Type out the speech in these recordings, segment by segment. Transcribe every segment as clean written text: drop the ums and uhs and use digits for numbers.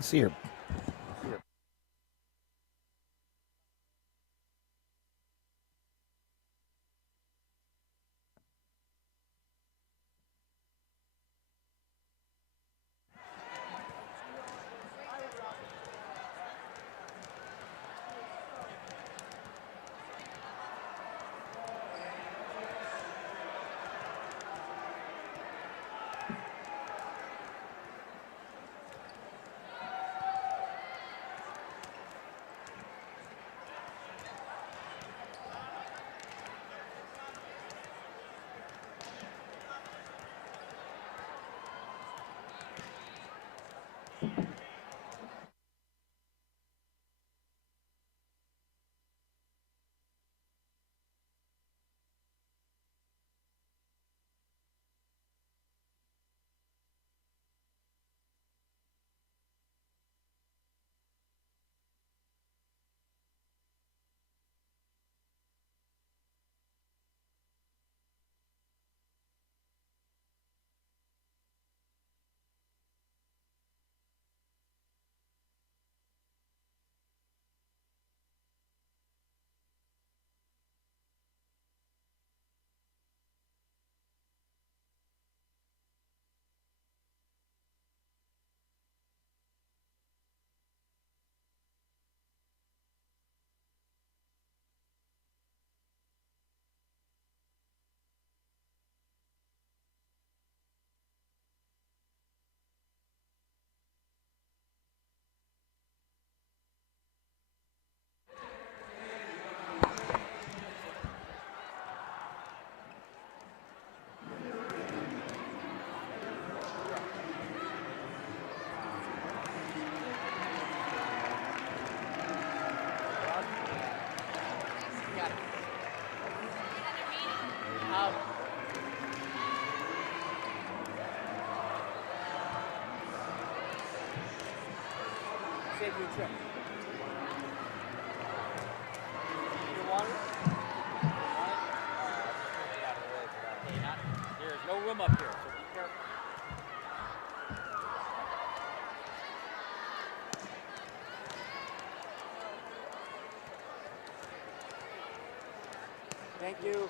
See her. Save your trip. You want it? There's no room up here, so be careful. Thank you.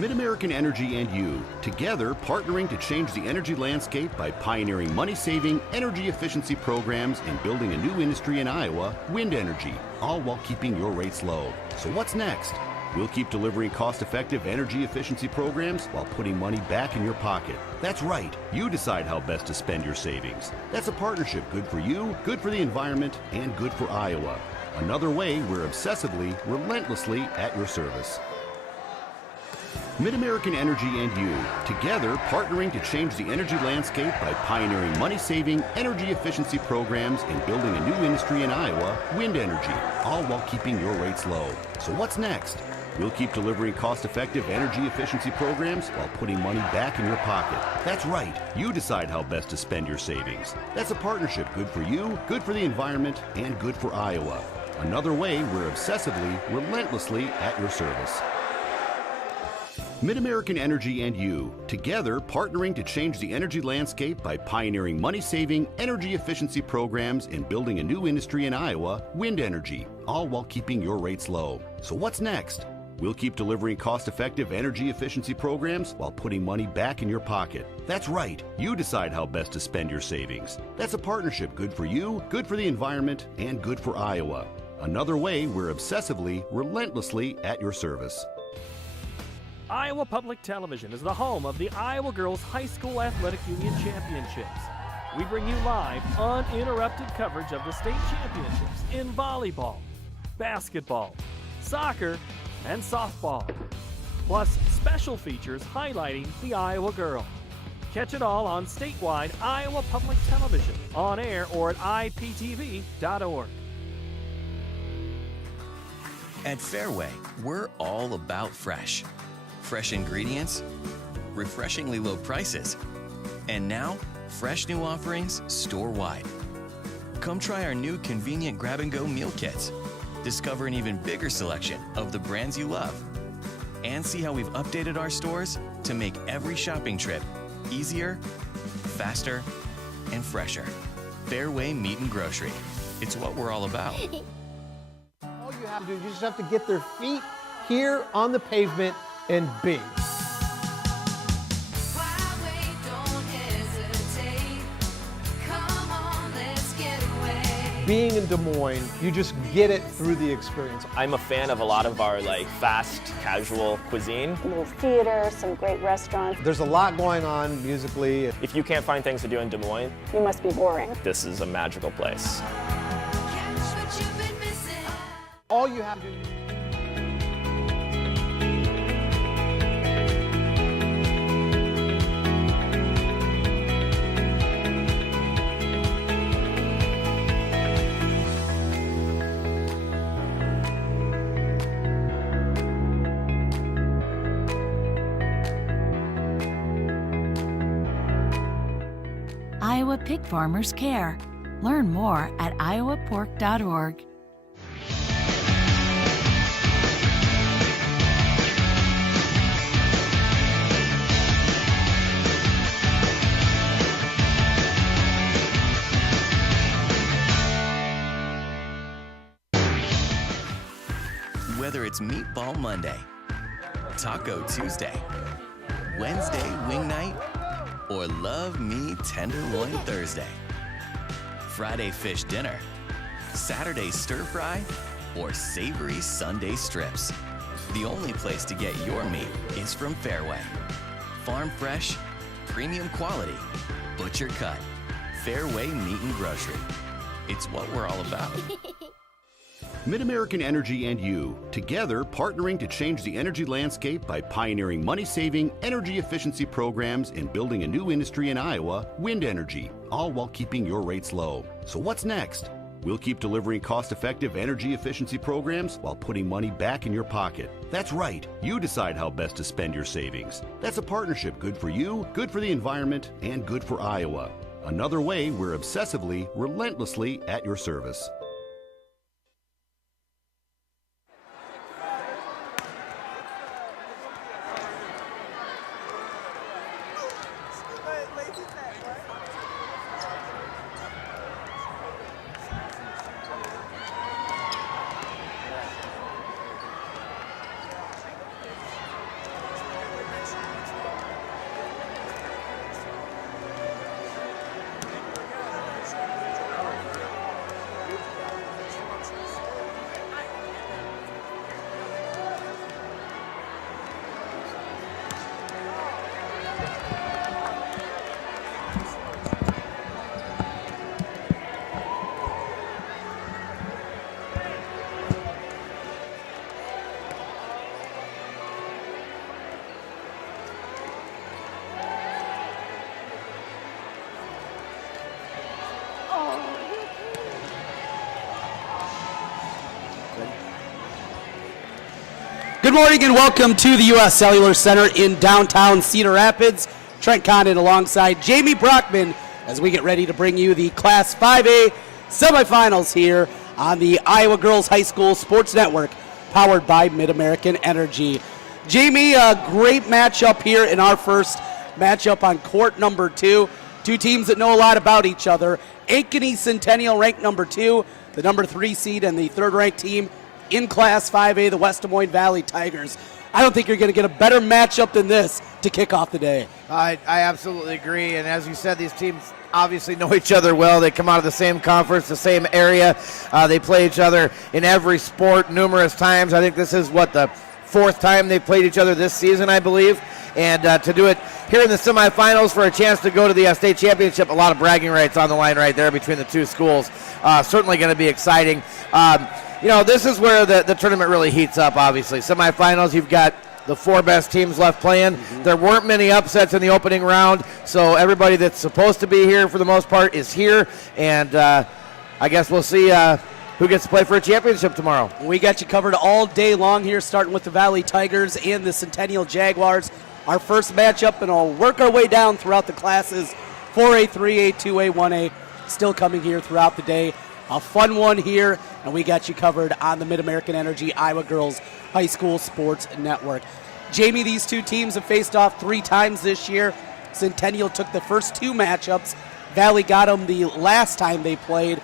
MidAmerican Energy and you, together partnering to change the energy landscape by pioneering money-saving, energy efficiency programs and building a new industry in Iowa, wind energy, all while keeping your rates low. So what's next? We'll keep delivering cost-effective energy efficiency programs while putting money back in your pocket. That's right. You decide how best to spend your savings. That's a partnership good for you, good for the environment, and good for Iowa. Another way we're obsessively, relentlessly at your service. MidAmerican Energy and you, together partnering to change the energy landscape by pioneering money-saving, energy efficiency programs and building a new industry in Iowa, wind energy, all while keeping your rates low. So what's next? We'll keep delivering cost-effective energy efficiency programs while putting money back in your pocket. That's right. You decide how best to spend your savings. That's a partnership good for you, good for the environment, and good for Iowa. Another way we're obsessively, relentlessly at your service. MidAmerican Energy and you, together partnering to change the energy landscape by pioneering money-saving, energy efficiency programs and building a new industry in Iowa, wind energy, all while keeping your rates low. So what's next? We'll keep delivering cost-effective energy efficiency programs while putting money back in your pocket. That's right, you decide how best to spend your savings. That's a partnership good for you, good for the environment, and good for Iowa. Another way we're obsessively, relentlessly at your service. Iowa Public Television is the home of the Iowa Girls High School Athletic Union Championships. We bring you live, uninterrupted coverage of the state championships in volleyball, basketball, soccer, and softball, plus special features highlighting the Iowa girl. Catch it all on statewide Iowa Public Television, on air or at iptv.org. At Fairway, we're all about fresh. Fresh ingredients, refreshingly low prices, and now, fresh new offerings store-wide. Come try our new convenient grab-and-go meal kits. Discover an even bigger selection of the brands you love. And see how we've updated our stores to make every shopping trip easier, faster, and fresher. Fairway Meat and Grocery. It's what we're all about. All you have to do, you just have to get their feet here on the pavement and be. Being in Des Moines, you just get it through the experience. I'm a fan of a lot of our fast, casual cuisine. A little theater, some great restaurants. There's a lot going on musically. If you can't find things to do in Des Moines, You must be boring. this is a magical place. All you have to do. Iowa pig farmers care. Learn more at iowapork.org. Whether it's Meatball Monday, Taco Tuesday, Wednesday Wing Night, or Love Me Tenderloin Thursday, Friday Fish Dinner, Saturday Stir Fry, or Savory Sunday Strips, the only place to get your meat is from Fairway. Farm fresh, premium quality, butcher cut, Fairway Meat and Grocery. It's what we're all about. MidAmerican Energy and you, together partnering to change the energy landscape by pioneering money-saving, energy efficiency programs and building a new industry in Iowa, wind energy, all while keeping your rates low. So what's next? We'll keep delivering cost-effective energy efficiency programs while putting money back in your pocket. That's right, you decide how best to spend your savings. That's a partnership good for you, good for the environment, and good for Iowa. Another way we're obsessively, relentlessly at your service. Good morning and welcome to the U.S. Cellular Center in downtown Cedar Rapids. Trent Condon alongside Jamie Brockman as we get ready to bring you the Class 5A semifinals here on the Iowa Girls High School Sports Network, powered by MidAmerican Energy. Jamie, a great matchup here in our first matchup on court number 2. Two teams that know a lot about each other. Ankeny Centennial ranked number 2, the number 3 seed, and the third-ranked team in Class 5A, the West Des Moines Valley Tigers. I don't think you're going to get a better matchup than this to kick off the day. I absolutely agree, and as you said, these teams obviously know each other well. They come out of the same conference, the same area. They play each other in every sport numerous times. I think this is, the 4th time they played each other this season, I believe. And to do it here in the semifinals for a chance to go to the state championship, a lot of bragging rights on the line right there between the two schools. Certainly going to be exciting. This is where the tournament really heats up, obviously. Semifinals, you've got the 4 best teams left playing. There weren't many upsets in the opening round, so everybody that's supposed to be here for the most part is here. And I guess we'll see who gets to play for a championship tomorrow. We got you covered all day long here, starting with the Valley Tigers and the Centennial Jaguars. Our first matchup, and I'll work our way down throughout the classes. 4A, 3A, 2A, 1A, still coming here throughout the day. A fun one here, and we got you covered on the MidAmerican Energy Iowa Girls High School Sports Network. Jamie, these two teams have faced off 3 times this year. Centennial took the first 2 matchups. Valley got them the last time they played.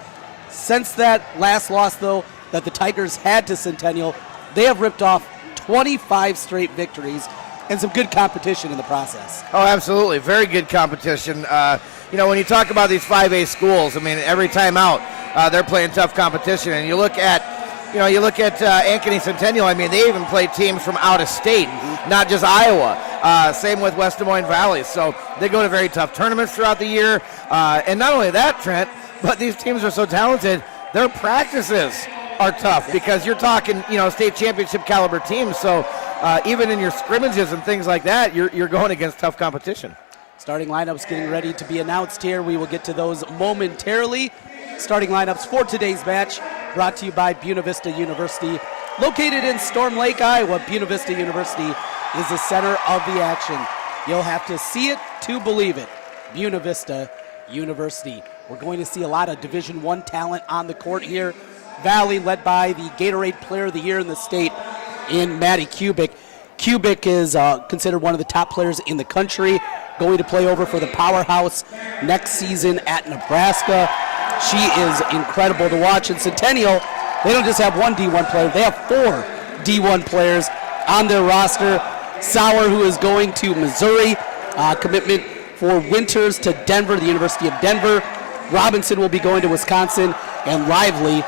Since that last loss, though, that the Tigers had to Centennial, they have ripped off 25 straight victories and some good competition in the process. Oh, absolutely. Very good competition. When you talk about these 5A schools, I mean, every time out, they're playing tough competition. And you look at Ankeny Centennial, I mean, they even play teams from out of state, not just Iowa. Same with West Des Moines Valley. So they go to very tough tournaments throughout the year. And not only that, Trent, but these teams are so talented, their practices are tough because you're talking, state championship caliber teams. So even in your scrimmages and things like that, you're going against tough competition. Starting lineups getting ready to be announced here. We will get to those momentarily. Starting lineups for today's match brought to you by Buena Vista University. Located in Storm Lake, Iowa, Buena Vista University is the center of the action. You'll have to see it to believe it. Buena Vista University. We're going to see a lot of Division I talent on the court here. Valley led by the Gatorade Player of the Year in the state in Maddie Kubik. Kubik is considered one of the top players in the country, going to play over for the Powerhouse next season at Nebraska. She is incredible to watch. And Centennial, they don't just have one D1 player, they have 4 D1 players on their roster. Sauer, who is going to Missouri, commitment for Winters to Denver, the University of Denver. Robinson will be going to Wisconsin, and Lively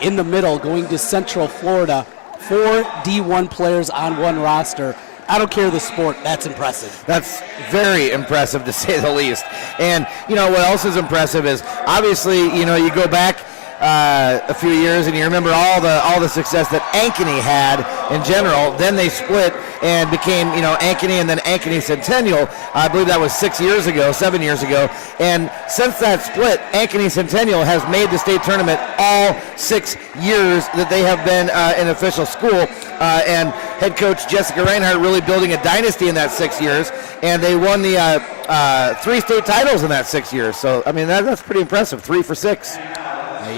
in the middle going to Central Florida. 4 D1 players on one roster. I don't care the sport, that's impressive. That's very impressive, to say the least. And, what else is impressive is, obviously, you go back a few years and you remember all the success that Ankeny had in general. Then they split and became, Ankeny and then Ankeny Centennial. I believe that was 7 years ago. And since that split, Ankeny Centennial has made the state tournament all 6 years that they have been an official school. And head coach Jessica Reinhardt really building a dynasty in that 6 years. And they won the 3 state titles in that 6 years. So, I mean, that's pretty impressive. 3 for 6.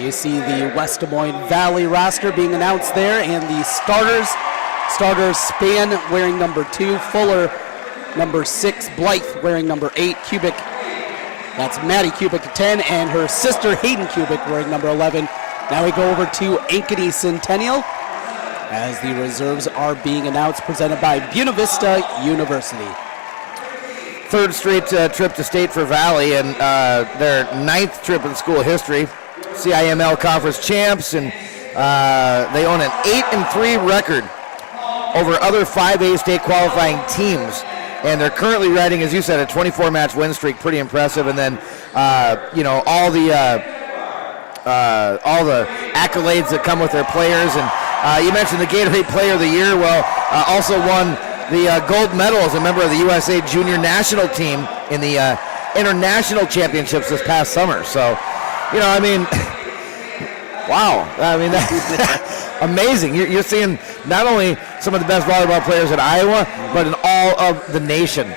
You see the West Des Moines Valley roster being announced there, and the starters. Starters Span wearing number 2, Fuller number 6, Blythe wearing number 8, Kubik, that's Maddie Kubik at 10, and her sister Hayden Kubik wearing number 11. Now we go over to Ankeny Centennial as the reserves are being announced, presented by Buena Vista University. 3rd straight trip to state for Valley, and their 9th trip in school history. CIML Conference champs, and they own an 8-3 record over other 5A state qualifying teams. And they're currently riding, as you said, a 24-match win streak, pretty impressive. And then, all the accolades that come with their players. And you mentioned the Gatorade Player of the Year. Well, also won the gold medal as a member of the USA Junior National Team in the international championships this past summer. So, wow. I mean, that's amazing. You're seeing not only some of the best volleyball players in Iowa, but in all of the nation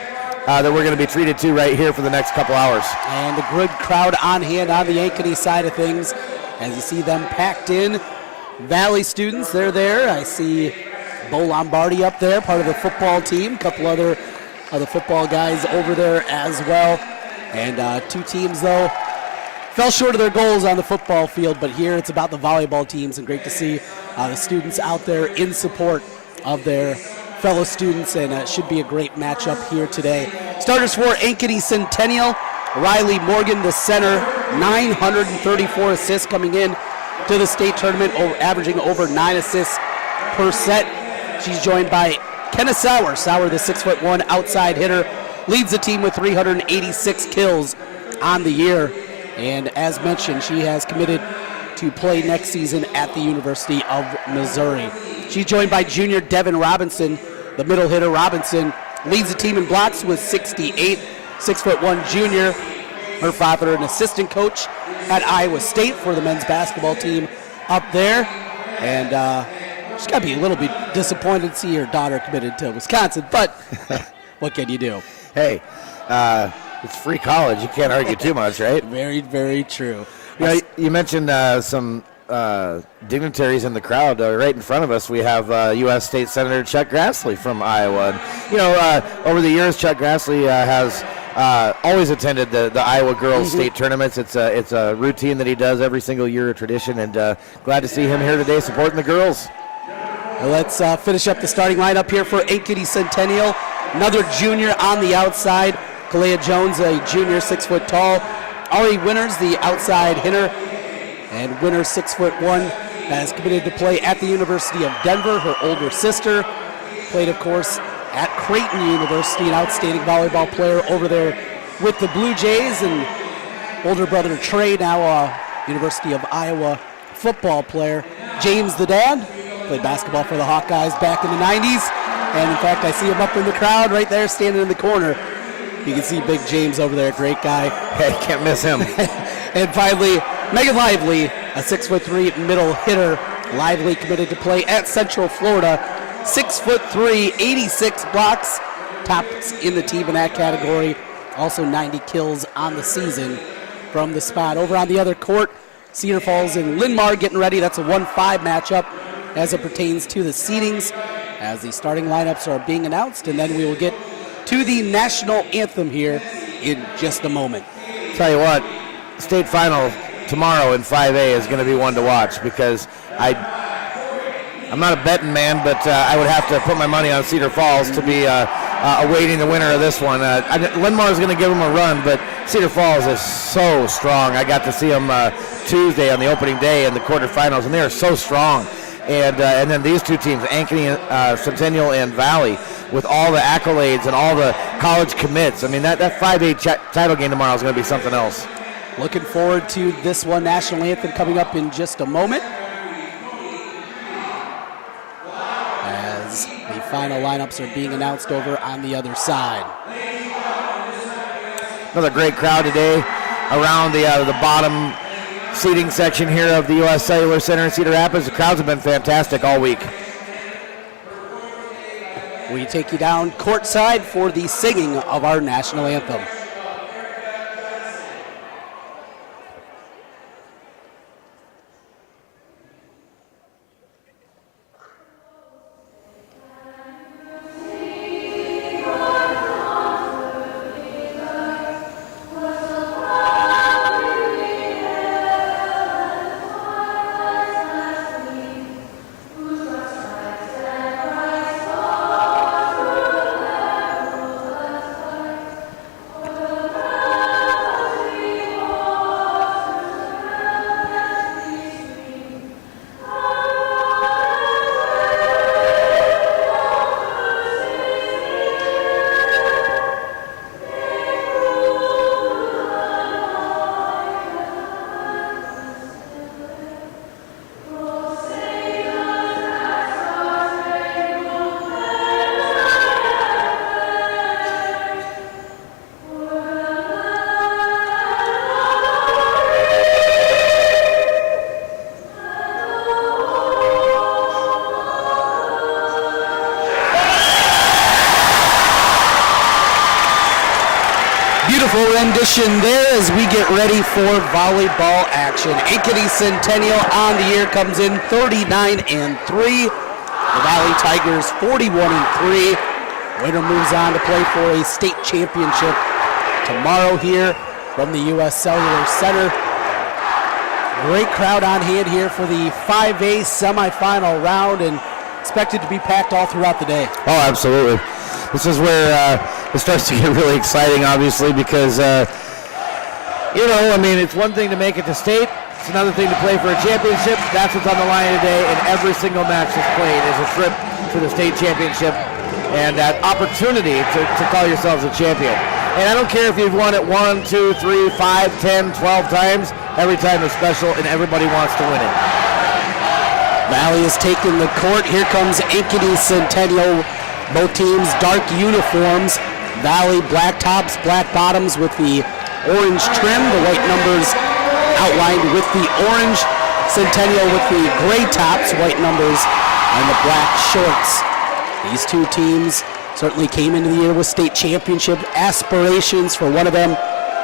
that we're going to be treated to right here for the next couple hours. And a good crowd on hand on the Ankeny side of things. As you see them packed in. Valley students, they're there. I see Bo Lombardi up there, part of the football team. A couple other of the football guys over there as well. And two teams, though, fell short of their goals on the football field, but here it's about the volleyball teams, and great to see the students out there in support of their fellow students, and it should be a great matchup here today. Starters for Ankeny Centennial, Riley Morgan, the center, 934 assists coming in to the state tournament, averaging over 9 assists per set. She's joined by Kenna Sauer. Sauer, the 6'1" outside hitter, leads the team with 386 kills on the year. And as mentioned, she has committed to play next season at the University of Missouri. She's joined by junior Devin Robinson, the middle hitter. Robinson leads the team in blocks with 68, 6'1" junior. Her father, an assistant coach at Iowa State for the men's basketball team up there. And she's got to be a little bit disappointed to see her daughter committed to Wisconsin, but what can you do? Hey, it's free college. You can't argue too much, right? Very, very true. You know, you mentioned some dignitaries in the crowd. Right in front of us, we have U.S. State Senator Chuck Grassley from Iowa. And, you know, over the years, Chuck Grassley has always attended the Iowa girls state tournaments. It's a routine that he does every single year, a tradition, and glad to see him here today supporting the girls. Well, let's finish up the starting lineup here for Ankeny Centennial. Another junior on the outside. Kalea Jones, a junior, 6 foot tall. Ari Winters, the outside hitter. And Winters, 6'1", has committed to play at the University of Denver. Her older sister played, of course, at Creighton University, an outstanding volleyball player over there with the Blue Jays. And older brother Trey, now a University of Iowa football player. James, the dad, played basketball for the Hawkeyes back in the 90s. And in fact, I see him up in the crowd right there, standing in the corner. You can see Big James over there, great guy. Hey, can't miss him. And finally, Megan Lively, a 6'3" middle hitter. Lively committed to play at Central Florida. 6'3", 86 blocks, tops in the team in that category. Also 90 kills on the season from the spot. Over on the other court, Cedar Falls and Linn-Mar getting ready. That's a 1-5 matchup as it pertains to the seedings, as the starting lineups are being announced, and then we will get to the national anthem here in just a moment. Tell you what, state final tomorrow in 5A is going to be one to watch, because I'm not a betting man, but I would have to put my money on Cedar Falls to be awaiting the winner of this one. Linn-Mar is going to give them a run, but Cedar Falls is so strong. I got to see them Tuesday on the opening day in the quarterfinals, and they are so strong. And then these two teams, Ankeny, Centennial, and Valley, with all the accolades and all the college commits. I mean, that 5A title game tomorrow is going to be something else. Looking forward to this one, national anthem, coming up in just a moment, as the final lineups are being announced over on the other side. Another great crowd today around the bottom seating section here of the U.S. Cellular Center in Cedar Rapids. The crowds have been fantastic all week. We take you down courtside for the singing of our national anthem. Beautiful rendition there as we get ready for volleyball action. Ankeny Centennial on the year comes in 39-3. The Valley Tigers 41-3. Winner moves on to play for a state championship tomorrow here from the U.S. Cellular Center. Great crowd on hand here for the 5A semifinal round, and expected to be packed all throughout the day. Oh, absolutely. This is where it starts to get really exciting, obviously, because, it's one thing to make it to state. It's another thing to play for a championship. That's what's on the line today, and every single match that's played is a trip to the state championship and that opportunity to call yourselves a champion. And I don't care if you've won it 1, 2, 3, 5, 10, 12 times. Every time is special, and everybody wants to win it. Valley has taken the court. Here comes Ankeny Centennial. Both teams dark uniforms. Valley black tops, black bottoms with the orange trim. The white numbers outlined with the orange. Centennial with the gray tops, white numbers, and the black shorts. These two teams certainly came into the year with state championship aspirations. For one of them,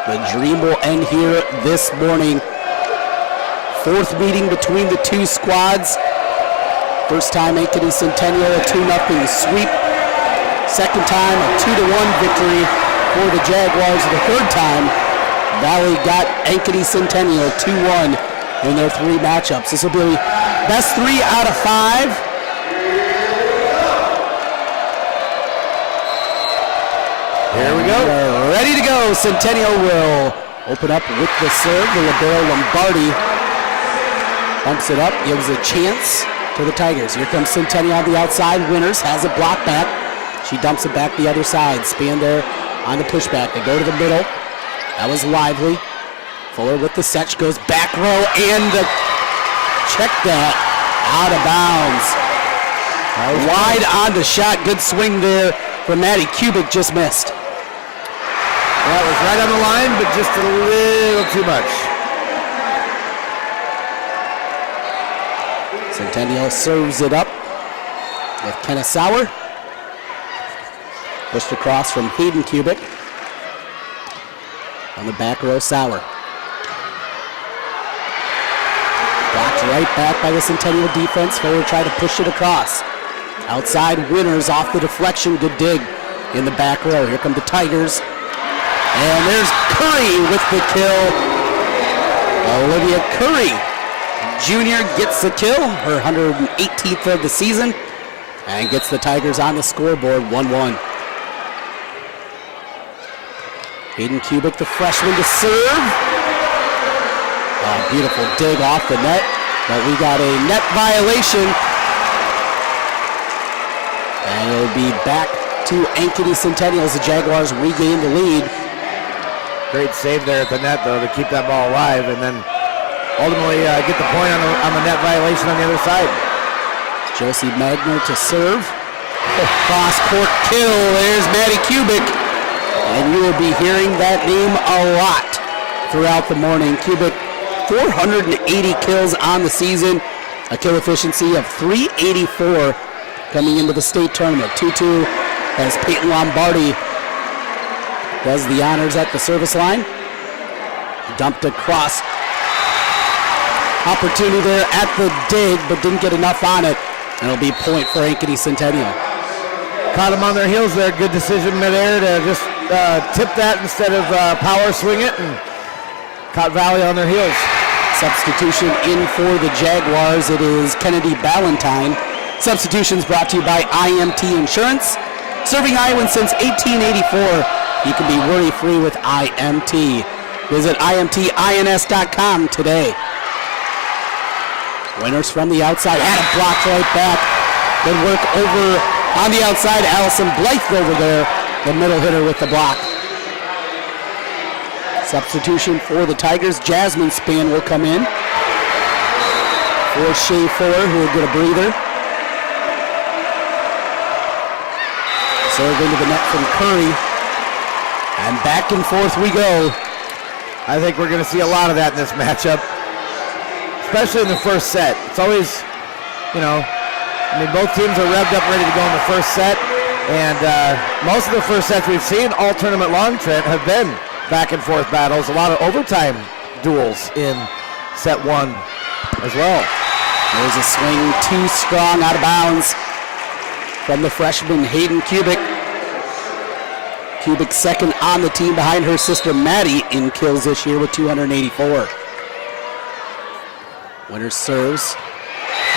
the dream will end here this morning. Fourth meeting between the two squads. First time Ankeny Centennial a 2-0 sweep. Second time a 2-1 victory for the Jaguars. The third time Valley got Ankeny Centennial 2-1 in their 3 matchups. This will be best 3 out of 5. Here we go. We're ready to go. Centennial will open up with the serve. The libero Lombardi bumps it up, gives a chance to the Tigers. Here comes Centennial on the outside. Winters has it blocked back. She dumps it back the other side. Span there on the pushback. They go to the middle. That was lively. Fuller with the set. She goes back row and check that out of bounds. Wide on the shot. Good swing there from Maddie. Kubik just missed. That was right on the line, but just a little too much. Centennial serves it up with Kenna Sauer. Pushed across from Hayden Kubik. On the back row, Sauer. Blocked right back by the Centennial defense. Fuller tried to push it across. Outside Winters off the deflection. Good dig in the back row. Here come the Tigers. And there's Curry with the kill. Olivia Curry, junior, gets the kill, her 118th of the season, and gets the Tigers on the scoreboard, 1-1. Hayden Kubik, the freshman, to serve. Beautiful dig off the net, but we got a net violation. And it'll be back to Ankeny Centennial as the Jaguars regain the lead. Great save there at the net, though, to keep that ball alive, and then ultimately get the point on the net violation on the other side. Josie Magner to serve. Cross-court kill. There's Maddie Kubik. And you will be hearing that name a lot throughout the morning. Kubik, 480 kills on the season. A kill efficiency of 384 coming into the state tournament. 2-2 as Peyton Lombardi does the honors at the service line. Dumped across. Opportunity there at the dig, but didn't get enough on it. And it'll be point for Ankeny Centennial. Caught them on their heels there. Good decision midair to just tip that instead of power swing it, and caught Valley on their heels. Substitution in for the Jaguars. It is Kennedy Ballantyne. Substitutions brought to you by IMT Insurance. Serving Iowans since 1884. You can be worry-free with IMT. Visit IMTINS.com today. Winners from the outside. Had it blocked right back. Good work over on the outside. Allison Blythe over there. The middle hitter with the block. Substitution for the Tigers. Jasmine Span will come in. For Shea Fuller, who will get a breather. Serve into the net from Curry. And back and forth we go. I think we're going to see a lot of that in this matchup, especially in the first set. It's always, both teams are revved up, ready to go in the first set. And most of the first sets we've seen all tournament long, Trent, have been back and forth battles. A lot of overtime duels in set 1 as well. There's a swing too strong, out of bounds. from the freshman Hayden Kubik. Kubik second on the team behind her sister Maddie in kills this year with 284. Winner serves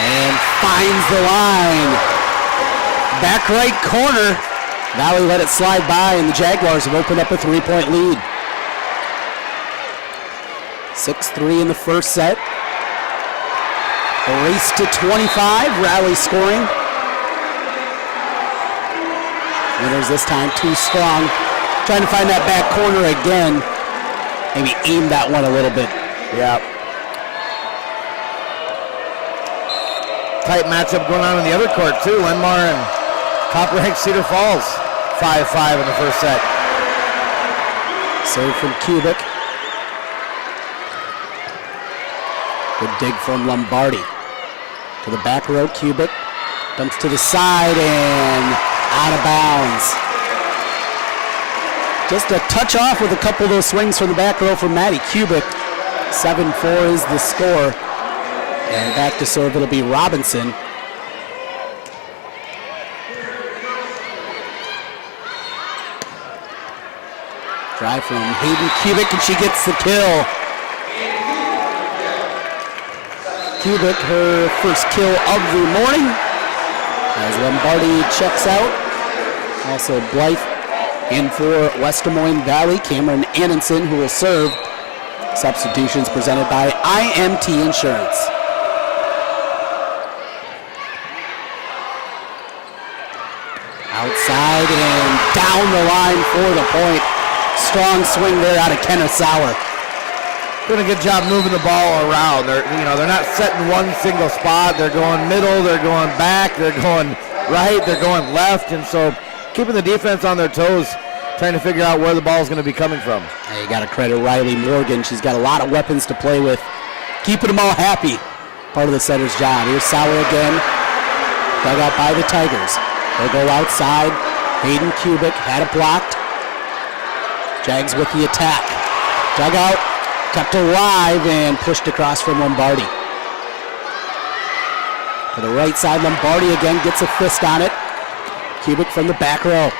and finds the line. Back right corner. Valley let it slide by, and the Jaguars have opened up a 3-point lead. 6-3 in the first set. A race to 25, Rally scoring. Winners this time too strong. Trying to find that back corner again. Maybe aim that one a little bit. Yeah. Tight matchup going on in the other court too. Lenmar and top-ranked Cedar Falls. 5-5 in the first set. Serve from Kubik. Good dig from Lombardi. To the back row, Kubik. Dumps to the side and out of bounds. Just a touch off with a couple of those swings from the back row from Maddie Kubik. 7-4 is the score. And back to serve, it'll be Robinson. Drive from Hayden Kubik, and she gets the kill. Kubik, her first kill of the morning. As Lombardi checks out. Also Blythe in for West Des Moines Valley. Cameron Annenson, who will serve. Substitutions presented by IMT Insurance. Outside and down the line for the point. Strong swing there out of Kenneth Sauer. Doing a good job moving the ball around. They're not setting one single spot. They're going middle, they're going back, they're going right, they're going left, and so keeping the defense on their toes, trying to figure out where the ball is going to be coming from. Hey, you got to credit Riley Morgan. She's got a lot of weapons to play with. Keeping them all happy. Part of the setter's job. Here's Sauer again. Dug out by the Tigers. They'll go outside. Hayden Kubik had it blocked. Jags with the attack. Dug out, kept alive, and pushed across from Lombardi. To the right side, Lombardi again gets a fist on it. Kubik from the back row.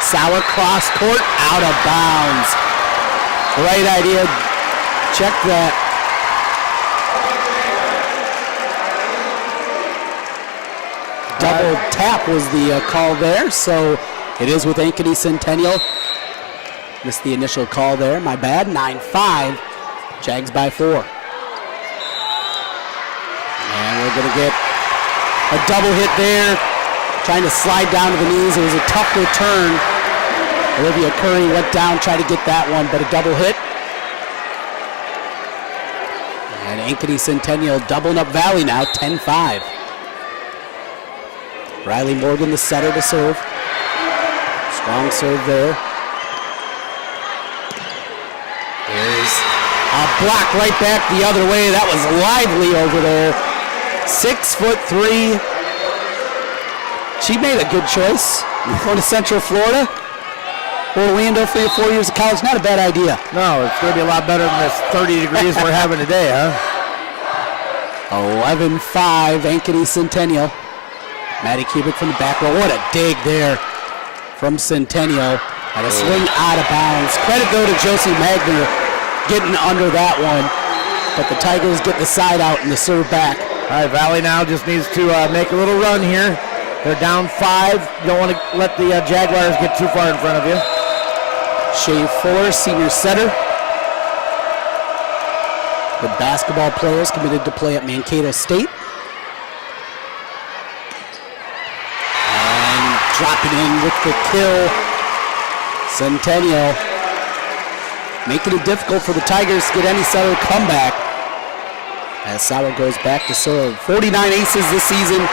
Sauer cross court, out of bounds. Right idea. Check that. Double tap was the call there, so it is with Ankeny Centennial. Missed the initial call there, my bad. 9-5, Jags by 4. And we're gonna get a double hit there. Trying to slide down to the knees. It was a tough return. Olivia Curry went down, tried to get that one, but a double hit. And Ankeny Centennial doubling up Valley now, 10-5. Riley Morgan, the setter, to serve. Strong serve there. There's a block right back the other way. That was lively over there. 6'3". She made a good choice. Going to Central Florida. Orlando for your 4 years of college, not a bad idea. No, it's going to be a lot better than this 30 degrees we're having today, huh? 11-5, Ankeny Centennial. Maddie Kubik from the back row. What a dig there from Centennial. And a swing out of bounds. Credit though to Josie Magner getting under that one. But the Tigers get the side out and the serve back. All right, Valley now just needs to make a little run here. They're down 5. You don't want to let the Jaguars get too far in front of you. Shay Fuller, senior setter. The basketball players committed to play at Mankato State. And dropping in with the kill. Centennial making it difficult for the Tigers to get any sort of comeback. As Sauer goes back to serve. 49 aces this season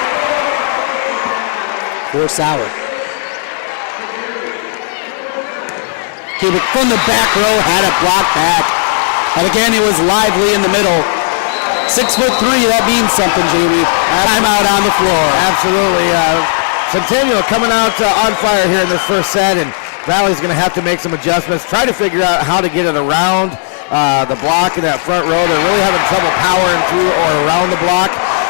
for Sauer. Kubik from the back row had it blocked back. And again, it was lively in the middle. 6'3", that means something, Jamie. Timeout on the floor. Absolutely. Centennial coming out on fire here in this first set, and Valley's going to have to make some adjustments, try to figure out how to get it around the block in that front row. They're really having trouble powering through or around the block.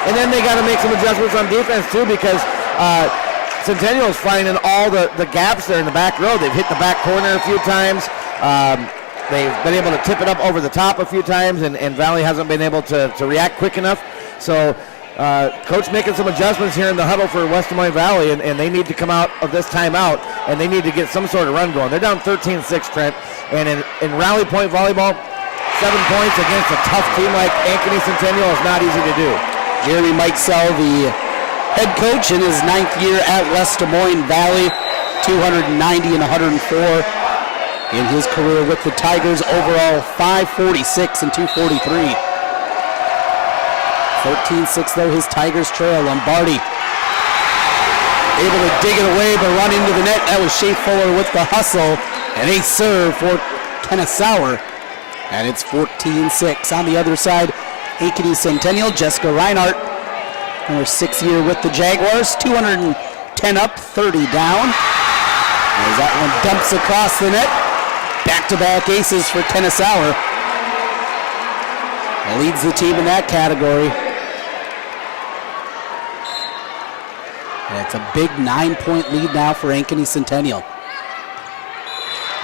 And then they got to make some adjustments on defense too, because Centennial's finding all the gaps there in the back row. They've hit the back corner a few times. They've been able to tip it up over the top a few times, and Valley hasn't been able to react quick enough. So Coach making some adjustments here in the huddle for West Des Moines Valley, and they need to come out of this timeout, and they need to get some sort of run going. They're down 13-6, Trent, and in Rally Point volleyball, 7 points against a tough team like Ankeny Centennial is not easy to do. Jeremy Mikesell, the head coach in his 9th year at West Des Moines Valley, 290 and 104 in his career with the Tigers. Overall, 546 and 243. 13-6 though, his Tigers trail. Lombardi able to dig it away but run into the net. That was Shea Fuller with the hustle. And a serve for Kenneth Sauer. And it's 14-6. On the other side, Ankeny Centennial, Jessica Reinhardt, in her 6th year with the Jaguars, 210 up, 30 down. As that one dumps across the net. Back-to-back aces for Kenneth Sauer. Leads the team in that category. And it's a big 9-point lead now for Ankeny Centennial.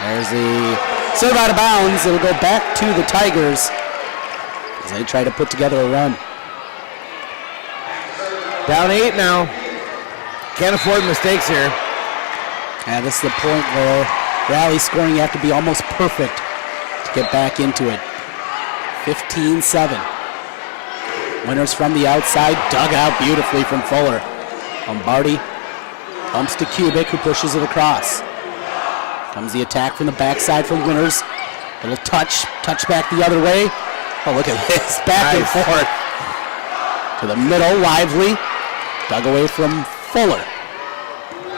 There's the serve out of bounds. It'll go back to the Tigers as they try to put together a run. Down 8 now. Can't afford mistakes here. And this is the point where rally scoring, you have to be almost perfect to get back into it. 15-7. Winners from the outside, dug out beautifully from Fuller. Lombardi bumps to Kubik, who pushes it across. Comes the attack from the backside from Winners. Little touch back the other way. Oh, look at this, back and forth. To the middle, Lively. Dug away from Fuller.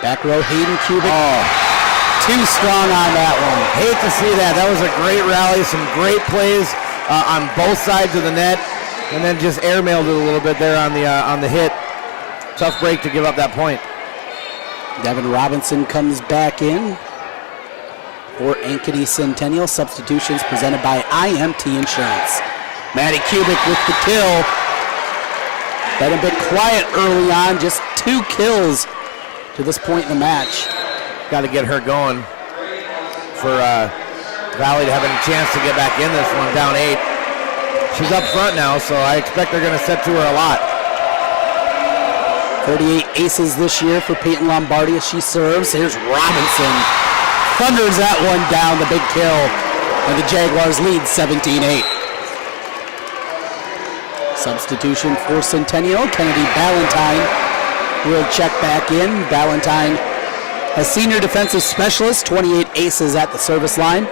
Back row, Hayden Kubik. Oh. Too strong on that one. Hate to see that. That was a great rally, some great plays on both sides of the net, and then just airmailed it a little bit there on the hit. Tough break to give up that point. Devin Robinson comes back in for Ankeny Centennial. Substitutions presented by IMT Insurance. Maddie Kubik with the kill. Been a bit quiet early on, just 2 kills to this point in the match. Got to get her going for Valley to have any chance to get back in this one, down 8. She's up front now, so I expect they're going to set to her a lot. 38 aces this year for Peyton Lombardi as she serves. Here's Robinson. Thunders that one down, the big kill. And the Jaguars lead 17-8. Substitution for Centennial. Kennedy Ballantyne will check back in. Ballantyne, a senior defensive specialist, 28 aces at the service line.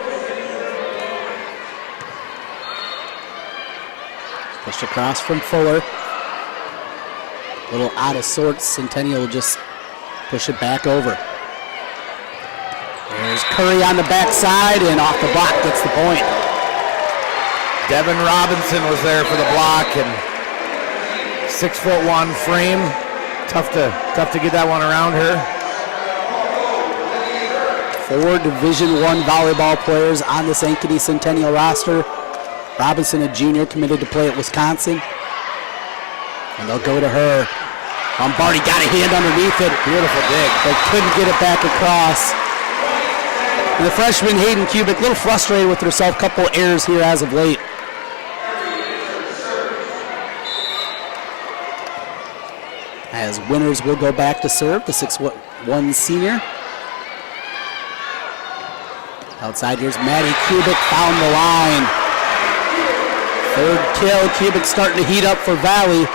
Pushed across from Fuller. A little out of sorts. Centennial will just push it back over. There's Curry on the backside, and off the block gets the point. Devin Robinson was there for the block, and 6'1" frame. Tough to get that one around her. 4 Division I volleyball players on this Ankeny Centennial roster. Robinson, a junior, committed to play at Wisconsin. And they'll go to her. Lombardi got a hand underneath it. Beautiful dig. They couldn't get it back across. And the freshman Hayden Kubik, a little frustrated with herself. Couple errors here as of late. As Winners will go back to serve, the 6'1" senior. Outside, here's Maddie Kubik, found the line. 3rd kill, Kubik starting to heat up for Valley.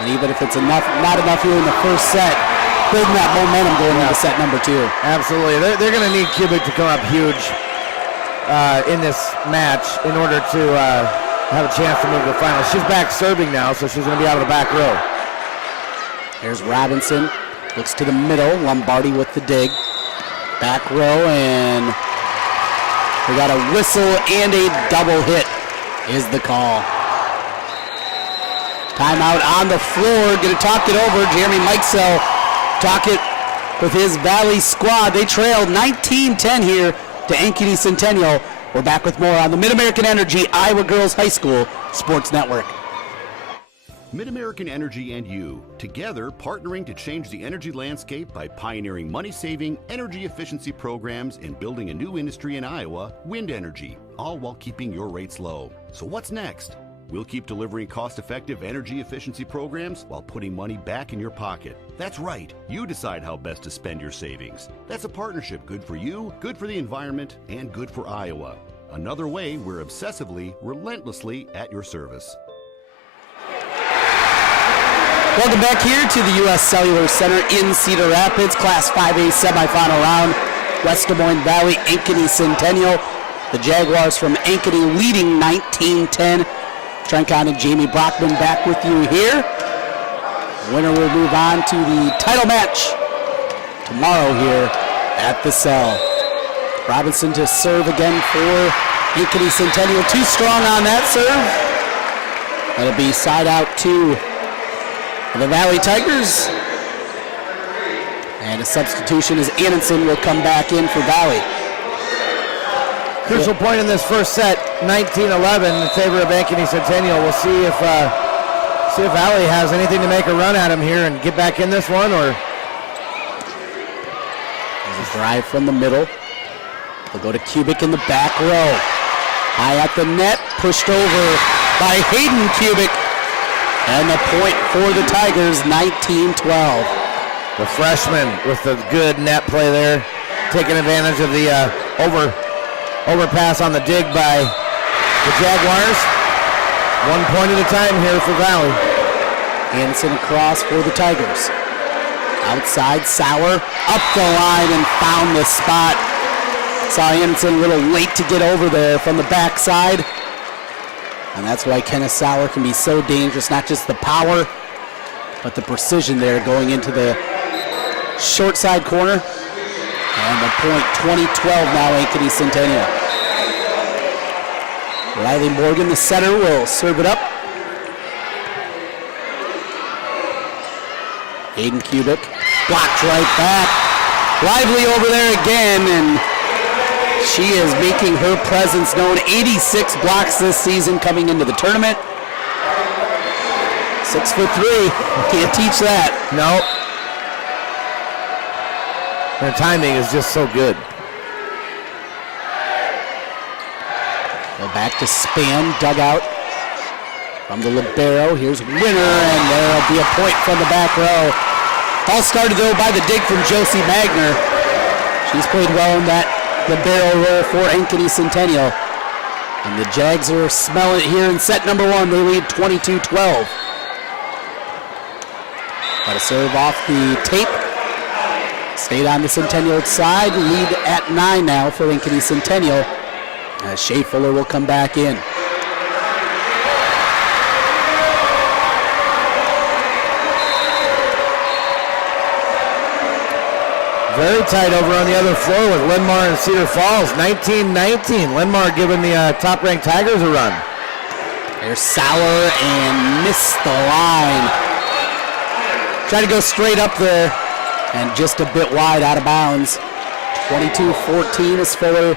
And even if it's enough, not enough here in the first set, building that momentum going into set number 2. Absolutely, they're going to need Kubik to come up huge in this match in order to have a chance to move to the final. She's back serving now, so she's going to be out of the back row. There's Robinson, looks to the middle, Lombardi with the dig. Back row, and we got a whistle and a double hit is the call. Timeout on the floor, gonna talk it over. Jeremy Mikesell talk it with his Valley squad. They trailed 19-10 here to Ankeny Centennial We're back with more on the MidAmerican Energy Iowa Girls High School Sports Network. MidAmerican Energy and you, together partnering to change the energy landscape by pioneering money-saving, energy efficiency programs and building a new industry in Iowa, wind energy, all while keeping your rates low. So what's next? We'll keep delivering cost-effective energy efficiency programs while putting money back in your pocket. That's right. You decide how best to spend your savings. That's a partnership good for you, good for the environment, and good for Iowa. Another way we're obsessively, relentlessly at your service. Welcome back here to the U.S. Cellular Center in Cedar Rapids, Class 5A semifinal round. West Des Moines Valley, Ankeny Centennial. The Jaguars from Ankeny leading 19-10. Trent Kahn and Jamie Brockman back with you here. The winner will move on to the title match tomorrow here at the Cell. Robinson to serve again for Ankeny Centennial. Too strong on that serve. That'll be side out to the Valley Tigers. And a substitution as Anderson will come back in for Valley. Crucial point in this first set, 19-11 in favor of Ankeny Centennial. We'll see if Valley has anything to make a run at him here and get back in this one, or there's a drive from the middle. They'll go to Kubik in the back row. High at the net, pushed over by Hayden Kubik. And the point for the Tigers, 19-12. The freshman with the good net play there, taking advantage of the overpass on the dig by the Jaguars. 1 point at a time here for Valley. Anderson across for the Tigers. Outside, Sauer up the line and found the spot. Saw Anderson a little late to get over there from the backside. And that's why Kenneth Sauer can be so dangerous, not just the power, but the precision there going into the short side corner. And the point, 20-12 now, Ankeny Centennial. Riley Morgan, the setter, will serve it up. Hayden Kubik, blocked right back. Lively over there again, and she is making her presence known. 86 blocks this season coming into the tournament. 6'3", can't teach that. No. Her timing is just so good. Go back to Span, dugout from the libero. Here's Winner, and there'll be a point from the back row. All started, though, by the dig from Josie Magner. She's played well in that libero role for Ankeny Centennial. And the Jags are smelling it here in set number one. They lead 22-12. Got to serve off the tape. Stayed on the Centennial side. Lead at 9 now for Ankeny Centennial. As Shea Fuller will come back in. Very tight over on the other floor with Linmar and Cedar Falls. 19-19. Linmar giving the top-ranked Tigers a run. There's Sauer and missed the line. Trying to go straight up there and just a bit wide out of bounds. 22-14 as Fuller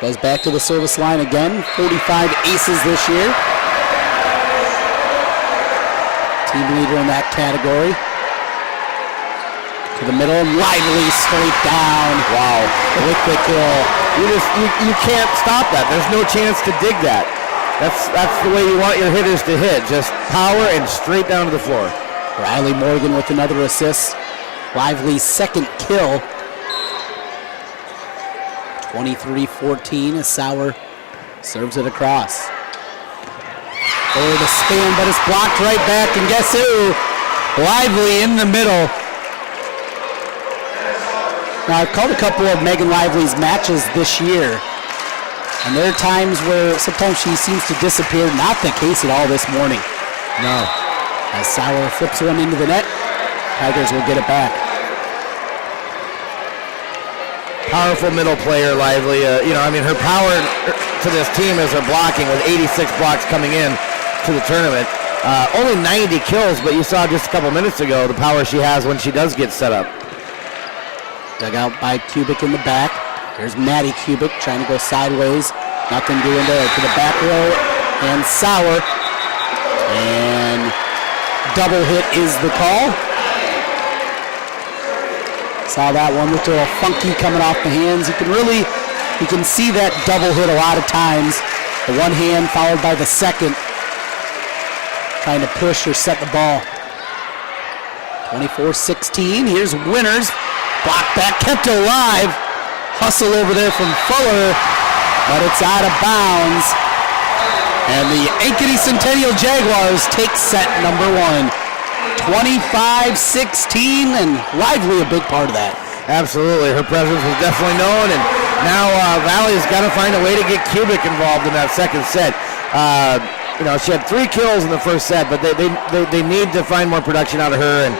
goes back to the service line again. 45 aces this year. Team leader in that category. To the middle, Lively straight down. Wow. With the kill. You can't stop that. There's no chance to dig that. That's the way you want your hitters to hit. Just power and straight down to the floor. Riley Morgan with another assist. Lively's second kill. 23-14 as Sauer serves it across. Over the Span, but it's blocked right back, and guess who? Lively in the middle. Now, I've called a couple of Megan Lively's matches this year, and there are times where sometimes she seems to disappear. Not the case at all this morning. No. As Sauer flips one into the net, Tigers will get it back. Powerful middle player, Lively. Her power to this team is her blocking with 86 blocks coming in to the tournament. Only 90 kills, but you saw just a couple minutes ago the power she has when she does get set up. Dug out by Kubik in the back. Here's Maddie Kubik trying to go sideways. Nothing doing there to the back row, and Sauer. And double hit is the call. Saw that one, looked a little funky coming off the hands. You can see that double hit a lot of times. The one hand followed by the second, trying to push or set the ball. 24-16, here's Winters. Block back, kept alive. Hustle over there from Fuller, but it's out of bounds. And the Ankeny Centennial Jaguars take set number 1. 25-16, and Lively a big part of that. Absolutely, her presence was definitely known, and now Valley's got to find a way to get Cubic involved in that second set. She had 3 kills in the first set, but they need to find more production out of her, and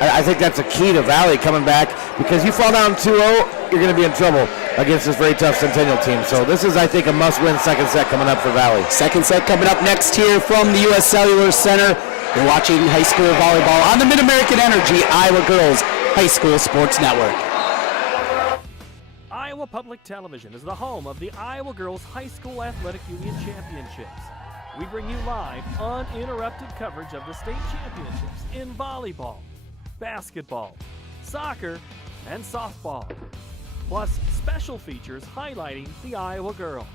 I think that's a key to Valley coming back, because you fall down 2-0, you're going to be in trouble against this very tough Centennial team. So this is, I think, a must-win second set coming up for Valley. Second set coming up next here from the U.S. Cellular Center. You're watching high school volleyball on the MidAmerican Energy Iowa Girls High School Sports Network. Iowa Public Television is the home of the Iowa Girls High School Athletic Union Championships. We bring you live, uninterrupted coverage of the state championships in volleyball, basketball, soccer, and softball, plus special features highlighting the Iowa girl.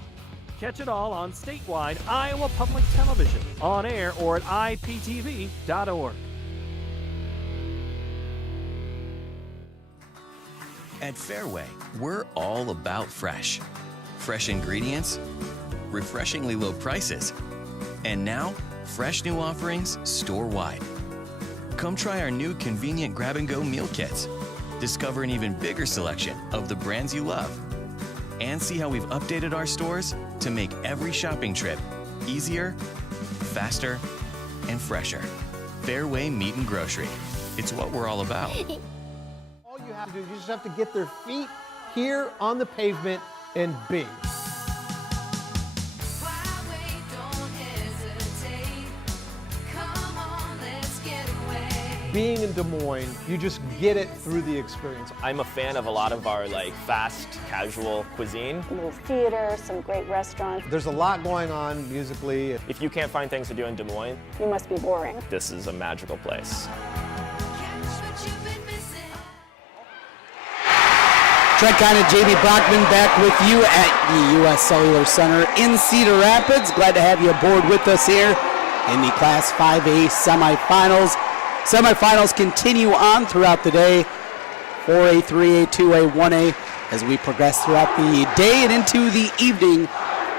Catch it all on statewide Iowa Public Television, on air or at iptv.org. At Fairway, we're all about fresh. Fresh ingredients, refreshingly low prices, and now, fresh new offerings store-wide. Come try our new convenient grab-and-go meal kits. Discover an even bigger selection of the brands you love. And see how we've updated our stores to make every shopping trip easier, faster, and fresher. Fairway Meat and Grocery. It's what we're all about. All you have to do, you just have to get their feet here on the pavement and bing. Being in Des Moines, you just get it through the experience. I'm a fan of a lot of our fast, casual cuisine. A little theater, some great restaurants. There's a lot going on musically. If you can't find things to do in Des Moines, You must be boring. this is a magical place. Trent Kahn and Jamie Brockman back with you at the U.S. Cellular Center in Cedar Rapids. Glad to have you aboard with us here in the Class 5A semifinals. Semifinals continue on throughout the day, 4A, 3A, 2A, 1A, as we progress throughout the day and into the evening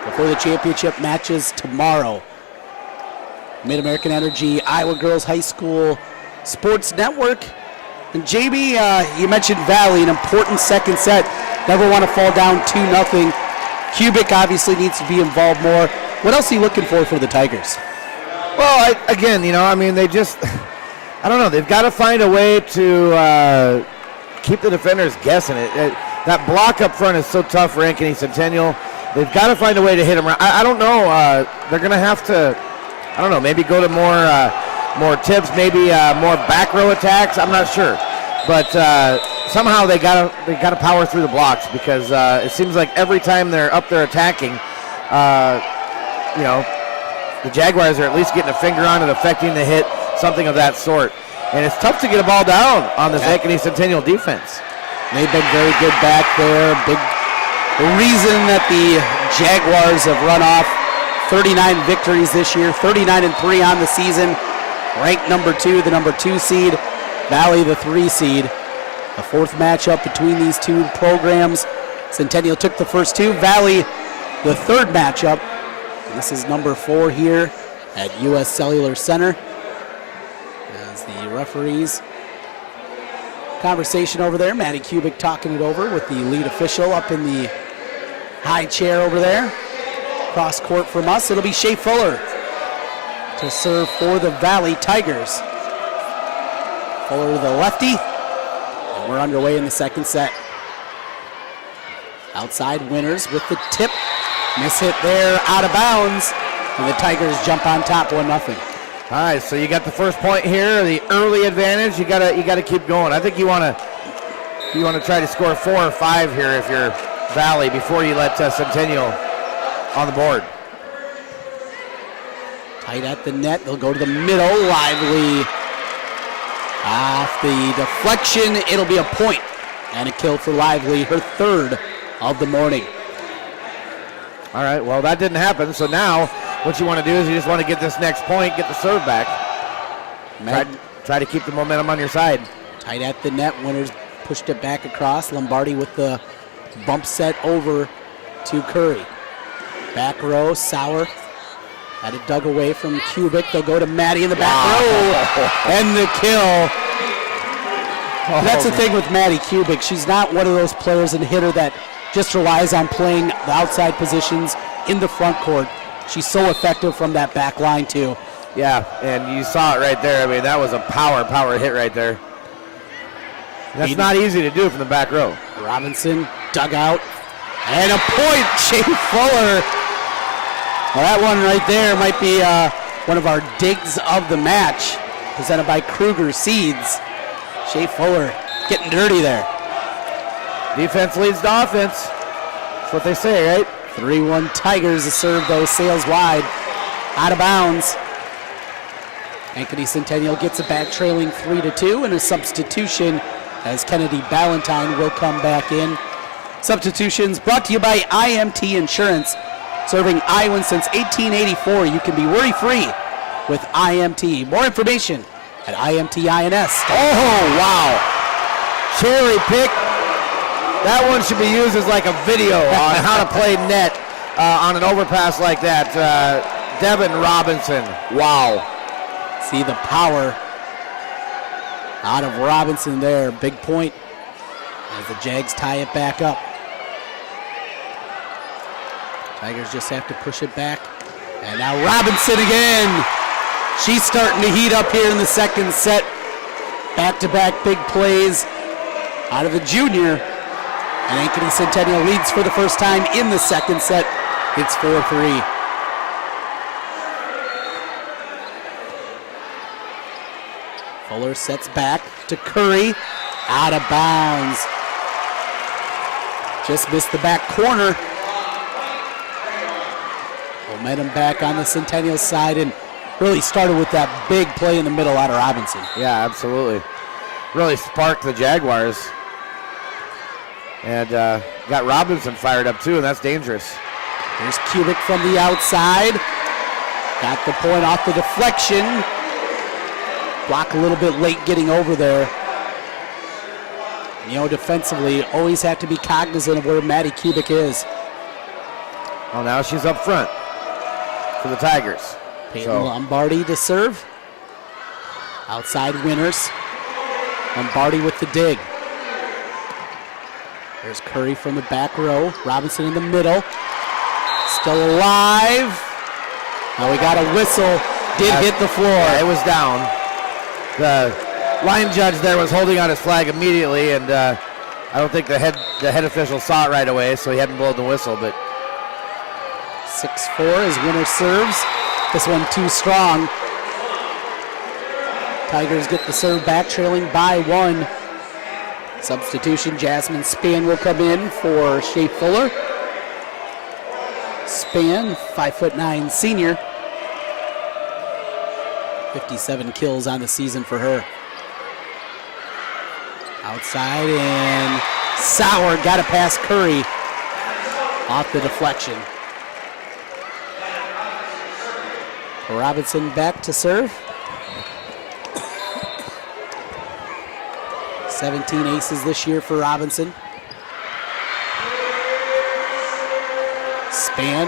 before the championship matches tomorrow. MidAmerican Energy, Iowa Girls High School Sports Network. And Jamie, you mentioned Valley, an important second set. Never want to fall down 2-0. Cubic obviously needs to be involved more. What else are you looking for the Tigers? Well, they just, I don't know. They've got to find a way to keep the defenders guessing. That block up front is so tough for Ankeny Centennial. They've got to find a way to hit them. I don't know. They're going to have to, maybe go to more tips, maybe more back row attacks. I'm not sure, but somehow they got to power through the blocks, because it seems like every time they're up there attacking, the Jaguars are at least getting a finger on it, affecting the hit, something of that sort. And it's tough to get a ball down on this Ankeny Centennial defense. They've been very good back there. The reason that the Jaguars have run off 39 victories this year, 39-3 on the season, ranked number 2, the number 2 seed, Valley the 3 seed. The fourth matchup between these two programs. Centennial took the first 2, Valley the third matchup. This is number 4 here at U.S. Cellular Center. As the referees conversation over there, Maddie Cubic talking it over with the lead official up in the high chair over there. Cross court from us, it'll be Shea Fuller to serve for the Valley Tigers. Fuller the lefty, and we're underway in the second set. Outside Winters with the tip. Miss hit there, out of bounds, and the Tigers jump on top 1-0. All right, so you got the first point here, the early advantage. You gotta keep going. I think you wanna try to score 4 or 5 here if you're Valley before you let Centennial on the board. Tight at the net. They'll go to the middle. Lively off the deflection. It'll be a point and a kill for Lively, her third of the morning. All right, well, that didn't happen. So now what you want to do is you just want to get this next point, get the serve back. Try to keep the momentum on your side. Tight at the net. Winners pushed it back across. Lombardi with the bump set over to Curry. Back row, Sauer. Had it dug away from Kubik. They'll go to Maddie in the back row. And the kill. That's the thing with Maddie Kubik. She's not one of those players and hitter that just relies on playing the outside positions in the front court. She's so effective from that back line, too. Yeah, and you saw it right there. I mean, that was a power hit right there. That's not easy to do from the back row. Robinson dug out. And a point, Shea Fuller. Well, that one right there might be one of our digs of the match, presented by Kruger Seeds. Shea Fuller getting dirty there. Defense leads to offense. That's what they say, right? 3-1 Tigers. The serve, though, sails wide. Out of bounds. Ankeny Centennial gets it back, trailing 3-2, and a substitution as Kennedy Ballantyne will come back in. Substitutions brought to you by IMT Insurance. Serving Iowans since 1884. You can be worry-free with IMT. More information at IMTINS. Oh, wow. Cherry pick. That one should be used as like a video on how to play net on an overpass like that. Devin Robinson. Wow. See the power out of Robinson there. Big point as the Jags tie it back up. Tigers just have to push it back. And now Robinson again. She's starting to heat up here in the second set. Back-to-back big plays out of the junior. And Ankeny Centennial leads for the first time in the second set. It's 4-3. Fuller sets back to Curry. Out of bounds. Just missed the back corner. Momentum back on the Centennial side, and really started with that big play in the middle out of Robinson. Yeah, absolutely. Really sparked the Jaguars. And got Robinson fired up too, and that's dangerous. There's Kubik from the outside. Got the point off the deflection. Block a little bit late getting over there. You know, defensively, always have to be cognizant of where Maddie Kubik is. Well, now she's up front for the Tigers. Peyton Lombardi to serve. Outside Winners. Lombardi with the dig. There's Curry from the back row. Robinson in the middle. Still alive. Now we got a whistle. Did hit the floor. Yeah, it was down. The line judge there was holding out his flag immediately, and I don't think the head official saw it right away, so he hadn't blown the whistle. But 6-4 as Winner serves. This one too strong. Tigers get the serve back, trailing by 1. Substitution, Jasmine Span will come in for Shea Fuller. Span, 5'9" senior. 57 kills on the season for her. Outside, and Sauer got it past Curry off the deflection. Robinson back to serve. 17 aces this year for Robinson. Span,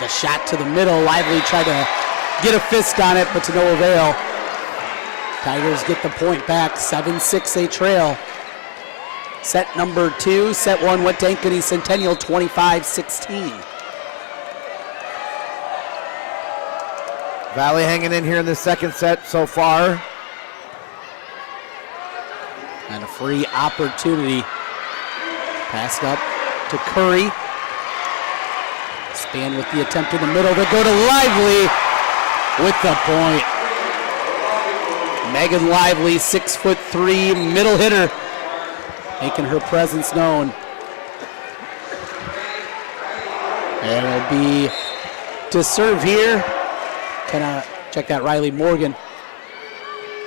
the shot to the middle. Lively tried to get a fist on it, but to no avail. Tigers get the point back. 7-6 they trail. Set number 2. Set 1 went to Ankeny Centennial, 25-16. Valley hanging in here in the second set so far. And a free opportunity. Passed up to Curry. Span with the attempt in the middle. They go to Lively with the point. Megan Lively, 6'3", middle hitter, making her presence known. And it'll be to serve here. Can I check that? Riley Morgan,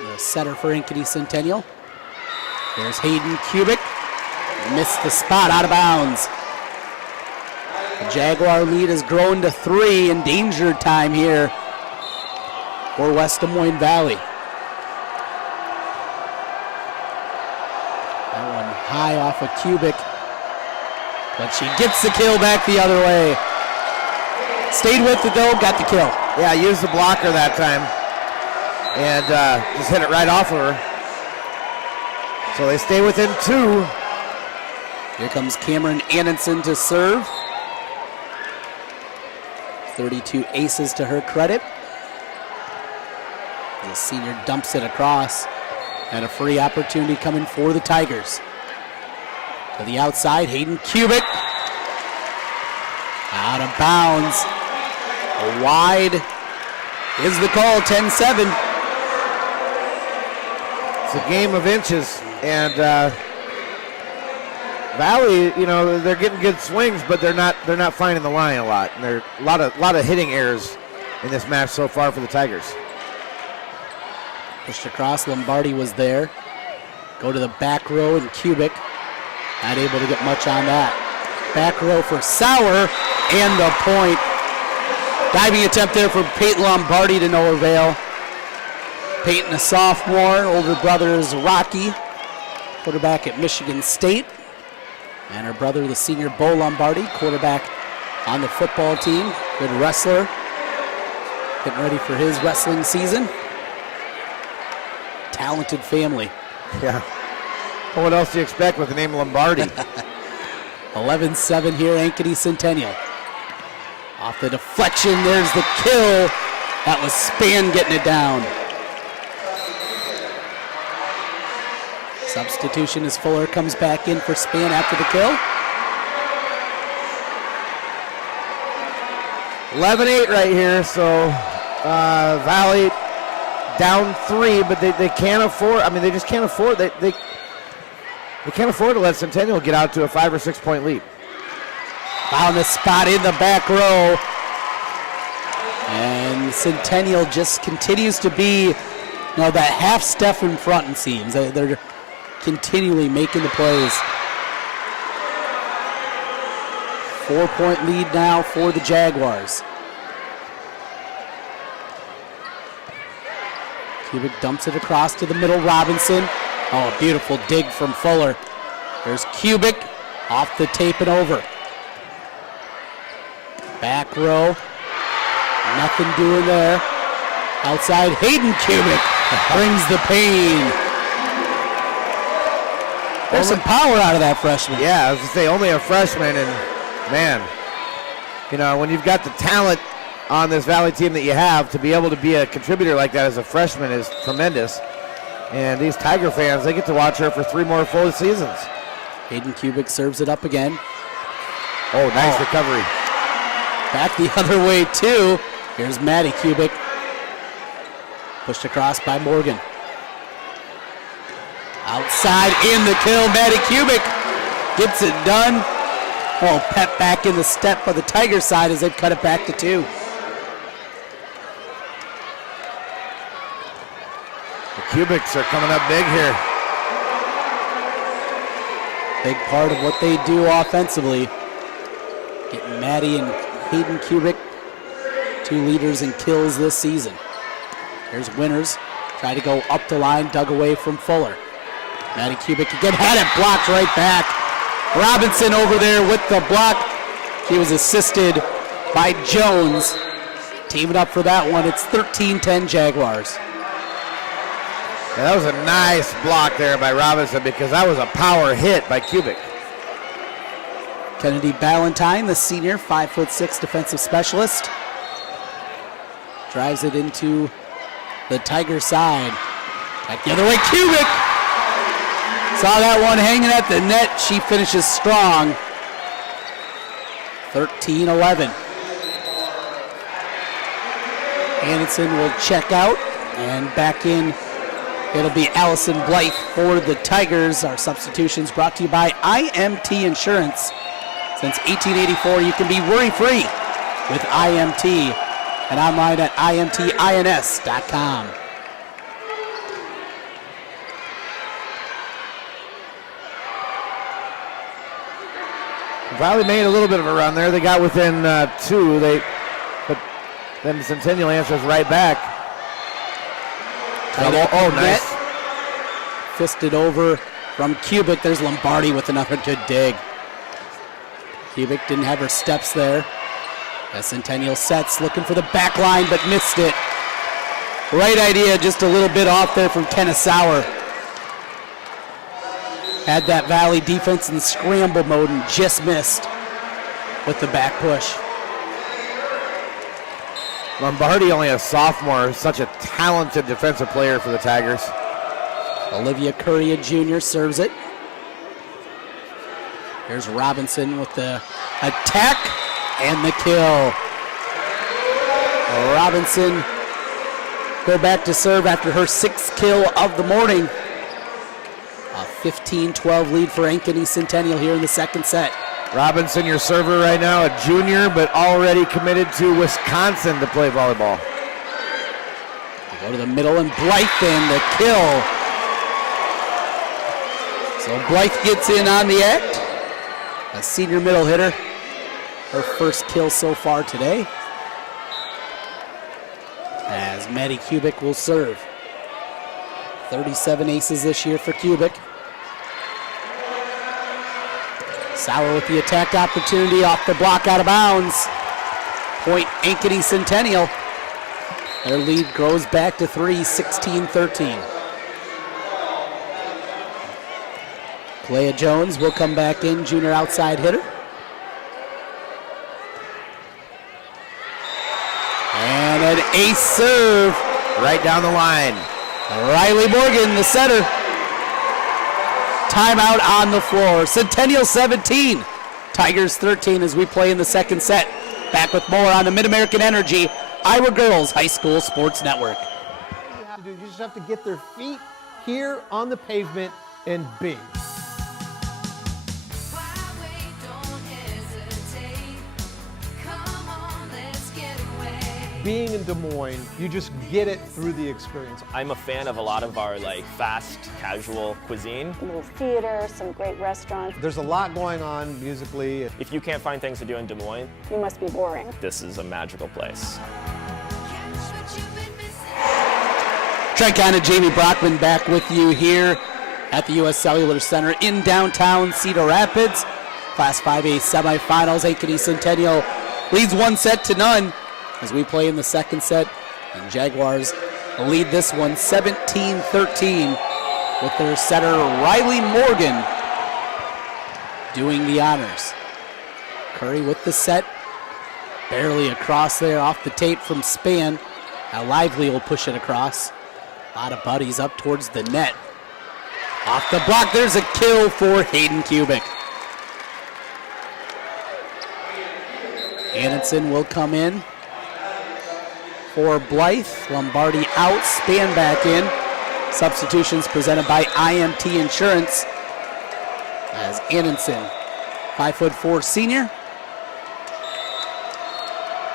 the setter for Ankeny Centennial. There's Hayden Kubik. Missed the spot, out of bounds. The Jaguar lead has grown to 3 in danger time here for West Des Moines Valley. That one high off of Kubik, but she gets the kill back the other way. Stayed with it though, got the kill. Yeah, used the blocker that time and just hit it right off of her. So they stay within 2. Here comes Cameron Annenson to serve. 32 aces to her credit. The senior dumps it across, and a free opportunity coming for the Tigers. To the outside, Hayden Kubik. Out of bounds. A wide is the call, 10-7. It's a game of inches, and Valley, you know, they're getting good swings, but they're not finding the line a lot. And there are a lot of hitting errors in this match so far for the Tigers. Pushed across, Lombardi was there. Go to the back row, and Kubik not able to get much on that. Back row for Sauer, and the point. Diving attempt there for Peyton Lombardi to no avail. Peyton, a sophomore, older brother is Rocky, quarterback at Michigan State. And her brother, the senior Bo Lombardi, quarterback on the football team. Good wrestler. Getting ready for his wrestling season. Talented family. Yeah. Well, what else do you expect with the name Lombardi? 11-7 here, Ankeny Centennial. Off the deflection, there's the kill. That was Span getting it down. Substitution as Fuller comes back in for Span after the kill. 11-8 right here, so Valley down 3, but they can't afford, I mean, they just can't afford, they can't afford to let Centennial get out to a 5 or 6 point lead. Found the spot in the back row. And Centennial just continues to be, you know, that half step in front, it seems. They're continually making the plays. 4 point lead now for the Jaguars. Kubik dumps it across to the middle, Robinson. Oh, a beautiful dig from Fuller. There's Kubik off the tape and over. Back row, nothing doing there. Outside, Hayden Kubik brings the pain. There's some power out of that freshman. Yeah, I was going to say, only a freshman, and man, you know, when you've got the talent on this Valley team that you have, to be able to be a contributor like that as a freshman is tremendous. And these Tiger fans, they get to watch her for 3 more full seasons. Hayden Kubik serves it up again. Oh, nice recovery. Back the other way, too. Here's Maddie Kubik. Pushed across by Morgan. Outside in the kill, Maddie Kubik gets it done. Oh, pep back in the step by the Tiger side as they've cut it back to 2. The Kubiks are coming up big here. Big part of what they do offensively. Getting Maddie and Hayden Kubik, 2 leaders in kills this season. Here's Winters. Try to go up the line, dug away from Fuller. Maddie Kubik again had it blocked right back. Robinson over there with the block. She was assisted by Jones. Teaming up for that one. It's 13-10 Jaguars. Yeah, that was a nice block there by Robinson because that was a power hit by Kubik. Kennedy Ballantyne, the senior, 5'6" defensive specialist. Drives it into the Tiger side. Back the other way, Kubik! Saw that one hanging at the net. She finishes strong. 13-11. Anderson will check out, and back in it'll be Allison Blythe for the Tigers. Our substitutions brought to you by IMT Insurance. It's Since 1884, you can be worry-free with IMT and online at imtins.com. Valley made a little bit of a run there. They got within 2. But then Centennial answers right back. Oh, nice. Fisted over from Kubik. There's Lombardi with another good dig. Kubik didn't have her steps there. As Centennial sets, looking for the back line, but missed it. Right idea, just a little bit off there from Kennesawer. Had that Valley defense in scramble mode and just missed with the back push. Lombardi, only a sophomore, such a talented defensive player for the Tigers. Olivia Curria Jr. serves it. Here's Robinson with the attack and the kill. Robinson go back to serve after her 6th kill of the morning. A 15-12 lead for Ankeny Centennial here in the second set. Robinson, your server right now, a junior, but already committed to Wisconsin to play volleyball. They go to the middle, and Blythe in the kill. So Blythe gets in on the act. A senior middle hitter. Her first kill so far today. As Maddie Kubik will serve. 37 aces this year for Kubik. Sauer with the attack opportunity off the block, out of bounds. Point Ankeny Centennial. Their lead grows back to 3, 16-13. Clea Jones will come back in, junior outside hitter. And an ace serve right down the line. Riley Morgan, the setter. Timeout on the floor. Centennial 17, Tigers 13 as we play in the second set. Back with more on the MidAmerican Energy Iowa Girls High School Sports Network. All you have to do, you just have to get their feet here on the pavement and bing. Being in Des Moines, you just get it through the experience. I'm a fan of a lot of our fast, casual cuisine. A little theater, some great restaurants. There's a lot going on musically. If you can't find things to do in Des Moines, You must be boring. this is a magical place. Trent Kahn and Jamie Brockman back with you here at the U.S. Cellular Center in downtown Cedar Rapids. Class 5A semifinals. Ankeny Centennial leads 1-0 as we play in the second set. And Jaguars lead this one 17-13 with their setter Riley Morgan doing the honors. Curry with the set. Barely across there off the tape from Span. Now Lively will push it across. A lot of buddies up towards the net. Off the block, there's a kill for Hayden Kubik. Anderson will come in for Blythe. Lombardi out, Span back in. Substitutions presented by IMT Insurance. As Anderson, 5'4" senior,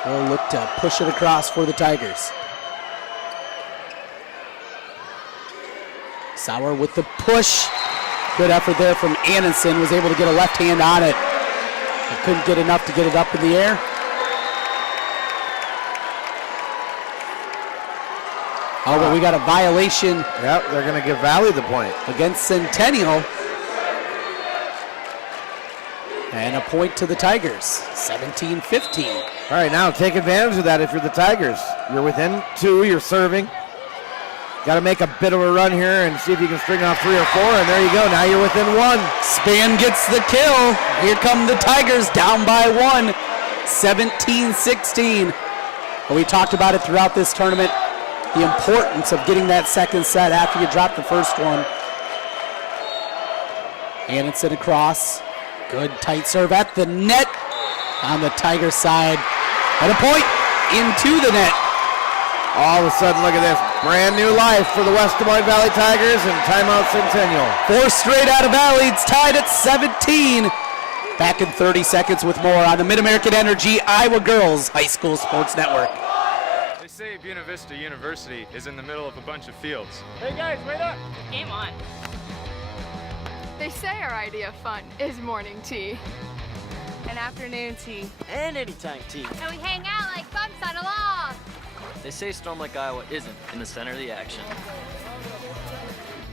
will look to push it across for the Tigers. Sauer with the push. Good effort there from Anderson. Was able to get a left hand on it. But couldn't get enough to get it up in the air. Oh, but we got a violation. Yep, they're going to give Valley the point. Against Centennial. And a point to the Tigers, 17-15. All right, now take advantage of that if you're the Tigers. You're within 2, you're serving. Got to make a bit of a run here and see if you can string off 3 or 4, and there you go. Now you're within 1. Span gets the kill. Here come the Tigers down by 1, 17-16. But we talked about it throughout this tournament, the importance of getting that second set after you drop the first one. Anderson across. Good tight serve at the net on the Tiger side. And a point into the net. All of a sudden, look at this. Brand new life for the West Des Moines Valley Tigers and timeout Centennial. 4 straight out of Valley. It's tied at 17. Back in 30 seconds with more on the MidAmerican Energy Iowa Girls High School Sports Network. They say Buena Vista University is in the middle of a bunch of fields. Hey guys, wait up! Game on. They say our idea of fun is morning tea. And afternoon tea. And anytime tea. And we hang out like bumps on a log. They say Storm Lake, Iowa isn't in the center of the action.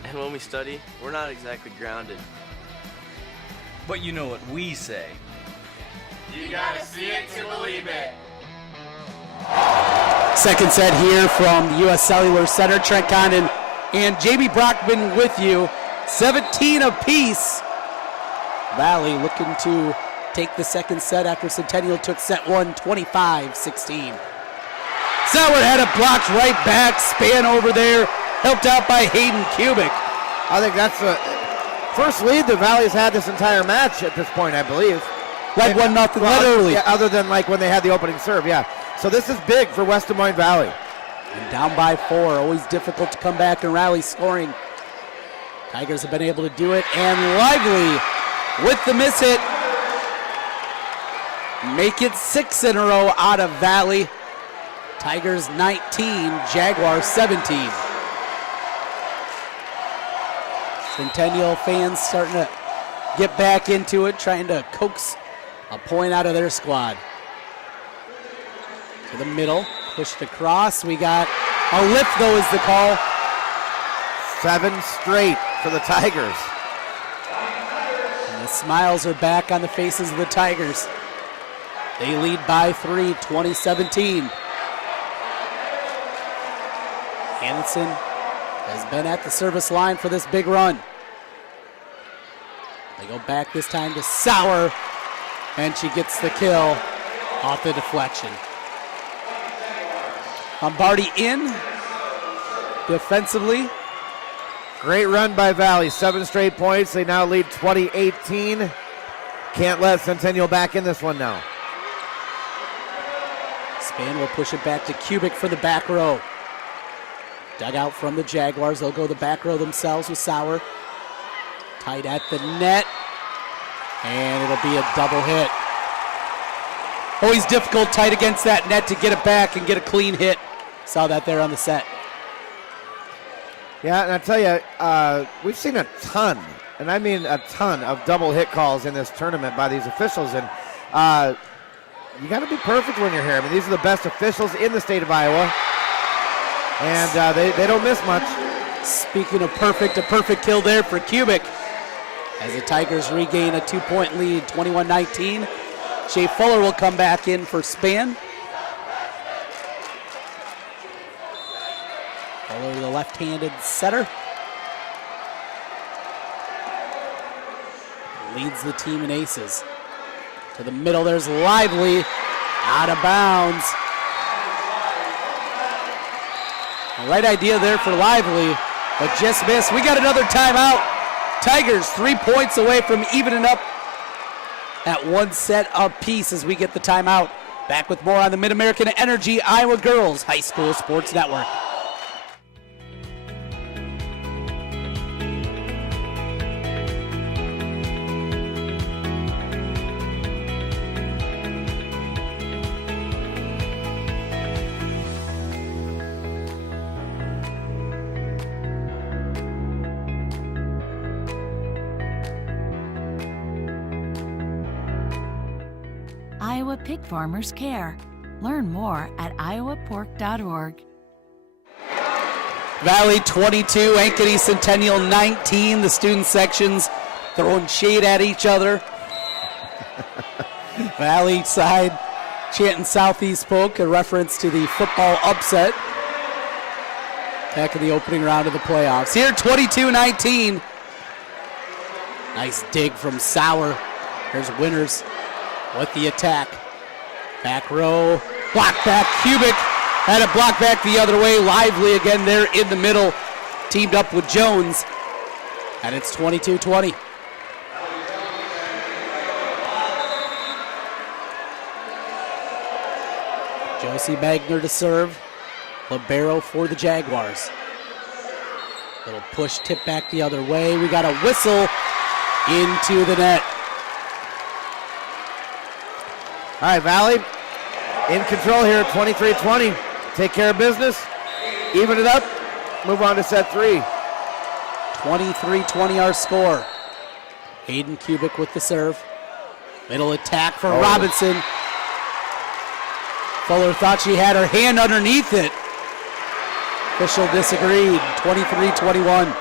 And when we study, we're not exactly grounded. But you know what we say. You gotta see it to believe it. Second set here from the U.S. Cellular Center. Trent Condon and Jamie Brockman with you. 17 apiece. Valley looking to take the second set after Centennial took set one, 25-16. Sauer had it blocked right back. Span over there, helped out by Hayden Kubik. I think that's the first lead the Valley's had this entire match at this point, I believe. Like 1-0, literally. Yeah, other than like when they had the opening serve, yeah. So this is big for West Des Moines Valley. And down by 4, always difficult to come back and rally scoring. Tigers have been able to do it, and Lively with the miss hit. Make it 6 in a row out of Valley. Tigers 19, Jaguars 17. Centennial fans starting to get back into it, trying to coax a point out of their squad. To the middle, pushed across. We got a lift, though, is the call. 7 straight for the Tigers. And the smiles are back on the faces of the Tigers. They lead by 3, 2017. Hanson has been at the service line for this big run. They go back this time to Sauer, and she gets the kill off the deflection. Lombardi in defensively. Great run by Valley, 7 straight points. They now lead 20-18. Can't let Centennial back in this one now. Span will push it back to Kubik for the back row. Dug out from the Jaguars. They'll go the back row themselves with Sauer. Tight at the net. And it'll be a double hit. Always difficult tight against that net to get it back and get a clean hit. Saw that there on the set. Yeah, and I tell you, we've seen a ton, and I mean a ton of double hit calls in this tournament by these officials. And you got to be perfect when you're here. I mean, these are the best officials in the state of Iowa. And they don't miss much. Speaking of perfect, a perfect kill there for Kubik. As the Tigers regain a 2-point lead, 21-19. Shea Fuller will come back in for Span. Fuller, the left-handed setter. Leads the team in aces. To the middle, there's Lively. Out of bounds. The right idea there for Lively, but just missed. We got another timeout. Tigers 3 points away from evening up at 1 set apiece as we get the timeout. Back with more on the MidAmerican Energy Iowa Girls High School Sports Network. Iowa pig farmers care. Learn more at iowapork.org. Valley 22, Ankeny Centennial 19. The student sections throwing shade at each other. Valley side chanting Southeast Polk, a reference to the football upset back in the opening round of the playoffs. Here, 22-19. Nice dig from Sauer. There's Winters with the attack. Back row, block back, Kubik had it blocked back the other way. Lively again there in the middle, teamed up with Jones, and it's 22-20. Josie Magner to serve, libero for the Jaguars. Little push, tip back the other way. We got a whistle into the net. All right, Valley in control here, 23-20. Take care of business, even it up, move on to set 3. 23-20 our score. Hayden Kubik with the serve. Middle attack for Robinson. Fuller thought she had her hand underneath it. Official disagreed, 23-21.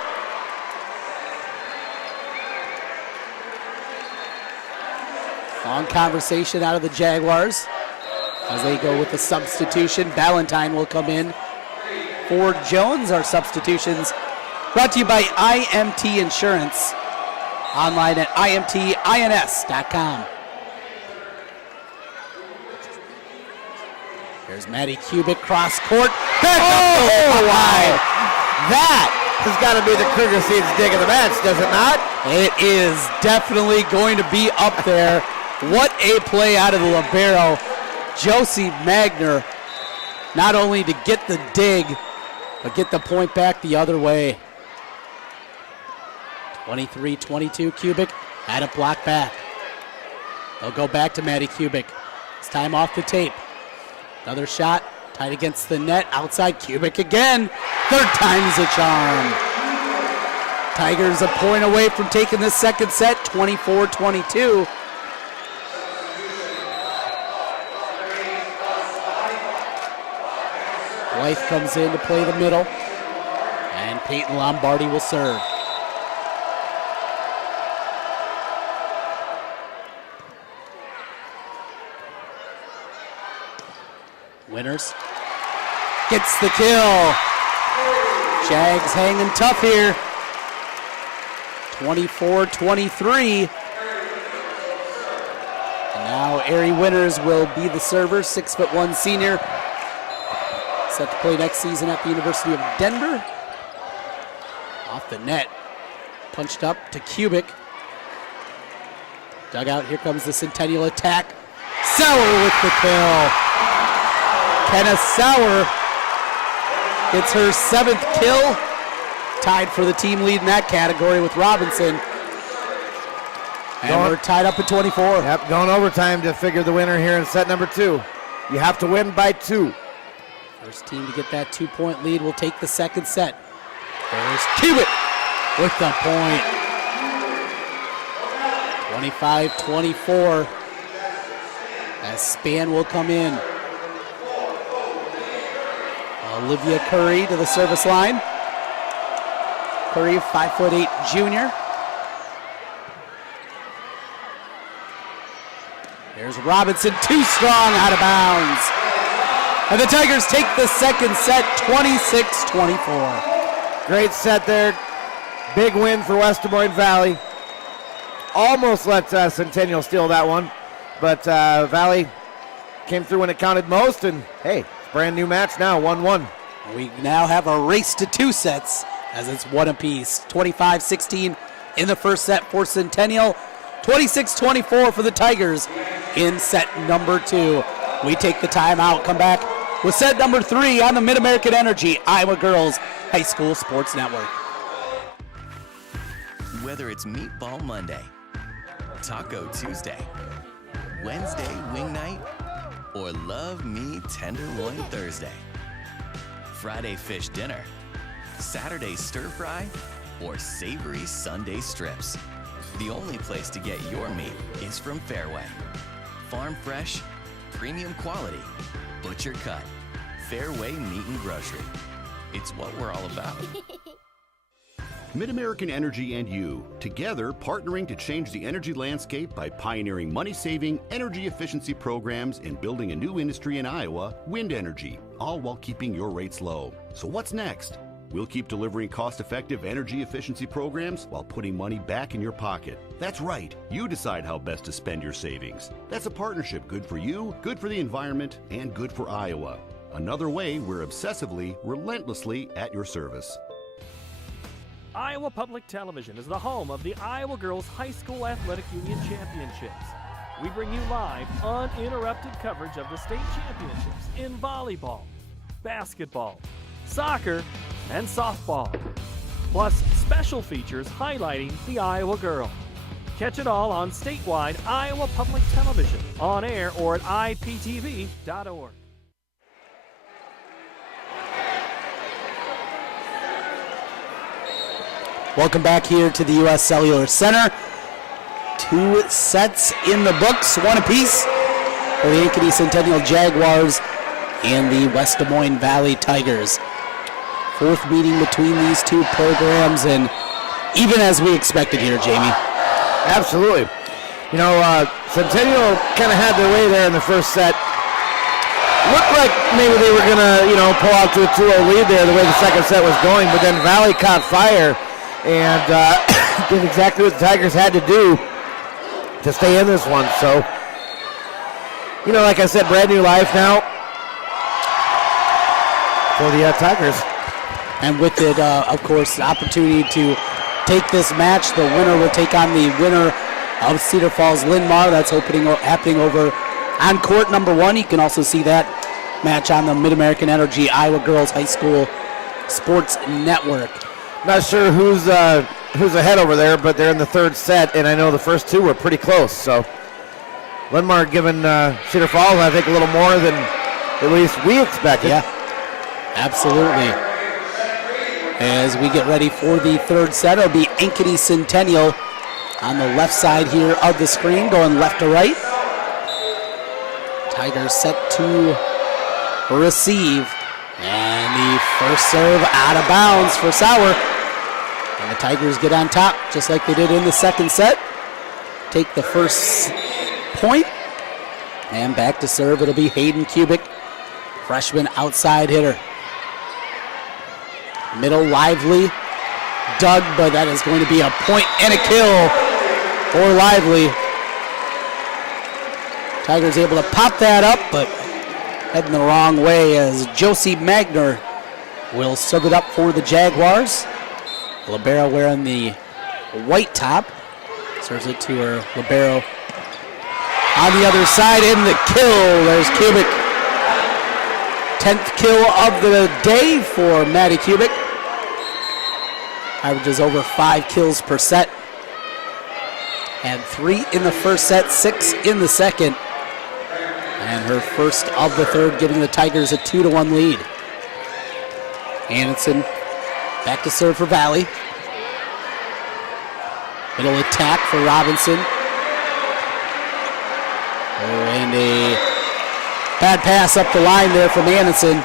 Long conversation out of the Jaguars as they go with the substitution. Ballantyne will come in for Jones. Our substitutions brought to you by IMT Insurance. Online at imtins.com. There's Maddie Kubik, cross court. Wow. That has got to be the Kruger Seeds dig of the match, does it not? It is definitely going to be up there. What a play out of the libero. Josie Magner, not only to get the dig, but get the point back the other way. 23-22, Kubik had a block back. They'll go back to Maddie Kubik. It's time off the tape. Another shot, tied against the net, outside Kubik again. Third time's a charm. Tigers a point away from taking this second set, 24-22. Blythe comes in to play the middle, and Peyton Lombardi will serve. Winters gets the kill. Jags hanging tough here. 24-23. And now Ari Winters will be the server, 6'1" senior. Set to play next season at the University of Denver. Off the net. Punched up to Kubik. Dugout, here comes the Centennial attack. Sauer with the kill. Kenna Sauer gets her 7th kill. Tied for the team lead in that category with Robinson. And we're tied up at 24. Yep, going overtime to figure the winner here in set number 2. You have to win by 2. First team to get that 2-point lead will take the second set. There's Kubik with the point. 25-24. As Span will come in. Olivia Curry to the service line. Curry, 5'8" junior. There's Robinson, too strong, out of bounds. And the Tigers take the second set, 26-24. Great set there. Big win for West Des Moines Valley. Almost let Centennial steal that one, but Valley came through when it counted most, and hey, brand new match now, 1-1. We now have a race to 2 sets as it's 1 apiece. 25-16 in the first set for Centennial. 26-24 for the Tigers in set number 2. We take the timeout, come back with set number 3 on the MidAmerican Energy Iowa Girls High School Sports Network. Whether it's Meatball Monday, Taco Tuesday, Wednesday Wing Night, or Love Me Tenderloin Thursday, Friday Fish Dinner, Saturday Stir Fry, or Savory Sunday Strips, the only place to get your meat is from Fairway. Farm fresh, premium quality, butcher cut, Fairway Meat and Grocery. It's what we're all about. MidAmerican Energy and you, together partnering to change the energy landscape by pioneering money-saving, energy efficiency programs and building a new industry in Iowa, wind energy, all while keeping your rates low. So what's next? We'll keep delivering cost-effective energy efficiency programs while putting money back in your pocket. That's right. You decide how best to spend your savings. That's a partnership good for you, good for the environment, and good for Iowa. Another way we're obsessively, relentlessly at your service. Iowa Public Television is the home of the Iowa Girls High School Athletic Union Championships. We bring you live, uninterrupted coverage of the state championships in volleyball, basketball, soccer, and softball. Plus, special features highlighting the Iowa girl. Catch it all on statewide Iowa Public Television, on air or at iptv.org. Welcome back here to the U.S. Cellular Center. 2 sets in the books, 1 apiece for the Ankeny Centennial Jaguars and the West Des Moines Valley Tigers. 4th meeting between these 2 programs, and even as we expected here, Jamie. Absolutely. You know, Centennial kind of had their way there in the first set. Looked like maybe they were going to, pull out to a 2-0 lead there the way the second set was going, but then Valley caught fire and did exactly what the Tigers had to do to stay in this one. So, like I said, brand new life now for the Tigers. And with it, of course, the opportunity to take this match. The winner will take on the winner of Cedar Falls Linn-Mar. That's happening over on court number 1. You can also see that match on the MidAmerican Energy Iowa Girls High School Sports Network. Not sure who's ahead over there, but they're in the 3rd set, and I know the first 2 were pretty close. So Linn-Mar giving Cedar Falls, I think, a little more than at least we expected. Yeah, absolutely. As we get ready for the 3rd set, it'll be Ankeny Centennial on the left side here of the screen, going left to right. Tigers set to receive. And the first serve out of bounds for Sauer. And the Tigers get on top just like they did in the second set. Take the first point. And back to serve, it'll be Hayden Kubik, freshman outside hitter. Middle Lively, dug, but that is going to be a point and a kill for Lively. Tigers able to pop that up, but heading the wrong way as Josie Magner will serve it up for the Jaguars. Libero wearing the white top. Serves it to her libero on the other side, and the kill. There's Kubik. 10th kill of the day for Maddie Kubik. Averages over 5 kills per set. Had 3 in the first set, 6 in the second. And her first of the third, giving the Tigers a 2-1 lead. Anderson back to serve for Valley. Middle attack for Robinson. Oh, and a bad pass up the line there from Anderson.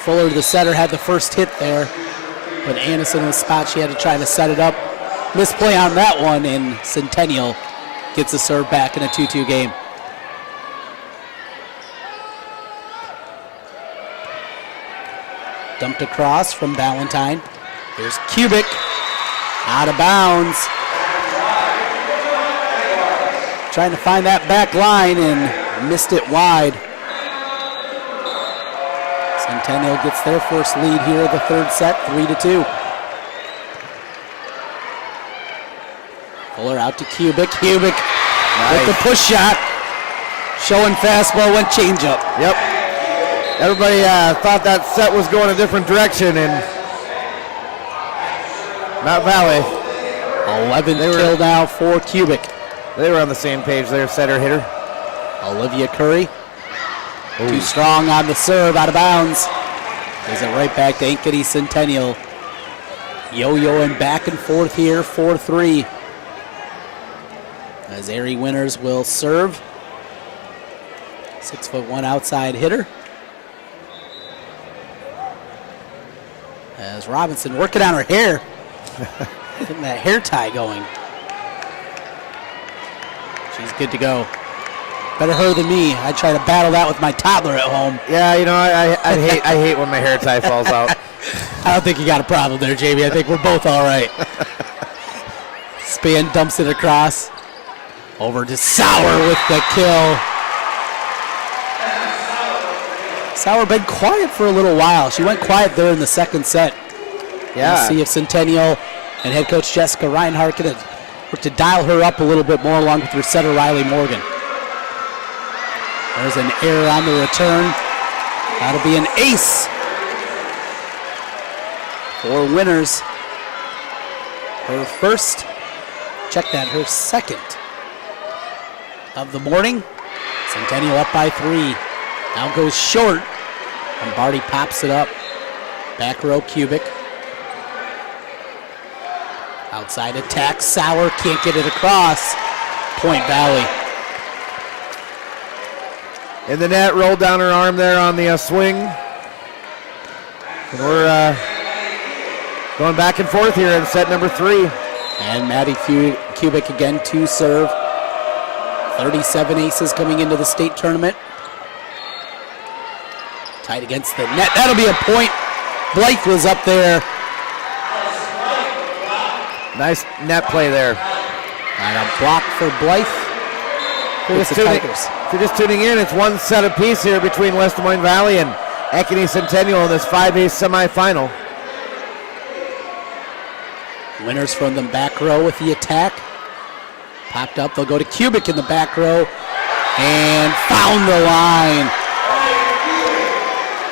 Fuller, the setter, had the first hit there, but Anderson in the spot, she had to try to set it up. Misplay on that one, and Centennial gets the serve back in a 2-2 game. Dumped across from Valentine. Here's Kubik, out of bounds. Trying to find that back line and missed it wide. Centennial gets their first lead here in the third set, 3-2. Fuller out to Kubik. Kubik with the push shot. Showing fastball, went changeup. Yep. Everybody thought that set was going a different direction, and not Valley. 11th kill now for Kubik. They were on the same page there, setter hitter. Olivia Curry. Too strong on the serve, out of bounds. Gives it right back to Ankeny Centennial. Yo-yoing back and forth here, 4-3. As Ari Winters will serve. 6'1" outside hitter. As Robinson working on her hair. Getting that hair tie going. She's good to go. Better her than me. I try to battle that with my toddler at home. Yeah, you know, I hate when my hair tie falls out. I don't think you got a problem there, Jamie. I think we're both all right. Span dumps it across. Over to Sauer with the kill. Sauer been quiet for a little while. She went quiet there in the second set. Yeah. We'll see if Centennial and head coach Jessica Reinhardt can work to dial her up a little bit more along with her setter Riley Morgan. There's an error on the return. That'll be an ace for Winters. Her first Check that, her second of the morning. Centennial up by 3. Now goes short. Lombardi pops it up. Back row, Kubik. Outside attack, Sauer can't get it across. Point Valley. In the net, rolled down her arm there on the swing. And we're going back and forth here in set number 3. And Maddie Kubik again to serve. 37 aces coming into the state tournament. Tied against the net. That'll be a point. Blythe was up there. Nice net play there. And a block for Blythe. If you're just tuning in, it's one set apiece here between West Des Moines Valley and Ankeny Centennial in this 5A semifinal. Winners from the back row with the attack. Popped up, they'll go to Kubik in the back row. And found the line.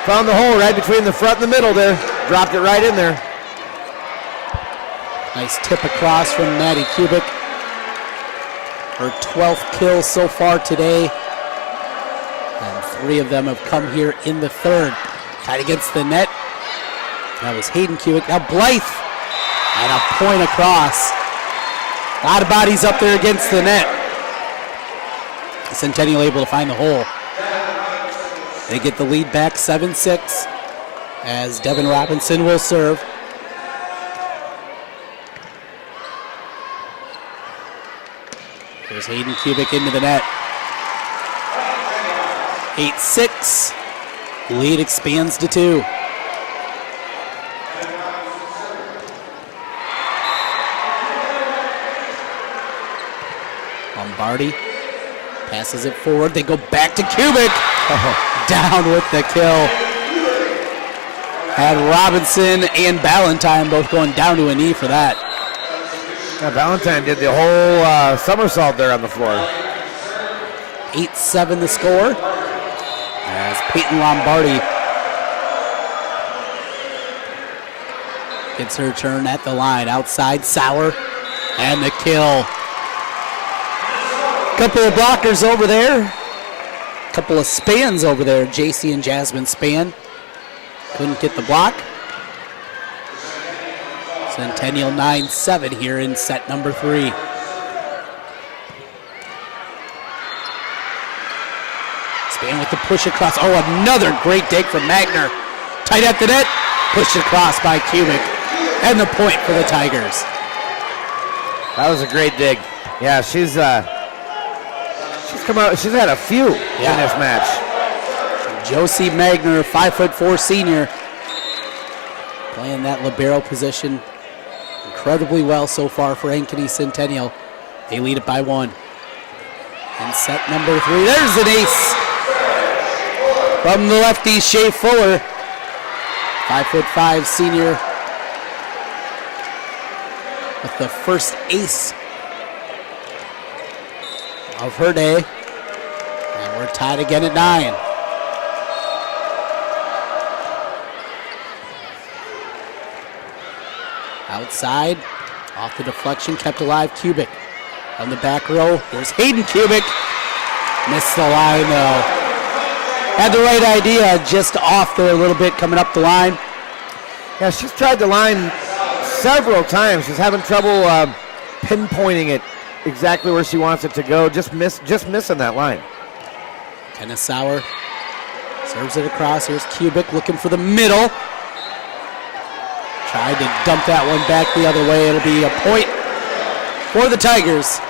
Found the hole right between the front and the middle there. Dropped it right in there. Nice tip across from Maddie Kubik. Her 12th kill so far today. And 3 of them have come here in the third. Tied against the net. That was Hayden Kubik. Now Blythe. And a point across. A lot of bodies up there against the net. Centennial able to find the hole. They get the lead back 7-6 as Devin Robinson will serve. There's Hayden Kubik into the net. 8-6. Lead expands to 2. Lombardi passes it forward. They go back to Kubik. Down with the kill. Had Robinson and Ballantyne both going down to a knee for that. Yeah, Ballantyne did the whole somersault there on the floor. 8-7 the score. As Peyton Lombardi gets her turn at the line. Outside, Sauer, and the kill. Couple of blockers over there. Couple of spans over there. JC and Jasmine span. Couldn't get the block. Centennial 9-7 here in set number 3. Span with the push across. Oh, another great dig from Magner. Tight at the net. Pushed across by Kubik. And the point for the Tigers. That was a great dig. Yeah, she's come out. She's had a few in this match. Josie Magner, 5'4" senior, playing that libero position incredibly well so far for Ankeny Centennial. They lead it by 1. And set number 3, there's an ace from the lefty, Shea Fuller, 5'5" senior, with the first ace of her day. And we're tied again at 9. Outside, off the deflection, kept alive, Kubik. On the back row, here's Hayden Kubik. Missed the line though. Had the right idea, just off there a little bit coming up the line. Yeah, she's tried the line several times. She's having trouble pinpointing it exactly where she wants it to go. Just missing that line. Kenna Sauer serves it across. Here's Kubik looking for the middle. Tried to dump that one back the other way. It'll be a point for the Tigers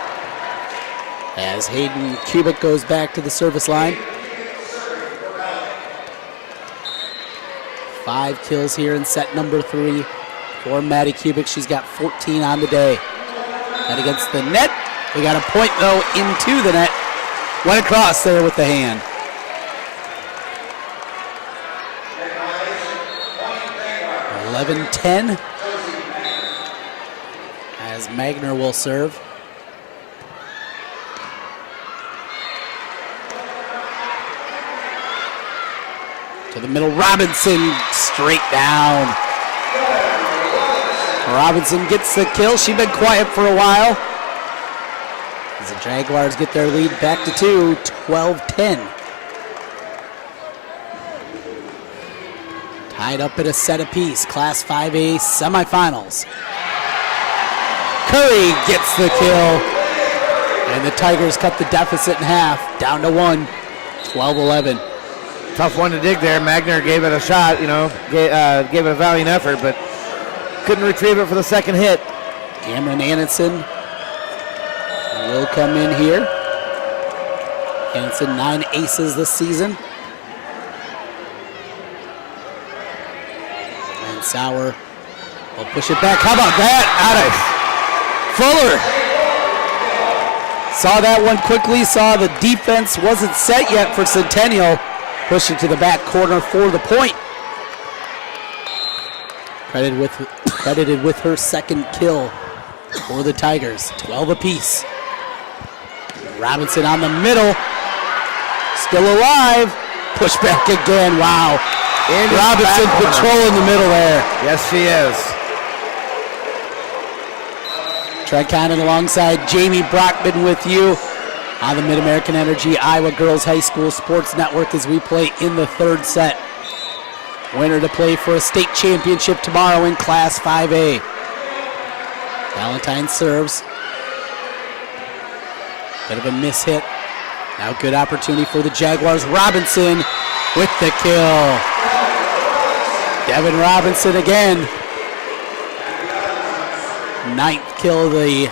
as Hayden Kubik goes back to the service line. 5 kills here in set number 3 for Maddie Kubik. She's got 14 on the day. And against the net. We got a point though into the net. Went across there with the hand. (11-10) as Magner will serve. To the middle, Robinson straight down. Robinson gets the kill. She's been quiet for a while. As the Jaguars get their lead back to 2, 12-10. Tied up at a set apiece, Class 5A semifinals. Curry gets the kill, and the Tigers cut the deficit in half, down to 1, 12-11. Tough one to dig there. Magner gave it a shot, gave it a valiant effort, but couldn't retrieve it for the second hit. Cameron Anderson will come in here. Anderson, 9 aces this season. And Sauer will push it back. How about that? Out of Fuller. Saw that one quickly, saw the defense wasn't set yet for Centennial. Pushing to the back corner for the point. Credited with her second kill for the Tigers. 12 apiece. Robinson on the middle. Still alive. Push back again. Wow. Robinson patrolling the middle there. Yes, she is. Trent Condon alongside Jamie Brockman with you on the MidAmerican Energy Iowa Girls High School Sports Network as we play in the third set. Winner to play for a state championship tomorrow in Class 5A. Valentine serves. Bit of a miss hit. Now good opportunity for the Jaguars. Robinson with the kill. Devin Robinson again. 9th kill of the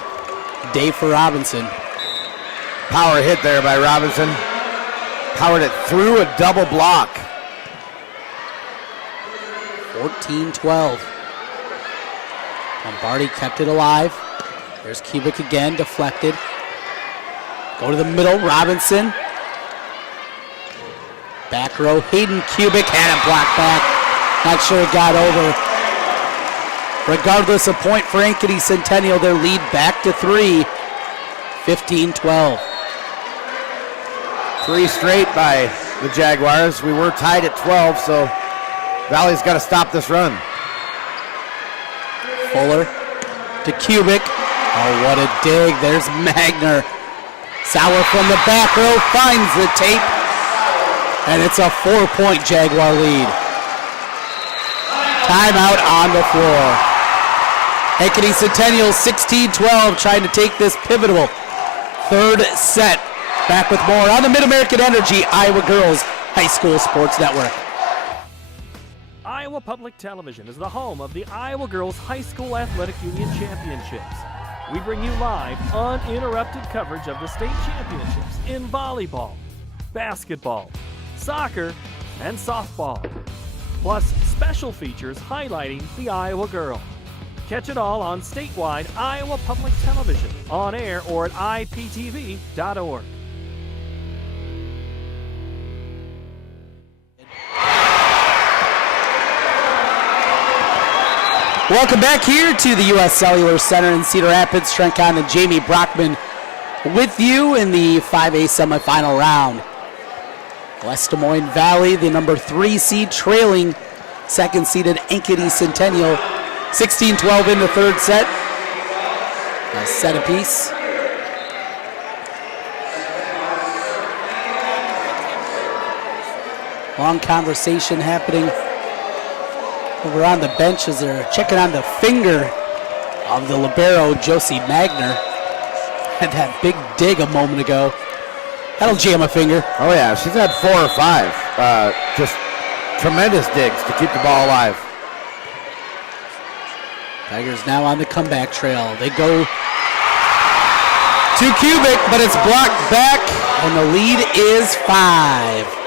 day for Robinson. Power hit there by Robinson. Powered it through a double block. 14-12. Lombardi kept it alive. There's Kubik again, deflected. Go to the middle, Robinson. Back row, Hayden Kubik had it blocked back. Not sure it got over. Regardless of point for Ankeny Centennial, their lead back to 3, 15-12. 3 straight by the Jaguars. We were tied at 12, so Valley's got to stop this run. Fuller to Kubik. Oh, what a dig. There's Magner. Sauer from the back row finds the tape. And it's a 4-point Jaguar lead. Timeout on the floor. Ankeny Centennial 16-12 trying to take this pivotal third set. Back with more on the MidAmerican Energy Iowa Girls High School Sports Network. Iowa Public Television is the home of the Iowa Girls High School Athletic Union Championships. We bring you live, uninterrupted coverage of the state championships in volleyball, basketball, soccer, and softball. Plus special features highlighting the Iowa girl. Catch it all on statewide Iowa Public Television, on air or at iptv.org. Welcome back here to the U.S. Cellular Center in Cedar Rapids. Trent Condon and Jamie Brockman with you in the 5A semifinal round. West Des Moines Valley, the number 3 seed, trailing second-seeded Ankeny Centennial. 16-12 in the third set. A set apiece. Long conversation happening over on the bench as they're checking on the finger of the libero, Josie Magner. Had that big dig a moment ago. That'll jam a finger. Oh yeah, she's had 4 or 5. Just tremendous digs to keep the ball alive. Tigers now on the comeback trail. They go to Kubik, but it's blocked back, and the lead is 5.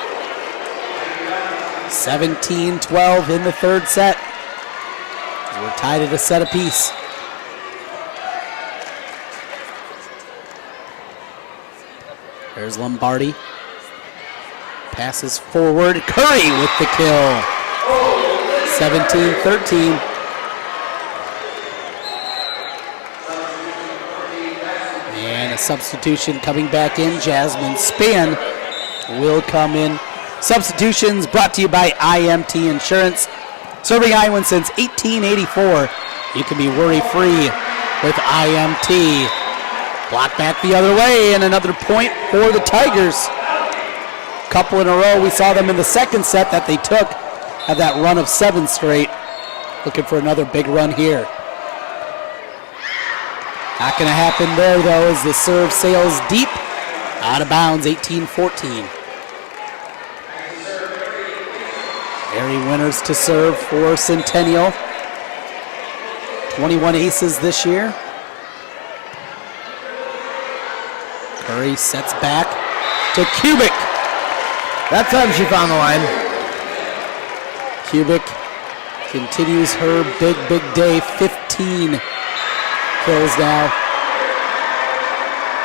17-12 in the third set. We're tied at a set apiece. There's Lombardi. Passes forward. Curry with the kill. 17-13. And a substitution coming back in. Jasmine Span will come in. Substitutions brought to you by IMT Insurance. Serving Iowans since 1884. You can be worry-free with IMT. Block back the other way, and another point for the Tigers. Couple in a row. We saw them in the second set that they took. Had that run of 7 straight. Looking for another big run here. Not going to happen there, though, as the serve sails deep. Out of bounds, 18-14. Mary Winters to serve for Centennial. 21 aces this year. Curry sets back to Kubik. That time she found the line. Kubik continues her big day. 15 kills now.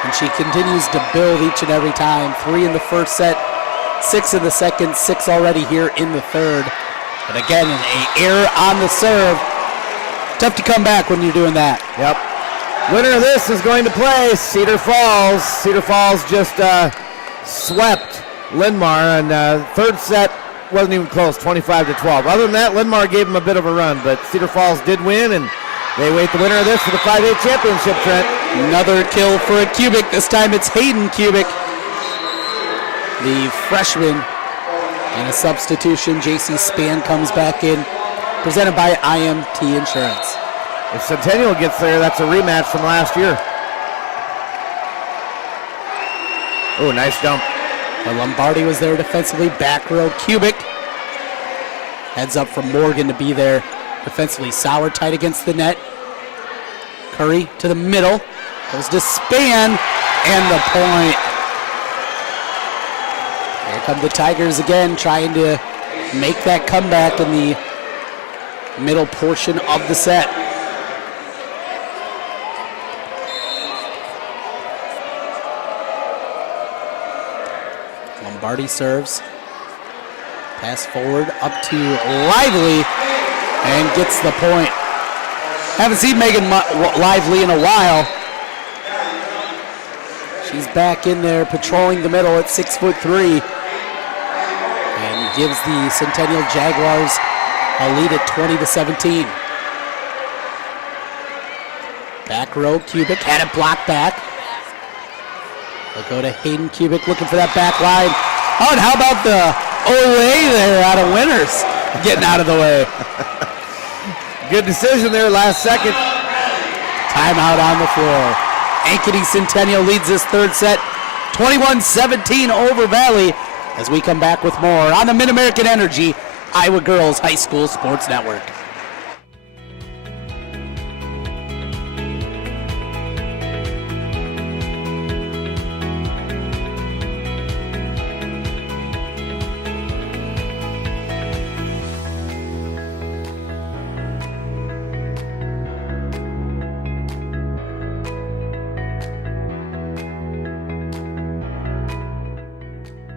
And she continues to build each and every time. 3 in the first set, 6 in the second, 6 already here in the third. But again, an error on the serve. Tough to come back when you're doing that. Yep. Winner of this is going to play Cedar Falls. Cedar Falls just swept Linn-Mar, and third set wasn't even close, 25-12. Other than that, Linn-Mar gave them a bit of a run, but Cedar Falls did win, and they wait the winner of this for the 5A championship, Trent. Another kill for a Kubik. This time it's Hayden Kubik, the freshman. And a substitution, J.C. Span comes back in, presented by IMT Insurance. If Centennial gets there, that's a rematch from last year. Oh, nice dump. But Lombardi was there defensively. Back row, Kubik. Heads up from Morgan to be there defensively. Sauer tight against the net. Curry to the middle. Goes to Span, and the point. Here come the Tigers again, trying to make that comeback in the middle portion of the set. Lombardi serves. Pass forward up to Lively and gets the point. Haven't seen Megan Lively in a while. She's back in there patrolling the middle at 6'3", and gives the Centennial Jaguars a lead at 20-17. Back row, Kubik had it blocked back. We'll go to Hayden Kubik looking for that back line. Oh, and how about the Olay there out of Winters getting out of the way. Good decision there last second. Timeout on the floor. Ankeny Centennial leads this third set 21-17 over Valley as we come back with more on the MidAmerican Energy Iowa Girls High School Sports Network.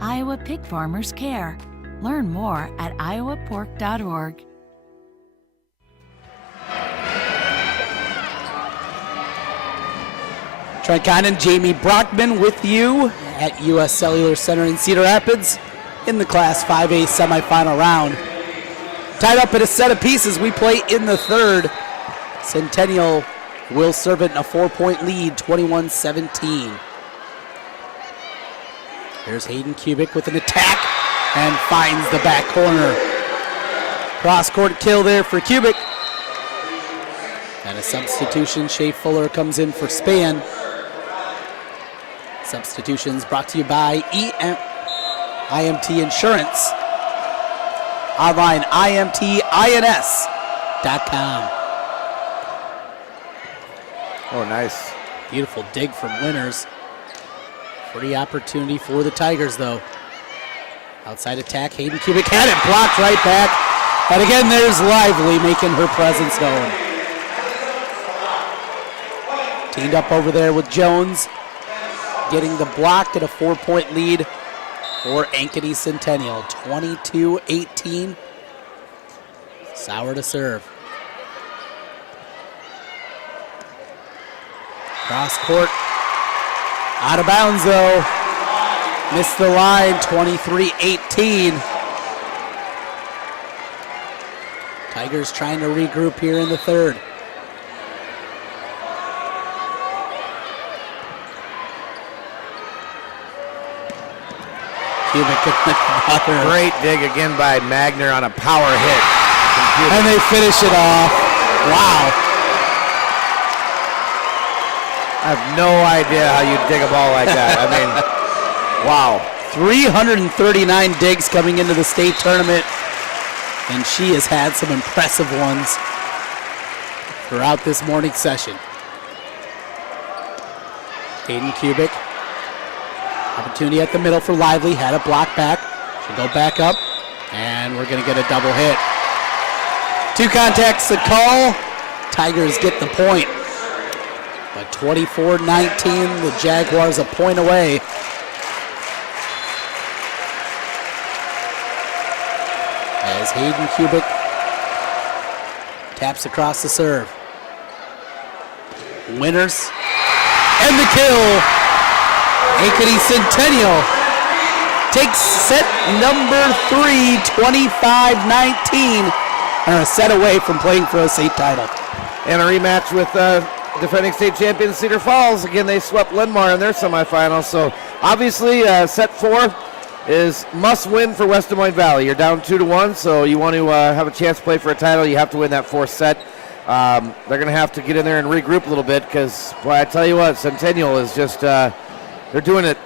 Iowa Pig Farmers Care. Learn more at iowapork.org. Trent Condon, Jamie Brockman with you at U.S. Cellular Center in Cedar Rapids in the Class 5A semifinal round. Tied up at a set of pieces, we play in the third. Centennial will serve it in a 4-point lead, 21-17. Here's Hayden Kubik with an attack and finds the back corner. Cross-court kill there for Kubik. And a substitution, Shea Fuller comes in for Span. Substitutions brought to you by IMT Insurance. Online, IMTINS.com. Oh, nice. Beautiful dig from Winters. Free opportunity for the Tigers, though. Outside attack, Hayden Kubik had it blocked right back. And again, there's Lively making her presence known. Teamed up over there with Jones, getting the block at a 4-point lead for Ankeny Centennial. 22-18. Sauer to serve. Cross court. Out of bounds, though. Missed the line, 23-18. Tigers trying to regroup here in the third. Cubic and Great dig again by Magner on a power hit. And they finish it off. Wow. I have no idea how you dig a ball like that. I mean, wow. 339 digs coming into the state tournament, and she has had some impressive ones throughout this morning's session. Hayden Cubic, opportunity at the middle for Lively, had a block back. She'll go back up, and we're gonna get a double hit. 2 contacts to call. Tigers get the point. But 24-19, the Jaguars a point away. As Hayden Cubic taps across the serve. Winners and the kill. Ankeny Centennial takes set number 3, 25-19, and a set away from playing for a state title. And a rematch with defending state champions Cedar Falls. Again, they swept Linmar in their semifinals. So obviously, set 4 is must win for West Des Moines Valley. You're down 2-1, so you want to have a chance to play for a title. You have to win that 4th set. They're going to have to get in there and regroup a little bit because, boy, I tell you what, Centennial is just, they're doing it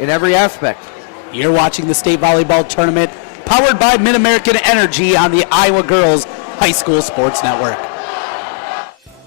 in every aspect. You're watching the state volleyball tournament powered by MidAmerican Energy on the Iowa Girls High School Sports Network.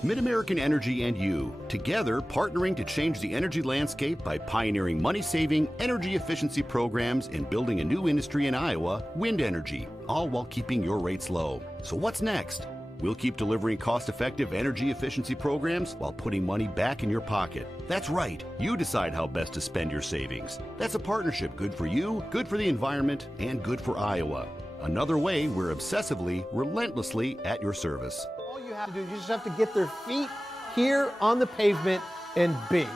MidAmerican Energy and you, together partnering to change the energy landscape by pioneering money-saving, energy efficiency programs and building a new industry in Iowa, wind energy, all while keeping your rates low. So what's next? We'll keep delivering cost-effective energy efficiency programs while putting money back in your pocket. That's right, you decide how best to spend your savings. That's a partnership good for you, good for the environment, and good for Iowa. Another way we're obsessively, relentlessly at your service. All you have to do, you just have to get their feet here on the pavement and be.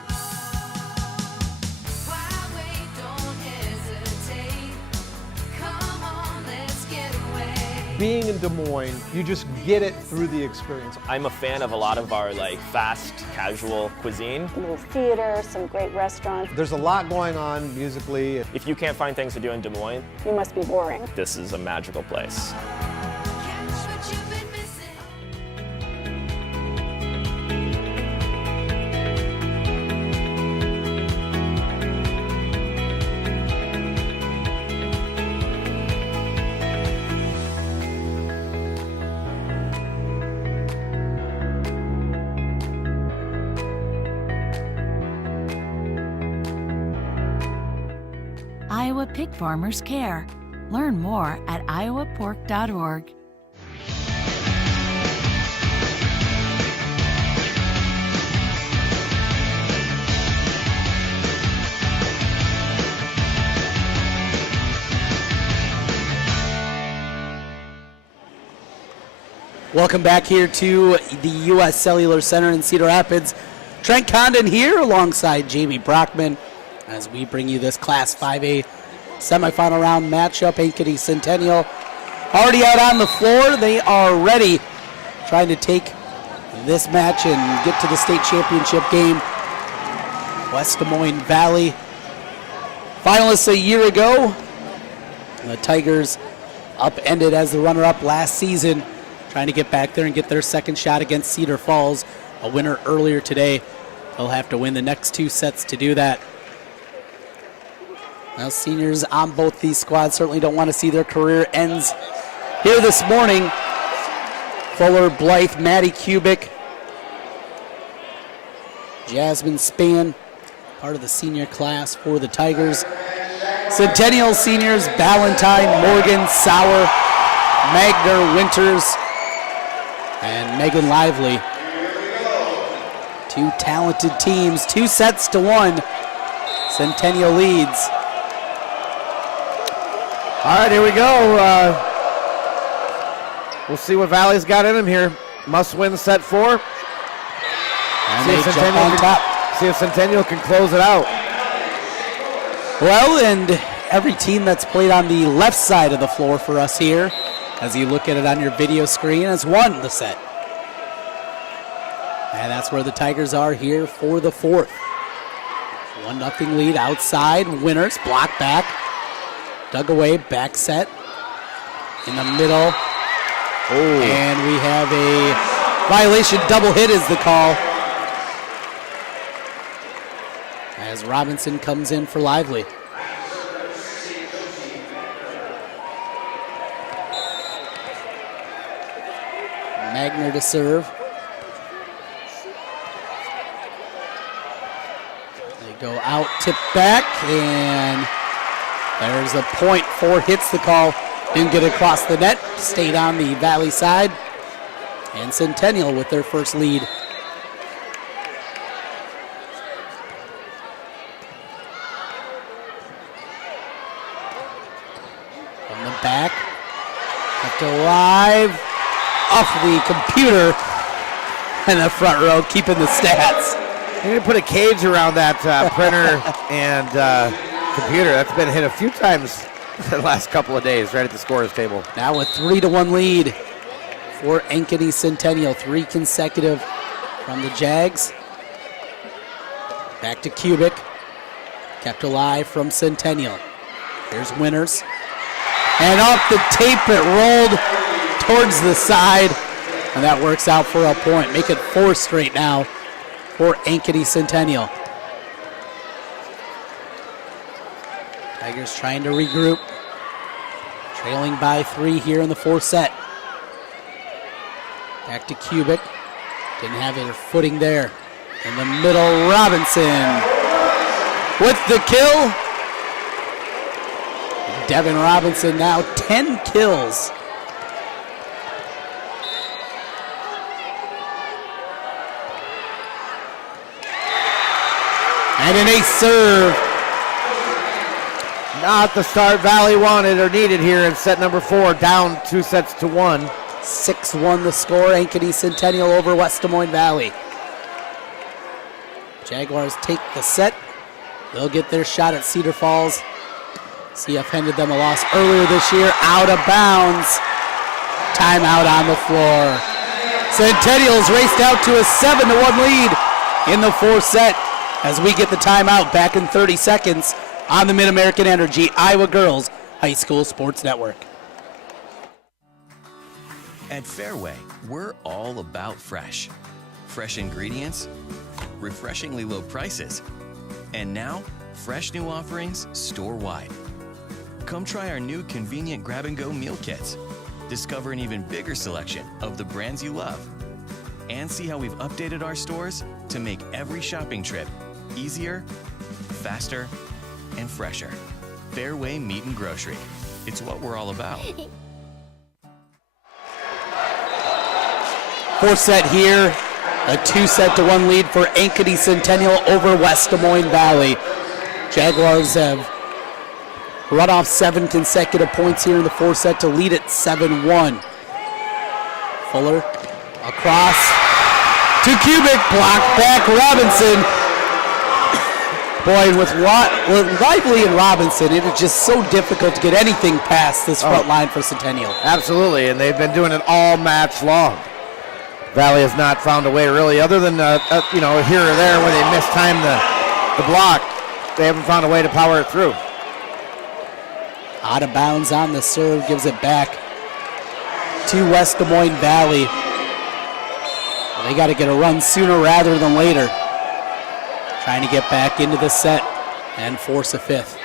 Being in Des Moines, you just get it through the experience. I'm a fan of a lot of our fast, casual cuisine. A little theater, some great restaurants. There's a lot going on musically. If you can't find things to do in Des Moines, You must be boring. this is a magical place. Iowa Pig Farmers Care. Learn more at iowapork.org. Welcome back here to the U.S. Cellular Center in Cedar Rapids. Trent Condon here alongside Jamie Brockman as we bring you this Class 5A semifinal round matchup. Ankeny Centennial already out on the floor. They are ready, trying to take this match and get to the state championship game. West Des Moines Valley, finalists a year ago. The Tigers upended as the runner-up last season, trying to get back there and get their second shot against Cedar Falls, a winner earlier today. They'll have to win the next 2 sets to do that. Now, seniors on both these squads certainly don't want to see their career ends here this morning. Fuller, Blythe, Maddie Cubic, Jasmine Span, part of the senior class for the Tigers. Centennial seniors, Ballantyne, Morgan, Sauer, Magner, Winters, and Megan Lively. 2 talented teams, 2 sets to 1. Centennial leads. All right, here we go. We'll see what Valley's got in them here. Must win set 4. And they jump on top. See if Centennial can close it out. Well, and every team that's played on the left side of the floor for us here, as you look at it on your video screen, has won the set. And that's where the Tigers are here for the 4th. 1-0 lead outside. Winners block back. Dug away, back set in the middle. Oh. And we have a violation. Double hit is the call. As Robinson comes in for Lively. Magner to serve. They go out, tip back, and there's a point. 4 hits the call. Didn't get across the net. Stayed on the Valley side. And Centennial with their first lead. From the back. Kept alive. Off the computer. And the front row keeping the stats. You need to put a cage around that printer and computer. That's been hit a few times the last couple of days right at the scorer's table. Now a 3-1 lead for Ankeny Centennial. 3 consecutive from the Jags. Back to Kubik. Kept alive from Centennial. Here's Winters. And off the tape it rolled towards the side. And that works out for a point. Make it 4 straight now for Ankeny Centennial. Tigers trying to regroup. Trailing by 3 here in the 4th set. Back to Kubik. Didn't have their footing there. In the middle, Robinson with the kill. Devin Robinson now 10 kills. And an ace serve. Not the start Valley wanted or needed here in set number 4, down 2-1. 6-1 the score. Ankeny Centennial over West Des Moines Valley. Jaguars take the set. They'll get their shot at Cedar Falls. CF handed them a loss earlier this year. Out of bounds. Timeout on the floor. Centennials raced out to a 7-1 lead in the 4th set as we get the timeout back in 30 seconds on the MidAmerican Energy Iowa Girls High School Sports Network. At Fairway, we're all about fresh. Fresh ingredients, refreshingly low prices, and now, fresh new offerings store-wide. Come try our new convenient grab-and-go meal kits. Discover an even bigger selection of the brands you love. And see how we've updated our stores to make every shopping trip easier, faster, and fresher. Fairway Meat and Grocery. It's what we're all about. 4th set here. A 2-1 lead for Ankeny Centennial over West Des Moines Valley. Jaguars have run off 7 consecutive points here in the 4th set to lead it 7-1. Fuller across to Kubik, blocked back Robinson. Boy, with Lively and Robinson, it is just so difficult to get anything past this front line for Centennial. Absolutely, and they've been doing it all match long. Valley has not found a way really, other than here or there where they mistime the block. They haven't found a way to power it through. Out of bounds on the serve, gives it back to West Des Moines Valley. They got to get a run sooner rather than later. Trying to get back into the set and force a 5th.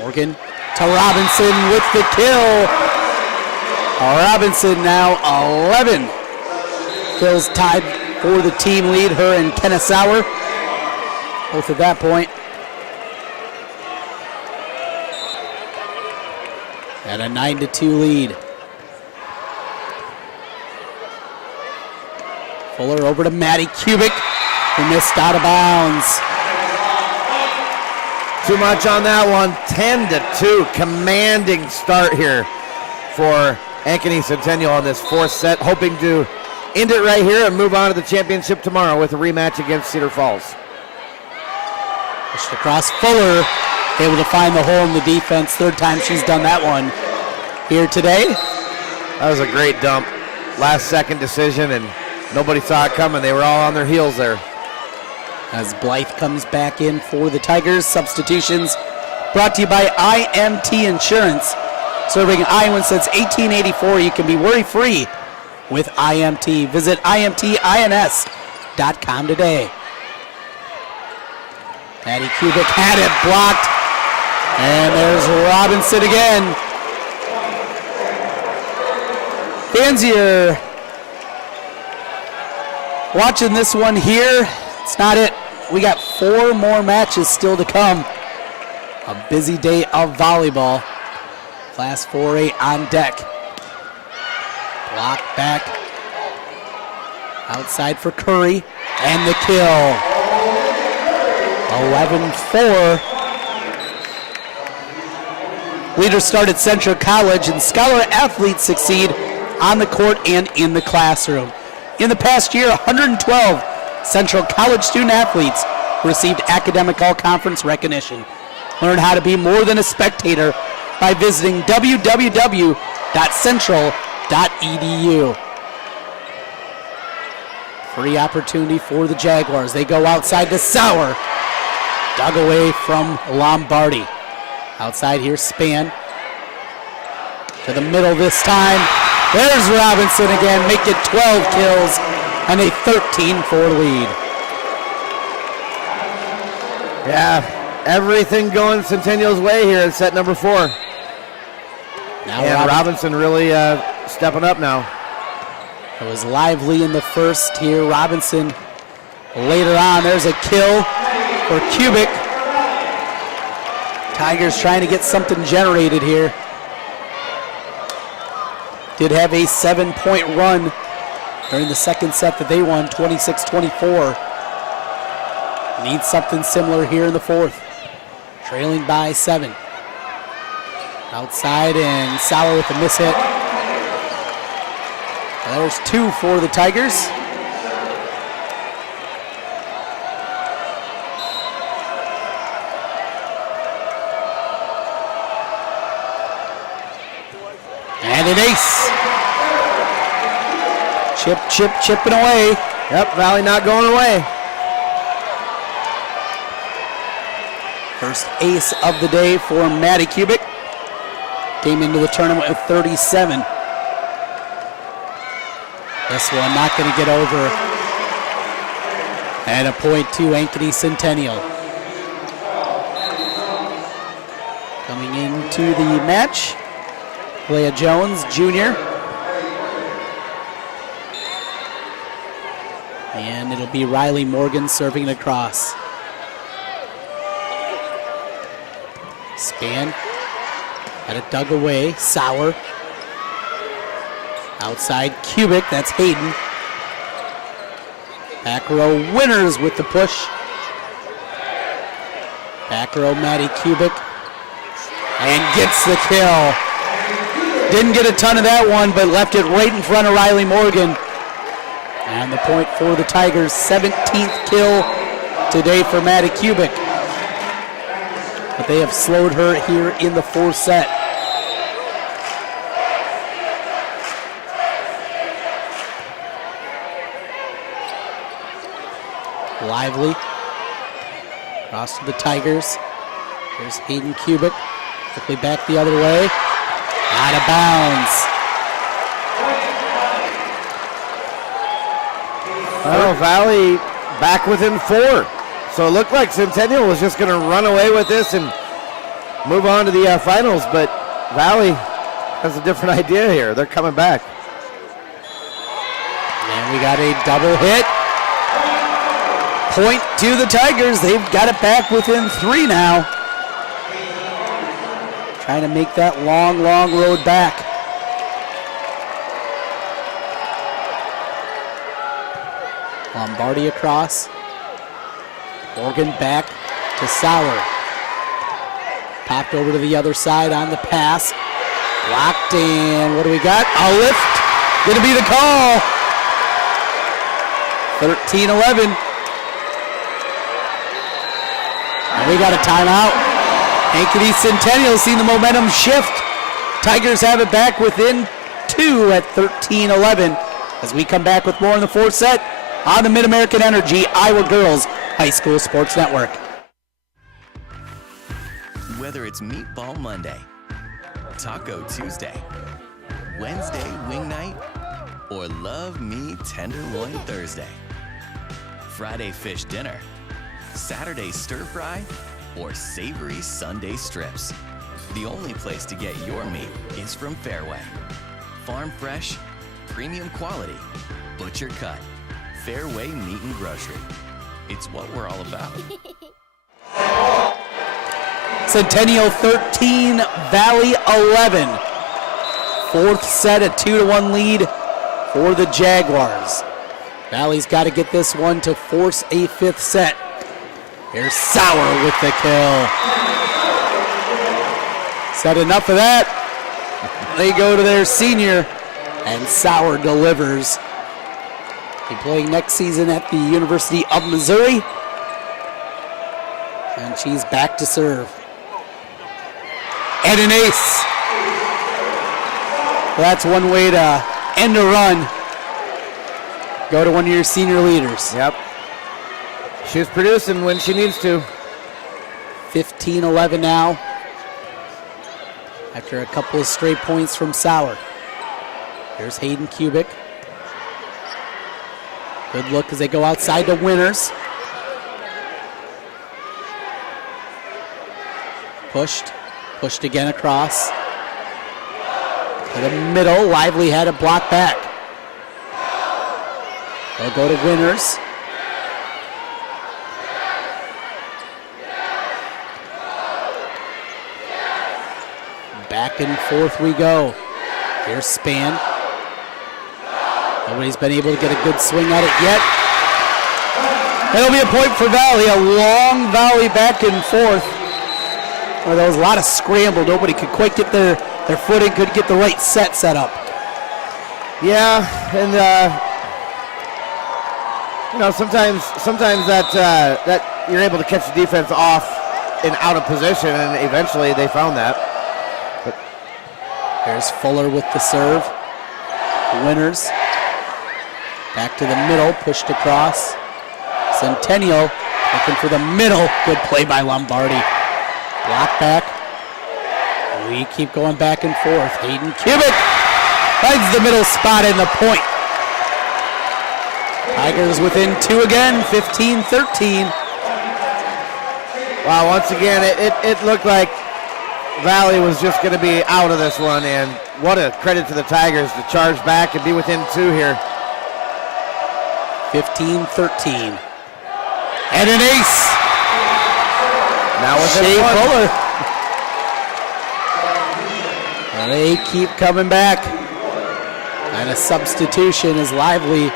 Morgan to Robinson with the kill. Robinson now 11 kills tied for the team lead. Her and Kenna Sauer, both at that point. And a 9-2 lead. Fuller over to Maddie Kubik, who missed out of bounds. Too much on that one. 10-2. Commanding start here for Ankeny Centennial on this 4th set, hoping to end it right here and move on to the championship tomorrow with a rematch against Cedar Falls. Pushed across. Fuller able to find the hole in the defense. 3rd time she's done that one here today. That was a great dump. Last second decision, and nobody saw it coming. They were all on their heels there. As Blythe comes back in for the Tigers. Substitutions. brought to you by IMT Insurance. Serving Iowans since 1884, you can be worry-free with IMT. Visit IMTINS.com today. Maddie Kubik had it blocked. And there's Robinson again. Fans here watching this one here. It's not it. We got 4 more matches still to come. A busy day of volleyball. Class 4A on deck. Block back. Outside for Curry. And the kill. 11-4. Leaders start at Central College, and scholar athletes succeed on the court and in the classroom. In the past year, 112 Central College student athletes received academic all-conference recognition. Learn how to be more than a spectator by visiting www.central.edu. Free opportunity for the Jaguars. They go outside to Sauer. Dug away from Lombardi. Outside here, Span. To the middle this time. There's Robinson again, make it 12 kills and a 13-4 lead. Yeah, everything going Centennial's way here in set number 4. Now and Robinson really stepping up now. It was lively in the first here. Robinson later on, there's a kill for Kubik. Tigers trying to get something generated here. Did have a 7-point run during the second set that they won, 26-24. Need something similar here in the fourth. Trailing by 7. Outside and Sauer with a mishit. There's 2 for the Tigers. And an ace. Chipping away. Yep, Valley not going away. First ace of the day for Maddie Kubik. Came into the tournament with 37. This one not going to get over. And a point to Ankeny Centennial. Coming into the match, Leah Jones, junior. And it'll be Riley Morgan serving it across. Span. Had it dug away. Sauer. Outside Kubik. That's Hayden. Back row winners with the push. Back row Maddie Kubik. And gets the kill. Didn't get a ton of that one, but left it right in front of Riley Morgan. And the point for the Tigers. 17th kill today for Maddie Kubik. But they have slowed her here in the fourth set. Lively. Cross to the Tigers. Here's Hayden Kubik. Quickly back the other way. Out of bounds. Well, Valley back within 4. So it looked like Centennial was just going to run away with this and move on to the finals, but Valley has a different idea here. They're coming back. And we got a double hit. Point to the Tigers. They've got it back within 3 now. Trying to make that long, long road back. Lombardi across. Morgan back to Sauer. Popped over to the other side on the pass. Blocked, and what do we got? A lift. Gonna be the call. 13-11. And we got a timeout. Ankeny Centennial seen the momentum shift. Tigers have it back within 2 at 13-11. As we come back with more in the fourth set on the MidAmerican Energy Iowa Girls High School Sports Network. Whether it's Meatball Monday, Taco Tuesday, Wednesday Wing Night, or Love Me Tenderloin Thursday, Friday Fish Dinner, Saturday Stir Fry, or savory Sunday strips, the only place to get your meat is from Fairway. Farm fresh, premium quality, butcher cut, Fairway Meat and Grocery. It's what we're all about. Centennial 13, Valley 11. Fourth set, a 2-1 lead for the Jaguars. Valley's got to get this one to force a fifth set. Here's Sauer with the kill. Said enough of that. They go to their senior, and Sauer delivers. He'll be playing next season at the University of Missouri. And she's back to serve. And an ace. That's one way to end a run. Go to one of your senior leaders. Yep. She's producing when she needs to. 15-11 now. After a couple of straight points from Sauer. Here's Hayden Kubik. Good look as they go outside to Winners. Pushed again across. To the middle, Lively had it blocked back. They'll go to Winners. Back and forth we go. Here's Span. Nobody's been able to get a good swing at it yet. It'll be a point for Valley. A long Valley back and forth. Well, there was a lot of scramble. Nobody could quite get their footing, could get the right set up. Yeah, and sometimes that you're able to catch the defense off and out of position, and eventually they found that. But there's Fuller with the serve. Winners. Back to the middle, pushed across. Centennial looking for the middle. Good play by Lombardi. Block back. We keep going back and forth. Hayden Kubik finds the middle spot in the point. Tigers within two again, 15-13. Wow, once again, it looked like Valley was just going to be out of this one, and what a credit to the Tigers to charge back and be within two here. 15-13. And an ace. Now with Shea Fuller. And they keep coming back. And a substitution is Lively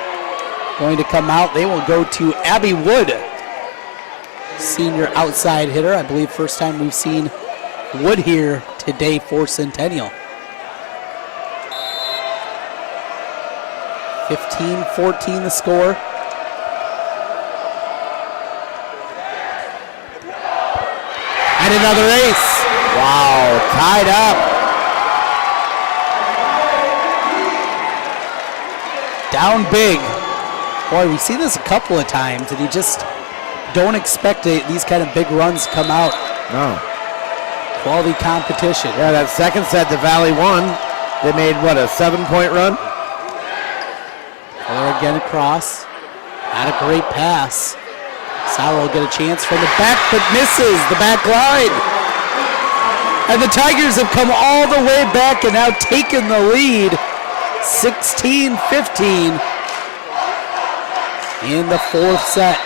going to come out. They will go to Abby Wood, senior outside hitter. I believe first time we've seen Wood here today for Centennial. 15-14 the score. And another ace. Wow, tied up. Down big. Boy, we've seen this a couple of times, and you just don't expect these kind of big runs to come out. No. Quality competition. Yeah, that second set, the Valley won. They made, what, a 7-point run? Fuller again across. Not a great pass. Sauer will get a chance from the back, but misses the back line. And the Tigers have come all the way back and now taken the lead. 16-15 in the fourth set.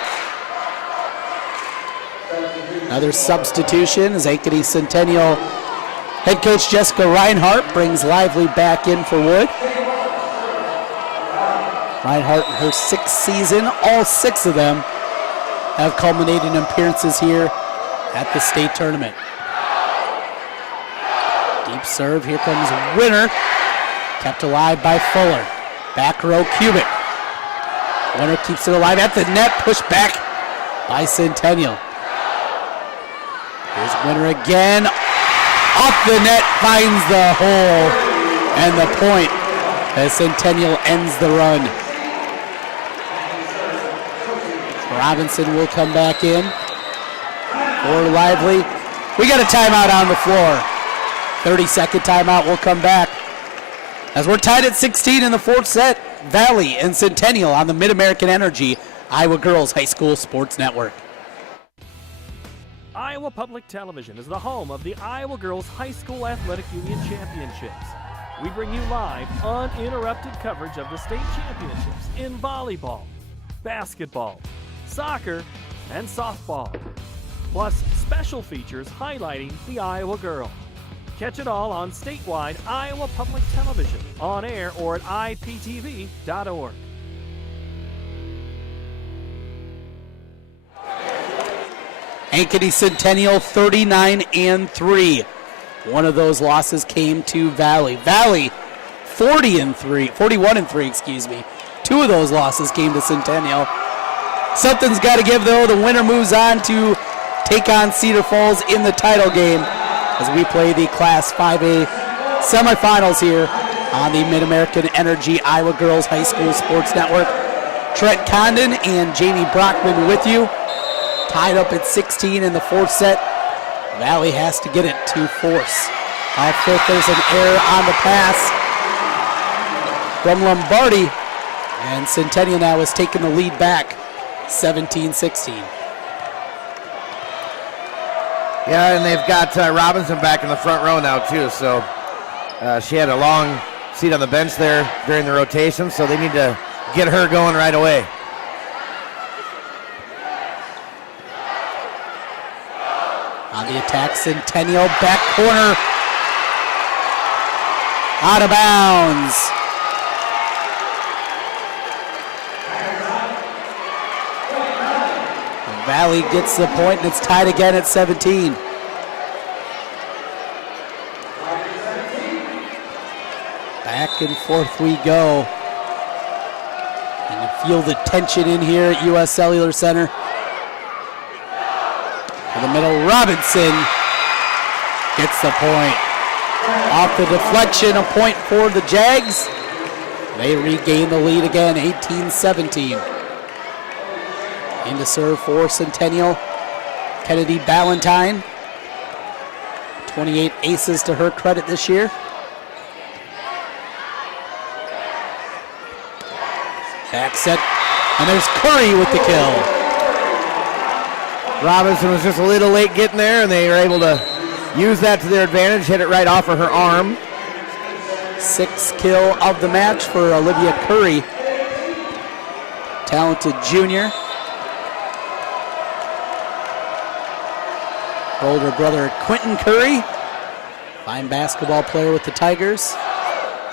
Another substitution as Ankeny Centennial head coach Jessica Reinhardt brings Lively back in for Wood. Reinhardt in her sixth season, all six of them have culminated in appearances here at the state tournament. Deep serve, here comes Winner. Kept alive by Fuller. Back row Kubik. Winner keeps it alive at the net, pushed back by Centennial. Here's Winner again. Off the net, finds the hole and the point as Centennial ends the run. Robinson will come back in for Lively. We got a timeout on the floor. 30-second timeout. We'll come back. As we're tied at 16 in the fourth set, Valley and Centennial on the MidAmerican Energy Iowa Girls High School Sports Network. Iowa Public Television is the home of the Iowa Girls High School Athletic Union Championships. We bring you live, uninterrupted coverage of the state championships in volleyball, basketball, soccer, and softball. Plus special features highlighting the Iowa girl. Catch it all on statewide Iowa Public Television, on air or at iptv.org. Ankeny Centennial 39-3. One of those losses came to Valley. Valley 41-3, excuse me. Two of those losses came to Centennial. Something's got to give though. The winner moves on to take on Cedar Falls in the title game as we play the Class 5A semifinals here on the MidAmerican Energy Iowa Girls High School Sports Network. Trent Condon and Jamie Brockman with you. Tied up at 16 in the fourth set. Valley has to get it to force. Off fifth, there's an error on the pass from Lombardi. And Centennial now has taken the lead back, 17-16. Yeah, and they've got Robinson back in the front row now too, so she had a long seat on the bench there during the rotation, so they need to get her going right away. On the attack, Centennial, back corner, out of bounds. Valley gets the point, and it's tied again at 17. Back and forth we go. And you feel the tension in here at U.S. Cellular Center. In the middle, Robinson gets the point. Off the deflection, a point for the Jags. They regain the lead again, 18-17. Into serve for Centennial, Kennedy Ballantyne. 28 aces to her credit this year. Back set, and there's Curry with the kill. Robinson was just a little late getting there, and they were able to use that to their advantage, hit it right off of her arm. Sixth kill of the match for Olivia Curry. Talented junior. Her older brother Quentin Curry, fine basketball player with the Tigers,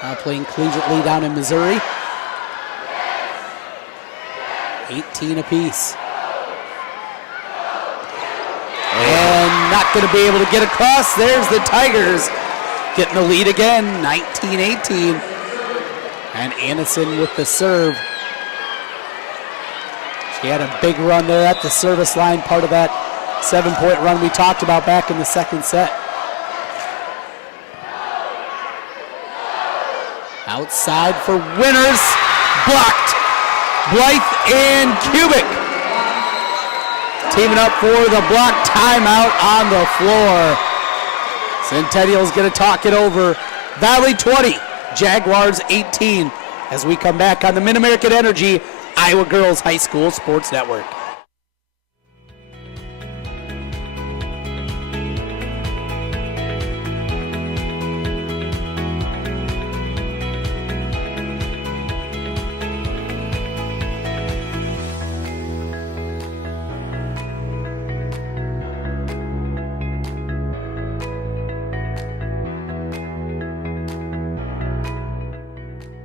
now playing collegiately down in Missouri. 18 apiece. And not going to be able to get across. There's the Tigers getting the lead again, 19-18. And Anderson with the serve. She had a big run there at the service line, part of that 7-point run we talked about back in the second set. Outside for winners, blocked. Blythe and Kubik teaming up for the block timeout on the floor. Centennial's going to talk it over. Valley 20, Jaguars 18, as we come back on the MidAmerican Energy Iowa Girls High School Sports Network.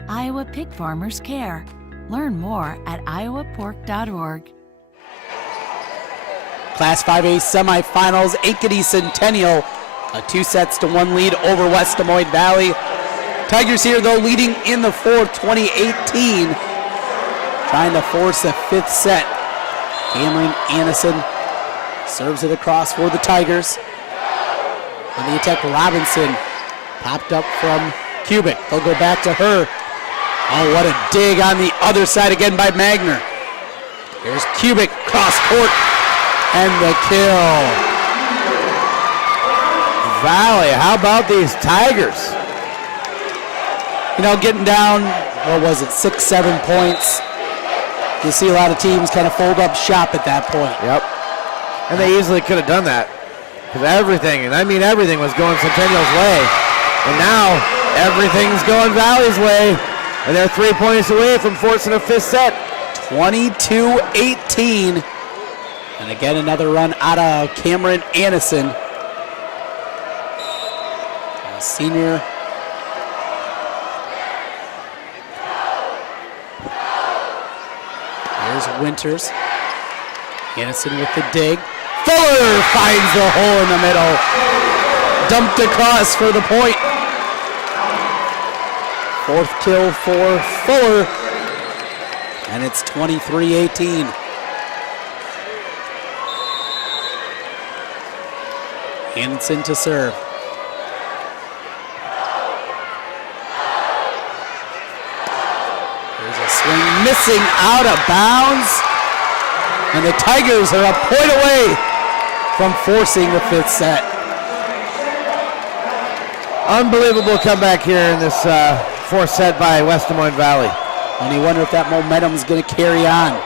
Iowa Pig Farmers Care. Learn more at iowapork.org. Class 5A semifinals, Ankeny Centennial, a 2-1 lead over West Des Moines Valley. Tigers here, though, leading in the fourth, 2018. Trying to force a fifth set. Cameron Anderson serves it across for the Tigers. On the attack, Robinson popped up from Kubik. They'll go back to her. Oh, what a dig on the other side again by Magner. Here's Kubik, cross court, and the kill. Valley, how about these Tigers? You know, getting down, what was it, 6-7 points. You see a lot of teams kind of fold up shop at that point. Yep. And they easily could have done that. Because everything, and I mean everything, was going Centennial's way. And now everything's going Valley's way. And they're 3 points away from forcing a fifth set. 22-18. And again, another run out of Cameron Anderson. A senior. Here's Winters. Anderson with the dig. Fuller finds the hole in the middle. Dumped across for the point. Fourth kill for Fuller. And it's 23-18. Anderson to serve. There's a swing missing out of bounds. And the Tigers are a point away from forcing the fifth set. Unbelievable comeback here in this fourth set by West Des Moines Valley. And you wonder if that momentum is going to carry on.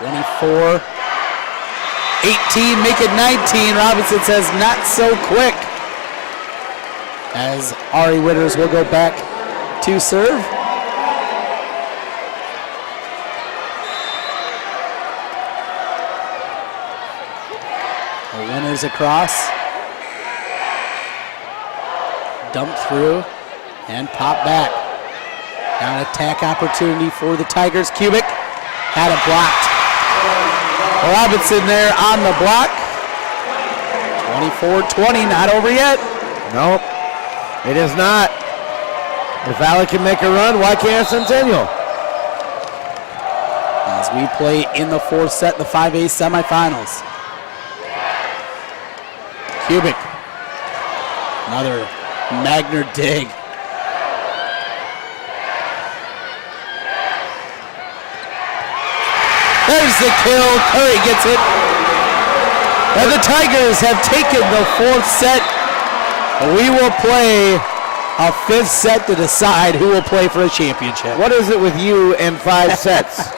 24-18, make it 19. Robinson says not so quick. As Ari Winters will go back to serve. Winters across. Dump through and pop back. Now an attack opportunity for the Tigers. Kubik had it blocked. Robinson there on the block. 24-20, not over yet. Nope, it is not. If Valley can make a run, why can't Centennial? As we play in the fourth set, the 5A semifinals. Kubik. Another Magner dig. There's the kill. Curry gets it. And the Tigers have taken the fourth set. We will play a fifth set to decide who will play for a championship. What is it with you and 5 sets?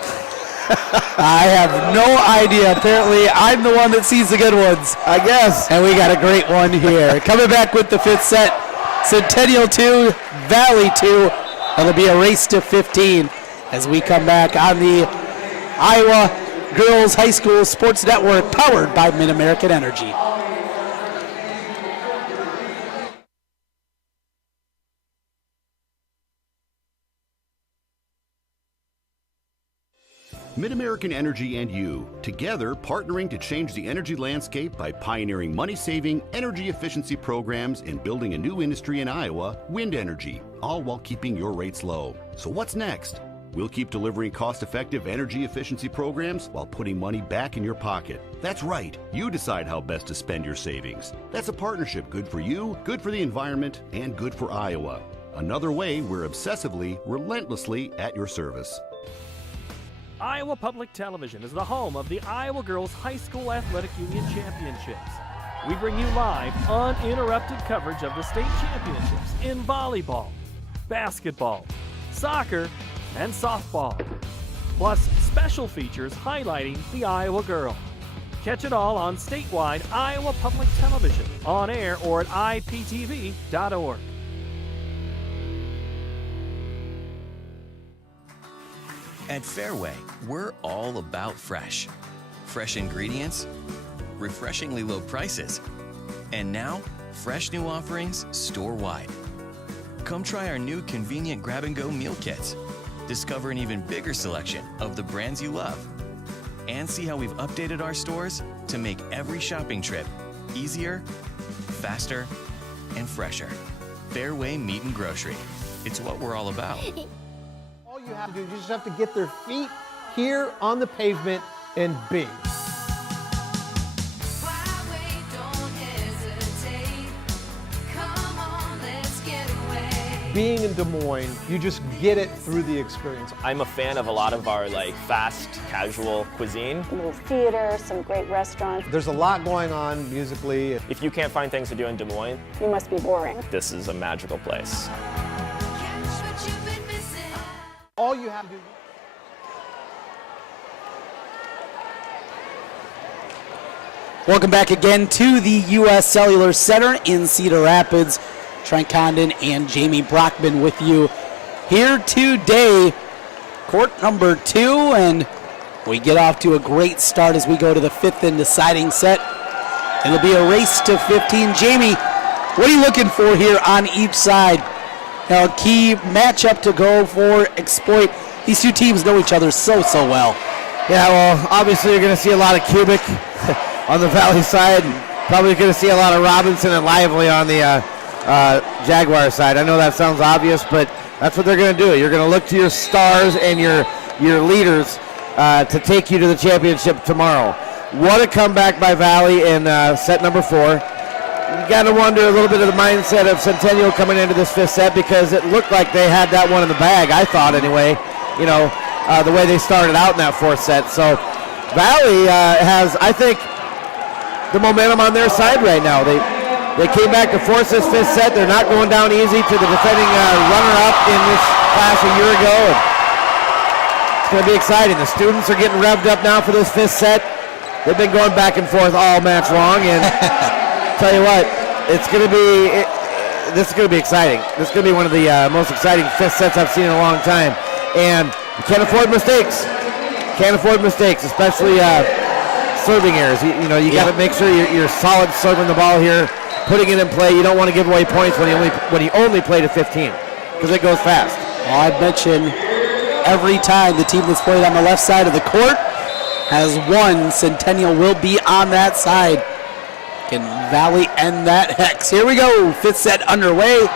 I have no idea. Apparently, I'm the one that sees the good ones, I guess. And we got a great one here. Coming back with the fifth set, Centennial 2, Valley 2. It'll be a race to 15 as we come back on the Iowa Girls High School Sports Network, powered by MidAmerican Energy. MidAmerican Energy and you, together partnering to change the energy landscape by pioneering money-saving, energy efficiency programs and building a new industry in Iowa, wind energy, all while keeping your rates low. So what's next? We'll keep delivering cost-effective energy efficiency programs while putting money back in your pocket. That's right, you decide how best to spend your savings. That's a partnership good for you, good for the environment, and good for Iowa. Another way we're obsessively, relentlessly at your service. Iowa Public Television is the home of the Iowa Girls High School Athletic Union Championships. We bring you live, uninterrupted coverage of the state championships in volleyball, basketball, soccer, and softball, plus special features highlighting the Iowa girl. Catch it all on statewide Iowa Public Television, on air or at iptv.org. At Fairway, we're all about fresh. Fresh ingredients, refreshingly low prices, and now, fresh new offerings store-wide. Come try our new convenient grab-and-go meal kits. Discover an even bigger selection of the brands you love. And see how we've updated our stores to make every shopping trip easier, faster, and fresher. Fairway Meat and Grocery. It's what we're all about. All you have to do, you just have to get their feet here on the pavement and bing. Highway, don't hesitate. Come on, let's get away. being in Des Moines, you just get it through the experience. I'm a fan of a lot of our fast, casual cuisine. A little theater, some great restaurants. There's a lot going on musically. If you can't find things to do in Des Moines, You must be boring. this is a magical place. All you have to do. Welcome back again to the U.S. Cellular Center in Cedar Rapids. Trent Condon and Jamie Brockman with you here today. Court number 2, and we get off to a great start as we go to the 5th and deciding set. It'll be a race to 15. Jamie, what are you looking for here on each side? Now, a key matchup to go for, exploit. These two teams know each other so well. Yeah, well, obviously you're going to see a lot of Cubic on the Valley side. Probably going to see a lot of Robinson and Lively on the Jaguar side. I know that sounds obvious, but that's what they're going to do. You're going to look to your stars and your leaders to take you to the championship tomorrow. What a comeback by Valley in set number 4. You got to wonder a little bit of the mindset of Centennial coming into this 5th set, because it looked like they had that one in the bag, I thought anyway, the way they started out in that 4th set. So Valley has, I think, the momentum on their side right now. They came back to force this 5th set. They're not going down easy to the defending runner-up in this class a year ago. It's going to be exciting. The students are getting revved up now for this 5th set. They've been going back and forth all match long, and tell you what, this is going to be exciting. This is going to be one of the most exciting 5th sets I've seen in a long time, and you can't afford mistakes. Can't afford mistakes, especially serving errors. You got to make sure you're solid serving the ball here, putting it in play. You don't want to give away points when he only played at 15, because it goes fast. Well, I'd mention every time the team that's played on the left side of the court has won, Centennial will be on that side. Can Valley end that hex? Here we go, 5th set underway.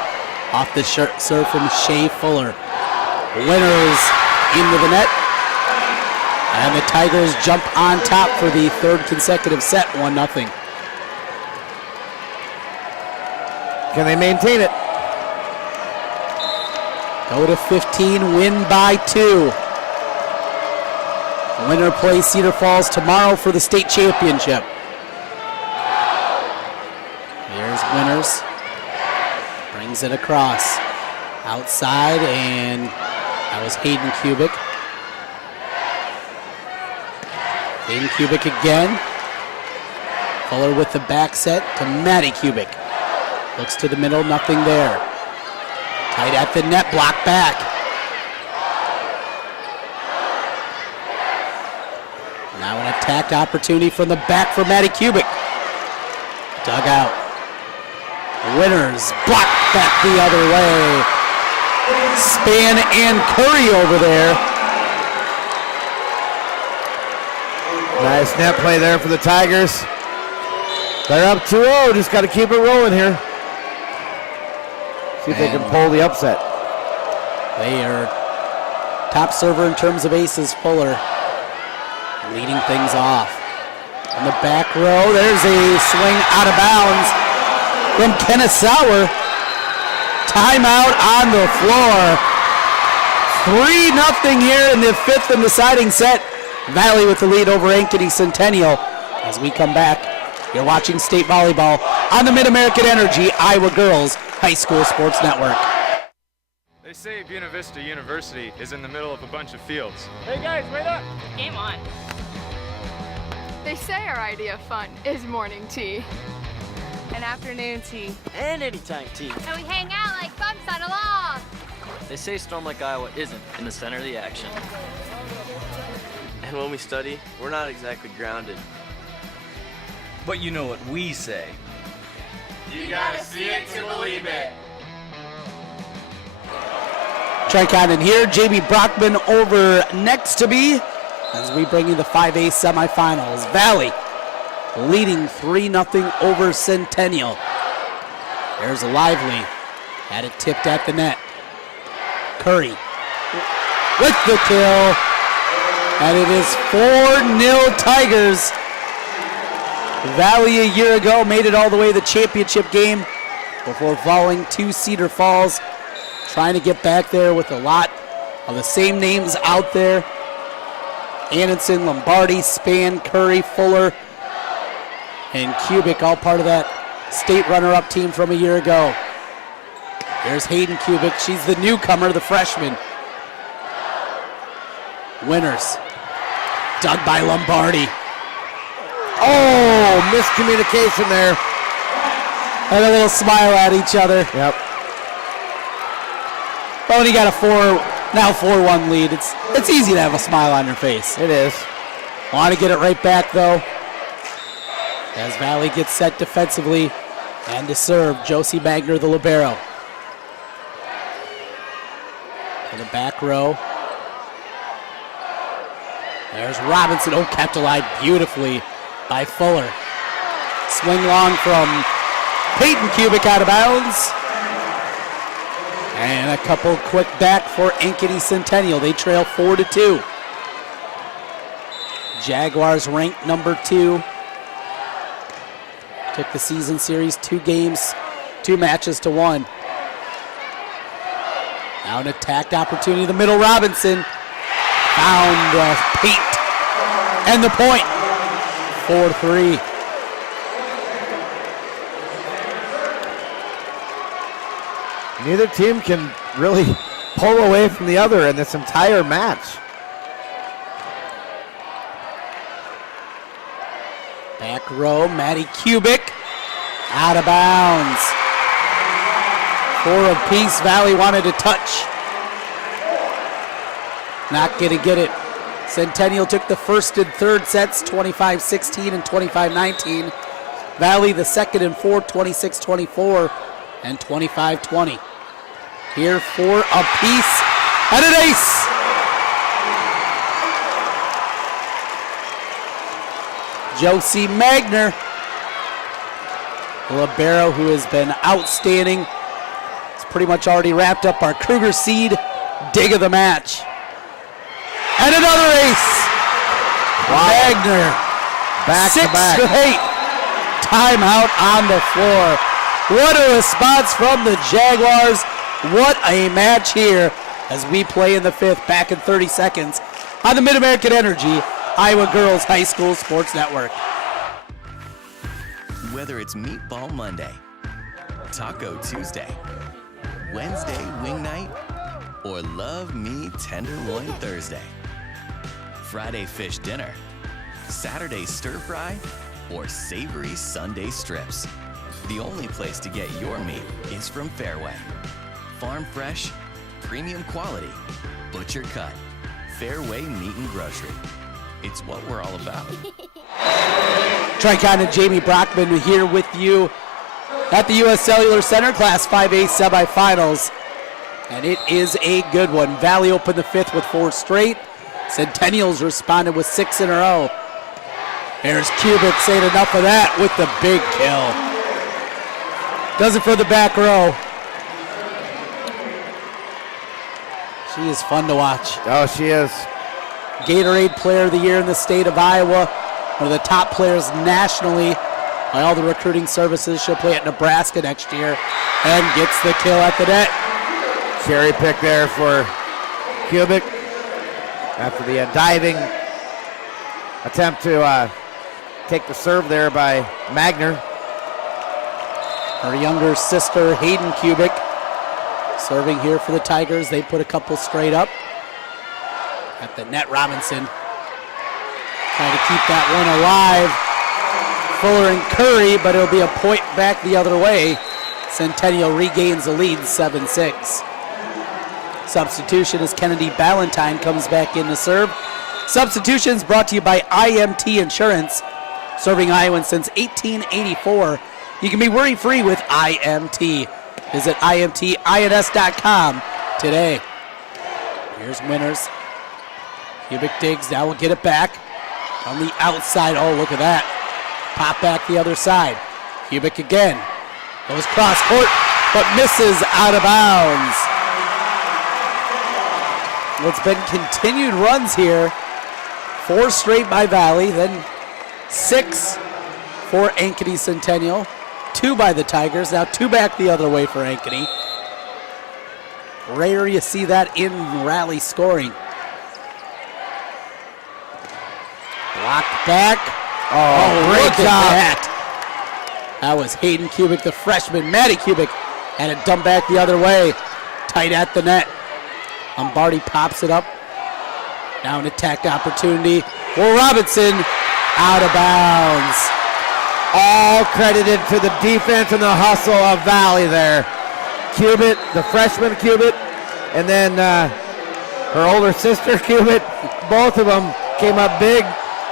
Off the serve from Shea Fuller. Winners into the net. And the Tigers jump on top for the 3rd consecutive set, 1-0. Can they maintain it? Go to 15, win by 2. Winner plays Cedar Falls tomorrow for the state championship. Here's Winners. Brings it across. Outside, and that was Hayden Kubik. Hayden Kubik again. Fuller with the back set to Maddie Kubik. Looks to the middle, nothing there. Tight at the net, block back. Now an attack opportunity from the back for Maddie Kubik. Dug out. Winners block back the other way. Span and Curry over there. Nice net play there for the Tigers. They're up 2-0, just got to keep it rolling here. See if they can pull the upset. They are top server in terms of aces, Fuller, leading things off. On the back row, there's a swing out of bounds from Kenneth Sauer. Timeout on the floor. 3-0 here in the 5th and deciding set. Valley with the lead over Ankeny Centennial. As we come back, you're watching state volleyball on the MidAmerican Energy Iowa Girls High School Sports Network. They say Buena Vista University is in the middle of a bunch of fields. Hey guys, wait up! Game on. They say our idea of fun is morning tea, and afternoon tea, And anytime tea. and we hang out like bumps on a log. They say a storm like Iowa isn't in the center of the action. And when we study, we're not exactly grounded. But you know what we say. You gotta see it to believe it. Trent Condon here, Jamie Brockman over next to me as we bring you the 5A semifinals. Valley leading 3-0 over Centennial. There's Lively, had it tipped at the net. Curry with the kill, and it is 4-0 Tigers. Valley a year ago made it all the way to the championship game before falling to Cedar Falls. trying to get back there with a lot of the same names out there. Anderson, Lombardi, Span, Curry, Fuller, and Kubik, all part of that state runner-up team from a year ago. There's Hayden Kubik. She's the newcomer, the freshman. Winners. Dug by Lombardi. Oh, miscommunication there. And a little smile at each other. Yep. But when you got a 4-1 lead, it's easy to have a smile on your face. It is. Want to get it right back, though. As Valley gets set defensively and to serve, Josie Magner, the libero. To the back row. There's Robinson. Oh, kept alive beautifully by Fuller. Swing long from Peyton Kubik out of bounds. And a couple quick back for Ankeny Centennial. They trail 4-2. Jaguars ranked number 2. Took the season series 2 games, 2 matches to 1. Now an attacked opportunity in the middle. Robinson found Pate and the point. 4-3. Neither team can really pull away from the other in this entire match. Back row, Maddie Kubik out of bounds. 4 apiece. Valley wanted to touch. Not going to get it. Centennial took the first and third sets, 25-16 and 25-19. Valley the second and fourth, 26-24 and 25-20. Here 4 apiece and an ace. Josie Magner, the libero who has been outstanding. It's pretty much already wrapped up our Kruger Seed dig of the match. And another ace. Wow. Magner, back 6 to back. straight. Timeout on the floor. What a response from the Jaguars. What a match here as we play in the 5th, back in 30 seconds on the MidAmerican Energy Iowa Girls High School Sports Network. Whether it's Meatball Monday, Taco Tuesday, Wednesday Wing Night, or Love Me Tenderloin Thursday, Friday Fish Dinner, Saturday Stir Fry, or savory Sunday strips, the only place to get your meat is from Fairway. Farm fresh, premium quality, butcher cut, Fairway Meat and Grocery. It's what we're all about. Tricon and Jamie Brockman here with you at the U.S. Cellular Center, Class 5A semifinals. And it is a good one. Valley opened the 5th with 4 straight. Centennials responded with 6 in a row. There's Kubik saying enough of that with the big kill. Does it for the back row. She is fun to watch. Oh, she is. Gatorade Player of the Year in the state of Iowa. One of the top players nationally by all the recruiting services. She'll play at Nebraska next year and gets the kill at the net. Cherry pick there for Kubik after the diving attempt to take the serve there by Magner. Her younger sister, Hayden Kubik, serving here for the Tigers. They put a couple straight up. At the net, Robinson trying to keep that one alive. Fuller and Curry, but it'll be a point back the other way. Centennial regains the lead, 7-6. Substitution as Kennedy Ballantyne comes back in to serve. Substitutions brought to you by IMT Insurance, serving Iowans since 1884. You can be worry-free with IMT. Visit IMTINS.com today. Here's Winners. Kubik digs, now we'll get it back on the outside. Oh, look at that. Pop back the other side. Kubik again. Goes cross court, but misses out of bounds. It's been continued runs here. 4 straight by Valley, then 6 for Ankeny Centennial. 2 by the Tigers, now 2 back the other way for Ankeny. Rare you see that in rally scoring. Blocked back. Oh, great look at job. that. That was Hayden Kubik, the freshman. Maddie Kubik had it dumped back the other way. Tight at the net. Lombardi pops it up. Now an attack opportunity for Robinson. Out of bounds. All credited to the defense and the hustle of Valley there. Kubik, the freshman Kubik, and then her older sister Kubik, both of them came up big,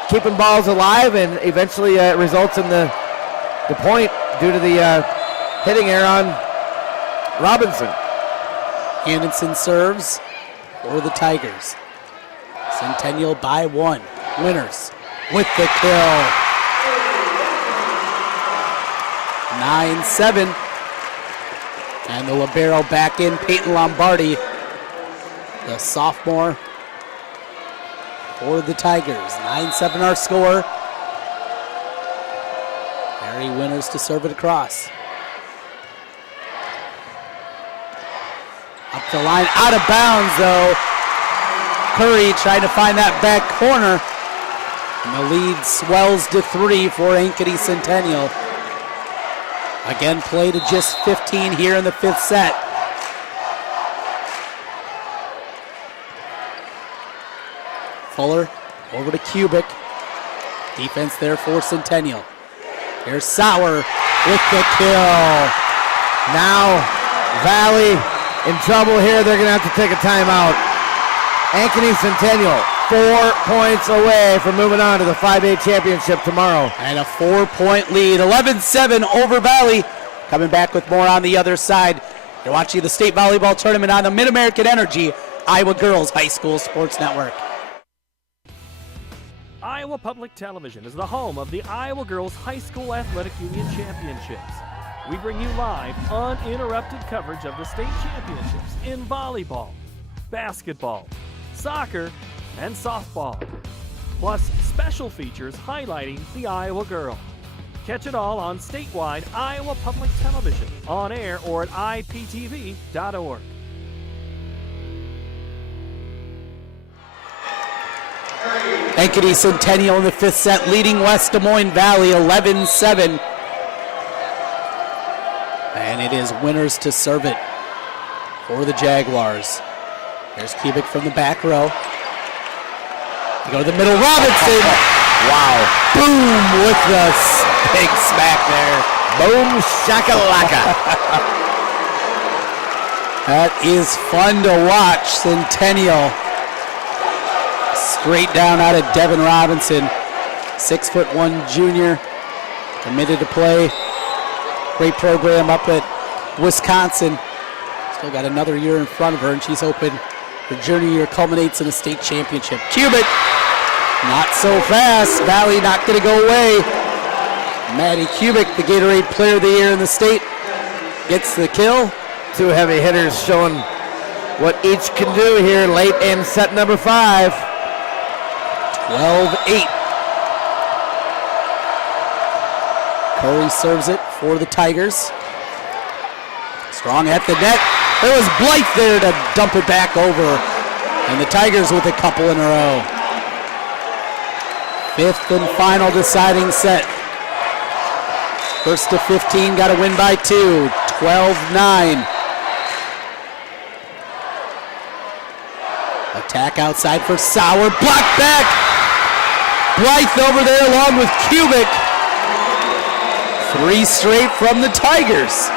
keeping balls alive, and eventually it results in the point due to the hitting error on Robinson. Anderson serves for the Tigers. Centennial by 1. Winners with the kill. 9-7. And the libero back in, Peyton Lombardi, the sophomore for the Tigers. 9-7 our score. Mary Winners to serve it across. Up the line, out of bounds though. Curry trying to find that back corner. And the lead swells to 3 for Ankeny Centennial. Again, play to just 15 here in the 5th set. Fuller over to Kubik. Defense there for Centennial. Here's Sauer with the kill. Now Valley in trouble here. They're going to have to take a timeout. Ankeny Centennial 4 points away from moving on to the 5A championship tomorrow. And a 4-point lead, 11-7 over Valley. Coming back with more on the other side. You're watching the state volleyball tournament on the MidAmerican Energy Iowa Girls High School Sports Network. Iowa Public Television is the home of the Iowa Girls High School Athletic Union Championships. We bring you live, uninterrupted coverage of the state championships in volleyball, basketball, soccer, and softball. Plus special features highlighting the Iowa girl. Catch it all on statewide Iowa Public Television, on air or at iptv.org. Ankeny Centennial in the 5th set, leading West Des Moines Valley 11-7. And it is Winners to serve it for the Jaguars. There's Kubik from the back row. They go to the middle, Robinson. Wow. Boom with the big smack there. Boom shakalaka. That is fun to watch. Centennial. Straight down out of Devin Robinson. 6'1" junior. Committed to play. Great program up at Wisconsin. Still got another year in front of her, and she's hoping her junior year culminates in a state championship. Kubik, not so fast. Valley not going to go away. Maddie Kubik, the Gatorade Player of the Year in the state, gets the kill. 2 heavy hitters showing what each can do here late in set number 5. 12-8. Curry serves it for the Tigers. Strong at the net. There was Blythe there to dump it back over. And the Tigers with a couple in a row. 5th and final deciding set. First to 15, got to win by 2. 12-9. Attack outside for Sauer. Blocked back. Blythe over there along with Kubik. 3 straight from the Tigers.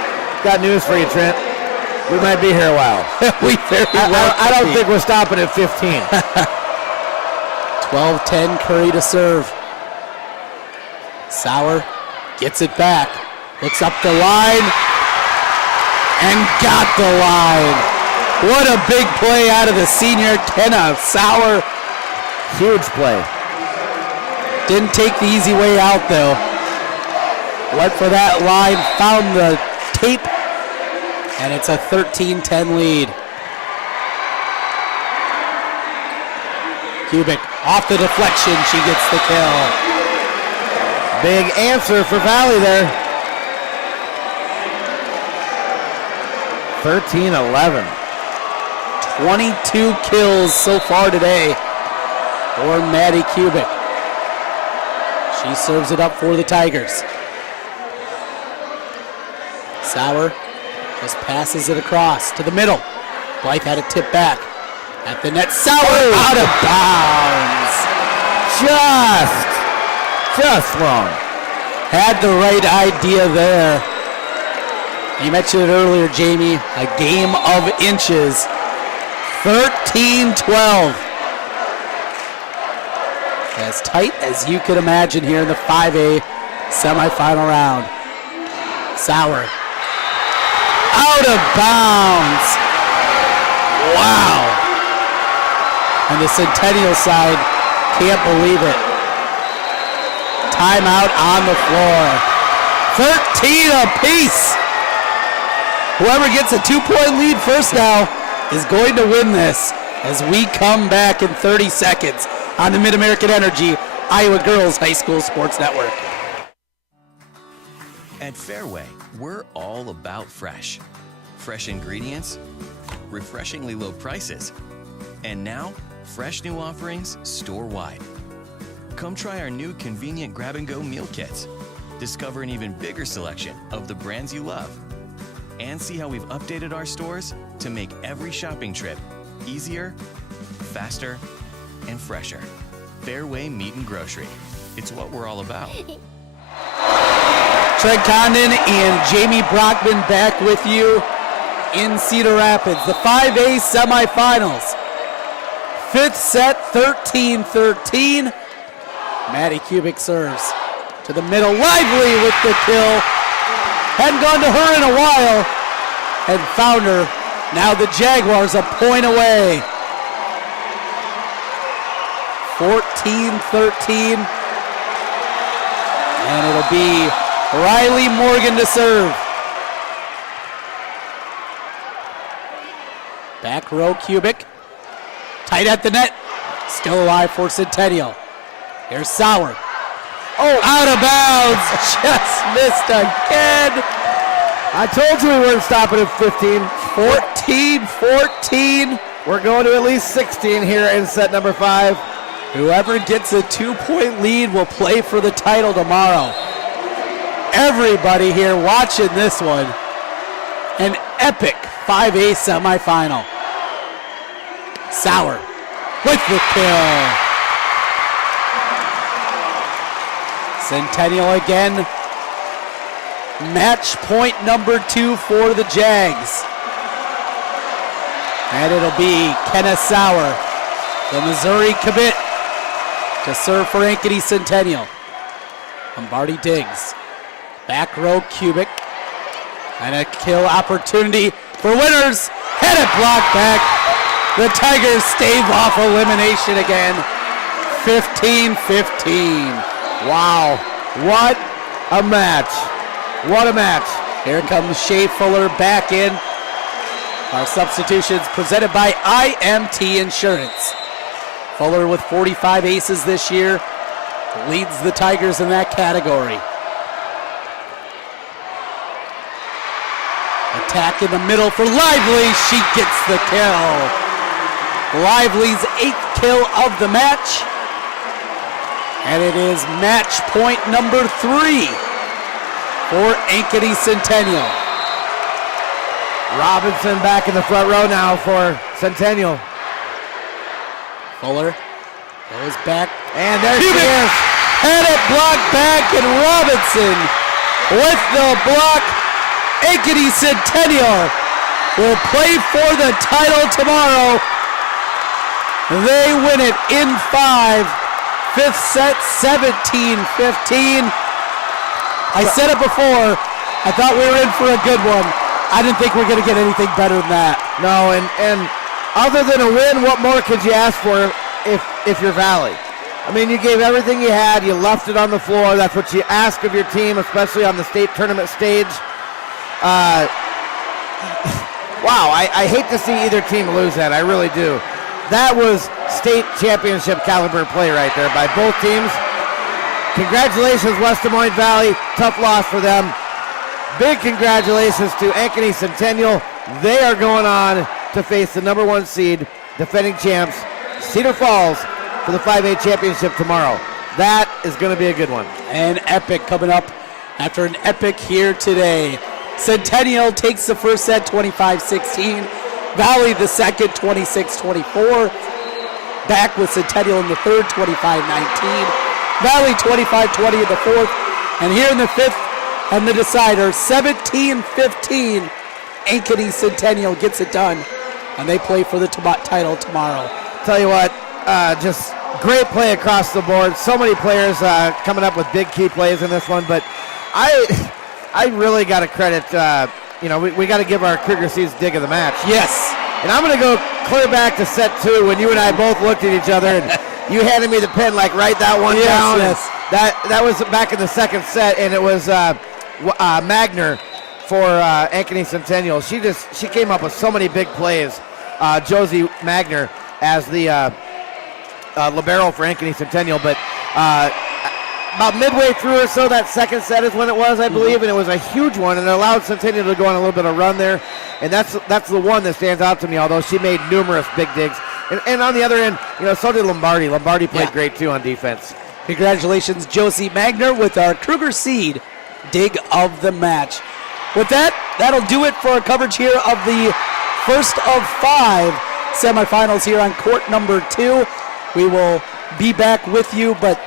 Got news for you, Trent. We might be here a while. We very well I don't think we're stopping at 15. 12-10, Curry to serve. Sauer gets it back. Looks up the line. And got the line. What a big play out of the senior Kenna Sauer. Huge play. Didn't take the easy way out though. Went for that line, found the tape, and it's a 13-10 lead. Kubik off the deflection, she gets the kill. Big answer for Valley there. 13-11. 22 kills so far today for Maddie Kubik. She serves it up for the Tigers. Sauer just passes it across to the middle. Blythe had a tip back at the net. Sauer out of bounds. Just wrong. Had the right idea there. You mentioned it earlier, Jamie, a game of inches. 13-12. As tight as you could imagine here in the 5A semifinal round. Sauer out of bounds. Wow. And the Centennial side can't believe it. Timeout on the floor. 13 apiece. Whoever gets a 2-point lead first now is going to win this as we come back in 30 seconds on the MidAmerican Energy Iowa Girls High School Sports Network. At Fairway, we're all about fresh. Fresh ingredients, refreshingly low prices, and now, fresh new offerings store-wide. Come try our new convenient grab-and-go meal kits. Discover an even bigger selection of the brands you love. And see how we've updated our stores to make every shopping trip easier, faster, and fresher. Fairway Meat and Grocery. It's what we're all about. Trent Condon and Jamie Brockman back with you in Cedar Rapids. The 5A semifinals. Fifth set, 13-13. Maddie Kubik serves to the middle. Lively with the kill. Hadn't gone to her in a while and found her. Now the Jaguars a point away. 14-13. And it'll be Riley Morgan to serve. Back row Kubik. Tight at the net. Still alive for Centennial. Here's Sauer. Oh, out of bounds. Just missed again. I told you we weren't stopping at 15. 14-14. We're going to at least 16 here in set number 5. Whoever gets a 2-point lead will play for the title tomorrow. Everybody here watching this one. An epic 5A semifinal. Sauer with the kill. Centennial again. Match point number 2 for the Jags. And it'll be Kenneth Sauer, the Missouri commit, to serve for Ankeny Centennial. Lombardi Diggs. Back row Kubik. And a kill opportunity for winners. Had it blocked back. The Tigers stave off elimination again. 15-15. Wow, what a match. What a match. Here comes Shea Fuller back in. Our substitutions presented by IMT Insurance. Fuller with 45 aces this year leads the Tigers in that category. Attack in the middle for Lively. She gets the kill. Lively's 8th kill of the match. And it is match point number 3 for Ankeny Centennial. Robinson back in the front row now for Centennial. Fuller goes back. And there she is. Had it blocked back, and Robinson with the block. Ankeny Centennial will play for the title tomorrow. They win it in 5. 5th set, 17-15. I said it before, I thought we were in for a good one. I didn't think we were going to get anything better than that. No, and other than a win, what more could you ask for if you're Valley? I mean, you gave everything you had, you left it on the floor. That's what you ask of your team, especially on the state tournament stage. Wow, I hate to see either team lose that, I really do. That was state championship caliber play right there by both teams. Congratulations, West Des Moines Valley. Tough loss for them. Big congratulations to Ankeny Centennial. They are going on to face the number 1 seed, defending champs, Cedar Falls, for the 5A championship tomorrow. That is going to be a good one. An epic coming up after an epic here today. Centennial takes the first set 25-16. Valley the second 26-24. Back with Centennial in the third 25-19. Valley 25-20 in the fourth. And here in the fifth and the decider 17-15. Ankeny Centennial gets it done. And they play for the title tomorrow. Tell you what, just great play across the board. So many players coming up with big key plays in this one. But I really got to credit, we got to give our Kruger Seeds dig of the match. Yes. And I'm going to go clear back to set 2 when you and I both looked at each other and you handed me the pen, like, write that one down. Yes. That was back in the second set, and it was Magner for Ankeny Centennial. She came up with so many big plays. Josie Magner as the libero for Ankeny Centennial, but about midway through or so, that second set is when it was, I believe, and it was a huge one, and it allowed Centennial to go on a little bit of run there, and that's the one that stands out to me, although she made numerous big digs. And on the other end, so did Lombardi. Lombardi played great, too, on defense. Congratulations, Josie Magner, with our Kruger Seed dig of the match. With that, that'll do it for our coverage here of the first of 5 semifinals here on court number 2. We will be back with you, but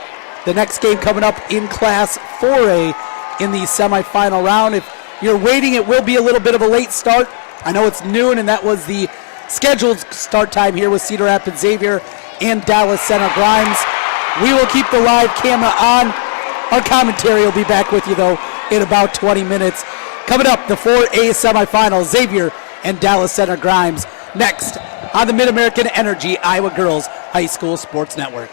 the next game coming up in Class 4A in the semifinal round. If you're waiting, it will be a little bit of a late start. I know it's noon, and that was the scheduled start time here with Cedar Rapids Xavier and Dallas Center Grimes. We will keep the live camera on. Our commentary will be back with you, though, in about 20 minutes. Coming up, the 4A semifinals, Xavier and Dallas Center Grimes, next on the MidAmerican Energy Iowa Girls High School Sports Network.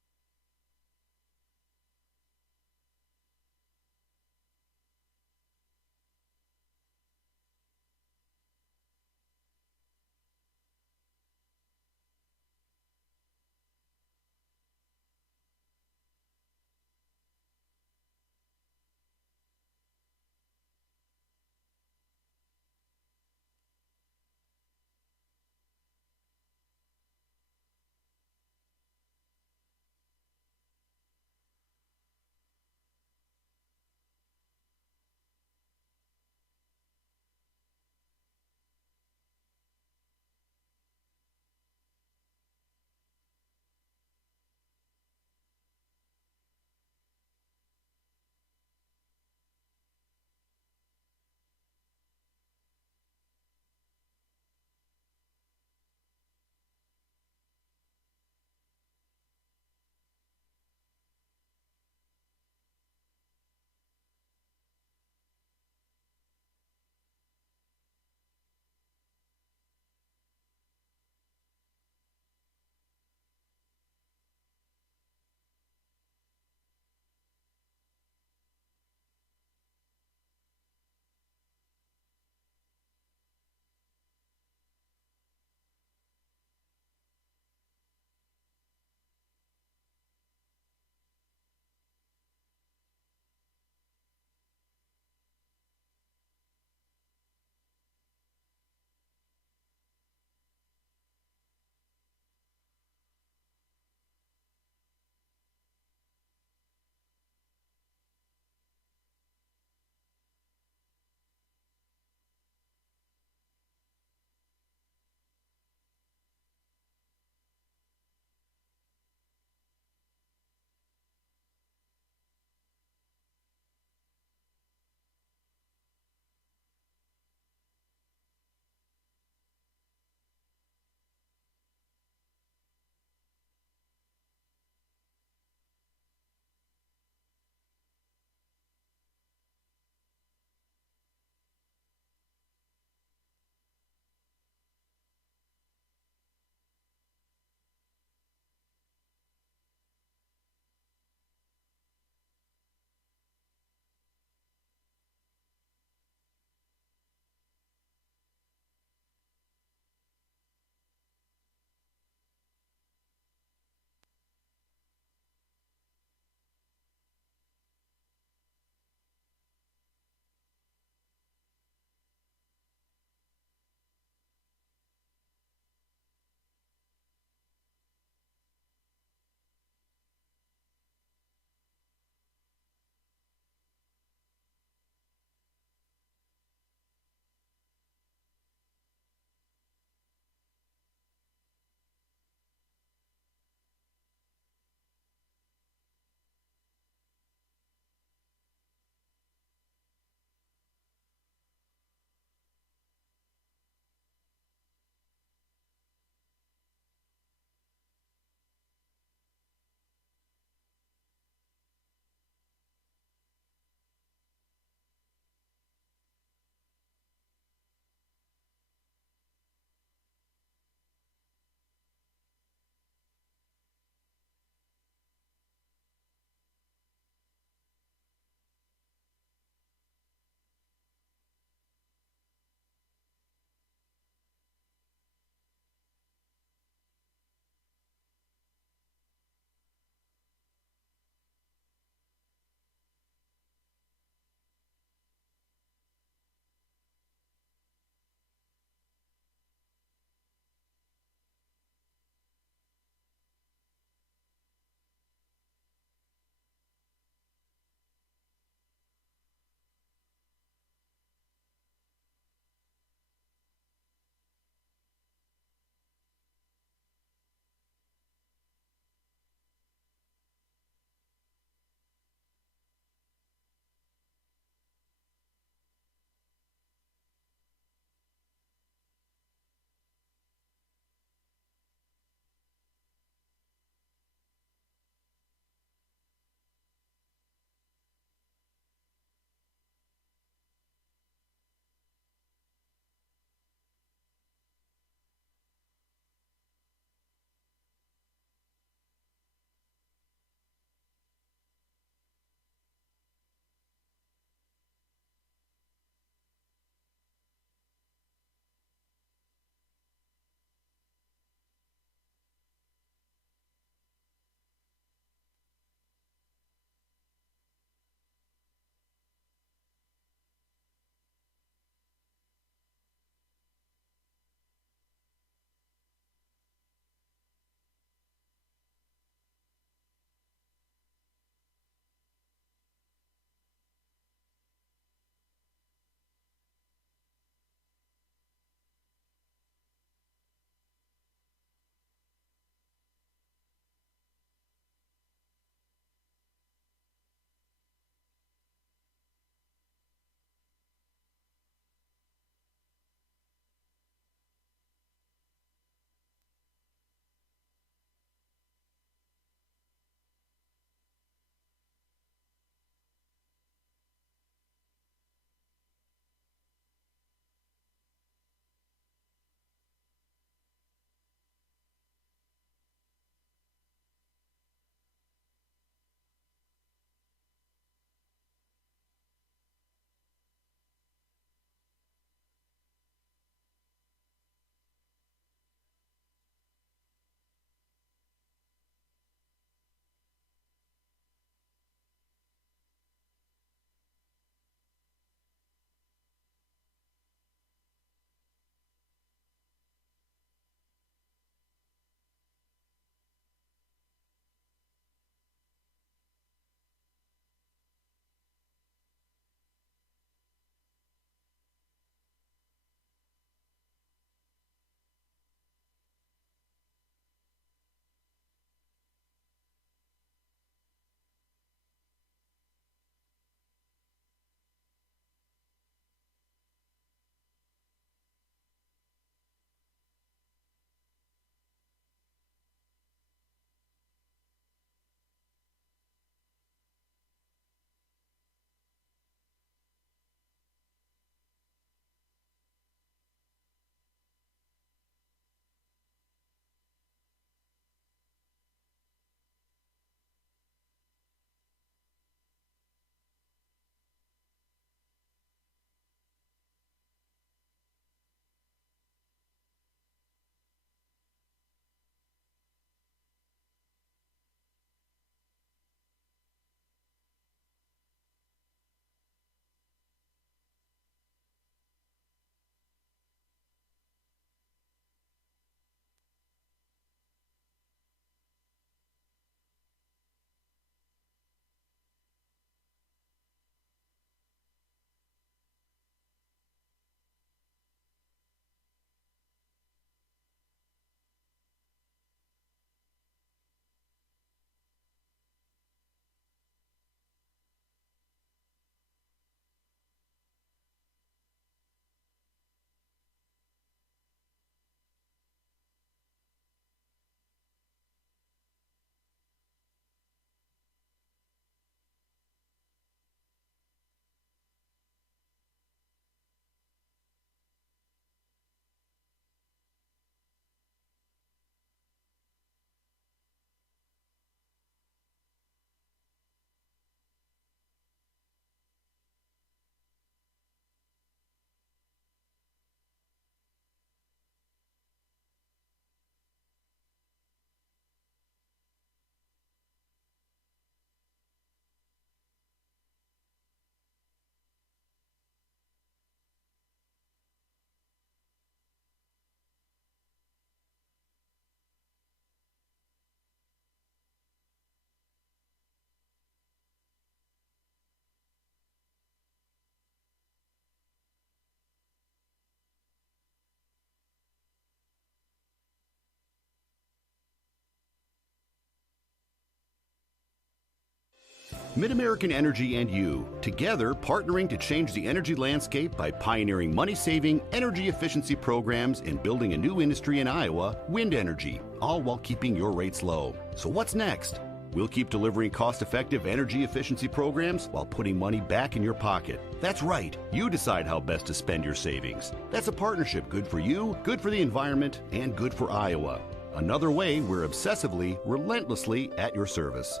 MidAmerican Energy and you, together partnering to change the energy landscape by pioneering money-saving, energy efficiency programs and building a new industry in Iowa, wind energy, all while keeping your rates low. So what's next? We'll keep delivering cost-effective energy efficiency programs while putting money back in your pocket. That's right. You decide how best to spend your savings. That's a partnership good for you, good for the environment, and good for Iowa. Another way we're obsessively, relentlessly at your service.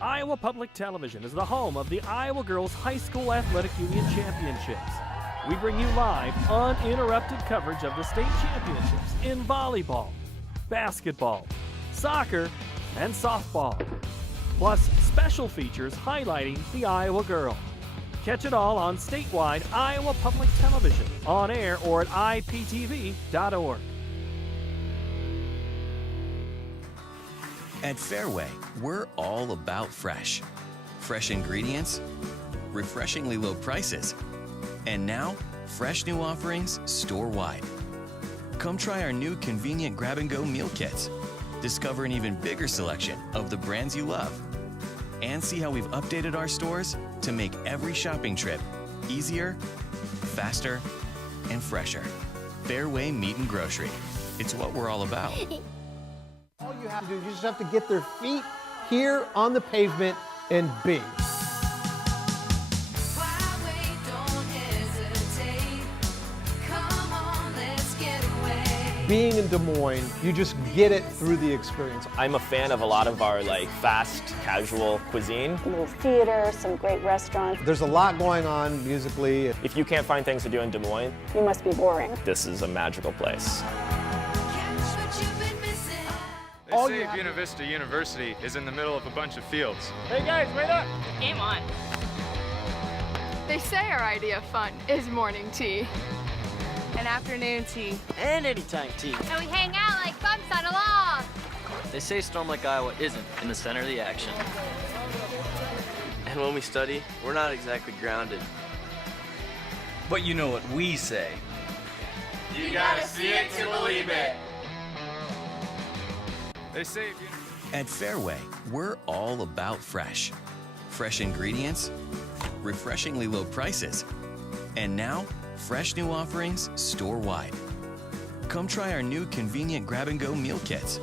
Iowa Public Television is the home of the Iowa Girls High School Athletic Union Championships. We bring you live, uninterrupted coverage of the state championships in volleyball, basketball, soccer, and softball. Plus, special features highlighting the Iowa girl. Catch it all on statewide Iowa Public Television, on air or at iptv.org. At Fairway, we're all about fresh. Fresh ingredients, refreshingly low prices, and now, fresh new offerings store-wide. Come try our new convenient grab-and-go meal kits. Discover an even bigger selection of the brands you love. And see how we've updated our stores to make every shopping trip easier, faster, and fresher. Fairway Meat and Grocery. It's what we're all about. All you have to do, you just have to get their feet here on the pavement and bing. Being in Des Moines, you just get it through the experience. I'm a fan of a lot of our fast, casual cuisine. A little theater, some great restaurants. There's a lot going on musically. If you can't find things to do in Des Moines, You must be boring. this is a magical place. They say Buena Vista University is in the middle of a bunch of fields. Hey guys, wait up! Game on. They say our idea of fun is morning tea and afternoon tea. And anytime tea. And we hang out like bumps on a log. They say a storm like Iowa isn't in the center of the action. And when we study, we're not exactly grounded. But you know what we say. You gotta see it to believe it. They say At Fairway, we're all about fresh. Fresh ingredients, refreshingly low prices, and now, fresh new offerings store-wide. Come try our new convenient grab-and-go meal kits.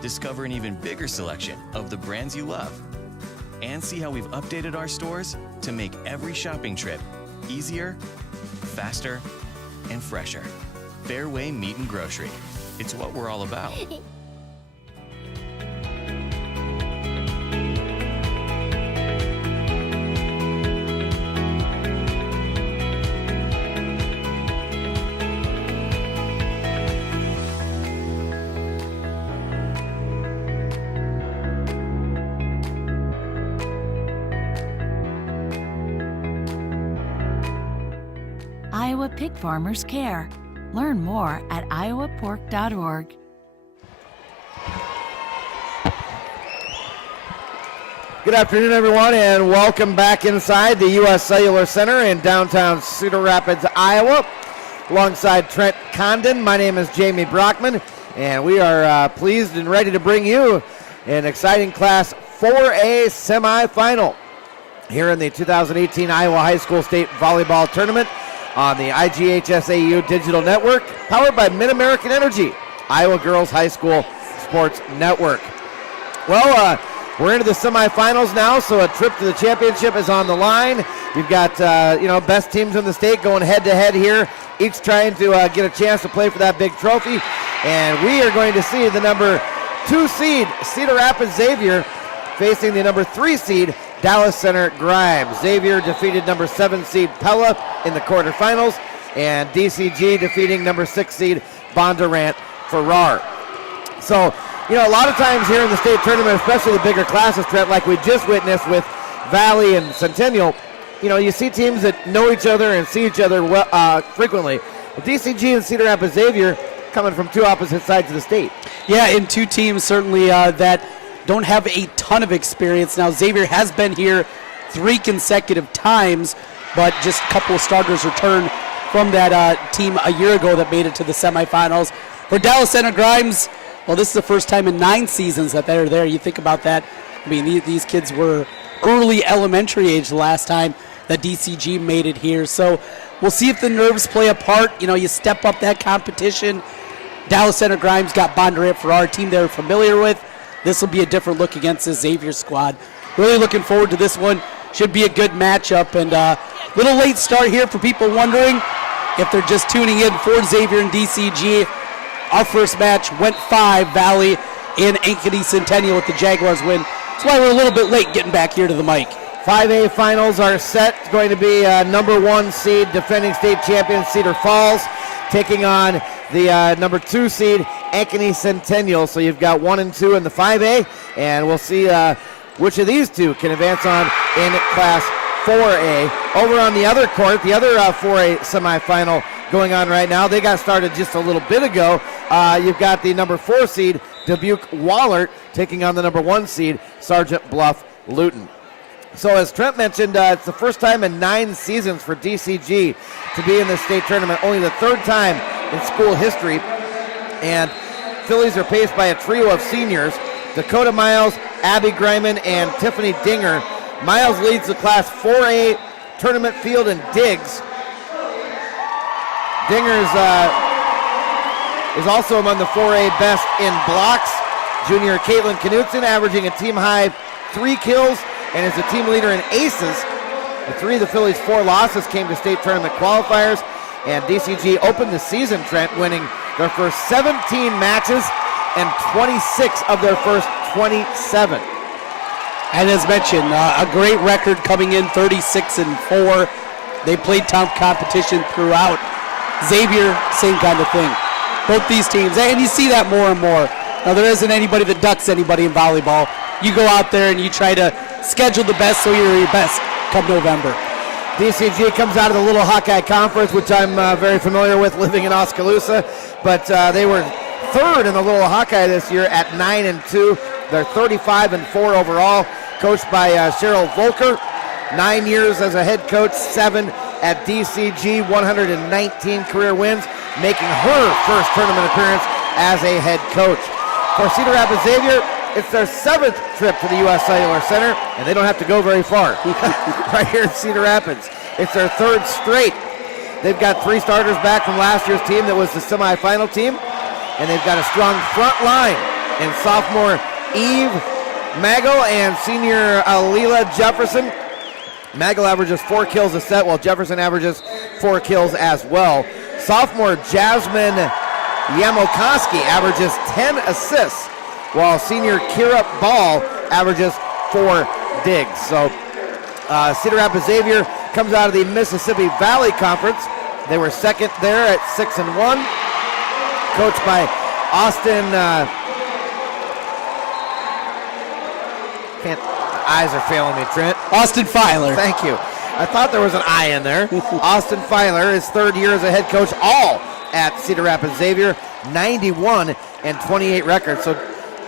Discover an even bigger selection of the brands you love. And see how we've updated our stores to make every shopping trip easier, faster, and fresher. Fairway Meat and Grocery. It's what we're all about. Iowa pig farmers care. Learn more at iowapork.org. Good afternoon, everyone, and welcome back inside the U.S. Cellular Center in downtown Cedar Rapids, Iowa. Alongside Trent Condon, my name is Jamie Brockman, and we are pleased and ready to bring you an exciting Class 4A semifinal here in the 2018 Iowa High School State Volleyball Tournament on the IGHSAU Digital Network, powered by MidAmerican Energy, Iowa Girls High School Sports Network. Well, we're into the semifinals now, so a trip to the championship is on the line. You've got, best teams in the state going head-to-head here, each trying to get a chance to play for that big trophy. And we are going to see the number 2 seed, Cedar Rapids Xavier, facing the number 3 seed, Dallas Center Grimes. Xavier defeated number 7 seed Pella in the quarterfinals, and DCG defeating number 6 seed Bondurant Farrar. So, a lot of times here in the state tournament, especially the bigger classes, Trent, like we just witnessed with Valley and Centennial, you see teams that know each other and see each other frequently. But DCG and Cedar Rapids Xavier coming from two opposite sides of the state. Yeah, and two teams certainly that don't have a ton of experience. Now, Xavier has been here 3 consecutive times, but just a couple of starters returned from that team a year ago that made it to the semifinals. For Dallas Center Grimes, well, this is the first time in 9 seasons that they're there. You think about that. I mean, these kids were early elementary age the last time that DCG made it here. So we'll see if the nerves play a part. You know, you step up that competition. Dallas Center Grimes got Bondurant for our team they're familiar with. This will be a different look against the Xavier squad. Really looking forward to this one. Should be a good matchup. And little late start here for people wondering if they're just tuning in for Xavier and DCG. Our first match went 5 Valley in Ankeny Centennial with the Jaguars win. That's why we're a little bit late getting back here to the mic. 5A finals are set. It's going to be number 1 seed, defending state champion Cedar Falls, taking on the number 2 seed, Ankeny Centennial. So you've got 1 and 2 in the 5A, and we'll see which of these two can advance on in Class 4A. Over on the other court, the other 4A semifinal going on right now. They got started just a little bit ago. You've got the number 4 seed, Dubuque Wahlert, taking on the number 1 seed, Sergeant Bluff Luton. So as Trent mentioned, it's the first time in 9 seasons for DCG to be in the state tournament, only the 3rd time in school history. And Phillies are paced by a trio of seniors, Dakota Miles, Abby Greiman, and Tiffany Dinger. Miles leads the Class 4A tournament field in digs. Dinger's is also among the 4A best in blocks. Junior Caitlin Knutson averaging a team-high 3 kills and is the team leader in aces. The 3 of the Phillies' 4 losses came to state tournament qualifiers, and DCG opened the season, Trent, winning their first 17 matches and 26 of their first 27. And as mentioned, a great record coming in 36-4. They played tough competition throughout. Xavier, same kind of thing. Both these teams, and you see that more and more. Now, there isn't anybody that ducks anybody in volleyball. You go out there and you try to schedule the best so you're your best come November. DCG comes out of the Little Hawkeye Conference, which I'm very familiar with living in Oskaloosa, but they were 3rd in the Little Hawkeye this year at 9-2. They're 35-4 overall, coached by Cheryl Volker. 9 years as a head coach, 7 at DCG, 119 career wins, making her first tournament appearance as a head coach. For Cedar Rapids Xavier, it's their 7th trip to the U.S. Cellular Center, and they don't have to go very far. Right here in Cedar Rapids. It's their 3rd straight. They've got 3 starters back from last year's team that was the semifinal team, and they've got a strong front line in sophomore Eve Magel and senior Alila Jefferson. Magel averages 4 kills a set, while Jefferson averages 4 kills as well. Sophomore Jasmine Yamokoski averages 10 assists, while senior Kira Ball averages 4 digs. So Cedar Rapids Xavier comes out of the Mississippi Valley Conference. They were 2nd there at 6-1, coached by Austin. Eyes are failing me, Trent. Austin Filer. Thank you. I thought there was an I in there. Austin Filer, his 3rd year as a head coach, all at Cedar Rapids Xavier, 91-28 records. So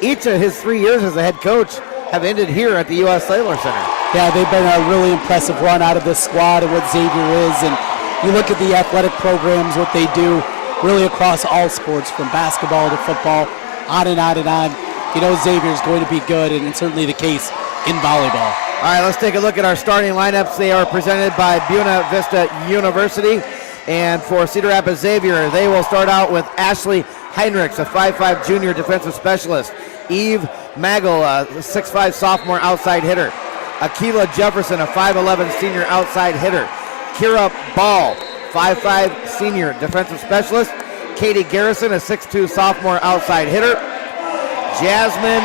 each of his 3 years as a head coach have ended here at the U.S. Cellular Center. Yeah, they've been a really impressive run out of this squad and what Xavier is. And you look at the athletic programs, what they do really across all sports, from basketball to football, on and on and on. You know Xavier's going to be good, and it's certainly the case in volleyball. All right, let's take a look at our starting lineups. They are presented by Buena Vista University. And for Cedar Rapids Xavier, they will start out with Ashley Heinrichs, a 5'5 junior defensive specialist. Eve Magel, a 6'5 sophomore outside hitter. Akila Jefferson, a 5'11 senior outside hitter. Kira Ball, 5'5 senior defensive specialist. Katie Garrison, a 6'2 sophomore outside hitter. Jasmine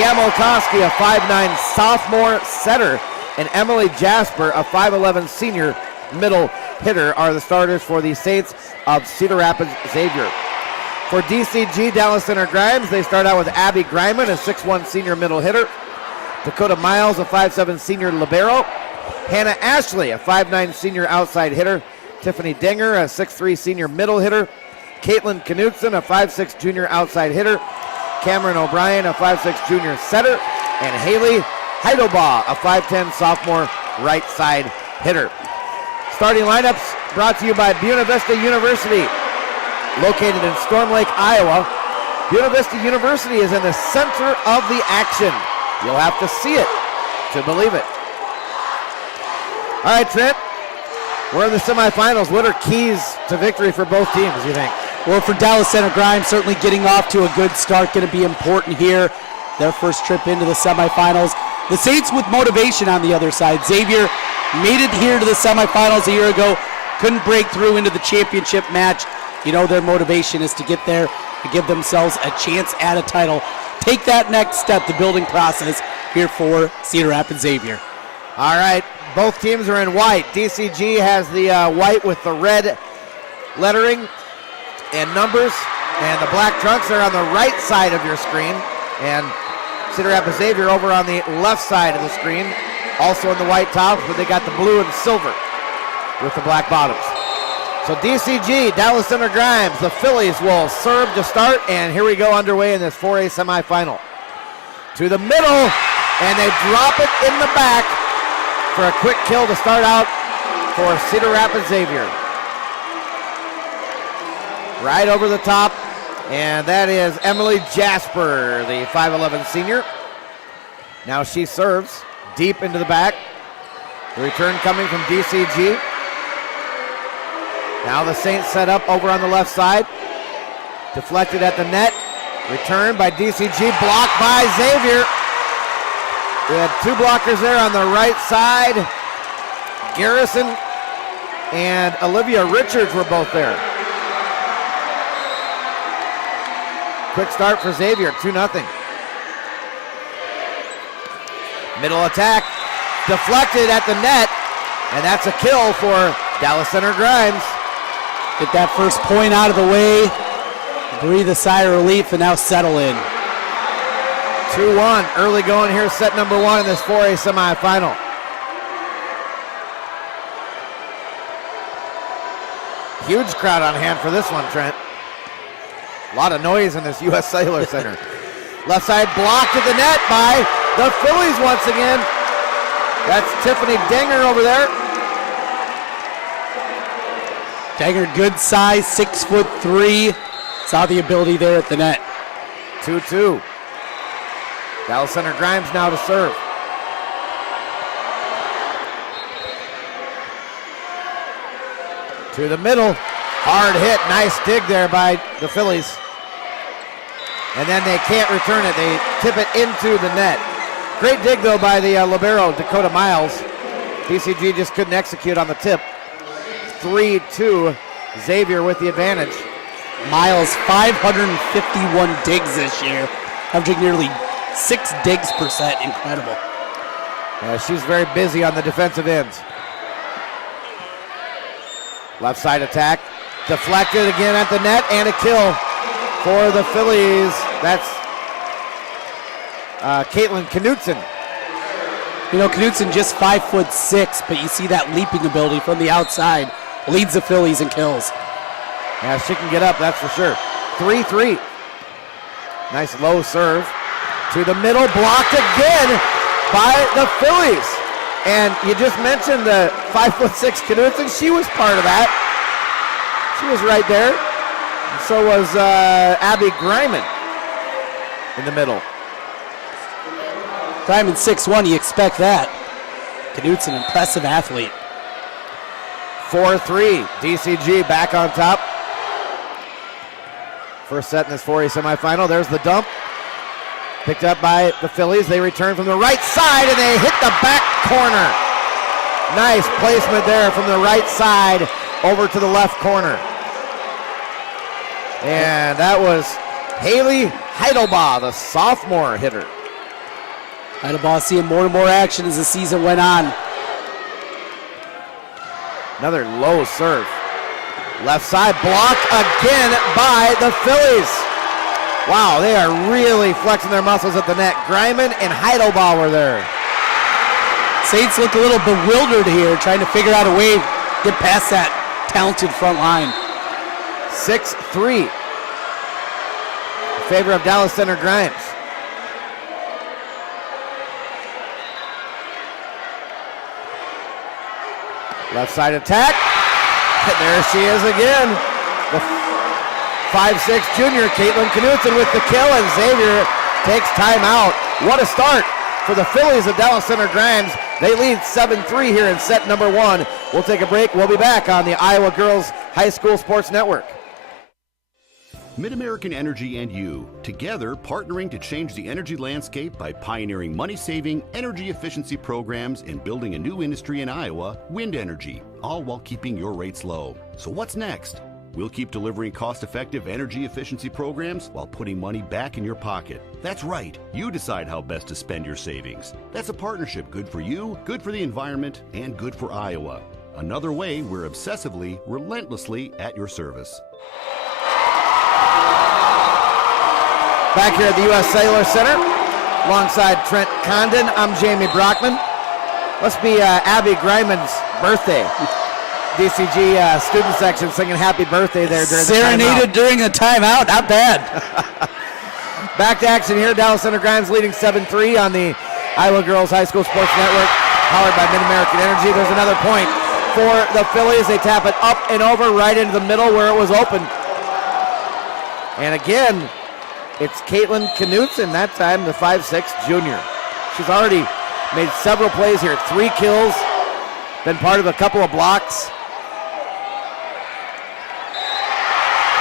Yamokoski, a 5'9 sophomore setter. And Emily Jasper, a 5'11 senior middle hitter, are the starters for the Saints of Cedar Rapids Xavier. For DCG Dallas Center Grimes, they start out with Abby Greiman, a 6'1 senior middle hitter. Dakota Miles, a 5'7 senior libero. Hannah Ashley, a 5'9 senior outside hitter. Tiffany Dinger, a 6'3 senior middle hitter. Caitlin Knutson, a 5'6 junior outside hitter. Cameron O'Brien, a 5'6 junior setter. And Haley Heidelbaugh, a 5'10 sophomore right side hitter. Starting lineups brought to you by Buena Vista University. Located in Storm Lake, Iowa, Buena Vista University is in the center of the action. You'll have to see it to believe it. All right, Trent, we're in the semifinals. What are keys to victory for both teams, you think? Well, for Dallas Center Grimes, certainly getting off to a good start going to be important here. Their first trip into the semifinals. The Saints with motivation on the other side. Xavier made it here to the semifinals a year ago, couldn't break through into the championship match. You know their motivation is to get there, to give themselves a chance at a title. Take that next step, the building process here for Cedar Rapids Xavier. All right, both teams are in white. DCG has the white with the red lettering and numbers, and the black trunks are on the right side of your screen, and Cedar Rapids Xavier over on the left side of the screen, also in the white tops, but they got the blue and silver with the black bottoms. So DCG, Dallas Center Grimes, the Phillies will serve to start, and here we go underway in this 4A semifinal. To the middle, and they drop it in the back for a quick kill to start out for Cedar Rapids Xavier. Right over the top, and that is Emily Jasper, the 5'11 senior. Now she serves deep into the back. The return coming from DCG. Now the Saints set up over on the left side. Deflected at the net. Return by DCG, blocked by Xavier. We had two blockers there on the right side. Garrison and Olivia Richards were both there. Quick start for Xavier, 2-0. Middle attack, deflected at the net, and that's a kill for Dallas Center Grimes. Get that first point out of the way, breathe a sigh of relief, and now settle in. 2-1, early going here, set number one in this 4A semifinal. Huge crowd on hand for this one, Trent. A lot of noise in this U.S. Cellular Center. Left side blocked at the net by the Phillies once again. That's Tiffany Dinger over there. Dinger, good size, 6'3". Saw the ability there at the net. 2-2. Dallas Center Grimes now to serve. To the middle. Hard hit, nice dig there by the Phillies. And then they can't return it. They tip it into the net. Great dig though by the libero, Dakota Miles. DCG just couldn't execute on the tip. 3-2, Xavier with the advantage. Miles, 551 digs this year, averaging nearly 6 digs per set. Incredible. She's very busy on the defensive ends. Left side attack. Deflected again at the net, and a kill for the Phillies. That's Caitlin Knutson. You know, Knutson just 5'6", but you see that leaping ability from the outside. Leads the Phillies in kills. Yeah, she can get up, that's for sure. 3-3. Nice low serve. To the middle, blocked again by the Phillies. And you just mentioned the 5'6" Knutson. She was part of that. She was right there. And so was Abby Griman in the middle. Griman 6'1", you expect that. Knutson, impressive athlete. 4-3, DCG back on top. First set in this 4A semifinal. There's the dump. Picked up by the Phillies. They return from the right side, and they hit the back corner. Nice placement there from the right side over to the left corner. And that was Haley Heidelbaugh, the sophomore hitter. Heidelbaugh seeing more and more action as the season went on. Another low serve. Left side blocked again by the Phillies. Wow, they are really flexing their muscles at the net. Griman and Heidelbaugh were there. Saints look a little bewildered here, trying to figure out a way to get past that talented front line. 6-3 in favor of Dallas Center Grimes. Left side attack. And there she is again. The 5'6" junior, Caitlin Knutson with the kill, and Xavier takes timeout. What a start for the Phillies of Dallas Center Grimes. They lead 7-3 here in set number 1. We'll take a break. We'll be back on the Iowa Girls High School Sports Network. MidAmerican Energy and you, together partnering to change the energy landscape by pioneering money-saving, energy efficiency programs and building a new industry in Iowa, wind energy, all while keeping your rates low. So what's next? We'll keep delivering cost-effective energy efficiency programs while putting money back in your pocket. That's right. You decide how best to spend your savings. That's a partnership good for you, good for the environment, and good for Iowa. Another way we're obsessively, relentlessly at your service. Back here at the U.S. Cellular Center, alongside Trent Condon, I'm Jamie Brockman. Must be Abby Griman's birthday. DCG student section singing happy birthday there during the timeout. Serenaded during the timeout, not bad. Back to action here, Dallas Center Grimes leading 7-3 on the Iowa Girls High School Sports Network, powered by MidAmerican Energy. There's another point for the Phillies. They tap it up and over right into the middle where it was open. And again, it's Caitlin Knutson, that time the 5'6" junior. She's already made several plays here, 3 kills, been part of a couple of blocks.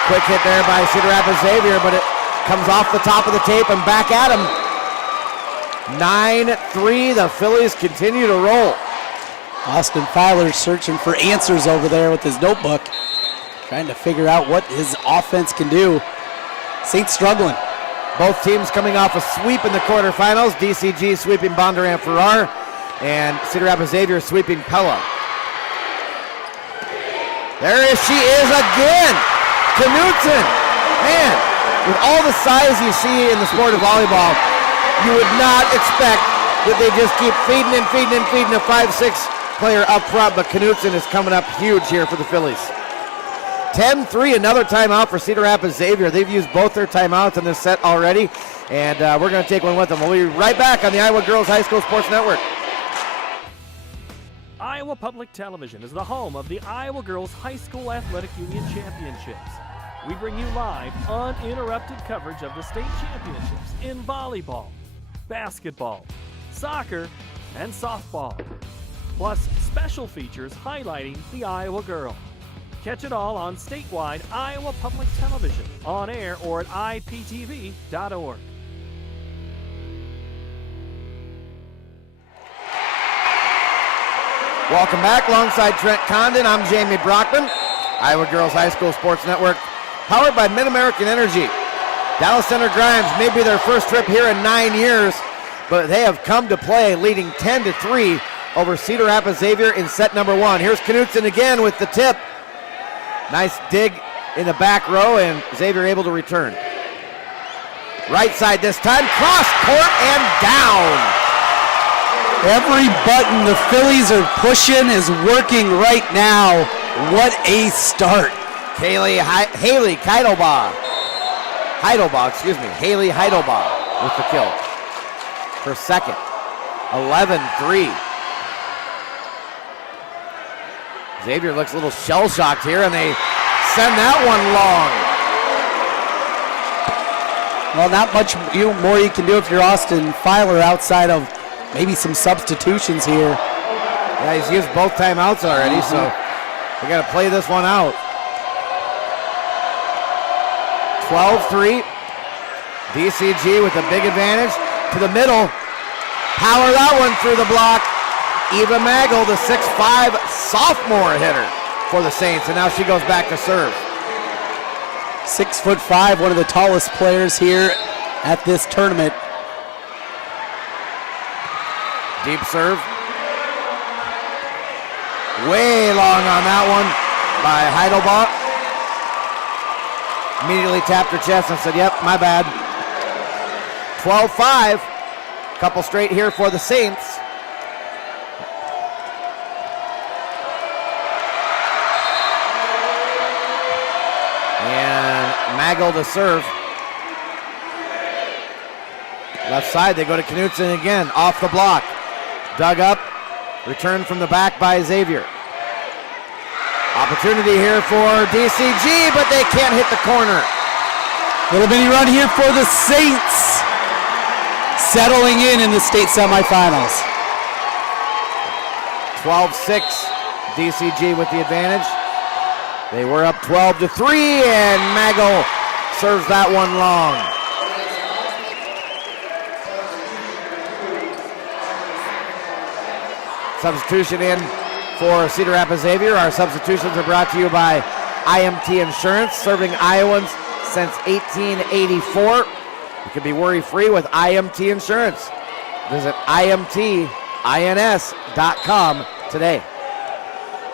Quick hit there by Cedar Rapids Xavier, but it comes off the top of the tape and back at him. 9-3, the Phillies continue to roll. Austin Feiler searching for answers over there with his notebook, trying to figure out what his offense can do. Saints struggling. Both teams coming off a sweep in the quarterfinals. DCG sweeping Bondurant Farrar and Cedar Rapids Xavier sweeping Pella. She is again. Knutson. Man, with all the size you see in the sport of volleyball, you would not expect that they just keep feeding a 5'6" player up front, but Knutson is coming up huge here for the Phillies. 10-3, another timeout for Cedar Rapids Xavier. They've used both their timeouts in this set already, and we're going to take one with them. We'll be right back on the Iowa Girls High School Sports Network. Iowa Public Television is the home of the Iowa Girls High School Athletic Union Championships. We bring you live, uninterrupted coverage of the state championships in volleyball, basketball, soccer, and softball, plus special features highlighting the Iowa girl. Catch it all on statewide Iowa Public Television, on air or at iptv.org. Welcome back alongside Trent Condon. I'm Jamie Brockman. Iowa Girls High School Sports Network, powered by MidAmerican Energy. Dallas Center Grimes may be their first trip here in 9 years, but they have come to play, leading 10-3 over Cedar Rapids Xavier in set number 1. Here's Knutson again with the tip. Nice dig in the back row, and Xavier able to return. Right side this time, cross court and down. Every button the Phillies are pushing is working right now. What a start. Haley Heidelbaugh with the kill for second. 11-3. Xavier looks a little shell-shocked here, and they send that one long. Well, not much more you can do if you're Austin Feiler outside of maybe some substitutions here. Yeah, he's used both timeouts already, so we got to play this one out. 12-3. DCG with a big advantage to the middle. Power that one through the block. Eva Magel, the 6'5" sophomore hitter for the Saints, and now she goes back to serve. 6'5", one of the tallest players here at this tournament. Deep serve. Way long on that one by Heidelbaugh. Immediately tapped her chest and said, yep, my bad. 12-5. Couple straight here for the Saints. And Magel to serve. Left side, they go to Knutson again, off the block. Dug up, returned from the back by Xavier. Opportunity here for DCG, but they can't hit the corner. Little bitty run here for the Saints. settling in the state semifinals. 12-6, DCG with the advantage. They were up 12-3, and Mago serves that one long. Substitution in for Cedar Rapids Xavier. Our substitutions are brought to you by IMT Insurance, serving Iowans since 1884. You can be worry-free with IMT Insurance. Visit IMTINS.com today.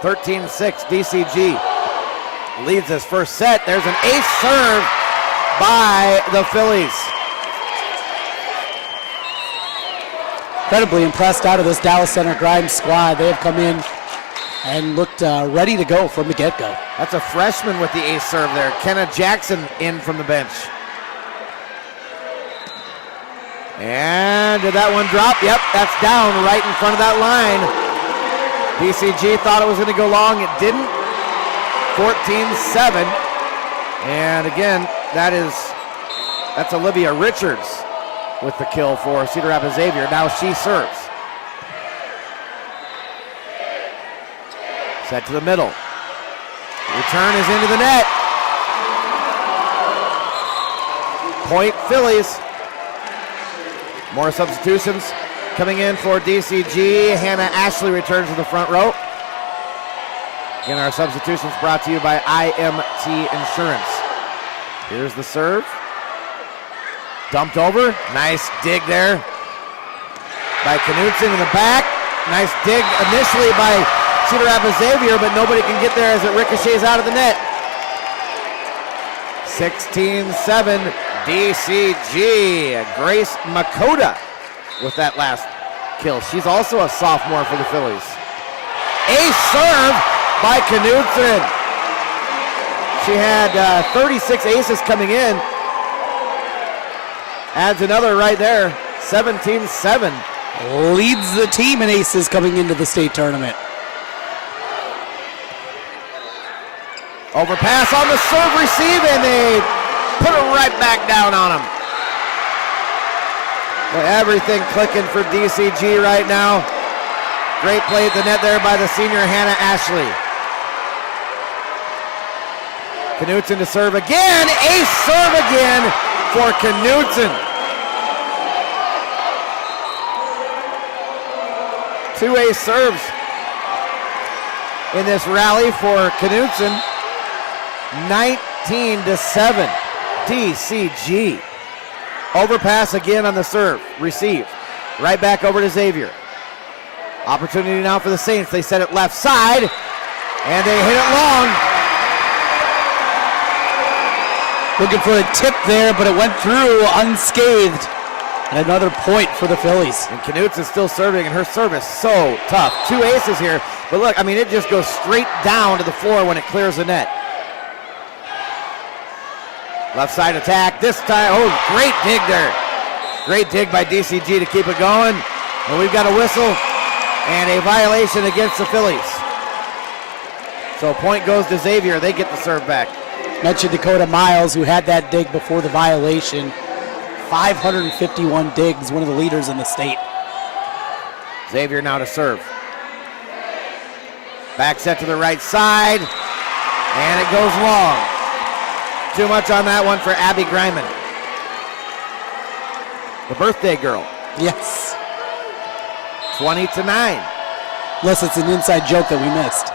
13-6, DCG leads this first set. There's an ace serve by the Phillies. Incredibly impressed out of this Dallas Center Grimes squad. They have come in and looked ready to go from the get-go. That's a freshman with the ace serve there. Kenna Jackson in from the bench. And did that one drop? Yep, that's down right in front of that line. DCG thought it was going to go long. It didn't. 14-7. And again, that's Olivia Richards with the kill for Cedar Rapids Xavier. Now she serves. Set to the middle. Return is into the net. Point Phillies. More substitutions coming in for DCG. Hannah Ashley returns to the front row. Again, our substitutions brought to you by IMT Insurance. Here's the serve. Dumped over. Nice dig there by Knudsen in the back. Nice dig initially by Cedar Rapids Xavier, but nobody can get there as it ricochets out of the net. 16-7 DCG. Grace Makota with that last kill. She's also a sophomore for the Phillies. Ace serve by Knudsen. She had 36 aces coming in. Adds another right there. 17-7. Leads the team in aces coming into the state tournament. Overpass on the serve receive, and they put it right back down on him. Well, everything clicking for DCG right now. Great play at the net there by the senior Hannah Ashley. Knudsen to serve again. Ace serve again for Knudsen. 2 ace serves in this rally for Knudsen. 19-7 DCG. Overpass again on the serve. Receive. Right back over to Xavier. Opportunity now for the Saints. They set it left side, and they hit it long. Looking for a tip there, but it went through unscathed. And another point for the Phillies. And Knudsen's still serving, and her service so tough. 2 aces here, but look, I mean, it just goes straight down to the floor when it clears the net. Left side attack this time. Oh, great dig there. Great dig by DCG to keep it going. And we've got a whistle and a violation against the Phillies. So a point goes to Xavier. They get the serve back. Mentioned Dakota Miles, who had that dig before the violation. 551 digs, one of the leaders in the state. Xavier now to serve. Back set to the right side, and it goes long. Too much on that one for Abby Griman. The birthday girl. Yes. 20-9. Unless it's an inside joke that we missed.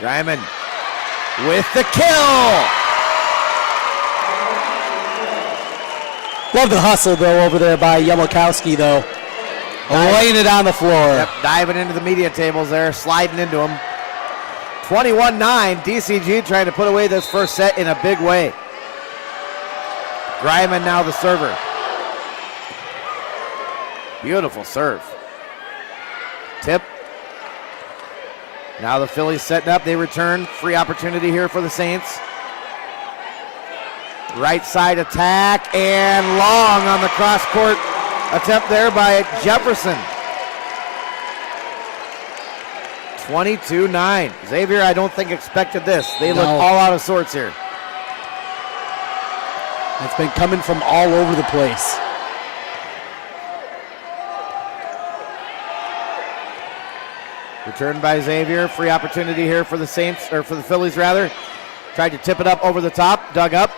Griman with the kill. Love the hustle, though, over there by Yemilkowski, though. Laying it on the floor. Yep, diving into the media tables there, sliding into them. 21-9, DCG trying to put away this first set in a big way. Griman now the server. Beautiful serve. Tip. Now the Phillies setting up. They return. Free opportunity here for the Saints. Right side attack and long on the cross-court attempt there by Jefferson. 22-9. Xavier, I don't think expected this. They look all out of sorts here. It's been coming from all over the place. Returned by Xavier. Free opportunity here for the Saints, or for the Phillies rather. Tried to tip it up over the top, dug up.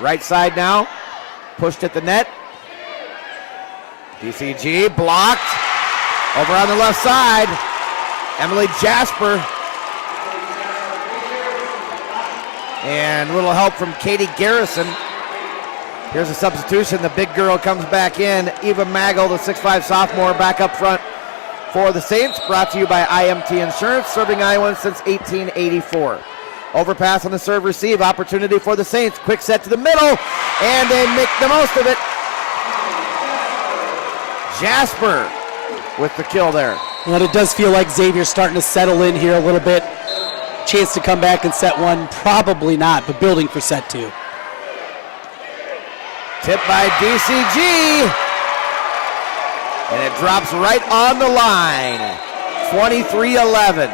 Right side now. Pushed at the net. DCG blocked. Over on the left side. Emily Jasper. And a little help from Katie Garrison. Here's a substitution. The big girl comes back in. Eva Magel, the 6'5 sophomore, back up front for the Saints. Brought to you by IMT Insurance, serving Iowans since 1884. Overpass on the serve receive. Opportunity for the Saints. Quick set to the middle, and they make the most of it. Jasper with the kill there. And it does feel like Xavier's starting to settle in here a little bit. Chance to come back in set one, probably not, but building for set two. Tip by DCG. And it drops right on the line. 23-11.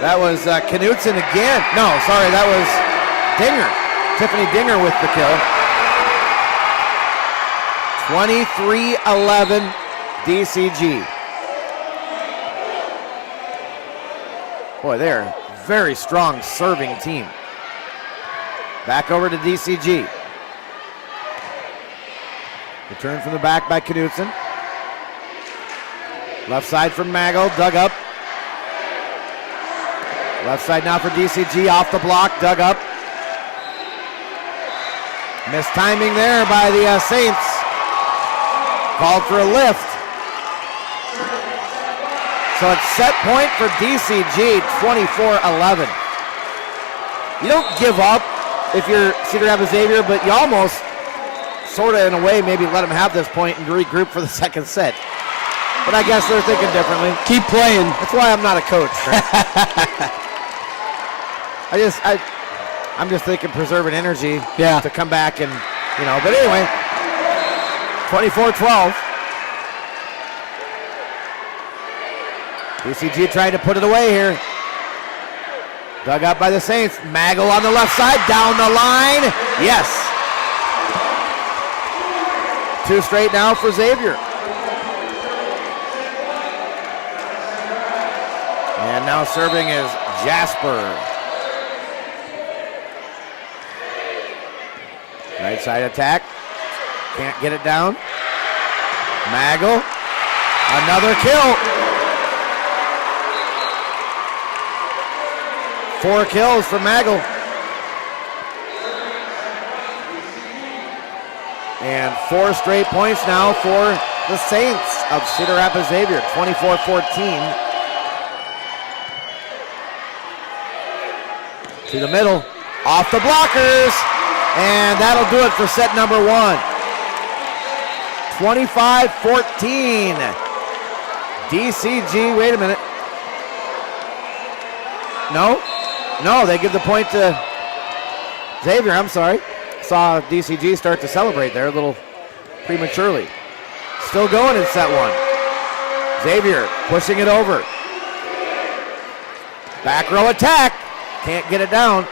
That was Knutson again. No, sorry, that was Dinger. Tiffany Dinger with the kill. 23-11 DCG. Boy, they're a very strong serving team. Back over to DCG. Return from the back by Knutson. Left side from Magel, dug up. Left side now for DCG, off the block, dug up. Missed timing there by the Saints. Called for a lift. So it's set point for DCG, 24-11. You don't give up if you're Cedar Rapids Xavier, but you almost, sort of in a way, maybe let them have this point and regroup for the second set. But I guess they're thinking differently. Keep playing. That's why I'm not a coach. I'm just thinking preserving energy to come back and, but anyway, 24-12. DCG trying to put it away here. Dug up by the Saints. Magel on the left side, down the line. Yes. Two straight now for Xavier. And now serving is Jasper. Right side attack. Can't get it down. Magel. Another kill. 4 kills for Magel. And 4 straight points now for the Saints of Cedar Rapids Xavier, 24-14. To the middle, off the blockers, and that'll do it for set number 1. 25-14. DCG, wait a minute. No, they give the point to Xavier, I'm sorry. Saw DCG start to celebrate there a little prematurely. Still going in set 1. Xavier pushing it over. Back row attack. Can't get it down.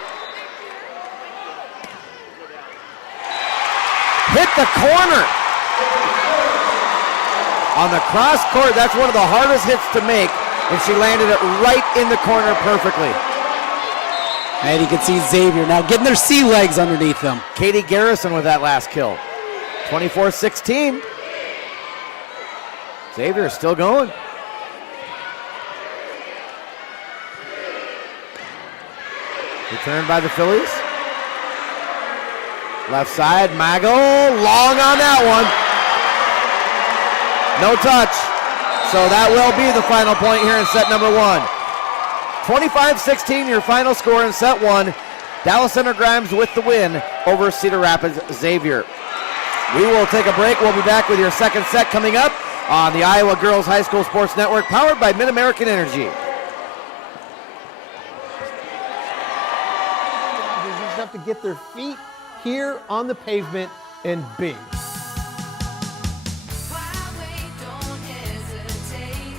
Hit the corner. On the cross court, that's one of the hardest hits to make, and she landed it right in the corner perfectly. And you can see Xavier now getting their sea legs underneath them. Katie Garrison with that last kill. 24-16. Xavier is still going. Returned by the Phillies. Left side, Magel, long on that one. No touch. So that will be the final point here in set number 1. 25-16, your final score in set 1. Dallas Center Grimes with the win over Cedar Rapids Xavier. We will take a break. We'll be back with your second set coming up on the Iowa Girls High School Sports Network, powered by MidAmerican Energy. They just have to get their feet here on the pavement and bing. Highway, don't hesitate.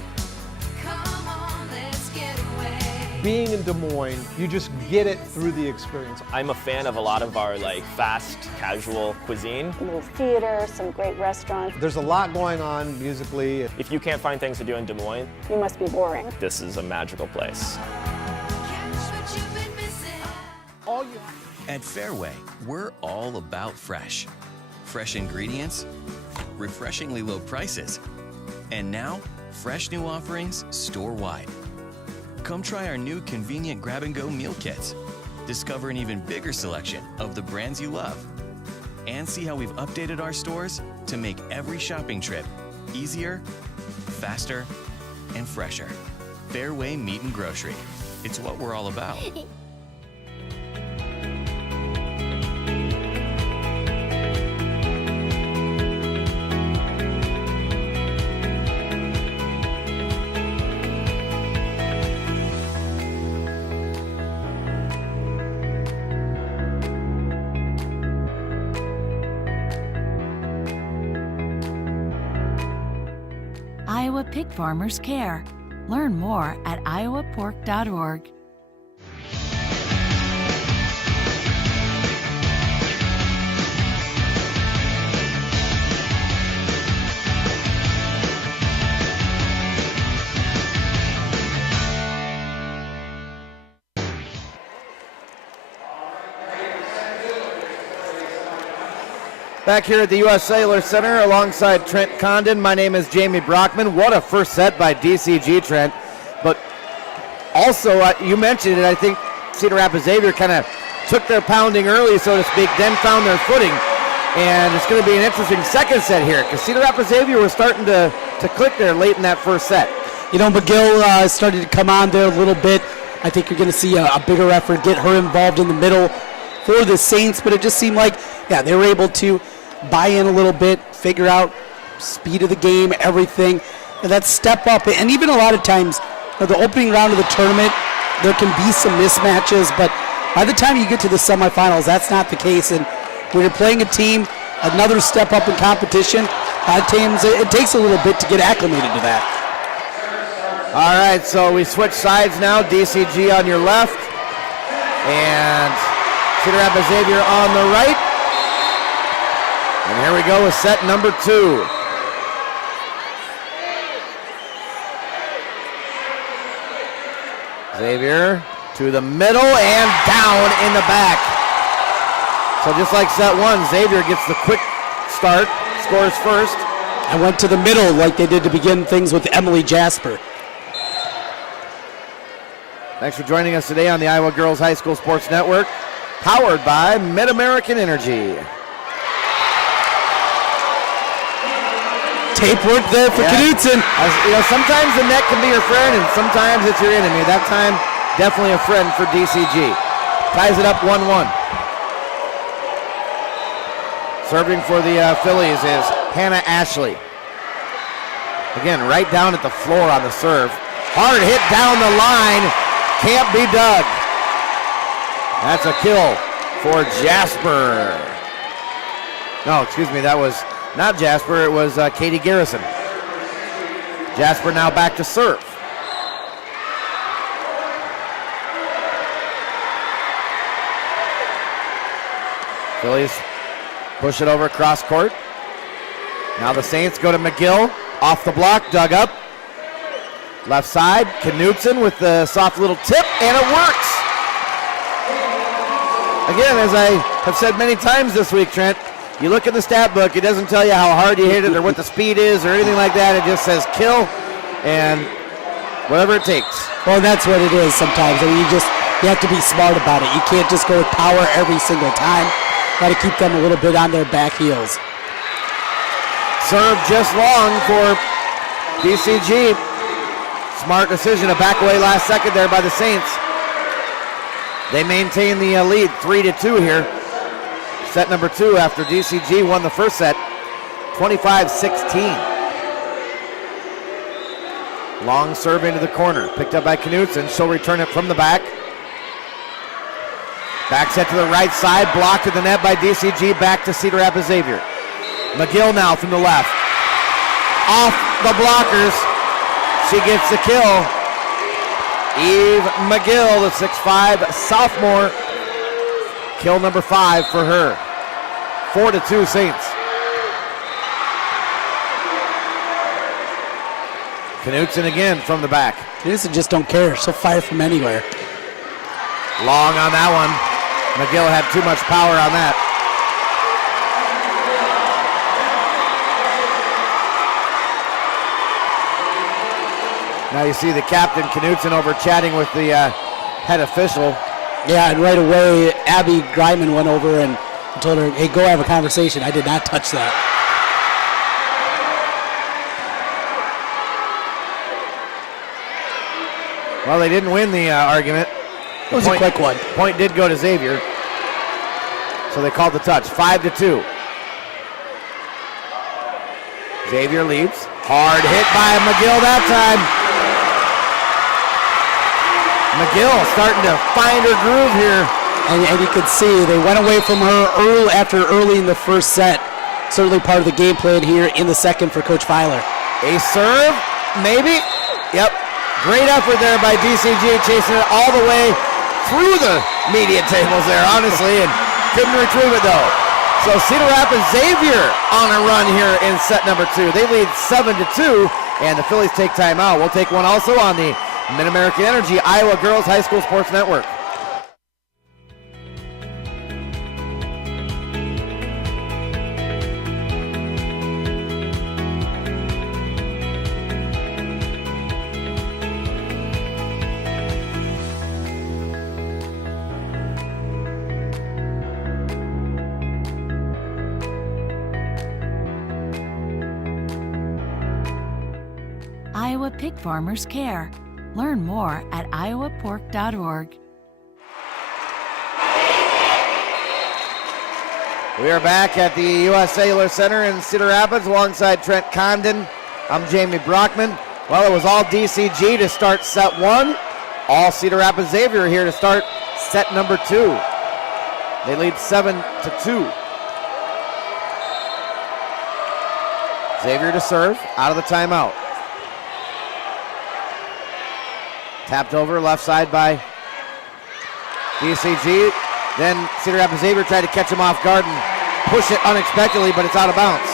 Come on, let's get away. being in Des Moines, you just get it through the experience. I'm a fan of a lot of our fast, casual cuisine. A little theater, some great restaurants. There's a lot going on musically. If you can't find things to do in Des Moines, You must be boring. this is a magical place. At Fairway, we're all about fresh. Fresh ingredients, refreshingly low prices, and now, fresh new offerings store-wide. Come try our new convenient grab-and-go meal kits. Discover an even bigger selection of the brands you love. And see how we've updated our stores to make every shopping trip easier, faster, and fresher. Fairway Meat and Grocery. It's what we're all about. Iowa pig farmers care. Learn more at iowapork.org. Back here at the U.S. Cellular Center alongside Trent Condon, my name is Jamie Brockman. What a first set by DCG, Trent. But also, you mentioned it, I think Cedar Rapids Xavier kind of took their pounding early, so to speak, then found their footing. And it's going to be an interesting second set here because Cedar Rapids Xavier was starting to click there late in that first set. You know, McGill started to come on there a little bit. I think you're going to see a bigger effort, get her involved in the middle for the Saints, but it just seemed like, they were able to buy in a little bit, figure out speed of the game, everything, and that step up. And even a lot of times, the opening round of the tournament, there can be some mismatches, but by the time you get to the semifinals, that's not the case. And when you're playing a team, another step up in competition, a lot of times it takes a little bit to get acclimated to that. All right, so we switch sides now. DCG on your left, and Cedar Rapids Xavier on the right. And here we go with set number 2. Xavier to the middle and down in the back. So just like set 1, Xavier gets the quick start, scores first. And went to the middle like they did to begin things with Emily Jasper. Thanks for joining us today on the Iowa Girls High School Sports Network, powered by MidAmerican Energy. Tape work there for Knudsen. Sometimes the net can be your friend and sometimes it's your enemy. That time, definitely a friend for DCG. Ties it up 1-1. Serving for the Phillies is Hannah Ashley. Again, right down at the floor on the serve. Hard hit down the line. Can't be dug. That's a kill for Jasper. No, excuse me, that was not Jasper, it was Katie Garrison. Jasper now back to serve. Phillies push it over cross court. Now the Saints go to McGill, off the block, dug up. Left side, Knudsen with the soft little tip, and it works. Again, as I have said many times this week, Trent, you look in the stat book, it doesn't tell you how hard you hit it or what the speed is or anything like that. It just says kill and whatever it takes. Well, that's what it is sometimes. I mean, you have to be smart about it. You can't just go with power every single time. Got to keep them a little bit on their back heels. Serve just long for DCG. Smart decision, a back away last second there by the Saints. They maintain the lead 3-2 here. Set number 2 after DCG won the first set, 25-16. Long serve into the corner, picked up by Knudsen. She'll return it from the back. Back set to the right side, blocked at the net by DCG, back to Cedar Rapids Xavier. McGill now from the left. Off the blockers. She gets the kill. Eve McGill, the 6'5" sophomore. Kill number 5 for her. 4-2 Saints. Knutson again from the back. Knutson just don't care. She'll fire from anywhere. Long on that one. McGill had too much power on that. Now you see the captain, Knutson, over chatting with the head official. Yeah, and right away, Abby Greiman went over and told her, hey, go have a conversation. I did not touch that. Well, they didn't win the argument. It was a quick one. Point did go to Xavier. So they called the touch. 5-2. Xavier leads. Hard hit by McGill that time. McGill starting to find her groove here. And you can see they went away from her early in the first set. Certainly part of the game plan here in the second for Coach Filer. A serve, maybe? Yep. Great effort there by DCG, chasing it all the way through the media tables there, honestly, and couldn't retrieve it though. So Cedar Rapids Xavier on a run here in set number 2. They lead 7-2, and the Phillies take time out. We'll take one also on the MidAmerican Energy Iowa Girls High School Sports Network. Iowa Pig Farmers Care. Learn more at iowapork.org. We are back at the U.S. Cellular Center in Cedar Rapids alongside Trent Condon. I'm Jamie Brockman. Well, it was all DCG to start set 1. All Cedar Rapids Xavier here to start set number 2. They lead 7-2. Xavier to serve, out of the timeout. Tapped over left side by DCG. Then Cedar Rapids Xavier tried to catch him off guard and push it unexpectedly, but it's out of bounds.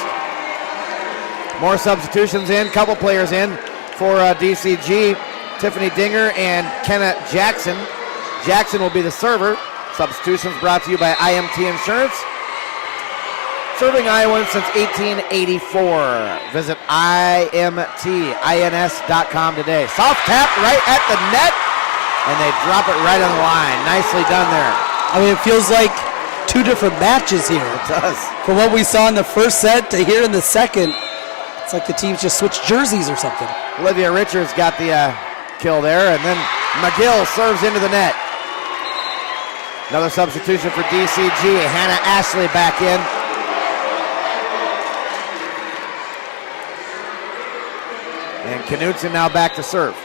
More substitutions in, couple players in for DCG. Tiffany Dinger and Kenna Jackson. Jackson will be the server. Substitutions brought to you by IMT Insurance. Serving Iowans since 1884. Visit IMTINS.com today. Soft tap right at the net, and they drop it right on the line. Nicely done there. I mean, it feels like 2 different matches here. It does. From what we saw in the first set to here in the second, it's like the teams just switched jerseys or something. Olivia Richards got the kill there, and then McGill serves into the net. Another substitution for DCG. Hannah Ashley back in. And Knutson now back to serve.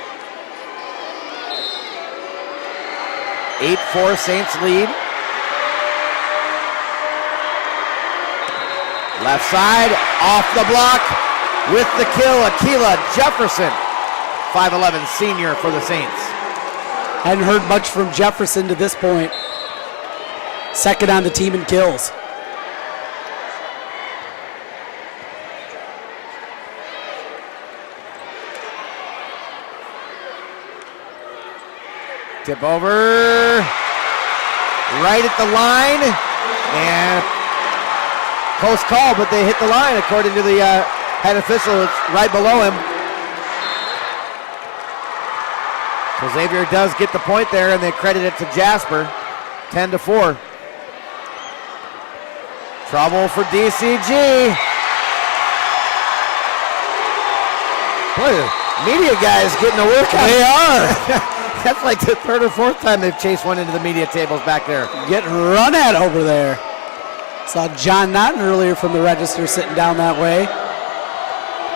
8-4 Saints lead. Left side, off the block with the kill, Akila Jefferson. 5'11" senior for the Saints. Hadn't heard much from Jefferson to this point. Second on the team in kills. Tip over, right at the line, and close call, but they hit the line according to the head official. It's right below him. So Xavier does get the point there, and they credit it to Jasper. 10-4. Trouble for DCG. Boy, the media guys getting a workout. They are. That's like the 3rd or 4th time they've chased one into the media tables back there. Getting run at over there. Saw John Naughton earlier from the Register sitting down that way.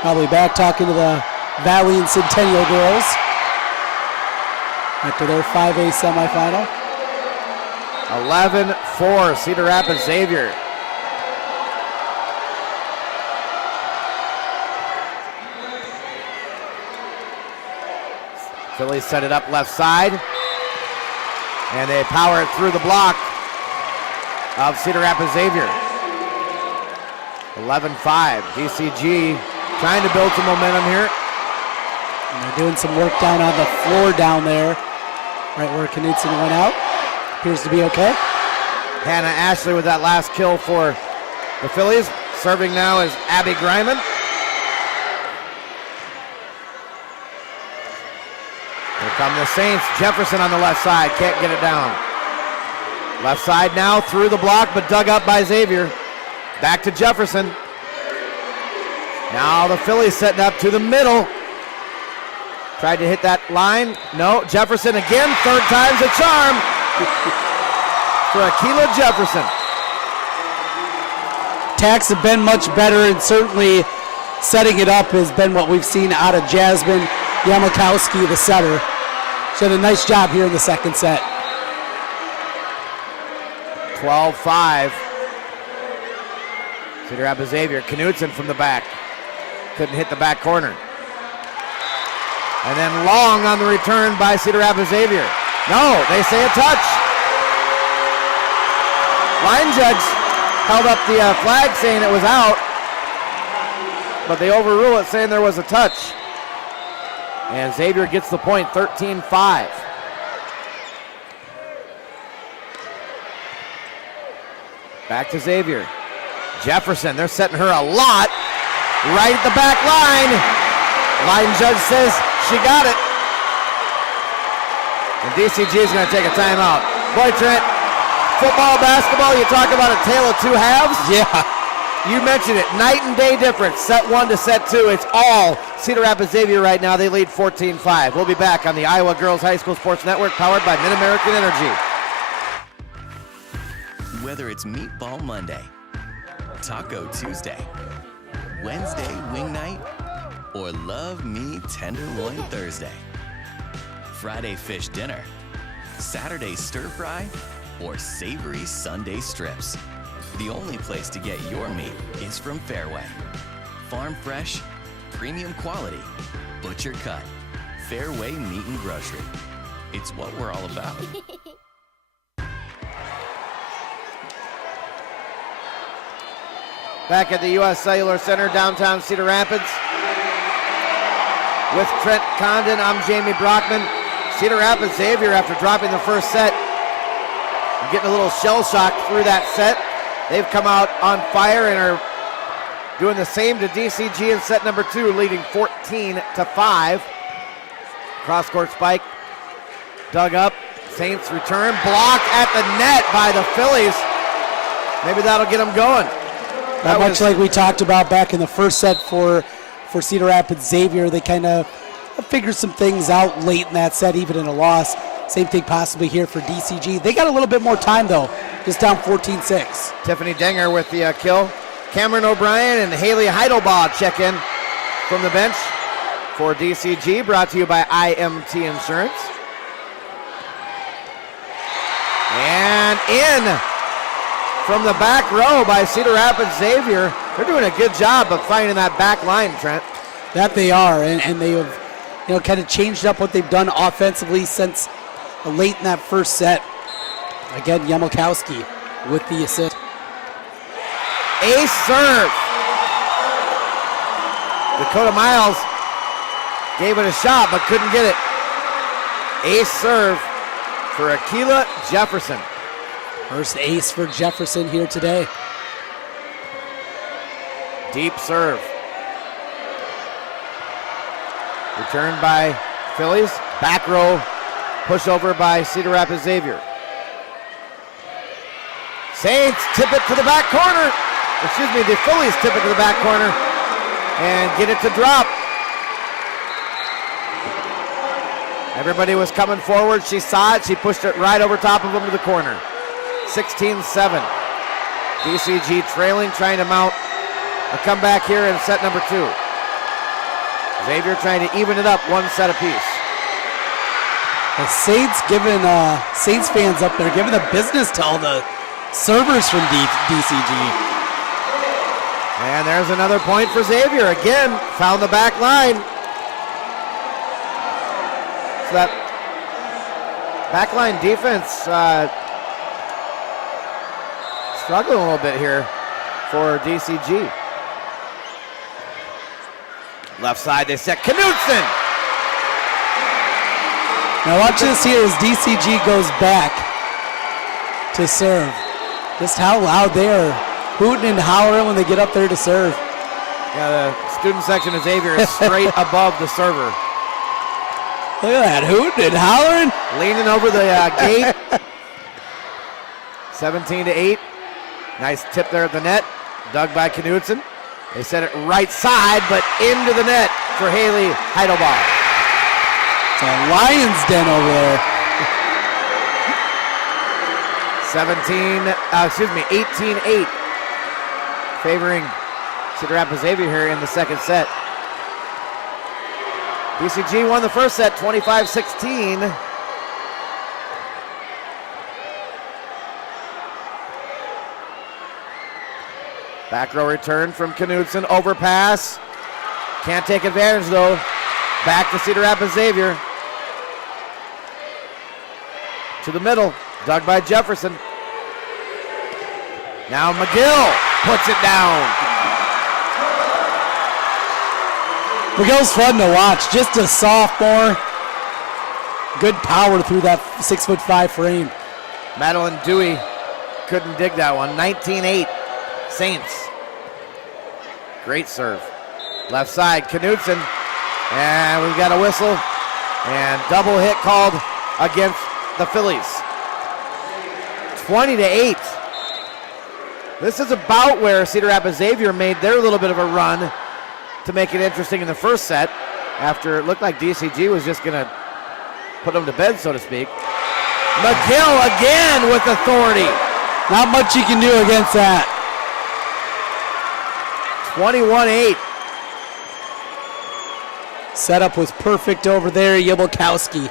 Probably back talking to the Valley and Centennial girls after their 5A semifinal. 11-4 Cedar Rapids Xavier. Phillies set it up left side. And they power it through the block of Cedar Rapids Xavier. 11-5. DCG trying to build some momentum here. And they're doing some work down on the floor down there, right where Knudsen went out. Appears to be okay. Hannah Ashley with that last kill for the Phillies. Serving now is Abby Greiman. Here come the Saints. Jefferson on the left side. Can't get it down. Left side now through the block, but dug up by Xavier. Back to Jefferson. Now the Phillies setting up to the middle. Tried to hit that line. No. Jefferson again. Third time's a charm for Akila Jefferson. Attacks have been much better, and certainly setting it up has been what we've seen out of Jasmine Yamakowski, the setter. She did a nice job here in the second set. 12-5. Cedar Rapids Xavier. Knudsen from the back. Couldn't hit the back corner. And then long on the return by Cedar Rapids Xavier. No, they say a touch. Line judge held up the flag saying it was out, but they overrule it saying there was a touch. And Xavier gets the point, 13-5. Back to Xavier. Jefferson, they're setting her a lot. Right at the back line. Line judge says she got it. And DCG is going to take a timeout. Boy, Trent, football, basketball, you talk about a tale of two halves. Yeah. You mentioned it, night and day difference, set one to set two. It's all Cedar Rapids Xavier right now. They lead 14-5. We'll be back on the Iowa Girls High School Sports Network, powered by MidAmerican Energy. Whether it's Meatball Monday, Taco Tuesday, Wednesday Wing Night, or Love Me Tenderloin Thursday, Friday Fish Dinner, Saturday Stir Fry, or savory Sunday strips, the only place to get your meat is from Fairway. Farm fresh, premium quality, butcher cut, Fairway Meat and Grocery. It's what we're all about. Back at the U.S. Cellular Center, downtown Cedar Rapids. With Trent Condon, I'm Jamie Brockman. Cedar Rapids Xavier, after dropping the first set, getting a little shell shock through that set. They've come out on fire and are doing the same to DCG in set number 2, leading 14-5. Cross-court spike, dug up. Saints return, blocked at the net by the Phillies. Maybe that'll get them going. Not much like we talked about back in the first set for Cedar Rapids Xavier. They kind of figured some things out late in that set, even in a loss. Same thing possibly here for DCG. They got a little bit more time, though, just down 14-6. Tiffany Denger with the kill. Cameron O'Brien and Haley Heidelbaugh check in from the bench for DCG, brought to you by IMT Insurance. And in from the back row by Cedar Rapids Xavier. They're doing a good job of finding that back line, Trent. That they are, and they have, kind of changed up what they've done offensively since late in that first set. Again, Yamakowski with the assist. Ace serve. Dakota Miles gave it a shot but couldn't get it. Ace serve for Akila Jefferson. First ace for Jefferson here today. Deep serve. Returned by Phillies. Back row pushover by Cedar Rapids Xavier. Saints tip it to the back corner. Excuse me, the Phillies tip it to the back corner and get it to drop. Everybody was coming forward. She saw it. She pushed it right over top of them to the corner. 16-7. DCG trailing, trying to mount a comeback here in set number 2. Xavier trying to even it up one set apiece. The Saints giving Saints fans up there giving the business to all the servers from DCG. And there's another point for Xavier. Again, found the back line. So that backline defense struggling a little bit here for DCG. Left side, they set Knutson. Now watch this here as DCG goes back to serve. Just how loud they are hooting and hollering when they get up there to serve. Yeah, the student section of Xavier is straight above the server. Look at that, hooting and hollering. Leaning over the gate. 17-8. Nice tip there at the net. Dug by Knutson. They set it right side, but into the net for Haley Heidelbaum. It's a lion's den over there. 18-8. Favoring Cedar Rapids Xavier here in the second set. DCG won the first set, 25-16. Back row return from Knutson, overpass. Can't take advantage though. Back to Cedar Rapids Xavier. To the middle, dug by Jefferson. Now McGill puts it down. McGill's fun to watch, just a sophomore. Good power through that 6'5" frame. Madeline Dewey couldn't dig that one. 19-8. Saints. Great serve. Left side, Knutson. And we've got a whistle. And double hit called against the Phillies. 20-8. This is about where Cedar Rapids Xavier made their little bit of a run to make it interesting in the first set, after it looked like DCG was just going to put them to bed, so to speak. McGill again with authority. Not much you can do against that. 21-8. Setup was perfect over there, Yabelkowski.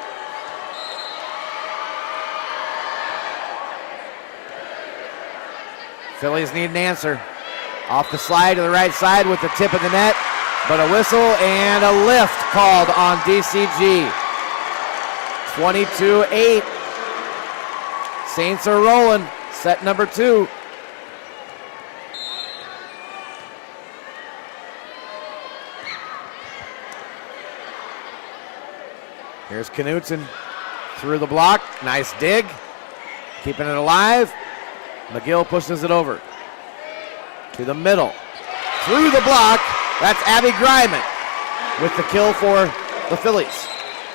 Phillies need an answer. Off the slide to the right side with the tip of the net, but a whistle and a lift called on DCG. 22-8. Saints are rolling. Set number 2. Here's Knutson through the block. Nice dig. Keeping it alive. McGill pushes it over. To the middle. Through the block. That's Abby Greiman with the kill for the Phillies.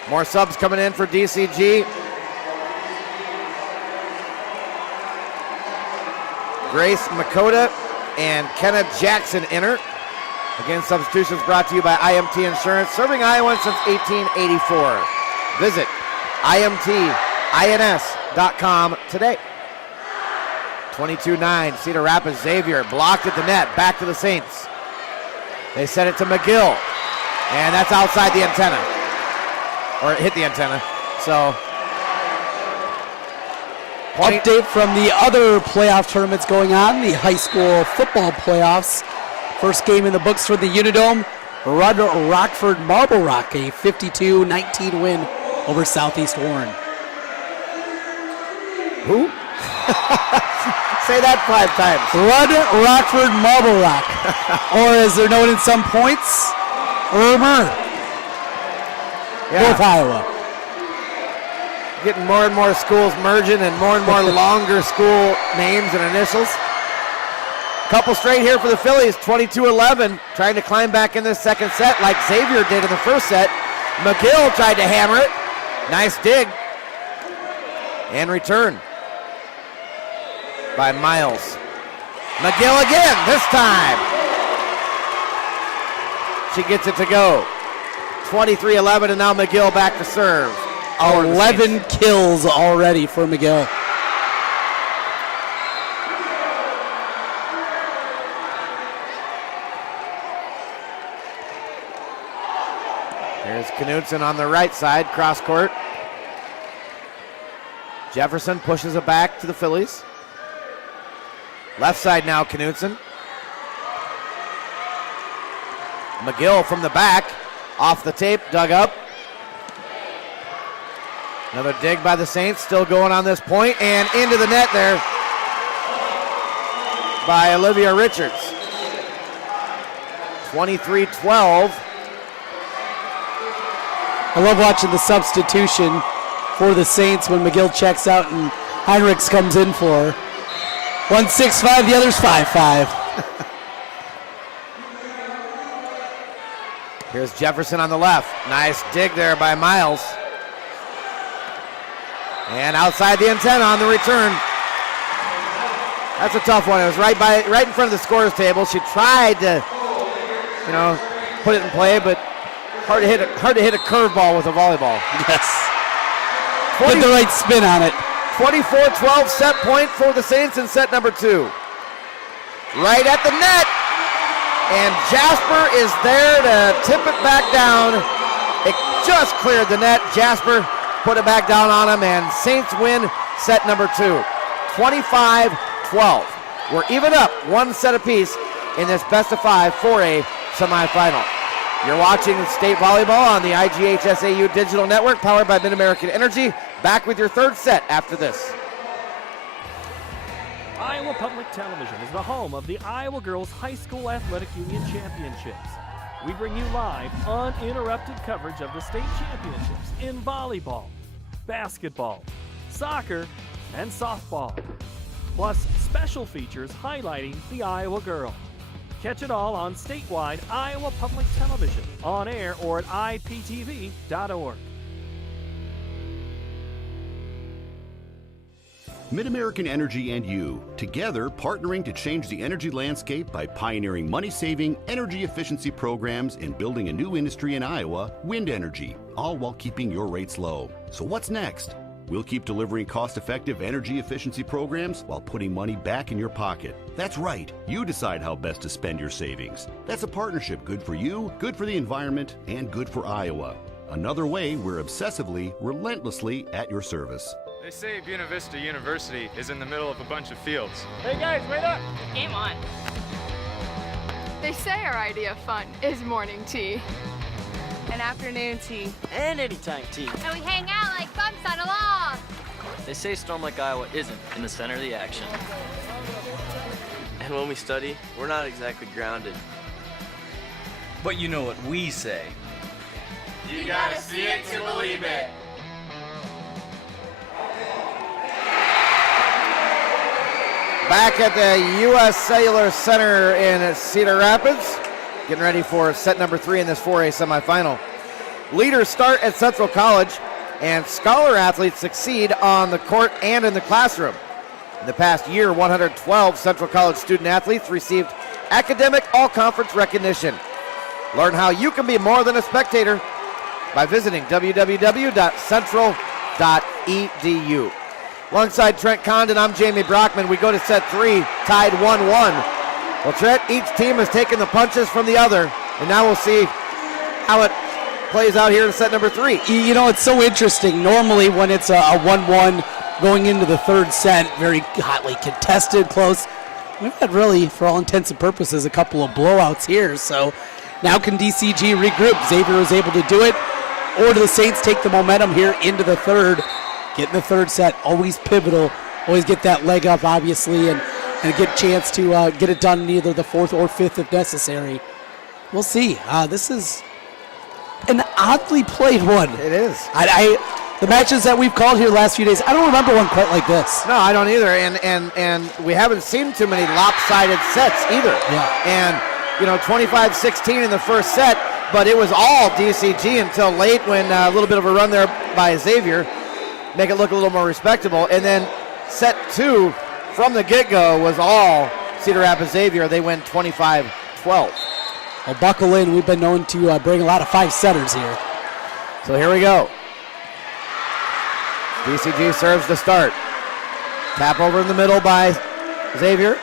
More subs coming in for DCG. Grace Makota and Kenna Jackson enter. Again, substitutions brought to you by IMT Insurance, serving Iowans since 1884. Visit IMTINS.com today. 22-9, Cedar Rapids Xavier blocked at the net, back to the Saints. They set it to McGill, and that's outside the antenna, or it hit the antenna, so. Update from the other playoff tournaments going on, the high school football playoffs. First game in the books for the Unidome, Rockford Marble Rock, a 52-19 win over Southeast Warren. Who? Say that 5 times. Rockford Marble Rock, or as they're known in some points, North Iowa. Getting more and more schools merging and more longer school names and initials. Couple straight here for the Phillies, 22-11, trying to climb back in this second set like Xavier did in the first set. McGill tried to hammer it. Nice dig. And return by Miles. McGill again, this time. She gets it to go. 23-11, and now McGill back to serve. 11 kills already for McGill. Here's Knutson on the right side, cross court. Jefferson pushes it back to the Phillies. Left side now, Knutson. McGill from the back, off the tape, dug up. Another dig by the Saints, still going on this point, and into the net there by Olivia Richards. 23-12. I love watching the substitution for the Saints when McGill checks out and Heinrichs comes in for her. 1-6-5, the other's 5-5. Here's Jefferson on the left. Nice dig there by Miles. And outside the antenna on the return. That's a tough one. It was right in front of the scorer's table. She tried to, put it in play, but hard to hit a curveball with a volleyball. Yes. Put the right spin on it. 24-12 set point for the Saints in set number 2. Right at the net. And Jasper is there to tip it back down. It just cleared the net. Jasper put it back down on him, and Saints win set number 2. 25-12. We're even up one set apiece in this best-of-5 4A semifinal. You're watching state volleyball on the IGHSAU Digital Network, powered by MidAmerican Energy. Back with your third set after this. Iowa Public Television is the home of the Iowa Girls High School Athletic Union Championships. We bring you live, uninterrupted coverage of the state championships in volleyball, basketball, soccer, and softball. Plus, special features highlighting the Iowa girl. Catch it all on statewide Iowa Public Television, on air or at iptv.org. MidAmerican Energy and you, together partnering to change the energy landscape by pioneering money-saving, energy efficiency programs and building a new industry in Iowa, wind energy, all while keeping your rates low. So what's next? We'll keep delivering cost-effective energy efficiency programs while putting money back in your pocket. That's right. You decide how best to spend your savings. That's a partnership good for you, good for the environment, and good for Iowa. Another way we're obsessively, relentlessly at your service. They say Buena Vista University is in the middle of a bunch of fields. Hey guys, wait up! Game on. They say our idea of fun is morning tea, and afternoon tea, and anytime tea. And we hang out like bumps on a log. They say a storm like Iowa isn't in the center of the action. And when we study, we're not exactly grounded. But you know what we say. You gotta see it to believe it. Back at the U.S. Cellular Center in Cedar Rapids, getting ready for set number 3 in this 4A semifinal. Leaders start at Central College, and scholar athletes succeed on the court and in the classroom. In the past year, 112 Central College student athletes received academic all-conference recognition. Learn how you can be more than a spectator by visiting www.central.edu. Alongside Trent Condon, I'm Jamie Brockman. We go to set 3, tied 1-1. Well, Trent, each team has taken the punches from the other, and now we'll see how it plays out here in set number 3. You know, it's so interesting. Normally when it's a 1-1 going into the third set, very hotly contested, close. We've had really, for all intents and purposes, a couple of blowouts here. So now can DCG regroup? Xavier was able to do it. Or do the Saints take the momentum here into the third? Get in the third set, always pivotal. Always get that leg up, obviously, and get a chance to get it done in either the 4th or 5th if necessary. We'll see. This is an oddly played one. It is. The matches that we've called here the last few days, I don't remember one quite like this. No, I don't either. And we haven't seen too many lopsided sets either. Yeah. And, 25-16 in the first set, but it was all DCG until late when a little bit of a run there by Xavier. Make it look a little more respectable. And then set 2 from the get-go was all Cedar Rapids Xavier. They win 25-12. Well, buckle in. We've been known to bring a lot of 5-setters here. So here we go. DCG serves to start. Tap over in the middle by Xavier.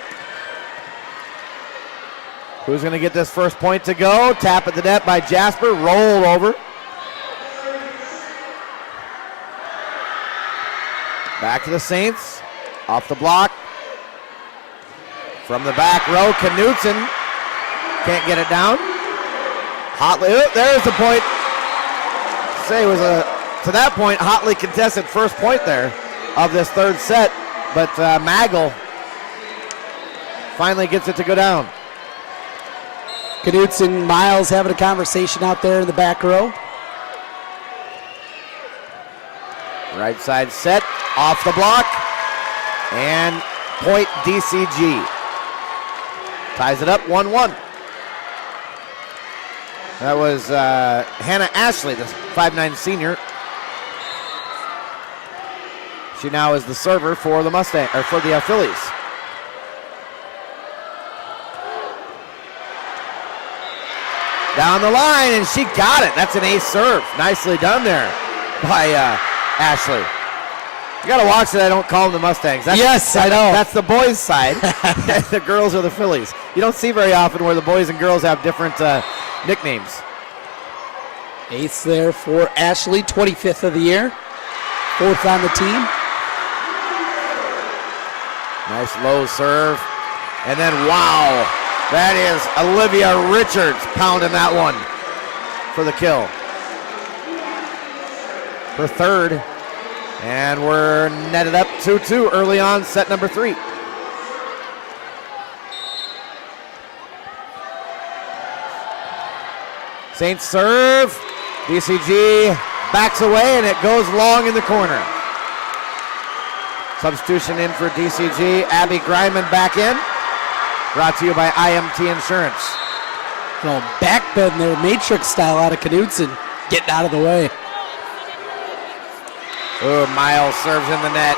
Who's going to get this first point to go? Tap at the net by Jasper. Roll over. Back to the Saints. Off the block. From the back row, Knutson can't get it down. Hotly, there's the point. Say it was a to that point, hotly contested first point there of this third set, but Magel finally gets it to go down. Knudsen, Miles having a conversation out there in the back row. Right side set, off the block, and point DCG. Ties it up 1-1. That was Hannah Ashley, the 5'9" senior. She now is the server for the Phillies. Down the line, and she got it. That's an ace serve. Nicely done there by Ashley. You got to watch that I don't call them the Mustangs. I know. That's the boys' side. The girls are the Phillies. You don't see very often where the boys and girls have different nicknames. Ace there for Ashley, 25th of the year. 4th on the team. Nice low serve. And then, wow, that is Olivia Richards pounding that one for the kill. Her third. And we're netted up 2-2 early on set number 3. Saints serve. DCG backs away, and it goes long in the corner. Substitution in for DCG. Abby Greiman back in. Brought to you by IMT Insurance. Little backbend there, matrix style out of Knudsen. Getting out of the way. Oh, Miles serves in the net.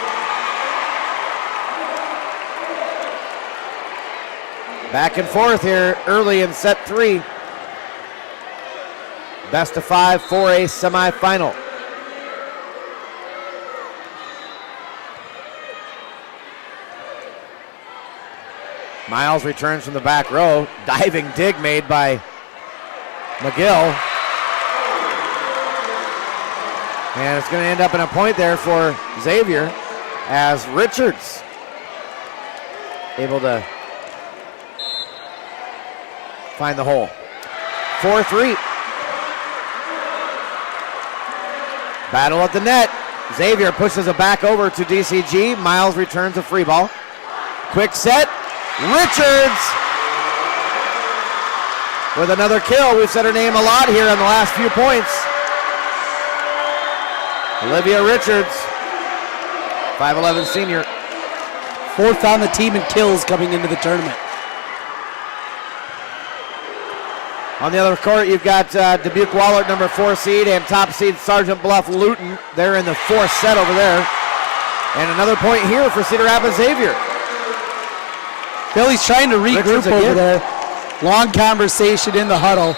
Back and forth here early in set 3. Best of 5 for a semifinal. Miles returns from the back row. Diving dig made by McGill. And it's going to end up in a point there for Xavier as Richards able to find the hole. 4-3. Battle at the net. Xavier pushes it back over to DCG. Miles returns a free ball. Quick set. Richards with another kill. We've said her name a lot here in the last few points. Olivia Richards, 5'11" senior. 4th on the team in kills coming into the tournament. On the other court, you've got Dubuque Wahlert, number 4 seed, and top seed Sergeant Bluff Luton. They're in the 4th set over there. And another point here for Cedar Rapids Xavier. Philly's trying to regroup over there. Long conversation in the huddle.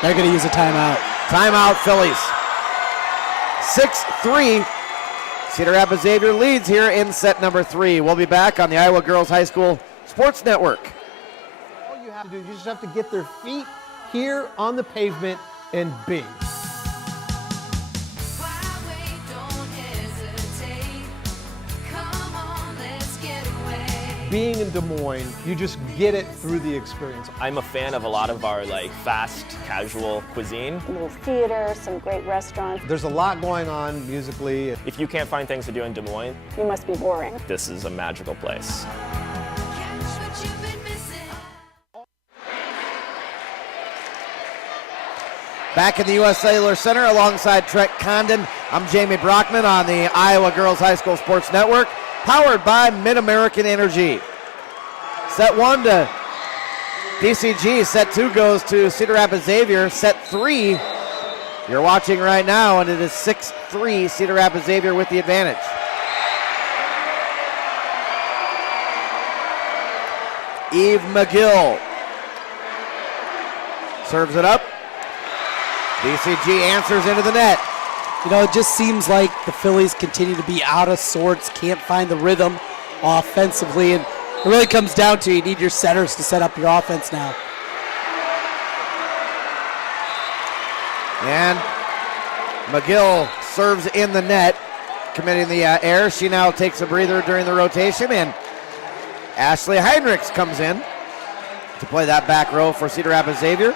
They're going to use a timeout. Timeout, Phillies. 6-3. Cedar Rapids Xavier leads here in set number 3. We'll be back on the Iowa Girls High School Sports Network. All you have to do, you just have to get their feet here on the pavement and bing. Being in Des Moines, you just get it through the experience. I'm a fan of a lot of our fast, casual cuisine. A little theater, some great restaurants. There's a lot going on musically. If you can't find things to do in Des Moines, You must be boring. this is a magical place. Back in the U.S. Cellular Center alongside Trent Condon, I'm Jamie Brockman on the Iowa Girls High School Sports Network, powered by MidAmerican Energy. Set 1 to DCG, set 2 goes to Cedar Rapids Xavier, set 3 you're watching right now, and it is 6-3 Cedar Rapids Xavier with the advantage. Eve McGill serves it up. DCG answers into the net. You know, it just seems like the Phillies continue to be out of sorts, can't find the rhythm offensively, and it really comes down to you need your setters to set up your offense now. And McGill serves in the net, committing the error. She now takes a breather during the rotation, and Ashley Heinrichs comes in to play that back row for Cedar Rapids Xavier.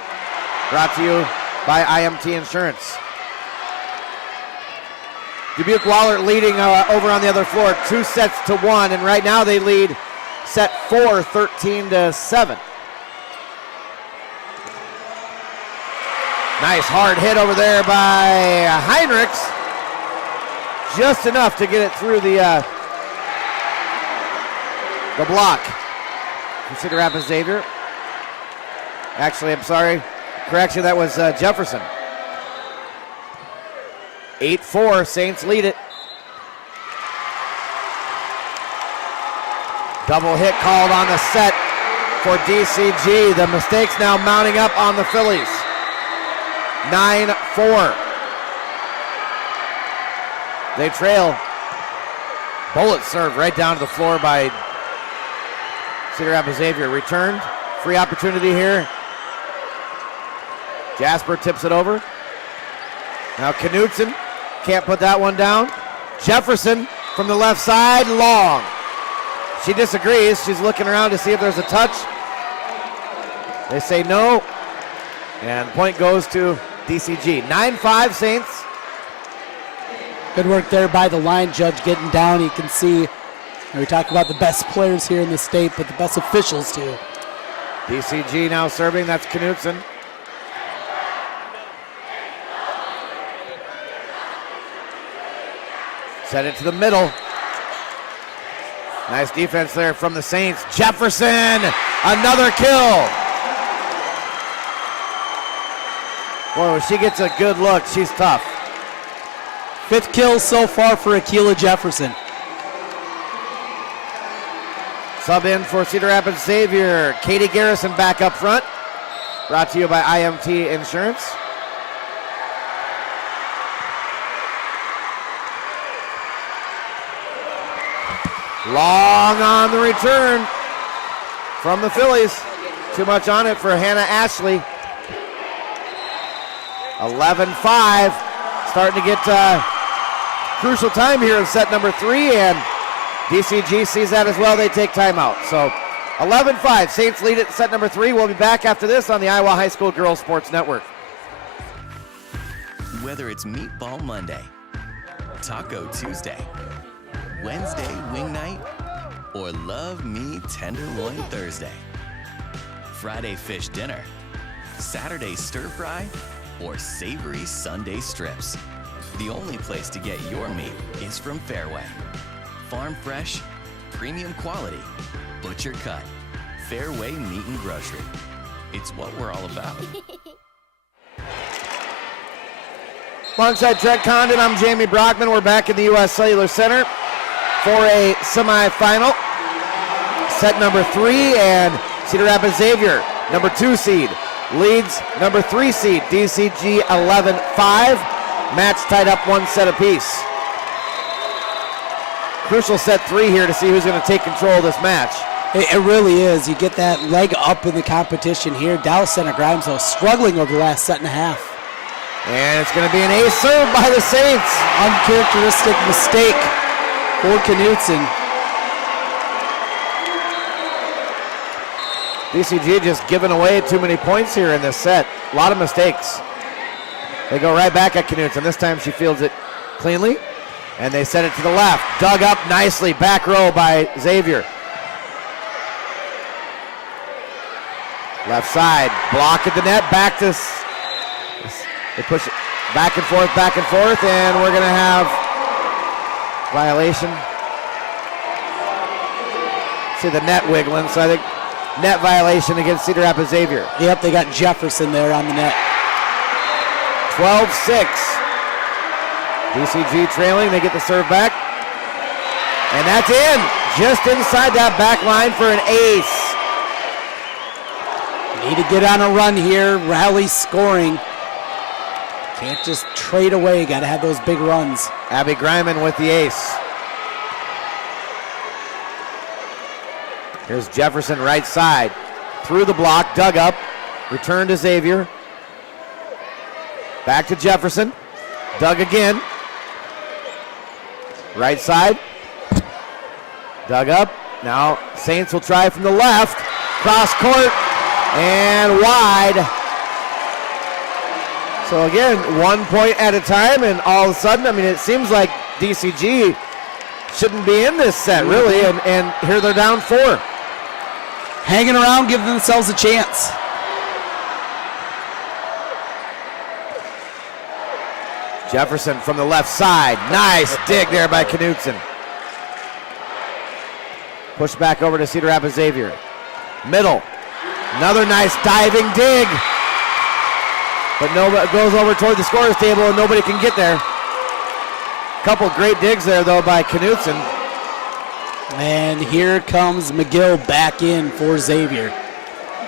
Brought to you by IMT Insurance. Dubuque Wahlert leading over on the other floor, 2-1, and right now they lead set 4, 13-7. Nice hard hit over there by Heinrichs. Just enough to get it through the block. Cedar Rapids Xavier. Actually, I'm sorry. Correction, that was Jefferson. 8-4, Saints lead it. Double hit called on the set for DCG. The mistakes now mounting up on the Phillies. 9-4. They trail. Bullet served right down to the floor by Cedar Rapids Xavier. Returned. Free opportunity here. Jasper tips it over. Now Knudsen can't put that one down. Jefferson from the left side, long. She disagrees. She's looking around to see if there's a touch. They say no. And point goes to DCG. 9-5 Saints. Good work there by the line judge getting down. You can see, we talk about the best players here in the state, but the best officials too. DCG now serving, that's Knudsen. Set it to the middle. Nice defense there from the Saints. Jefferson, another kill. Boy, when she gets a good look, she's tough. 5th kill so far for Akilah Jefferson. Sub in for Cedar Rapids Xavier. Katie Garrison back up front. Brought to you by IMT Insurance. Long on the return from the Phillies. Too much on it for Hannah Ashley. 11-5. Starting to get crucial time here in set number 3, and DCG sees that as well. They take timeout. So 11-5. Saints lead it in set number 3. We'll be back after this on the Iowa High School Girls Sports Network. Whether it's Meatball Monday, Taco Tuesday, Wednesday Wing Night, or Love Me Tenderloin Thursday, Friday Fish Dinner, Saturday Stir Fry, or savory Sunday strips, the only place to get your meat is from Fairway. Farm fresh, premium quality, butcher cut, Fairway Meat and Grocery. It's what we're all about. Alongside Trent Condon, I'm Jamie Brockman. We're back in the U.S. Cellular Center for a semifinal. Set number 3, and Cedar Rapids Xavier, number 2 seed, leads number 3 seed, DCG 11-5. Match tied up 1 set apiece. Crucial set 3 here to see who's going to take control of this match. It really is. You get that leg up in the competition here. Dallas Center Grimes, though, struggling over the last set and a half. And it's going to be an ace serve by the Saints. Uncharacteristic mistake for Knudsen. DCG just giving away too many points here in this set. A lot of mistakes. They go right back at Knudsen. This time she fields it cleanly. And they set it to the left. Dug up nicely. Back row by Xavier. Left side. Block at the net. Back to... They push it back and forth, and we're going to have violation. See the net wiggling, so I think net violation against Cedar Rapids Xavier. Yep, they got Jefferson there on the net. 12-6. DCG trailing, they get the serve back. And that's in, just inside that back line for an ace. Need to get on a run here, rally scoring. Can't just trade away, got to have those big runs. Abby Greiman with the ace. Here's Jefferson right side. Through the block, dug up. Return to Xavier. Back to Jefferson. Dug again. Right side. Dug up. Now Saints will try from the left. Cross court and wide. So again, 1 point at a time, and all of a sudden, I mean, it seems like DCG shouldn't be in this set, really, and here they're down 4. Hanging around, giving themselves a chance. Jefferson from the left side. Nice dig there by Knutson. Push back over to Cedar Rapids Xavier. Middle. Another nice diving dig. But nobody goes over toward the scorer's table and nobody can get there. Couple great digs there though by Knutson. And here comes McGill back in for Xavier.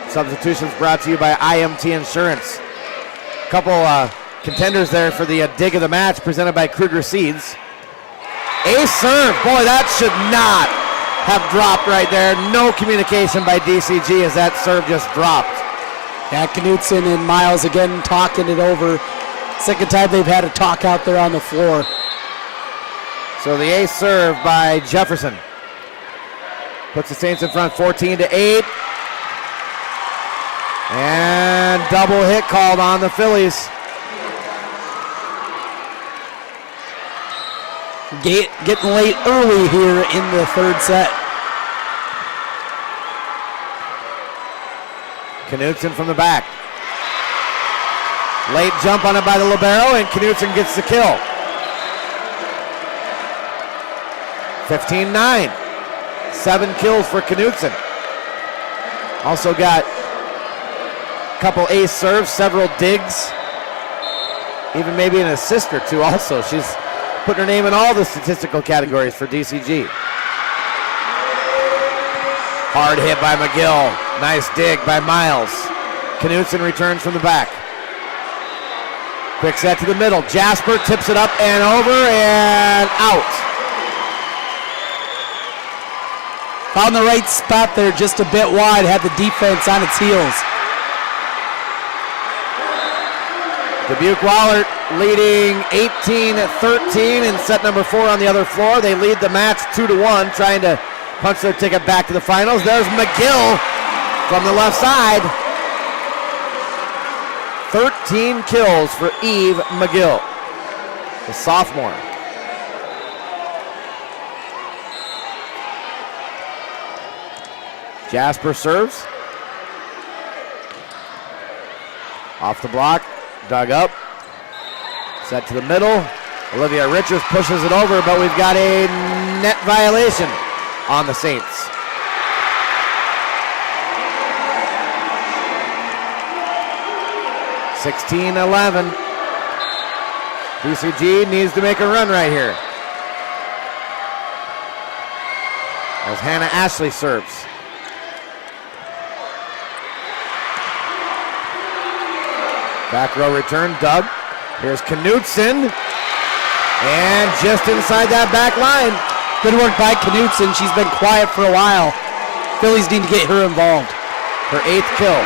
Substitutions brought to you by IMT Insurance. Couple contenders there for the dig of the match presented by Kruger Seeds. Ace serve. Boy, that should not have dropped right there. No communication by DCG as that serve just dropped. Yeah, Knutson and Miles again talking it over. Second time they've had a talk out there on the floor. So the ace serve by Jefferson puts the Saints in front 14-8. And double hit called on the Phillies. Getting late early here in the third set. Knutson from the back. Late jump on it by the libero, and Knutson gets the kill. 15-9. 7 kills for Knutson. Also got a couple ace serves, several digs, even maybe an assist or two also. She's putting her name in all the statistical categories for DCG. Hard hit by McGill. Nice dig by Miles. Knutson returns from the back. Quick set to the middle. Jasper tips it up and over and out. Found the right spot there, just a bit wide, had the defense on its heels. Dubuque Wahlert leading 18-13 in set number 4 on the other floor. They lead the match 2-1, trying to punch their ticket back to the finals. There's McGill from the left side. 13 kills for Eve McGill, the sophomore. Jasper serves. Off the block, dug up. Set to the middle. Olivia Richards pushes it over, but we've got a net violation on the Saints. (16-11). DCG needs to make a run right here. As Hannah Ashley serves. Back row return, Doug. Here's Knutson. And just inside that back line. Good work by Knutson. She's been quiet for a while. Phillies need to get her involved. Her 8th kill.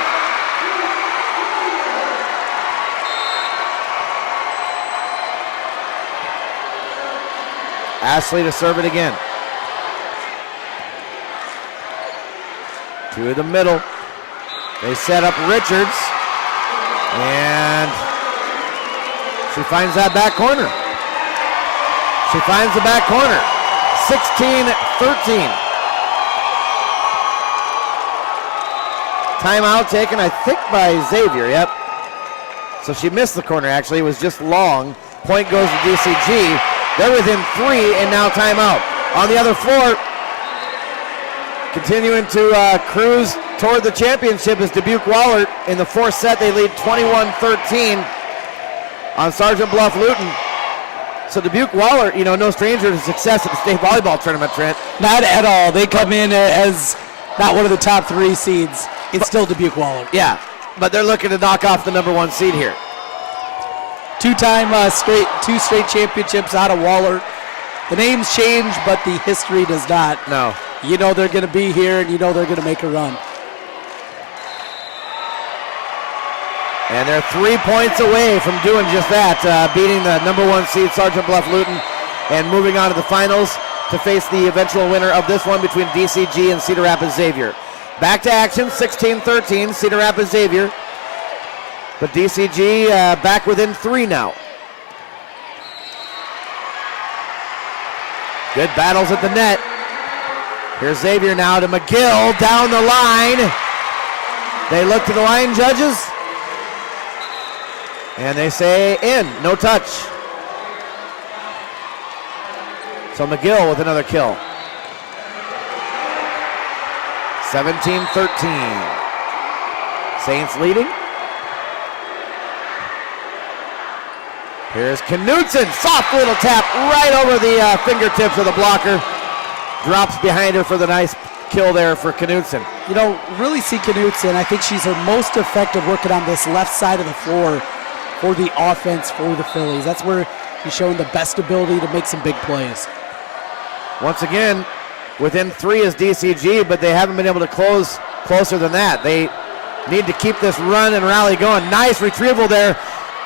Ashley to serve it again. To the middle. They set up Richards. And she finds that back corner. She finds the back corner. 16-13. Timeout taken, I think, by Xavier. Yep. So she missed the corner, actually. It was just long. Point goes to DCG. They're within 3, and now timeout. On the other floor, continuing to cruise toward the championship is Dubuque Wahlert. In the 4th set, they lead 21-13 on Sergeant Bluff Luton. So Dubuque Wahlert, no stranger to success at the state volleyball tournament, Trent. Not at all. They come in as not one of the top 3 seeds. It's still Dubuque Wahlert. Yeah, but they're looking to knock off the number 1 seed here. Two straight championships out of Wahlert. The names change, but the history does not. No. You know they're going to be here, and you know they're going to make a run. And they're 3 points away from doing just that, beating the number 1 seed, Sergeant Bluff Luton, and moving on to the finals to face the eventual winner of this one between DCG and Cedar Rapids Xavier. Back to action, 16-13, Cedar Rapids Xavier. But DCG back within 3 now. Good battles at the net. Here's Xavier now to McGill down the line. They look to the line judges. And they say in, no touch. So McGill with another kill. 17-13. Saints leading. Here's Knutson, soft little tap right over the fingertips of the blocker. Drops behind her for the nice kill there for Knutson. You know, really see Knutson. I think she's her most effective working on this left side of the floor for the offense for the Phillies. That's where he's showing the best ability to make some big plays. Once again, within 3 is DCG, but they haven't been able to close closer than that. They need to keep this run and rally going. Nice retrieval there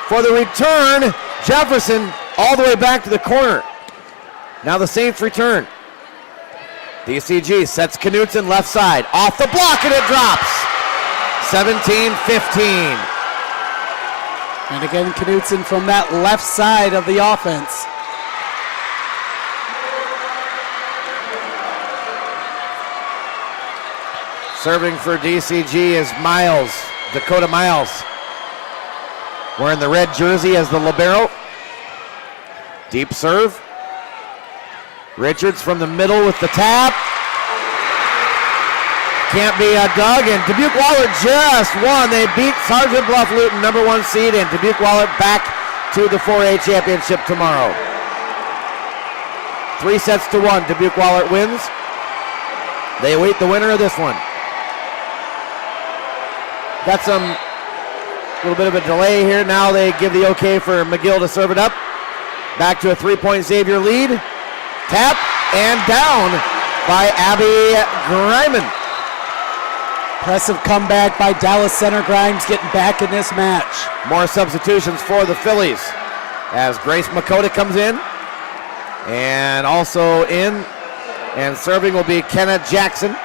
for the return. Jefferson all the way back to the corner. Now the Saints return. DCG sets Knutson left side. Off the block and it drops. 17-15. And again, Knutson from that left side of the offense. Serving for DCG is Miles, Dakota Miles. Wearing the red jersey as the libero. Deep serve. Richards from the middle with the tap. Can't be dug, and Dubuque Wahlert just won. They beat Sergeant Bluff Luton, number 1 seed, and Dubuque Wahlert back to the 4A championship tomorrow. 3-1, Dubuque Wahlert wins. They await the winner of this one. Got some little bit of a delay here. Now they give the okay for McGill to serve it up. Back to a 3-point Xavier lead. Tap and down by Abby Griman. Impressive comeback by Dallas Center. Grimes getting back in this match. More substitutions for the Phillies as Grace Makota comes in. And also in and serving will be Kenna Jackson.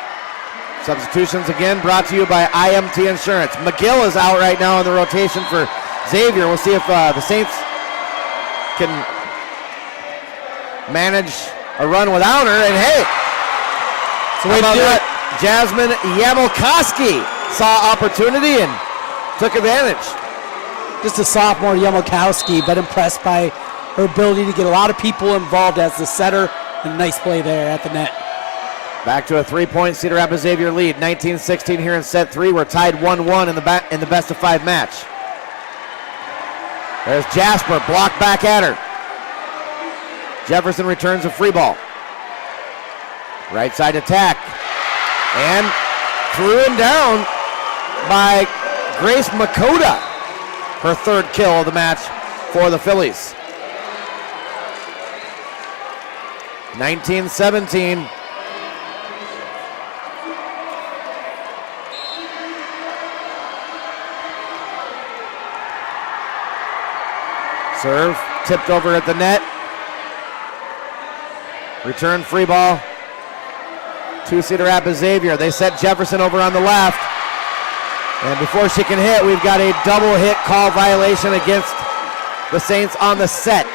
Substitutions again brought to you by IMT Insurance. McGill is out right now in the rotation for Xavier. We'll see if the Saints can manage a run without her. And hey, so how about that? Jasmine Yamelkowski saw opportunity and took advantage. Just a sophomore Yamelkowski, but impressed by her ability to get a lot of people involved as the setter. And nice play there at the net. Back to a 3-point Cedar Rapids Xavier lead. 19-16 here in set 3. We're tied 1-1 in the best of 5 match. There's Jasper, blocked back at her. Jefferson returns a free ball. Right side attack. And thrown down by Grace Makota. Her 3rd kill of the match for the Phillies. 19-17. Serve, tipped over at the net. Return free ball to Cedar Rapids Xavier. They set Jefferson over on the left. And before she can hit, we've got a double hit call violation against the Saints on the set.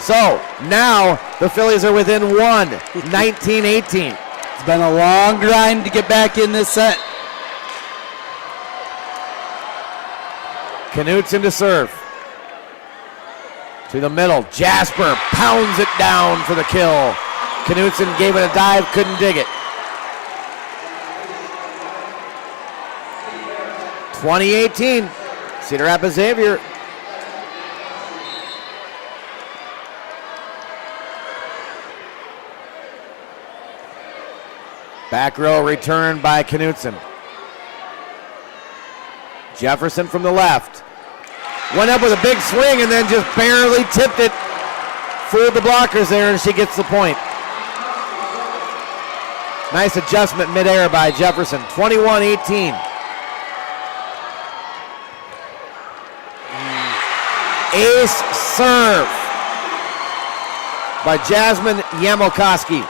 So now the Phillies are within 1, 19-18. It's been a long grind to get back in this set. Knutson to serve. To the middle, Jasper pounds it down for the kill. Knutson gave it a dive, couldn't dig it. 2018, Cedar Rapids Xavier. Back row return by Knutson. Jefferson from the left. Went up with a big swing and then just barely tipped it. Fooled the blockers there, and she gets the point. Nice adjustment midair by Jefferson. 21-18. Ace serve by Jasmine Yamelkowski.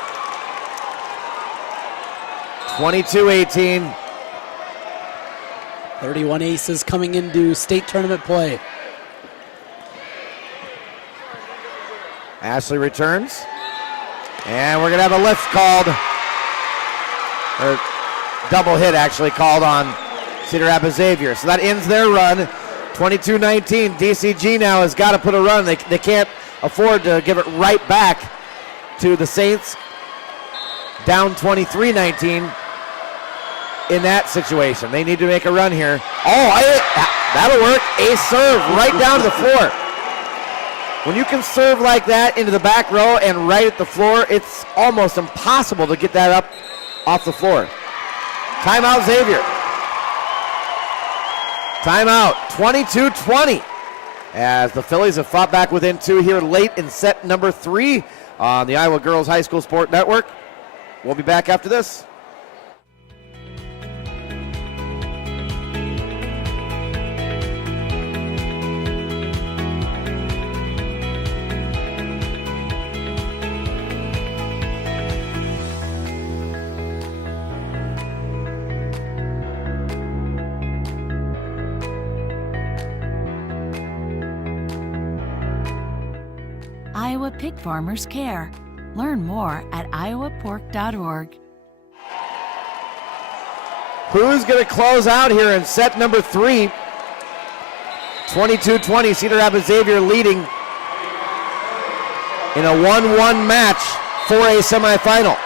22-18. 31 aces coming into state tournament play. Ashley returns. And we're going to have a lift called, or double hit actually called on Cedar Rapids Xavier. So that ends their run. 22-19. DCG now has got to put a run. They can't afford to give it right back to the Saints. Down 23-19 in that situation. They need to make a run here. That'll work. Ace serve right down to the floor. When you can serve like that into the back row and right at the floor, it's almost impossible to get that up off the floor. Timeout, Xavier. Timeout, 22-20. As the Phillies have fought back within 2 here late in set number 3 on the Iowa Girls High School Sport Network. We'll be back after this. Iowa Pig Farmers Care. Learn more at iowapork.org. Who's going to close out here in set number 3? 22-20, Cedar Rapids Xavier leading in a 1-1 match for a semifinal.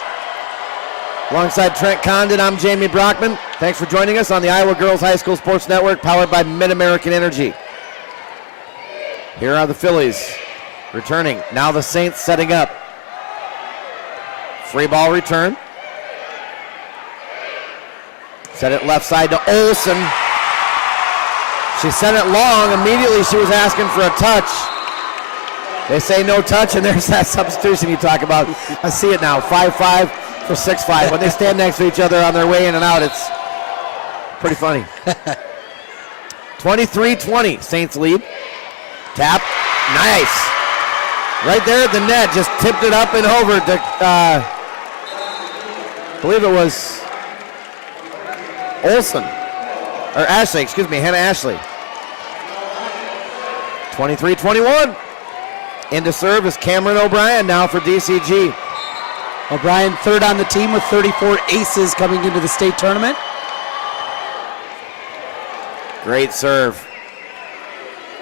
Alongside Trent Condon, I'm Jamie Brockman. Thanks for joining us on the Iowa Girls High School Sports Network, powered by MidAmerican Energy. Here are the Phillies returning. Now the Saints setting up. Free ball return. Set it left side to Olsen. She sent it long. Immediately she was asking for a touch. They say no touch, and there's that substitution you talk about. I see it now, 5'5" for 6'5". When they stand next to each other on their way in and out, it's pretty funny. 23-20, Saints lead. Tap, nice. Right there at the net, just tipped it up and over to, I believe it was Olsen, or Ashley, excuse me, Hannah Ashley. 23-21. Into serve is Cameron O'Brien now for DCG. O'Brien third on the team with 34 aces coming into the state tournament. Great serve.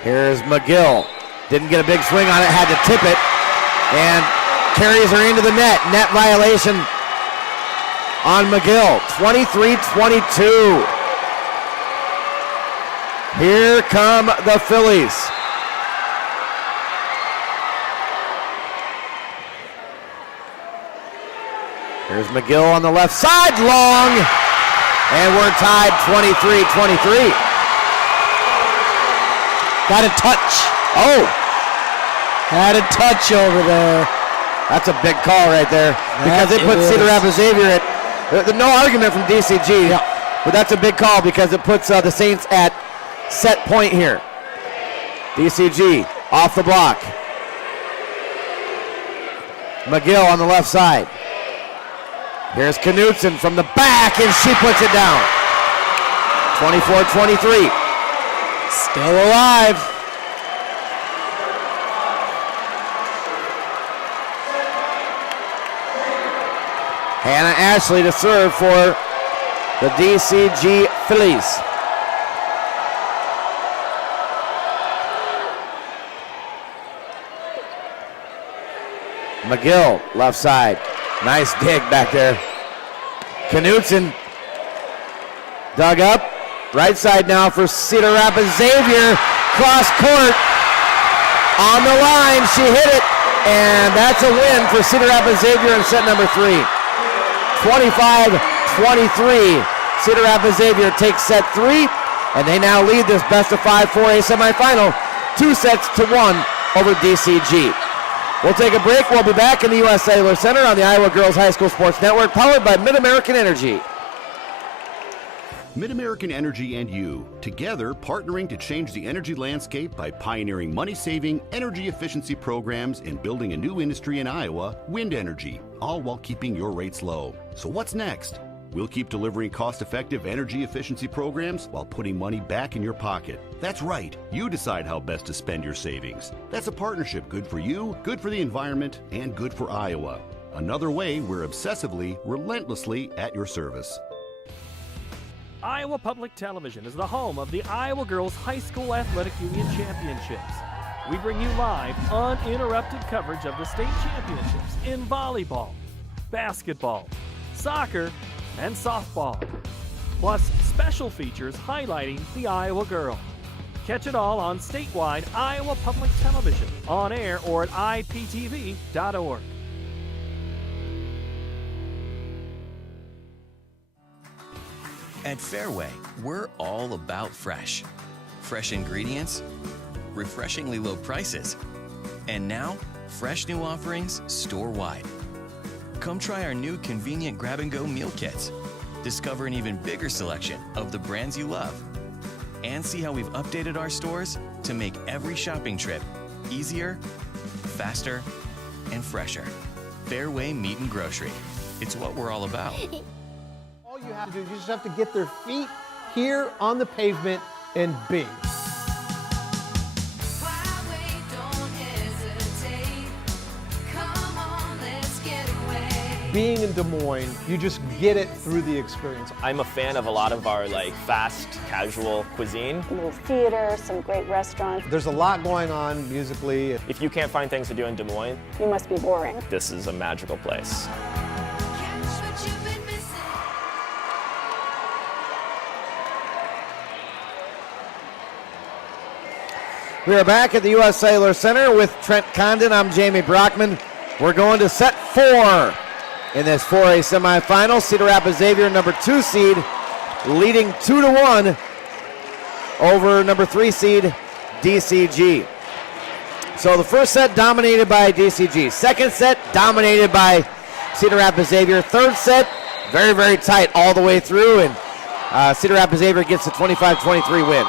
Here's McGill. Didn't get a big swing on it, had to tip it, and carries her into the net. Net violation on McGill. 23-22. Here come the Phillies. Here's McGill on the left side, long, and we're tied 23-23. Got a touch. Oh, had a touch over there. That's a big call right there, because it puts Cedar Rapids Xavier at, no argument from DCG, but that's a big call because it puts the Saints at set point here. DCG off the block. McGill on the left side. Here's Knutson from the back, and she puts it down. 24-23. Still alive. Hannah Ashley to serve for the DCG Phillies. McGill, left side. Nice dig back there. Knutson dug up. Right side now for Cedar Rapids Xavier. Cross court. On the line, she hit it. And that's a win for Cedar Rapids Xavier in set number 3. 25-23. Cedar Rapids Xavier takes set 3, and they now lead this best of 5 4A semifinal, 2-1 over DCG. We'll take a break. We'll be back in the U.S. Cellular Center on the Iowa Girls High School Sports Network, powered by MidAmerican Energy. MidAmerican Energy and you, together partnering to change the energy landscape by pioneering money-saving, energy efficiency programs and building a new industry in Iowa, wind energy, all while keeping your rates low. So what's next? We'll keep delivering cost-effective energy efficiency programs while putting money back in your pocket. That's right. You decide how best to spend your savings. That's a partnership good for you, good for the environment, and good for Iowa. Another way we're obsessively, relentlessly at your service. Iowa Public Television is the home of the Iowa Girls High School Athletic Union Championships. We bring you live, uninterrupted coverage of the state championships in volleyball, basketball, soccer, and softball. Plus, special features highlighting the Iowa girl. Catch it all on statewide Iowa Public Television, on air or at iptv.org. At Fairway, we're all about fresh. Fresh ingredients, refreshingly low prices, and now, fresh new offerings store-wide. Come try our new convenient grab-and-go meal kits. Discover an even bigger selection of the brands you love. And see how we've updated our stores to make every shopping trip easier, faster, and fresher. Fairway Meat and Grocery. It's what we're all about. All you have to do, you just have to get their feet here on the pavement and bing. Being in Des Moines, you just get it through the experience. I'm a fan of a lot of our fast, casual cuisine. A little theater, some great restaurants. There's a lot going on musically. If you can't find things to do in Des Moines, You must be boring. this is a magical place. We are back at the U.S. Cellular Center with Trent Condon. I'm Jamie Brockman. We're going to set 4 in this 4A semifinal. Cedar Rapids Xavier, number 2 seed, leading 2-1 over number 3 seed DCG. So the first set dominated by DCG. Second set dominated by Cedar Rapids Xavier. Third set very, very tight all the way through, and Cedar Rapids Xavier gets a 25-23 win.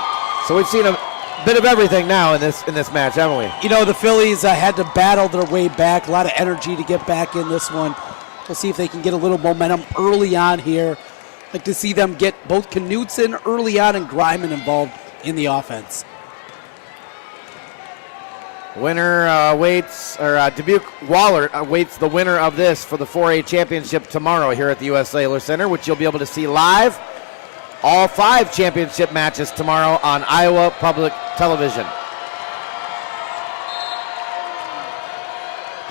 So we've seen a bit of everything now in this match, haven't we? You know, the Phillies had to battle their way back. A lot of energy to get back in this one. We'll see if they can get a little momentum early on here. Like to see them get both Knutson early on and Griman involved in the offense. Winner waits, or Dubuque Waller waits the winner of this for the 4A championship tomorrow here at the U.S. Cellular Center, which you'll be able to see live. All 5 championship matches tomorrow on Iowa Public Television.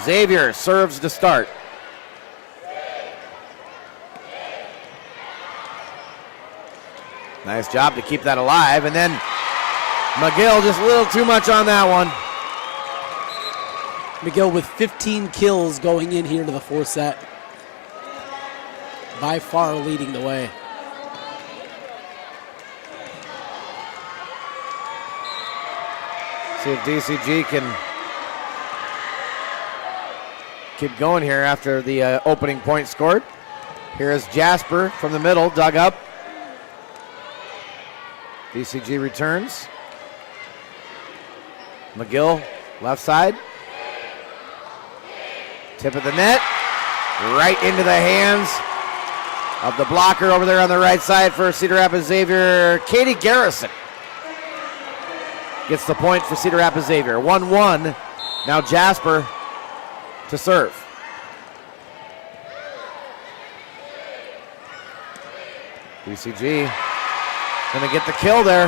Xavier serves to start. Nice job to keep that alive, and then McGill just a little too much on that one. McGill with 15 kills going in here to the 4th set. By far leading the way. See if DCG can keep going here after the opening point scored. Here is Jasper from the middle, dug up. DCG returns. McGill, left side. Tip of the net, right into the hands of the blocker over there on the right side for Cedar Rapids Xavier, Katie Garrison. Gets the point for Cedar Rapids Xavier. 1-1. Now Jasper to serve. DCG gonna get the kill there.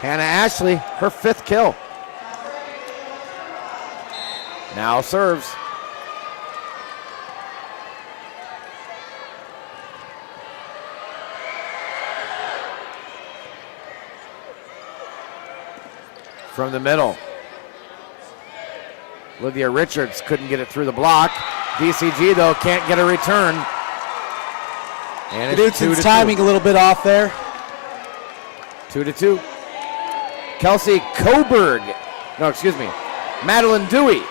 Hannah Ashley, her 5th kill. Now serves. From the middle. Olivia Richards couldn't get it through the block. DCG, though, can't get a return. And it's 2-2. Timing a little bit off there. 2-2. Kelsey Coburg. No, excuse me. Madeline Dewey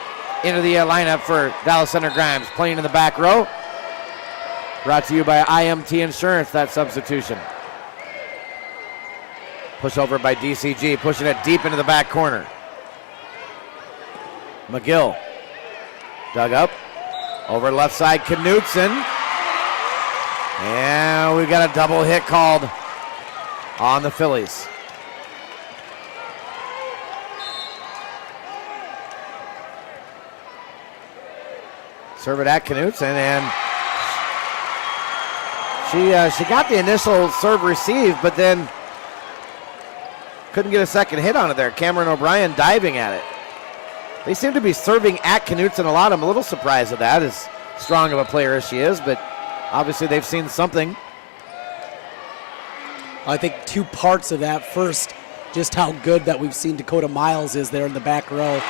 into the lineup for Dallas Center Grimes, playing in the back row. Brought to you by IMT Insurance, that substitution. Push over by DCG, pushing it deep into the back corner. McGill dug up. Over left side, Knutson. And we've got a double hit called on the Phillies. Serve it at Knutson, and she got the initial serve receive, but then couldn't get a second hit on it there. Cameron O'Brien diving at it. They seem to be serving at Knutson a lot. I'm a little surprised at that, as strong of a player as she is, but obviously they've seen something. I think two parts of that. First, just how good that we've seen Dakota Miles is there in the back row.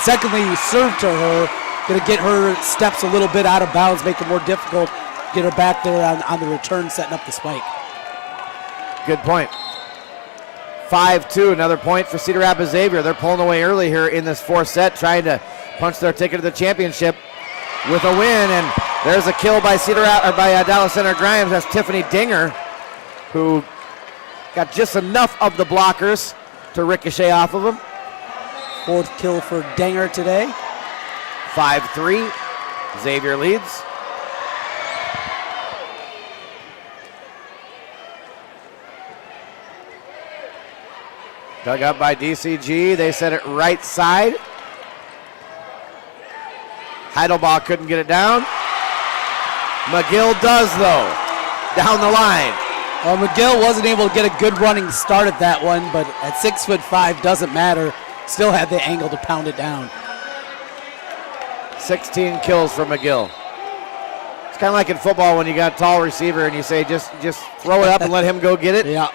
Secondly, serve to her, going to get her steps a little bit out of bounds, make it more difficult, get her back there on the return, setting up the spike. Good point. 5-2, another point for Cedar Rapids Xavier. They're pulling away early here in this fourth set, trying to punch their ticket to the championship with a win. And there's a kill by Dallas Center Grimes. That's Tiffany Dinger, who got just enough of the blockers to ricochet off of him. Fourth kill for Dinger today. 5-3, Xavier leads. Dug up by DCG. They set it right side. Heidelbach couldn't get it down. McGill does, though, down the line. Well, McGill wasn't able to get a good running start at that one, but at 6'5", doesn't matter. Still had the angle to pound it down. 16 kills for McGill. It's kind of like in football when you got a tall receiver and you say just throw it up and let him go get it. Yeah.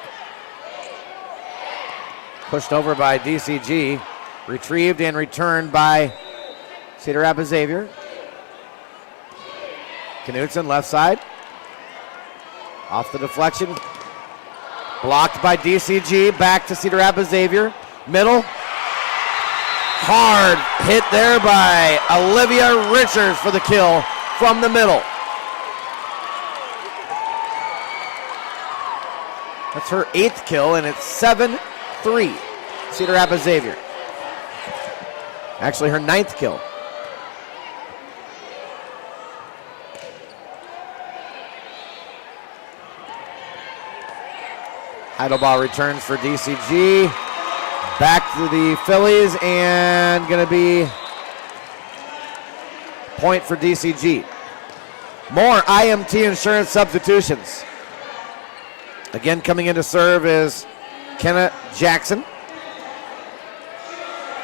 Pushed over by DCG. Retrieved and returned by Cedar Rapids Xavier. Knutson left side. Off the deflection. Blocked by DCG. Back to Cedar Rapids Xavier. Middle. Hard hit there by Olivia Richards for the kill from the middle. That's her 8th kill, and it's 7-3, Cedar Rapids Xavier. Actually, her 9th kill. Heidelbach returns for DCG. Back to the Phillies, and going to be point for DCG. More IMT insurance substitutions. Again, coming in to serve is Kenna Jackson.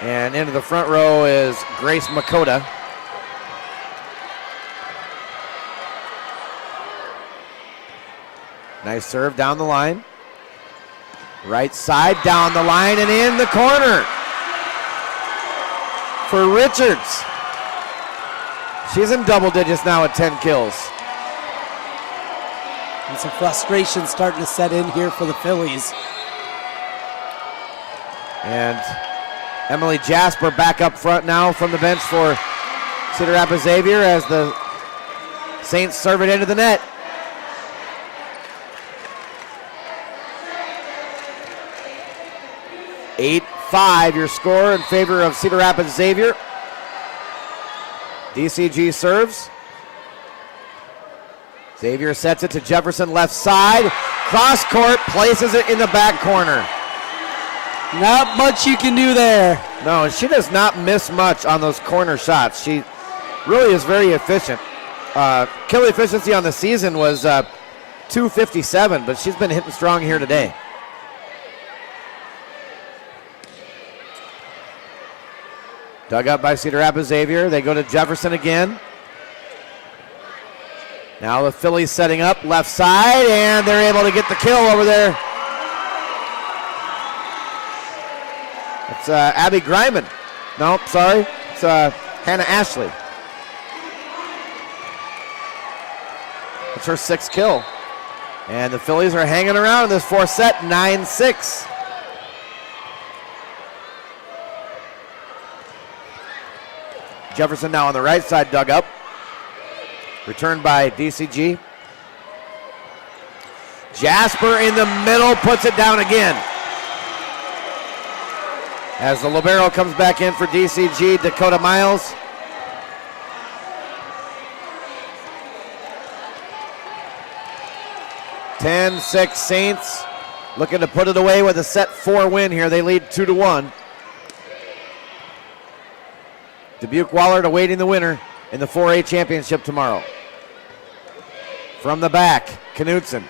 And into the front row is Grace Makota. Nice serve down the line. Right side, down the line, and in the corner for Richards. She's in double digits now at 10 kills. And some frustration starting to set in here for the Phillies. And Emily Jasper back up front now from the bench for Cedar Rapids Xavier as the Saints serve it into the net. (8-5) your score in favor of Cedar Rapids Xavier. DCG serves. Xavier sets it to Jefferson left side. Cross court, places it in the back corner. Not much you can do there. No, she does not miss much on those corner shots. She really is very efficient. Kill efficiency on the season was 257, but she's been hitting strong here today. Dug up by Cedar Rapids Xavier. They go to Jefferson again. Now the Phillies setting up left side, and they're able to get the kill over there. It's Abby Greiman. No, sorry. It's Hannah Ashley. It's her 6th kill. And the Phillies are hanging around in this fourth set, 9-6. Jefferson now on the right side, dug up. Returned by DCG. Jasper in the middle, puts it down again. As the libero comes back in for DCG, Dakota Miles. (10-6) Saints looking to put it away with a set 4 win here. They lead 2-1. Dubuque Wahlert awaiting the winner in the 4A championship tomorrow. From the back, Knudsen.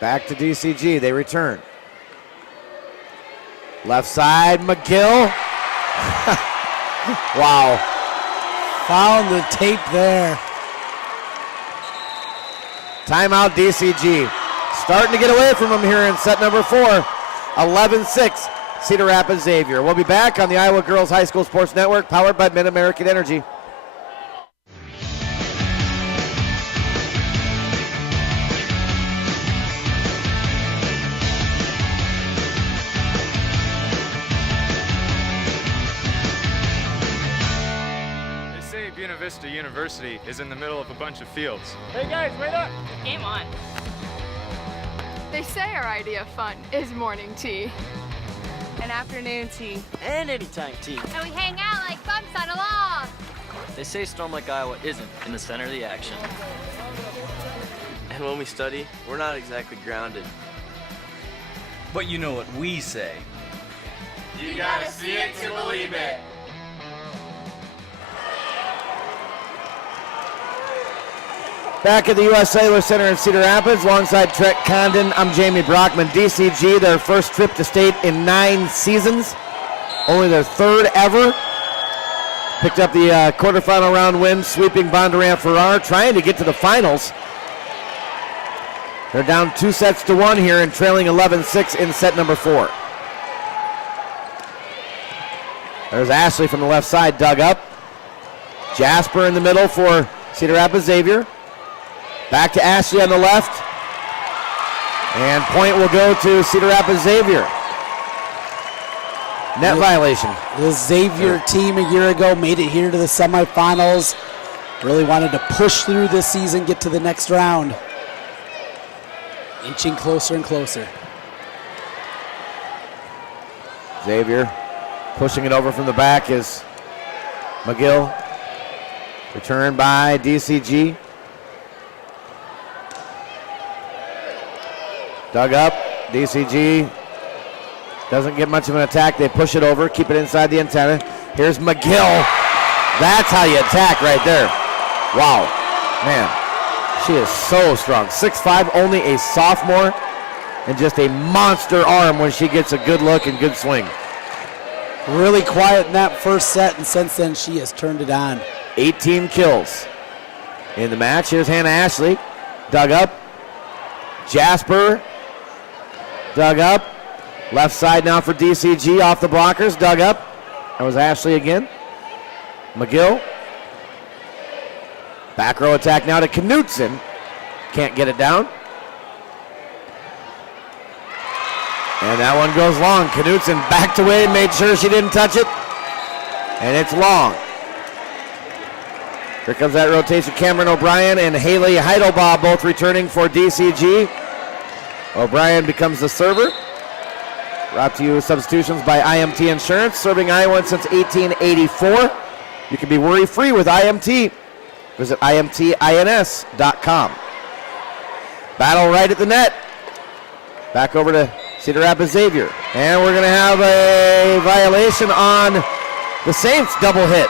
Back to DCG, they return. Left side, McGill. Wow. Found the tape there. Timeout DCG. Starting to get away from him here in set number 4. 11-6, Cedar Rapids Xavier. We'll be back on the Iowa Girls High School Sports Network, powered by MidAmerican Energy. Buena Vista University is in the middle of a bunch of fields. Hey guys, wait up! Game on. They say our idea of fun is morning tea, and afternoon tea, and anytime tea. And we hang out like bumps on a log. They say a storm like Iowa isn't in the center of the action. And when we study, we're not exactly grounded. But you know what we say. You gotta see it to believe it. Back at the U.S. Cellular Center in Cedar Rapids, alongside Trent Condon, I'm Jamie Brockman. DCG, their first trip to state in 9 seasons. Only their 3rd ever. Picked up the quarterfinal round win, sweeping Bondurant-Farrar, trying to get to the finals. They're down 2-1 here and trailing 11-6 in set number 4. There's Ashley from the left side, dug up. Jasper in the middle for Cedar Rapids Xavier. Back to Ashley on the left. And point will go to Cedar Rapids Xavier. Net violation. The Xavier team a year ago made it here to the semifinals. Really wanted to push through this season, get to the next round. Inching closer and closer. Xavier pushing it over from the back is McGill. Returned by DCG. Dug up, DCG doesn't get much of an attack. They push it over, keep it inside the antenna. Here's McGill. That's how you attack right there. Wow, man, she is so strong. 6'5", only a sophomore, and just a monster arm when she gets a good look and good swing. Really quiet in that first set, and since then she has turned it on. 18 kills in the match. Here's Hannah Ashley, dug up. Jasper, dug up. Left side now for DCG, off the blockers, dug up. That was Ashley again. McGill. Back row attack now to Knudsen. Can't get it down. And that one goes long. Knudsen backed away and made sure she didn't touch it. And it's long. Here comes that rotation. Cameron O'Brien and Haley Heidelbaugh both returning for DCG. O'Brien becomes the server. Brought to you with substitutions by IMT Insurance, serving Iowa since 1884. You can be worry-free with IMT. Visit IMTINS.com. Battle right at the net. Back over to Cedar Rapids Xavier. And we're going to have a violation on the Saints double hit.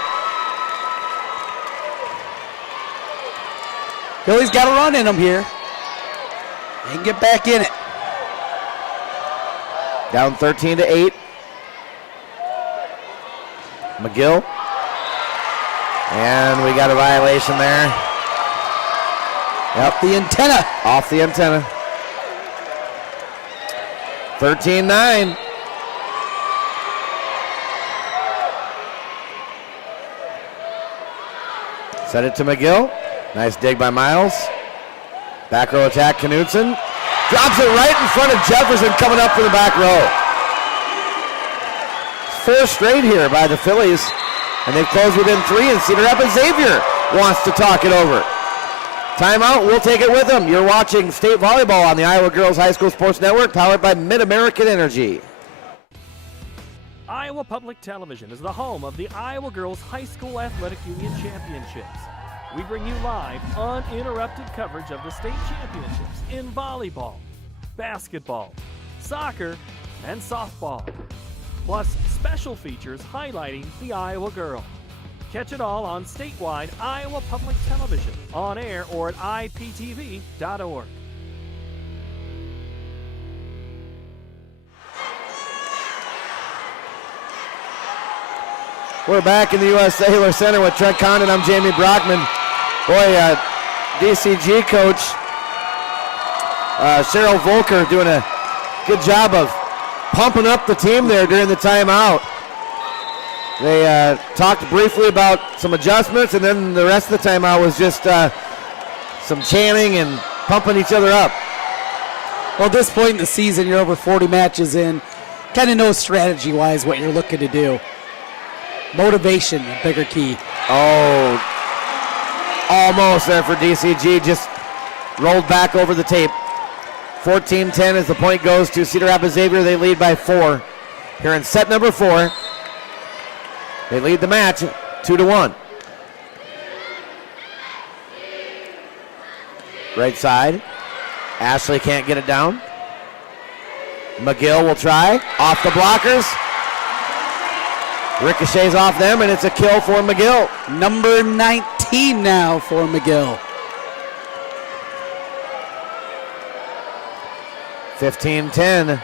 Billy's got a run in him here. They can get back in it. Down 13-8. McGill. And we got a violation there. Yep, the antenna. Off the antenna. 13-9. Set it to McGill. Nice dig by Miles. Back row attack, Knudsen. Drops it right in front of Jefferson coming up for the back row. 4 straight here by the Phillies. And they've closed within 3, and Cedar Rapids Xavier wants to talk it over. Timeout, we'll take it with them. You're watching state volleyball on the Iowa Girls High School Sports Network, powered by MidAmerican Energy. Iowa Public Television is the home of the Iowa Girls High School Athletic Union Championships. We bring you live, uninterrupted coverage of the state championships in volleyball, basketball, soccer, and softball. plus special features highlighting the Iowa girl. Catch it all on statewide Iowa Public Television, on air or at iptv.org. We're back in the U.S. Cellular Center with Trent Condon. I'm Jamie Brockman. Boy, DCG coach Cheryl Volker doing a good job of pumping up the team there during the timeout. They talked briefly about some adjustments, and then the rest of the timeout was just some chanting and pumping each other up. Well, at this point in the season, you're over 40 matches in. Kind of know strategy-wise what you're looking to do. Motivation, a bigger key. Oh, almost there for DCG. Just rolled back over the tape. 14-10 as the point goes to Cedar Rapids Xavier. They lead by 4 here in set number 4. They lead the match 2-1. Right side. Ashley can't get it down. McGill will try. Off the blockers. Ricochets off them, and it's a kill for McGill. Number 19 now for McGill. 15-10.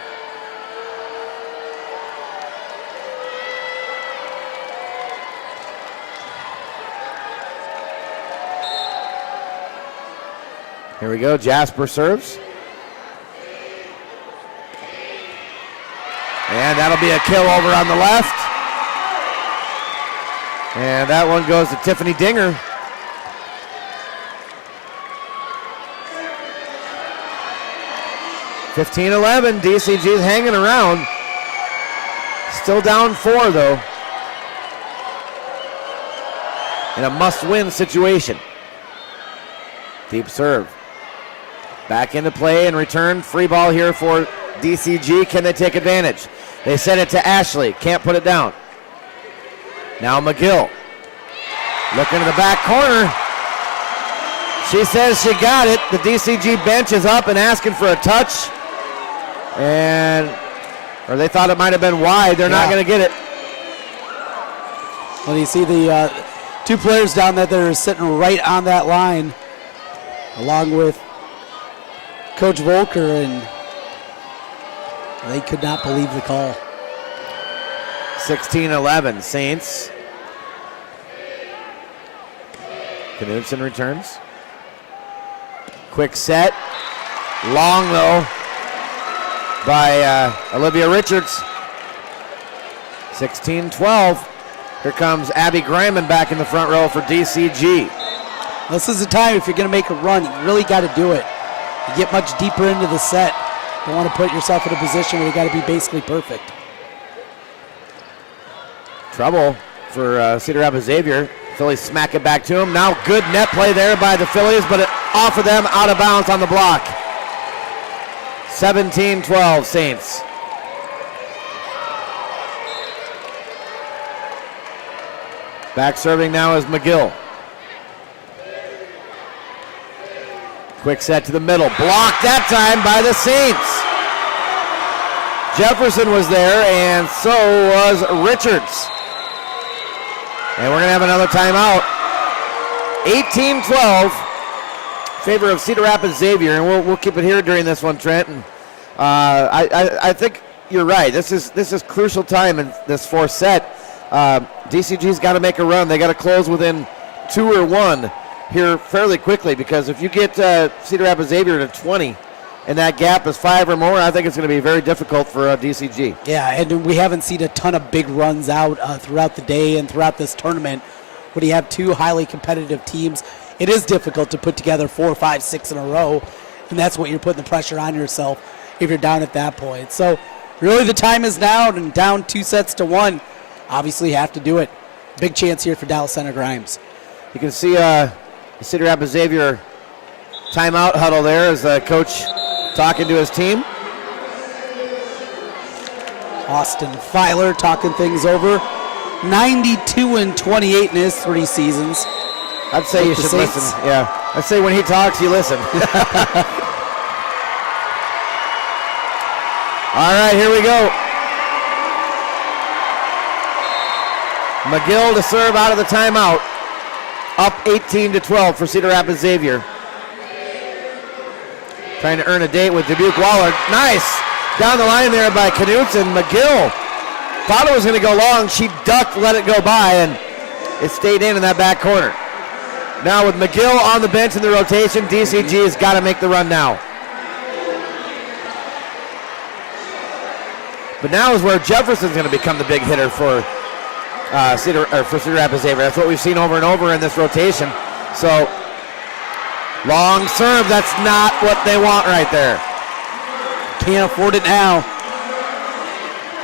Here we go, Jasper serves. And that'll be a kill over on the left. And that one goes to Tiffany Dinger. (15-11). DCG is hanging around. Still down 4 though. In a must-win situation. Deep serve. Back into play and return. Free ball here for DCG. Can they take advantage? They send it to Ashley. Can't put it down. Now McGill. Looking to the back corner. She says she got it. The DCG bench is up and asking for a touch. Or they thought it might have been wide. They're not going to get it. Well, you see the 2 players down there that are sitting right on that line, along with Coach Volker, and they could not believe the call. 16-11, Saints. Knudsen returns. Quick set. Long, though, by Olivia Richards. 16-12. Here comes Abby Griman back in the front row for DCG. This is the time, if you're going to make a run, you really got to do it. You get much deeper into the set. You don't want to put yourself in a position where you got to be basically perfect. Trouble for Cedar Rapids Xavier. Phillies smack it back to him. Now good net play there by the Phillies, but it off of them, out of bounds on the block. 17-12 Saints. Back serving now is McGill. Quick set to the middle. Blocked that time by the Saints. Jefferson was there, and so was Richards. And we're going to have another timeout. 18-12, favor of Cedar Rapids Xavier, and we'll keep it here during this one, Trent. And I think you're right. This is crucial time in this 4th set. DCG's got to make a run. They got to close within 2 or 1 here fairly quickly, because if you get Cedar Rapids Xavier to 20 and that gap is 5 or more, I think it's going to be very difficult for DCG. Yeah, and we haven't seen a ton of big runs out throughout the day and throughout this tournament. When you have 2 highly competitive teams, it is difficult to put together 4, 5, 6 in a row, and that's what you're putting the pressure on yourself if you're down at that point. So really the time is now, and down 2-1. Obviously you have to do it. Big chance here for Dallas Center Grimes. You can see the Cedar Rapids Xavier timeout huddle there as the coach talking to his team. Austin Filer talking things over. 92-28 in his 3 seasons. I'd say you should listen. Yeah, I'd say when he talks, you listen. All right, here we go. McGill to serve out of the timeout. Up 18-12 for Cedar Rapids Xavier. Trying to earn a date with Dubuque Waller. Nice. Down the line there by Knutson. McGill thought it was going to go long. She ducked, let it go by, and it stayed in that back corner. Now with McGill on the bench in the rotation, DCG has got to make the run now. But now is where Jefferson's going to become the big hitter for Cedar Rapids Xavier. That's what we've seen over and over in this rotation. So long serve, that's not what they want right there. Can't afford it now.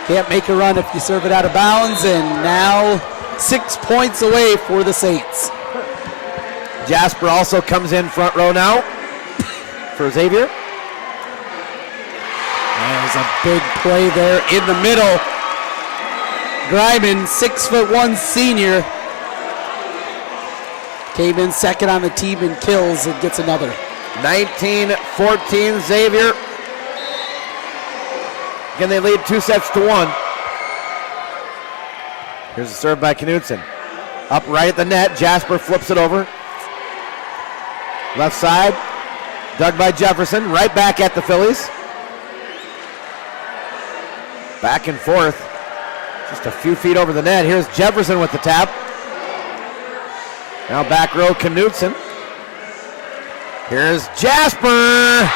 Can't make a run if you serve it out of bounds, and now 6 points away for the Saints. Jasper also comes in front row now for Xavier. There's a big play there in the middle. Greiman, 6'1" senior, came in second on the team in kills and gets another. 19-14 Xavier. Again, they lead 2-1. Here's a serve by Knutson. Up right at the net, Jasper flips it over. Left side, dug by Jefferson, right back at the Phillies. Back and forth, just a few feet over the net. Here's Jefferson with the tap. Now back row, Knutson. Here's Jasper.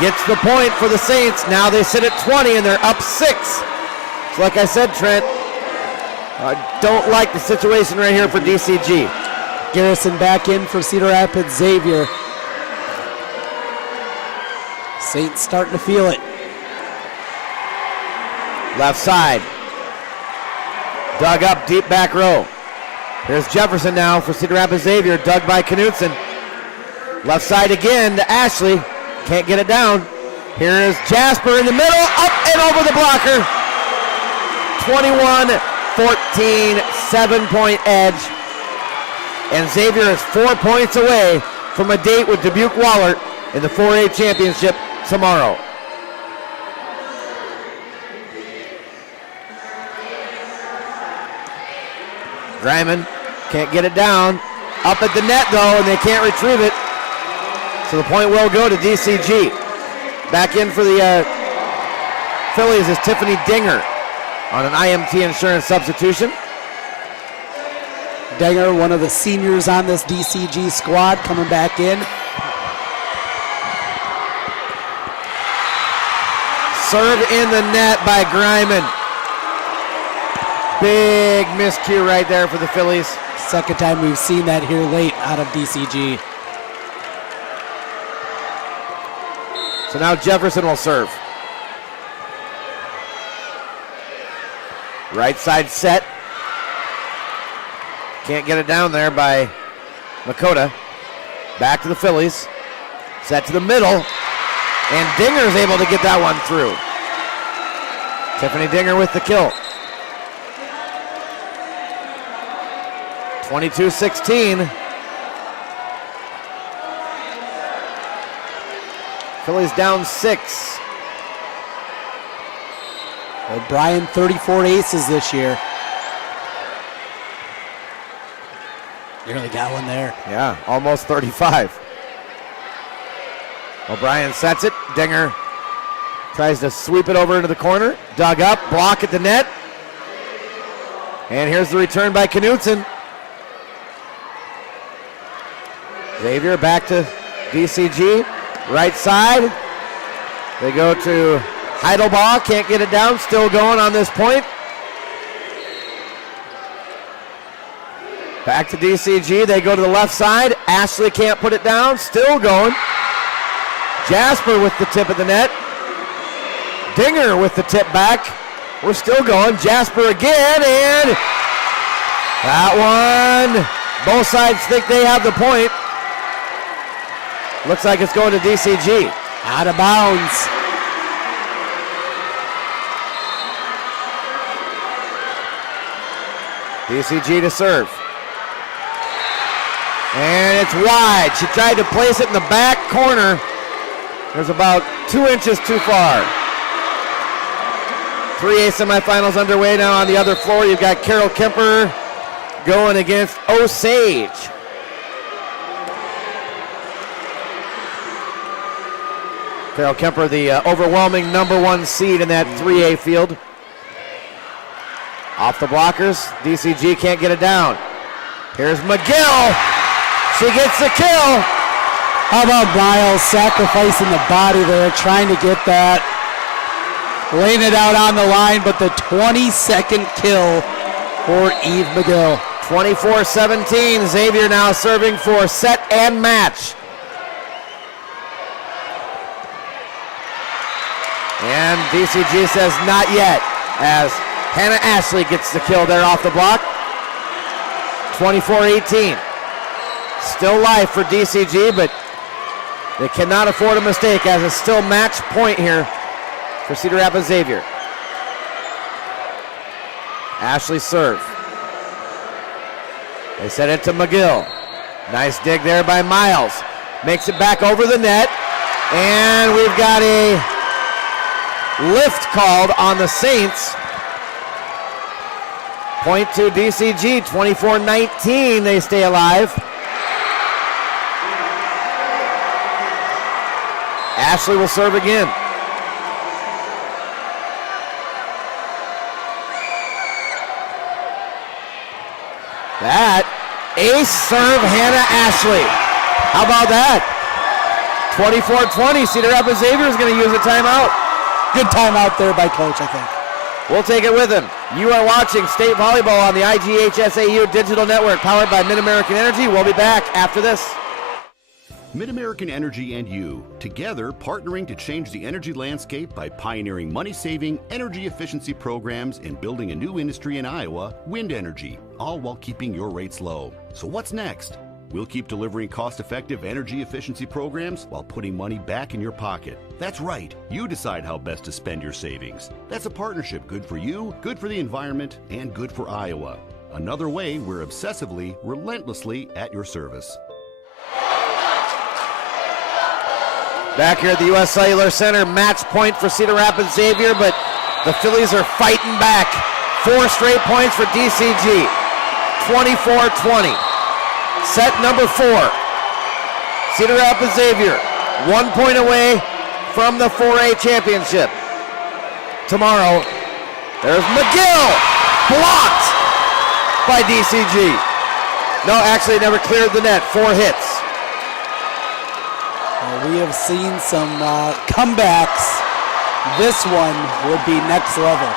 Gets the point for the Saints. Now they sit at 20 and they're up 6. So like I said, Trent, I don't like the situation right here for DCG. Garrison back in for Cedar Rapids Xavier. Saints starting to feel it. Left side. Dug up deep back row. Here's Jefferson now for Cedar Rapids Xavier. Dug by Knutson. Left side again to Ashley. Can't get it down. Here is Jasper in the middle. Up and over the blocker. 21-14, 7-point edge. And Xavier is 4 points away from a date with Dubuque Waller in the 4A championship tomorrow. Greiman can't get it down. Up at the net though, and they can't retrieve it. So the point will go to DCG. Back in for the Phillies is Tiffany Dinger on an IMT insurance substitution. Dinger, one of the seniors on this DCG squad, coming back in. Serve in the net by Greiman. Big miscue right there for the Phillies. Second time we've seen that here late out of DCG. So now Jefferson will serve. Right side set. Can't get it down there by Lakota. Back to the Phillies. Set to the middle. And Dinger is able to get that one through. Tiffany Dinger with the kill. 22-16. Phillies down 6. O'Brien, 34 aces this year. Nearly got one there. Yeah, almost 35. O'Brien sets it. Dinger tries to sweep it over into the corner. Dug up, block at the net. And here's the return by Knutson. Xavier back to DCG. Right side. They go to Heidelbaugh. Can't get it down. Still going on this point. Back to DCG. They go to the left side. Ashley can't put it down. Still going. Jasper with the tip of the net. Dinger with the tip back. We're still going. Jasper again. And that one. Both sides think they have the point. Looks like it's going to DCG. Out of bounds. DCG to serve. And it's wide. She tried to place it in the back corner. It was about 2 inches too far. 3A semifinals underway now on the other floor. You've got Carol Kemper going against Osage. Carol Kemper, the overwhelming #1 seed in that 3A field. Off the blockers, DCG can't get it down. Here's McGill. She gets the kill. How about Miles sacrificing the body there, trying to get that. Laying it out on the line, but the 22nd kill for Eve McGill. 24-17, Xavier now serving for set and match. And DCG says not yet, as Hannah Ashley gets the kill there off the block. 24-18. Still live for DCG, but they cannot afford a mistake, as it's still match point here for Cedar Rapids Xavier. Ashley serve. They set it to McGill. Nice dig there by Miles. Makes it back over the net. And we've got a lift called on the Saints. Point to DCG, 24-19, they stay alive. Ashley will serve again. That ace serve, Hannah Ashley. How about that? 24-20, Cedar Rapids Xavier is going to use a timeout. Good timeout there by coach, I think. We'll take it with him. You are watching State Volleyball on the IGHSAU Digital Network, powered by MidAmerican Energy. We'll be back after this. MidAmerican Energy and you, together partnering to change the energy landscape by pioneering money-saving, energy efficiency programs and building a new industry in Iowa, wind energy, all while keeping your rates low. So what's next? We'll keep delivering cost-effective energy efficiency programs while putting money back in your pocket. That's right, you decide how best to spend your savings. That's a partnership good for you, good for the environment, and good for Iowa. Another way we're obsessively, relentlessly at your service. Back here at the U.S. Cellular Center, match point for Cedar Rapids Xavier, but the Phillies are fighting back. 4 straight points for DCG, 24-20. Set number 4, Cedar Rapids Xavier, 1 point away from the 4A championship. Tomorrow, there's McGill, blocked by DCG. No, actually never cleared the net, 4 hits. We have seen some comebacks. This one would be next level.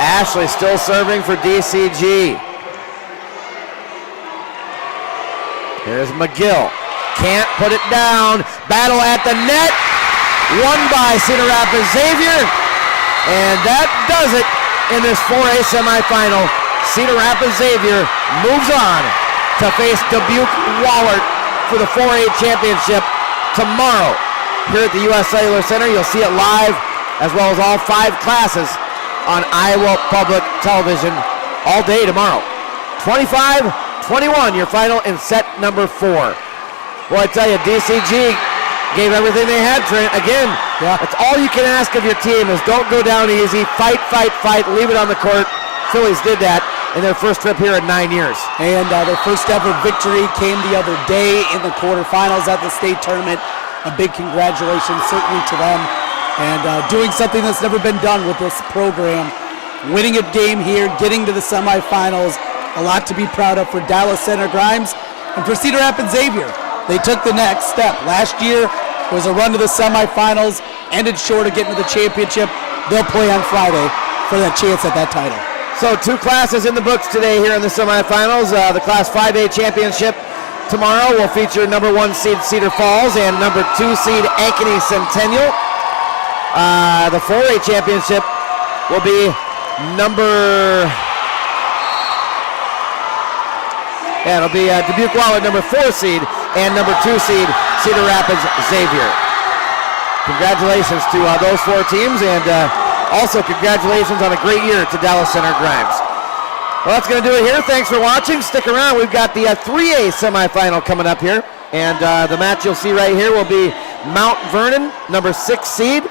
Ashley still serving for DCG. Here's McGill. Can't put it down. Battle at the net. Won by Cedar Rapids Xavier. And that does it in this 4A semifinal. Cedar Rapids Xavier moves on to face Dubuque Wahlert for the 4A championship tomorrow here at the U.S. Cellular Center. You'll see it live, as well as all 5 classes on Iowa Public Television all day tomorrow. 25-21, your final in set number 4. Well, I tell you, DCG gave everything they had, Trent. Again, that's all you can ask of your team is don't go down easy. Fight, fight, fight. Leave it on the court. Phillies did that in their first trip here in 9 years. And their first ever victory came the other day in the quarterfinals at the state tournament. A big congratulations certainly to them. And doing something that's never been done with this program. Winning a game here, getting to the semifinals. A lot to be proud of for Dallas Center Grimes and for Cedar Rapids Xavier. They took the next step. Last year was a run to the semifinals, ended short of getting to the championship. They'll play on Friday for that chance at that title. So 2 classes in the books today here in the semifinals. The Class 5A championship tomorrow will feature number 1 seed Cedar Falls and number 2 seed Ankeny Centennial. The 4A championship will be it'll be Dubuque Wahlert, number 4 seed, and number 2 seed Cedar Rapids Xavier. Congratulations to those 4 teams, and also congratulations on a great year to Dallas Center Grimes. Well, that's going to do it here. Thanks for watching. Stick around. We've got the 3A semifinal coming up here, and the match you'll see right here will be Mount Vernon, number 6 seed,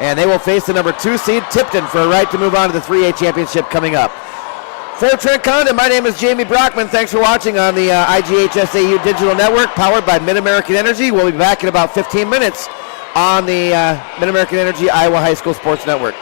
and they will face the number 2 seed Tipton for a right to move on to the 3A championship coming up. For Trent Condon, my name is Jamie Brockman. Thanks for watching on the IGHSAU Digital Network, powered by MidAmerican Energy. We'll be back in about 15 minutes on the MidAmerican Energy Iowa High School Sports Network.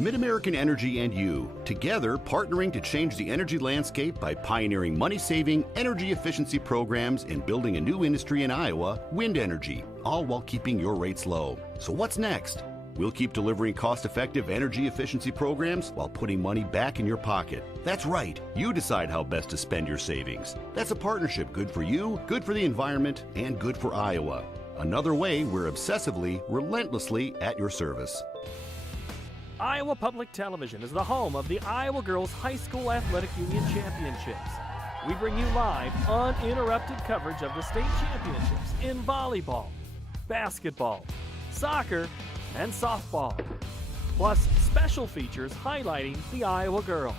MidAmerican Energy and you, together partnering to change the energy landscape by pioneering money-saving, energy efficiency programs and building a new industry in Iowa, wind energy, all while keeping your rates low. So what's next? We'll keep delivering cost-effective energy efficiency programs while putting money back in your pocket. That's right. You decide how best to spend your savings. That's a partnership good for you, good for the environment, and good for Iowa. Another way we're obsessively, relentlessly at your service. Iowa Public Television is the home of the Iowa Girls High School Athletic Union Championships. We bring you live, uninterrupted coverage of the state championships in volleyball, basketball, soccer, and softball. Plus, special features highlighting the Iowa girl.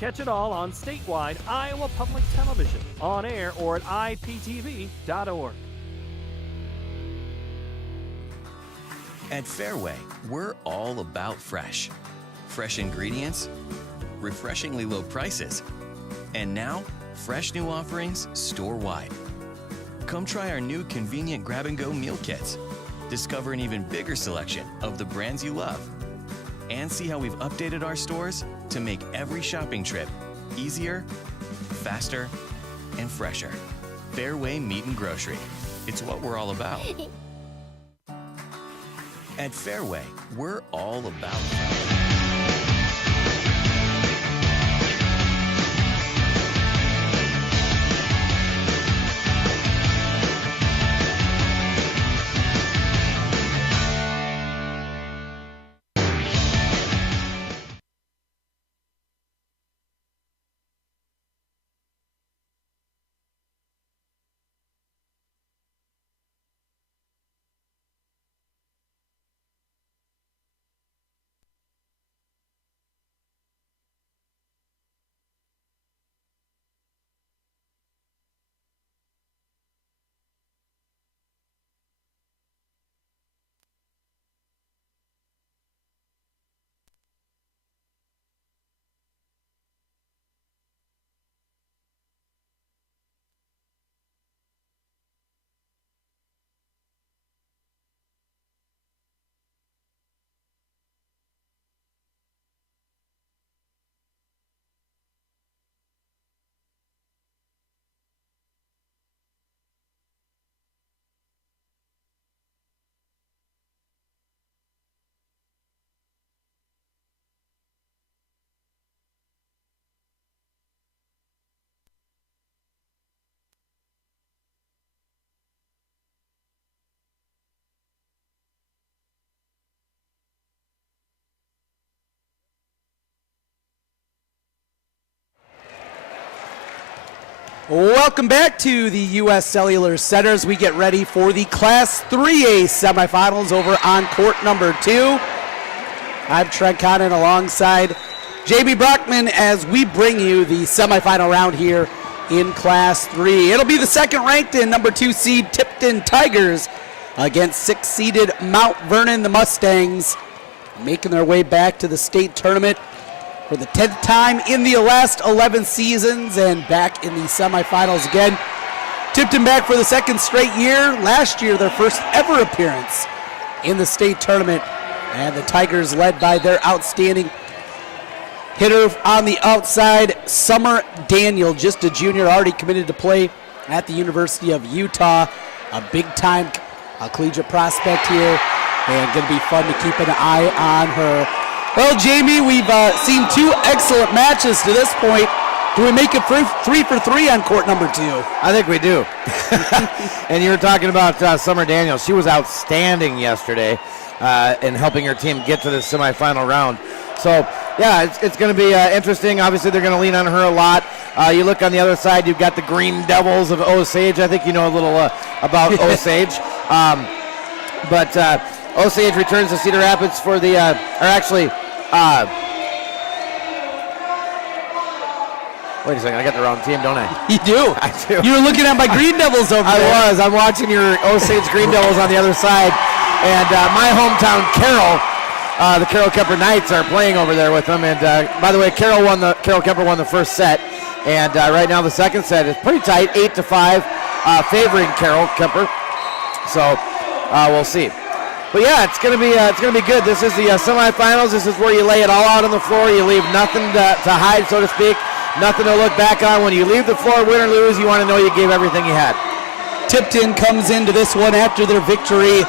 Catch it all on statewide Iowa Public Television, on air or at iptv.org. At Fairway, we're all about fresh. Fresh ingredients, refreshingly low prices, and now, fresh new offerings store-wide. Come try our new convenient grab-and-go meal kits. Discover an even bigger selection of the brands you love. And see how we've updated our stores to make every shopping trip easier, faster, and fresher. Fairway Meat and Grocery. It's what we're all about. At Fairway, we're all about Welcome back to the U.S. Cellular Center as we get ready for the Class 3A semifinals over on court number 2. I'm Trent Connon alongside Jamie Brockman as we bring you the semifinal round here in Class 3. It'll be the second-ranked and number 2 seed Tipton Tigers against 6th-seeded Mount Vernon, the Mustangs, making their way back to the state tournament for the 10th time in the last 11 seasons and back in the semifinals again. Tipton back for the second straight year. Last year, their first ever appearance in the state tournament. And the Tigers led by their outstanding hitter on the outside, Summer Daniel, just a junior, already committed to play at the University of Utah. A big-time collegiate prospect here, and going to be fun to keep an eye on her. Well, Jamie, we've seen 2 excellent matches to this point. Do we make it 3 for 3 on court number 2? I think we do. And you were talking about Summer Daniels. She was outstanding yesterday in helping her team get to the semifinal round. So, yeah, it's going to be interesting. Obviously, they're going to lean on her a lot. You look on the other side, you've got the Green Devils of Osage. I think you know a little about Osage. But Osage returns to Cedar Rapids for the, wait a second, I got the wrong team, don't I? You do. I do. You were looking at my Green Devils over there. I was. I'm watching your Osage Green Devils on the other side. And my hometown, Carroll, the Carroll Kemper Knights are playing over there with them. And by the way, Carroll Kemper won the first set. And right now the second set is pretty tight, 8-5, favoring Carroll Kemper. So we'll see. But yeah, it's gonna be good. This is the semifinals. This is where you lay it all out on the floor. You leave nothing to hide, so to speak. Nothing to look back on. When you leave the floor, win or lose, you want to know you gave everything you had. Tipton comes into this one after their victory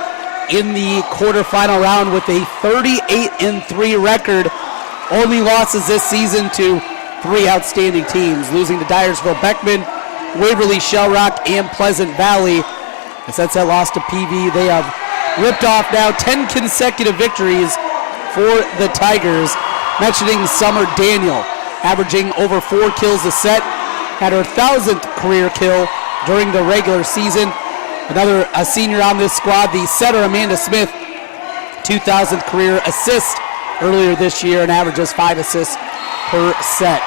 in the quarterfinal round with a 38-3 record. Only losses this season to 3 outstanding teams, losing to Dyersville Beckman, Waverly Shell Rock, and Pleasant Valley. And since that loss to PV, they have ripped off now 10 consecutive victories for the Tigers. Mentioning Summer Daniel, averaging over 4 kills a set, had her 1,000th career kill during the regular season. Another senior on this squad, the setter Amanda Smith, 2,000th career assist earlier this year and averages 5 assists per set.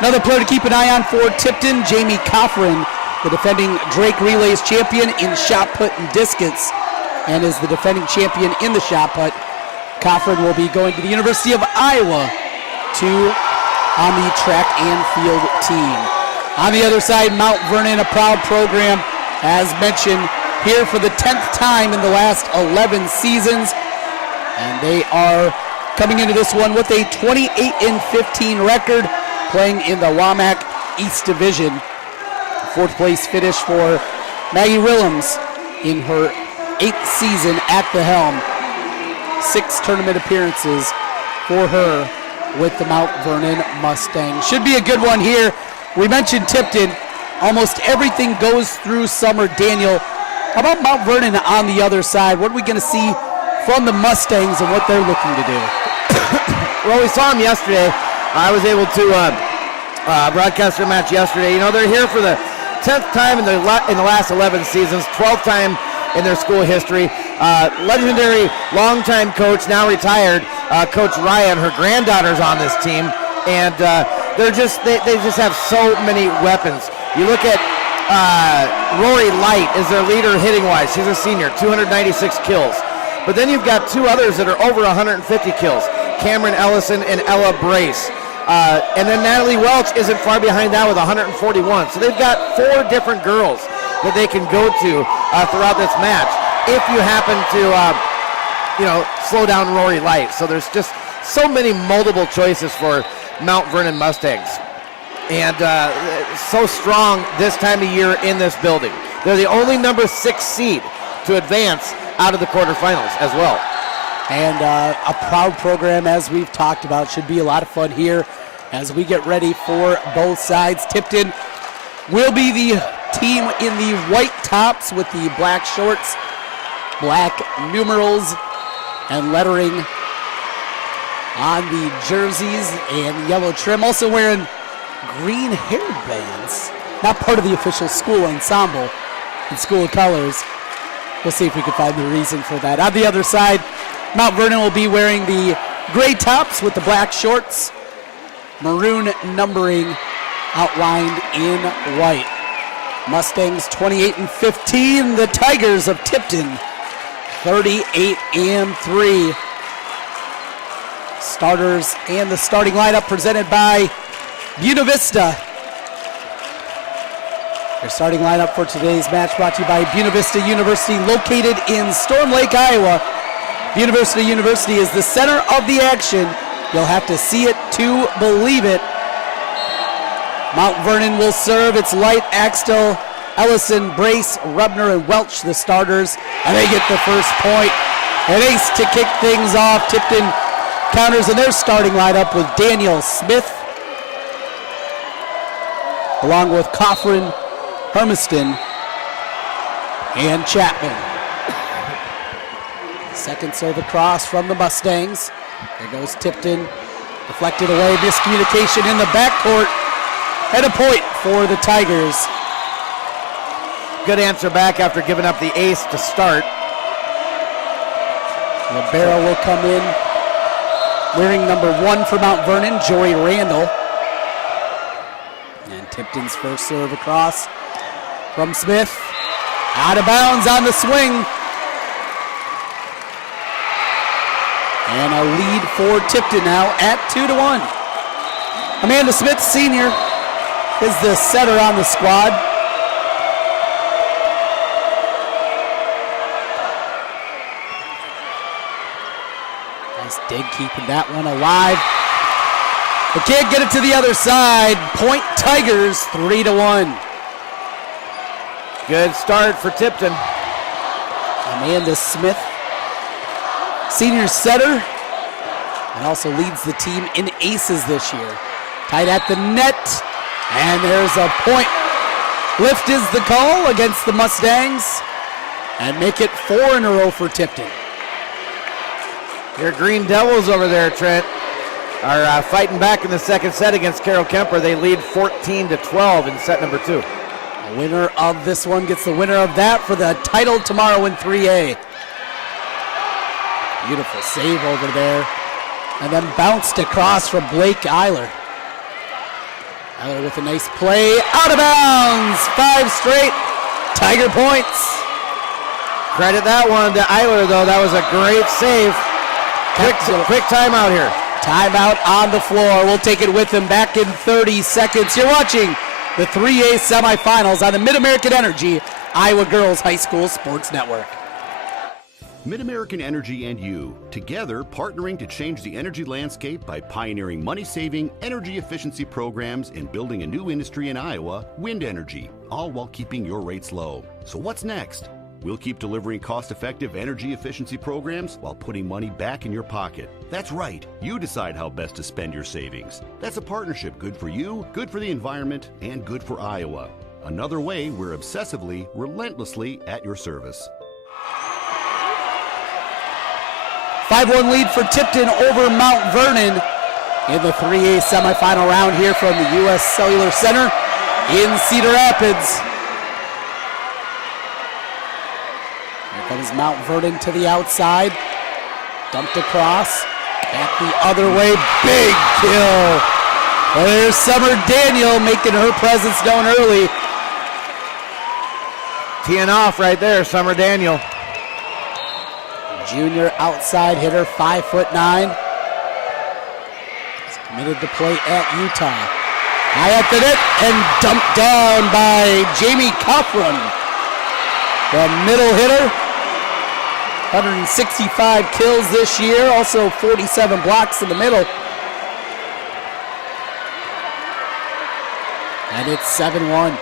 Another player to keep an eye on for Tipton, Jamie Coffrin, the defending Drake Relays champion in shot put and discus, and is the defending champion in the shot put. Coffrin will be going to the University of Iowa on the track and field team. On the other side, Mount Vernon, a proud program, as mentioned, here for the 10th time in the last 11 seasons. And they are coming into this one with a 28-15 record, playing in the WAMAC East Division. 4th place finish for Maggie Willems in her 8th season at the helm. 6 tournament appearances for her with the Mount Vernon Mustangs. Should be a good one here. We mentioned Tipton. Almost everything goes through Summer Daniel. How about Mount Vernon on the other side? What are we going to see from the Mustangs and what they're looking to do? Well, we saw them yesterday. I was able to broadcast their match yesterday. You know, they're here for the 10th time in the last 11 seasons, 12th time in their school history. Legendary longtime coach, now retired, Coach Ryan. Her granddaughter's on this team, and they just have so many weapons. You look at Rory Light is their leader hitting-wise. She's a senior, 296 kills. But then you've got 2 others that are over 150 kills, Cameron Ellison and Ella Brace. And then Natalie Welch isn't far behind that with 141. So they've got 4 different girls that they can go to throughout this match if you happen to, slow down Rory Light. So there's just so many multiple choices for Mount Vernon Mustangs. And so strong this time of year in this building. They're the only number 6 seed to advance out of the quarterfinals as well. And a proud program, as we've talked about. Should be a lot of fun here as we get ready for both sides. Tipton will be the team in the white tops with the black shorts, black numerals, and lettering on the jerseys and yellow trim. Also wearing green hairbands. Not part of the official school ensemble in school colors. We'll see if we can find the reason for that. On the other side, Mount Vernon will be wearing the gray tops with the black shorts, maroon numbering outlined in white. Mustangs 28-15. The Tigers of Tipton 38-3. Starters and the starting lineup presented by Buena Vista. Your starting lineup for today's match brought to you by Buena Vista University, located in Storm Lake, Iowa. Buena Vista University is the center of the action. You'll have to see it to believe it. Mount Vernon will serve. It's Light, Axtell, Ellison, Brace, Rubner, and Welch, the starters, and they get the first point. An ace to kick things off. Tipton counters in their starting lineup with Daniel Smith, along with Coffrin, Hermiston, and Chapman. Second serve across from the Mustangs. There goes Tipton, deflected away, miscommunication in the backcourt, and a point for the Tigers. Good answer back after giving up the ace to start. Libero will come in, wearing number 1 for Mount Vernon, Jory Randall. And Tipton's first serve across from Smith. Out of bounds on the swing. And a lead for Tipton now at 2-1. Amanda Smith, senior, is the setter on the squad. Nice dig, keeping that one alive. They can't get it to the other side. Point Tigers, 3-1. Good start for Tipton. Amanda Smith, senior setter, and also leads the team in aces this year. Tight at the net, and there's a point. Lift is the call against the Mustangs, and make it 4 in a row for Tipton. Your Green Devils over there, Trent, are fighting back in the second set against Carroll Kemper. They lead 14-12 in set number 2. The winner of this one gets the winner of that for the title tomorrow in 3A. Beautiful save over there. And then bounced across from Blake Eiler. Eiler with a nice play. Out of bounds. 5 straight Tiger points. Credit that one to Eiler, though. That was a great save. Quick timeout here. Timeout on the floor. We'll take it with him back in 30 seconds. You're watching the 3A semifinals on the MidAmerican Energy Iowa Girls High School Sports Network. MidAmerican Energy and you, together partnering to change the energy landscape by pioneering money-saving, energy efficiency programs and building a new industry in Iowa, wind energy, all while keeping your rates low. So what's next? We'll keep delivering cost-effective energy efficiency programs while putting money back in your pocket. That's right. You decide how best to spend your savings. That's a partnership good for you, good for the environment, and good for Iowa. Another way we're obsessively, relentlessly at your service. 5-1 lead for Tipton over Mount Vernon in the 3A semifinal round here from the U.S. Cellular Center in Cedar Rapids. Here comes Mount Vernon to the outside. Dumped across. Back the other way. Big kill. Well, there's Summer Daniel making her presence known early. Teeing off right there, Summer Daniel. Junior outside hitter, 5'9". He's committed to play at Utah. High at the net and dumped down by Jamie Coffran. The middle hitter. 165 kills this year, also 47 blocks in the middle. And it's 7-1.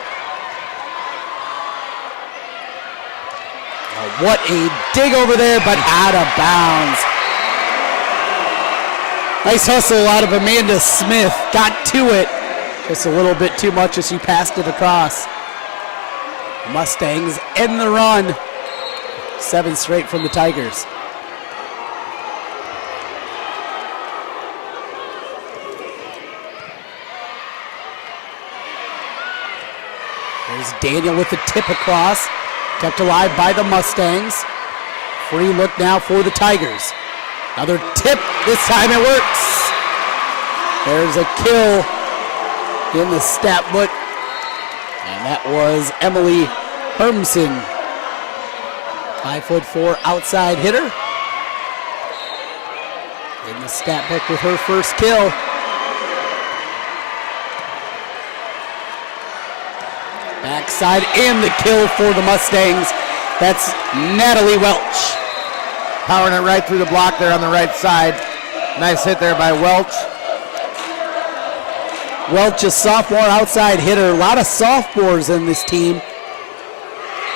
What a dig over there, but out of bounds. Nice hustle out of Amanda Smith. Got to it. Just a little bit too much as she passed it across. Mustangs end the run. 7 straight from the Tigers. There's Daniel with the tip across. Kept alive by the Mustangs. Free look now for the Tigers. Another tip. This time it works. There's a kill in the stat book. And that was Emily Hermsen. 5'4" outside hitter. In the stat book with her first kill. Backside and the kill for the Mustangs. That's Natalie Welch. Powering it right through the block there on the right side. Nice hit there by Welch. Welch, a sophomore outside hitter. A lot of sophomores in this team.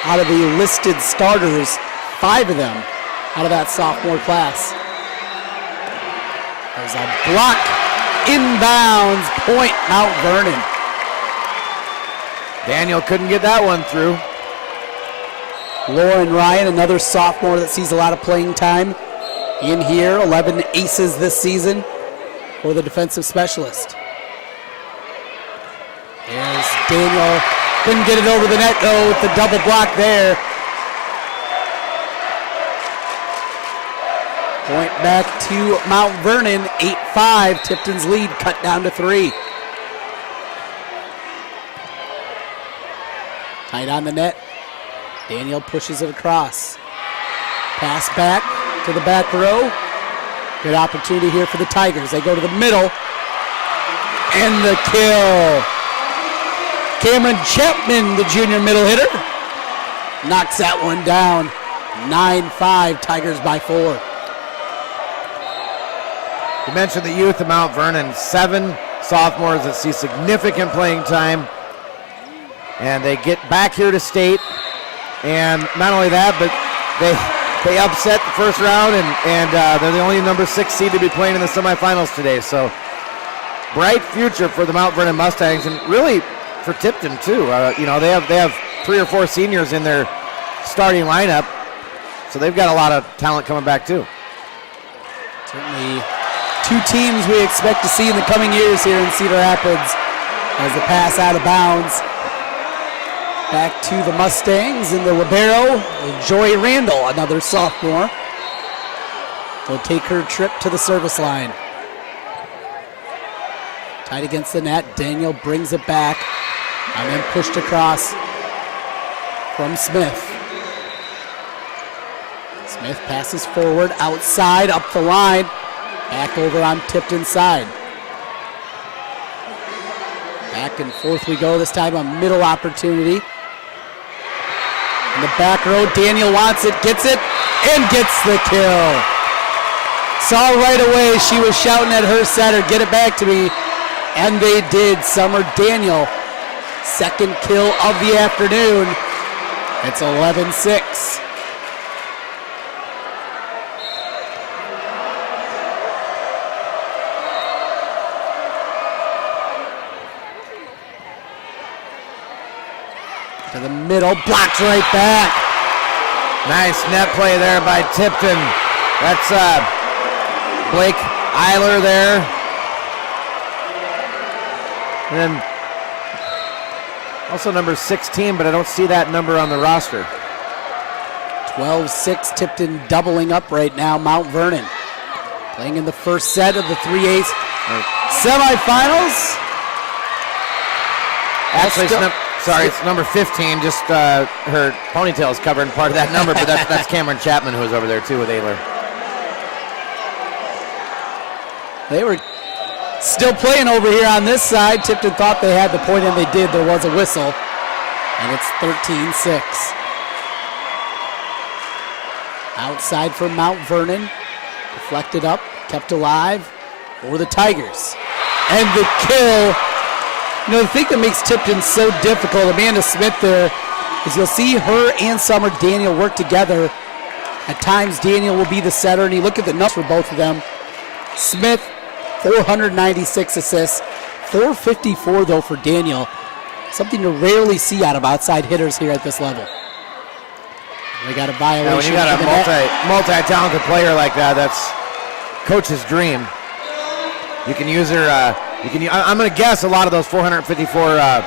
Out of the listed starters, 5 of them out of that sophomore class. There's a block. Inbounds, point Mount Vernon. Daniel couldn't get that one through. Lauren Ryan, another sophomore that sees a lot of playing time in here. 11 aces this season for the defensive specialist. There's Daniel. Couldn't get it over the net, though, with the double block there. Point back to Mount Vernon, 8-5. Tipton's lead cut down to 3. Tight on the net. Daniel pushes it across. Pass back to the back row. Good opportunity here for the Tigers. They go to the middle. And the kill. Cameron Chapman, the junior middle hitter, knocks that one down. 9-5, Tigers by 4. You mentioned the youth of Mount Vernon, 7 sophomores that see significant playing time. And they get back here to state. And not only that, but they upset the first round, and they're the only number 6 seed to be playing in the semifinals today. So bright future for the Mount Vernon Mustangs, and really for Tipton too. They have 3 or 4 seniors in their starting lineup, so they've got a lot of talent coming back too. Certainly 2 teams we expect to see in the coming years here in Cedar Rapids as the pass out of bounds. Back to the Mustangs in the libero. Joy Randall, another sophomore, will take her trip to the service line. Tied against the net. Daniel brings it back and then pushed across from Smith. Smith passes forward, outside, up the line, back over on Tipton's side. Back and forth we go, this time a middle opportunity. In the back row, Daniel wants it, gets it, and gets the kill. Saw right away she was shouting at her setter, get it back to me, and they did. Summer Daniel, second kill of the afternoon. It's 11-6. To the middle, blocked right back. Nice net play there by Tipton. That's Blake Eiler there. And then also number 16, but I don't see that number on the roster. 12-6, Tipton doubling up right now. Mount Vernon playing in the first set of the 3A semifinals. Actually, it's number 15. Just her ponytail is covering part of that number, but that's Cameron Chapman who was over there too with Adler. They were still playing over here on this side. Tipton thought they had the point, and they did. There was a whistle, and it's 13-6. Outside for Mount Vernon. Deflected up, kept alive for the Tigers. And the kill. You know, the thing that makes Tipton so difficult, Amanda Smith there, is you'll see her and Summer Daniel work together. At times, Daniel will be the setter, and you look at the numbers for both of them. Smith, 496 assists, 454 though for Daniel. Something you rarely see out of outside hitters here at this level. They got a violation. Yeah, when you got a multi-talented player like that, that's coach's dream. You can use her. I'm going to guess a lot of those 454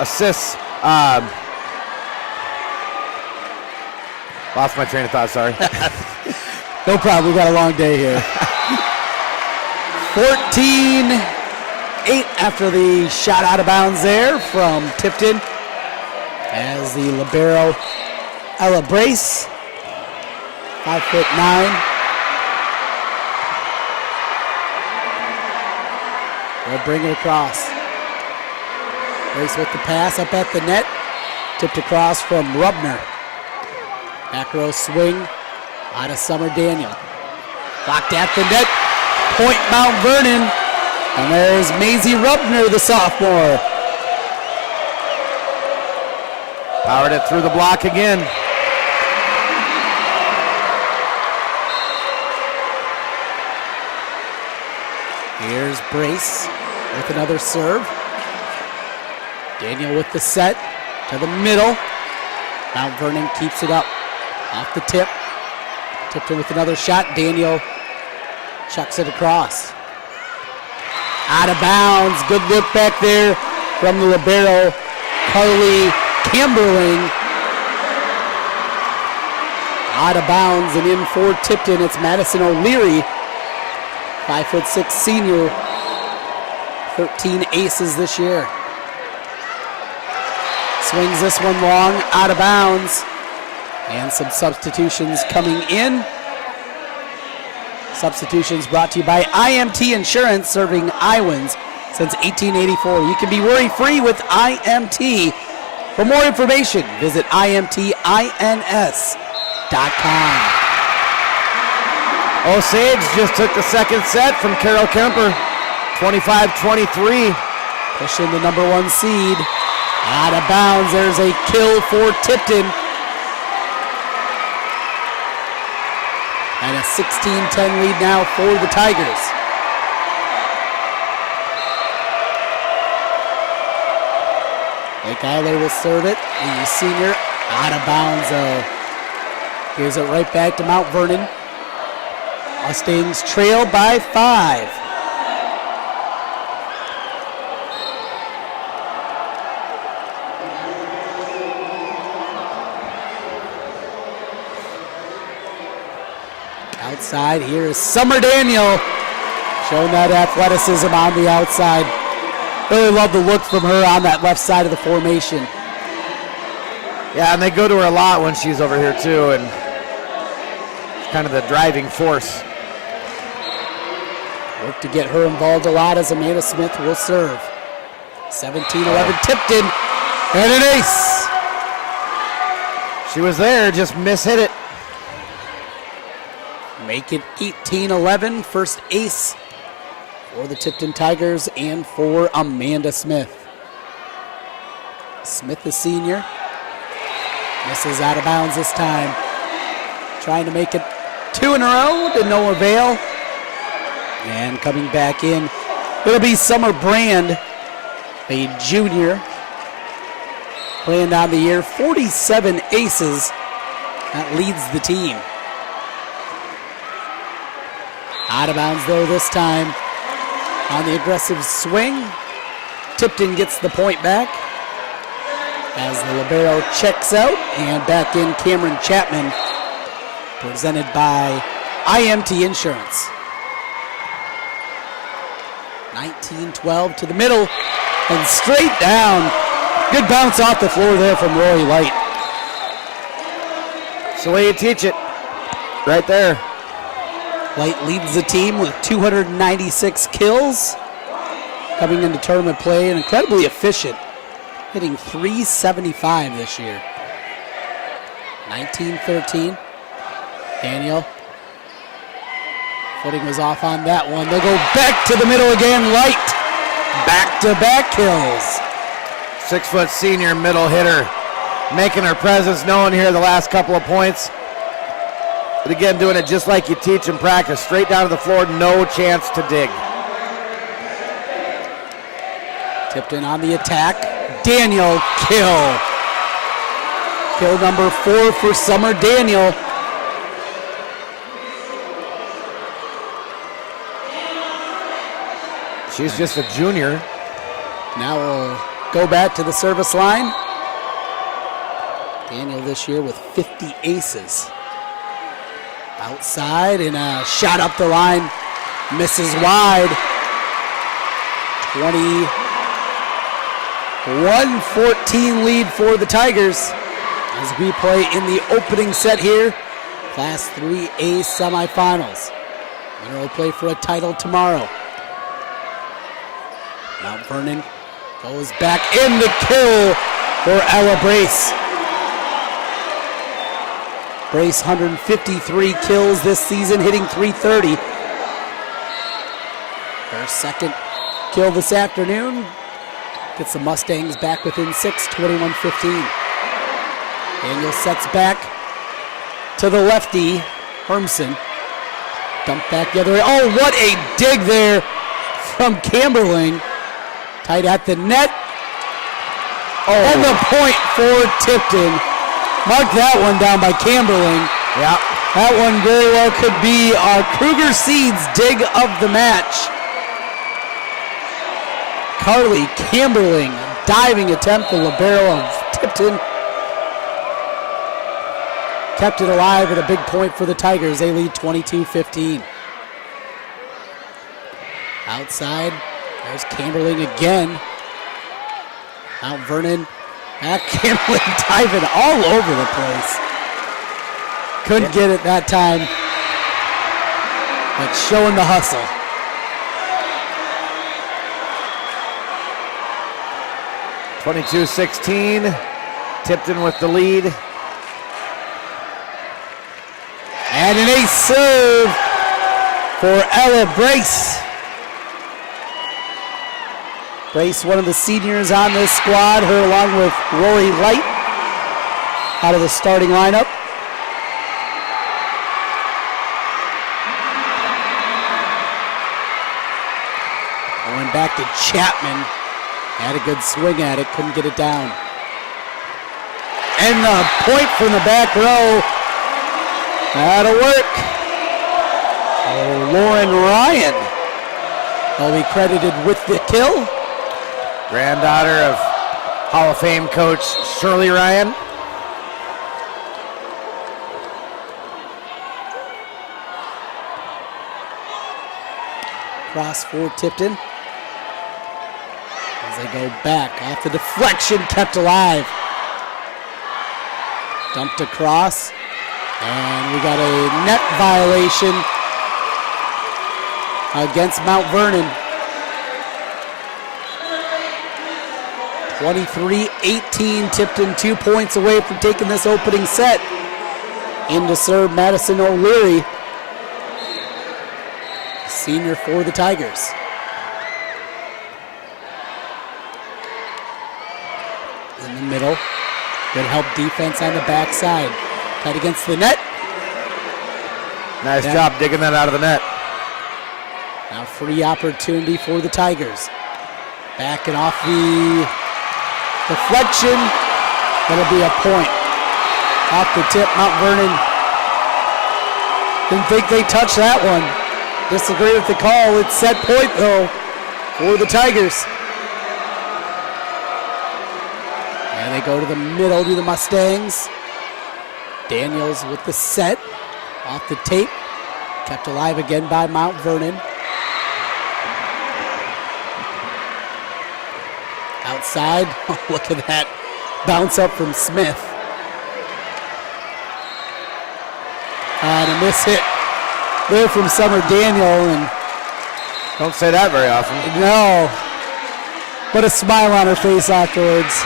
assists. Lost my train of thought. Sorry. No problem. We got a long day here. 14-8 after the shot out of bounds there from Tipton. As the libero Ella Brace, 5'9". They'll bring it across. Brace with the pass up at the net. Tipped across from Rubner. Back row swing out of Summer Daniel. Blocked at the net. Point Mount Vernon. And there's Maisie Rubner, the sophomore. Powered it through the block again. Here's Brace with another serve. Daniel with the set to the middle. Mount Vernon keeps it up off the tip. Tipton with another shot. Daniel chucks it across. Out of bounds. Good look back there from the libero, Carly Camberling. Out of bounds and in for Tipton. It's Madison O'Leary, 5'6" senior, 13 aces this year. Swings this one long, out of bounds. And some substitutions coming in. Substitutions brought to you by IMT Insurance, serving Iowans since 1884. You can be worry-free with IMT. For more information, visit imtins.com. Osage just took the second set from Carol Kemper, 25-23. Pushing the number 1 seed. Out of bounds, there's a kill for Tipton. And a 16-10 lead now for the Tigers. Blake Eiler will serve it. The senior out of bounds. Gives it right back to Mount Vernon. Mustangs trail by 5. Outside here is Summer Daniel, showing that athleticism on the outside. Really love the look from her on that left side of the formation. Yeah, and they go to her a lot when she's over here too, and it's kind of the driving force. Work to get her involved a lot as Amanda Smith will serve. 17-11 Tipton, and an ace. She was there, just mishit it. Make it 18-11, first ace for the Tipton Tigers and for Amanda Smith. Smith, the senior, misses out of bounds this time. Trying to make it 2 in a row to no avail. And coming back in, it'll be Summer Brand, a junior. Playing down the year, 47 aces. That leads the team. Out of bounds though this time on the aggressive swing. Tipton gets the point back as the libero checks out, and back in Cameron Chapman, presented by IMT Insurance. 19-12 to the middle and straight down. Good bounce off the floor there from Rory Light. That's the way you teach it, right there. Light leads the team with 296 kills. Coming into tournament play and incredibly efficient, hitting .375 this year. 19-13. Daniel. Footing was off on that one. They'll go back to the middle again. Light. Back-to-back kills. 6-foot senior middle hitter, making her presence known here the last couple of points. But again, doing it just like you teach in practice, straight down to the floor, no chance to dig. Tipton on the attack. Daniel, kill. Kill number 4 for Summer Daniel. She's just a junior. Now we'll go back to the service line. Daniel this year with 50 aces. Outside and a shot up the line. Misses wide. 21-14 lead for the Tigers as we play in the opening set here. Class 3A semifinals. Winner will play for a title tomorrow. Mount Vernon goes back in the kill for Ella Brace. Brace 153 kills this season, hitting .330. Her second kill this afternoon. Gets the Mustangs back within 6, 21-15. Daniel sets back to the lefty, Hermson. Dump back the other way. Oh, what a dig there from Camberling. Tight at the net. Oh. And the point for Tipton. Mark that one down by Camberling. Yeah. That one very well could be our Kruger Seeds dig of the match. Carly Camberling, diving attempt, the libero of Tipton. Kept it alive with a big point for the Tigers. They lead 22-15. Outside, there's Camberling again. Mount Vernon. Back Camberling diving all over the place. Couldn't get it that time. But showing the hustle. (22-16). Tipton with the lead. And an ace serve for Ella Brace. Brace, one of the seniors on this squad, her along with Rory Light out of the starting lineup. Going back to Chapman. Had a good swing at it, couldn't get it down. And the point from the back row. That'll work. Oh, Lauren Ryan will be credited with the kill. Granddaughter of Hall of Fame coach Shirley Ryan. Cross for Tipton. As they go back off the deflection, kept alive. Dumped across. And we got a net violation against Mount Vernon. 23-18, Tipton 2 points away from taking this opening set. In to serve Madison O'Leary, senior for the Tigers. In the middle, good help defense on the backside. Tight against the net. Nice job digging that out of the net. Now free opportunity for the Tigers. Backing off the deflection. That'll be a point. Off the tip, Mount Vernon. Didn't think they touched that one. Disagree with the call. It's set point though for the Tigers. And they go to the middle to the Mustangs. Daniels with the set. Off the tape. Kept alive again by Mount Vernon. Outside. Oh, look at that bounce up from Smith. And a miss hit there from Summer Daniel. And don't say that very often. No. But a smile on her face afterwards.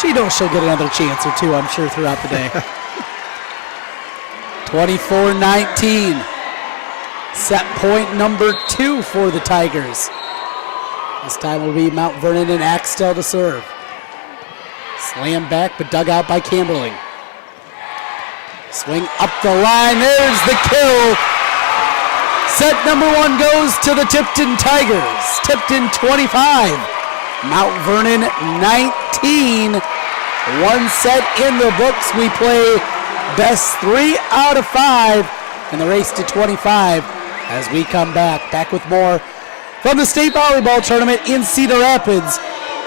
She knows she'll get another chance or two, I'm sure, throughout the day. 24-19. Set point number 2 for the Tigers. This time will be Mount Vernon and Axtell to serve. Slam back, but dug out by Camberling. Swing up the line, there's the kill. Set number 1 goes to the Tipton Tigers. Tipton 25, Mount Vernon 19. 1 set in the books. We play best 3 out of 5 in the race to 25 as we come back with more from the state volleyball tournament in Cedar Rapids,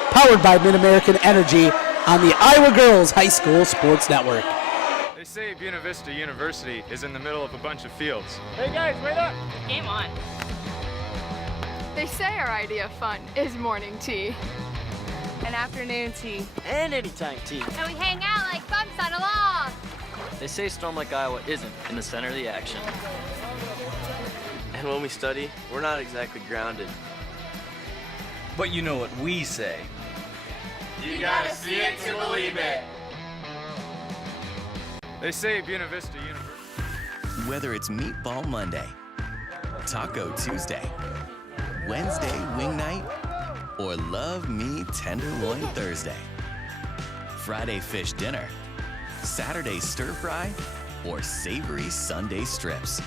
powered by MidAmerican Energy on the Iowa Girls High School Sports Network. They say Buena Vista University is in the middle of a bunch of fields. Hey guys, wait up! Game on. They say our idea of fun is morning tea, and afternoon tea, and anytime tea. And we hang out like bumps on a log. They say a storm like Iowa isn't in the center of the action. And when we study, we're not exactly grounded. But you know what we say. You gotta see it to believe it. They say Buena Vista University. Whether it's Meatball Monday, Taco Tuesday, Wednesday Wing Night, or Love Me Tenderloin Thursday, Friday Fish Dinner, Saturday Stir Fry, or Savory Sunday Strips,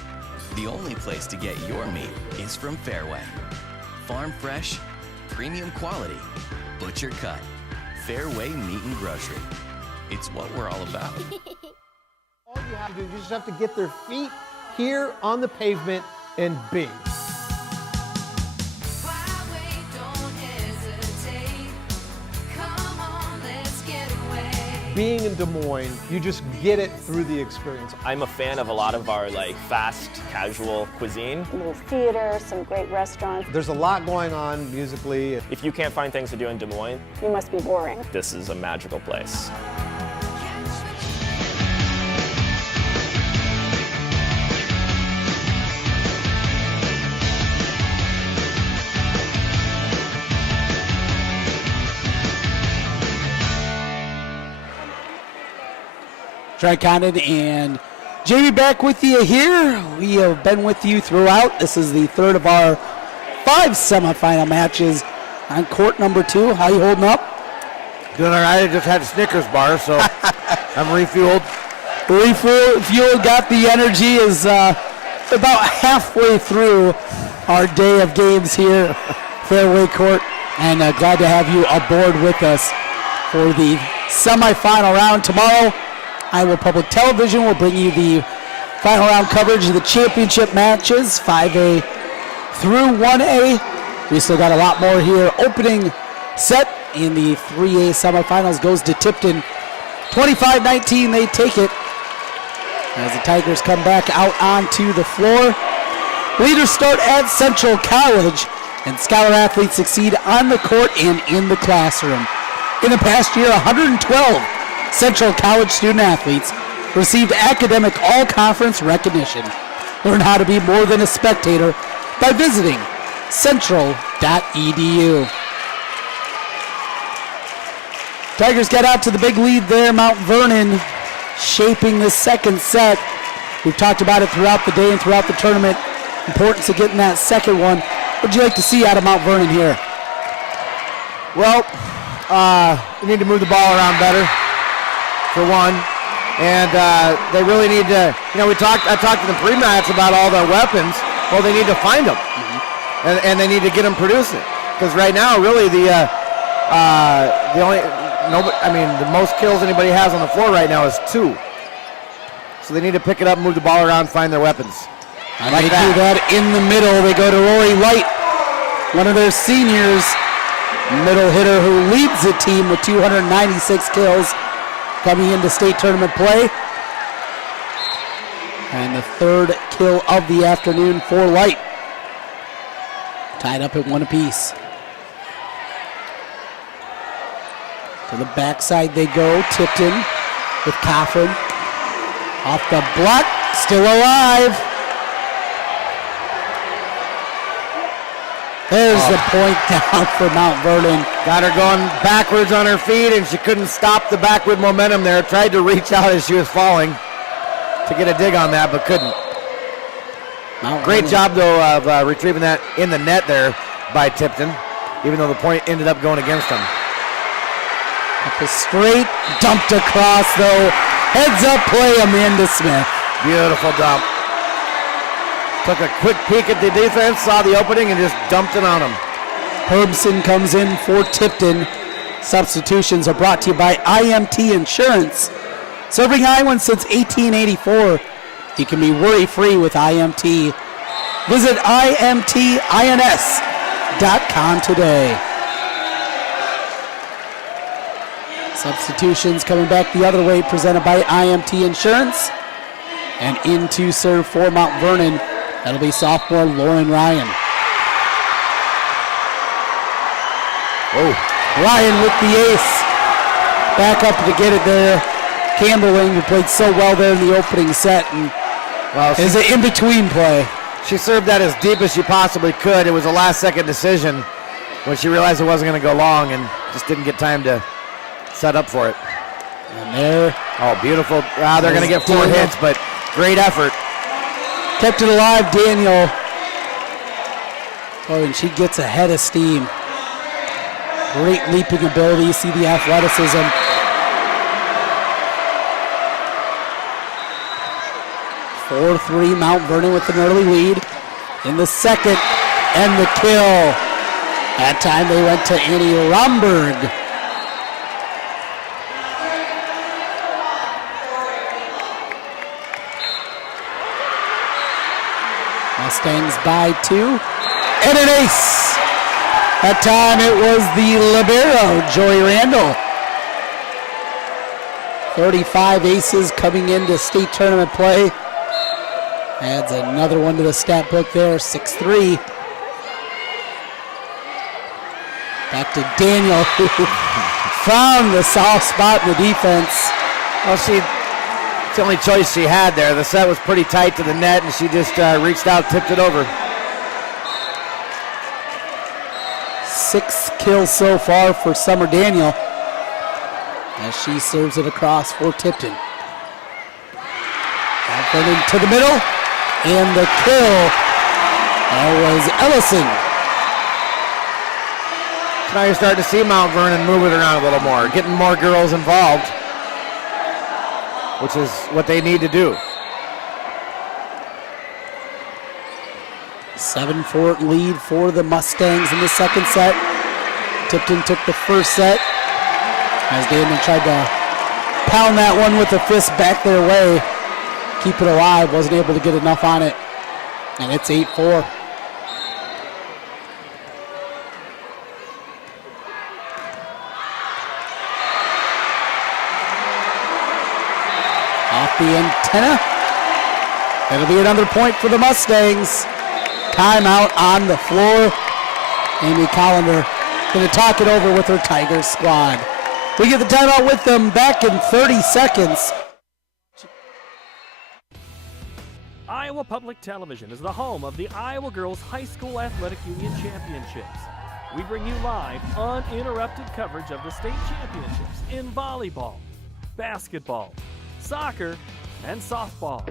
the only place to get your meat is from Fairway. Farm fresh, premium quality, butcher cut, Fairway Meat and Grocery. It's what we're all about. All you have to do, you just have to get their feet here on the pavement and bing. Being in Des Moines, you just get it through the experience. I'm a fan of a lot of our fast, casual cuisine. A little theater, some great restaurants. There's a lot going on musically. If you can't find things to do in Des Moines, you must be boring. This is a magical place. Trent Condon and Jamie, back with you here. We have been with you throughout. This is the third of our 5 semifinal matches on court number 2. How you holding up? Doing all right. I just had a Snickers bar, so I'm refueled. Refueled, got the energy, is about halfway through our day of games here, Fairway Court, and glad to have you aboard with us for the semifinal round. Tomorrow, Iowa Public Television will bring you the final round coverage of the championship matches, 5A through 1A. We still got a lot more here. Opening set in the 3A semifinals goes to Tipton. 25-19, they take it as the Tigers come back out onto the floor. Leaders start at Central College, and Scholar athletes succeed on the court and in the classroom. In the past year, 112 Central College student athletes received academic all-conference recognition. Learn how to be more than a spectator by visiting central.edu. Tigers get out to the big lead there. Mount Vernon shaping the second set. We've talked about it throughout the day and throughout the tournament. Importance of getting that second one. What would you like to see out of Mount Vernon here? Well, we need to move the ball around better, for one. And they really need to, I talked to the pre-match about all their weapons. Well, they need to find them. And they need to get them producing. Because right now, really, the most kills anybody has on the floor right now is 2. So they need to pick it up, move the ball around, find their weapons. And they do that in the middle. They go to Rory Light, one of their seniors, middle hitter who leads the team with 296 kills coming into state tournament play. And the third kill of the afternoon for Light. Tied up at 1 apiece. To the backside they go. Tipton with Coffin. Off the block, still alive. There's the point down for Mount Vernon. Got her going backwards on her feet, and she couldn't stop the backward momentum there. Tried to reach out as she was falling to get a dig on that, but couldn't. Great job, though, of retrieving that in the net there by Tipton, even though the point ended up going against them. Up a straight, dumped across, though. Heads up play, Amanda Smith. Beautiful dump. Took a quick peek at the defense, saw the opening, and just dumped it on them. Herbson comes in for Tipton. Substitutions are brought to you by IMT Insurance. Serving Iowans since 1884. You can be worry-free with IMT. Visit IMTINS.com today. Substitutions coming back the other way, presented by IMT Insurance. And in to serve for Mount Vernon, that'll be sophomore Lauren Ryan. Oh, Ryan with the ace. Back up to get it there. Campbelling, who played so well there in the opening set, and is an in-between play. She served that as deep as she possibly could. It was a last-second decision when she realized it wasn't going to go long and just didn't get time to set up for it. And there. Oh, beautiful. They're going to get 4 hits, but great effort. Kept it alive, Daniel. Oh, and she gets ahead of steam. Great leaping ability. You see the athleticism. Four 4-3, Mount Vernon with an early lead in the second, and the kill. That time they went to Annie Romberg. Mustangs by 2, and an ace. That time it was the libero, Joey Randall. 35 aces coming into state tournament play. Adds another one to the stat book there, 6'3". Back to Daniel, who found the soft spot in the defense. Well, it's the only choice she had there. The set was pretty tight to the net, and she just reached out, tipped it over. 6 kills so far for Summer Daniel as she serves it across for Tipton. Vernon to the middle, and the kill was Ellison. So now you're starting to see Mount Vernon move it around a little more, getting more girls involved, which is what they need to do. 7-4 lead for the Mustangs in the second set. Tipton took the first set as Daniel tried to pound that one with a fist back their way. Keep it alive, wasn't able to get enough on it. And it's 8-4. Off the antenna. It'll be another point for the Mustangs. Timeout on the floor. Amy Collender going to talk it over with her Tigers squad. We get the timeout with them back in 30 seconds. Iowa Public Television is the home of the Iowa Girls High School Athletic Union Championships. We bring you live, uninterrupted coverage of the state championships in volleyball, basketball, soccer, and softball.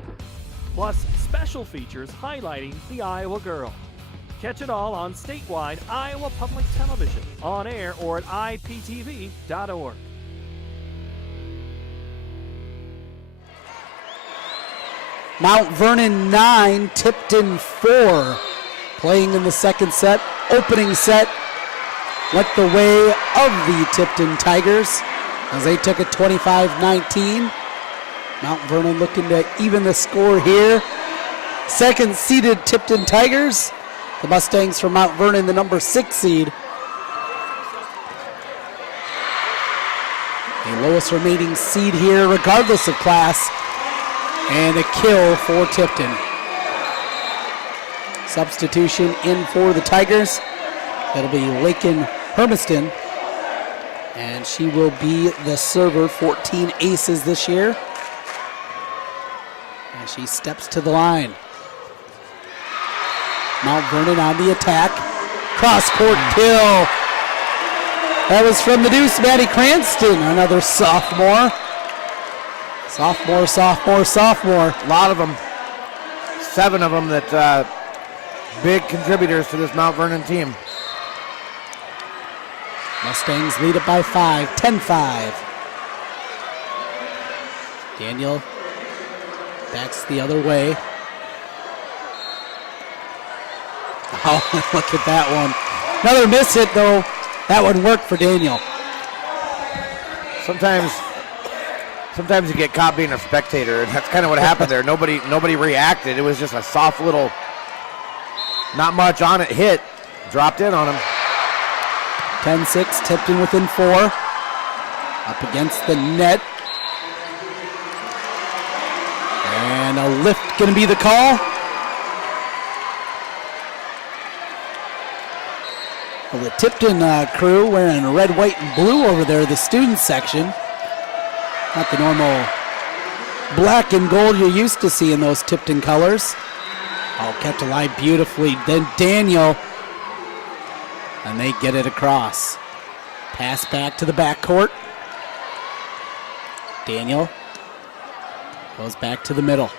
Plus special features highlighting the Iowa girl. Catch it all on statewide Iowa Public Television, on air or at iptv.org. Mount Vernon 9, Tipton 4. Playing in the second set. Opening set went the way of the Tipton Tigers as they took it 25-19. Mount Vernon looking to even the score here. Second seeded Tipton Tigers. The Mustangs from Mount Vernon, the number 6 seed. The lowest remaining seed here, regardless of class. And a kill for Tipton. Substitution in for the Tigers. That'll be Lakin Hermiston. And she will be the server, 14 aces this year. And she steps to the line. Mount Vernon on the attack. Cross-court kill. That was from the deuce, Maddie Cranston, another sophomore. Sophomore. A lot of them. 7 of them that big contributors to this Mount Vernon team. Mustangs lead it by 5, 10-5. Daniel backs the other way. Oh, look at that one. Another miss hit, though. That one worked for Daniel. Sometimes you get caught being a spectator, and that's kind of what happened there. Nobody reacted. It was just a soft little, not much on it, hit. Dropped in on him. 10-6, Tipton within 4. Up against the net. And a lift going to be the call. Well, the Tipton crew wearing red, white, and blue over there, the student section. Not the normal black and gold you're used to seeing those Tipton colors. Oh, kept alive beautifully. Then Daniel, and they get it across. Pass back to the backcourt. Daniel goes back to the middle.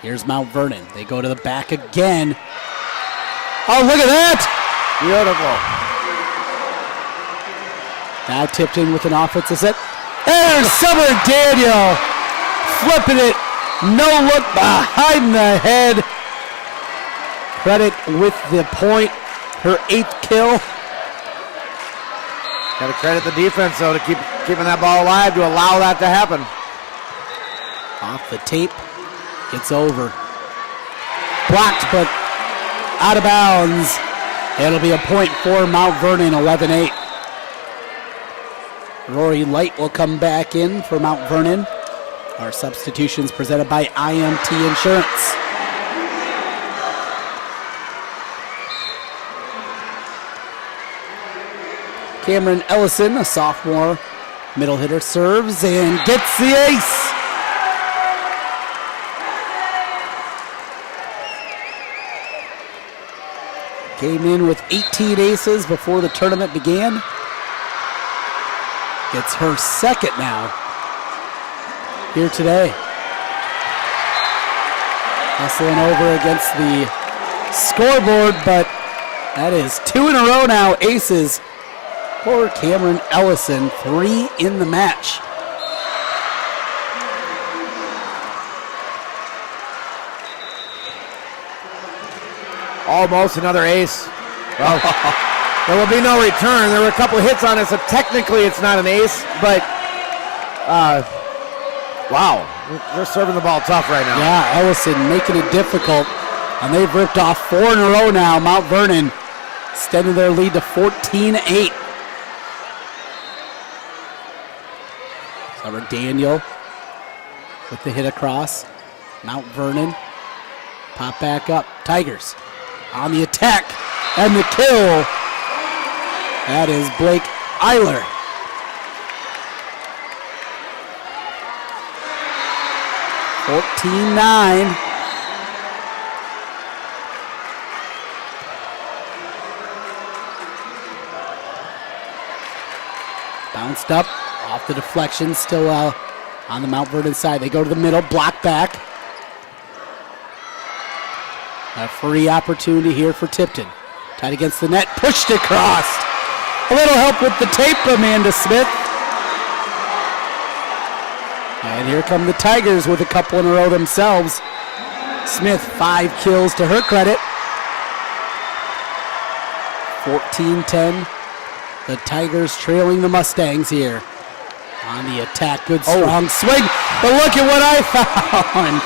Here's Mount Vernon. They go to the back again. Oh, look at that! Beautiful. Now Tipton with an offensive set. There's Summer Daniel flipping it. No look behind the head. Credit with the point. Her 8th kill. Got to credit the defense, though, to keeping that ball alive to allow that to happen. Off the tape. Gets over. Blocked, but out of bounds. It'll be a point for Mount Vernon, 11-8. Rory Light will come back in for Mount Vernon. Our substitutions presented by IMT Insurance. Cameron Ellison, a sophomore middle hitter, serves and gets the ace. Came in with 18 aces before the tournament began. Gets her second now here today. hustling over against the scoreboard, but that is 2 in a row now, aces for Cameron Ellison, 3 in the match. Almost another ace. Well, there will be no return. There were a couple of hits on it, so technically it's not an ace, but wow, they're serving the ball tough right now. Yeah, Ellison making it difficult, and they've ripped off 4 in a row now. Mount Vernon extending their lead to 14-8. Summer Daniel with the hit across. Mount Vernon pop back up. Tigers on the attack and the kill. That is Blake Eiler. (14-9). Bounced up off the deflection, still on the Mount Vernon side. They go to the middle, block back. A free opportunity here for Tipton. Tied against the net, pushed across. A little help with the tape, Amanda Smith. And here come the Tigers with a couple in a row themselves. Smith, 5 kills to her credit. 14-10. The Tigers trailing the Mustangs here. On the attack, good strong swing. But look at what I found.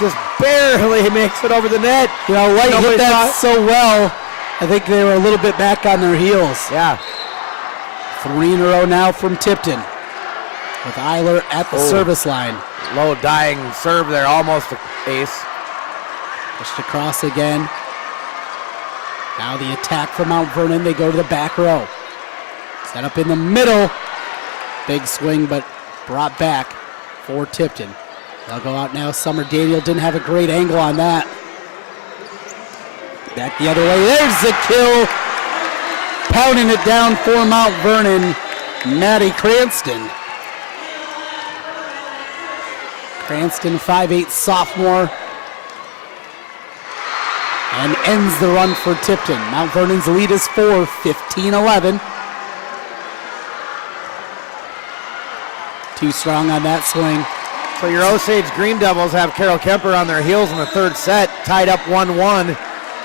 Just barely makes it over the net. You know, White hit that so well. I think they were a little bit back on their heels. Yeah. 3 in a row now from Tipton. With Eiler at the service line. Low dying serve there, almost an ace. Pushed across again. Now the attack from Mount Vernon. They go to the back row. Set up in the middle. Big swing, but brought back for Tipton. They'll go out now. Summer Daniel didn't have a great angle on that. Back the other way. There's the kill. Pounding it down for Mount Vernon. Maddie Cranston. Cranston, 5'8" sophomore. And ends the run for Tipton. Mount Vernon's lead is 4, 15-11. Too strong on that swing. So your Osage Green Devils have Carol Kemper on their heels in the third set, tied up 1-1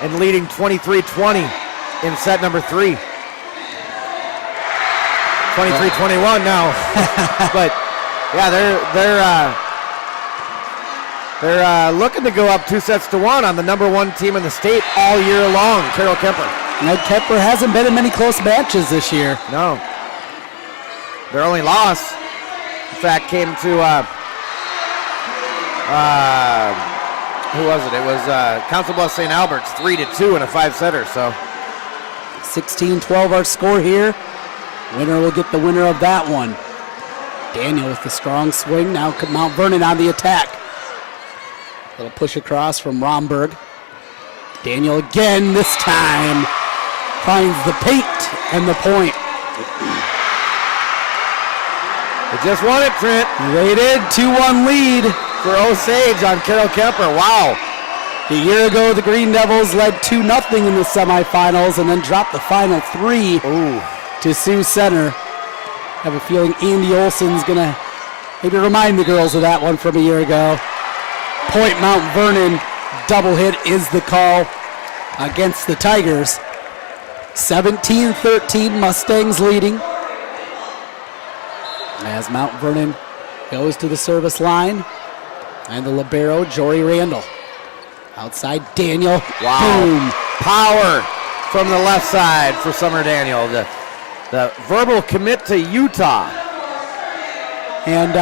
and leading 23-20 in set number 3. 23-21 now. But yeah, they're looking to go up 2-1 on the number 1 team in the state all year long, Carol Kemper. Now Kemper hasn't been in many close matches this year. No. Their only loss, in fact, came to who was it? It was Council Bluffs St. Albert's, 3-2 in a 5-setter. So 16-12 our score here. Winner will get the winner of that one. Daniel with the strong swing. Now Mount Vernon on the attack. Little push across from Romberg. Daniel again, this time finds the paint and the point. They just won it, Trent. They did. 2-1 lead for Osage on Carol Kemper. Wow. A year ago, the Green Devils led 2-0 in the semifinals and then dropped the final 3 to Sioux Center. I have a feeling Andy Olson's going to maybe remind the girls of that one from a year ago. Point Mount Vernon double hit is the call against the Tigers. 17-13, Mustangs leading. As Mount Vernon goes to the service line. And the libero, Jory Randall. Outside, Daniel. Wow. Boom. Power from the left side for Summer Daniel. The verbal commit to Utah. And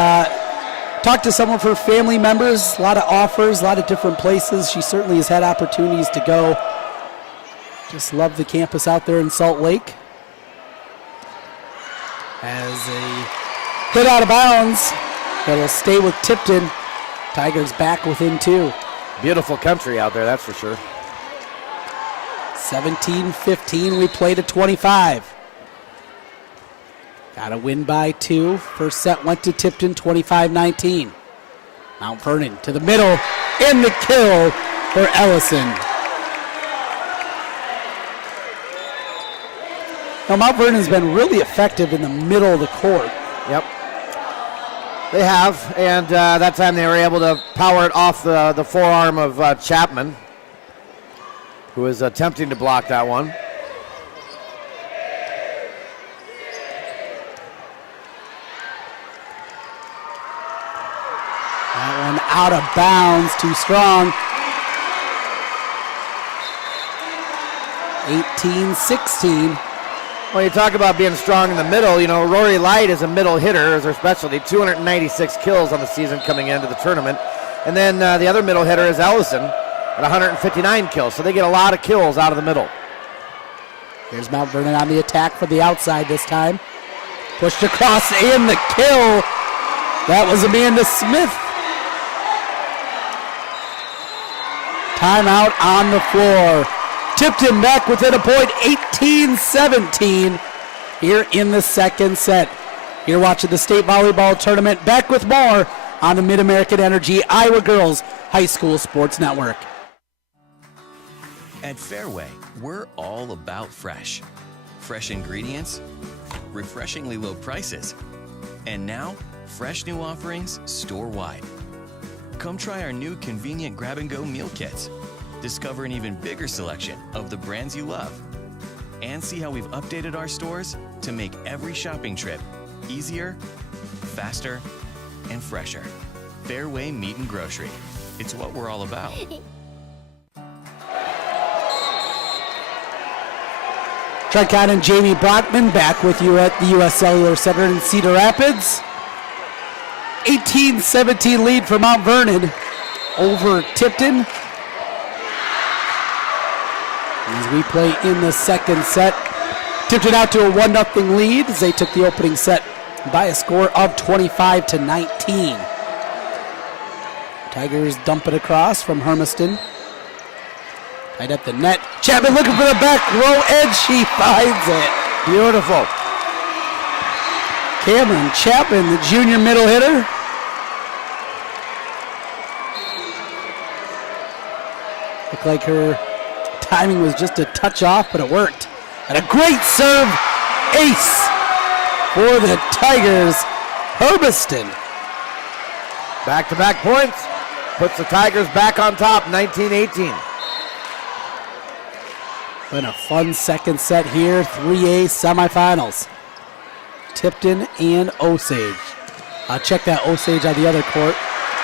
talked to some of her family members. A lot of offers, a lot of different places. She certainly has had opportunities to go. Just love the campus out there in Salt Lake. As a hit out of bounds. That'll stay with Tipton. Tigers back within 2. Beautiful country out there, that's for sure. 17-15, we play to 25. Got a win by 2. First set went to Tipton, 25-19. Mount Vernon to the middle. and the kill for Ellison. Now, Mount Vernon's been really effective in the middle of the court. Yep. They have, and that time they were able to power it off the forearm of Chapman, who was attempting to block that one. That one out of bounds, too strong. 18-16. Well, you talk about being strong in the middle. You know, Rory Light is a middle hitter, is their specialty. 296 kills on the season coming into the tournament. And then the other middle hitter is Ellison at 159 kills. So they get a lot of kills out of the middle. Here's Mount Vernon on the attack for the outside this time. Pushed across and the kill. That was Amanda Smith. Timeout on the floor. Tipton back within a point, 18-17 here in the second set. You're watching the state volleyball tournament. Back with more on the MidAmerican Energy Iowa Girls High School Sports Network. At Fairway, we're all about fresh. Fresh ingredients, refreshingly low prices, and now fresh new offerings store-wide. Come try our new convenient grab-and-go meal kits. Discover an even bigger selection of the brands you love. And see how we've updated our stores to make every shopping trip easier, faster, and fresher. Fairway Meat and Grocery. It's what we're all about. Trent Conn and Jamie Brockman back with you at the U.S. Cellular Center in Cedar Rapids. 18-17 lead for Mount Vernon over Tipton. As we play in the second set, Tipton out to a 1-0 lead as they took the opening set by a score of 25-19. Tigers dump it across from Hermiston. Right at the net. Chapman looking for the back row edge. She finds it. Beautiful. Cameron Chapman, the junior middle hitter. Looked like her timing was just a touch off, but it worked. And a great serve ace for the Tigers. Hermiston. Back-to-back points. Puts the Tigers back on top, 19-18. Been a fun second set here, 3A semifinals. Tipton and Osage. Check that Osage on the other court.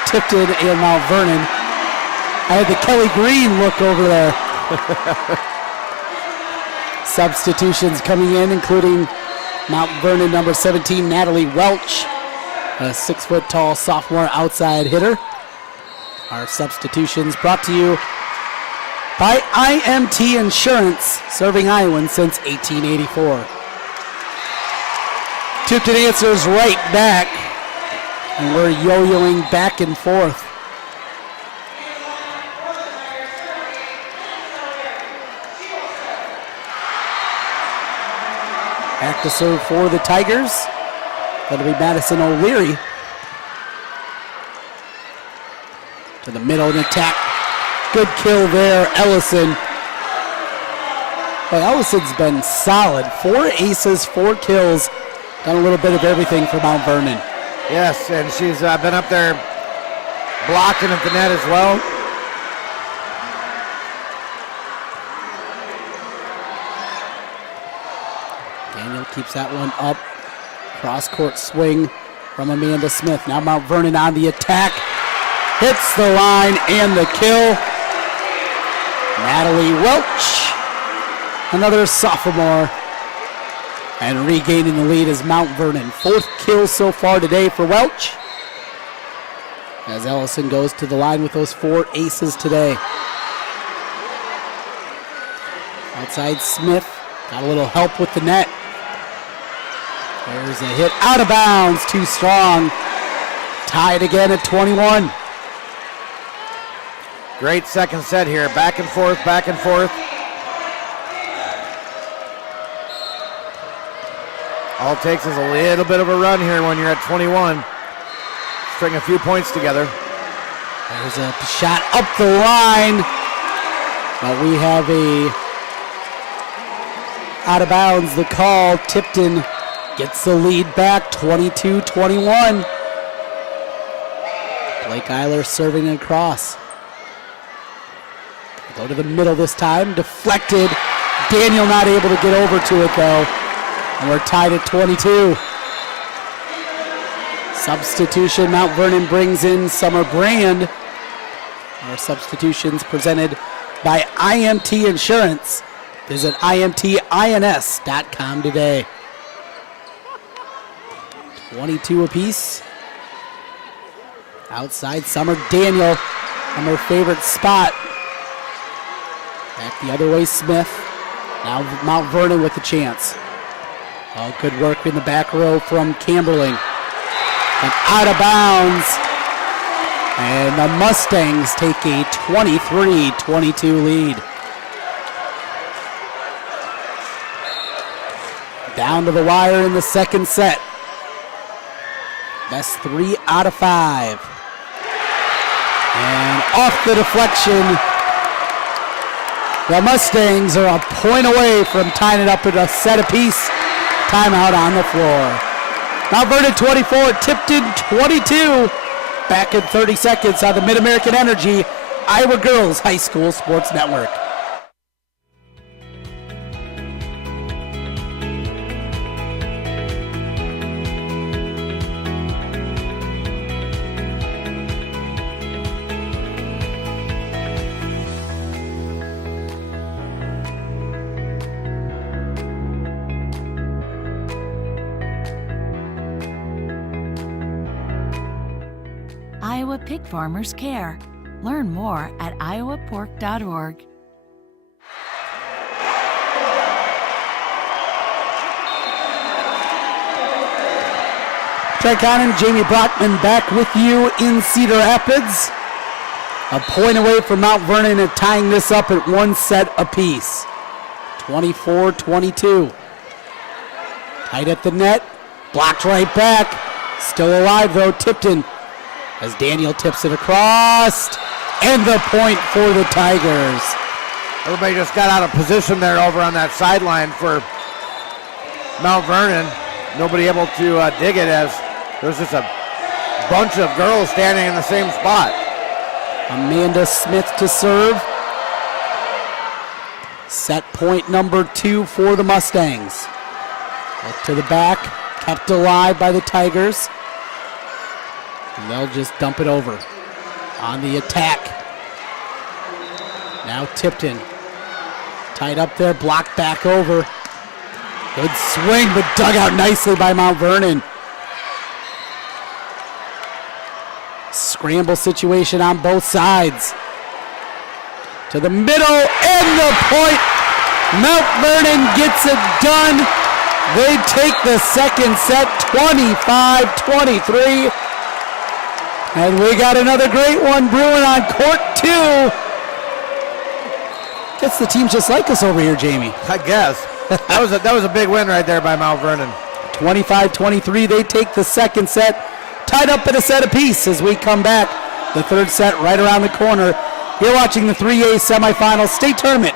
Tipton and Mount Vernon. I had the Kelly Green look over there. Substitutions coming in, including Mount Vernon number 17, Natalie Welch, a 6-foot-tall sophomore outside hitter. Our substitutions brought to you by IMT Insurance, serving Iowans since 1884. Tipton answers right back, and we're yo-yoing back and forth. Back to serve for the Tigers. That'll be Madison O'Leary. To the middle of the attack. Good kill there, Ellison. Well, Ellison's been solid. 4 aces, 4 kills. Done a little bit of everything for Mount Vernon. Yes, and she's been up there blocking at the net as well. Daniel keeps that one up. Cross-court swing from Amanda Smith. Now Mount Vernon on the attack. Hits the line and the kill. Natalie Welch, another sophomore. And regaining the lead is Mount Vernon. 4th kill so far today for Welch. As Ellison goes to the line with those 4 aces today. Outside Smith, got a little help with the net. There's a hit out of bounds, too strong. Tied again at 21. Great second set here, back and forth, back and forth. All it takes is a little bit of a run here when you're at 21. String a few points together. There's a shot up the line, but we have a out of bounds. The call. Tipton gets the lead back, 22-21. Blake Eiler serving across. Go to the middle this time, deflected. Daniel not able to get over to it though, and we're tied at 22. Substitution, Mount Vernon brings in Summer Brand. Our substitutions presented by IMT Insurance. Visit imtins.com today. 22 apiece. Outside, Summer Daniel from her favorite spot. Back the other way, Smith. Now Mount Vernon with the chance. Oh, good work in the back row from Camberling. But out of bounds. And the Mustangs take a 23-22 lead. Down to the wire in the second set. Best 3 out of 5. And off the deflection. The Mustangs are a point away from tying it up at a set apiece. Timeout on the floor. Mount Vernon 24, Tipton 22. Back in 30 seconds on the MidAmerican Energy Iowa Girls High School Sports Network. Iowa Pig Farmers Care. Learn more at iowapork.org. Trent Connon, Jamie Brockman back with you in Cedar Rapids. A point away from Mount Vernon and tying this up at 1 set apiece. 24-22. Tight at the net. Blocked right back. Still alive though, Tipton. As Daniel tips it across, and the point for the Tigers. Everybody just got out of position there over on that sideline for Mount Vernon. Nobody able to dig it as there's just a bunch of girls standing in the same spot. Amanda Smith to serve. Set point number 2 for the Mustangs. Up to the back, kept alive by the Tigers. And they'll just dump it over on the attack. Now Tipton. Tied up there, blocked back over. Good swing, but dug out nicely by Mount Vernon. Scramble situation on both sides. To the middle, and the point. Mount Vernon gets it done. They take the second set, 25-23. And we got another great one brewing on court 2. Gets the team just like us over here, Jamie. I guess. That was a big win right there by Mount Vernon. 25-23, they take the second set. Tied up at a set apiece as we come back. The third set right around the corner. You're watching the 3A semifinal state tournament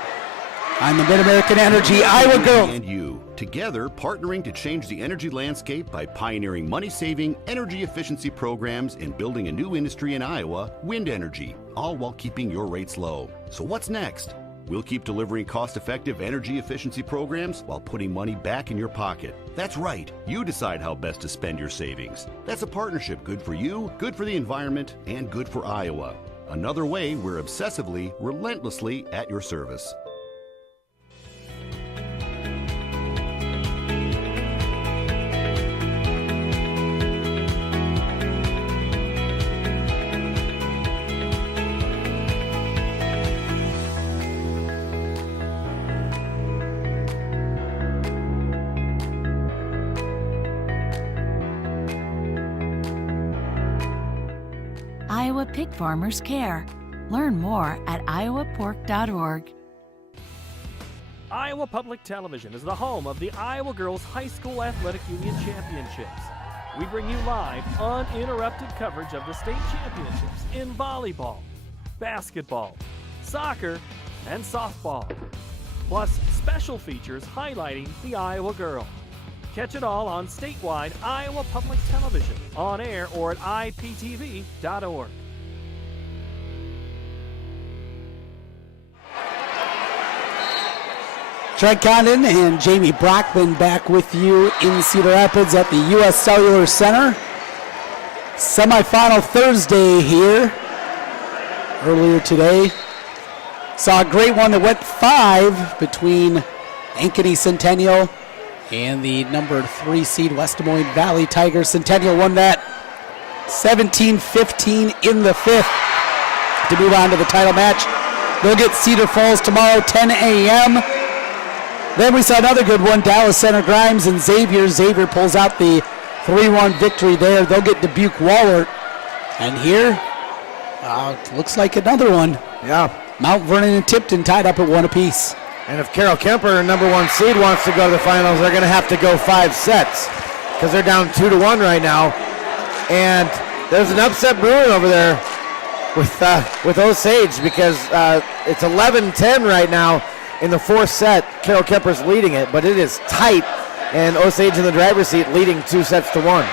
on the MidAmerican Energy Iowa Girls. And you, together partnering to change the energy landscape by pioneering money-saving, energy efficiency programs and building a new industry in Iowa, wind energy, all while keeping your rates low. So what's next? We'll keep delivering cost-effective energy efficiency programs while putting money back in your pocket. That's right. You decide how best to spend your savings. That's a partnership good for you, good for the environment, and good for Iowa. Another way we're obsessively, relentlessly at your service. Iowa Pig Farmers Care. Learn more at iowapork.org. Iowa Public Television is the home of the Iowa Girls High School Athletic Union Championships. we bring you live, uninterrupted coverage of the state championships in volleyball, basketball, soccer, and softball. Plus, special features highlighting the Iowa girl. Catch it all on statewide Iowa Public Television, on air or at iptv.org. Trent Condon and Jamie Brockman back with you in Cedar Rapids at the U.S. Cellular Center. Semifinal Thursday here. Earlier today, saw a great one that went 5 between Ankeny Centennial and the number 3 seed West Des Moines Valley Tigers. Centennial won that 17-15 in the 5th to move on to the title match. They'll get Cedar Falls tomorrow, 10 a.m. Then we saw another good one, Dallas Center Grimes and Xavier. Xavier pulls out the 3-1 victory there. They'll get Dubuque Wahlert. And here, looks like another one. Yeah. Mount Vernon and Tipton tied up at 1 apiece. And if Carroll Kemper, number 1 seed, wants to go to the finals, they're going to have to go 5 sets because they're down 2-1 right now. And there's an upset brewing over there with Osage because it's 11-10 right now. In the 4th set, Carroll Kemper's leading it, but it is tight, and Osage in the driver's seat leading 2-1.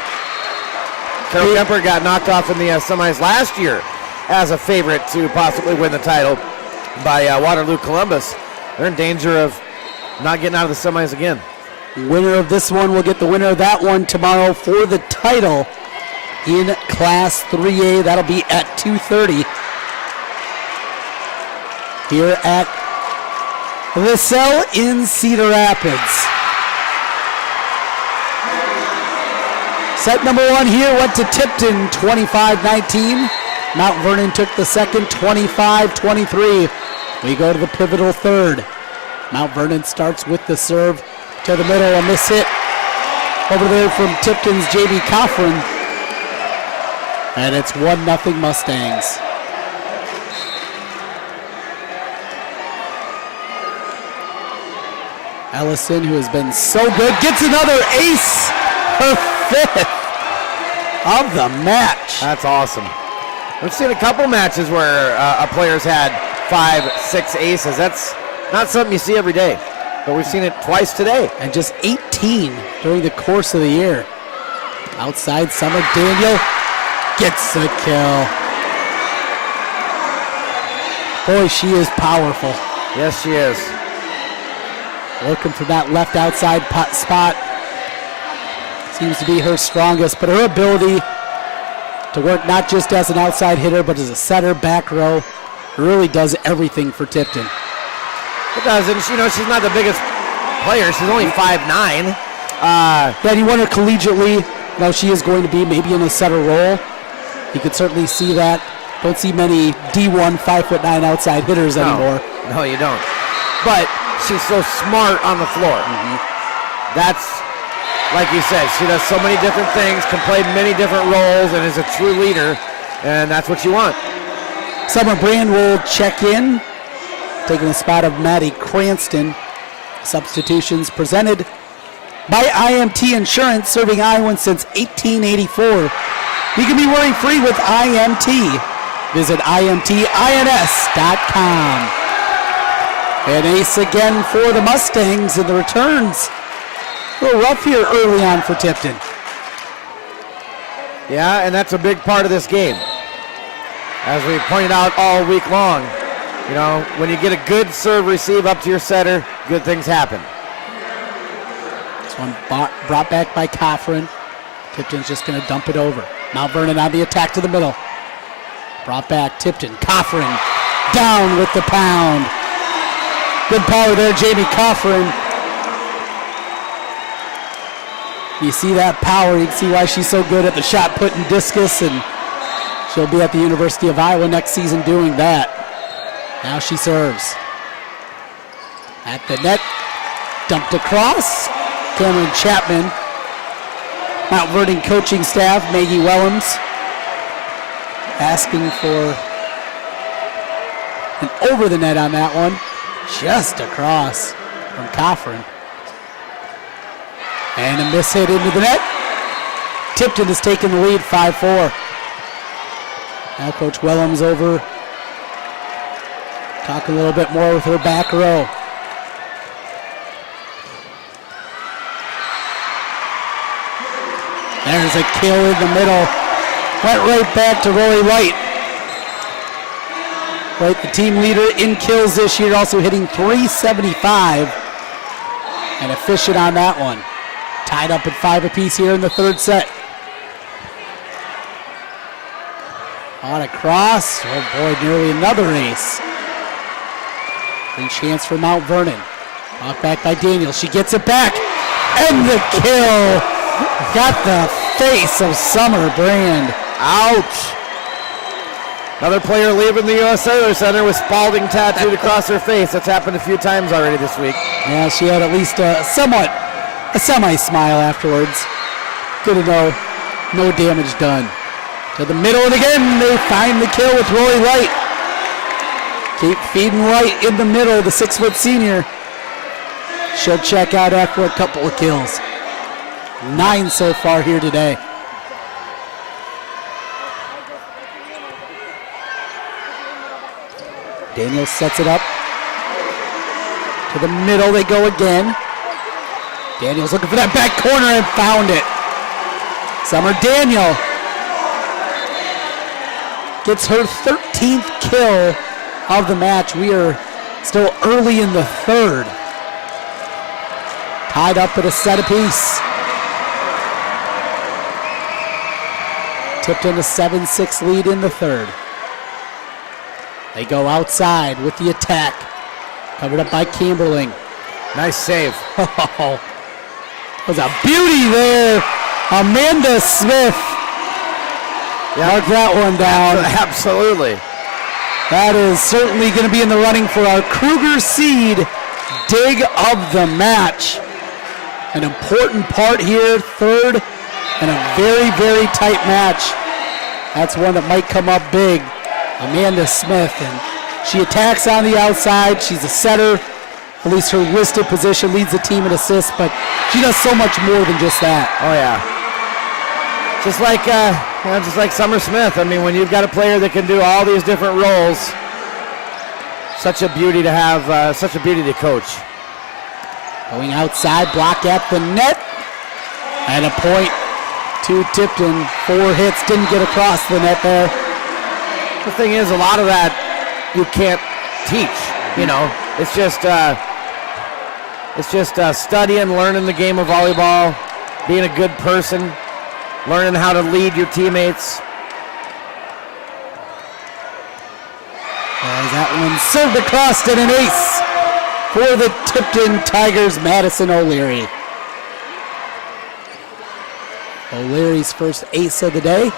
Carroll Kemper got knocked off in the semis last year as a favorite to possibly win the title by Waterloo Columbus. They're in danger of not getting out of the semis again. Winner of this one will get the winner of that one tomorrow for the title in Class 3A. That'll be at 2:30 here at the Cell in Cedar Rapids. Set number 1 here went to Tipton, 25-19. Mount Vernon took the second, 25-23. We go to the pivotal third. Mount Vernon starts with the serve to the middle. A miss hit over there from Tipton's J.B. Coffrin. And it's 1-0 Mustangs. Ellison, who has been so good, gets another ace, her 5th of the match. That's awesome. We've seen a couple matches where a player's had 5, 6 aces. That's not something you see every day, but we've seen it twice today. And just 18 during the course of the year. Outside, Summer Daniel gets the kill. Boy, she is powerful. Yes, she is. Working for that left outside spot. Seems to be her strongest, but her ability to work not just as an outside hitter, but as a setter, back row, really does everything for Tipton. It does, and she's not the biggest player. She's only 5'9". He won her collegiately. Now she is going to be maybe in a setter role. You could certainly see that. Don't see many D1 5'9" outside hitters anymore. No, you don't. But she's so smart on the floor. That's, like you said, she does so many different things, can play many different roles, and is a true leader, and that's what you want. Summer Brand will check in, taking the spot of Maddie Cranston. Substitutions presented by IMT Insurance, serving Iowans since 1884. You can be worry-free with IMT. Visit IMTINS.com. An ace again for the Mustangs in the returns. A little rough here early on for Tipton. Yeah, and that's a big part of this game. As we pointed out all week long, when you get a good serve receive up to your setter, good things happen. This one brought back by Coffrin. Tipton's just going to dump it over. Mount Vernon on the attack to the middle. Brought back, Tipton. Coffrin down with the pound. Good power there, Jamie Coffrin. You see that power, you can see why she's so good at the shot put and discus, and she'll be at the University of Iowa next season doing that. Now she serves. At the net, dumped across. Cameron Chapman. Mount Vernon coaching staff, Maggie Wellams, asking for an over the net on that one. Just across from Coffrin. And a miss hit into the net. Tipton has taken the lead 5-4. Now Coach Wellham's over. Talk a little bit more with her back row. There's a kill in the middle. Went right back to Rory White. White, the team leader in kills this year, also hitting .375. And efficient on that one. Tied up at 5 apiece here in the third set. On a cross. Oh boy, nearly another ace. Free chance for Mount Vernon. Off back by Daniel. She gets it back. And the kill. Got the face of Summer Brand. Ouch. Another player leaving the U.S. Cellular Center with Spalding tattooed across her face. That's happened a few times already this week. Yeah, she had at least a semi-smile afterwards. Good to know. No damage done. To the middle, and again, they find the kill with Rory White. Keep feeding White in the middle, the 6-foot senior. She'll check out after a couple of kills. 9 so far here today. Daniel sets it up. To the middle they go again. Daniel's looking for that back corner and found it. Summer Daniel gets her 13th kill of the match. We are still early in the third. Tied up at a set apiece. Tipton a 7-6 lead in the third. They go outside with the attack. Covered up by Camberling. Nice save. Oh, was a beauty there. Amanda Smith. Mark that one down. Absolutely. That is certainly going to be in the running for our Kruger Seed dig of the match. An important part here, third, and a very, very tight match. That's one that might come up big. Amanda Smith, and she attacks on the outside. She's a setter. At least her listed position leads the team in assists, but she does so much more than just that. Oh yeah. Just like Summer Smith. I mean, when you've got a player that can do all these different roles, such a beauty to have, such a beauty to coach. Going outside, block at the net, and a point to Tipton. 4 hits, didn't get across the net there. The thing is, a lot of that you can't teach. You know, it's just studying, learning the game of volleyball, being a good person, learning how to lead your teammates. As that one served across and an ace for the Tipton Tigers, Madison O'Leary. O'Leary's first ace of the day.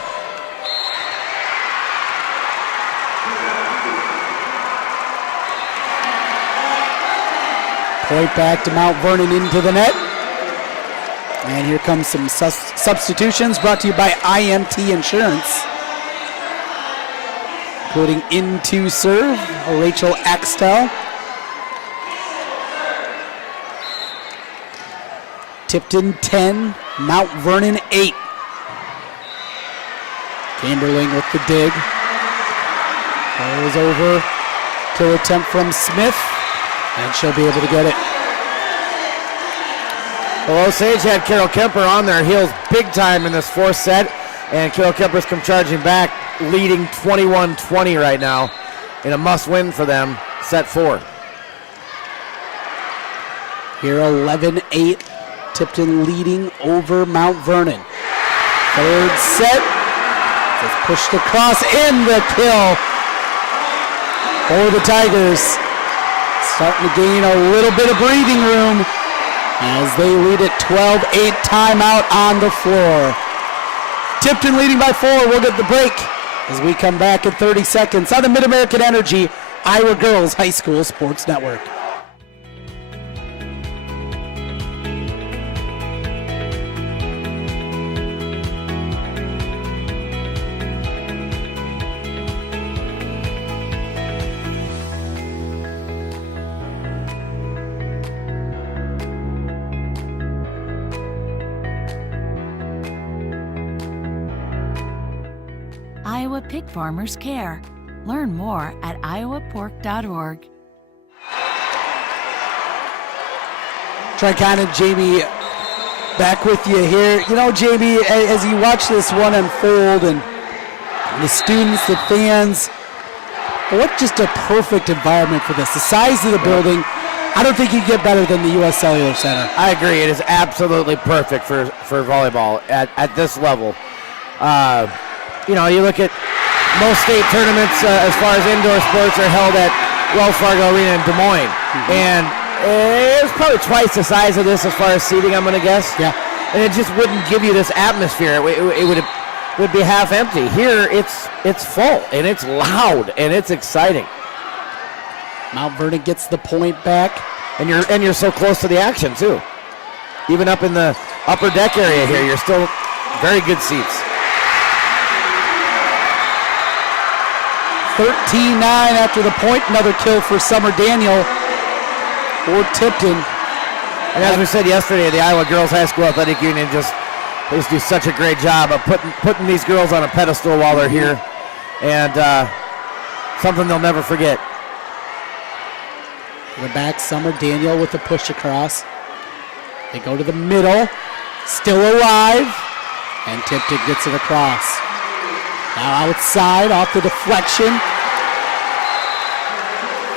Point back to Mount Vernon into the net. And here comes some substitutions brought to you by IMT Insurance. Including into serve, Rachel Axtell. Tipton 10, Mount Vernon 8. Camberling with the dig. Goes over to attempt from Smith. And she'll be able to get it. Well, Osage had Carol Kemper on their heels big time in this 4th set, and Carol Kemper's come charging back, leading 21-20 right now in a must-win for them, set 4. Here 11-8, Tipton leading over Mount Vernon. Third set, just pushed across in the kill for the Tigers. Starting to gain a little bit of breathing room as they lead at 12-8, timeout on the floor. Tipton leading by 4. We'll get the break as we come back in 30 seconds on the MidAmerican Energy Iowa Girls High School Sports Network. Iowa pig farmers care. Learn more at iowapork.org. Trent Condon, Jamie, back with you here. You know, Jamie, as you watch this one unfold and the students, the fans, what just a perfect environment for this. The size of the building, I don't think you get better than the U.S. Cellular Center. I agree. It is absolutely perfect for volleyball at this level. You know, you look at most state tournaments as far as indoor sports are held at Wells Fargo Arena in Des Moines. And it's probably twice the size of this as far as seating, I'm going to guess. Yeah. And it just wouldn't give you this atmosphere. It would be half empty. Here, it's full, and it's loud, and it's exciting. Mount Vernon gets the point back. And you're so close to the action, too. Even up in the upper deck area here, you're still very good seats. 13-9 after the point. Another kill for Summer Daniel or Tipton. And as we said yesterday, the Iowa Girls High School Athletic Union they just do such a great job of putting these girls on a pedestal while they're here. And something they'll never forget. The back, Summer Daniel with the push across. They go to the middle, still alive, and Tipton gets it across. Now outside, off the deflection,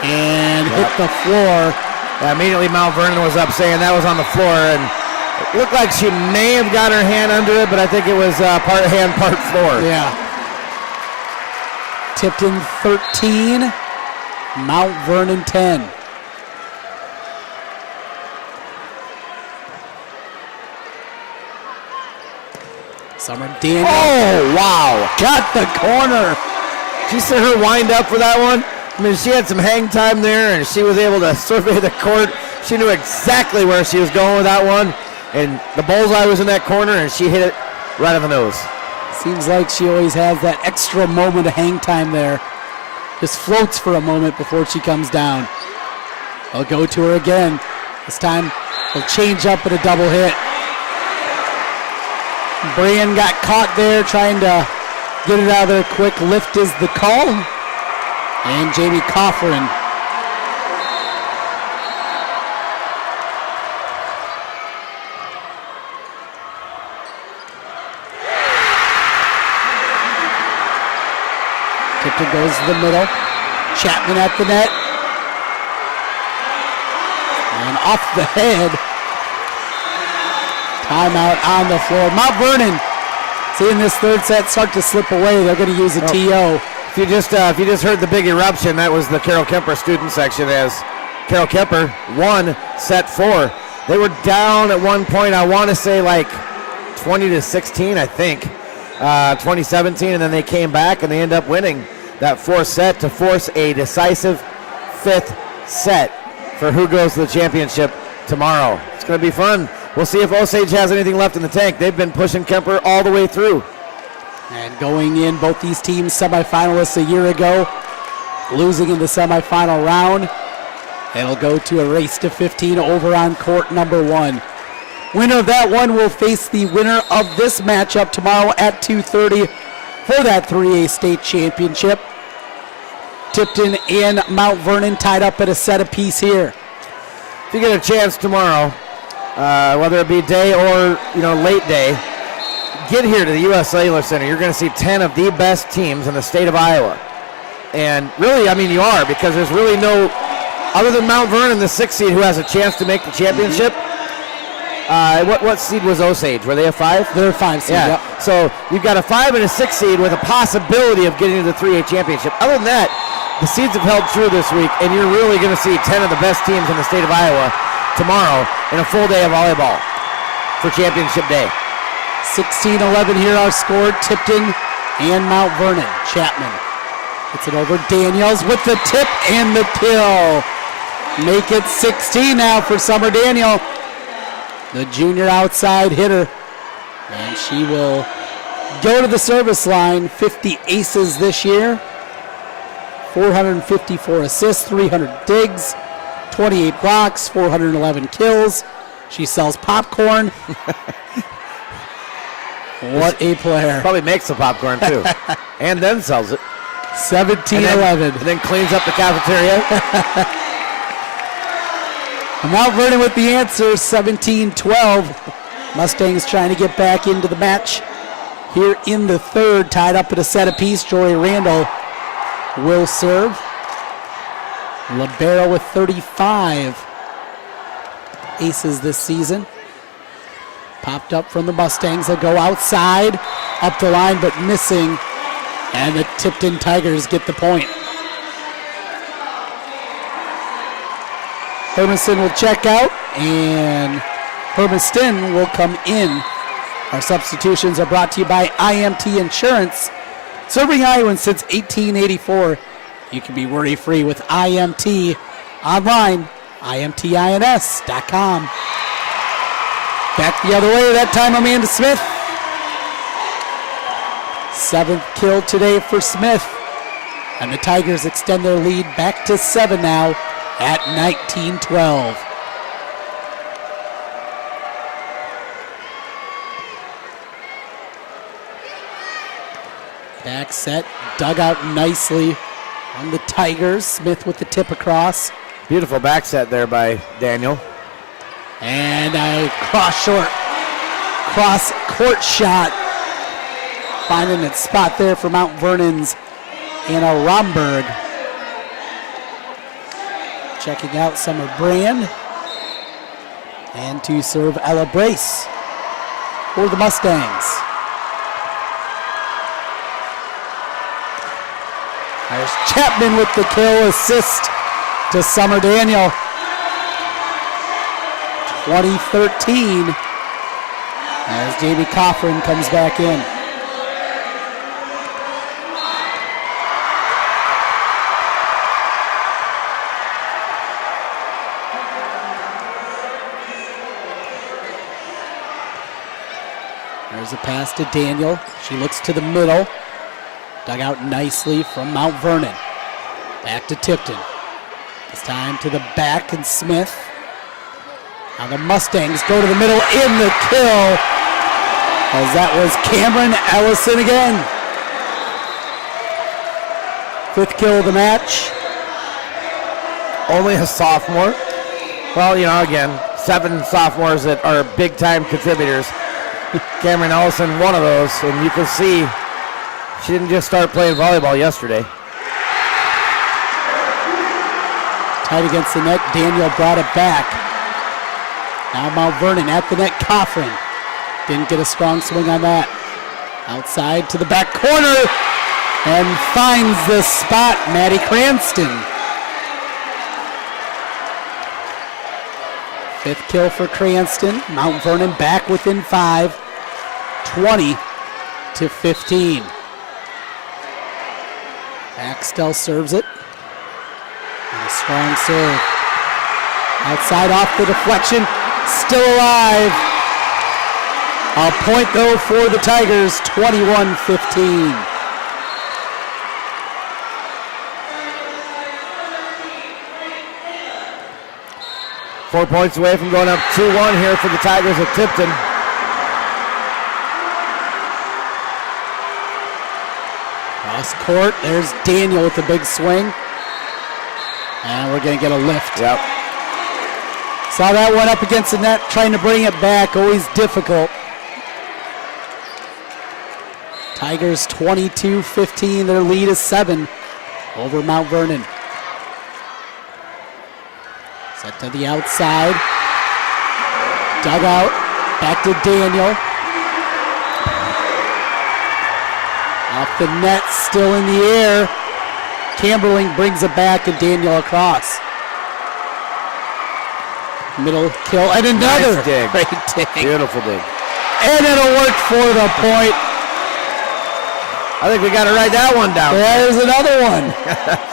and hit the floor. Yeah, immediately Mount Vernon was up saying that was on the floor, and it looked like she may have got her hand under it, but I think it was part hand, part floor. Yeah. Tipton 13, Mount Vernon 10. Summer Daniel. Oh, wow. Got the corner. Did you see her wind up for that one? I mean, she had some hang time there, and she was able to survey the court. She knew exactly where she was going with that one, and the bullseye was in that corner, and she hit it right on the nose. Seems like she always has that extra moment of hang time there. Just floats for a moment before she comes down. They'll go to her again. This time, they'll change up at a double hit. Brian got caught there trying to get it out of there quick. Lift is the call. And Jamie Coffrin. Tipton goes to the middle. Chapman at the net. And off the head. Timeout on the floor. Mount Vernon seeing this third set start to slip away. They're going to use a TO. If you just heard the big eruption, that was the Carol Kemper student section as Carol Kemper won set 4. They were down at one point, I want to say like 20-16, I think, 2017, and then they came back and they end up winning that 4th set to force a decisive 5th set for who goes to the championship tomorrow. It's going to be fun. We'll see if Osage has anything left in the tank. They've been pushing Kemper all the way through. And going in, both these teams semifinalists a year ago, losing in the semifinal round. It'll go to a race to 15 over on court number 1. Winner of that one will face the winner of this matchup tomorrow at 2:30 for that 3A state championship. Tipton and Mount Vernon tied up at a set apiece here. If you get a chance tomorrow, whether it be day or late day, get here to the U.S. Cellular Center. You're going to see 10 of the best teams in the state of Iowa. And really, I mean, you are, because there's really no, other than Mount Vernon, the 6th seed, who has a chance to make the championship. What seed was Osage? Were they a 5? They're a 5 seed, yeah. Yep. So you've got a 5 and a 6 seed with a possibility of getting to the 3A championship. Other than that, the seeds have held true this week, and you're really going to see 10 of the best teams in the state of Iowa tomorrow in a full day of volleyball for championship day. 16-11 here our score. Tipton and Mount Vernon. Chapman gets it over. Daniels with the tip and the kill. Make it 16 now for Summer Daniel, the junior outside hitter. And she will go to the service line. 50 aces this year. 454 assists, 300 digs, 28 blocks, 411 kills. She sells popcorn. What a player. Probably makes the popcorn, too. And then sells it. 17-11. And then cleans up the cafeteria. Mount Vernon with the answer, 17-12. Mustangs trying to get back into the match here in the third, tied up at a set apiece. Jory Randall will serve. Libero with 35 aces this season. Popped up from the Mustangs. They'll go outside, up the line, but missing. And the Tipton Tigers get the point. Hermiston will check out, and Hermiston will come in. Our substitutions are brought to you by IMT Insurance. Serving Iowans since 1884. You can be worry-free with IMT online, imtins.com. Back the other way, that time Amanda Smith. 7th kill today for Smith. And the Tigers extend their lead back to 7 now at 19-12. Back set, dug out nicely on the Tigers. Smith with the tip across. Beautiful back set there by Daniel. And a cross court shot. Finding its spot there for Mount Vernon's Anna Romberg. Checking out Summer Brand. And to serve Ella Brace for the Mustangs. There's Chapman with the kill assist to Summer Daniel. 2013 as Jamie Coffrin comes back in. There's a pass to Daniel. She looks to the middle. Dug out nicely from Mount Vernon. Back to Tipton. This time to the back and Smith. Now the Mustangs go to the middle in the kill. As that was Cameron Ellison again. 5th kill of the match. Only a sophomore. Well, you know, again, 7 sophomores that are big-time contributors. Cameron Ellison, one of those, and you can see she didn't just start playing volleyball yesterday. Tight against the net, Daniel brought it back. Now Mount Vernon at the net, Coffrin. Didn't get a strong swing on that. Outside to the back corner, and finds the spot, Maddie Cranston. 5th kill for Cranston. Mount Vernon back within 5, 20-15. Axtell serves it. And a strong serve. Outside off the deflection, still alive. A point though for the Tigers, 21-15. Four points away from going up 2-1 here for the Tigers at Tipton. Cross court, there's Daniel with the big swing. And we're going to get a lift. Yep. Saw that one up against the net, trying to bring it back, always difficult. Tigers 22-15, their lead is 7 over Mount Vernon. Set to the outside. Dug out. Back to Daniel. Off the net, still in the air. Camberling brings it back and Daniel across. Middle kill and another. Nice dig. Great dig. Beautiful dig. And it'll work for the point. I think we got to write that one down. There's another one.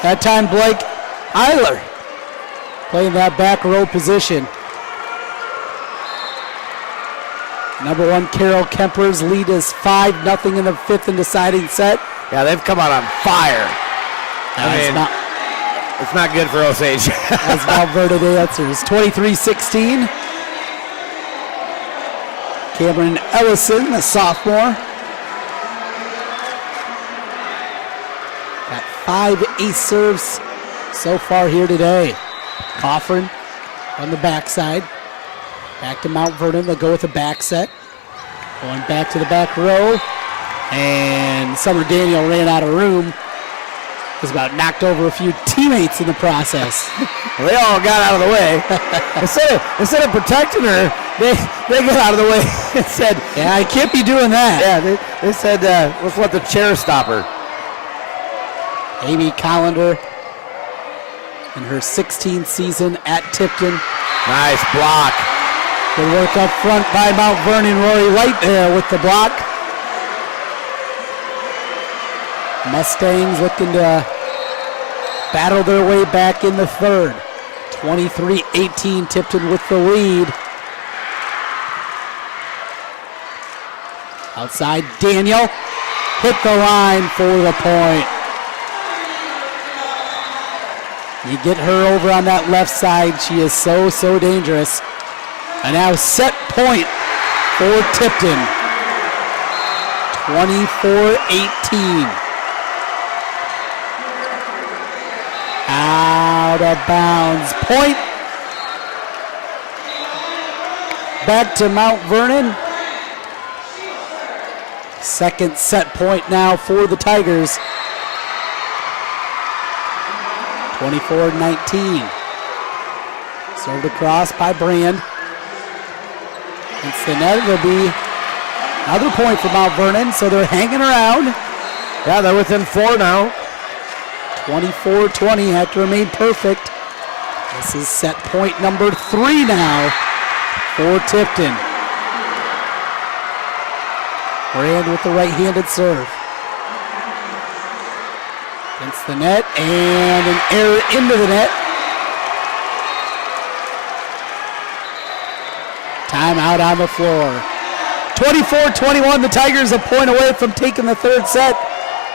That time Blake Eiler playing that back row position. Number 1, Carol Kemper's lead is 5-0 in the 5th and deciding set. Yeah, they've come out on fire. It's not good for Osage. As Mount Vernon answers, 23-16. Cameron Ellison, a sophomore. Got 5 ace serves so far here today. Coffrin on the backside. Back to Mount Vernon. They'll go with a back set. Going back to the back row. And Summer Daniel ran out of room. Was about knocked over a few teammates in the process. Well, they all got out of the way. instead of protecting her, they got out of the way and said, yeah, I can't be doing that. Yeah, they said, let's let the chair stop her. Amy Collender in her 16th season at Tipton. Nice block. Good work up front by Mount Vernon. Rory White there with the block. Mustangs looking to battle their way back in the third. 23-18, Tipton with the lead. Outside, Daniel hit the line for the point. You get her over on that left side. She is so, so dangerous. And now set point for Tipton. 24-18. Out of bounds. Point. Back to Mount Vernon. Second set point now for the Tigers. 24-19. Served across by Brand. It's the net. It'll be another point for Mount Vernon, so they're hanging around. Yeah, they're within 4 now. 24-20, have to remain perfect. This is set point number 3 now for Tipton. Brand with the right-handed serve. Against the net, and an error into the net. Timeout on the floor. 24-21, the Tigers a point away from taking the third set.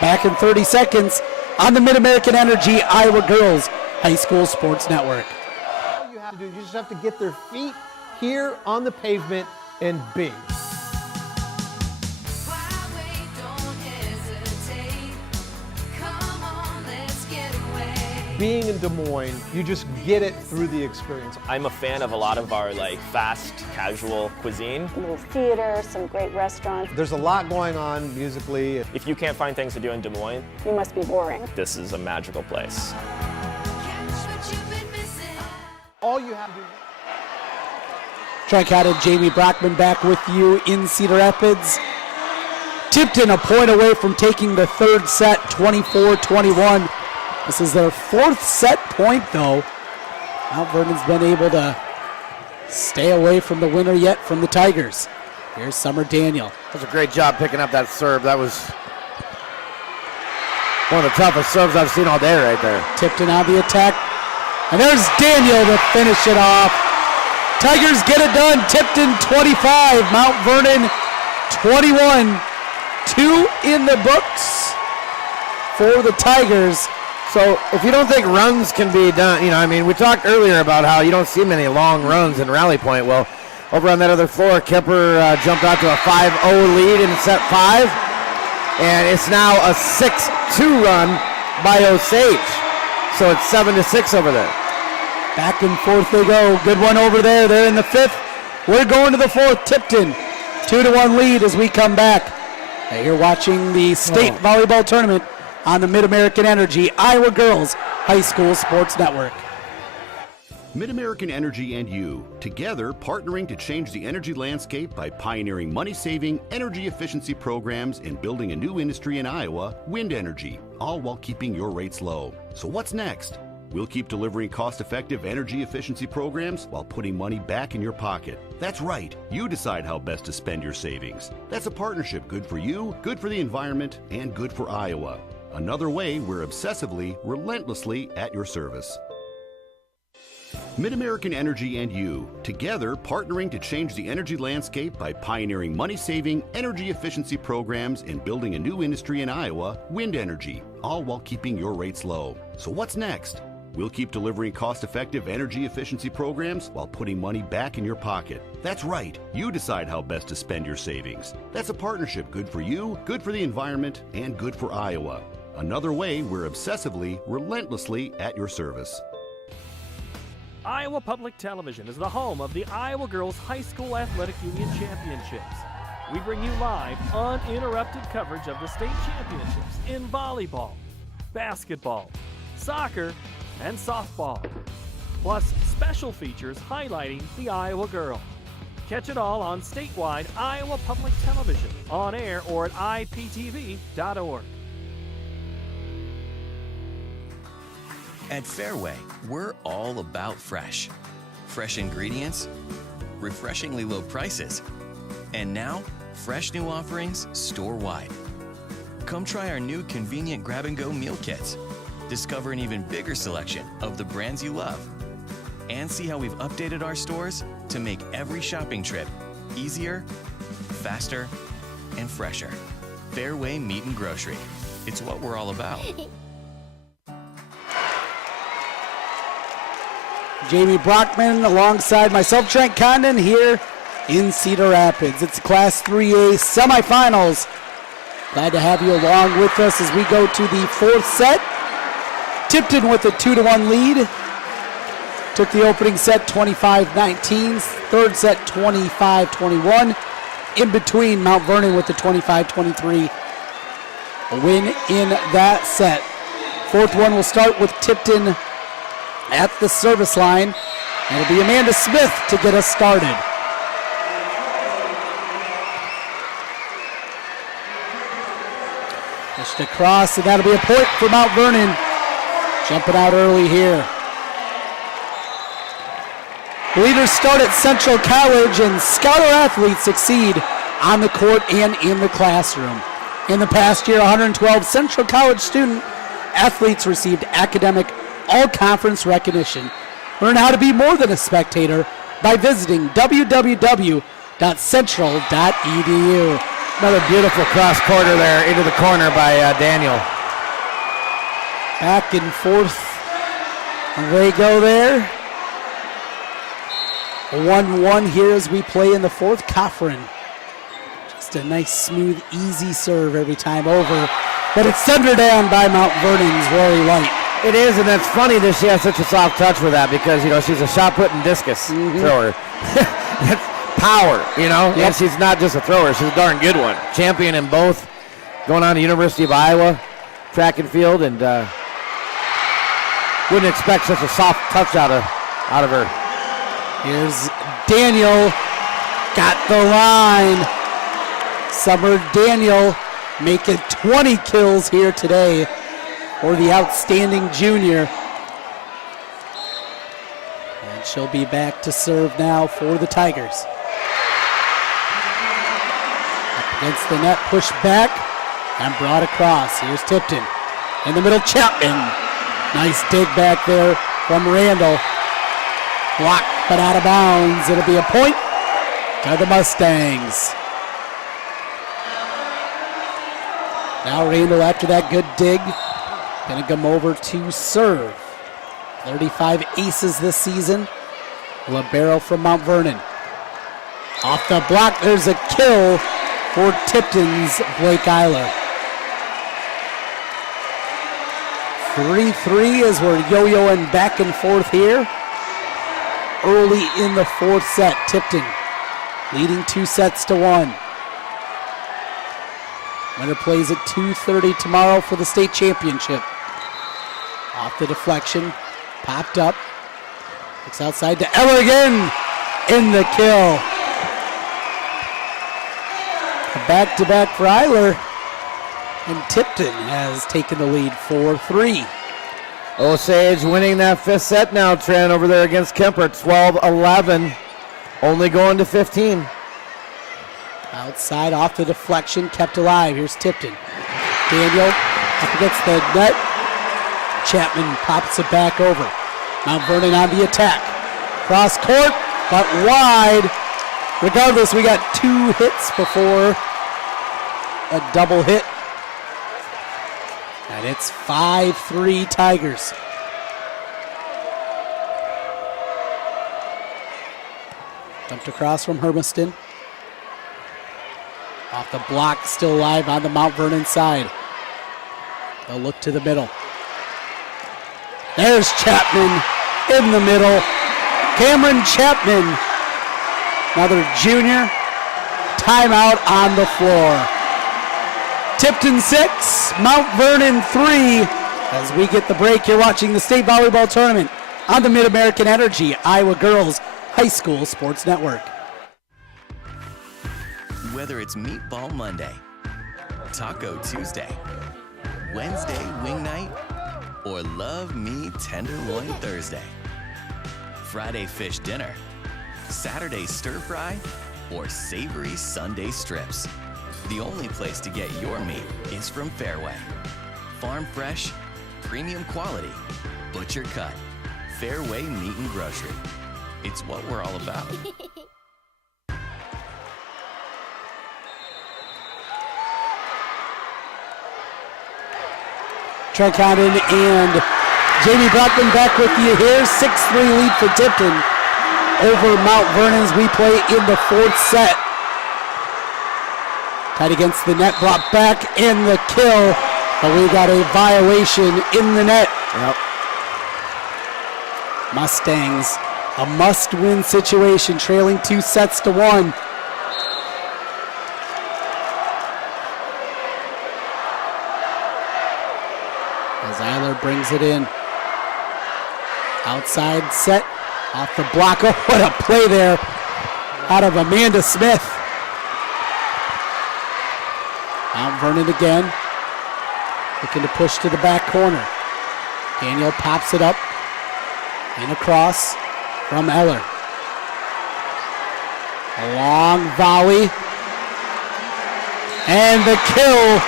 Back in 30 seconds on the MidAmerican Energy Iowa Girls High School Sports Network. All you have to do, you just have to get their feet here on the pavement and bing. Being in Des Moines, you just get it through the experience. I'm a fan of a lot of our fast, casual cuisine. A little theater, some great restaurants. There's a lot going on musically. If you can't find things to do in Des Moines, you must be boring. This is a magical place. All you have to do. Tri-County Jamie Brockman back with you in Cedar Rapids. Tipton a point away from taking the third set, 24-21. This is their 4th set point, though. Mount Vernon's been able to stay away from the winner yet from the Tigers. Here's Summer Daniel. That's a great job picking up that serve. That was one of the toughest serves I've seen all day right there. Tipton on the attack. And there's Daniel to finish it off. Tigers get it done. Tipton 25, Mount Vernon 21. 2 in the books for the Tigers. So if you don't think runs can be done, we talked earlier about how you don't see many long runs in Rally Point. Well, over on that other floor, Kemper jumped out to a 5-0 lead in set 5. And it's now a 6-2 run by Osage. So it's 7-6 over there. Back and forth they go. Good one over there. They're in the 5th. We're going to the 4th. Tipton, 2-1 lead as we come back. Now you're watching the state volleyball tournament on the MidAmerican Energy Iowa Girls High School Sports Network. MidAmerican Energy and you, together partnering to change the energy landscape by pioneering money-saving, energy efficiency programs and building a new industry in Iowa, wind energy, all while keeping your rates low. So what's next? We'll keep delivering cost-effective energy efficiency programs while putting money back in your pocket. That's right. You decide how best to spend your savings. That's a partnership good for you, good for the environment, and good for Iowa. Another way we're obsessively, relentlessly at your service. MidAmerican Energy and you, together partnering to change the energy landscape by pioneering money-saving, energy efficiency programs and building a new industry in Iowa, wind energy, all while keeping your rates low. So what's next? We'll keep delivering cost-effective energy efficiency programs while putting money back in your pocket. That's right. You decide how best to spend your savings. That's a partnership good for you, good for the environment, and good for Iowa. Another way we're obsessively, relentlessly at your service. Iowa Public Television is the home of the Iowa Girls High School Athletic Union Championships. We bring you live, uninterrupted coverage of the state championships in volleyball, basketball, soccer, and softball, plus special features highlighting the Iowa girl. Catch it all on statewide Iowa Public Television, on air or at iptv.org. At Fairway, we're all about fresh. Fresh ingredients, refreshingly low prices, and now, fresh new offerings store-wide. Come try our new convenient grab-and-go meal kits. Discover an even bigger selection of the brands you love. And see how we've updated our stores to make every shopping trip easier, faster, and fresher. Fairway Meat and Grocery. It's what we're all about. Jamie Brockman alongside myself, Trent Condon, here in Cedar Rapids. It's Class 3A semifinals. Glad to have you along with us as we go to the fourth set. Tipton with a 2-1 lead. Took the opening set 25-19, third set 25-21. In between, Mount Vernon with the 25-23 win in that set. Fourth one will start with Tipton at the service line. And it'll be Amanda Smith to get us started. Pushed across, and that'll be a point for Mount Vernon. Jumping out early here. Leaders start at Central College, and Scholar athletes succeed on the court and in the classroom. In the past year, 112 Central College student athletes received academic all-conference recognition. Learn how to be more than a spectator by visiting www.central.edu. Another beautiful cross quarter there into the corner by Daniel. Back and forth. And they go there. 1-1 here as we play in the fourth. Coffrin. Just a nice, smooth, easy serve every time over. But it's thundered down by Mount Vernon's Rory White. It is, and it's funny that she has such a soft touch with that because, she's a shot-putting discus thrower. That's power, Yep. And she's not just a thrower. She's a darn good one. Champion in both. Going on to University of Iowa, track and field, and wouldn't expect such a soft touch out of her. Here's Daniel. Got the line. Summer Daniel making 20 kills here today for the outstanding junior. And she'll be back to serve now for the Tigers. Up against the net, pushed back and brought across. Here's Tipton. In the middle, Chapman. Nice dig back there from Randall. Blocked but out of bounds. It'll be a point to the Mustangs. Now Randall, after that good dig, gonna come over to serve. 35 aces this season. Libero from Mount Vernon. Off the block, there's a kill for Tipton's Blake Eiler. 3-3 as we're yo-yoing back and forth here. Early in the fourth set, Tipton leading 2-1. Winner plays at 2:30 tomorrow for the state championship. Off the deflection, popped up. Looks outside to Eller again in the kill. A back-to-back for Eiler. And Tipton has taken the lead 4-3. Osage winning that fifth set now, Trent, over there against Kemper. 12-11. Only going to 15. Outside, off the deflection, kept alive. Here's Tipton. Daniel up against the net. Chapman pops it back over. Mount Vernon on the attack. Cross court, but wide. Regardless, we got 2 hits before a double hit. And it's 5-3 Tigers. Dumped across from Hermiston. Off the block, still alive on the Mount Vernon side. They'll look to the middle. There's Chapman in the middle. Cameron Chapman, another junior. Timeout on the floor. Tipton 6, Mount Vernon 3. As we get the break, you're watching the state volleyball tournament on the MidAmerican Energy Iowa Girls High School Sports Network. Whether it's Meatball Monday, Taco Tuesday, Wednesday Wing Night, or Love Me Tenderloin Thursday, Friday Fish Dinner, Saturday Stir Fry, or savory Sunday strips, the only place to get your meat is from Fairway. Farm fresh, premium quality, butcher cut, Fairway Meat and Grocery. It's what we're all about. Trent Condon and Jamie Brockman back with you here. 6-3 lead for Tipton over Mount Vernon as we play in the fourth set. Tied against the net, brought back in the kill, but we got a violation in the net. Yep. Mustangs, a must-win situation, trailing 2-1. As Eiler brings it in. Outside set, off the block. Oh, what a play there out of Amanda Smith. Mount Vernon again, looking to push to the back corner. Daniel pops it up and across from Eller. A long volley. And the kill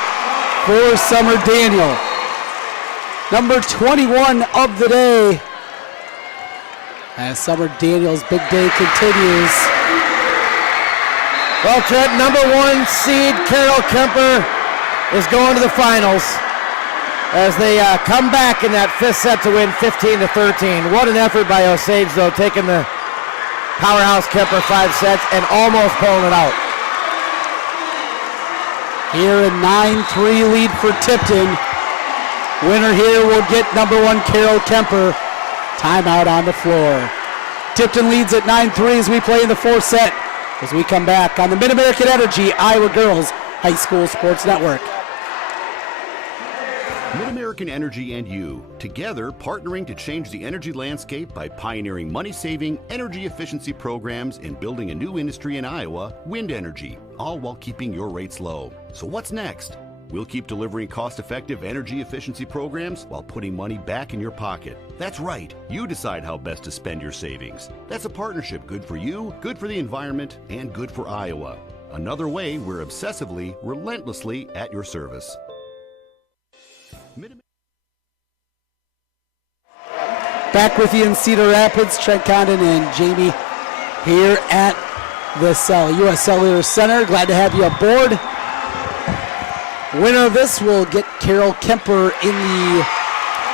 for Summer Daniel. Number 21 of the day. As Summer Daniel's big day continues. Well, Trent, number 1 seed Carol Kemper is going to the finals as they come back in that 5th set to win 15-13. What an effort by Osage, though, taking the powerhouse Kemper 5 sets and almost pulling it out. Here a 9-3 lead for Tipton. Winner here will get number 1 Carol Kemper. Timeout on the floor. Tipton leads at 9-3 as we play in the fourth set. As we come back on the MidAmerican Energy Iowa Girls High School Sports Network. MidAmerican Energy and you, together partnering to change the energy landscape by pioneering money-saving, energy efficiency programs and building a new industry in Iowa, wind energy, all while keeping your rates low. So what's next? We'll keep delivering cost-effective energy efficiency programs while putting money back in your pocket. That's right. You decide how best to spend your savings. That's a partnership good for you, good for the environment, and good for Iowa. Another way we're obsessively, relentlessly at your service. Back with you in Cedar Rapids, Trent Condon and Jamie here at this U.S. Cellular Center. Glad to have you aboard. Winner of this will get Carol Kemper in the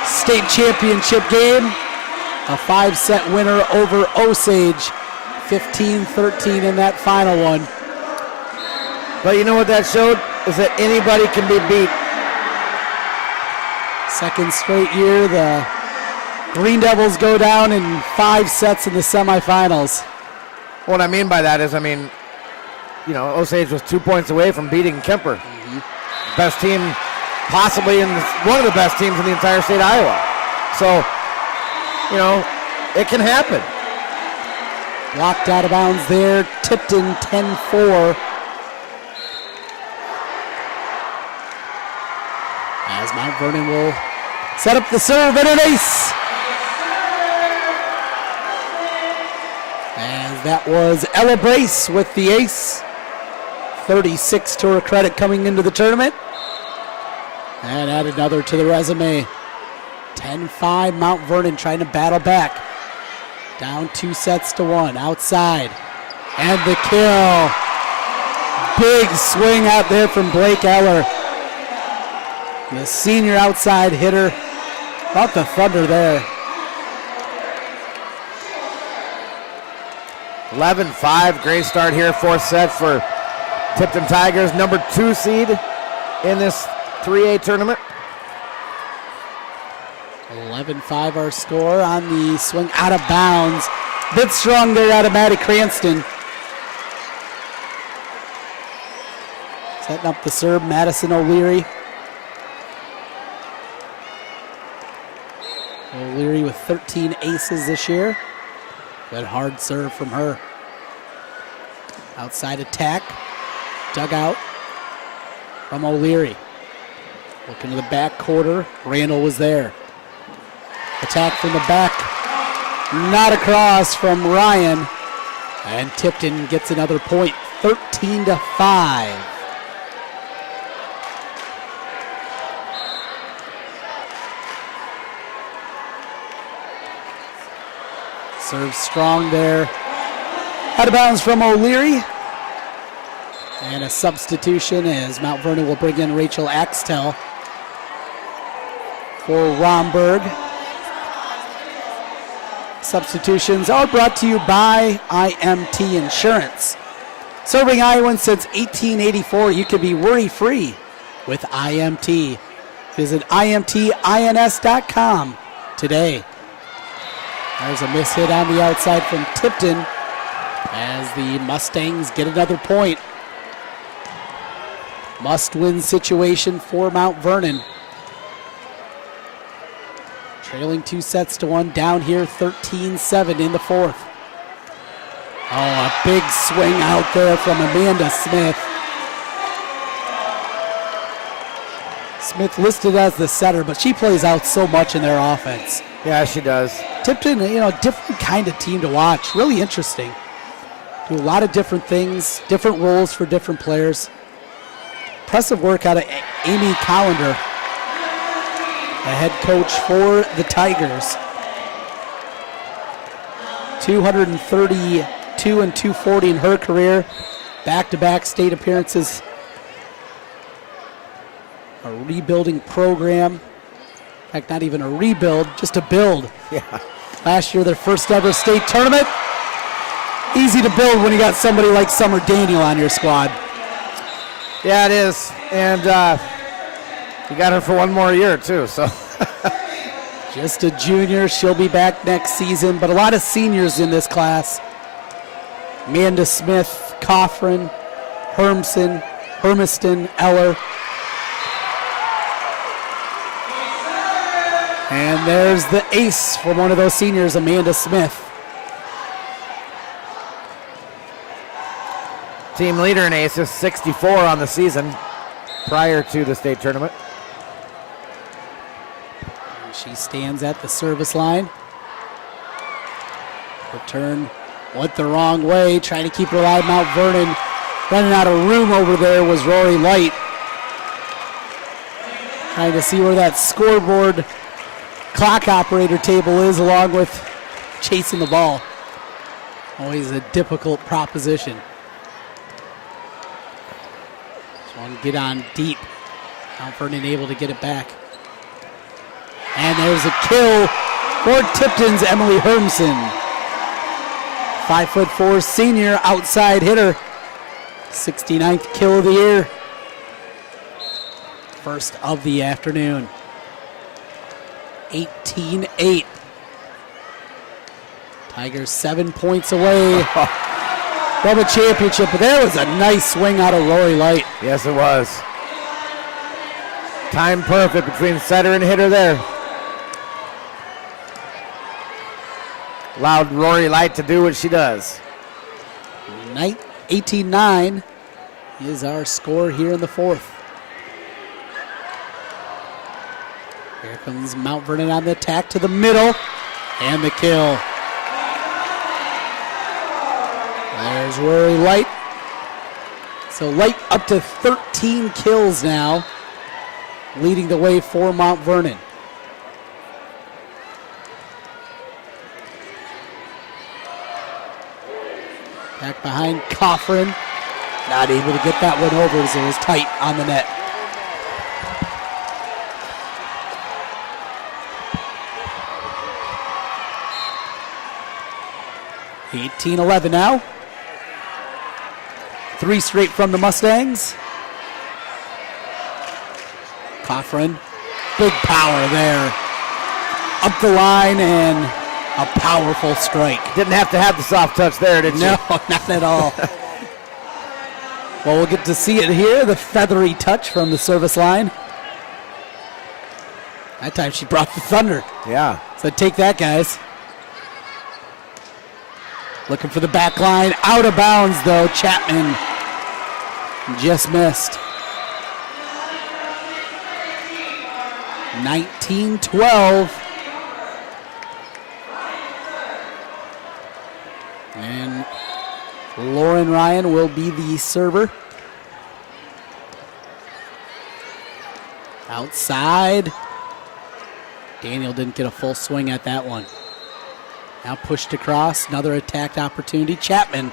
state championship game. A 5-set winner over Osage, 15-13 in that final one. But you know what that showed? Is that anybody can be beat. Second straight year, the Green Devils go down in 5 sets in the semifinals. What I mean by that is, Osage was 2 points away from beating Kemper. Best team, possibly one of the best teams in the entire state of Iowa. So, it can happen. Blocked out of bounds there, Tipton 10-4. As Mount Vernon will set up the serve and an ace. As that was Ella Brace with the ace. 36 to her credit coming into the tournament. And add another to the resume. 10-5 Mount Vernon trying to battle back. Down 2-1 outside. And the kill. Big swing out there from Blake Eller. The senior outside hitter. About the thunder there. 11-5, great start here, fourth set for Tipton Tigers, number 2 seed in this 3A tournament. 11-5 our score on the swing out of bounds. Bit strong there out of Maddie Cranston. Setting up the serve, Madison O'Leary. O'Leary with 13 aces this year. Good hard serve from her. Outside attack. Dugout from O'Leary. Looking to the back quarter. Randall was there. Attack from the back. Not across from Ryan. And Tipton gets another point. 13-5. Serve strong there. Out of bounds from O'Leary. And a substitution as Mount Vernon will bring in Rachel Axtell for Romberg. Substitutions are brought to you by IMT Insurance. Serving Iowans since 1884, you can be worry-free with IMT. Visit IMTINS.com today. There's a miss hit on the outside from Tipton as the Mustangs get another point. Must-win situation for Mount Vernon. Trailing 2-1, down here 13-7 in the fourth. Oh, a big swing out there from Amanda Smith. Smith listed as the setter, but she plays out so much in their offense. Yeah, she does. Tipton, different kind of team to watch. Really interesting. Do a lot of different things, different roles for different players. Impressive work out of Amy Collender, the head coach for the Tigers. 232 and 240 in her career. Back-to-back state appearances. A rebuilding program. In fact, not even a rebuild, just a build. Yeah. Last year, their first ever state tournament. Easy to build when you got somebody like Summer Daniel on your squad. Yeah, it is. And you got her for one more year, too. So just a junior. She'll be back next season, but a lot of seniors in this class. Amanda Smith, Coffrin, Hermiston, Eller. And there's the ace from one of those seniors, Amanda Smith. Team leader in aces, 64 on the season prior to the state tournament. She stands at the service line. Return went the wrong way, trying to keep her alive. Mount Vernon running out of room over there was Rory Light. Trying to see where that scoreboard clock operator table is, along with chasing the ball. Always a difficult proposition. Just want to get on deep. Mount Vernon able to get it back. And there's a kill for Tipton's Emily Hermson. 5'4" senior outside hitter. 69th kill of the year. First of the afternoon. 18-8. Tigers 7 points away from a championship. But there was a nice swing out of Rory Light. Yes, it was. Time perfect between setter and hitter there. Allowed Rory Light to do what she does. 18-9 is our score here in the fourth. Here comes Mount Vernon on the attack to the middle, and the kill. There's Rory Light. So Light up to 13 kills now, leading the way for Mount Vernon. Back behind Coffrin. Not able to get that one over as it was tight on the net. 18-11 now. 3 straight from the Mustangs. Coffrin, big power there. Up the line and a powerful strike. Didn't have to have the soft touch there, did you? No, not at all. Well, we'll get to see it here, the feathery touch from the service line. That time she brought the thunder. Yeah. So take that, guys. Looking for the back line. Out of bounds, though. Chapman just missed. 19-12. And Lauren Ryan will be the server. Outside. Daniel didn't get a full swing at that one. Now pushed across. Another attacked opportunity. Chapman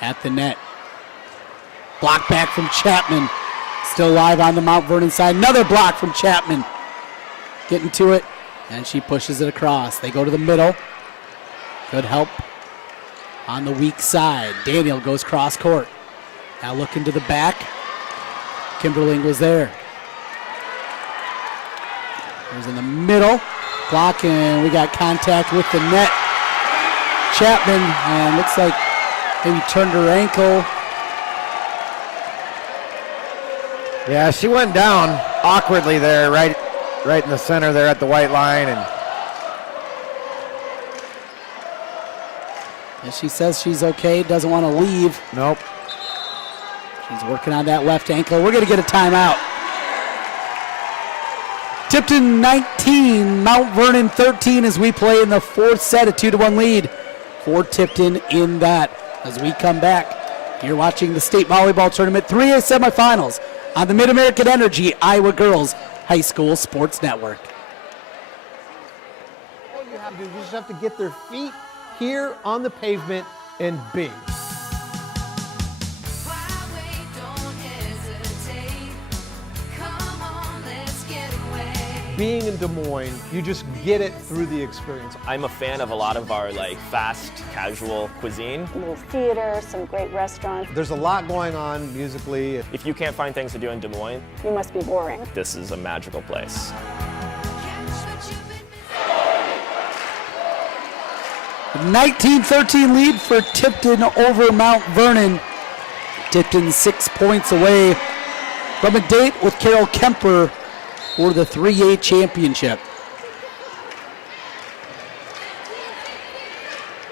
at the net. Block back from Chapman. Still live on the Mount Vernon side. Another block from Chapman. Getting to it. And she pushes it across. They go to the middle. Good help on the weak side. Daniel goes cross court. Now looking to the back. Kimberling was there. There's in the middle. Block, and we got contact with the net. Chapman, and looks like maybe turned her ankle. Yeah, she went down awkwardly there, right in the center there at the white line. And she says she's okay, doesn't want to leave. Nope. She's working on that left ankle. We're going to get a timeout. Tipton 19, Mount Vernon 13 as we play in the fourth set, a 2-1 lead for Tipton in that. As we come back, you're watching the state volleyball tournament 3A semifinals on the MidAmerican Energy Iowa Girls High School Sports Network. All you have to do, you just have to get their feet here on the pavement and bing. Being in Des Moines, you just get it through the experience. I'm a fan of a lot of our fast, casual cuisine. A little theater, some great restaurants. There's a lot going on musically. If you can't find things to do in Des Moines, You must be boring. this is a magical place. 19-13 lead for Tipton over Mount Vernon. Tipton 6 points away from a date with Carol Kemper for the 3A championship.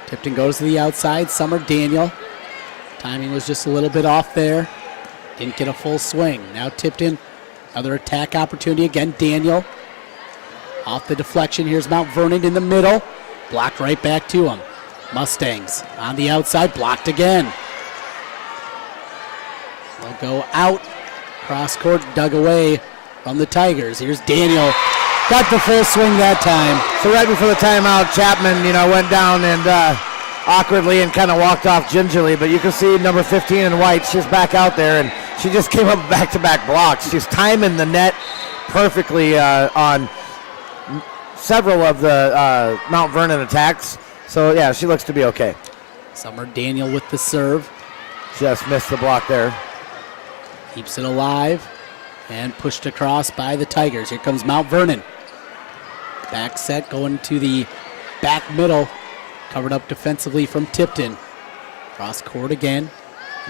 Tipton goes to the outside. Summer Daniel. Timing was just a little bit off there. Didn't get a full swing. Now Tipton, another attack opportunity. Again, Daniel. Off the deflection. Here's Mount Vernon in the middle. Blocked right back to him. Mustangs on the outside. Blocked again. They'll go out. Cross court, dug away from the Tigers. Here's Daniel. Got the full swing that time. So right before the timeout, Chapman, went down and awkwardly and kind of walked off gingerly. But you can see number 15 in white. She's back out there, and she just came up back-to-back blocks. She's timing the net perfectly on several of the Mount Vernon attacks. So, yeah, she looks to be okay. Summer Daniel with the serve. Just missed the block there. Keeps it alive. And pushed across by the Tigers. Here comes Mount Vernon. Back set going to the back middle. Covered up defensively from Tipton. Cross court again.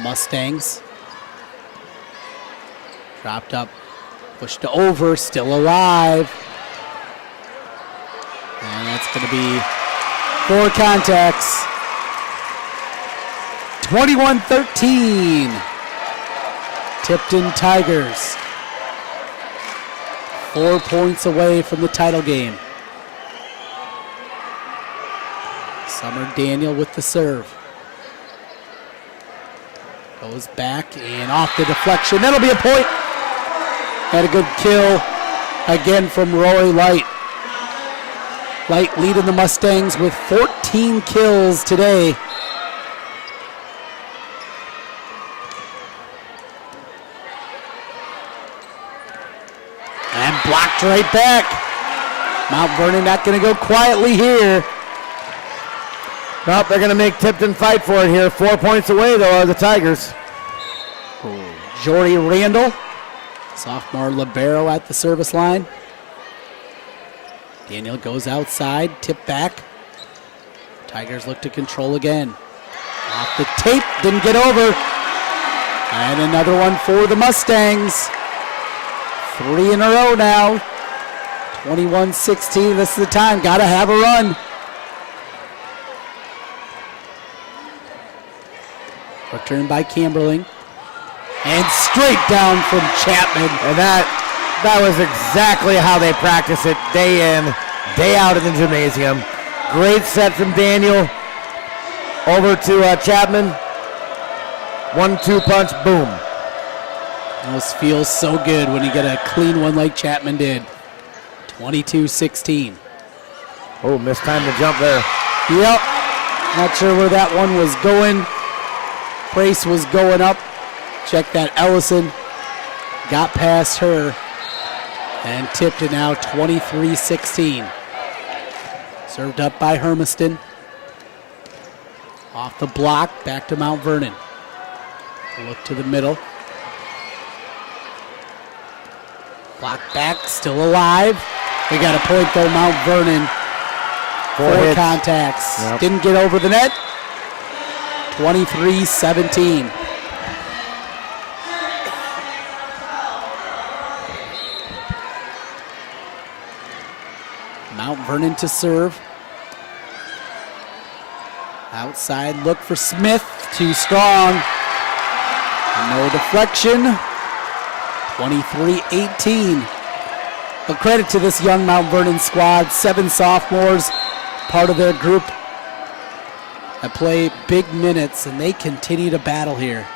Mustangs. Dropped up. Pushed over. Still alive. And that's going to be 4 contacts. 21-13. Tipton Tigers. 4 points away from the title game. Summer Daniel with the serve. Goes back and off the deflection. That'll be a point. Had a good kill again from Roy Light. Light leading the Mustangs with 14 kills today. And blocked right back. Mount Vernon not going to go quietly here. Nope, they're going to make Tipton fight for it here. 4 points away, though, are the Tigers. Jory Randall, sophomore libero at the service line. Daniel goes outside, tip back. Tigers look to control again. Off the tape, didn't get over. And another one for the Mustangs. 3 in a row now. 21-16, this is the time, gotta have a run. Return by Camberling. And straight down from Chapman. And that was exactly how they practice it day in, day out in the gymnasium. Great set from Daniel. Over to Chapman. 1-2 punch, boom. This feels so good when you get a clean one like Chapman did. 22-16. Oh, missed time to jump there. Yep. Not sure where that one was going. Brace was going up. Check that. Ellison got past her and tipped it now 23-16. Served up by Hermiston. Off the block, back to Mount Vernon. Look to the middle. Block back, still alive. We got a point though, Mount Vernon. 4 contacts. Yep. Didn't get over the net. 23-17. Mount Vernon to serve. Outside look for Smith. Too strong. No deflection. 23-18. But credit to this young Mount Vernon squad. 7 sophomores, part of their group that play big minutes, and they continue to battle here.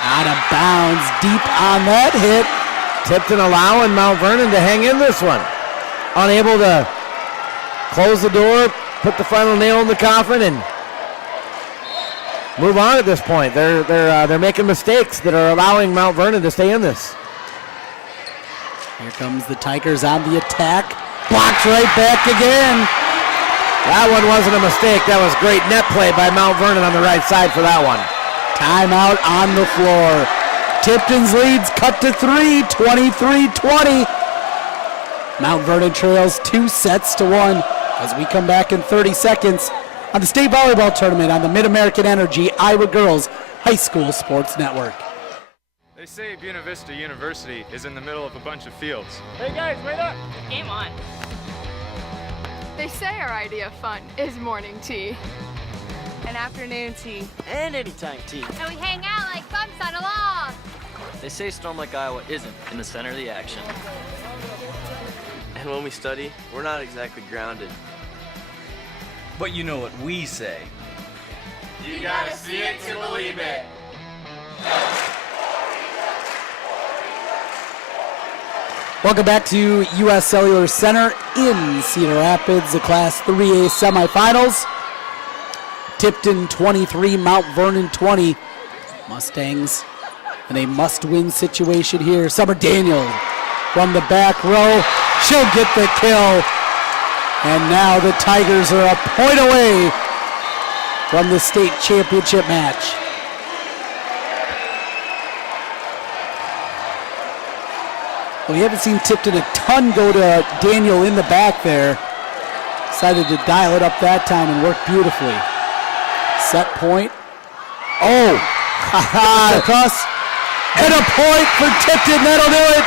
Out of bounds, deep on that hit. Tipton allowing Mount Vernon to hang in this one. Unable to close the door, put the final nail in the coffin, and move on at this point. They're making mistakes that are allowing Mount Vernon to stay in this. Here comes the Tigers on the attack. Blocked right back again. That one wasn't a mistake. That was great net play by Mount Vernon on the right side for that one. Timeout on the floor. Tipton's leads cut to 3, 23-20. Mount Vernon trails 2 sets to 1 as we come back in 30 seconds on the state volleyball tournament on the MidAmerican Energy Iowa Girls High School Sports Network. They say Buena Vista University is in the middle of a bunch of fields. Hey guys, wait up! Game on. They say our idea of fun is morning tea, and afternoon tea, and anytime tea. And we hang out like bumps on a log. They say a storm like Iowa isn't in the center of the action. And when we study, we're not exactly grounded. But you know what we say. You gotta see it to believe it. Welcome back to U.S. Cellular Center in Cedar Rapids, the Class 3A semifinals. Tipton 23, Mount Vernon 20. Mustangs in a must-win situation here. Summer Daniel from the back row. She'll get the kill. And now the Tigers are a point away from the state championship match. Well, we haven't seen Tipton a ton go to Daniel in the back there. Decided to dial it up that time and work beautifully. Set point. Oh! Across. And a point for Tipton. That'll do it.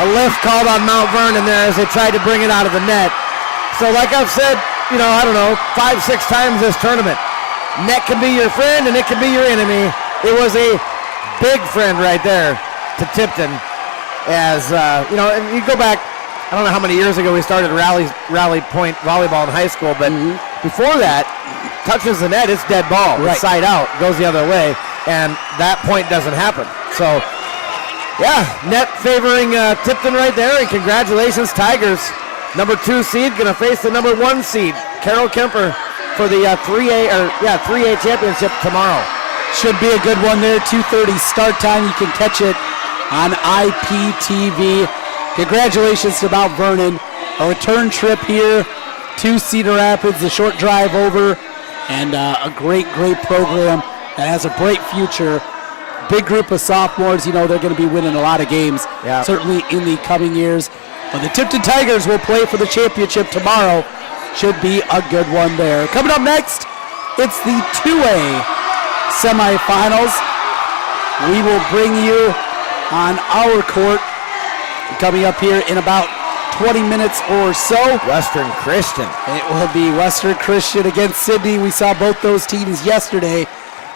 A lift called on Mount Vernon there as they tried to bring it out of the net. So like I've said, 5, 6 times this tournament, net can be your friend and it can be your enemy. It was a big friend right there to Tipton. As, and you go back, I don't know how many years ago we started rally point volleyball in high school, but before that, touches the net, it's dead ball. Right. It's side out, goes the other way, and that point doesn't happen. So, yeah, net favoring Tipton right there, and congratulations, Tigers. Number 2 seed going to face the number 1 seed, Carol Kemper, for the 3A championship tomorrow. Should be a good one there. 2:30 start time. You can catch it on IPTV. Congratulations to Mount Vernon. a return trip here to Cedar Rapids, the short drive over, and a great program that has a bright future. Big group of sophomores, they're going to be winning a lot of games, certainly in the coming years. But the Tipton Tigers will play for the championship tomorrow. Should be a good one there. Coming up next, it's the 2A semifinals. We will bring you on our court coming up here in about 20 minutes or so. Western Christian. It will be Western Christian against Sidney. We saw both those teams yesterday.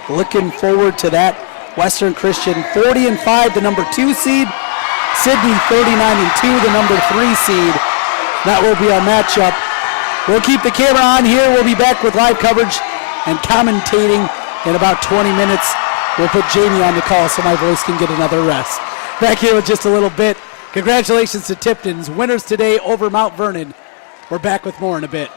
Looking forward to that. Western Christian 40-5, the number 2 seed. Sidney 39-2, the number 3 seed. That will be our matchup. We'll keep the camera on here. We'll be back with live coverage and commentating in about 20 minutes. We'll put Jamie on the call so my voice can get another rest. Back here with just a little bit. Congratulations to Tipton's winners today over Mount Vernon. We're back with more in a bit.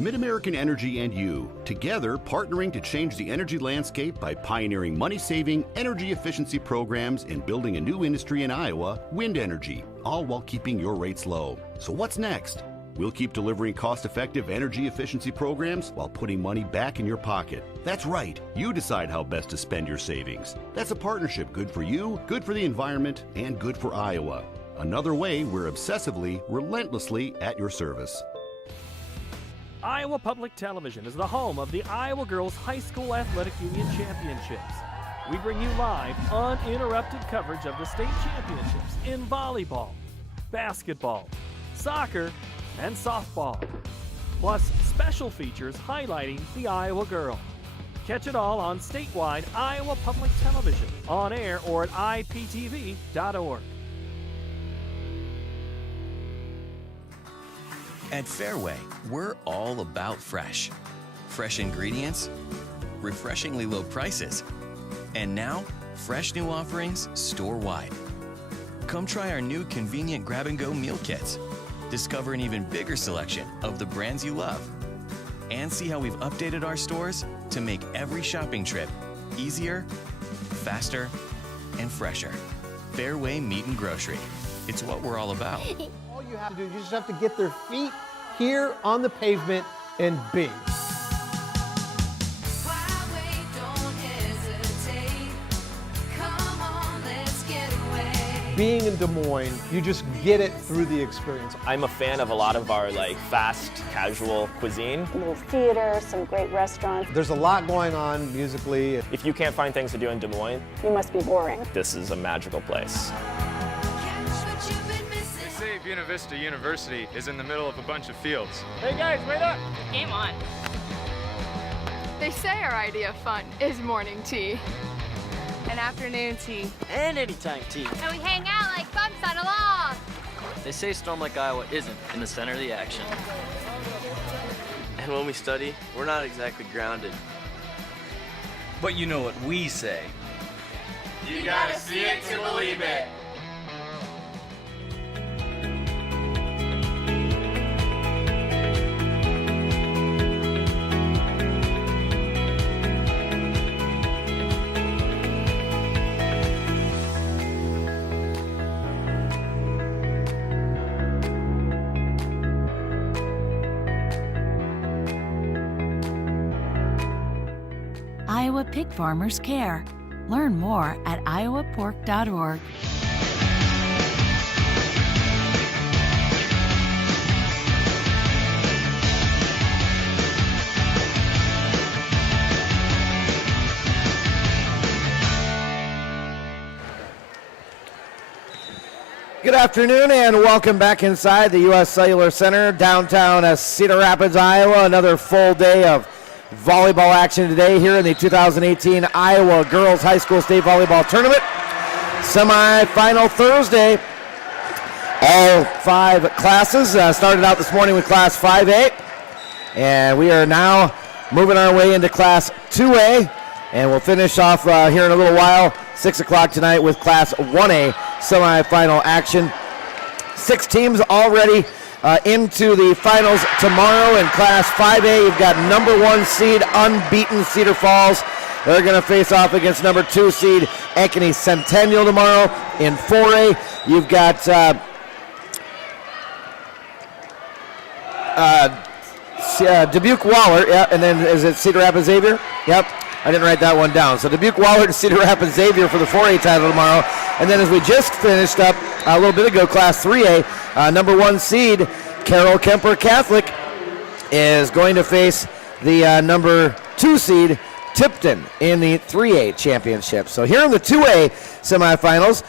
MidAmerican Energy and you, together partnering to change the energy landscape by pioneering money-saving, energy efficiency programs and building a new industry in Iowa, wind energy, all while keeping your rates low. So what's next? We'll keep delivering cost-effective energy efficiency programs while putting money back in your pocket. That's right. You decide how best to spend your savings. That's a partnership good for you, good for the environment, and good for Iowa. Another way we're obsessively, relentlessly at your service. Iowa Public Television is the home of the Iowa Girls High School Athletic Union Championships. We bring you live, uninterrupted coverage of the state championships in volleyball, basketball, soccer, and softball, plus special features highlighting the Iowa girl. Catch it all on statewide Iowa Public Television, on air or at iptv.org. At Fairway, we're all about fresh. Fresh ingredients, refreshingly low prices, and now, fresh new offerings store-wide. Come try our new convenient grab-and-go meal kits. Discover an even bigger selection of the brands you love. And see how we've updated our stores to make every shopping trip easier, faster, and fresher. Fairway Meat and Grocery. It's what we're all about. All you have to do, you just have to get their feet here on the pavement and be. Being in Des Moines, you just get it through the experience. I'm a fan of a lot of our fast, casual cuisine. A little theater, some great restaurants. There's a lot going on musically. If you can't find things to do in Des Moines, You must be boring. this is a magical place. They say Buena Vista University is in the middle of a bunch of fields. Hey guys, wait up! Game on. They say our idea of fun is morning tea and afternoon tea. And anytime tea. And we hang out like bumps on a log. They say a storm like Iowa isn't in the center of the action. And when we study, we're not exactly grounded. But you know what we say. You gotta see it to believe it. Iowa pig farmers care. Learn more at iowapork.org. Good afternoon and welcome back inside the U.S. Cellular Center, downtown Cedar Rapids, Iowa. Another full day of volleyball action today here in the 2018 Iowa Girls High School State Volleyball Tournament. Semi-final Thursday. All 5 classes started out this morning with Class 5A. And we are now moving our way into Class 2A. And we'll finish off here in a little while, 6 o'clock tonight with Class 1A semifinal action. 6 teams already into the finals tomorrow. In Class 5A, you've got number 1 seed, unbeaten Cedar Falls. They're going to face off against number 2 seed, Ankeny Centennial tomorrow. In 4A, you've got Dubuque Waller, yeah, and then is it Cedar Rapids Xavier? Yep. I didn't write that one down. So Dubuque Waller to Cedar Rapids Xavier for the 4A title tomorrow. And then as we just finished up a little bit ago, Class 3A, number 1 seed, Carroll Kemper Catholic, is going to face the number 2 seed, Tipton, in the 3A championship. So here in the 2A semifinals,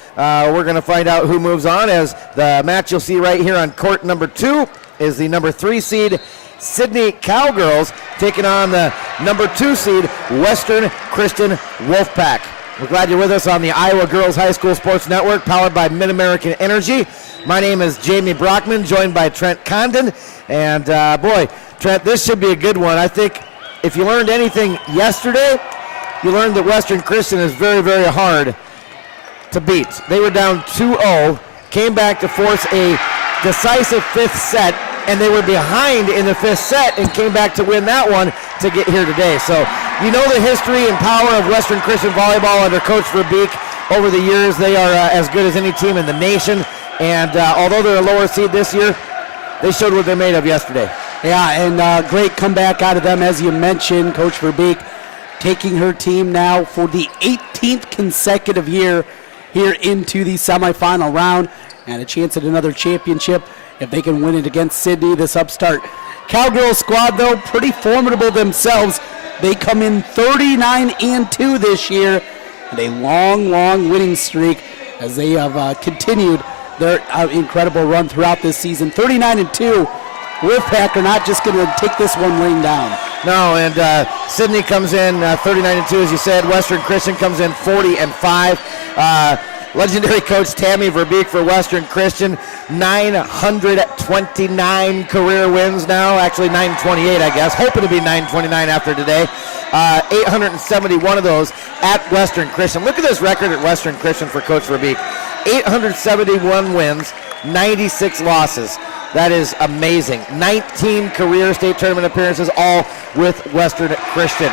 we're going to find out who moves on, as the match you'll see right here on court number 2 is the number 3 seed, Sidney Cowgirls, taking on the number 2 seed, Western Christian Wolfpack. We're glad you're with us on the Iowa Girls High School Sports Network, powered by MidAmerican Energy. My name is Jamie Brockman, joined by Trent Condon. And boy, Trent, this should be a good one. I think if you learned anything yesterday, you learned that Western Christian is very, very hard to beat. They were down 2-0, came back to force a decisive 5th set, and they were behind in the 5th set and came back to win that one to get here today. So you know the history and power of Western Christian volleyball under Coach Verbeek. Over the years, they are as good as any team in the nation, and although they're a lower seed this year, they showed what they're made of yesterday. Yeah, and great comeback out of them, as you mentioned. Coach Verbeek taking her team now for the 18th consecutive year here into the semifinal round, and a chance at another championship if they can win it against Sidney, this upstart Cowgirl squad, though, pretty formidable themselves. They come in 39-2 this year, and a long winning streak as they have continued their incredible run throughout this season. 39-2. Wolfpack are not just going to take this one laying down. No, and Sidney comes in 39-2, as you said. Western Christian comes in 40-5. Legendary coach Tammy Verbeek for Western Christian, 929 career wins now. Actually 928, I guess. Hoping to be 929 after today. 871 of those at Western Christian. Look at this record at Western Christian for Coach Verbeek. 871 wins, 96 losses. That is amazing. 19 career state tournament appearances, all with Western Christian.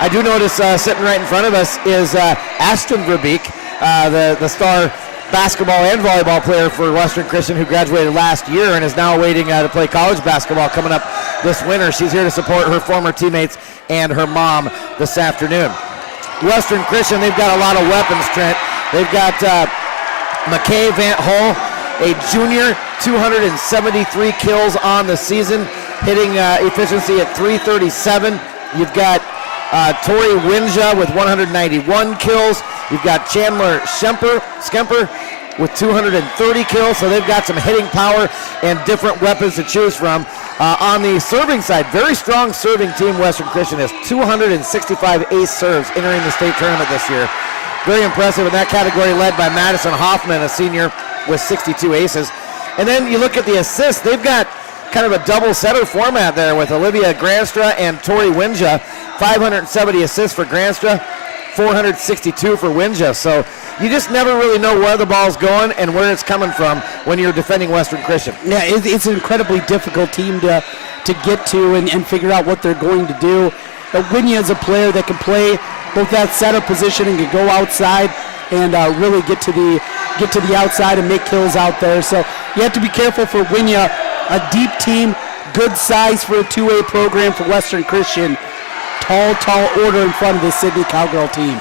I do notice sitting right in front of us is Ashton Verbeek, the star basketball and volleyball player for Western Christian, who graduated last year and is now waiting to play college basketball coming up this winter. She's here to support her former teammates and her mom this afternoon. Western Christian, they've got a lot of weapons, Trent. They've got McKay Van Hol, a junior, 273 kills on the season, hitting efficiency at 337. You've got Tori Winja with 191 kills. You've got Chandler Skemper with 230 kills. So they've got some hitting power and different weapons to choose from. On the serving side, very strong serving team Western Christian has 265 ace serves entering the state tournament this year. Very impressive in that category, led by Madison Hoffman, a senior, with 62 aces. And then you look at the assists. They've got kind of a double setter format there with Olivia Granstra and Tori Winja. 570 assists for Granstra, 462 for Winja. So you just never really know where the ball's going and where it's coming from when you're defending Western Christian. Yeah, it's an incredibly difficult team to get to and figure out what they're going to do. But Winja is a player that can play both that setter position and can go outside and really get to the outside and make kills out there. So you have to be careful for Winja. A deep team, good size for a 2A program for Western Christian. Tall order in front of the Sidney Cowgirl team.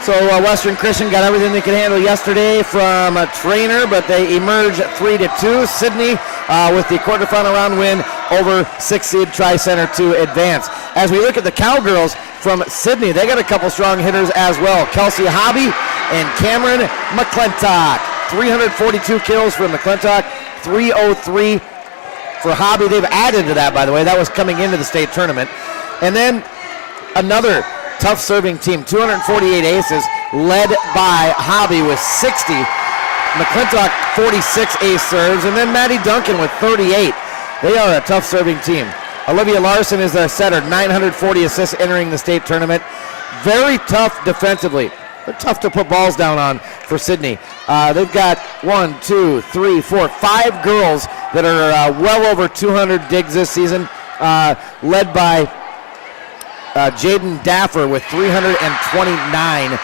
So Western Christian got everything they could handle yesterday from a trainer, but they emerged 3-2. Sidney with the quarterfinal round win over 6-seed Tri-Center to advance. As we look at the Cowgirls from Sidney, they got a couple strong hitters as well. Kelsey Hobby and Cameron McClintock. 342 kills for McClintock, 303 for Hobby. They've added to that, by the way. That was coming into the state tournament. And then another tough serving team, 248 aces, led by Hobby with 60. McClintock, 46 ace serves, and then Maddie Duncan with 38. They are a tough serving team. Olivia Larson is their setter, 940 assists entering the state tournament. Very tough defensively. They're tough to put balls down on for Sidney. They've got 5 girls that are well over 200 digs this season, led by Jaden Daffer with 329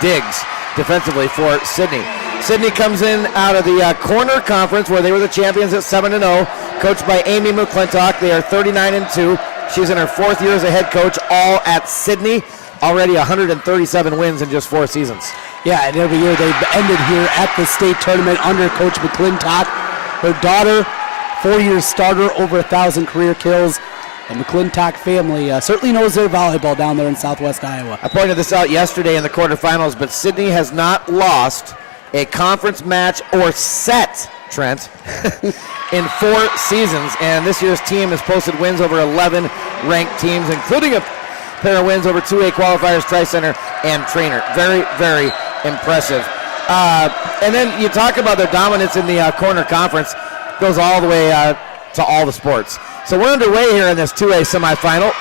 digs defensively for Sidney. Sidney comes in out of the corner conference where they were the champions at 7-0, coached by Amy McClintock. They are 39-2. She's in her 4th year as a head coach, all at Sidney. Already 137 wins in just 4 seasons. Yeah, and every year they've ended here at the state tournament under Coach McClintock. Her daughter, 4-year starter, over 1,000 career kills. The McClintock family certainly knows their volleyball down there in southwest Iowa. I pointed this out yesterday in the quarterfinals, but Sidney has not lost a conference match or set, Trent, in 4 seasons. And this year's team has posted wins over 11 ranked teams, including a pair of wins over 2A qualifiers, Tri-Center and Trainer. Very, very impressive. And then you talk about their dominance in the corner conference. Goes all the way to all the sports. So we're underway here in this 2A semifinal.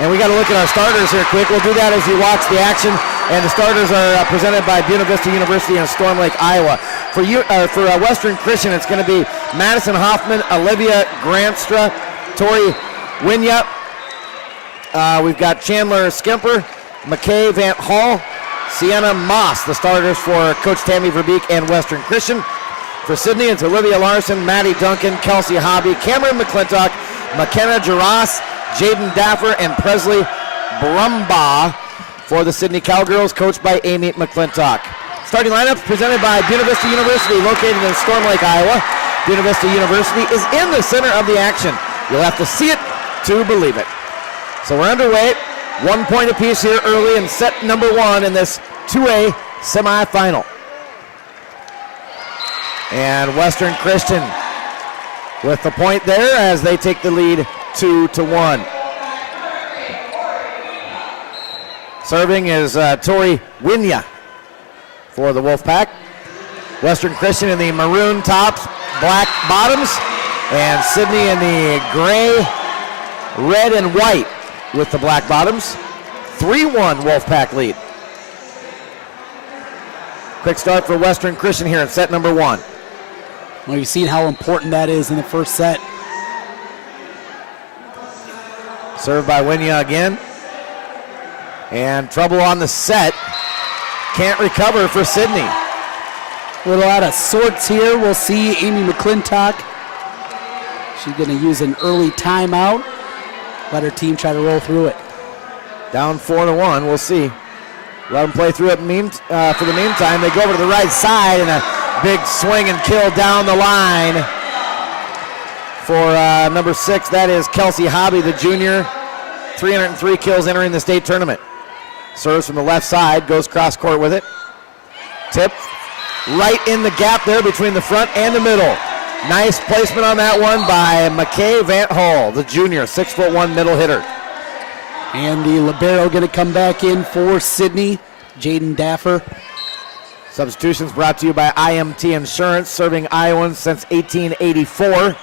And we got to look at our starters here quick. We'll do that as you watch the action And the starters are presented by Buena Vista University and Storm Lake, Iowa. For Western Christian, it's going to be Madison Hoffman, Olivia Granstra, Tori Winya. We've got Chandler Skimper, McKay Van Hall, Sienna Moss, the starters for Coach Tammy Verbeek and Western Christian. For Sidney, it's Olivia Larson, Maddie Duncan, Kelsey Hobby, Cameron McClintock, McKenna Jaras, Jaden Daffer, and Presley Brumbaugh. For the Sidney Cowgirls, coached by Amy McClintock. Starting lineup presented by Buena Vista University, located in Storm Lake, Iowa. Buena Vista University is in the center of the action. You'll have to see it to believe it. So we're underway. 1 point apiece here early in set number 1 in this 2A semifinal. And Western Christian with the point there as they take the lead 2-1. Serving is Tori Winya for the Wolfpack. Western Christian in the maroon tops, black bottoms, and Sidney in the gray, red, and white with the black bottoms. 3-1 Wolfpack lead. Quick start for Western Christian here in set number 1. Well, you've seen how important that is in the first set. Served by Winya again. And trouble on the set. Can't recover for Sidney. A little out of sorts here. We'll see Amy McClintock. She's going to use an early timeout. Let her team try to roll through it. Down 4-1. We'll see. Let them play through it for the meantime. They go over to the right side and a big swing and kill down the line for number 6. That is Kelsey Hobby, the junior. 303 kills entering the state tournament. Serves from the left side, goes cross court with it. Tip right in the gap there between the front and the middle. Nice placement on that one by McKay Van Hall, the junior, 6'1" middle hitter. And the libero going to come back in for Sidney, Jaden Daffer. Substitutions brought to you by IMT Insurance, serving Iowans since 1884.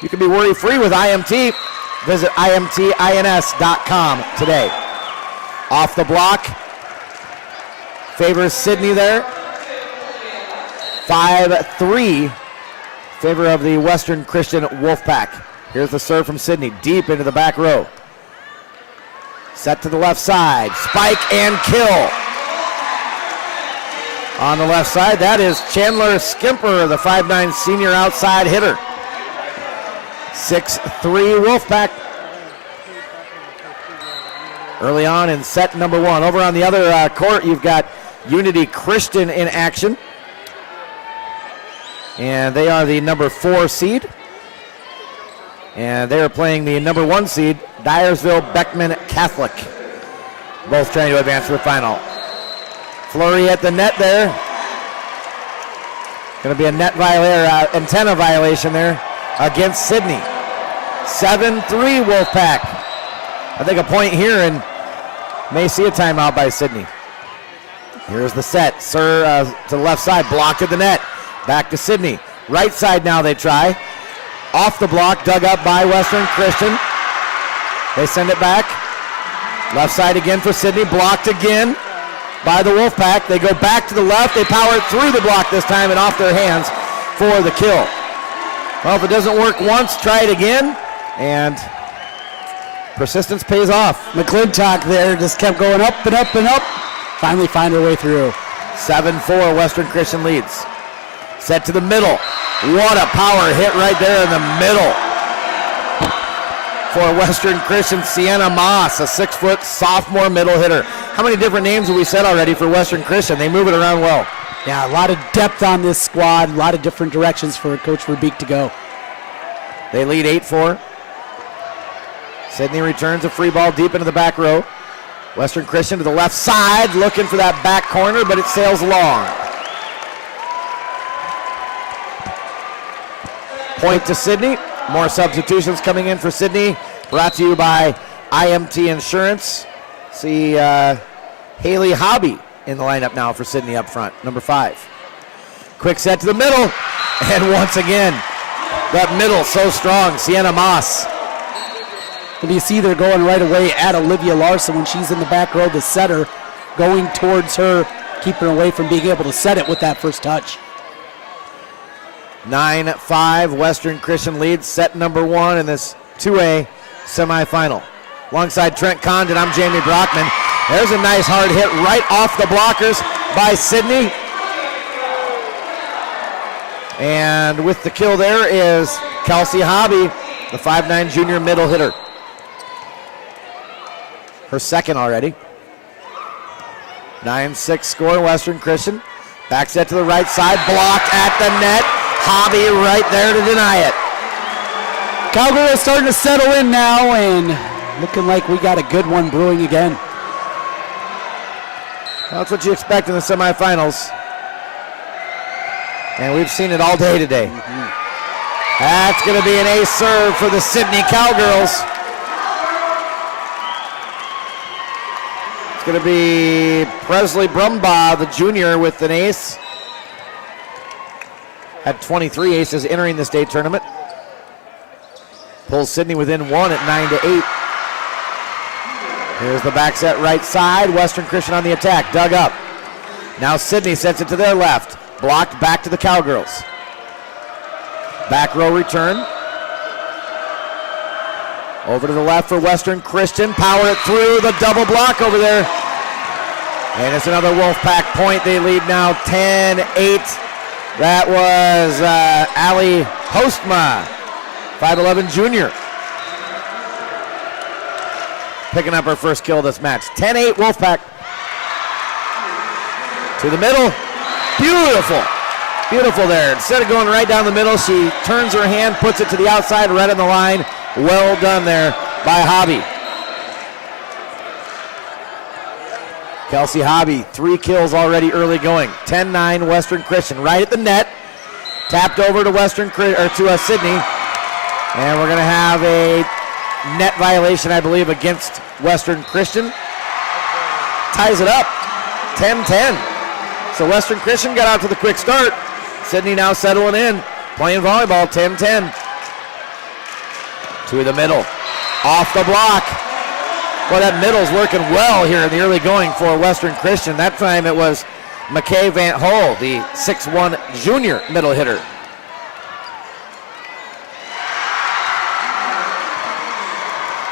You can be worry-free with IMT. Visit IMTINS.com today. Off the block. Favors Sidney there. 5-3. Favor of the Western Christian Wolfpack. Here's the serve from Sidney. Deep into the back row. Set to the left side. Spike and kill. On the left side, that is Chandler Skimper, the 5'9" senior outside hitter. 6-3 Wolfpack. Early on in set number 1. Over on the other court, you've got Unity Christian in action. And they are the number 4 seed. And they are playing the number 1 seed, Dyersville Beckman Catholic. Both trying to advance to the final. Flurry at the net there. Going to be a net antenna violation there against Sidney. 7-3 Wolfpack. I think a point here and may see a timeout by Sidney. Here's the set. Sir to the left side, blocked at the net. Back to Sidney. Right side now they try. Off the block, dug up by Western Christian. They send it back. Left side again for Sidney, blocked again by the Wolfpack. They go back to the left. They power it through the block this time and off their hands for the kill. Well, if it doesn't work once, try it again. And persistence pays off. McClintock there just kept going up and up and up. Finally find her way through. 7-4 Western Christian leads. Set to the middle. What a power hit right there in the middle. For Western Christian, Sienna Moss, a 6-foot sophomore middle hitter. How many different names have we said already for Western Christian? They move it around well. Yeah, a lot of depth on this squad, a lot of different directions for Coach Verbeek to go. They lead 8-4. Sidney returns a free ball deep into the back row. Western Christian to the left side, looking for that back corner, but it sails long. Point to Sidney. More substitutions coming in for Sidney. Brought to you by IMT Insurance. See Haley Hobby in the lineup now for Sidney up front, number 5. Quick set to the middle. And once again, that middle so strong. Sienna Moss. And you see they're going right away at Olivia Larson when she's in the back row. The setter going towards her, keeping her away from being able to set it with that first touch. 9-5, Western Christian leads set number 1 in this 2A semifinal. Alongside Trent Condon, I'm Jamie Brockman. There's a nice hard hit right off the blockers by Sidney. And with the kill there is Kelsey Hobby, the 5'9" junior middle hitter. Her second already. 9-6 score, Western Christian. Back set to the right side, blocked at the net. Hobby right there to deny it. Calgary is starting to settle in now and looking like we got a good one brewing again. That's what you expect in the semifinals. And we've seen it all day today. That's going to be an ace serve for the Sidney Cowgirls. It's going to be Presley Brumbaugh, the junior, with an ace. Had 23 aces entering the state tournament. Pulls Sidney within 1 at 9-8. Here's the back set right side. Western Christian on the attack, dug up. Now Sidney sets it to their left. Blocked back to the Cowgirls. Back row return. Over to the left for Western Christian. Power it through the double block over there. And it's another Wolfpack point. They lead now 10-8. That was Ali Postma, 5'11" junior. Picking up her first kill of this match. 10-8 Wolfpack. To the middle. Beautiful. Beautiful there. Instead of going right down the middle, she turns her hand, puts it to the outside, right on the line. Well done there by Hobby. Kelsey Hobby, 3 kills already early going. 10-9 Western Christian, right at the net. Tapped over to Sidney. And we're going to have a net violation, I believe, against Western Christian. Ties it up, 10-10. So Western Christian got out to the quick start. Sidney now settling in, playing volleyball, 10-10. To the middle, off the block. Well, that middle's working well here in the early going for Western Christian. That time it was McKay Van Hole, the 6'1" junior middle hitter.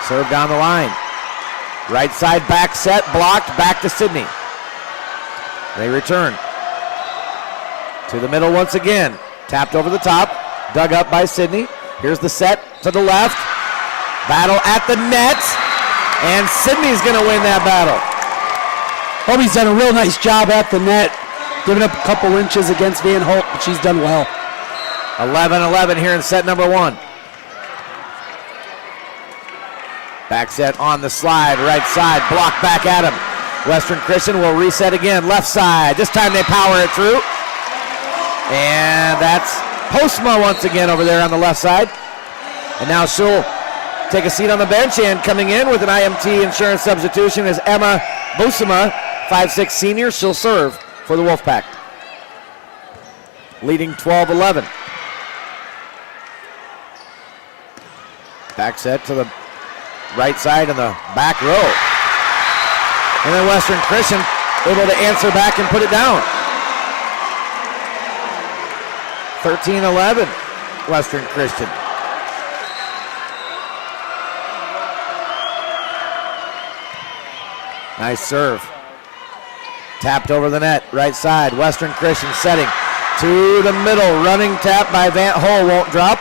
Serve down the line. Right side back set, blocked, back to Sidney. They return. To the middle once again. Tapped over the top, dug up by Sidney. Here's the set to the left. Battle at the net. And Sidney's going to win that battle. Hobie's done a real nice job at the net. Giving up a couple inches against Van Holt, but she's done well. 11-11 here in set number 1. Back set on the slide, right side, block back at him. Western Christian will reset again, left side. This time they power it through. And that's Postma once again over there on the left side. And now she'll take a seat on the bench, and coming in with an IMT insurance substitution is Emma Busama, 5'6" senior. She'll serve for the Wolfpack. Leading 12-11. Back set to the right side in the back row. And then Western Christian able to answer back and put it down. 13-11, Western Christian. Nice serve. Tapped over the net, right side. Western Christian setting to the middle. Running tap by Van Hole, won't drop.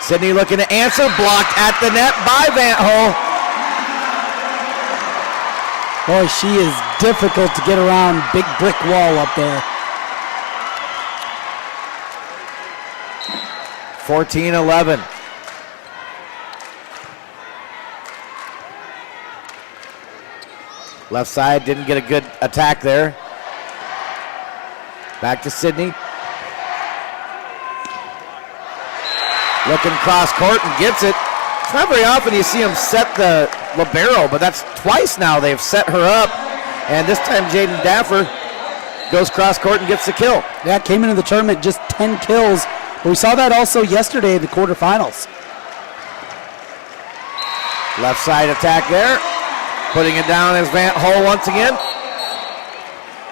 Sidney looking to answer, blocked at the net by Van Hole. Boy, she is difficult to get around. Big brick wall up there. 14-11. Left side, didn't get a good attack there. Back to Sidney. Looking cross court and gets it. It's not very often you see him set the libero, but that's twice now they've set her up. And this time Jaden Daffer goes cross court and gets the kill. Yeah, came into the tournament just 10 kills. But we saw that also yesterday in the quarterfinals. Left side attack there. Putting it down is Van Hole once again.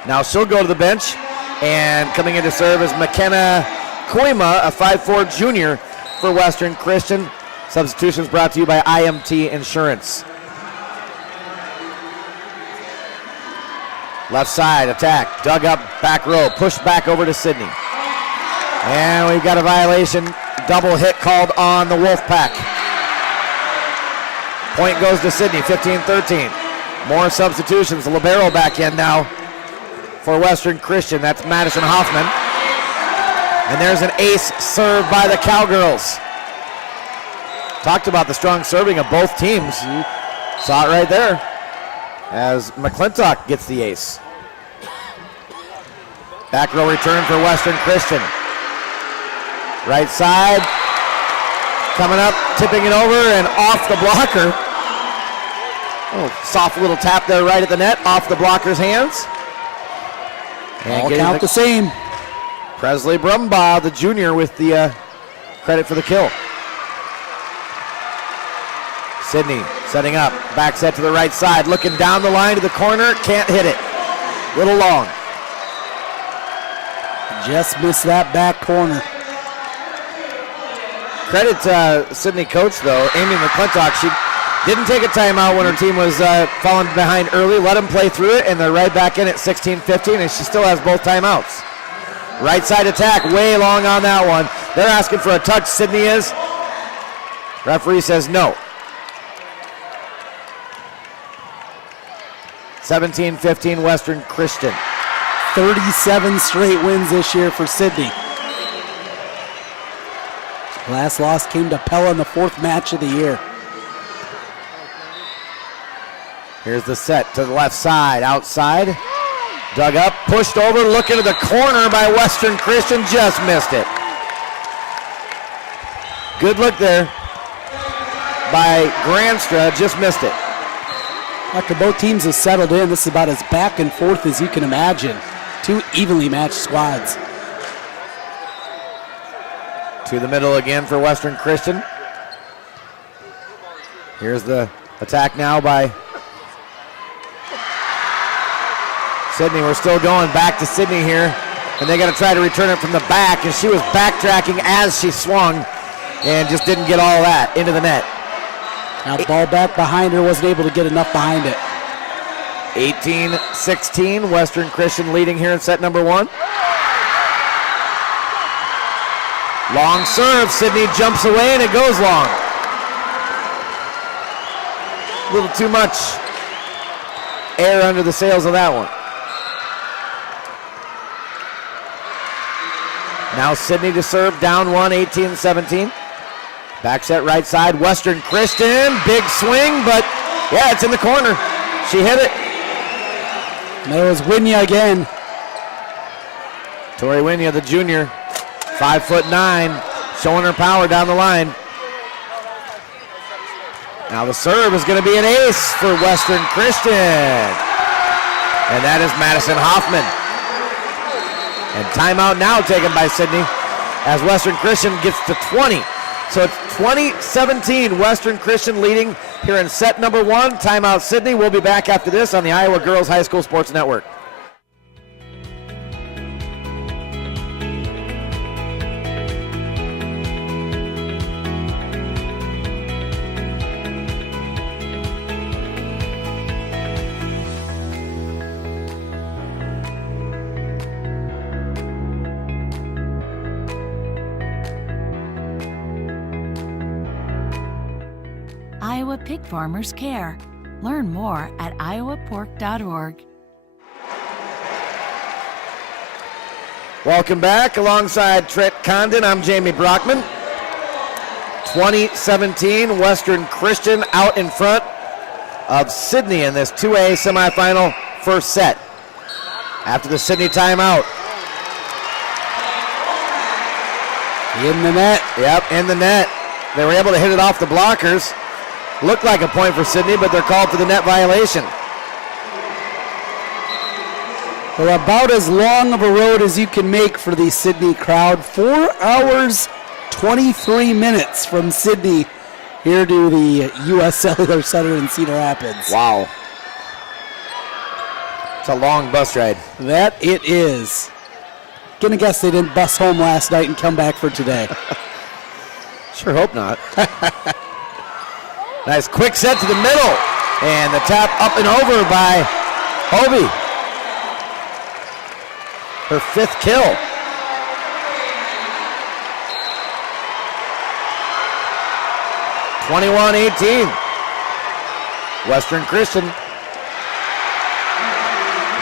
Now she'll go to the bench, and coming in to serve is McKenna Koima, a 5'4 junior for Western Christian. Substitutions brought to you by IMT Insurance. Left side attack, dug up, back row, pushed back over to Sidney. And we've got a violation, double hit called on the Wolfpack. Point goes to Sidney, 15-13. More substitutions, libero back in now for Western Christian. That's Madison Hoffman. And there's an ace serve by the Cowgirls. Talked about the strong serving of both teams. Saw it right there as McClintock gets the ace. Back row return for Western Christian. Right side, coming up, tipping it over and off the blocker. Oh, soft little tap there right at the net, off the blocker's hands. And all count the same. Presley Brumbaugh, the junior, with the credit for the kill. Sidney setting up, back set to the right side, looking down the line to the corner, can't hit it. Little long. Just missed that back corner. Credit Sidney coach though, Amy McClintock. She didn't take a timeout when her team was falling behind early, let them play through it, and they're right back in at 16-15, and she still has both timeouts. Right side attack, way long on that one. They're asking for a touch, Sidney is. Referee says no. 17-15 Western Christian. 37 straight wins this year for Sidney. Last loss came to Pella in the 4th match of the year. Here's the set to the left side, outside. Dug up, pushed over, looking to the corner by Western Christian, just missed it. Good look there by Granstra, just missed it. After both teams have settled in, this is about as back and forth as you can imagine. Two evenly matched squads. To the middle again for Western Christian. Here's the attack now by Sidney. We're still going back to Sidney here, and they got to try to return it from the back, and she was backtracking as she swung and just didn't get all that into the net. Now ball back behind her, wasn't able to get enough behind it. 18-16, Western Christian leading here in set number 1. Long serve, Sidney jumps away and it goes long. A little too much air under the sails of that one. Now Sidney to serve, down 1, 18-17. Back set right side, Western Christian, big swing, but yeah, it's in the corner. She hit it. And there was Winya again. Tori Winya, the junior, 5'9", showing her power down the line. Now the serve is going to be an ace for Western Christian. And that is Madison Hoffman. And timeout now taken by Sidney as Western Christian gets to 20. So it's 20-17, Western Christian leading here in set number 1. Timeout Sidney. We'll be back after this on the Iowa Girls High School Sports Network. Iowa Pig Farmers Care. Learn more at iowapork.org. Welcome back. Alongside Trent Condon, I'm Jamie Brockman. 2017, Western Christian out in front of Sidney in this 2A semifinal first set. After the Sidney timeout. In the net. Yep, in the net. They were able to hit it off the blockers. Looked like a point for Sidney, but they're called for the net violation. Well, about as long of a road as you can make for the Sidney crowd. 4 hours, 23 minutes from Sidney here to the U.S. Cellular Center in Cedar Rapids. Wow. It's a long bus ride. That it is. Gonna guess they didn't bus home last night and come back for today. Sure hope not. Nice quick set to the middle. And the tap up and over by Hobie. Her 5th kill. (21-18). Western Christian.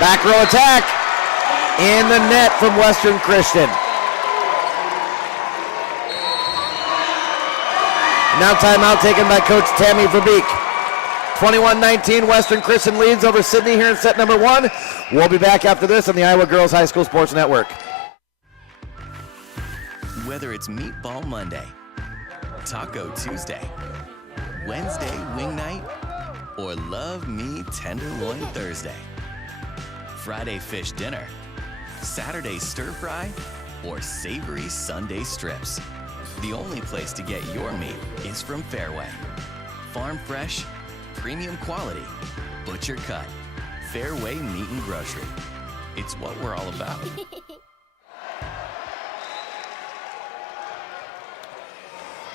Back row attack. In the net from Western Christian. Now timeout taken by Coach Tammy Verbeek. 21-19, Western Christian leads over Sidney here in set number 1. We'll be back after this on the Iowa Girls High School Sports Network. Whether it's Meatball Monday, Taco Tuesday, Wednesday Wing Night, or Love Me Tenderloin Thursday, Friday Fish Dinner, Saturday Stir Fry, or Savory Sunday Strips, the only place to get your meat is from Fairway. Farm fresh, premium quality, butcher cut, Fairway Meat and Grocery. It's what we're all about.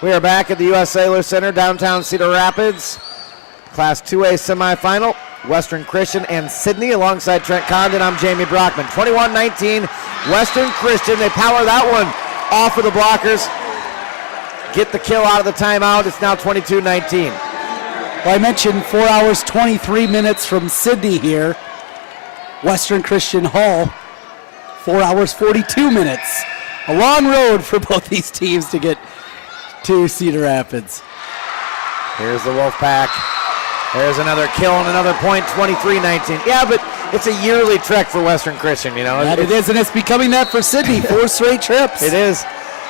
We are back at the U.S. Sailor Center, downtown Cedar Rapids. Class 2A semifinal, Western Christian and Sidney alongside Trent Condon. I'm Jamie Brockman. 21-19, Western Christian. They power that one off of the blockers. Get the kill out of the timeout. It's now 22-19. Well, I mentioned 4 hours, 23 minutes from Sidney here. Western Christian Hall, 4 hours, 42 minutes. A long road for both these teams to get to Cedar Rapids. Here's the Wolfpack. There's another kill and another point, 23-19. Yeah, but it's a yearly trek for Western Christian, you know. That it is, and it's becoming that for Sidney. 4 straight trips. It is.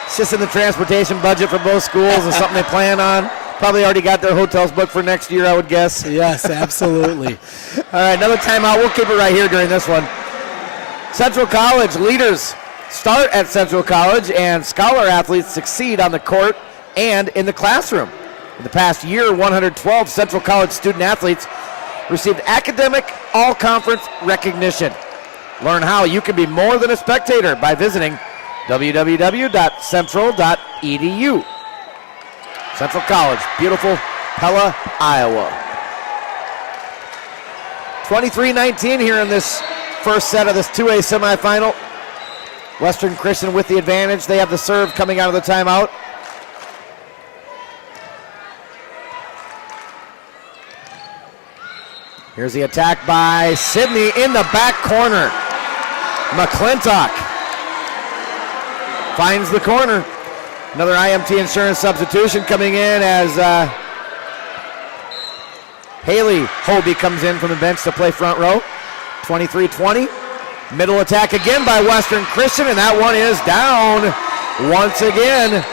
It's just in the transportation budget for both schools. It's something they plan on. Probably already got their hotels booked for next year, I would guess. Yes, absolutely. All right, another timeout. We'll keep it right here during this one. Central College leaders start at Central College, and scholar athletes succeed on the court and in the classroom. In the past year, 112 Central College student athletes received academic all-conference recognition. Learn how you can be more than a spectator by visiting www.central.edu. Central College, beautiful Pella, Iowa. 23-19 here in this first set of this 2A semifinal. Western Christian with the advantage. They have the serve coming out of the timeout. Here's the attack by Sidney in the back corner. McClintock finds the corner. Another IMT insurance substitution coming in as Haley Hobie comes in from the bench to play front row. 23-20. Middle attack again by Western Christian, and that one is down once again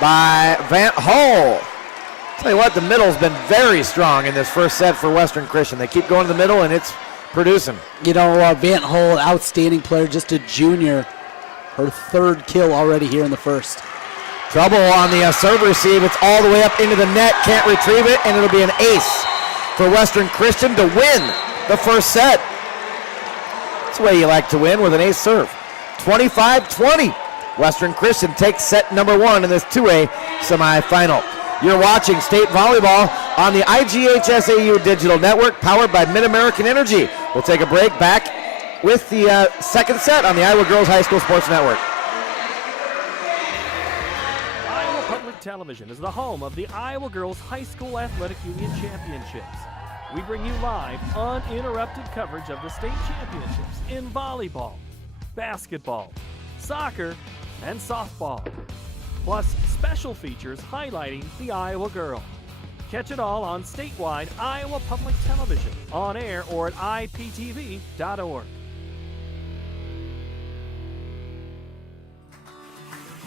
by Van Hull. Tell you what, the middle's been very strong in this first set for Western Christian. They keep going to the middle, and it's producing. You know, Van Hull, outstanding player, just a junior. Her 3rd kill already here in the first. Trouble on the serve receive. It's all the way up into the net. Can't retrieve it, and it'll be an ace for Western Christian to win the first set. That's the way you like to win, with an ace serve. 25-20. Western Christian takes set number 1 in this 2A semifinal. You're watching state volleyball on the IGHSAU Digital Network, powered by MidAmerican Energy. We'll take a break, back with the second set on the Iowa Girls High School Sports Network. Iowa Public Television is the home of the Iowa Girls High School Athletic Union Championships. We bring you live, uninterrupted coverage of the state championships in volleyball, basketball, soccer, and softball. Plus special features highlighting the Iowa girl. Catch it all on statewide Iowa Public Television, on air or at iptv.org.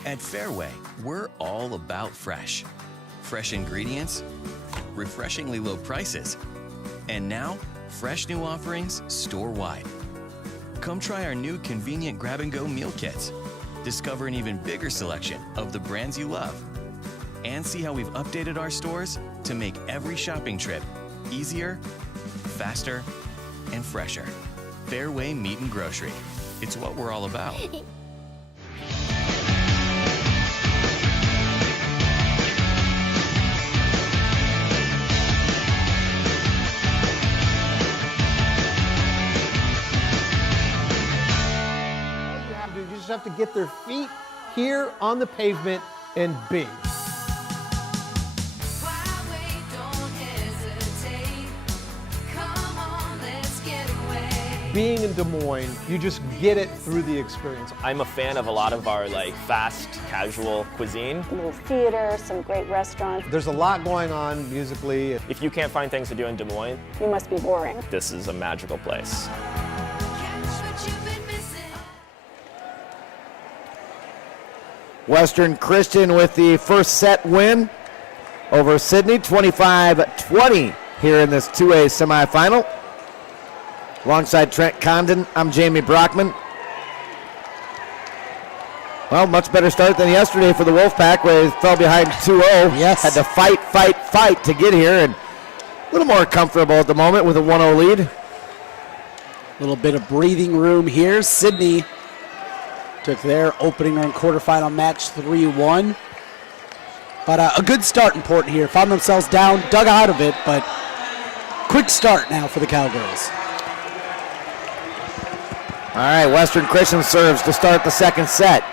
At Fairway, we're all about fresh. Fresh ingredients, refreshingly low prices, and now, fresh new offerings store-wide. Come try our new convenient grab-and-go meal kits. Discover an even bigger selection of the brands you love. And see how we've updated our stores to make every shopping trip easier, faster, and fresher. Fairway Meat and Grocery. It's what we're all about. You just have to get their feet here on the pavement and be. Being in Des Moines, you just get it through the experience. I'm a fan of a lot of our fast, casual cuisine. A little theater, some great restaurants. There's a lot going on musically. If you can't find things to do in Des Moines, You must be boring. this is a magical place. Western Christian with the first set win over Sidney, 25-20 here in this 2A semifinal. Alongside Trent Condon, I'm Jamie Brockman. Well, much better start than yesterday for the Wolfpack, where they fell behind 2-0. Yes. Had to fight to get here, and a little more comfortable at the moment with a 1-0 lead. A little bit of breathing room here. Sidney took their opening and quarterfinal match 3-1. But a good start in Port here. Found themselves down, dug out of it, but quick start now for the Cowgirls. All right, Western Christian serves to start the second set.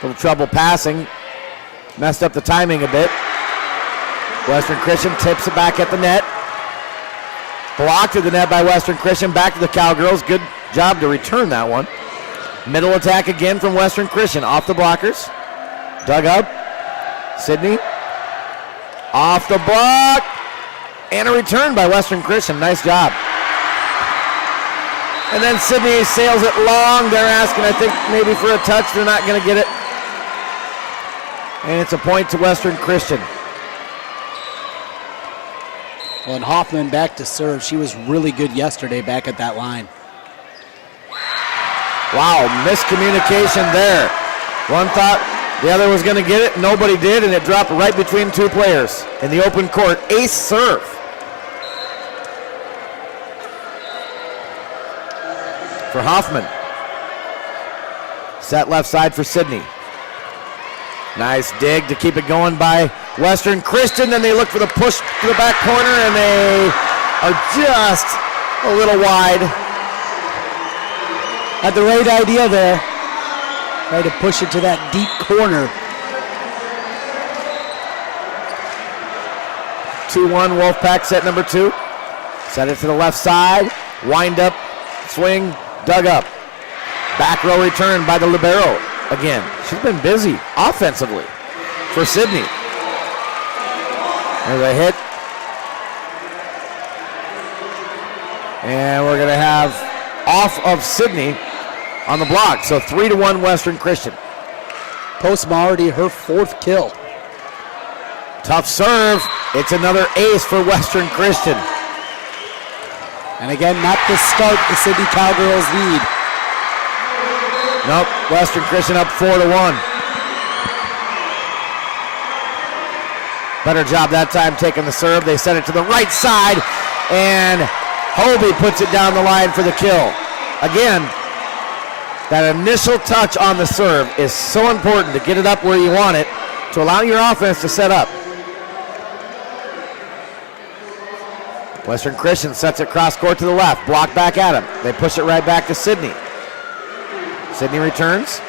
Little trouble passing. Messed up the timing a bit. Western Christian tips it back at the net. Blocked at the net by Western Christian. Back to the Cowgirls. Good job to return that one. Middle attack again from Western Christian. Off the blockers. Dug up. Sidney. Off the block. And a return by Western Christian. Nice job. And then Sidney sails it long. They're asking, I think, maybe for a touch. They're not going to get it. And it's a point to Western Christian. Well, and Hoffman back to serve. She was really good yesterday back at that line. Wow, miscommunication there. One thought the other was going to get it. Nobody did, and it dropped right between two players in the open court. Ace serve. For Hoffman. Set left side for Sidney. Nice dig to keep it going by Western Christian. Then they look for the push to the back corner, and they are just a little wide. Had the right idea there. Tried to push it to that deep corner. 2-1 Wolfpack set number 2. Set it to the left side. Wind up, swing, dug up. Back row return by the libero again. She's been busy offensively for Sidney. There's a hit. And we're going to have off of Sidney on the block. So 3-1 Western Christian. Postma already her 4th kill. Tough serve. It's another ace for Western Christian. And again, not the start the Sidney Cowgirls need. Nope, Western Christian up 4-1. Better job that time taking the serve. They send it to the right side, and Hobie puts it down the line for the kill. Again, that initial touch on the serve is so important to get it up where you want it to allow your offense to set up. Western Christian sets it cross court to the left, block back at him. They push it right back to Sidney. Sidney returns.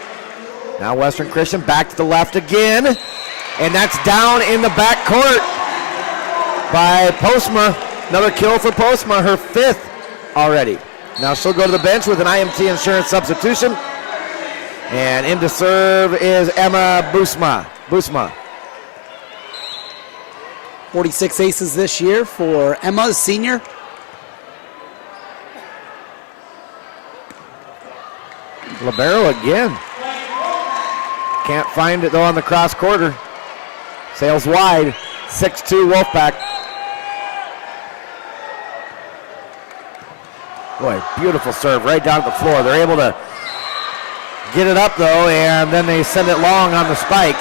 Now Western Christian back to the left again. And that's down in the back court by Postma. Another kill for Postma, her 5th already. Now she'll go to the bench with an IMT insurance substitution. And in to serve is Emma Busma. 46 aces this year for Emma, senior. Libero again. Can't find it though on the cross quarter. Sails wide. 6-2 Wolfpack. Boy, beautiful serve right down to the floor. They're able to get it up though, and then they send it long on the spike.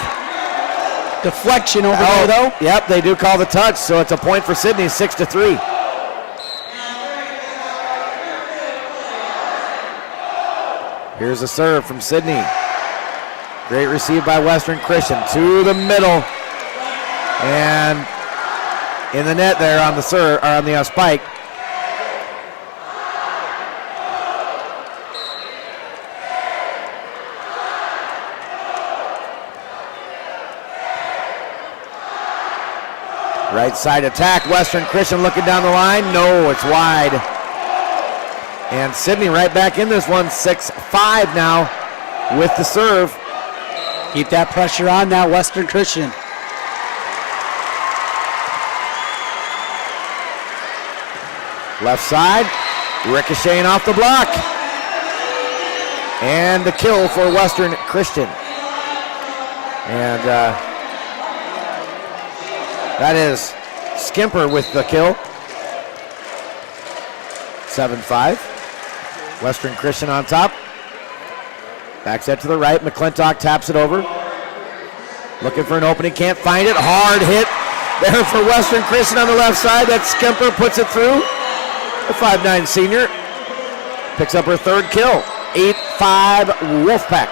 Deflection over there though. Yep, they do call the touch, so it's a point for Sidney, 6-3. Here's a serve from Sidney. Great receive by Western Christian to the middle. And in the net there on the serve, or on the spike. Right side attack, Western Christian looking down the line. No, it's wide. And Sidney right back in this one, 6-5 now with the serve. Keep that pressure on now, Western Christian. Left side, ricocheting off the block. And the kill for Western Christian. And that is Skimper with the kill. 7-5. Western Christian on top. Back set to the right. McClintock taps it over. Looking for an opening, can't find it. Hard hit there for Western Christian on the left side. That Skimper puts it through. The 5'9" senior picks up her third kill. 8-5 Wolfpack.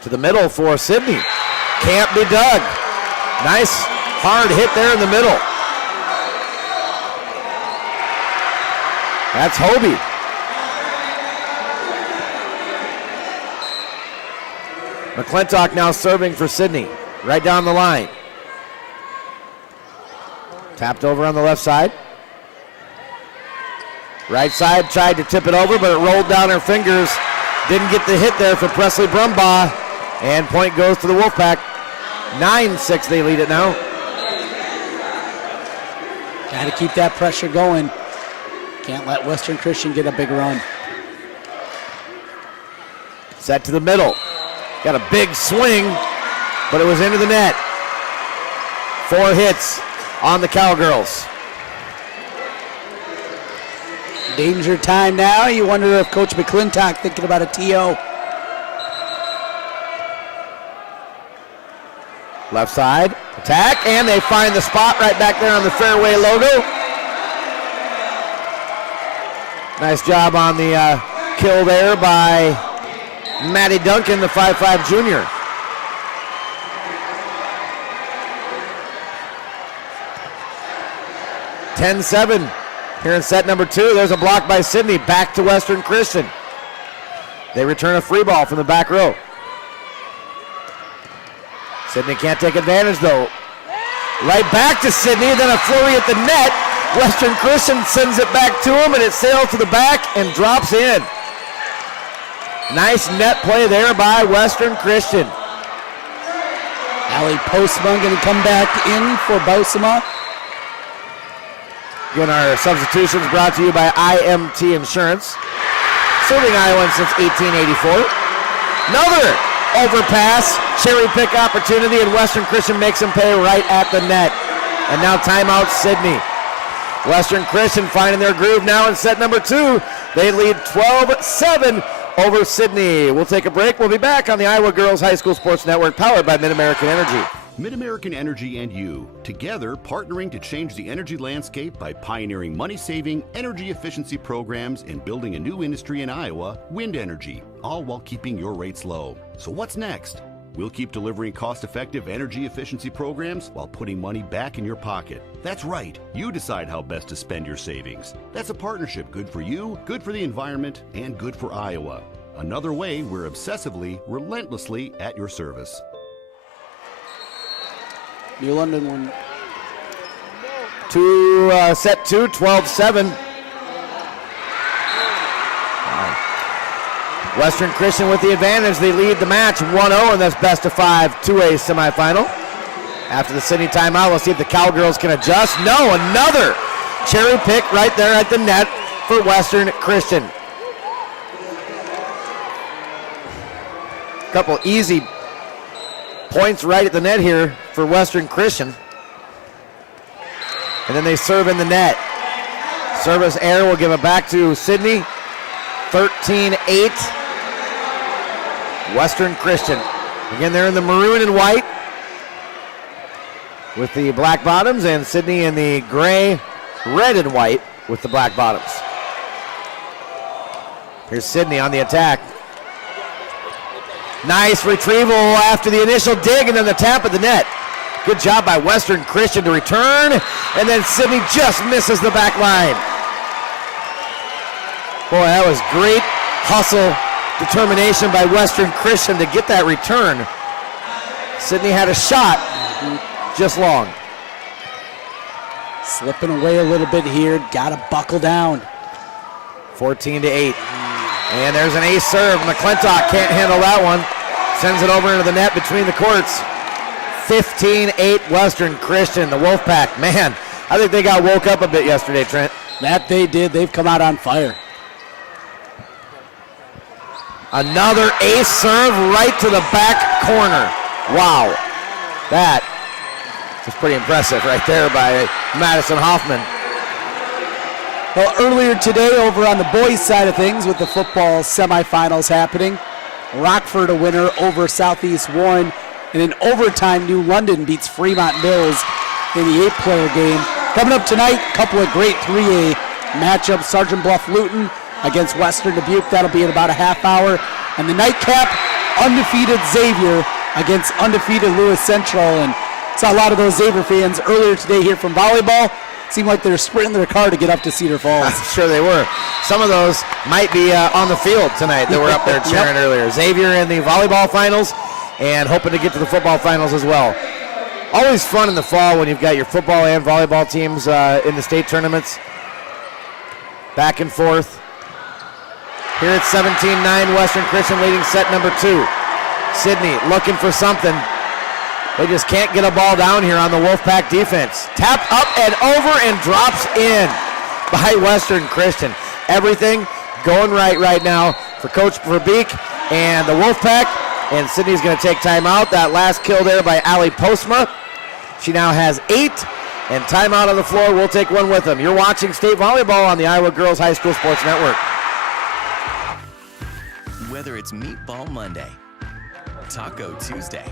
To the middle for Sidney. Can't be dug. Nice hard hit there in the middle. That's Hobie. McClintock now serving for Sidney. Right down the line. Tapped over on the left side. Right side tried to tip it over, but it rolled down her fingers. Didn't get the hit there for Presley Brumbaugh. And point goes to the Wolfpack. 9-6 they lead it now. Got to keep that pressure going. Can't let Western Christian get a big run. Set to the middle. Got a big swing, but it was into the net. 4 hits on the Cowgirls. Danger time now. You wonder if Coach McClintock thinking about a TO. Left side, attack, and they find the spot right back there on the Fairway logo. Nice job on the kill there by Maddie Duncan, the 5'5" junior. (10-7) here in set number 2. There's a block by Sidney, back to Western Christian. They return a free ball from the back row. Sidney can't take advantage though. Right back to Sidney, then a flurry at the net. Western Christian sends it back to him and it sails to the back and drops in. Nice net play there by Western Christian. Allie Postma going to come back in for Bosema. Again, our substitutions brought to you by IMT Insurance. Serving Iowa since 1884. Another overpass, cherry pick opportunity, and Western Christian makes him pay right at the net. And now timeout Sidney. Western Christian finding their groove now in set number 2. They lead 12-7 over Sidney. We'll take a break. We'll be back on the Iowa Girls High School Sports Network, powered by MidAmerican Energy. MidAmerican Energy and you, together partnering to change the energy landscape by pioneering money-saving, energy efficiency programs and building a new industry in Iowa, wind energy, all while keeping your rates low. So what's next? We'll keep delivering cost-effective energy efficiency programs while putting money back in your pocket. That's right, you decide how best to spend your savings. That's a partnership good for you, good for the environment, and good for Iowa. Another way we're obsessively, relentlessly at your service. New London one. To set 2, 12-7. Western Christian with the advantage. They lead the match 1-0 in this best of 5 2A semifinal. After the Sidney timeout, we'll see if the Cowgirls can adjust. No, another cherry pick right there at the net for Western Christian. Couple easy points right at the net here for Western Christian. And then they serve in the net. Service error will give it back to Sidney. 13-8. Western Christian. Again, they're in the maroon and white with the black bottoms, and Sidney in the gray, red, and white. with the black bottoms. Here's Sidney on the attack. Nice retrieval after the initial dig and then the tap at the net. Good job by Western Christian to return, and then Sidney just misses the back line. Boy, that was great hustle, determination by Western Christian to get that return. Sidney had a shot, just long. Slipping away a little bit here, gotta buckle down. 14-8. And there's an ace serve. McClintock can't handle that one. Sends it over into the net between the courts. 15-8 Western Christian, the Wolfpack. Man, I think they got woke up a bit yesterday, Trent. That they did. They've come out on fire. Another ace serve right to the back corner. Wow. That was pretty impressive right there by Madison Hoffman. Well, earlier today over on the boys' side of things with the football semifinals happening, Rockford a winner over Southeast Warren. And in overtime, New London beats Fremont Mills in the 8-player game. Coming up tonight, a couple of great 3A matchups. Sergeant Bluff Luton against Western Dubuque. That'll be in about a half hour. And the nightcap, undefeated Xavier against undefeated Lewis Central. And saw a lot of those Xavier fans earlier today here from volleyball. Seemed like they're sprinting their car to get up to Cedar Falls. I'm sure they were. Some of those might be on the field tonight. They were up there cheering earlier. Xavier in the volleyball finals and hoping to get to the football finals as well. Always fun in the fall when you've got your football and volleyball teams in the state tournaments. Back and forth. Here at 17-9, Western Christian leading set number 2. Sidney looking for something. They just can't get a ball down here on the Wolfpack defense. Tapped up and over and drops in by Western Christian. Everything going right now for Coach Verbeek and the Wolfpack. And Sidney's going to take timeout. That last kill there by Ali Postma. She now has 8. And timeout on the floor. We'll take one with them. You're watching State Volleyball on the Iowa Girls High School Sports Network. Whether it's Meatball Monday, Taco Tuesday,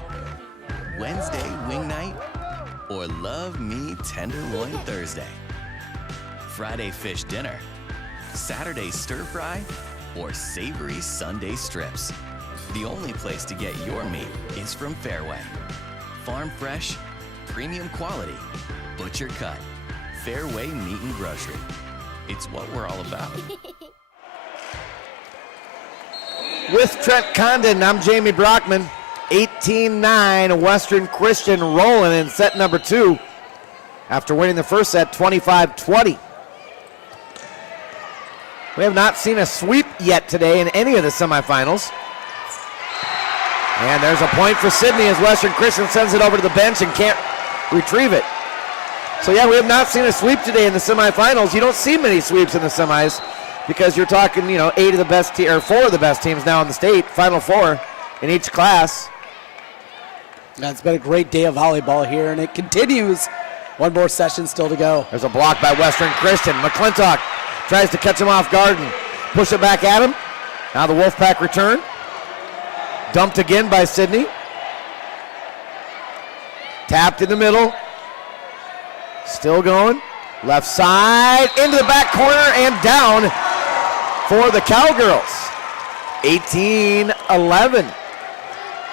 Wednesday Wing Night, or Love Me Tenderloin Thursday, Friday Fish Dinner, Saturday Stir Fry, or Savory Sunday Strips, the only place to get your meat is from Fairway. Farm fresh, premium quality, butcher cut, Fairway Meat and Grocery. It's what we're all about. With Trent Condon, I'm Jamie Brockman. 18-9, Western Christian rolling in set number 2 after winning the first set 25-20. We have not seen a sweep yet today in any of the semifinals. And there's a point for Sidney as Western Christian sends it over to the bench and can't retrieve it. So yeah, we have not seen a sweep today in the semifinals. You don't see many sweeps in the semis because you're talking, 8 of the best or 4 of the best teams now in the state, Final 4 in each class. It's been a great day of volleyball here, and it continues. One more session still to go. There's a block by Western Christian. McClintock tries to catch him off guard and push it back at him. Now the Wolfpack return. Dumped again by Sidney. Tapped in the middle. Still going. Left side, into the back corner, and down for the Cowgirls. 18-11.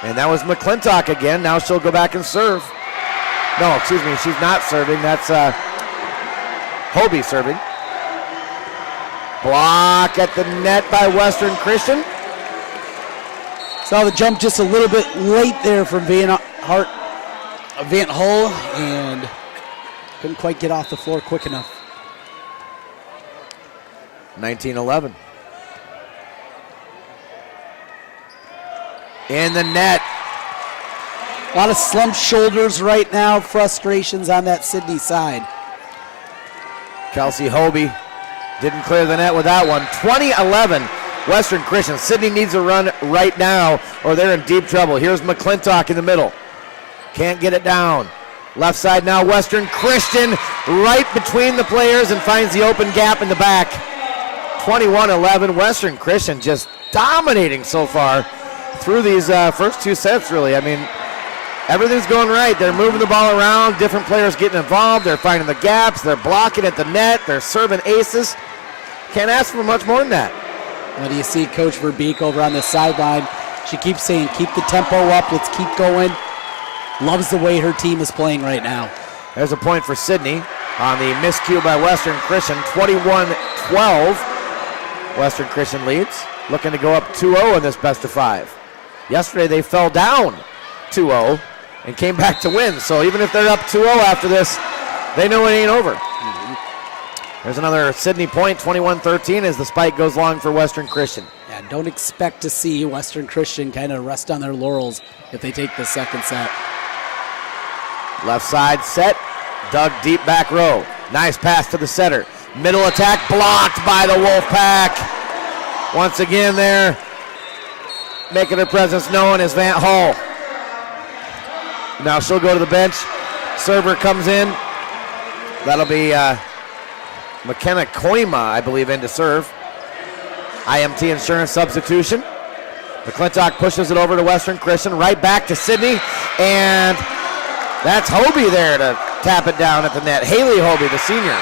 And that was McClintock again. Now she'll go back and serve. No, excuse me, she's not serving. That's Hobie serving. Block at the net by Western Christian. Saw the jump just a little bit late there from Van Hull, and couldn't quite get off the floor quick enough. 19-11. In the net. A lot of slumped shoulders right now, frustrations on that Sidney side. Kelsey Hobie didn't clear the net with that one. 20-11, Western Christian. Sidney needs a run right now or they're in deep trouble. Here's McClintock in the middle. Can't get it down. Left side now, Western Christian right between the players and finds the open gap in the back. 21-11, Western Christian just dominating so far through these first 2 sets, really. I mean, everything's going right. They're moving the ball around, different players getting involved, they're finding the gaps, they're blocking at the net, they're serving aces. Can't ask for much more than that. What do you see Coach Verbeek over on the sideline? She keeps saying, keep the tempo up, let's keep going. Loves the way her team is playing right now. There's a point for Sidney on the miscue by Western Christian, 21-12. Western Christian leads, looking to go up 2-0 in this best of 5. Yesterday they fell down 2-0 and came back to win. So even if they're up 2-0 after this, they know it ain't over. There's another Sidney point, 21-13, as the spike goes long for Western Christian. Yeah, don't expect to see Western Christian kind of rest on their laurels if they take the second set. Left side set, dug deep back row. Nice pass to the setter. Middle attack blocked by the Wolfpack. Once again there, making her presence known as Van Hall. Now she'll go to the bench. Server comes in. That'll be McKenna Koima, I believe, in to serve. IMT Insurance substitution. McClintock pushes it over to Western Christian, right back to Sidney, and that's Hobie there to tap it down at the net. Haley Hobie, the senior.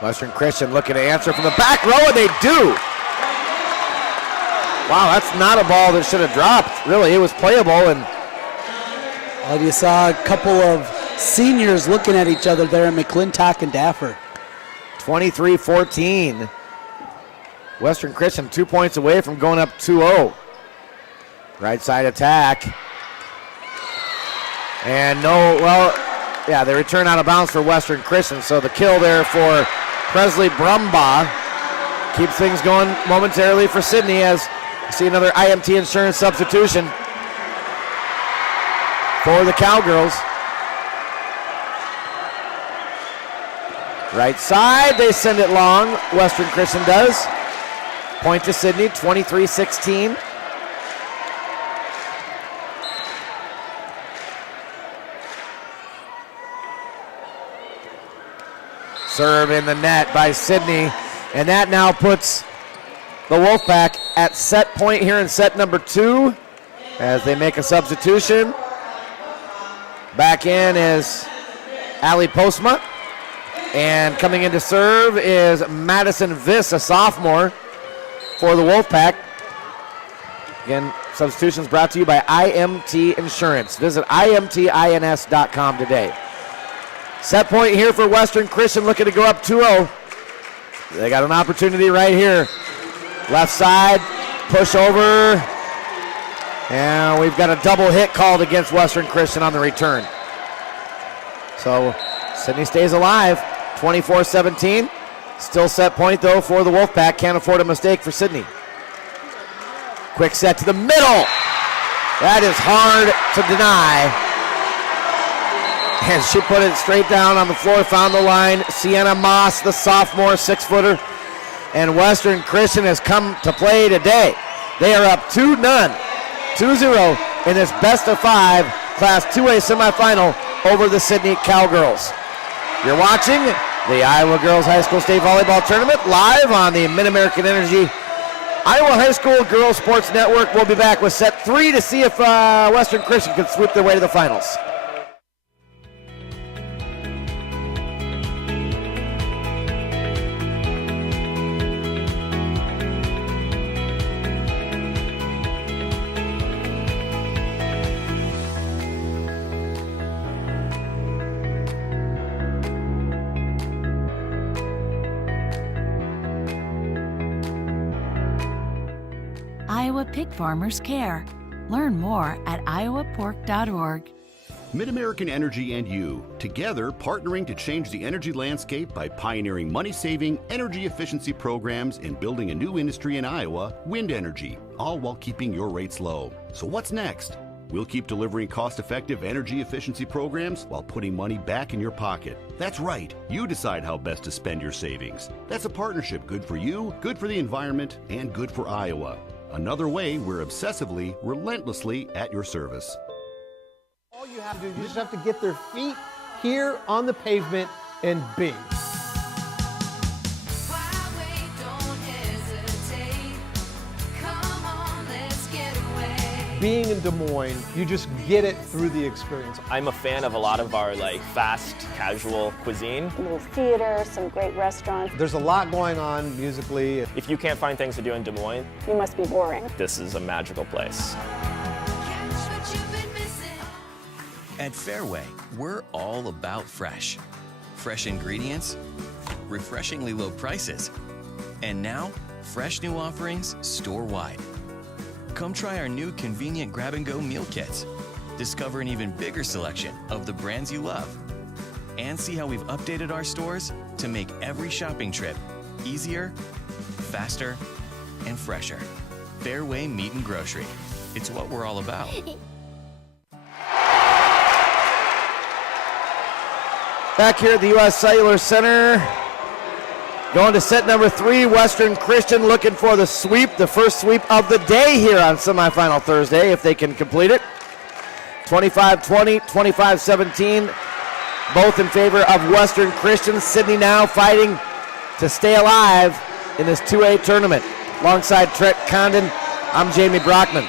Western Christian looking to answer from the back row, and they do. Wow, that's not a ball that should have dropped. Really, it was playable. And well, you saw a couple of seniors looking at each other there, McClintock and Daffer. 23-14. Western Christian 2 points away from going up 2-0. Right side attack. And they return out of bounds for Western Christian. So the kill there for Presley Brumbaugh keeps things going momentarily for Sidney as you see another IMT Insurance substitution for the Cowgirls. Right side, they send it long. Western Christian does. Point to Sidney, 23-16. Serve in the net by Sidney, and that now puts the Wolfpack at set point here in set number 2 as they make a substitution. Back in is Ali Postma, and coming in to serve is Madison Viss, a sophomore, for the Wolfpack. Again, substitutions brought to you by IMT Insurance. Visit imtins.com today. Set point here for Western Christian, looking to go up 2-0. They got an opportunity right here. Left side, push over. And we've got a double hit called against Western Christian on the return. So Sidney stays alive, 24-17. Still set point though for the Wolfpack. Can't afford a mistake for Sidney. Quick set to the middle. That is hard to deny. And she put it straight down on the floor, found the line. Sienna Moss, the sophomore 6-footer. And Western Christian has come to play today. They are up 2-0 in this best of 5 Class 2A semifinal over the Sidney Cowgirls. You're watching the Iowa Girls High School State Volleyball Tournament live on the MidAmerican Energy Iowa High School Girls Sports Network. We'll be back with set 3 to see if Western Christian can sweep their way to the finals. Iowa Pig Farmers Care. Learn more at iowapork.org. MidAmerican Energy and you, together partnering to change the energy landscape by pioneering money-saving, energy efficiency programs and building a new industry in Iowa, wind energy, all while keeping your rates low. So what's next? We'll keep delivering cost-effective energy efficiency programs while putting money back in your pocket. That's right. You decide how best to spend your savings. That's a partnership good for you, good for the environment, and good for Iowa. Another way we're obsessively, relentlessly at your service. All you have to do, you just have to get their feet here on the pavement and B. Being in Des Moines, you just get it through the experience. I'm a fan of a lot of our fast, casual cuisine. A little theater, some great restaurants. There's a lot going on musically. If you can't find things to do in Des Moines, You must be boring. this is a magical place. At Fairway, we're all about fresh. Fresh ingredients, refreshingly low prices, and now, fresh new offerings store-wide. Come try our new convenient grab-and-go meal kits. Discover an even bigger selection of the brands you love. And see how we've updated our stores to make every shopping trip easier, faster, and fresher. Fairway Meat and Grocery. It's what we're all about. Back here at the U.S. Cellular Center, going to set number 3, Western Christian looking for the sweep, the first sweep of the day here on semifinal Thursday, if they can complete it. 25-20, 25-17, both in favor of Western Christian. Sidney now fighting to stay alive in this 2A tournament. Alongside Trent Condon, I'm Jamie Brockman.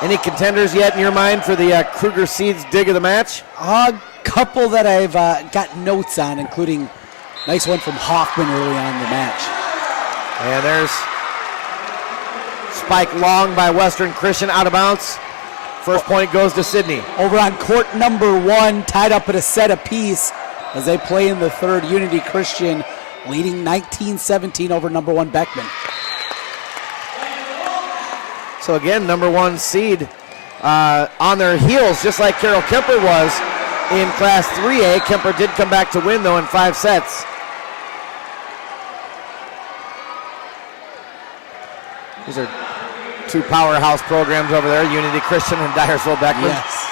Any contenders yet in your mind for the Kruger Seeds dig of the match? A couple that I've got notes on, including nice one from Hoffman early on in the match. And there's spike long by Western Christian, out of bounds. First point goes to Sidney. Over on court number 1, tied up at a set apiece as they play in the third. Unity Christian leading 19-17 over number 1 Beckman. So again, number 1 seed on their heels, just like Carroll Kemper was in Class 3A. Kemper did come back to win, though, in 5 sets. These are 2 powerhouse programs over there, Unity Christian and Dyersville Beckman. Yes.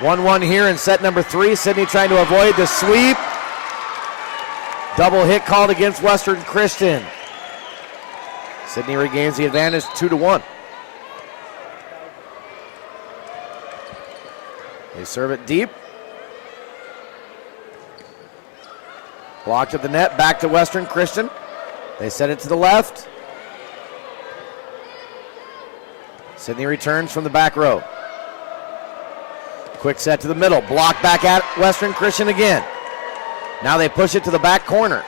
1-1 here in set number 3. Sidney trying to avoid the sweep. Double hit called against Western Christian. Sidney regains the advantage 2-1. They serve it deep. Blocked at the net, back to Western Christian. They set it to the left. Sidney returns from the back row. Quick set to the middle, blocked back at Western Christian again. Now they push it to the back corner.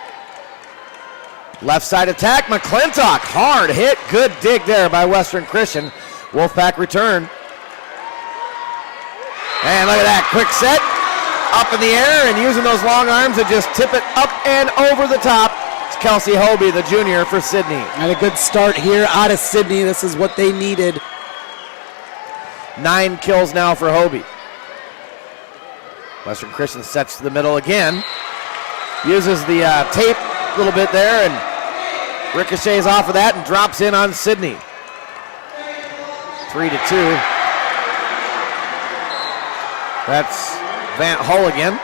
Left side attack, McClintock, hard hit, good dig there by Western Christian. Wolfpack return. And look at that, quick set, up in the air and using those long arms to just tip it up and over the top. It's Kelsey Hobie, the junior, for Sidney. And a good start here out of Sidney. This is what they needed. 9 kills now for Hobie. Western Christian sets to the middle again. Uses the tape a little bit there and ricochets off of that and drops in on Sidney. 3-2. That's Van Hull again.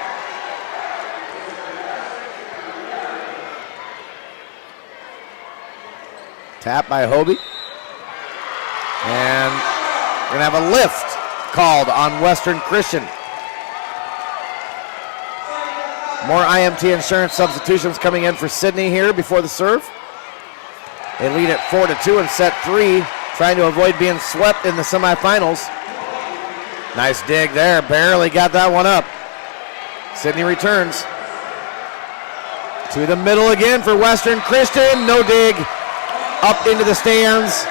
Tap by Hobie. And we're going to have a lift called on Western Christian. More IMT insurance substitutions coming in for Sidney here before the serve. They lead at 4-2 in set 3, trying to avoid being swept in the semifinals. Nice dig there, barely got that one up. Sidney returns. To the middle again for Western Christian, no dig. Up into the stands.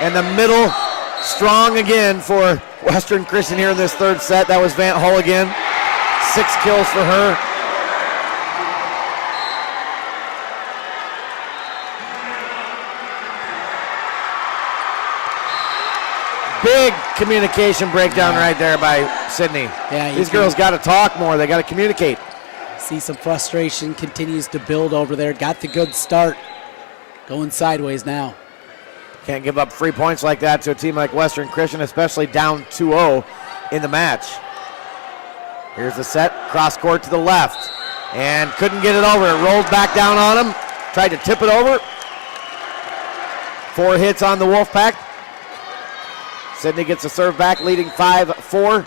And the middle strong again for Western Christian here in this third set. That was Van Hull again. 6 kills for her. Big communication breakdown right there by Sidney. Yeah, these girls got to talk more. They got to communicate. See some frustration continues to build over there. Got the good start. Going sideways now. Can't give up free points like that to a team like Western Christian, especially down 2-0 in the match. Here's the set, cross court to the left. And couldn't get it over. It rolled back down on him. Tried to tip it over. 4 hits on the Wolfpack. Sidney gets the serve back, leading 5-4.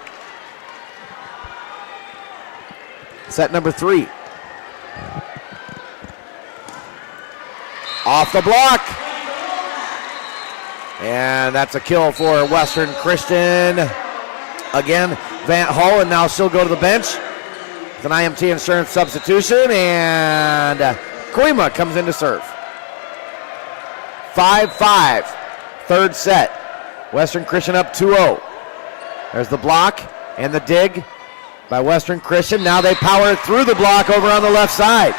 set number 3. Off the block. And that's a kill for Western Christian. Again, Van Hull, and now she'll go to the bench. With an IMT insurance substitution, and Koima comes in to serve. 5-5, third set. Western Christian up 2-0. There's the block and the dig by Western Christian. Now they power through the block over on the left side.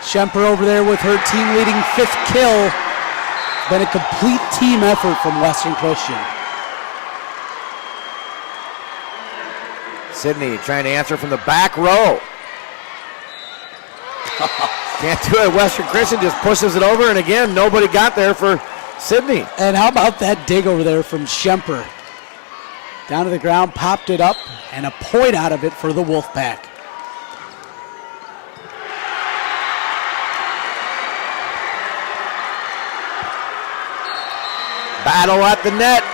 Schemper over there with her team-leading 5th kill. Been a complete team effort from Western Christian. Sidney trying to answer from the back row. Can't do it. Western Christian just pushes it over, and again, nobody got there for Sidney. And how about that dig over there from Schemper? Down to the ground, popped it up, and a point out of it for the Wolfpack. Battle at the net,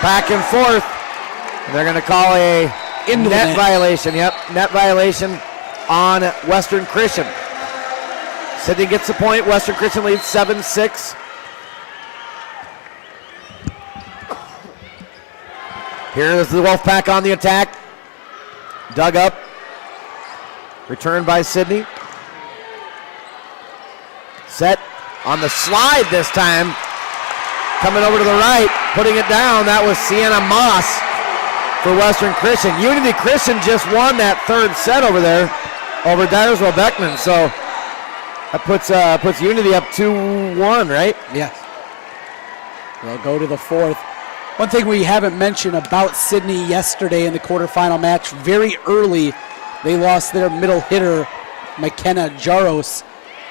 back and forth. They're going to call a net violation. Yep, net violation on Western Christian. Sidney gets the point. Western Christian leads 7-6. Here is the Wolfpack on the attack. Dug up. Returned by Sidney. Set on the slide this time. Coming over to the right, putting it down. That was Sienna Moss for Western Christian. Unity Christian just won that third set over there over Dyersville Beckman. So that puts Unity up 2-1, right? Yes. They'll go to the 4th. One thing we haven't mentioned about Sidney yesterday in the quarterfinal match, very early, they lost their middle hitter, McKenna Jaros,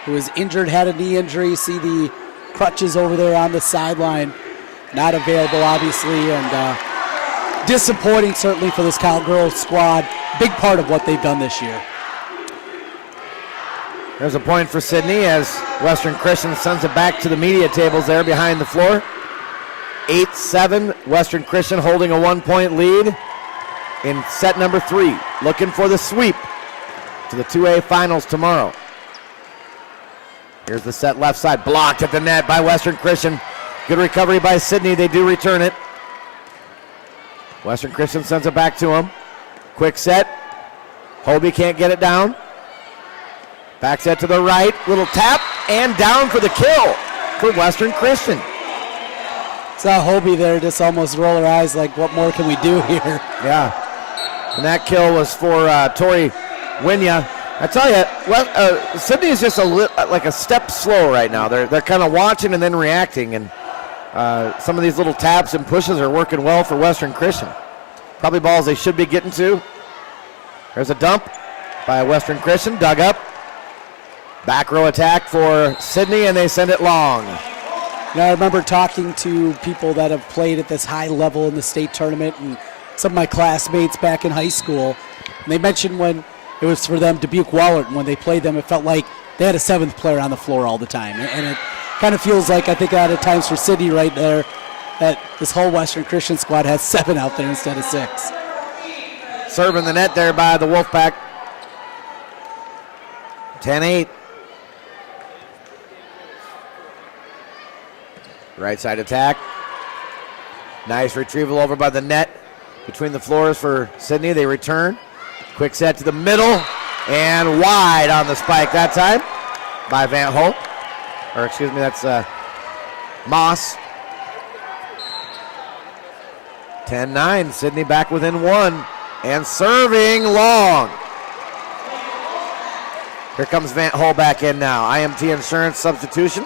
who was injured, had a knee injury. See the crutches over there on the sideline. Not available, obviously, and disappointing certainly for this Cowgirls squad. Big part of what they've done this year. There's a point for Sidney as Western Christian sends it back to the media tables there behind the floor. 8-7, Western Christian holding a 1-point lead in set number 3. Looking for the sweep to the 2A finals tomorrow. Here's the set left side, blocked at the net by Western Christian. Good recovery by Sidney, they do return it. Western Christian sends it back to him. Quick set, Hobie can't get it down. Back set to the right, little tap, and down for the kill for Western Christian. Saw Hobie there just almost roll her eyes like, what more can we do here? Yeah, and that kill was for Tori Winya. I tell you, Sidney is just like a step slow right now. They're kind of watching and then reacting, and some of these little taps and pushes are working well for Western Christian. Probably balls they should be getting to. There's a dump by Western Christian, dug up. Back row attack for Sidney, and they send it long. You know, I remember talking to people that have played at this high level in the state tournament, and some of my classmates back in high school, and they mentioned when it was for them, Dubuque Wahlert, and when they played them, it felt like they had a 7th player on the floor all the time. And it kind of feels like, I think at times for Sidney right there, that this whole Western Christian squad has 7 out there instead of 6. Serving the net there by the Wolfpack. 10-8. Right side attack. Nice retrieval over by the net between the floors for Sidney. They return. Quick set to the middle and wide on the spike that time by Van Holt. Or excuse me, that's Moss. 10-9, Sidney back within 1 and serving long. Here comes Van Holt back in now. IMT insurance substitution.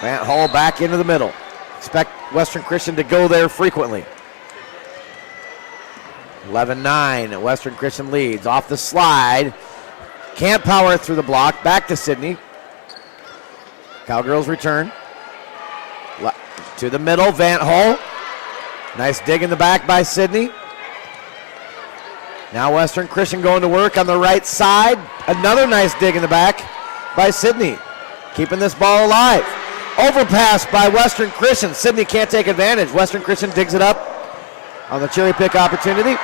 Van Holt back into the middle. Expect Western Christian to go there frequently. 11-9, Western Christian leads. Off the slide. Can't power through the block. Back to Sidney. Cowgirls return. To the middle, Van Holt. Nice dig in the back by Sidney. Now Western Christian going to work on the right side. Another nice dig in the back by Sidney. Keeping this ball alive. Overpass by Western Christian. Sidney can't take advantage. Western Christian digs it up. on the cherry pick opportunity.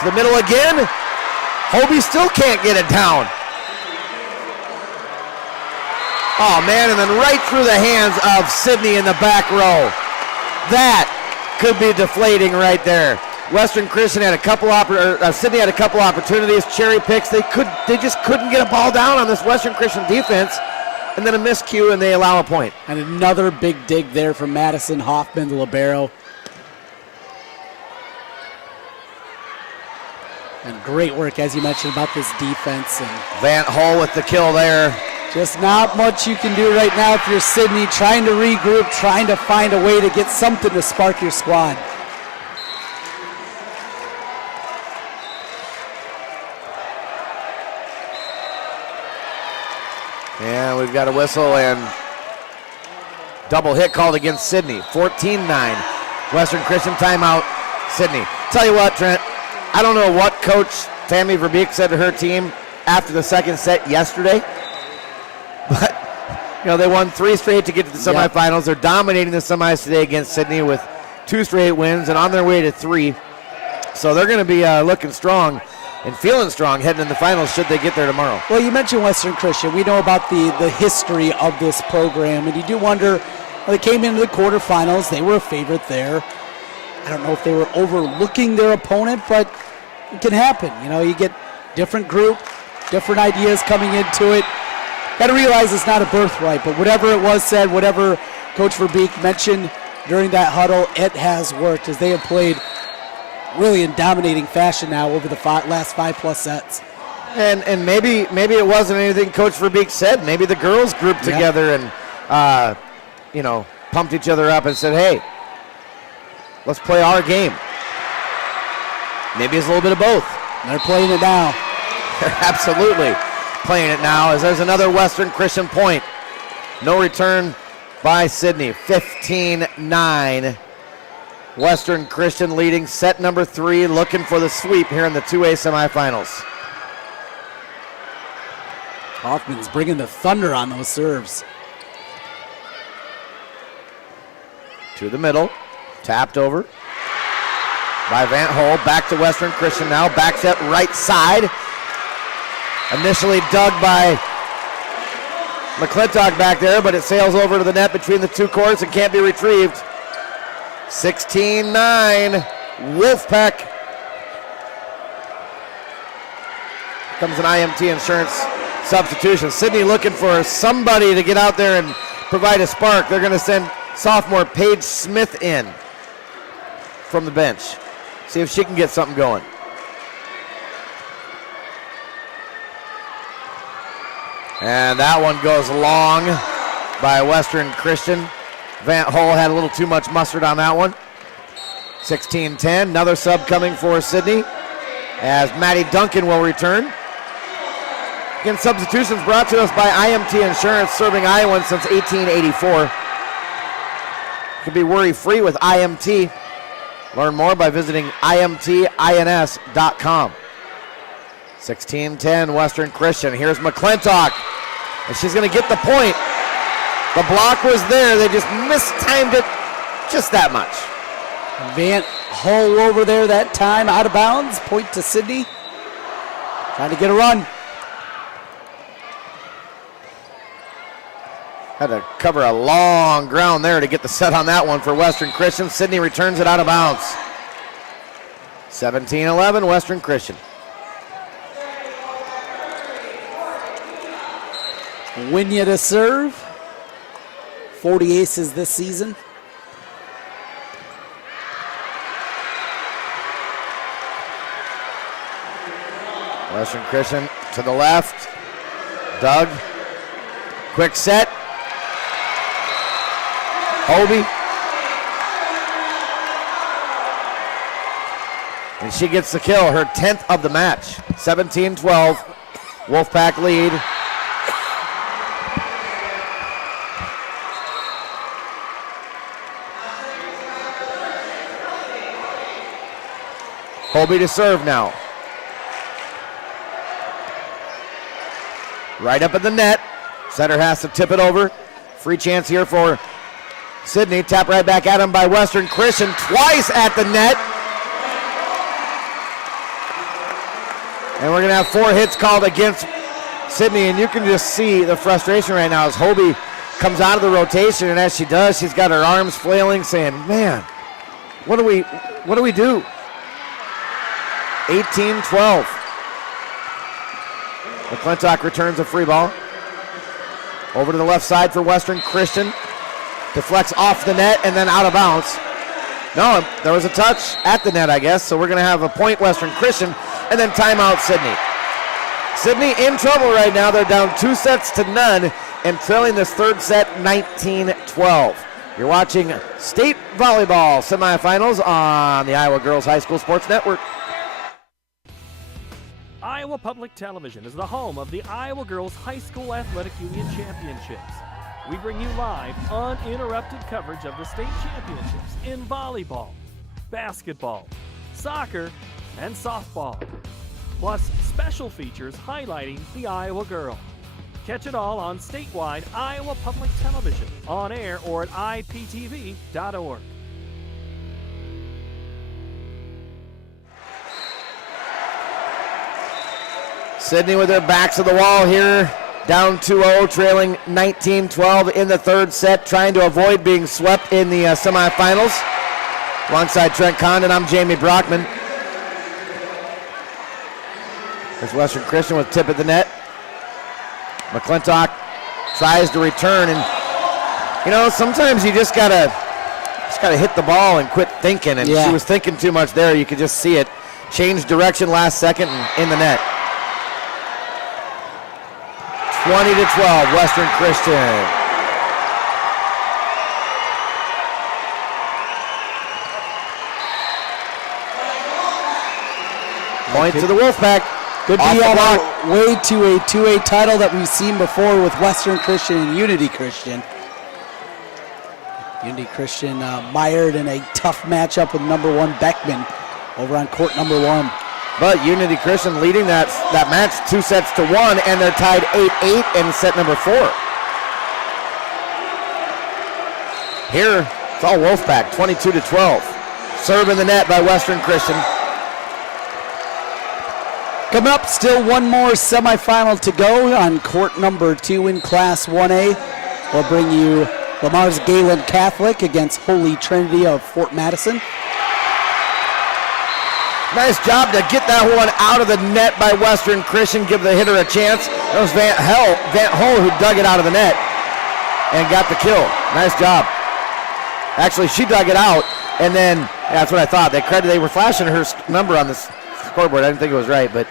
To the middle again. Hobie still can't get it down. Oh man, and then right through the hands of Sidney in the back row. That could be deflating right there. Western Christian had a couple Sidney had a couple opportunities, cherry picks. They just couldn't get a ball down on this Western Christian defense, and then a miscue, and they allow a point. And another big dig there from Madison Hoffman, the libero. And great work, as you mentioned, about this defense. And Van Hull with the kill there. Just not much you can do right now if you're Sidney, trying to regroup, trying to find a way to get something to spark your squad. And we've got a whistle and double hit called against Sidney. 14-9. Western Christian timeout. Sidney. Tell you what, Trent, I don't know what Coach Tammy Verbeek said to her team after the second set yesterday, but they won 3 straight to get to the semifinals. They're dominating the semis today against Sidney with 2 straight wins and on their way to 3. So they're going to be looking strong and feeling strong heading in the finals should they get there tomorrow. Well, you mentioned Western Christian. We know about the history of this program, and you do wonder, they came into the quarterfinals. They were a favorite there. I don't know if they were overlooking their opponent, but it can happen. You get different group, different ideas coming into it. Got to realize it's not a birthright, but whatever it was said, whatever Coach Verbeek mentioned during that huddle, it has worked as they have played really in dominating fashion now over the last 5+ sets. And maybe it wasn't anything Coach Verbeek said. Maybe the girls grouped together and pumped each other up and said, hey, let's play our game. Maybe it's a little bit of both. They're playing it now. They're absolutely playing it now as there's another Western Christian point. No return by Sidney. 15-9. Western Christian leading set number 3, looking for the sweep here in the 2A semifinals. Hoffman's bringing the thunder on those serves. To the middle, tapped over by Van Hull. Back to Western Christian now, back set right side. Initially dug by McClintock back there, but it sails over to the net between the 2 courts and can't be retrieved. 16-9, Wolfpack. Comes an IMT Insurance substitution. Sidney looking for somebody to get out there and provide a spark. They're going to send sophomore Paige Smith in from the bench. See if she can get something going. And that one goes long by Western Christian. Van Hull had a little too much mustard on that one. 16-10, another sub coming for Sidney as Maddie Duncan will return. Again, substitutions brought to us by IMT Insurance, serving Iowans since 1884. You can be worry-free with IMT. Learn more by visiting imtins.com. 16-10, Western Christian. Here's McClintock, and she's going to get the point. The block was there. They just mistimed it just that much. Van Hull over there that time, out of bounds. Point to Sidney. Trying to get a run. Had to cover a long ground there to get the set on that one for Western Christian. Sidney returns it out of bounds. 17-11, Western Christian. Winya to serve. 40 aces this season. Western Christian to the left. Doug. Quick set. Hobie. And she gets the kill, her 10th of the match. 17-12. Wolfpack lead. Hobie to serve now. Right up at the net. Cedar has to tip it over. Free chance here for Sidney. Tap right back at him by Western Christian. Twice at the net. And we're going to have 4 hits called against Sidney, and you can just see the frustration right now as Hobie comes out of the rotation, and as she does, she's got her arms flailing, saying, man, what do we do? 18-12. McClintock returns a free ball. Over to the left side for Western Christian. Deflects off the net and then out of bounds. No, there was a touch at the net, I guess, so we're going to have a point Western Christian, and then timeout Sidney. Sidney in trouble right now. They're down 2-0 and trailing this third set 19-12. You're watching state volleyball semifinals on the Iowa Girls High School Sports Network. Iowa Public Television is the home of the Iowa Girls High School Athletic Union Championships. We bring you live, uninterrupted coverage of the state championships in volleyball, basketball, soccer, and softball. Plus special features highlighting the Iowa girl. Catch it all on statewide Iowa Public Television, on air or at iptv.org. Sidney with their backs to the wall here, down 2-0, trailing 19-12 in the third set, trying to avoid being swept in the semifinals. Alongside Trent Condon, I'm Jamie Brockman. There's Western Christian with tip at the net. McClintock tries to return, and you know, sometimes you just gotta hit the ball and quit thinking, and she was thinking too much there. You could just see it. Change direction last second and in the net. 20-12, Western Christian. Point to the Wolfpack. Could be on our way to a 2A title that we've seen before with Western Christian and Unity Christian. Unity Christian mired in a tough matchup with number 1 Beckman over on court number 1. But Unity Christian leading that match 2-1, and they're tied 8-8 in set number 4. Here, it's all Wolfpack, 22-12. Serve in the net by Western Christian. Coming up, still one more semifinal to go on court number 2 in Class 1A. We'll bring you Lamar's Gehlen Catholic against Holy Trinity of Fort Madison. Nice job to get that one out of the net by Western Christian, give the hitter a chance. That was Van Hole who dug it out of the net and got the kill. Nice job. Actually, she dug it out, and then, that's what I thought. They were flashing her number on the scoreboard. I didn't think it was right, but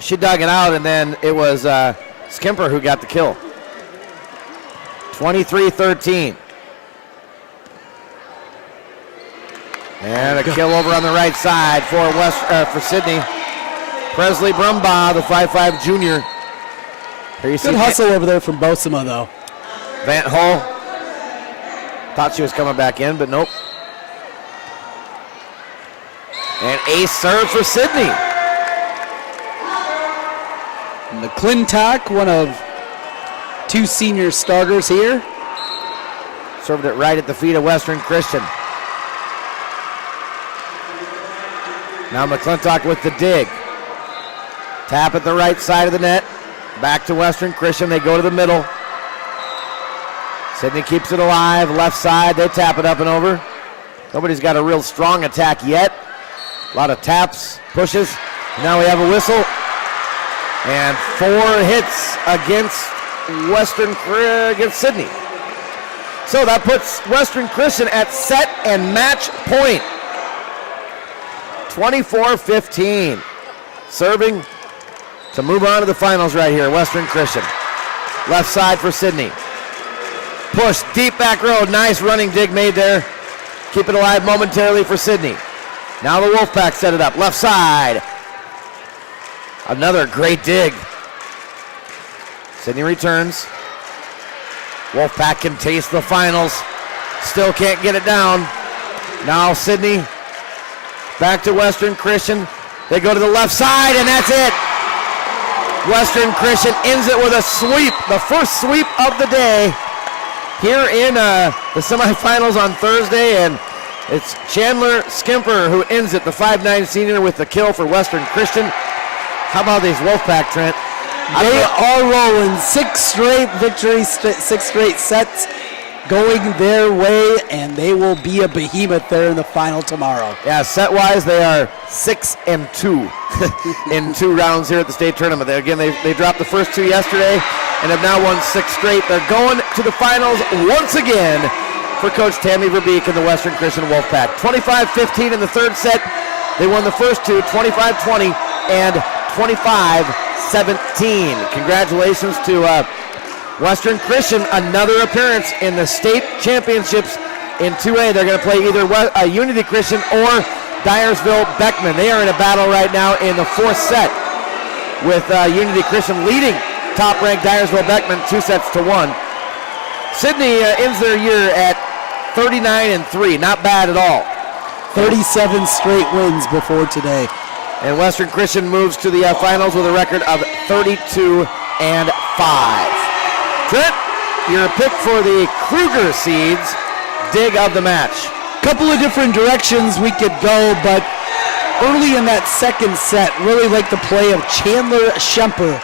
she dug it out, and then it was Skimper who got the kill. 23-13. And a kill over on the right side for Sidney. Presley Brumbaugh, the 5'5" junior. Here you see good hustle over there from Bosima, though. Van Hole. Thought she was coming back in, but nope. And ace serve for Sidney. McClintock, one of 2 senior starters here. Served it right at the feet of Western Christian. Now McClintock with the dig. Tap at the right side of the net. Back to Western Christian. They go to the middle. Sidney keeps it alive. Left side. They tap it up and over. Nobody's got a real strong attack yet. A lot of taps, pushes. Now we have a whistle. And 4 hits against Sidney. So that puts Western Christian at set and match point. 24-15. Serving to move on to the finals right here, Western Christian. Left side for Sidney. Push, deep back row. Nice running dig made there. Keep it alive momentarily for Sidney. Now the Wolfpack set it up. Left side. Another great dig. Sidney returns. Wolfpack can taste the finals. Still can't get it down. Now Sidney. Back to Western Christian. They go to the left side, and that's it. Western Christian ends it with a sweep, the first sweep of the day here in the semifinals on Thursday, and It's Chandler Skimper who ends it, the 5'9" senior with the kill for Western Christian. How about these Wolfpack, Trent? They are rolling. 6 straight victories, 6 straight sets going their way, and they will be a behemoth there in the final tomorrow. Yeah, set-wise, they are 6-2 in 2 rounds here at the state tournament. They dropped the first 2 yesterday and have now won 6 straight. They're going to the finals once again for Coach Tammy Verbeek and the Western Christian Wolfpack. 25-15 in the third set. They won the first 2, 25-20 and 25-17. Congratulations to Western Christian, another appearance in the state championships in 2A. They're going to play either Unity Christian or Dyersville Beckman. They are in a battle right now in the 4th set with Unity Christian leading top-ranked Dyersville Beckman 2-1. Sidney ends their year at 39-3, not bad at all. 37 straight wins before today. And Western Christian moves to the finals with a record of 32-5. Trent, your pick for the Kruger Seeds dig of the match. Couple of different directions we could go, but early in that second set, really like the play of Chandler Schemper.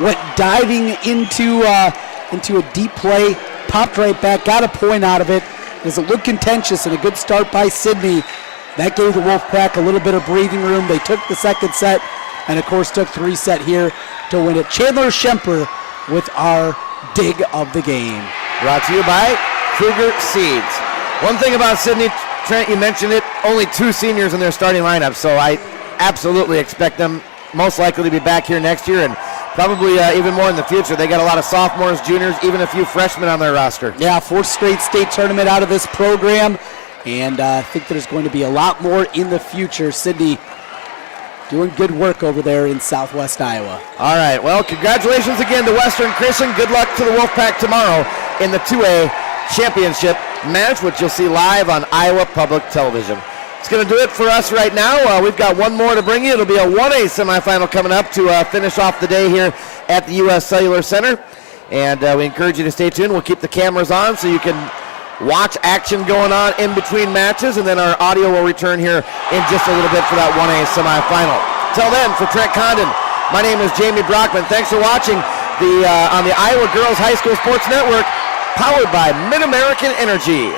Went diving into a deep play, popped right back, got a point out of it. It looked contentious and a good start by Sidney. That gave the Wolfpack a little bit of breathing room. They took the second set and, of course, took 3 set here to win it. Chandler Schemper with our dig of the game. Brought to you by Kruger Seeds. One thing about Sidney, Trent, you mentioned it, only 2 seniors in their starting lineup, so I absolutely expect them most likely to be back here next year and probably even more in the future. They got a lot of sophomores, juniors, even a few freshmen on their roster. Yeah, 4th straight state tournament out of this program, and I think there's going to be a lot more in the future. Sidney doing good work over there in Southwest Iowa. All right, well, congratulations again to Western Christian. Good luck to the Wolfpack tomorrow in the 2A championship match, which you'll see live on Iowa Public Television. It's going to do it for us right now. We've got one more to bring you. It'll be a 1A semifinal coming up to finish off the day here at the U.S. Cellular Center. And we encourage you to stay tuned. We'll keep the cameras on so you can watch action going on in between matches, and then our audio will return here in just a little bit for that 1A semifinal. Till then, for Trent Condon, my name is Jamie Brockman. Thanks for watching on the Iowa Girls High School Sports Network, powered by MidAmerican Energy.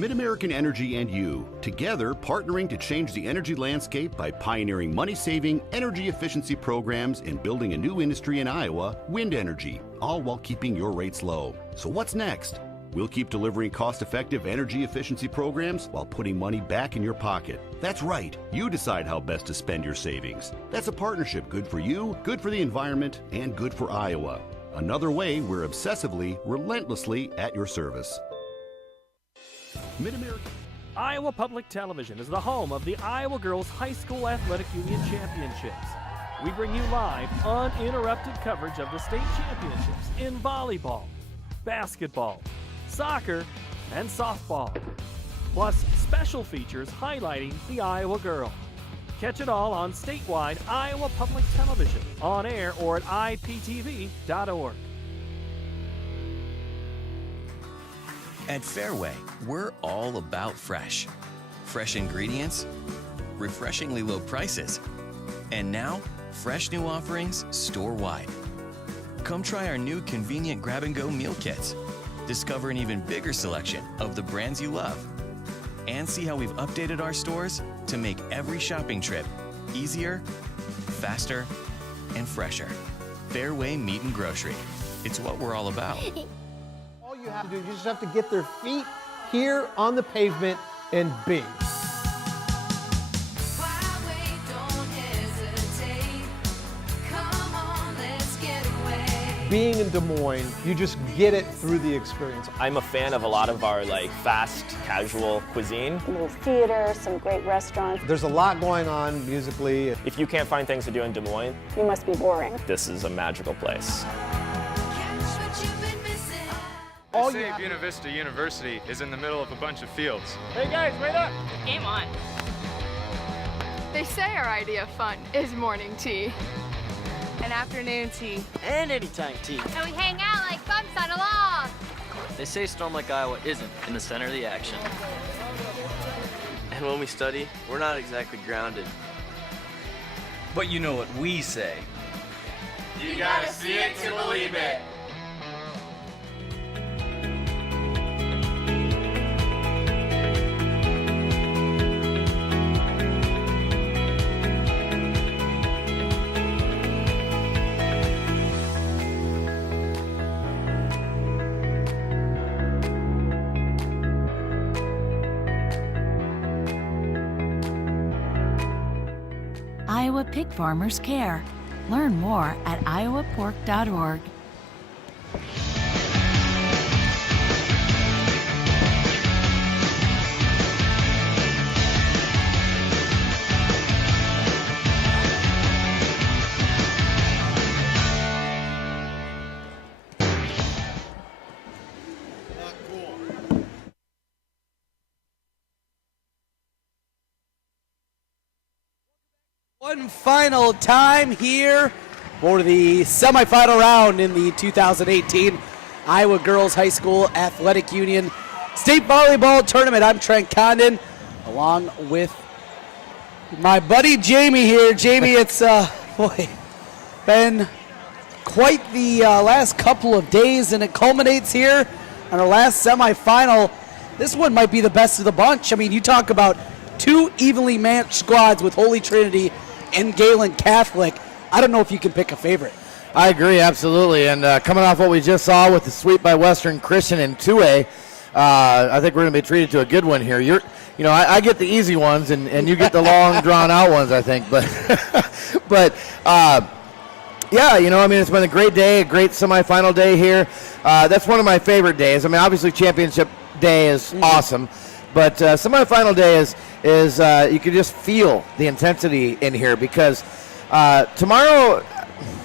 MidAmerican Energy and you, together partnering to change the energy landscape by pioneering money-saving, energy efficiency programs and building a new industry in Iowa, wind energy, all while keeping your rates low. So what's next? We'll keep delivering cost-effective energy efficiency programs while putting money back in your pocket. That's right. You decide how best to spend your savings. That's a partnership good for you, good for the environment, and good for Iowa. Another way we're obsessively, relentlessly at your service. MidAmerican Iowa Public Television is the home of the Iowa Girls High School Athletic Union Championships. We bring you live, uninterrupted coverage of the state championships in volleyball, basketball, soccer, and softball. Plus, special features highlighting the Iowa girl. Catch it all on statewide Iowa Public Television, on air or at iptv.org. At Fairway, we're all about fresh. Fresh ingredients, refreshingly low prices, and now, fresh new offerings store-wide. Come try our new convenient grab-and-go meal kits. Discover an even bigger selection of the brands you love. And see how we've updated our stores to make every shopping trip easier, faster, and fresher. Fairway Meat and Grocery. It's what we're all about. All you have to do, you just have to get their feet here on the pavement and bing. Being in Des Moines, you just get it through the experience. I'm a fan of a lot of our fast, casual cuisine. A little theater, some great restaurants. There's a lot going on musically. If you can't find things to do in Des Moines, You must be boring. this is a magical place. They say Buena Vista University is in the middle of a bunch of fields. Hey guys, wait up! Game on. They say our idea of fun is morning tea and afternoon tea. And anytime tea. And we hang out like bumps on a log. They say a storm like Iowa isn't in the center of the action. And when we study, we're not exactly grounded. But you know what we say. You gotta see it to believe it. Iowa pig farmers care. Learn more at iowapork.org. One final time here for the semifinal round in the 2018 Iowa Girls High School Athletic Union State Volleyball Tournament. I'm Trent Condon, along with my buddy Jamie here. Jamie, it's been quite the last couple of days, and it culminates here on our last semifinal. This one might be the best of the bunch. I mean, you talk about two evenly matched squads with Holy Trinity and Gehlen Catholic. I don't know if you can pick a favorite. I agree, absolutely. And coming off what we just saw with the sweep by Western Christian in 2A, I think we're going to be treated to a good one here. I get the easy ones, and you get the long, drawn-out ones, I think. But it's been a great day, a great semifinal day here. That's one of my favorite days. I mean, obviously, championship day is awesome. But semifinal day is you can just feel the intensity in here because tomorrow,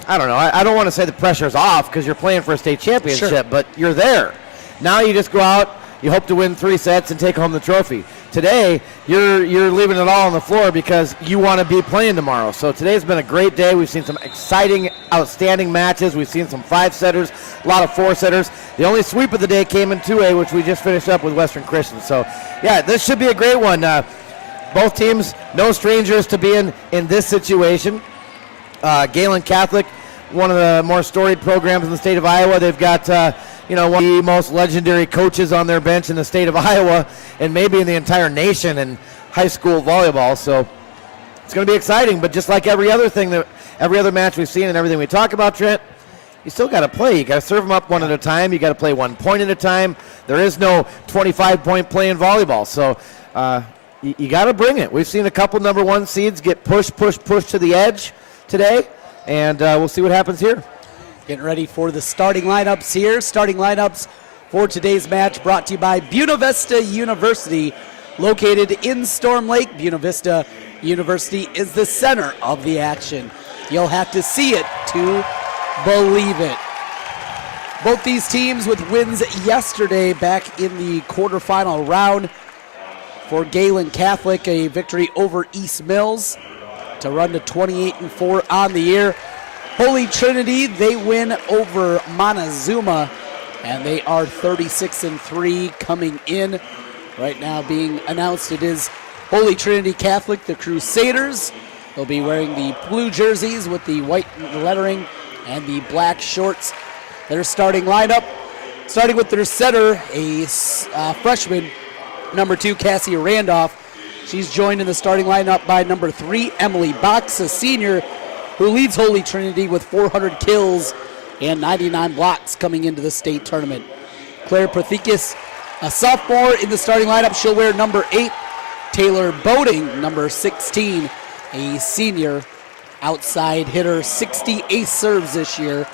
I don't know, I don't want to say the pressure's off because you're playing for a state championship, sure, but you're there. Now you just go out, you hope to win 3 sets and take home the trophy. Today, you're leaving it all on the floor because you want to be playing tomorrow. So today's been a great day. We've seen some exciting, outstanding matches. We've seen some 5-setters, a lot of 4-setters. The only sweep of the day came in 2A, which we just finished up with Western Christian. So, yeah, this should be a great one. Both teams, no strangers to be in this situation. Gehlen Catholic, one of the more storied programs in the state of Iowa. They've got one of the most legendary coaches on their bench in the state of Iowa and maybe in the entire nation in high school volleyball. So it's going to be exciting, but just like every other match we've seen and everything we talk about, Trent, you still got to play. You got to serve them up one at a time. You got to play 1 point at a time. There is no 25-point play in volleyball. So you got to bring it. We've seen a couple number 1 seeds get pushed to the edge today, and we'll see what happens here. Getting ready for the starting lineups here. Starting lineups for today's match brought to you by Buena Vista University, located in Storm Lake. Buena Vista University is the center of the action. You'll have to see it to believe it. Both these teams with wins yesterday back in the quarterfinal round. For Gehlen Catholic, a victory over East Mills to run to 28-4 on the year. Holy Trinity, they win over Montezuma, and they are 36-3 coming in. Right now being announced, it is Holy Trinity Catholic, the Crusaders. They'll be wearing the blue jerseys with the white lettering and the black shorts. Their starting lineup, starting with their setter, a freshman, number 2, Cassie Randolph. She's joined in the starting lineup by number 3, Emily Box, a senior, who leads Holy Trinity with 400 kills and 99 blocks coming into the state tournament. Claire Prothikis, a sophomore, in the starting lineup. She'll wear number 8. Taylor Boating, number 16, a senior outside hitter, 60 ace serves this year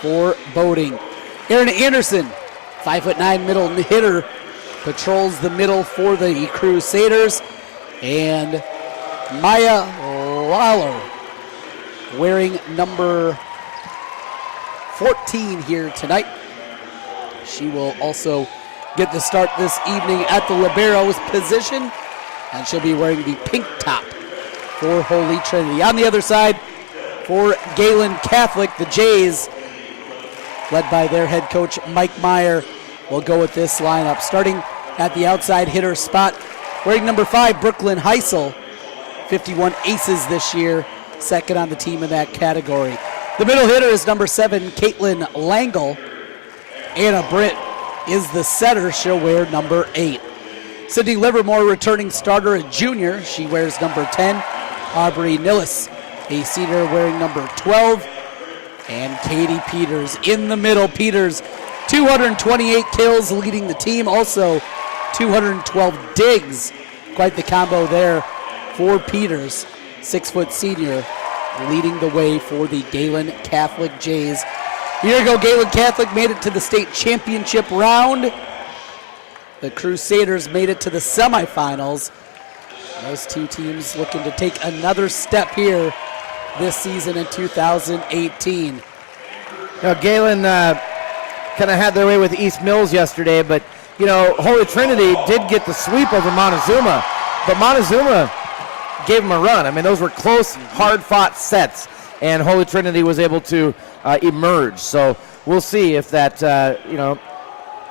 for Boating. Erin Anderson, 5'9" middle hitter, patrols the middle for the Crusaders. And Maya Lawler, wearing number 14 here tonight. She will also get the start this evening at the libero's position, and she'll be wearing the pink top for Holy Trinity. On the other side, for Gehlen Catholic, the Jays, led by their head coach Mike Meyer, will go with this lineup. Starting at the outside hitter spot, wearing number 5, Brooklyn Heisel, 51 aces this year, second on the team in that category. The middle hitter is number 7, Caitlin Langle. Anna Britt is the setter. She'll wear number 8. Sydney Livermore, returning starter, a junior. She wears number 10. Aubrey Nillis, a senior, wearing number 12. And Katie Peters in the middle. Peters, 228 kills, leading the team. Also, 212 digs. Quite the combo there for Peters, 6-foot senior, leading the way for the Gehlen Catholic Jays. A year ago, Gehlen Catholic made it to the state championship round. The Crusaders made it to the semifinals. Those two teams looking to take another step here this season in 2018. Now, Gehlen kind of had their way with East Mills yesterday, but, Holy Trinity did get the sweep over Montezuma, but Montezuma gave them a run. I mean, those were close, hard-fought sets, and Holy Trinity was able to emerge. So we'll see if that, a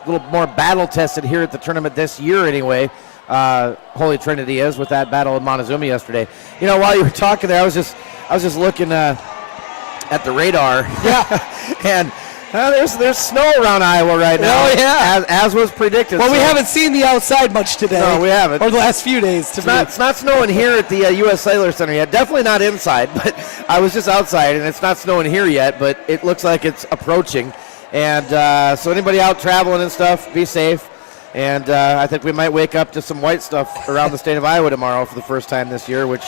little more battle-tested here at the tournament this year anyway. Holy Trinity is with that battle with Montezuma yesterday. While you were talking there, I was just looking at the radar. Yeah. And there's snow around Iowa right now. Oh, yeah. As was predicted. Well, we haven't seen the outside much today. No, we haven't. Or the last few days. It's not snowing here at the U.S. Cellular Center yet. Definitely not inside, but I was just outside, and it's not snowing here yet, but it looks like it's approaching. And so anybody out traveling and stuff, be safe. And I think we might wake up to some white stuff around the state of Iowa tomorrow for the first time this year, which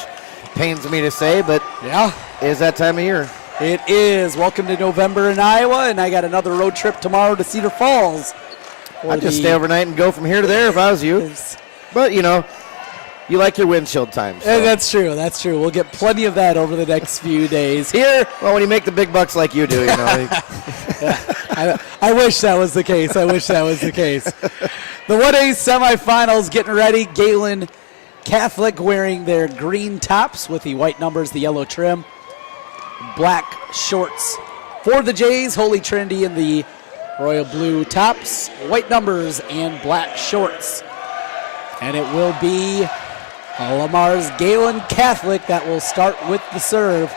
pains me to say, but yeah, is that time of year. It is. Welcome to November in Iowa, and I got another road trip tomorrow to Cedar Falls. I'd just stay overnight and go from here to there if I was you. But, you like your windshield time. So. That's true. That's true. We'll get plenty of that over the next few days. Here, well, when you make the big bucks like you do, Yeah, I wish that was the case. The 1A semifinals getting ready. Gehlen Catholic wearing their green tops with the white numbers, the yellow trim. Black shorts for the Jays. Holy Trinity in the royal blue tops, white numbers, and black shorts. And it will be Lamar's Gehlen Catholic that will start with the serve.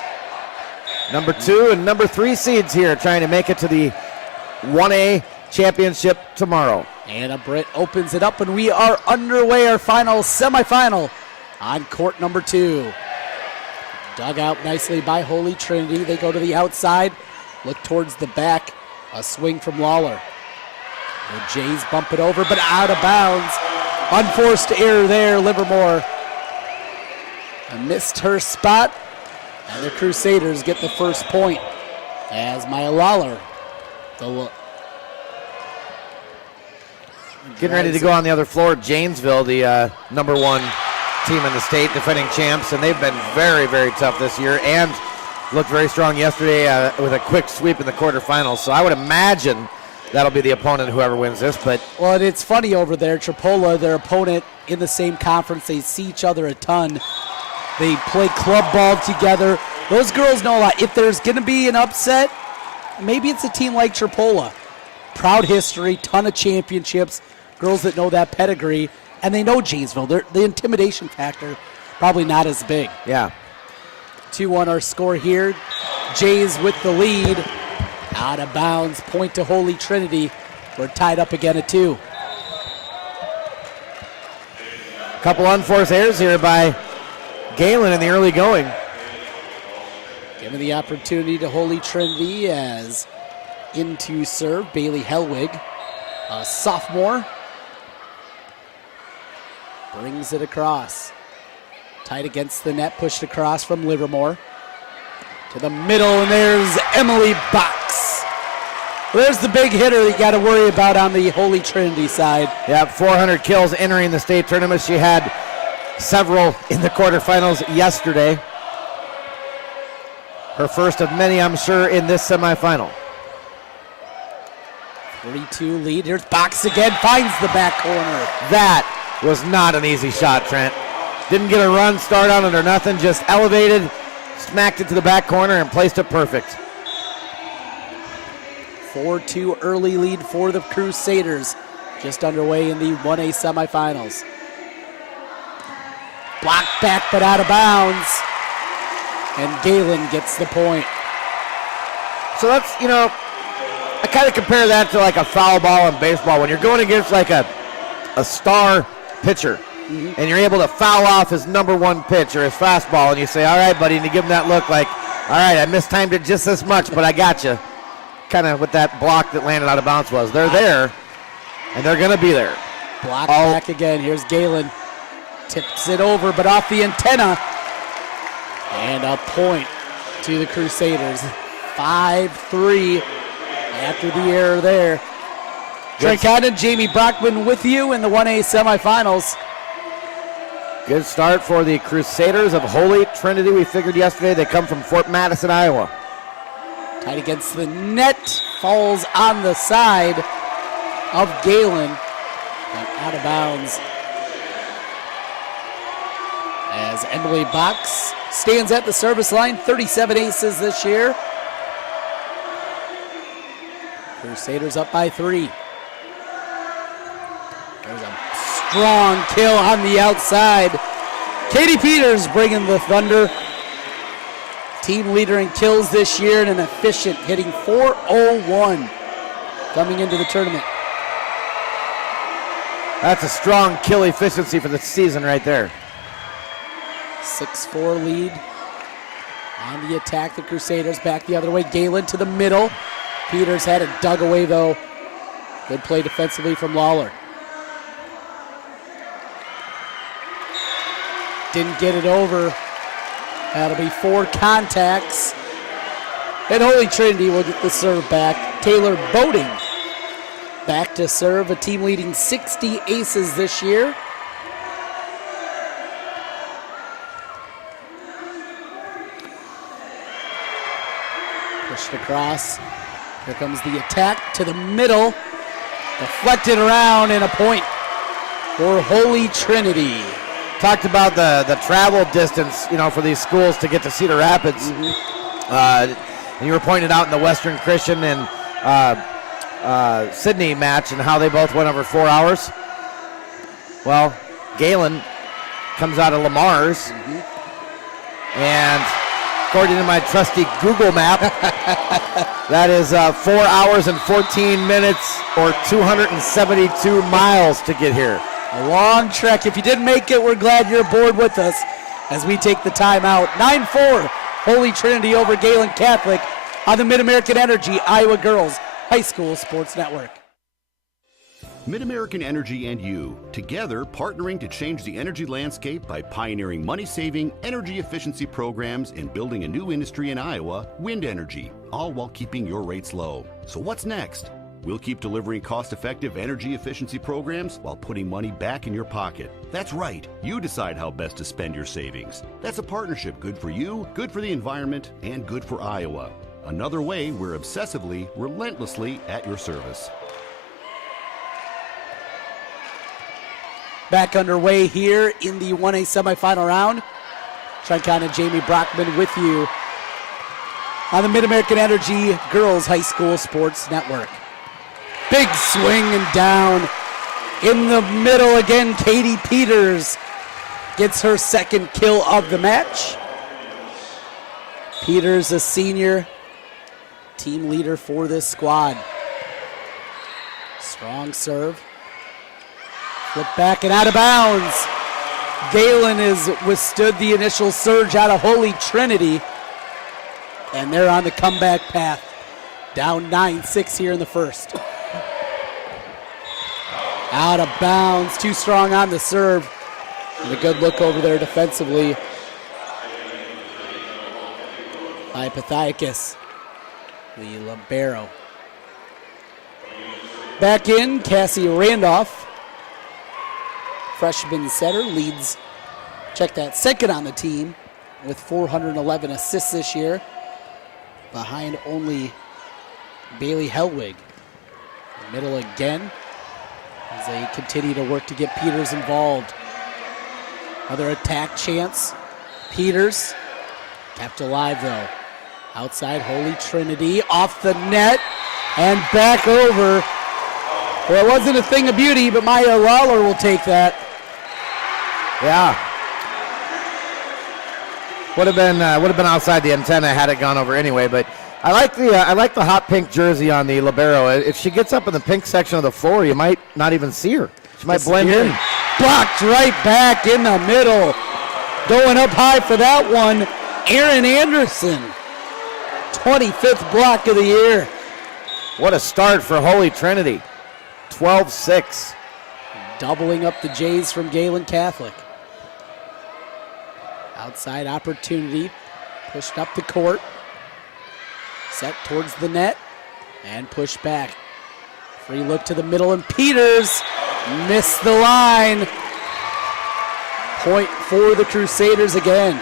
Number 2 and number 3 seeds here trying to make it to the 1A championship tomorrow. Anna Britt opens it up, and we are underway, our final semifinal on court number 2. Dug out nicely by Holy Trinity. They go to the outside, look towards the back. A swing from Lawler. The Jays bump it over, but out of bounds. Unforced error there, Livermore. Missed her spot, and the Crusaders get the first point as Maya Lawler. Getting ready to go on the other floor, Janesville, the number 1 team in the state, defending champs, and they've been very, very tough this year and looked very strong yesterday with a quick sweep in the quarterfinals. So I would imagine that'll be the opponent, whoever wins this. But well, it's funny over there, Tripola, their opponent in the same conference. They see each other a ton. They play club ball together. Those girls know a lot. If there's going to be an upset, maybe it's a team like Tripola. Proud history, ton of championships, girls that know that pedigree, and they know Janesville. The intimidation factor probably not as big. Yeah. 2-1 our score here. Jays with the lead. Out of bounds, point to Holy Trinity. We're tied up again at 2. Couple unforced errors here by Gehlen in the early going. Given the opportunity to Holy Trinity as into serve, Bailey Hellwig, a sophomore, brings it across. Tight against the net, pushed across from Livermore. To the middle, and there's Emily Box. There's the big hitter that you got to worry about on the Holy Trinity side. Yeah, 400 kills entering the state tournament. She had several in the quarterfinals yesterday. Her first of many, I'm sure, in this semifinal. 3-2 lead. Here's Box again, finds the back corner. That was not an easy shot, Trent. Didn't get a run start on it or nothing, just elevated, smacked it to the back corner and placed it perfect. 4-2 early lead for the Crusaders. Just underway in the 1A semifinals. Blocked back but out of bounds. And Gehlen gets the point. So that's, I kind of compare that to like a foul ball in baseball. When you're going against like a star pitcher, and you're able to foul off his number 1 pitch or his fastball, and you say, all right, buddy, and you give him that look like, all right, I mistimed it just this much, but I got you. Kind of what that block that landed out of bounds was. They're there, and they're going to be there. Block back again. Here's Gehlen. Tips it over, but off the antenna. And a point to the Crusaders. 5-3 after the error there. Trent Condon, Jamie Brockman with you in the 1A semifinals. Good start for the Crusaders of Holy Trinity. We figured yesterday they come from Fort Madison, Iowa. Tight against the net, falls on the side of Gehlen, and out of bounds. As Emily Box stands at the service line, 37 aces this year. Crusaders up by 3. There's a strong kill on the outside. Katie Peters bringing the thunder. Team leader in kills this year and an efficient, hitting .401 coming into the tournament. That's a strong kill efficiency for the season right there. 6-4 lead on the attack. The Crusaders back the other way. Gehlen to the middle. Peters had it dug away though. Good play defensively from Lawler. Didn't get it over. That'll be 4 contacts. And Holy Trinity will get the serve back. Taylor Boating back to serve, a team leading 60 aces this year. Pushed across. Here comes the attack to the middle. Deflected around, and a point for Holy Trinity. Talked about the travel distance, for these schools to get to Cedar Rapids. And you were pointing out in the Western Christian and Sidney match and how they both went over 4 hours. Well, Gehlen comes out of Lamar's and according to my trusty Google map. That is 4 hours and 14 minutes or 272 miles to get here. A long trek. If you didn't make it, we're glad you're aboard with us as we take the time out. 9-4, Holy Trinity over Gehlen Catholic on the MidAmerican Energy Iowa Girls High School Sports Network. MidAmerican Energy and you, together partnering to change the energy landscape by pioneering money-saving, energy efficiency programs and building a new industry in Iowa, wind energy, all while keeping your rates low. So what's next? We'll keep delivering cost-effective energy efficiency programs while putting money back in your pocket. That's right. You decide how best to spend your savings. That's a partnership good for you, good for the environment, and good for Iowa. Another way we're obsessively, relentlessly at your service. Back underway here in the 1A semifinal round. Tri-Con Jamie Brockman with you on the MidAmerican Energy Girls High School Sports Network. Big swing and down in the middle again. Katie Peters gets her second kill of the match. Peters, a senior, team leader for this squad. Strong serve. Flip back and out of bounds. Gehlen has withstood the initial surge out of Holy Trinity. And they're on the comeback path. Down 9-6 here in the first. Out of bounds, too strong on the serve. And a good look over there defensively by Pathiakis, the libero. Back in, Cassie Randolph. Freshman setter leads, check that, second on the team with 411 assists this year, behind only Bailey Helwig. Middle again as they continue to work to get Peters involved. Another attack chance. Peters kept alive though. Outside Holy Trinity, off the net and back over. Well, it wasn't a thing of beauty, but Maya Lawler will take that. Yeah. Would have been outside the antenna had it gone over anyway, but I like the hot pink jersey on the libero. If she gets up in the pink section of the floor, you might not even see her. She might blend in. Blocked right back in the middle. Going up high for that one, Erin Anderson. 25th block of the year. What a start for Holy Trinity. 12-6. Doubling up the Jays from Gehlen Catholic. Outside opportunity. Pushed up the court. Set towards the net. And pushed back. Free look to the middle, and Peters missed the line. Point for the Crusaders again.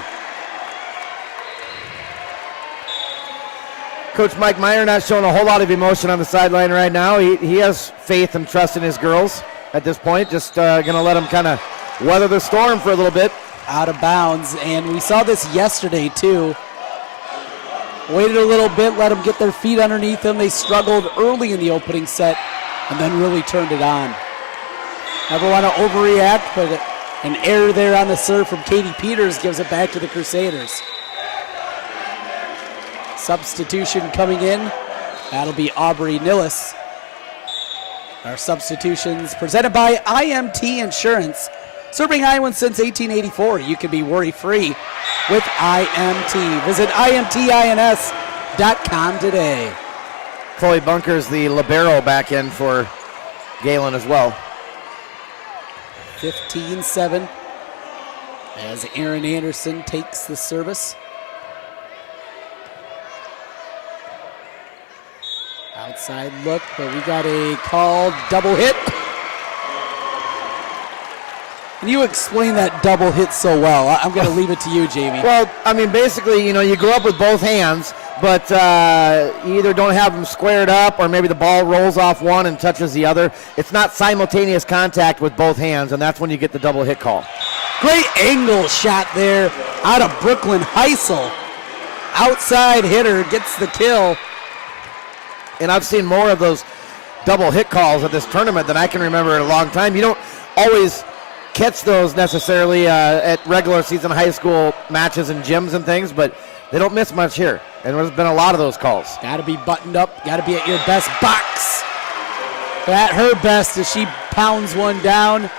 Coach Mike Meyer not showing a whole lot of emotion on the sideline right now. He has faith and trust in his girls at this point. Just going to let them kind of weather the storm for a little bit. Out of bounds, and we saw this yesterday too. Waited a little bit, let them get their feet underneath them. They struggled early in the opening set and then really turned it on. Never want to overreact, but an error there on the serve from Katie Peters gives it back to the Crusaders. Substitution coming in. That'll be Aubrey Nillis. Our substitutions presented by IMT Insurance. Serving Iowans since 1884. You can be worry-free with IMT. Visit IMTINS.com today. Chloe Bunkers, the libero, back in for Gehlen as well. 15-7 as Erin Anderson takes the service. Outside look, but we got a called double hit. And you explain that double hit so well. I'm going to leave it to you, Jamie. Well, I mean, basically, you go up with both hands, but you either don't have them squared up or maybe the ball rolls off one and touches the other. It's not simultaneous contact with both hands, and that's when you get the double hit call. Great angle shot there out of Brooklyn Heisel. Outside hitter gets the kill. And I've seen more of those double hit calls at this tournament than I can remember in a long time. You don't always catch those necessarily at regular season high school matches and gyms and things, but they don't miss much here. And there's been a lot of those calls. Got to be buttoned up. Got to be at your best. Box at her best as she pounds one down.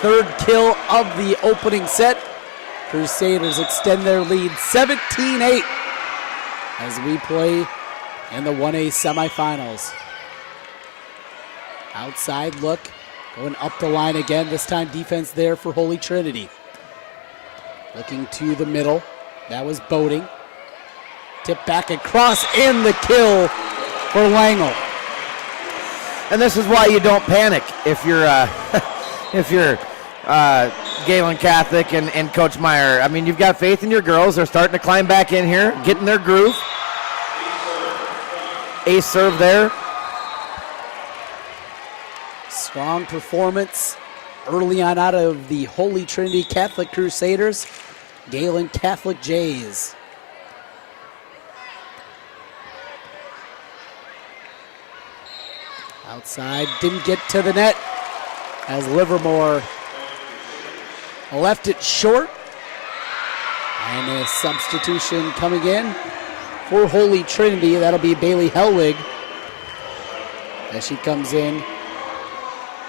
Third kill of the opening set. Crusaders extend their lead 17-8 as we play in the 1A semifinals. Outside look, going up the line again. This time defense there for Holy Trinity. Looking to the middle. That was Boating. Tip back across, and the kill for Langle. And this is why you don't panic if you're Gehlen Catholic and Coach Meyer. I mean, you've got faith in your girls. They're starting to climb back in here, getting their groove. Ace serve there. Strong performance early on out of the Holy Trinity Catholic Crusaders. Gehlen Catholic Jays. Outside, didn't get to the net as Livermore left it short. And a substitution coming in for Holy Trinity. That'll be Bailey Helwig as she comes in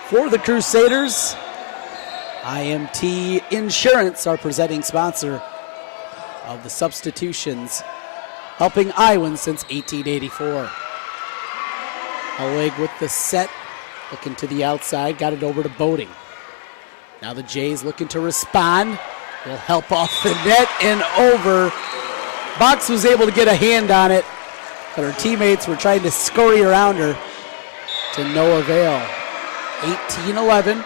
for the Crusaders. IMT Insurance, our presenting sponsor of the substitutions, helping Iowans since 1884. Helwig with the set, looking to the outside, got it over to Boating. Now the Jays looking to respond. Will help off the net and over. Box was able to get a hand on it, but her teammates were trying to scurry around her to no avail. 18-11.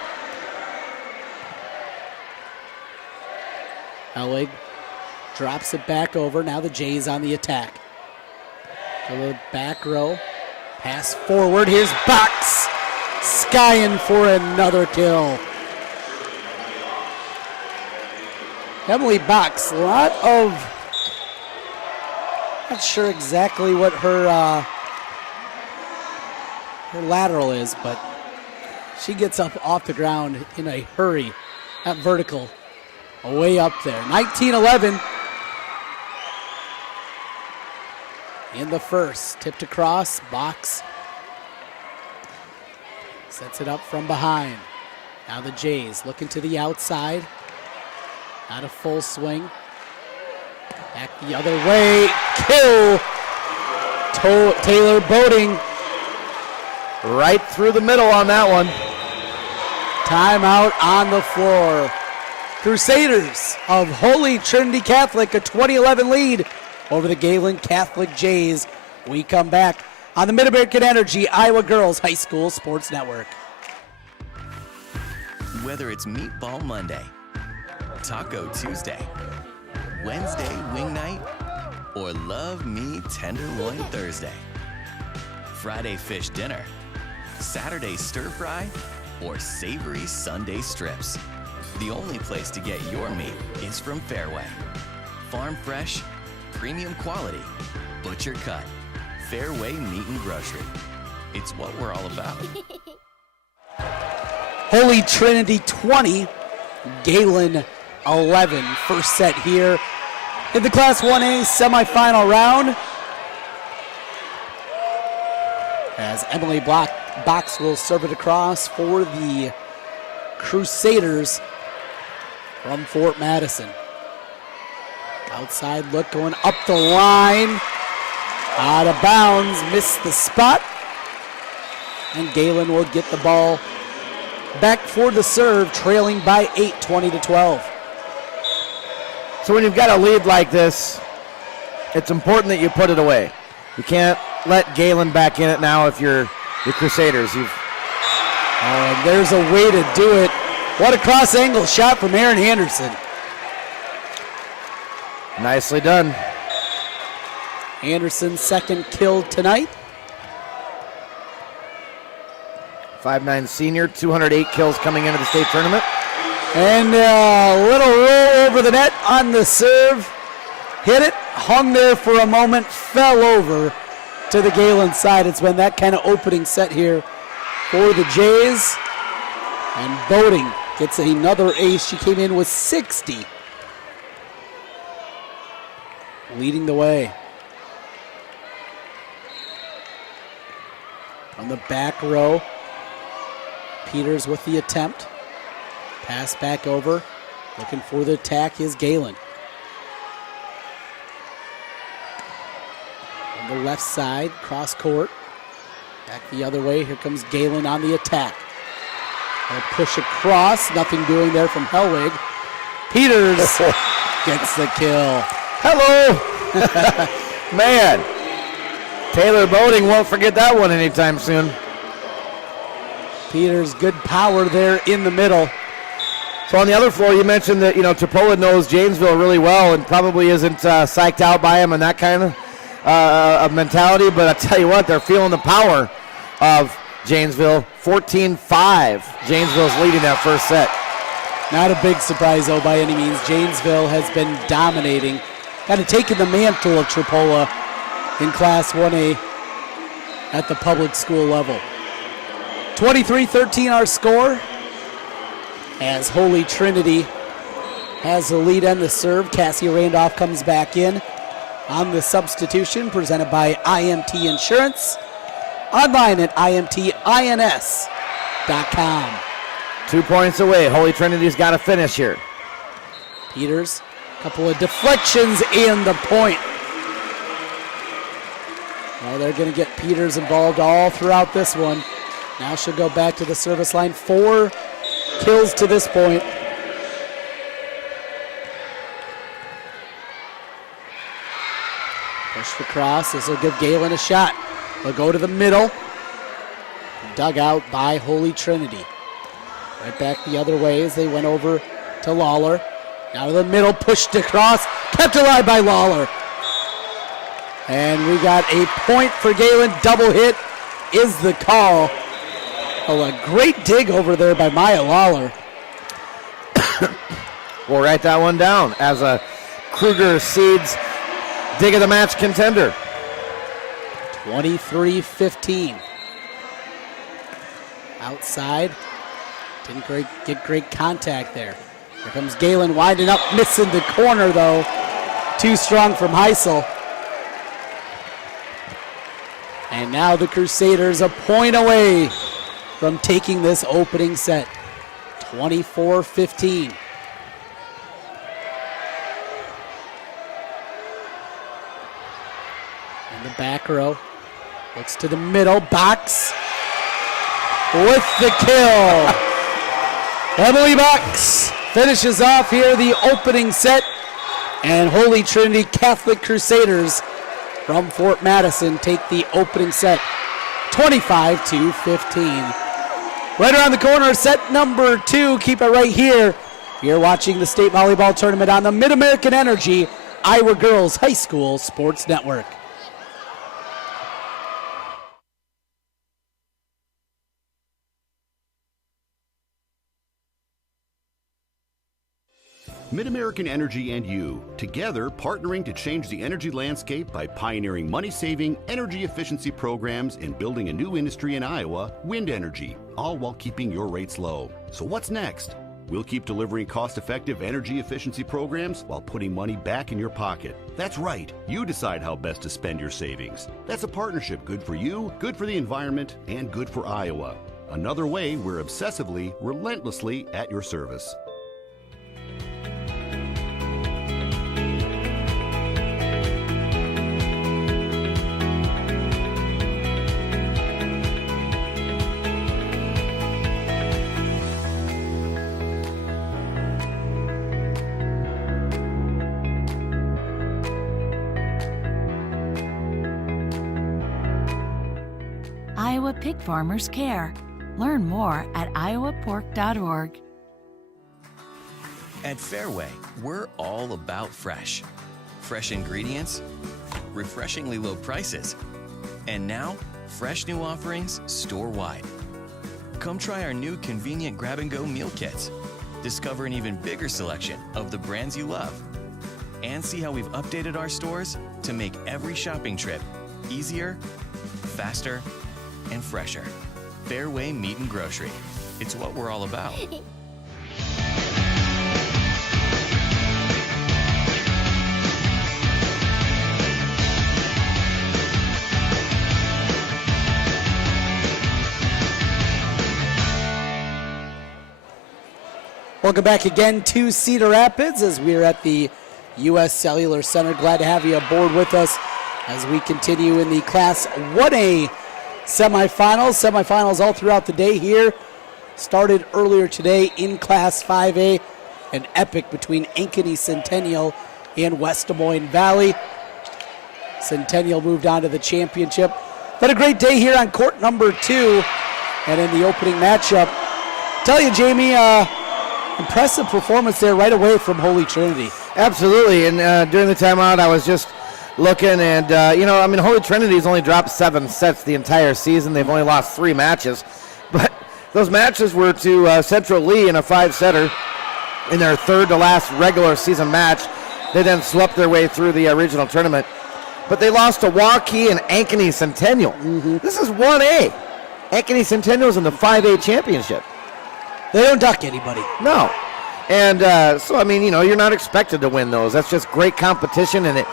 Helwig drops it back over. Now the Jays on the attack. To the back row. Pass forward. Here's Box. Skying for another kill. Emily Box, a lot of, not sure exactly what her lateral is, but she gets up off the ground in a hurry. That vertical, way up there. 19-11 in the first. Tipped across, Box sets it up from behind. Now the Jays looking to the outside. Not a full swing. Back the other way. Kill. Taylor Boating. Right through the middle on that one. Timeout on the floor. Crusaders of Holy Trinity Catholic, a 20-11 lead over the Gehlen Catholic Jays. We come back on the MidAmerican Energy Iowa Girls High School Sports Network. Whether it's Meatball Monday, Taco Tuesday, Wednesday Wing Night, or Love Me Tenderloin Thursday, Friday Fish Dinner, Saturday Stir Fry, or Savory Sunday Strips, the only place to get your meat is from Fairway. Farm fresh, premium quality, butcher cut, Fairway Meat and Grocery. It's what we're all about. Holy Trinity 20, Gehlen 11. First set here in the Class 1A semifinal round. As Emily Box will serve it across for the Crusaders from Fort Madison. Outside look going up the line. Out of bounds, missed the spot. And Gehlen will get the ball back for the serve, trailing by 8, 20-12. So when you've got a lead like this, it's important that you put it away. You can't let Gehlen back in it now if you're the Crusaders. And there's a way to do it. What a cross-angle shot from Aaron Anderson. Nicely done. Anderson's second kill tonight. 5'9" senior, 208 kills coming into the state tournament. And a little roll over the net on the serve. Hit it, hung there for a moment, fell over to the Gehlen side. It's been that kind of opening set here for the Jays. And Boating gets another ace. She came in with 60. Leading the way. On the back row, Peters with the attempt. Pass back over. Looking for the attack is Gehlen. On the left side, cross court. Back the other way. Here comes Gehlen on the attack. A push across. Nothing doing there from Hellwig. Peters gets the kill. Hello. Man. Taylor Boating won't forget that one anytime soon. Peters, good power there in the middle. So on the other floor, you mentioned that, Chipola knows Janesville really well and probably isn't psyched out by him and that kind of mentality. But I tell you what, they're feeling the power of Janesville. 14-5. Janesville's leading that first set. Not a big surprise, though, by any means. Janesville has been dominating, kind of taking the mantle of Chipola in Class 1A at the public school level. 23-13 our score, as Holy Trinity has the lead and the serve. Cassie Randolph comes back in on the substitution, presented by IMT Insurance. Online at imtins.com. 2 points away. Holy Trinity's got to finish here. Peters, a couple of deflections and the point. Well, they're going to get Peters involved all throughout this one. Now she'll go back to the service line. 4 kills to this point. Pushed across. This will give Gehlen a shot. They'll go to the middle. Dug out by Holy Trinity. Right back the other way as they went over to Lawler. Now to the middle, pushed across. Kept alive by Lawler. And we got a point for Gehlen. Double hit is the call. Oh, a great dig over there by Maya Lawler. We'll write that one down as a Kruger Seeds dig of the match contender. 23-15. Outside. Didn't get great contact there. Here comes Gehlen winding up, missing the corner though. Too strong from Heisel. And now the Crusaders a point away from taking this opening set. 24-15. In the back row. Looks to the middle. Box with the kill. Emily Box finishes off here the opening set. And Holy Trinity Catholic Crusaders from Fort Madison take the opening set 25-15. Right around the corner, set number 2. Keep it right here. You're watching the state volleyball tournament on the MidAmerican Energy Iowa Girls High School Sports Network. MidAmerican Energy and you, together partnering to change the energy landscape by pioneering money-saving, energy efficiency programs and building a new industry in Iowa, wind energy, all while keeping your rates low. So what's next? We'll keep delivering cost-effective energy efficiency programs while putting money back in your pocket. That's right, you decide how best to spend your savings. That's a partnership good for you, good for the environment, and good for Iowa. Another way we're obsessively, relentlessly at your service. Iowa Pig Farmers Care. Learn more at iowapork.org. At Fairway, we're all about fresh. Fresh ingredients, refreshingly low prices, and now, fresh new offerings store-wide. Come try our new convenient grab-and-go meal kits. Discover an even bigger selection of the brands you love. And see how we've updated our stores to make every shopping trip easier, faster, and fresher. Fairway Meat and Grocery. It's what we're all about. Welcome back again to Cedar Rapids as we're at the U.S. Cellular Center. Glad to have you aboard with us as we continue in the Class 1A semifinals. Semifinals all throughout the day here. Started earlier today in Class 5A. An epic between Ankeny, Centennial, and West Des Moines Valley. Centennial moved on to the championship. But a great day here on court number 2. And in the opening matchup, tell you, Jamie, impressive performance there right away from Holy Trinity. Absolutely, and during the timeout, I was just looking, and Holy Trinity's only dropped 7 sets the entire season. They've only lost 3 matches, but those matches were to Central Lee in a 5-setter in their third to last regular season match. They then swept their way through the regional tournament, but they lost to Waukee and Ankeny Centennial. This is 1A. Ankeny Centennial's in the 5A championship. They don't duck anybody. No. And you're not expected to win those. That's just great competition, and it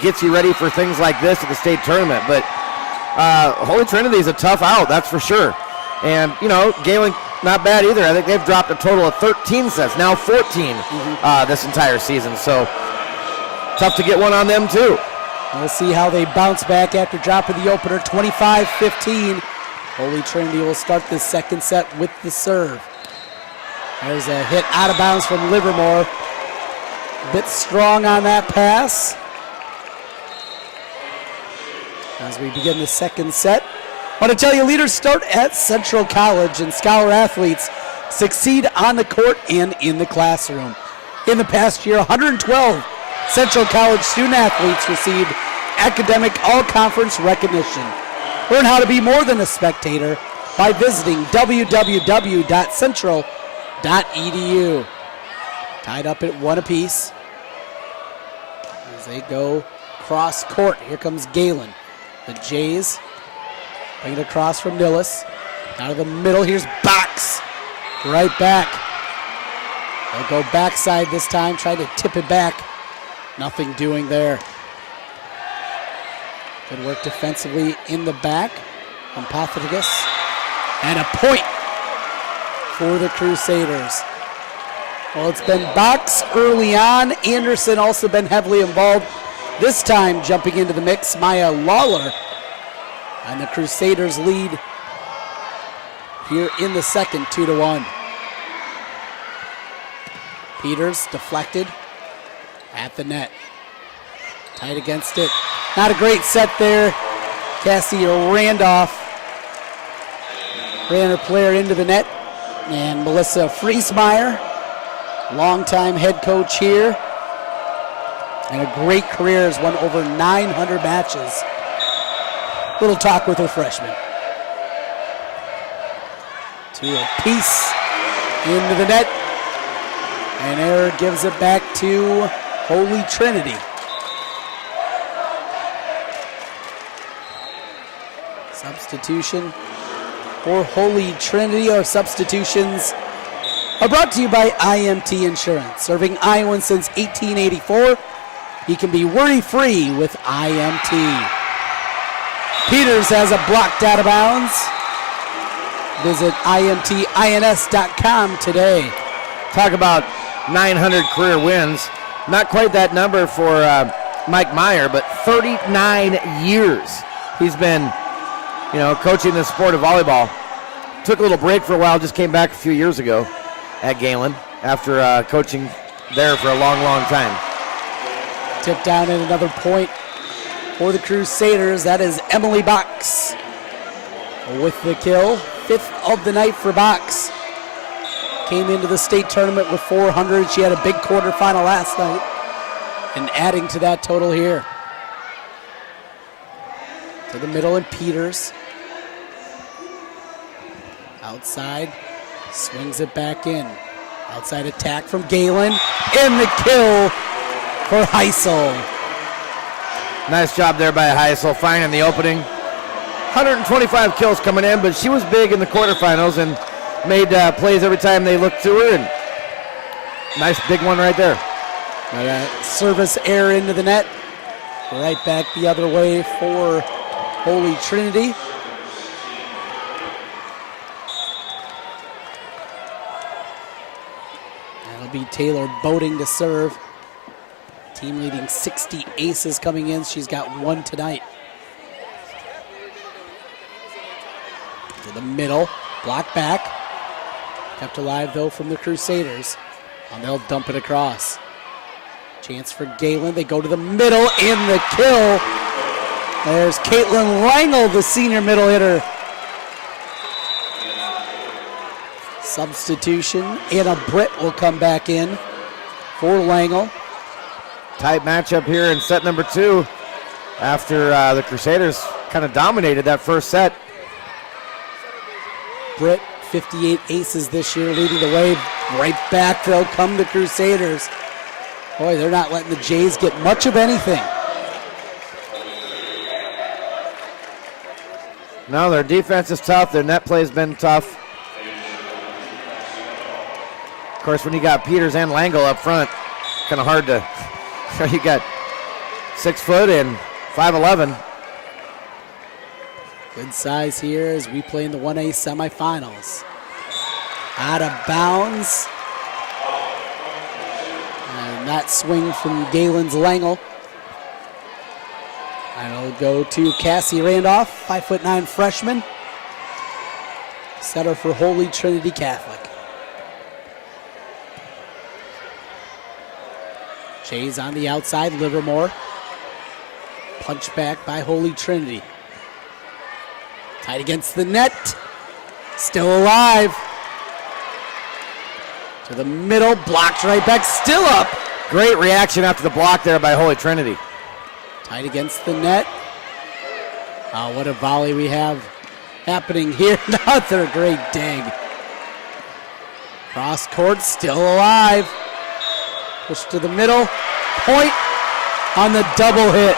gets you ready for things like this at the state tournament. But Holy Trinity is a tough out, that's for sure. And, Gehlen, not bad either. I think they've dropped a total of 13 sets, now 14 this entire season. So tough to get one on them, too. We'll see how they bounce back after dropping the opener 25-15. Holy Trinity will start this second set with the serve. There's a hit out of bounds from Livermore. A bit strong on that pass. As we begin the second set, I want to tell you, leaders start at Central College, and scholar athletes succeed on the court and in the classroom. In the past year, 112 Central College student athletes received academic all-conference recognition. Learn how to be more than a spectator by visiting www.central.edu. Tied up at 1 apiece as they go cross court. Here comes Gehlen. The Jays bring it across from Nillis. Out of the middle, here's Box. Right back. They'll go backside this time, try to tip it back. Nothing doing there. Good work defensively in the back from Pothodigus. And a point for the Crusaders. Well, it's been Box early on. Anderson also been heavily involved. This time jumping into the mix, Maya Lawler. And the Crusaders lead here in the second, 2-1. Peters deflected at the net. Tight against it. Not a great set there. Cassie Randolph ran her player into the net. And Melissa Friesmeyer, longtime head coach here, and a great career, has won over 900 matches. Little talk with her freshman. To a piece into the net. And error gives it back to Holy Trinity. Substitution for Holy Trinity. Our substitutions are brought to you by IMT Insurance. Serving Iowans since 1884. You can be worry-free with IMT. Peters has a blocked out of bounds. Visit IMTINS.com today. Talk about 900 career wins. Not quite that number for Mike Meyer, but 39 years he's been, coaching the sport of volleyball. Took a little break for a while, just came back a few years ago at Gehlen after coaching there for a long, long time. Tipped down in another point for the Crusaders. That is Emily Box with the kill. 5th of the night for Box. Came into the state tournament with 400. She had a big quarterfinal last night. And adding to that total here. To the middle and Peters. Outside. Swings it back in. Outside attack from Gehlen. And the kill for Heisel. Nice job there by Heisel, finding the opening. 125 kills coming in, but she was big in the quarterfinals and made plays every time they looked to her. And nice big one right there. Service error into the net. Right back the other way for Holy Trinity. Shelby Taylor Boating to serve. Team leading 60 aces coming in. She's got one tonight. To the middle, block back. Kept alive though from the Crusaders. And they'll dump it across. Chance for Gehlen. They go to the middle in the kill. There's Caitlin Langel, the senior middle hitter. Substitution. Anna Britt will come back in for Langel. Tight matchup here in set number 2 after the Crusaders kind of dominated that first set. Britt, 58 aces this year, leading the way. Right back, they'll come the Crusaders. Boy, they're not letting the Jays get much of anything. No, their defense is tough. Their net play's been tough. Of course, when you got Peters and Langel up front, kind of hard to. You got 6 foot and 5'11". Good size here as we play in the 1A semifinals. Out of bounds. And that swing from Galen's Langel. And it'll go to Cassie Randolph, 5'9" freshman. Setter for Holy Trinity Catholic. Jays on the outside, Livermore. Punch back by Holy Trinity. Tied against the net. Still alive. To the middle, blocked right back, still up. Great reaction after the block there by Holy Trinity. Tied against the net. Oh, what a volley we have happening here. Another great dig. Cross court, still alive. Push to the middle. Point on the double hit.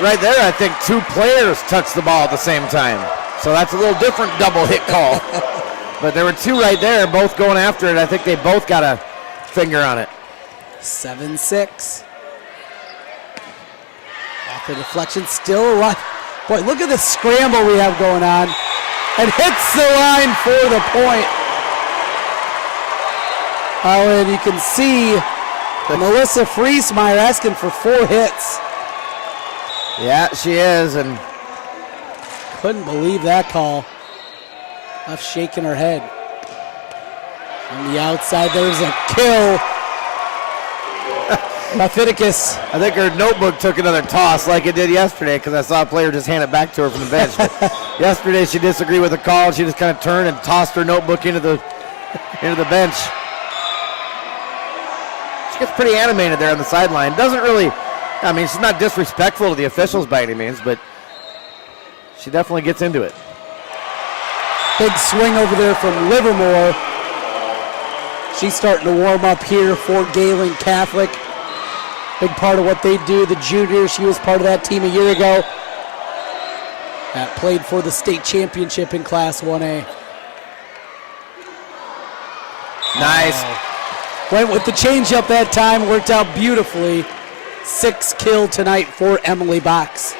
Right there, I think 2 players touched the ball at the same time. So that's a little different double hit call. But there were 2 right there, both going after it. I think they both got a finger on it. 7-6. Off the deflection, still alive. Boy, look at the scramble we have going on. And hits the line for the point. Oh, and you can see Melissa Friesmeyer asking for 4 hits. Yeah, she is, and couldn't believe that call. Left shaking her head. On the outside, there's a kill. Mathiticus. I think her notebook took another toss like it did yesterday because I saw a player just hand it back to her from the bench. Yesterday she disagreed with the call. She just kind of turned and tossed her notebook into the bench. She gets pretty animated there on the sideline. Doesn't really, I mean, she's not disrespectful to the officials by any means, but she definitely gets into it. Big swing over there from Livermore. She's starting to warm up here for Gehlen Catholic. Big part of what they do, the juniors. She was part of that team a year ago that played for the state championship in Class 1A. Nice. Went with the changeup that time, worked out beautifully. 6 kill tonight for Emily Box.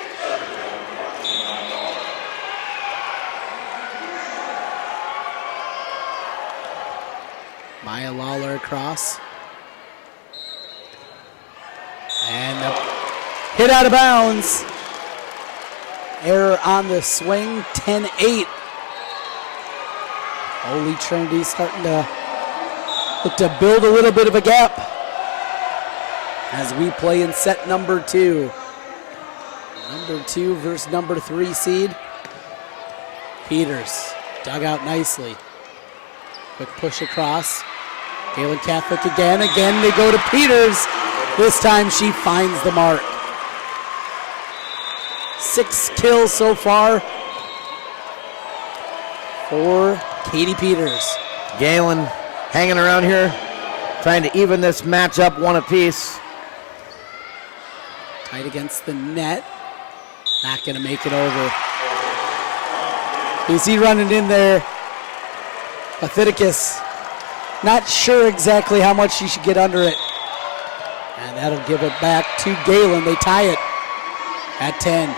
Maya Lawler across. And a hit out of bounds. Error on the swing, 10-8. Holy Trinity starting to look to build a little bit of a gap as we play in set number 2. Number 2 versus number 3 seed. Peters dug out nicely. Quick push across. Gehlen Catholic again. Again, they go to Peters. This time she finds the mark. 6 kills so far for Katie Peters. Gehlen hanging around here, trying to even this match up 1 apiece. Tight against the net. Not going to make it over. You see running in there. Mathiticus. Not sure exactly how much she should get under it. And that'll give it back to Gehlen. They tie it at 10.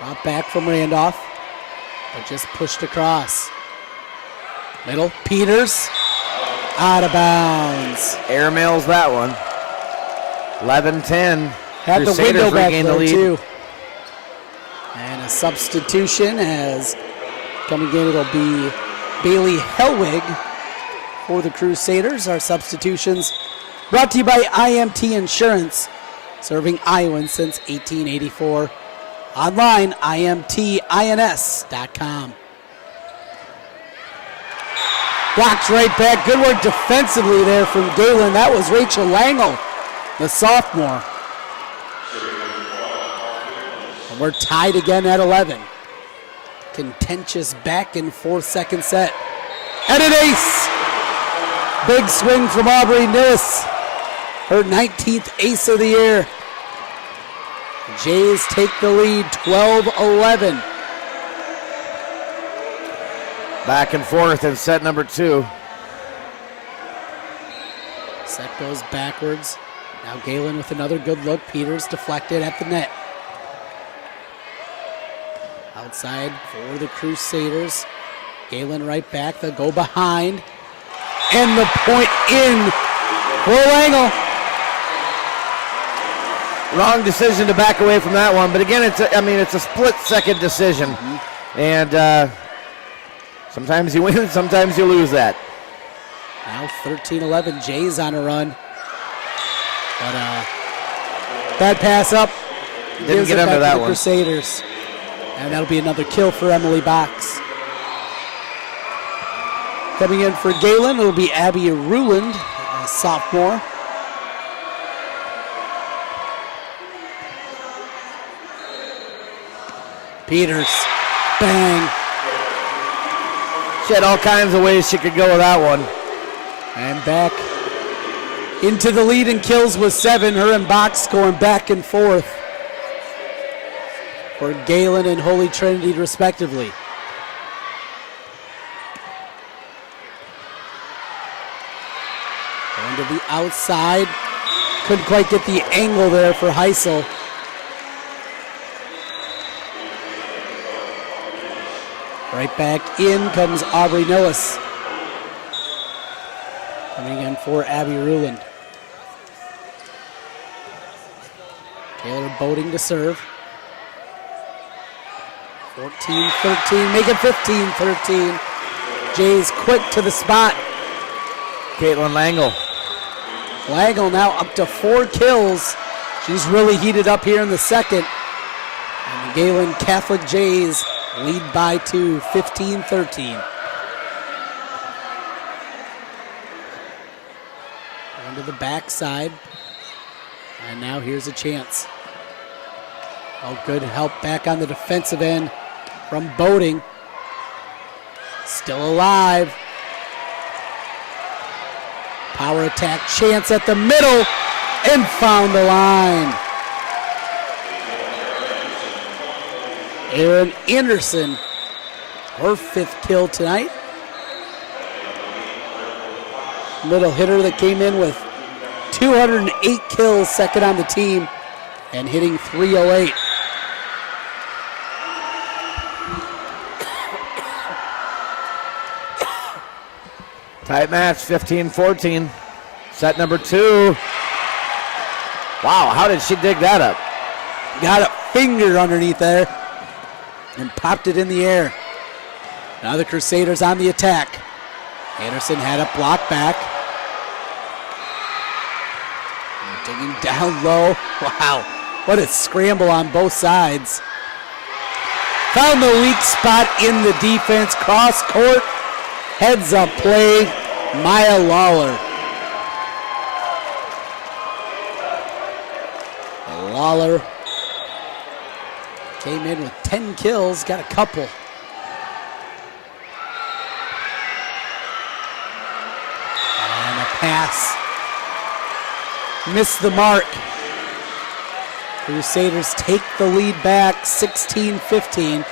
Brought back from Randolph, but just pushed across. Middle, Peters. out of bounds. Airmails that one. 11-10. Had the window back regain there the lead. too. And a substitution as coming in, it'll be Bailey Hellwig for the Crusaders. Our substitutions brought to you by IMT Insurance, serving Iowans since 1884. Online, imtins.com. Blocked right back. Good work defensively there from Gehlen. That was Rachel Langle, the sophomore. And we're tied again at 11. Contentious back and forth second set. And an ace! Big swing from Aubrey Nillis. Her 19th ace of the year. Jays take the lead, 12-11. Back and forth in set number 2. Set goes backwards. Now Gehlen with another good look. Peters deflected at the net. Outside for the Crusaders. Gehlen right back. They'll go behind. And the point in for Langle. Wrong decision to back away from that one, but again, it's a split-second decision, and sometimes you win, sometimes you lose that. Now 13-11, Jays on a run, but bad pass up. Didn't get under that the one. Crusaders, and that'll be another kill for Emily Box. Coming in for Gehlen, it'll be Abby Ruland, a sophomore. Peters, bang. She had all kinds of ways she could go with that one. And back into the lead in kills with 7. Her and Box going back and forth for Gehlen and Holy Trinity respectively. Going to the outside. Couldn't quite get the angle there for Heisel. Right back in comes Aubrey Nillis. Coming in for Abby Ruland. Taylor Boating to serve. 14-13, make it 15-13. Jays quick to the spot. Caitlin Langle. Langle now up to 4 kills. She's really heated up here in the second. And the Gehlen Catholic Jays lead by 2, 15-13. Going to the backside. And now here's a chance. Oh, good help back on the defensive end from Boating. Still alive. Power attack chance at the middle and found the line. Erin Anderson, her 5th kill tonight. Middle hitter that came in with 208 kills, second on the team, and hitting .308. Tight match, 15-14. Set number 2. Wow, how did she dig that up? Got a finger underneath there and popped it in the air. Now the Crusaders on the attack. Anderson had a block back. Digging down low. Wow, what a scramble on both sides. Found the weak spot in the defense. Cross court. Heads up play. Maya Lawler. Lawler came in with 10 kills, got a couple. And a pass. Missed the mark. Crusaders take the lead back, 16-15.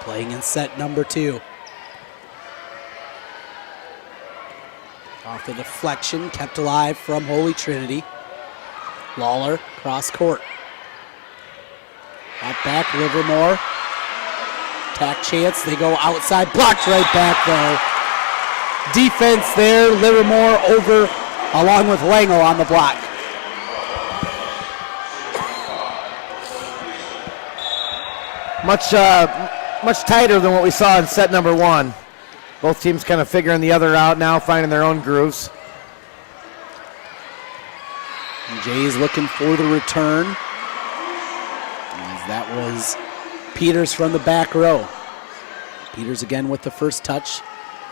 Playing in set number 2. Off the deflection, kept alive from Holy Trinity. Lawler, cross court. Out back, Livermore. Attack chance. They go outside. Blocked right back, though. Defense there. Livermore over along with Lango on the block. Much tighter than what we saw in set number one. Both teams kind of figuring the other out now, finding their own grooves. Jay's looking for the return. That was Peters from the back row. Peters again with the first touch.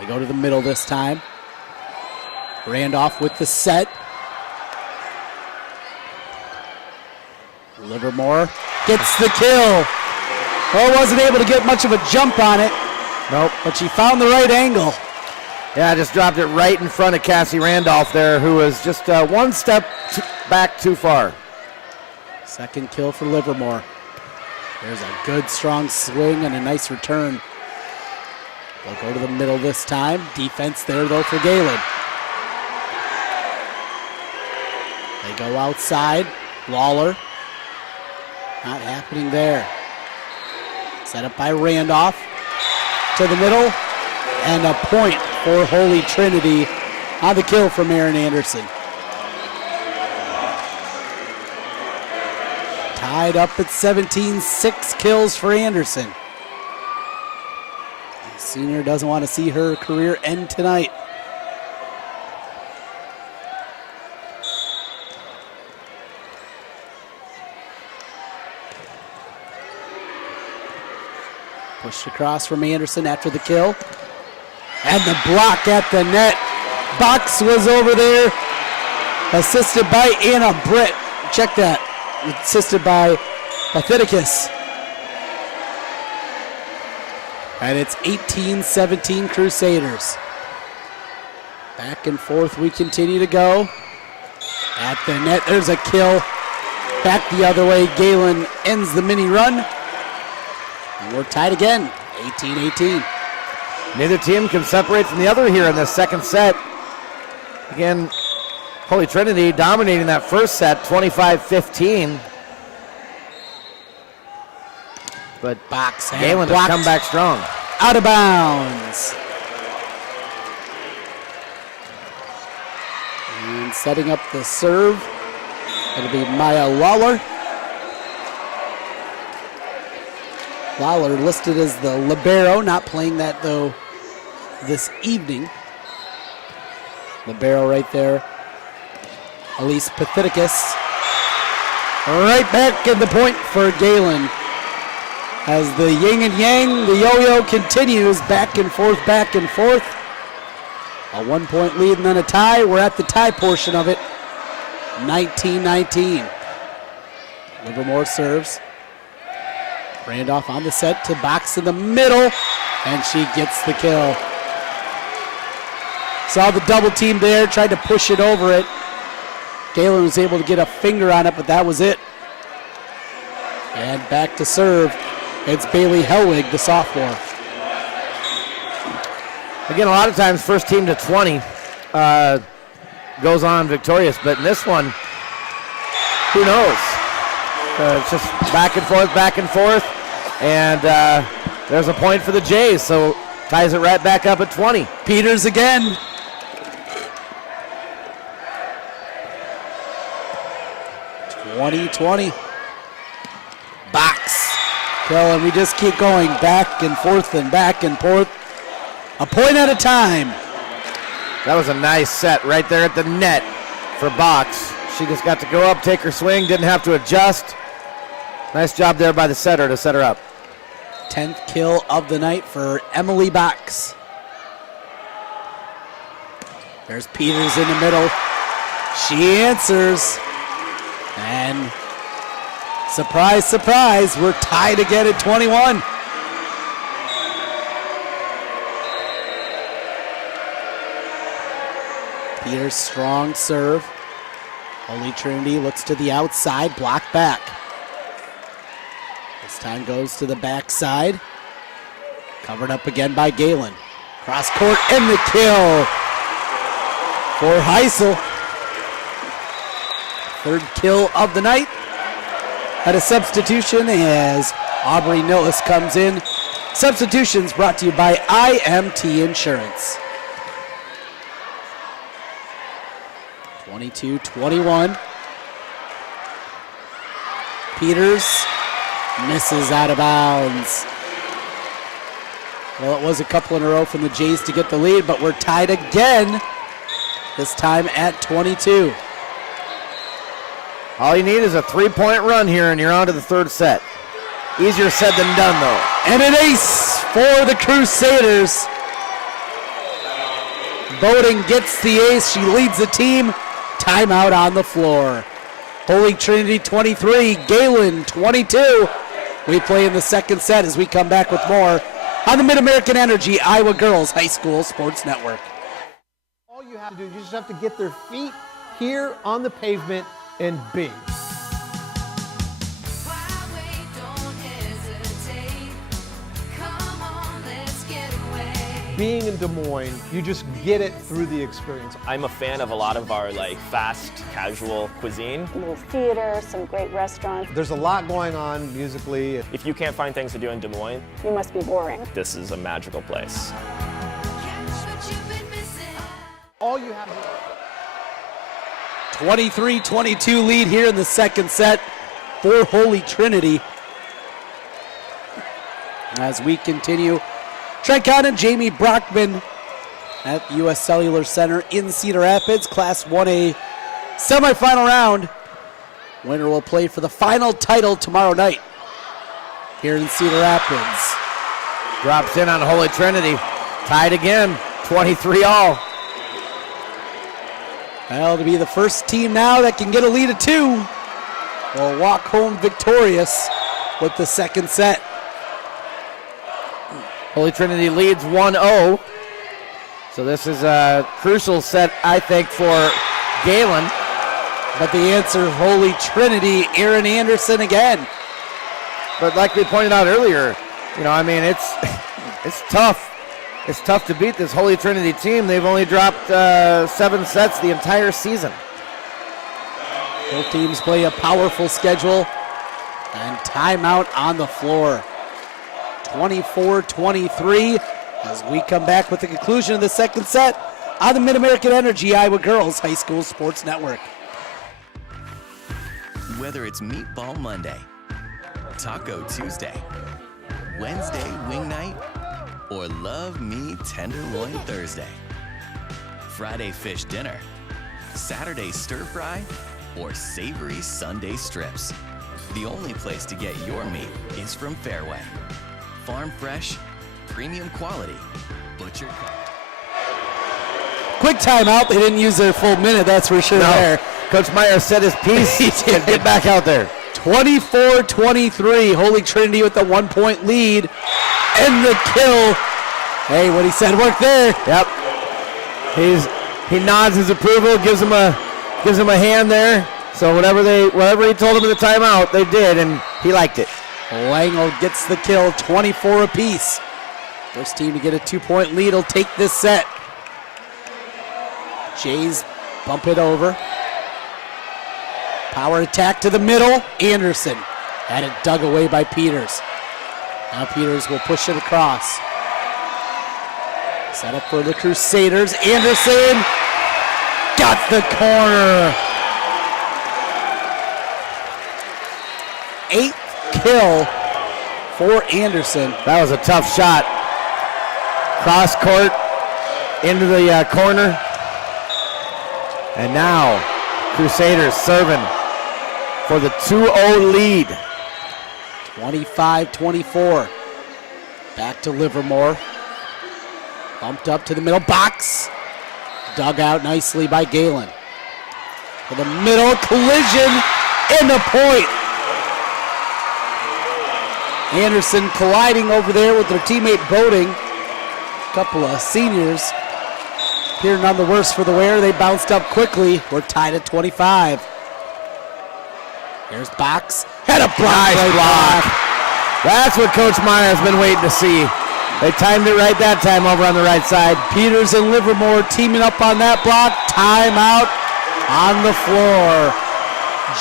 They go to the middle this time. Randolph with the set. Livermore gets the kill. Well, wasn't able to get much of a jump on it. Nope. But she found the right angle. Yeah, just dropped it right in front of Cassie Randolph there, who was just one step back too far. Second kill for Livermore. There's a good, strong swing and a nice return. They'll go to the middle this time. Defense there, though, for Gehlen. They go outside. Lawler. Not happening there. Set up by Randolph. To the middle. And a point for Holy Trinity on the kill from Aaron Anderson. Tied up at 17, 6 kills for Anderson. The senior doesn't want to see her career end tonight. Pushed across from Anderson after the kill. And the block at the net. Box was over there, assisted by Anna Britt. Check that. Assisted by Patheticus. And it's 18-17 Crusaders. Back and forth we continue to go. At the net, there's a kill. Back the other way, Gehlen ends the mini run. And we're tied again, 18-18. Neither team can separate from the other here in the second set. Again, Holy Trinity dominating that first set, 25-15. But Box Gehlen has come back strong. Out of bounds. And setting up the serve, it'll be Maya Lawler. Lawler listed as the libero, not playing that though this evening. Libero right there. Elise Patheticus. Right back at the point for Gehlen. As the yin and yang, the yo-yo continues back and forth, back and forth. A 1-point lead and then a tie. We're at the tie portion of it. 19-19. Livermore serves. Randolph on the set to Box in the middle, and she gets the kill. Saw the double team there, tried to push it over it. Gehlen was able to get a finger on it, but that was it. And back to serve. It's Bailey Hellwig, the sophomore. Again, a lot of times first team to 20 goes on victorious, but in this one, who knows? It's just back and forth, and there's a point for the Jays, so ties it right back up at 20. Peters again. (20-20). Box. Kill, and we just keep going back and forth and back and forth. A point at a time. That was a nice set right there at the net for Box. She just got to go up, take her swing, didn't have to adjust. Nice job there by the setter to set her up. 10th kill of the night for Emily Box. There's Peters in the middle. She answers. And surprise, surprise, we're tied again at 21. Peters, strong serve. Holy Trinity looks to the outside, blocked back. This time goes to the backside. Covered up again by Gehlen. Cross court and the kill for Heisel. Third kill of the night. At a substitution as Aubrey Nillis comes in Substitutions brought to you by IMT Insurance. 22-21. Peters misses out of bounds. Well, it was a couple in a row from the Jays to get the lead, but we're tied again, this time at 22. All you need is a 3-point run here, and you're on to the third set. Easier said than done, though. And an ace for the Crusaders. Bowden gets the ace. She leads the team. Timeout on the floor. Holy Trinity 23, Gehlen 22. We play in the second set as we come back with more on the MidAmerican Energy Iowa Girls High School Sports Network. All you have to do, you just have to get their feet here on the pavement and bing. Being in Des Moines, you just get it through the experience. I'm a fan of a lot of our fast, casual cuisine. A little theater, some great restaurants. There's a lot going on musically. If you can't find things to do in Des Moines, you must be boring. This is a magical place. All you have to 23-22 lead here in the second set for Holy Trinity. As we continue, Trent Kahn and Jamie Brockman at the U.S. Cellular Center in Cedar Rapids, Class 1A semifinal round. Winner will play for the final title tomorrow night here in Cedar Rapids. Drops in on Holy Trinity. Tied again, 23-all. Well, to be the first team now that can get a lead of 2 will walk home victorious with the second set. Holy Trinity leads 1-0. So this is a crucial set, I think, for Gehlen. But the answer, Holy Trinity, Aaron Anderson again. But like we pointed out earlier, it's tough. It's tough to beat this Holy Trinity team. They've only dropped 7 sets the entire season. Both teams play a powerful schedule. And timeout on the floor. 24-23 as we come back with the conclusion of the second set on the MidAmerican Energy Iowa Girls High School Sports Network. Whether it's Meatball Monday, Taco Tuesday, Wednesday Wing Night, or Love Me Tenderloin Thursday, Friday Fish Dinner, Saturday Stir Fry, or Savory Sunday Strips, the only place to get your meat is from Fairway. Farm fresh, premium quality, butcher cut. Quick timeout. They didn't use their full minute, that's for sure. There. Coach Meyer said his piece. He did. Get back out there. 24-23. Holy Trinity with the 1-point lead. And the kill. Hey, what he said worked there. Yep. He nods his approval, gives him a hand there. So whatever he told him in the timeout, they did, and he liked it. Lango gets the kill, 24 apiece. First team to get a 2-point lead will take this set. Jays bump it over. Power attack to the middle. Anderson had it dug away by Peters. Now Peters will push it across. Set up for the Crusaders. Anderson got the corner. 8th kill for Anderson. That was a tough shot. Cross court into the corner. And now Crusaders serving for the 2-0 lead. 25-24. Back to Livermore. Bumped up to the middle box. Dug out nicely by Gehlen. For the middle collision in the point. Anderson colliding over there with their teammate Bowden. A couple of seniors here none the worse for the wear. They bounced up quickly. We're tied at 25. Here's Box. Had a block. That's what Coach Meyer's been waiting to see. They timed it right that time over on the right side. Peters and Livermore teaming up on that block. Timeout on the floor.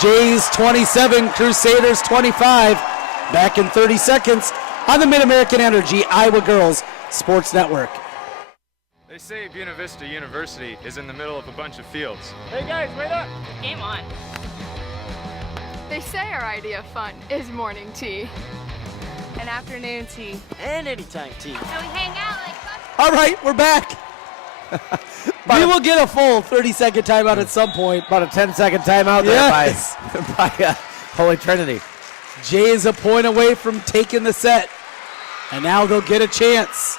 Jays 27, Crusaders 25. Back in 30 seconds on the MidAmerican Energy Iowa Girls Sports Network. They say Buena Vista University is in the middle of a bunch of fields. Hey guys, wait up! Game on. They say our idea of fun is morning tea, and afternoon tea, and anytime tea. And we hang out like fun. All right, we're back. We will get a full 30-second timeout at some point. About a 10-second timeout there by Holy Trinity. Jay is a point away from taking the set, and now they'll get a chance.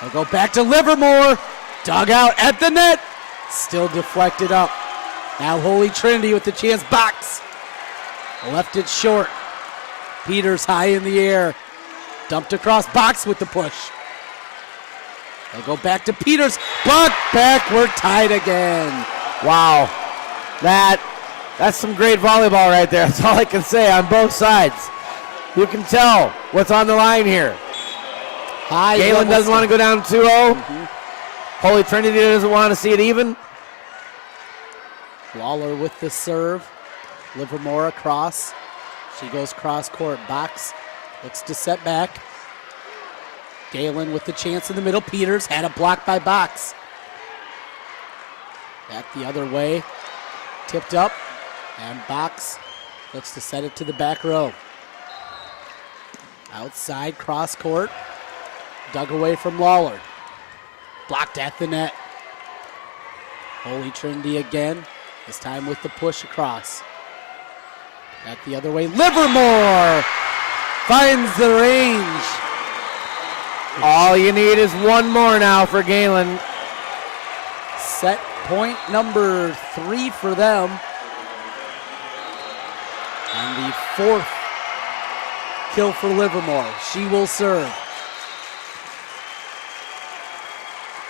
They'll go back to Livermore. Dug out at the net. Still deflected up. Now Holy Trinity with the chance. Box. Left it short. Peters high in the air. Dumped across. Box with the push. They'll go back to Peters. Buck back. We're tied again. Wow. That's some great volleyball right there. That's all I can say on both sides. You can tell what's on the line here. Gehlen doesn't want to go down 2-0. Holy Trinity doesn't want to see it even. Lawler with the serve. Livermore across. She goes cross court. Box looks to set back. Gehlen with the chance in the middle. Peters had a block by Box. Back the other way. Tipped up. And Box looks to set it to the back row. Outside cross court. Dug away from Lawler. Blocked at the net. Holy Trinity again. This time with the push across. Back the other way. Livermore finds the range. All you need is one more now for Gehlen. Set point number 3 for them. And the 4th kill for Livermore. She will serve.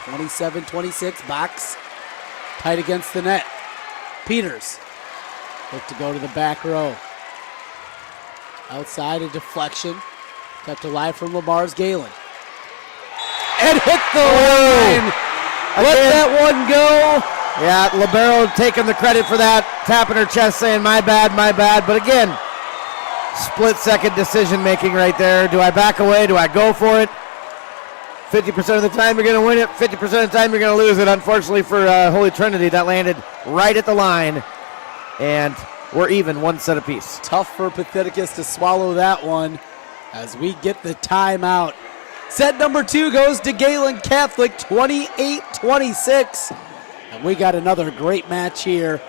27-26, Box tight against the net. Peters look to go to the back row. Outside, a deflection. Kept alive from Lamar's Gehlen. And hit the line. Let that one go. Yeah, Libero taking the credit for that, tapping her chest saying, my bad, my bad. But again, split-second decision-making right there. Do I back away? Do I go for it? 50% of the time you're going to win it. 50% of the time you're going to lose it. Unfortunately for Holy Trinity, that landed right at the line. And we're even, one set apiece. Tough for Patheticus to swallow that one as we get the timeout. Set number 2 goes to Gehlen Catholic, 28-26. And we got another great match here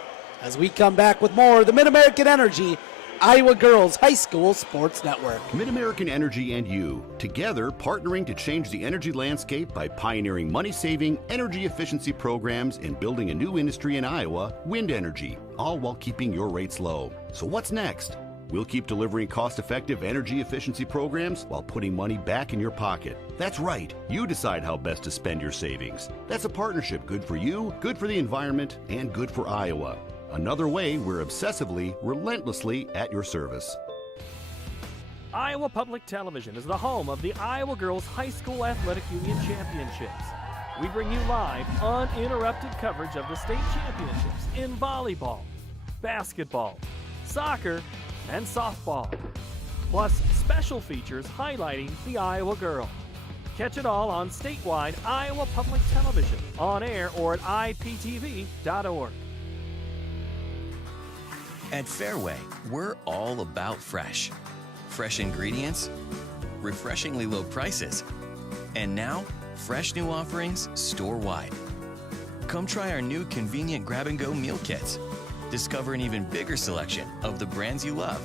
as we come back with more of the MidAmerican Energy Iowa Girls High School Sports Network. MidAmerican Energy and you, together partnering to change the energy landscape by pioneering money-saving, energy efficiency programs and building a new industry in Iowa, wind energy, all while keeping your rates low. So what's next? We'll keep delivering cost-effective energy efficiency programs while putting money back in your pocket. That's right. You decide how best to spend your savings. That's a partnership good for you, good for the environment, and good for Iowa. Another way we're obsessively, relentlessly at your service. Iowa Public Television is the home of the Iowa Girls High School Athletic Union Championships. We bring you live, uninterrupted coverage of the state championships in volleyball, basketball, soccer, and softball, plus special features highlighting the Iowa girl. Catch it all on statewide Iowa Public Television, on air or at iptv.org. At Fairway, we're all about fresh. Fresh ingredients, refreshingly low prices, and now, fresh new offerings store-wide. Come try our new convenient grab-and-go meal kits. Discover an even bigger selection of the brands you love.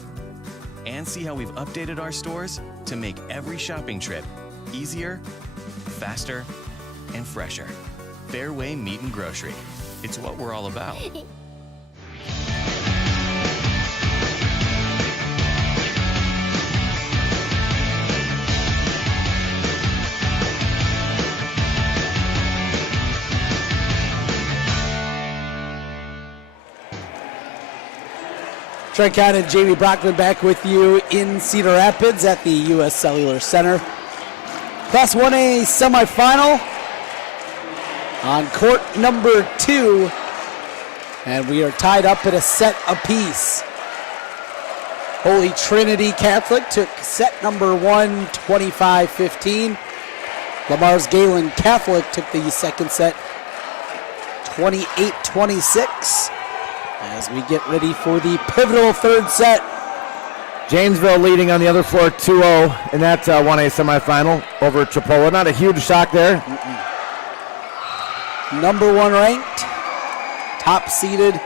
And see how we've updated our stores to make every shopping trip easier, faster, and fresher. Fairway Meat and Grocery. It's what we're all about. Trent Conn and Jamie Brockman back with you in Cedar Rapids at the U.S. Cellular Center. Class 1A semifinal on court number 2. And we are tied up at a set apiece. Holy Trinity Catholic took set number 1, 25-15. Lamar's Gehlen Catholic took the second set, 28-26. As we get ready for the pivotal third set. Janesville leading on the other floor 2-0 in that 1A semifinal over Chipola. Not a huge shock there. Number 1 ranked, top seeded.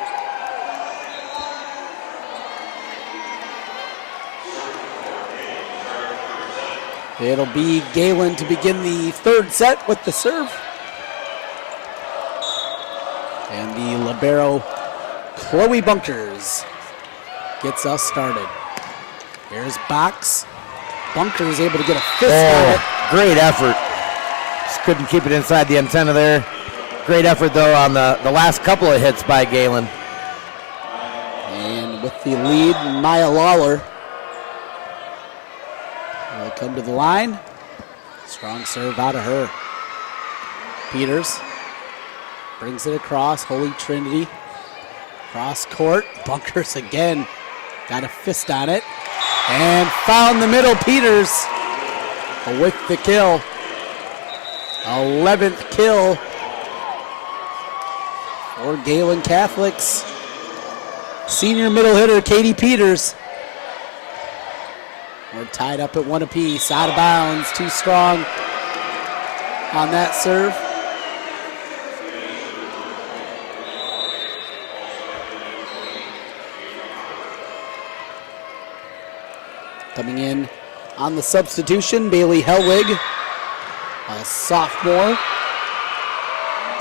It'll be Gehlen to begin the third set with the serve. And the libero, Chloe Bunkers, gets us started. Here's Box. Bunkers able to get a fist on it. Great effort. Just couldn't keep it inside the antenna there. Great effort, though, on the last couple of hits by Gehlen. And with the lead, Maya Lawler will come to the line. Strong serve out of her. Peters brings it across. Holy Trinity. Cross court. Bunkers again. Got a fist on it. And found the middle. Peters with the kill. 11th kill for Gehlen Catholics. Senior middle hitter Katie Peters. We're tied up at 1 apiece. Out of bounds. Too strong on that serve. Coming in on the substitution, Bailey Hellwig, a sophomore.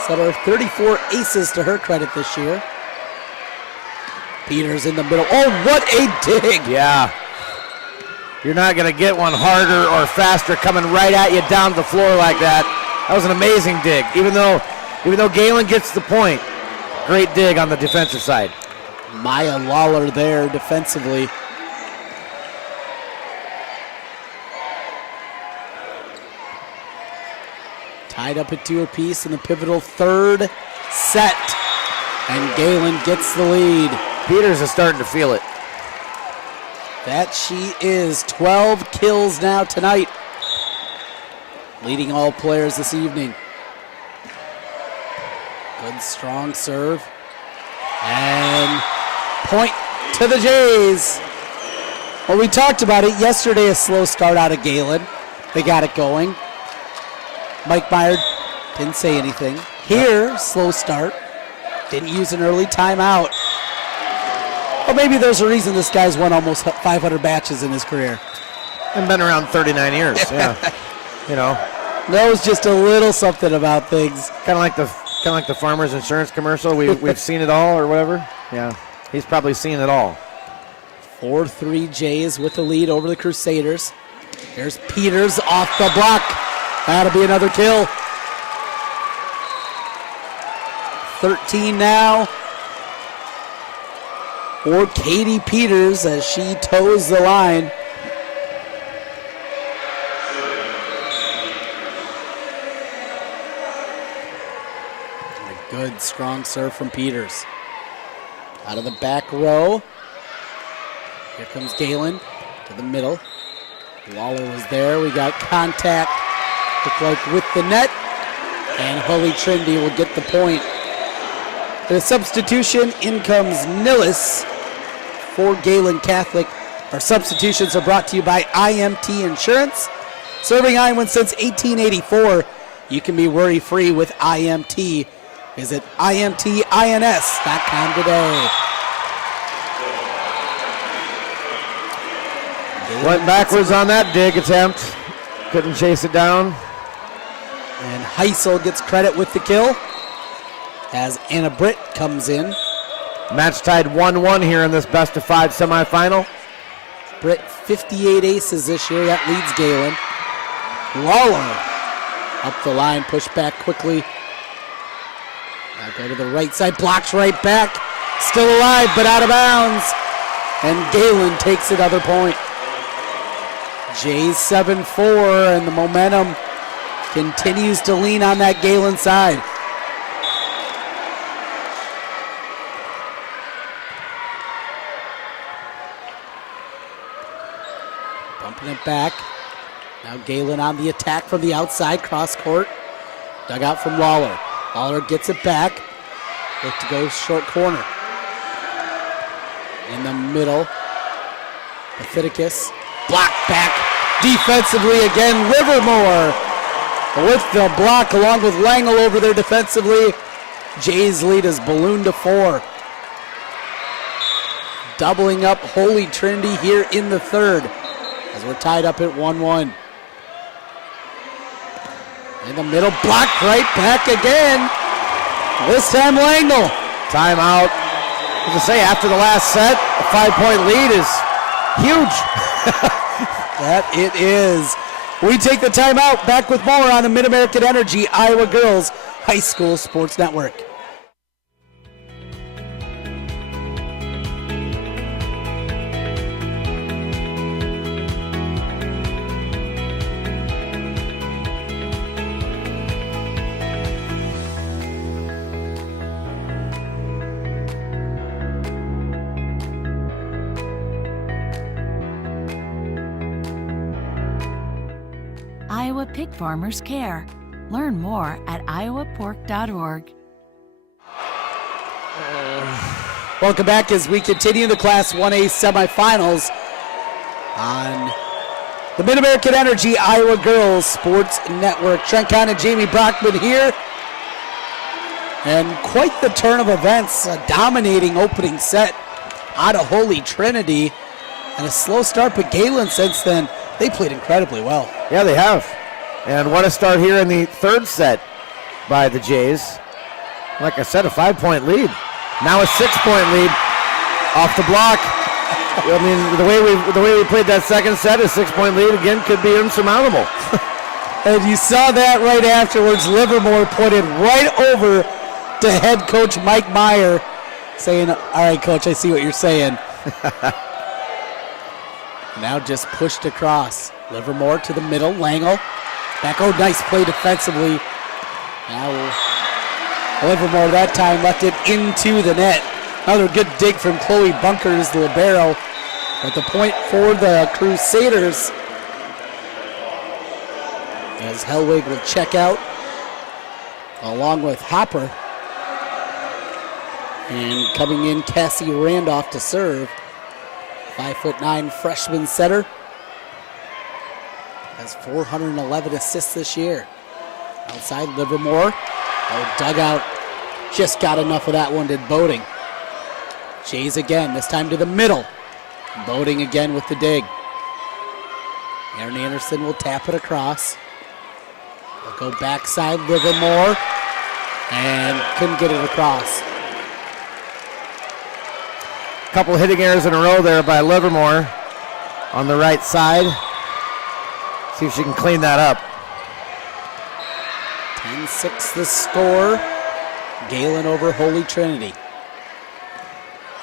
Set her 34 aces to her credit this year. Peters in the middle. Oh, what a dig! Yeah. You're not going to get one harder or faster coming right at you down the floor like that. That was an amazing dig. Even though Gehlen gets the point, great dig on the defensive side. Maya Lawler there defensively. Tied up at 2 apiece in the pivotal third set. And Gehlen gets the lead. Peters is starting to feel it. That she is. 12 kills now tonight. Leading all players this evening. Good strong serve. And point to the Jays. Well, we talked about it yesterday, a slow start out of Gehlen. They got it going. Mike Meyer didn't say anything. Here, slow start. Didn't use an early timeout. Well, maybe there's a reason this guy's won almost 500 matches in his career. And been around 39 years, yeah. You know. Knows just a little something about things. Kind of like the Farmers Insurance commercial. We've seen it all or whatever. Yeah, he's probably seen it all. 4-3 Jays with the lead over the Crusaders. There's Peters off the block. That'll be another kill. 13 now for Katie Peters as she toes the line. A good strong serve from Peters. Out of the back row. Here comes Gehlen to the middle. Lawler was there. We got contact. Looked like with the net. And Holy Trinity will get the point. The substitution, in comes Nillis for Gehlen Catholic. Our substitutions are brought to you by IMT Insurance. Serving Iowa since 1884. You can be worry-free with IMT. Visit IMTINS.com today. Went backwards on that dig attempt. Couldn't chase it down. And Heisel gets credit with the kill as Anna Britt comes in. Match tied 1-1 here in this best-of-5 semifinal. Britt, 58 aces this year. That leads Gehlen. Lawler up the line, push back quickly. Now go to the right side, blocks right back. Still alive, but out of bounds. And Gehlen takes another point. Jays 7-4, and the momentum continues to lean on that Gehlen side. Working it back. Now Gehlen on the attack from the outside, cross court. Dug out from Lawler. Lawler gets it back. Look to go short corner. In the middle. Patheticus. Blocked back defensively again. Livermore with the block along with Langle over there defensively. Jay's lead is ballooned to 4. Doubling up Holy Trinity here in the third as we're tied up at 1-1. In the middle, blocked right back again. This time Langle. Timeout. As I say, after the last set, a 5-point lead is huge. That it is. We take the timeout. Back with more on the MidAmerican Energy Iowa Girls High School Sports Network. Iowa Pig Farmers Care. Learn more at iowapork.org. Welcome back as we continue the Class 1A semifinals on the MidAmerican Energy Iowa Girls Sports Network. Trent Kahn and Jamie Brockman here. And quite the turn of events. A dominating opening set out of Holy Trinity. And a slow start, but Gehlen since then, they played incredibly well. Yeah, they have. And what a start here in the third set by the Jays. Like I said, a 5-point lead. Now a 6-point lead off the block. I mean, the way we played that second set, a 6-point lead again could be insurmountable. And you saw that right afterwards. Livermore put it right over to head coach Mike Meyer, saying, "All right, coach, I see what you're saying." Now just pushed across. Livermore to the middle. Langle back. Oh, nice play defensively. Now Livermore that time left it into the net. Another good dig from Chloe Bunkers, the libero. But the point for the Crusaders as Hellwig will check out along with Hopper. And coming in, Cassie Randolph to serve. 5'9" freshman setter. Has 411 assists this year. Outside Livermore. Oh, dugout just got enough of that one, did Boating. Jays again, this time to the middle. Boating again with the dig. Aaron Anderson will tap it across. They'll go backside Livermore. And couldn't get it across. Couple hitting errors in a row there by Livermore on the right side. See if she can clean that up. 10-6 the score. Gehlen over Holy Trinity.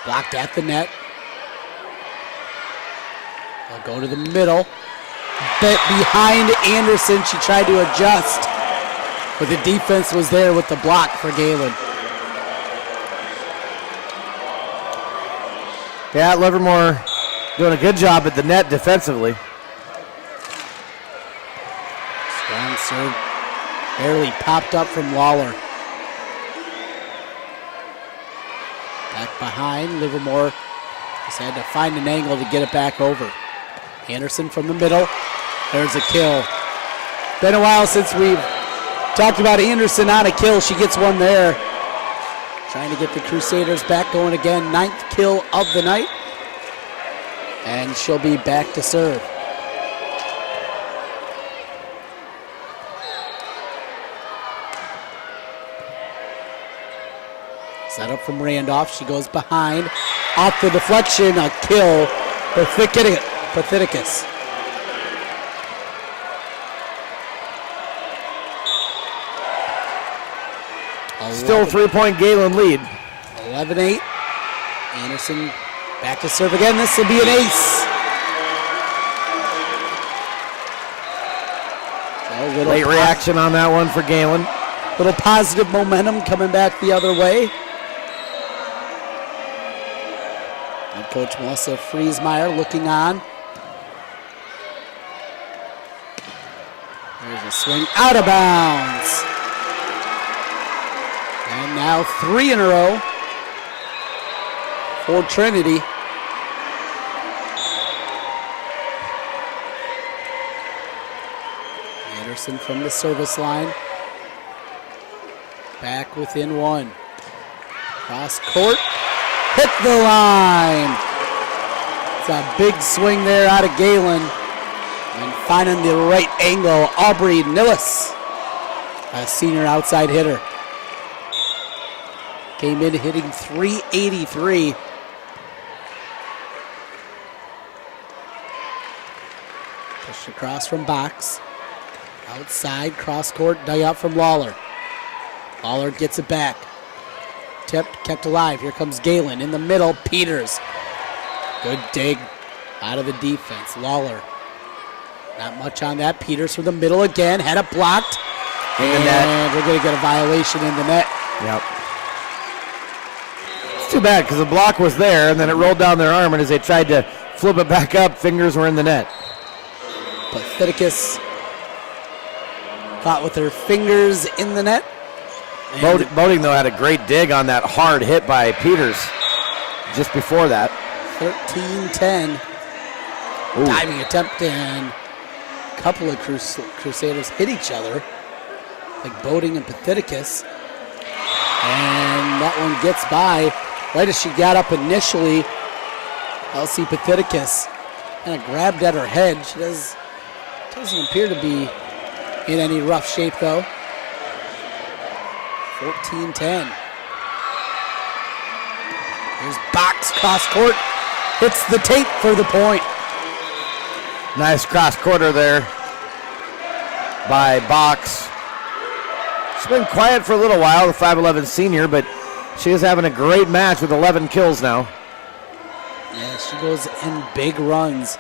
Blocked at the net. They'll go to the middle. Bet behind Anderson. She tried to adjust, but the defense was there with the block for Gehlen. Yeah, Livermore doing a good job at the net defensively. Strong serve. Barely popped up from Lawler. Back behind, Livermore just had to find an angle to get it back over. Anderson from the middle. There's a kill. Been a while since we've talked about Anderson on a kill. She gets one there. Trying to get the Crusaders back going again. 9th kill of the night. And she'll be back to serve. Set up from Randolph. She goes behind. Off the deflection, a kill. Patheticus. Still 3-point Gehlen lead. 11-8. Anderson back to serve again. This will be an ace. Late reaction on that one for Gehlen. Little positive momentum coming back the other way. And Coach Melissa Friesmeyer looking on. There's a swing out of bounds. And now 3 in a row for Trinity. Anderson from the service line. Back within 1. Cross court. Hit the line. It's a big swing there out of Gehlen. And finding the right angle, Aubrey Nillis, a senior outside hitter. Came in hitting .383. Pushed across from box. Outside, cross court, dug out from Lawler. Lawler gets it back. Tipped, kept alive. Here comes Gehlen in the middle. Peters. Good dig out of the defense. Lawler. Not much on that. Peters from the middle again. Had it blocked. In the net. We're going to get a violation in the net. Yep. It's too bad because the block was there and then it rolled down their arm, and as they tried to flip it back up, fingers were in the net. Patheticus caught with her fingers in the net. Boating, though, had a great dig on that hard hit by Peters just before that. 13-10. Diving attempt, and a couple of Crusaders hit each other, like Boating and Patheticus. And that one gets by. Right as she got up initially, Elsie Patheticus kind of grabbed at her head. She doesn't appear to be in any rough shape, though. 14-10. Here's Box, cross court. Hits the tape for the point. Nice cross quarter there by Box. She's been quiet for a little while, the 5'11 senior, but she is having a great match with 11 kills now. Yeah, she goes in big runs.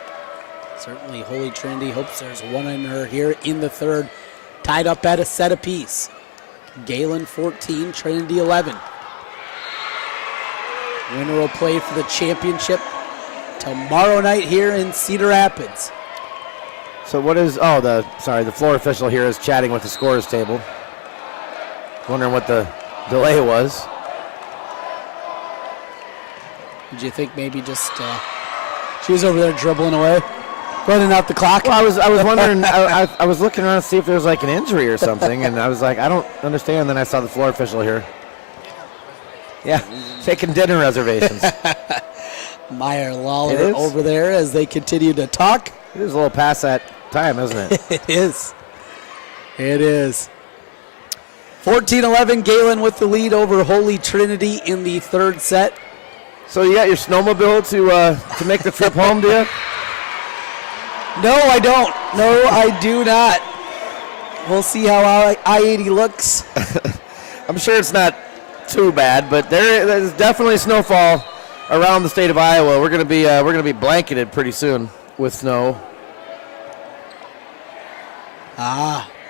Certainly Holy Trinity hopes there's one in her here in the third. Tied up at a set apiece. Gehlen 14, Trinity 11. Winner will play for the championship tomorrow night here in Cedar Rapids. So what is, the floor official here is chatting with the scorers table. Wondering what the delay was. Did you think maybe just she was over there dribbling away, running out the clock? Well, I was wondering, I was looking around to see if there was like an injury or something, and I was like, I don't understand. Then I saw the floor official here. Yeah, taking dinner reservations. Meyer Lawler over there as they continue to talk. It is a little past that time, isn't it? It is. It is. 14-11, Gehlen with the lead over Holy Trinity in the third set. So you got your snowmobile to make the trip home, do you? No, I don't. No, I do not. We'll see how I-80 looks. I'm sure it's not too bad, but there's definitely snowfall around the state of Iowa. We're gonna be blanketed pretty soon with snow.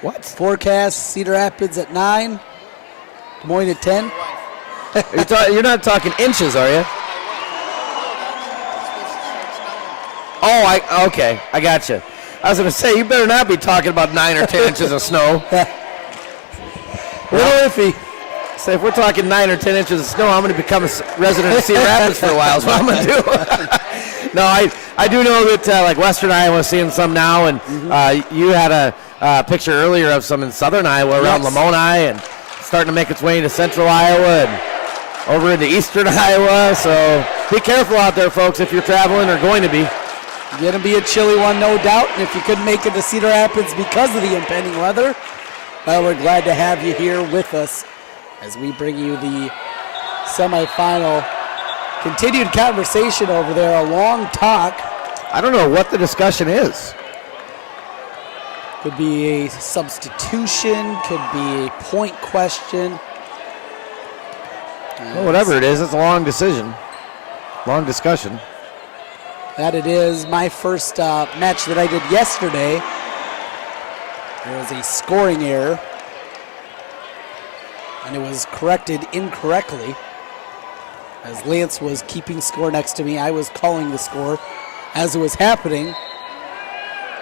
What? Forecast: Cedar Rapids at 9, Des Moines at 10. You're not talking inches, are you? Oh, okay, I got you. I was gonna say you better not be talking about 9 or 10 inches of snow. Little iffy. So if we're talking 9 or 10 inches of snow, I'm going to become a resident of Cedar Rapids for a while is what I'm going to do. No, I do know that like Western Iowa is seeing some now, and you had a picture earlier of some in Southern Iowa around Lamoni, and starting to make its way into Central Iowa and over into Eastern Iowa. So be careful out there, folks, if you're traveling or going to be. Going to be a chilly one, no doubt. And if you couldn't make it to Cedar Rapids because of the impending weather, well, we're glad to have you here with us as we bring you the semifinal. Continued conversation over there, a long talk. I don't know what the discussion is. Could be a substitution, could be a point question. Well, whatever it is, it's a long decision. Long discussion. That it is. My first match that I did yesterday, there was a scoring error, and it was corrected incorrectly. As Lance was keeping score next to me, I was calling the score as it was happening.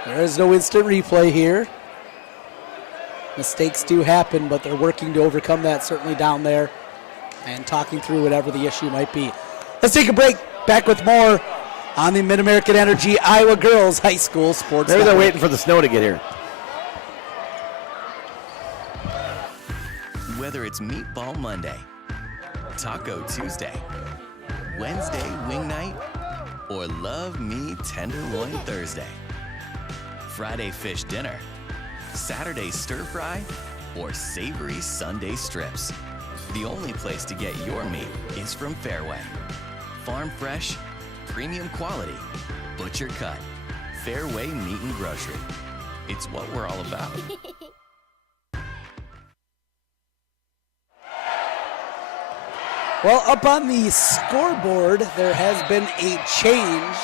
There is no instant replay here. Mistakes do happen, but they're working to overcome that certainly down there and talking through whatever the issue might be. Let's take a break. Back with more on the MidAmerican Energy Iowa Girls High School Sports Maybe Network. they're waiting for the snow to get here. Whether it's Meatball Monday, Taco Tuesday, Wednesday Wing Night, or Love Me Tenderloin Thursday, Friday Fish Dinner, Saturday Stir Fry, or Savory Sunday Strips, the only place to get your meat is from Fairway. Farm fresh, premium quality, butcher cut, Fairway Meat and Grocery. It's what we're all about. Well, up on the scoreboard, there has been a change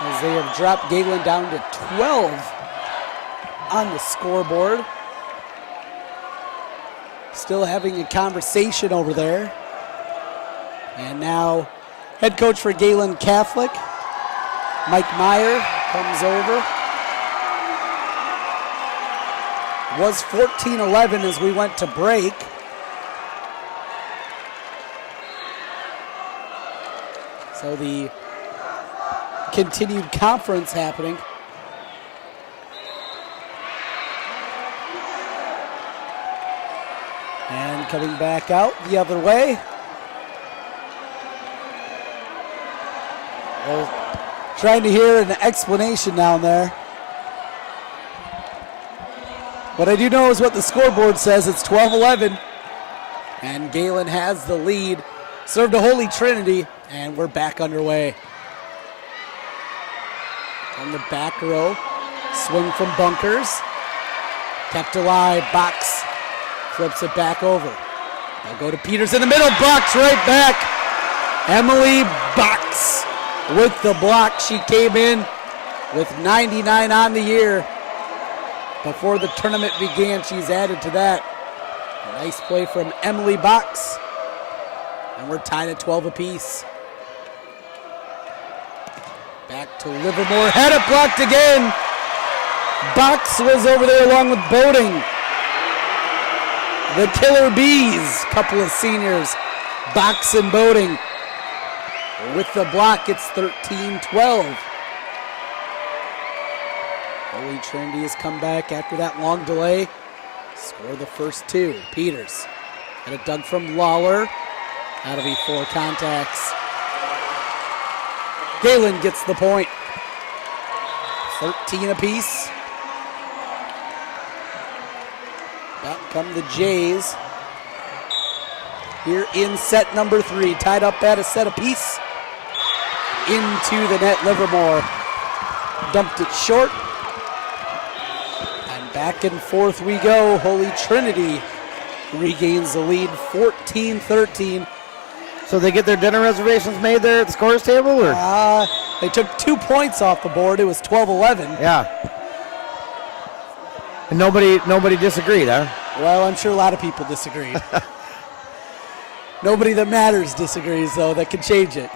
as they have dropped Gehlen down to 12 on the scoreboard. Still having a conversation over there. And now head coach for Gehlen Catholic, Mike Meyer, comes over. Was 14-11 as we went to break. So the continued conference happening. And coming back out the other way. Well, trying to hear an explanation down there. What I do know is what the scoreboard says. It's 12-11. And Gehlen has the lead. Served to Holy Trinity. And we're back underway. On the back row. Swing from bunkers. Kept alive. Box. Flips it back over. They'll go to Peters in the middle. Box right back. Emily Box with the block. She came in with 99 on the year. Before the tournament began, she's added to that. A nice play from Emily Box. And we're tied at 12 apiece. Back to Livermore. Had it blocked again. Box was over there along with Boating. The Killer Bees, couple of seniors, Box and Boating. With the block, it's 13-12. Holy Trinity has come back after that long delay. Score the first two. Peters had it dug from Lawler. That'll be 4 contacts. Gehlen gets the point. 13 apiece. Back come the Jays. Here in set number 3, tied up at a set apiece. Into the net, Livermore. Dumped it short. And back and forth we go. Holy Trinity regains the lead, 14-13. So they get their dinner reservations made there at the scores table, or? They took 2 points off the board. It was 12-11. Yeah. And nobody disagreed, huh? Well, I'm sure a lot of people disagreed. Nobody that matters disagrees, though, that can change it.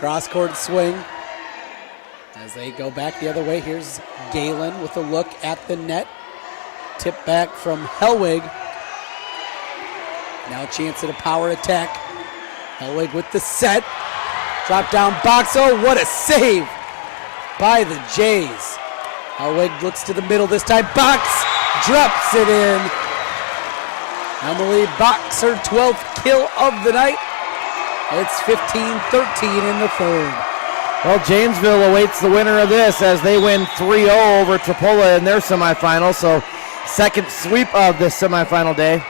Cross-court swing. As they go back the other way, here's Gehlen with a look at the net. Tip back from Hellwig. Now a chance at a power attack. Hellwig with the set. Drop down Box. Oh, what a save by the Jays. Hellwig looks to the middle this time. Box drops it in. Emily Box, her 12th kill of the night. It's 15-13 in the third. Well, Janesville awaits the winner of this as they win 3-0 over Topola in their semifinal. So second sweep of the semifinal day.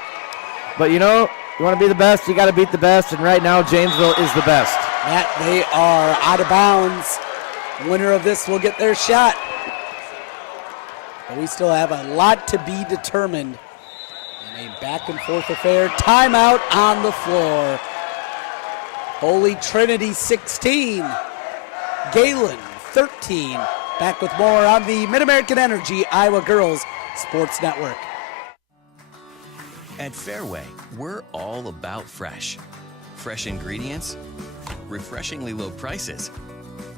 But you know, you want to be the best, you got to beat the best. And right now, Janesville is the best. Matt, they are out of bounds. Winner of this will get their shot. But we still have a lot to be determined. In a back and forth affair. Timeout on the floor. Holy Trinity 16. Gehlen 13. Back with more on the MidAmerican Energy Iowa Girls Sports Network. At Fairway, we're all about fresh. Fresh ingredients, refreshingly low prices,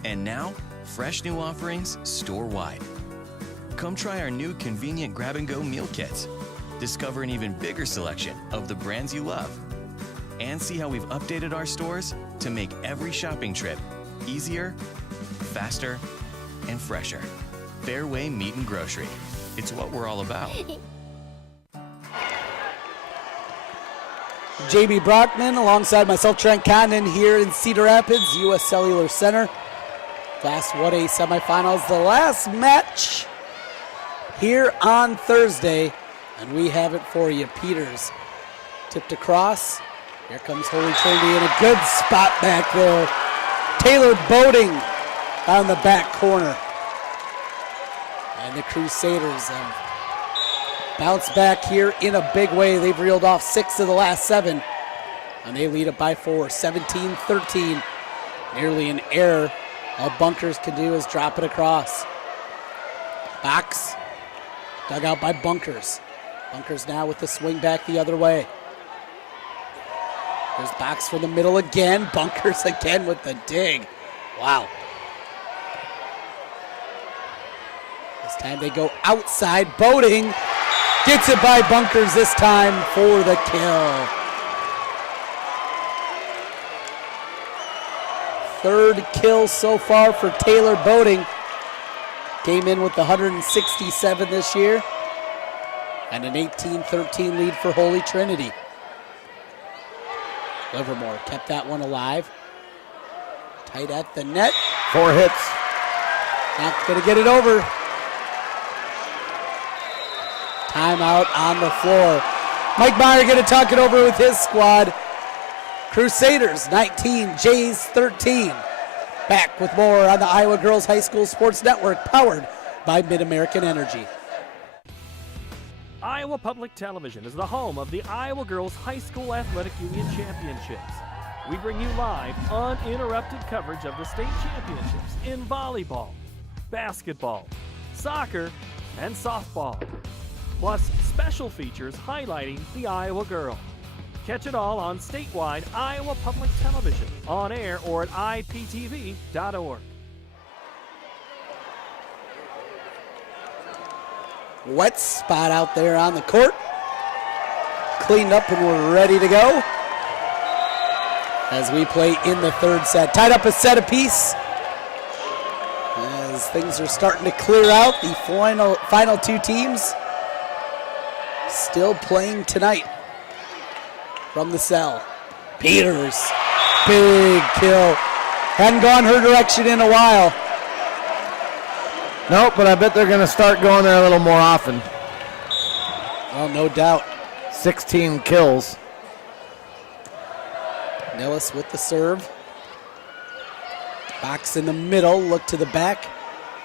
and now, fresh new offerings store-wide. Come try our new convenient grab-and-go meal kits. Discover an even bigger selection of the brands you love. And see how we've updated our stores to make every shopping trip easier, faster, and fresher. Fairway Meat and Grocery. It's what we're all about. Jamie Brockman alongside myself, Trent Condon, here in Cedar Rapids, U.S. Cellular Center. Class 1A semifinals, the last match here on Thursday, and we have it for you. Peters tipped across. Here comes Holy Trinity in a good spot back there. Taylor Boating on the back corner. And the Crusaders bounce back here in a big way. They've reeled off 6 of the last 7, and they lead it by 4, 17-13. Nearly an error. All Bunkers can do is drop it across. Box dug out by Bunkers. Bunkers now with the swing back the other way. There's Box from the middle again. Bunkers again with the dig. Wow. This time they go outside. Boating gets it by Bunkers this time for the kill. Third kill so far for Taylor Boating. Came in with the 167 this year. And an 18-13 lead for Holy Trinity. Livermore kept that one alive. Tight at the net. 4 hits. Not going to get it over. Timeout on the floor. Mike Meyer going to talk it over with his squad. Crusaders 19, Jays 13. Back with more on the Iowa Girls High School Sports Network, powered by MidAmerican Energy. Iowa Public Television is the home of the Iowa Girls High School Athletic Union Championships. We bring you live, uninterrupted coverage of the state championships in volleyball, basketball, soccer, and softball. Plus special features highlighting the Iowa girl. Catch it all on statewide Iowa Public Television, on air or at iptv.org. Wet spot out there on the court. Cleaned up and we're ready to go as we play in the third set. Tied up a set apiece as things are starting to clear out. The final 2 teams still playing tonight from the cell. Peters, big kill. Hadn't gone her direction in a while. Nope, but I bet they're going to start going there a little more often. Well, no doubt. 16 kills. Nellis with the serve. Box in the middle, look to the back.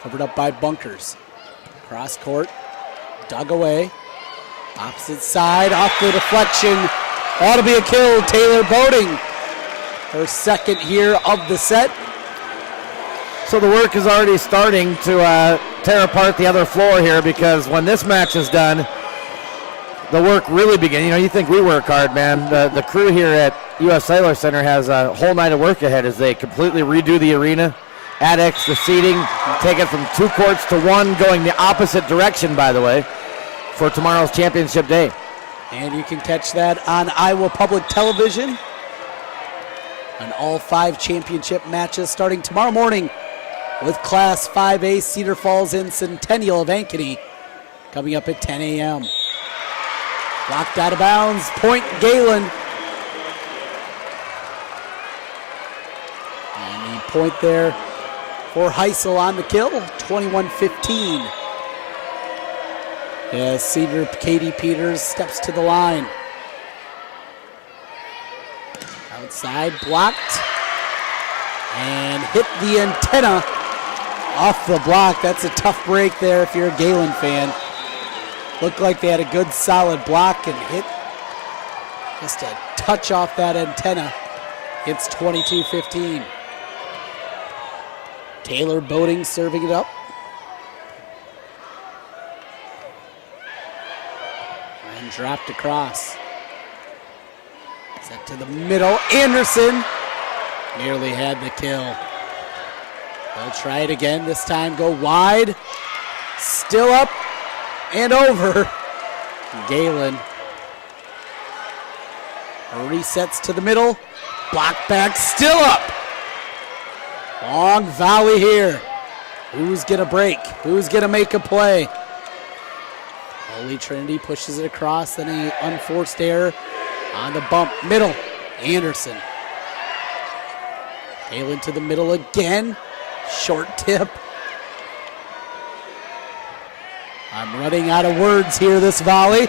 Covered up by Bunkers. Cross court, dug away. Opposite side, off the deflection. Ought to be a kill, Taylor Boating. Her second here of the set. So the work is already starting to tear apart the other floor here, because when this match is done, the work really begins. You know, you think we work hard, man. The crew here at U.S. Cellular Center has a whole night of work ahead as they completely redo the arena, add extra seating, take it from 2 courts to 1, going the opposite direction, by the way, for tomorrow's championship day. And you can catch that on Iowa Public Television. And all 5 championship matches starting tomorrow morning with Class 5A Cedar Falls and Centennial of Ankeny coming up at 10 a.m. Blocked out of bounds, point Gehlen. And the point there for Heisel on the kill, 21-15. As Cedar Katie Peters steps to the line. Outside, blocked. And hit the antenna off the block. That's a tough break there if you're a Gehlen fan. Looked like they had a good solid block and hit just a touch off that antenna. It's 22-15. Taylor Boating serving it up. And dropped across. Set to the middle. Anderson nearly had the kill. They'll try it again. This time go wide. Still up and over. Gehlen resets to the middle. Block back, still up. Long volley here. Who's going to break? Who's going to make a play? Holy Trinity pushes it across, then an unforced error on the bump. Middle, Anderson. Gehlen to the middle again. Short tip. I'm running out of words here, this volley.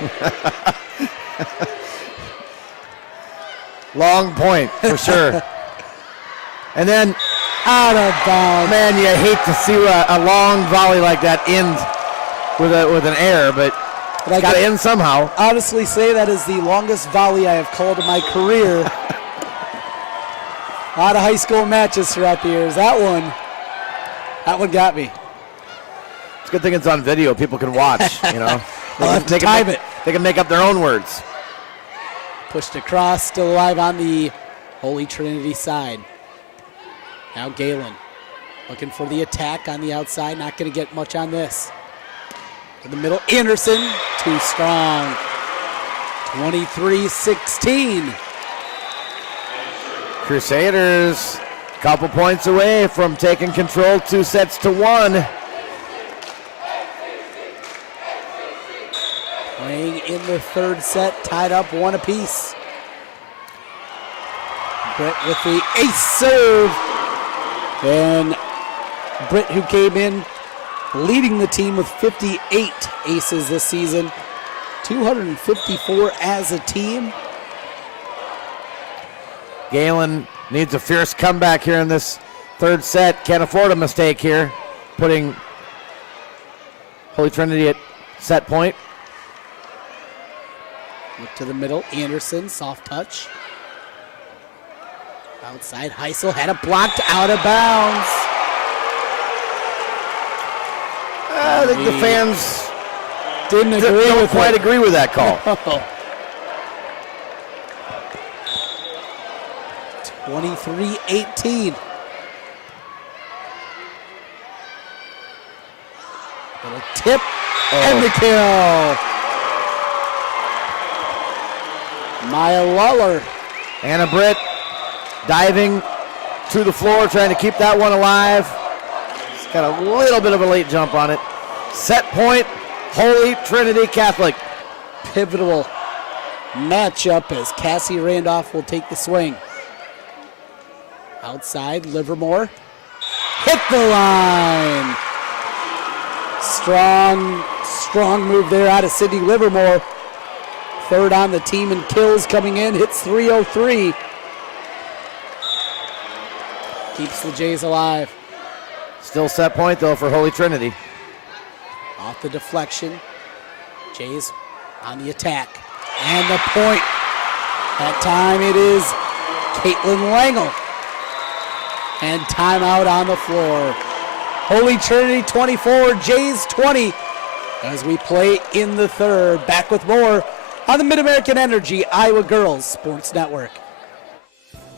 Long point, for sure. And then out of bounds. Man, you hate to see a long volley like that end with an error, but it's got to end somehow. Honestly say that is the longest volley I have called in my career. A lot of high school matches throughout the years. That one got me. It's a good thing it's on video. People can watch, you know. They can make up their own words. Pushed across, still alive on the Holy Trinity side. Now Gehlen looking for the attack on the outside. Not going to get much on this. In the middle, Anderson, too strong. 23-16. Crusaders, couple points away from taking control, 2-1. Playing in the third set, tied up 1 apiece. Britt with the ace serve. And Britt, who came in leading the team with 58 aces this season, 254 as a team. Gehlen needs a fierce comeback here in this third set. Can't afford a mistake here, putting Holy Trinity at set point. Look to the middle, Anderson, soft touch. Outside, Heisel had it blocked out of bounds. I think the fans don't quite agree with that call. 23-18. Little tip and the kill. Maya Lawler. Anna Britt diving to the floor, trying to keep that one alive. It's got a little bit of a late jump on it. Set point, Holy Trinity Catholic. Pivotal matchup as Cassie Randolph will take the swing. Outside, Livermore. Hit the line. Strong move there out of Sidney Livermore. Third on the team in kills coming in. Hits 303. Keeps the Jays alive. Still set point, though, for Holy Trinity. Off the deflection. Jays on the attack. And the point. That time it is Caitlin Langel. And timeout on the floor. Holy Trinity 24, Jays 20. As we play in the third. Back with more on the MidAmerican Energy Iowa Girls Sports Network.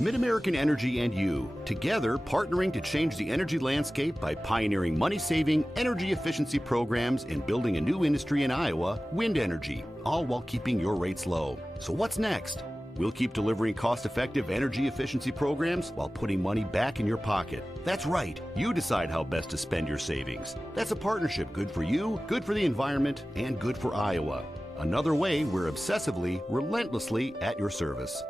MidAmerican Energy and you, together partnering to change the energy landscape by pioneering money-saving, energy efficiency programs and building a new industry in Iowa, wind energy, all while keeping your rates low. So what's next? We'll keep delivering cost-effective energy efficiency programs while putting money back in your pocket. That's right. You decide how best to spend your savings. That's a partnership good for you, good for the environment, and good for Iowa. Another way we're obsessively, relentlessly at your service.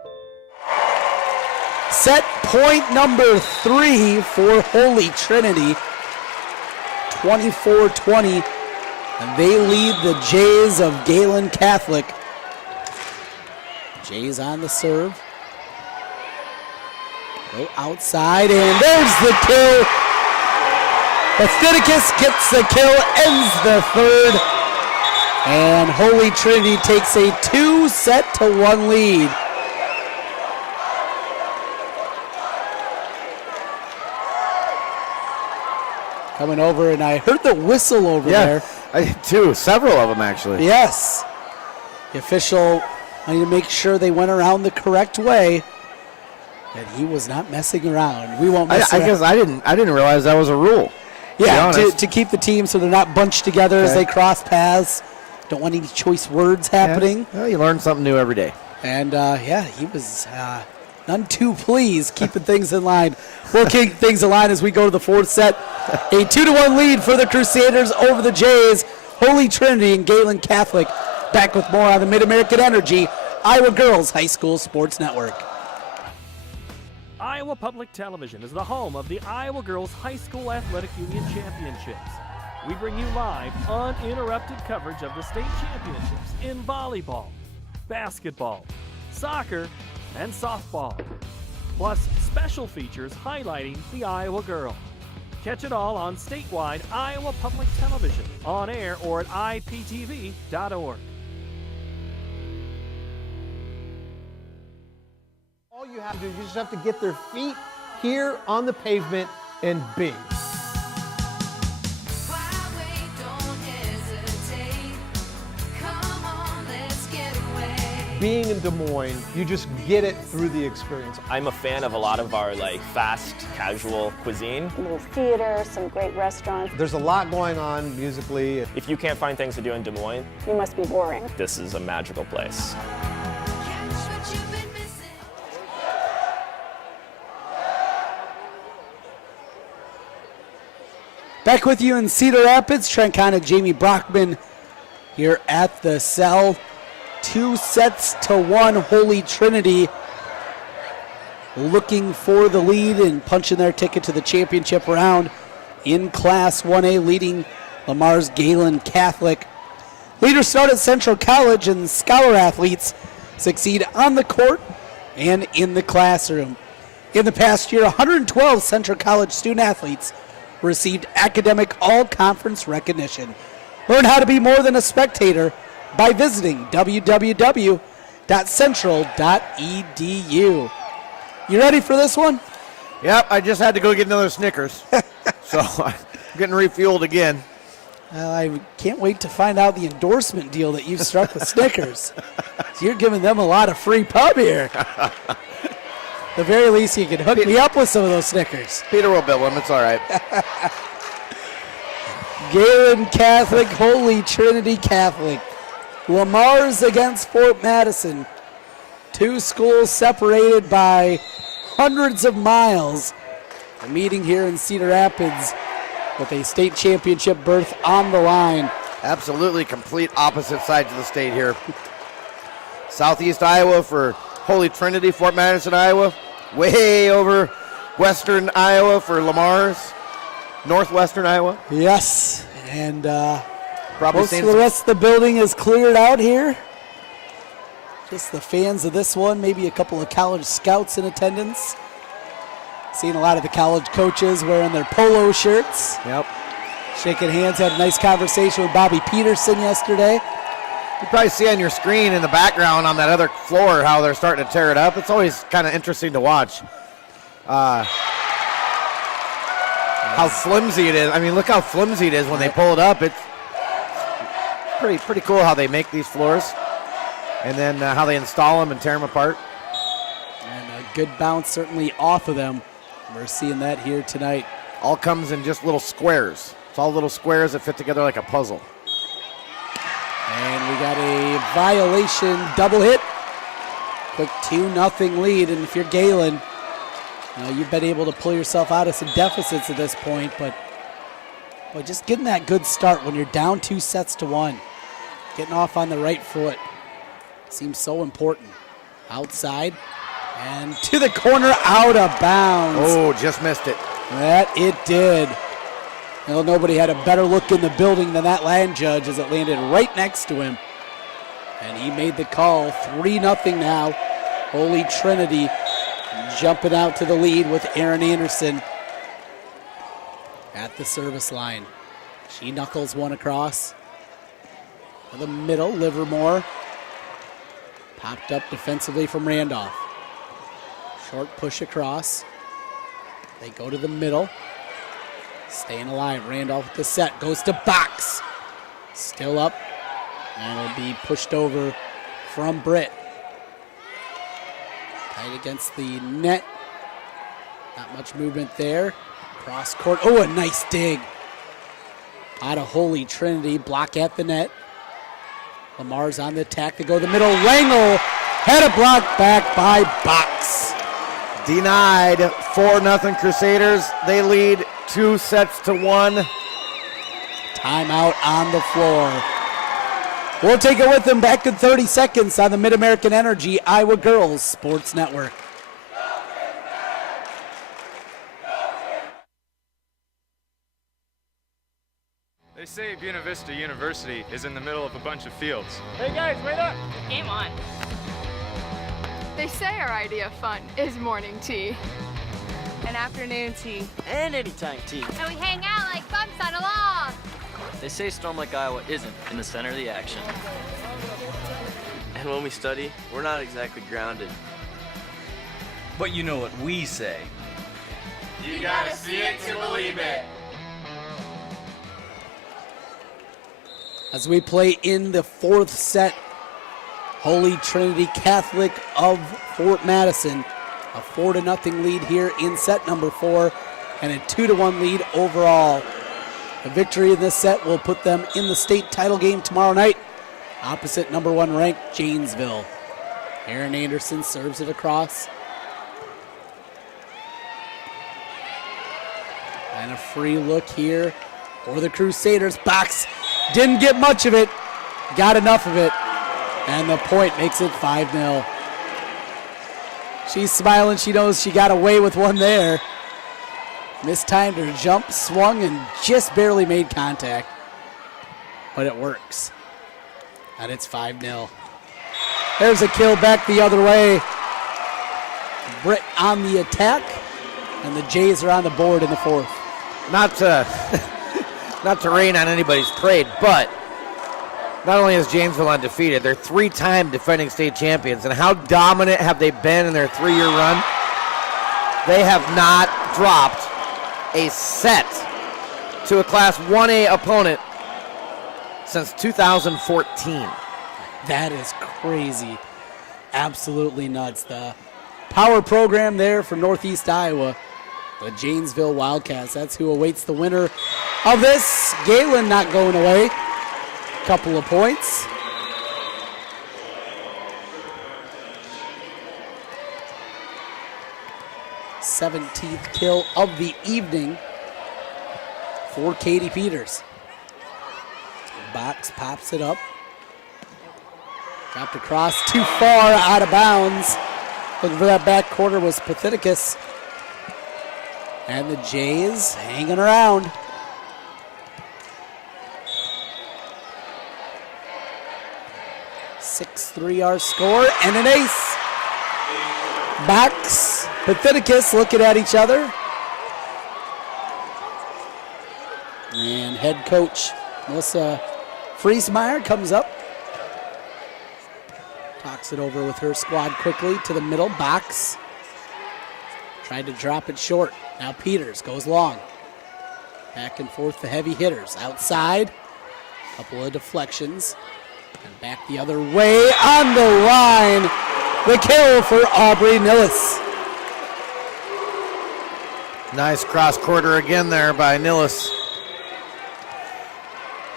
Set point number 3 for Holy Trinity. 24-20. And they lead the Jays of Gehlen Catholic. Jays on the serve. Go outside, and there's the kill. Bathinicus gets the kill, ends the third. And Holy Trinity takes a 2-1 lead. Coming over, and I heard the whistle over there. I did too. Several of them, actually. Yes. The official wanted to make sure they went around the correct way. And he was not messing around. We won't mess around. I guess I didn't realize that was a rule. Yeah, to keep the team so they're not bunched together as they cross paths. Don't want any choice words happening. Yeah. Well, you learn something new every day. And, he was none too pleased keeping things in line. We'll keep things in line as we go to the fourth set. A 2-1 lead for the Crusaders over the Jays. Holy Trinity and Gehlen Catholic. Back with more on the MidAmerican Energy, Iowa Girls High School Sports Network. Iowa Public Television is the home of the Iowa Girls High School Athletic Union Championships. We bring you live, uninterrupted coverage of the state championships in volleyball, basketball, soccer, and softball. Plus, special features highlighting the Iowa girl. Catch it all on statewide Iowa Public Television, on air or at iptv.org. All you have to do is you just have to get their feet here on the pavement and bing. Being in Des Moines, you just get it through the experience. I'm a fan of a lot of our fast, casual cuisine. A little theater, some great restaurants. There's a lot going on musically. If you can't find things to do in Des Moines, You must be boring. this is a magical place. Back with you in Cedar Rapids, Trent Conn and Jamie Brockman here at the cell. 2-1, Holy Trinity looking for the lead and punching their ticket to the championship round in Class 1A, leading Lamar's Gehlen Catholic. Leaders start at Central College, and scholar athletes succeed on the court and in the classroom. In the past year, 112 Central College student athletes received academic all-conference recognition. Learn how to be more than a spectator by visiting www.central.edu. You ready for this one? Yep, I just had to go get another Snickers. So I'm getting refueled again. I can't wait to find out the endorsement deal that you've struck with Snickers. So you're giving them a lot of free pub here. At the very least, you can hook me up with some of those Snickers. Peter will bill them. It's all right. Gehlen Catholic, Holy Trinity Catholic. Lamar's against Fort Madison. Two schools separated by hundreds of miles. A meeting here in Cedar Rapids with a state championship berth on the line. Absolutely complete opposite sides of the state here. Southeast Iowa for Holy Trinity, Fort Madison, Iowa. Way over western Iowa for Lamar's. Northwestern Iowa. Yes, and probably most of the rest of the building is cleared out here. Just the fans of this one, maybe a couple of college scouts in attendance. Seeing a lot of the college coaches wearing their polo shirts. Yep. Shaking hands, had a nice conversation with Bobby Peterson yesterday. You probably see on your screen in the background on that other floor how they're starting to tear it up. It's always kind of interesting to watch. How flimsy it is. I mean, look how flimsy it is when they pull it up. It's pretty cool how they make these floors, and then how they install them and tear them apart. And a good bounce certainly off of them. We're seeing that here tonight. All comes in just little squares. It's all little squares that fit together like a puzzle. And we got a violation double hit. Quick 2-0 lead, and if you're Gehlen, you've been able to pull yourself out of some deficits at this point, but just getting that good start when you're down 2-1, getting off on the right foot seems so important. Outside and to the corner, out of bounds. Oh, just missed it. That it did. Well, nobody had a better look in the building than that land judge as it landed right next to him. And he made the call. 3-0 now. Holy Trinity jumping out to the lead with Aaron Anderson at the service line. She knuckles one across. To the middle, Livermore. Popped up defensively from Randolph. Short push across. They go to the middle. Staying alive. Randolph with the set. Goes to box. Still up. And it'll be pushed over from Britt. Tight against the net. Not much movement there. Cross court. Oh, a nice dig out of Holy Trinity. Block at the net. Lamar's on the attack. They go the middle. Rangel had a block back by Box. Denied. 4-0 Crusaders. They lead 2-1. Timeout on the floor. We'll take it with them back in 30 seconds on the MidAmerican Energy Iowa Girls Sports Network. They say Buena Vista University is in the middle of a bunch of fields. Hey guys, wait up! Game on. They say our idea of fun is morning tea, and afternoon tea, And anytime tea. And we hang out like bumps on a log. They say a storm like Iowa isn't in the center of the action. And when we study, we're not exactly grounded. But you know what we say. You gotta see it to believe it. As we play in the fourth set, Holy Trinity Catholic of Fort Madison, a 4-0 lead here in set number 4, and a 2-1 lead overall. A victory in this set will put them in the state title game tomorrow night, opposite number 1 ranked Janesville. Aaron Anderson serves it across. And a free look here for the Crusaders. Box didn't get much of it, got enough of it, and the point makes it 5-0. She's smiling, she knows she got away with one there. Mistimed her jump, swung, and just barely made contact. But it works. And it's 5-0. There's a kill back the other way. Britt on the attack, and the Jays are on the board in the fourth. Not to rain on anybody's parade, but not only is Janesville undefeated, they're 3-time defending state champions. And how dominant have they been in their 3-year run? They have not dropped a set to a Class 1A opponent since 2014. That is crazy. Absolutely nuts. The power program there from Northeast Iowa, the Janesville Wildcats. That's who awaits the winner of this. Gehlen not going away. Couple of points. th kill of the evening for Katie Peters. Box pops it up. Dropped across too far, out of bounds. Looking for that back corner was Patheticus. And the Jays hanging around. .63 our score and an ace. Box, Patheticus looking at each other. And head coach Melissa Friesmeyer comes up. Talks it over with her squad quickly to the middle. Box tried to drop it short. Now Peters goes long. Back and forth the heavy hitters. Outside, couple of deflections. And back the other way on the line. The kill for Aubrey Nillis. Nice cross quarter again there by Nillis.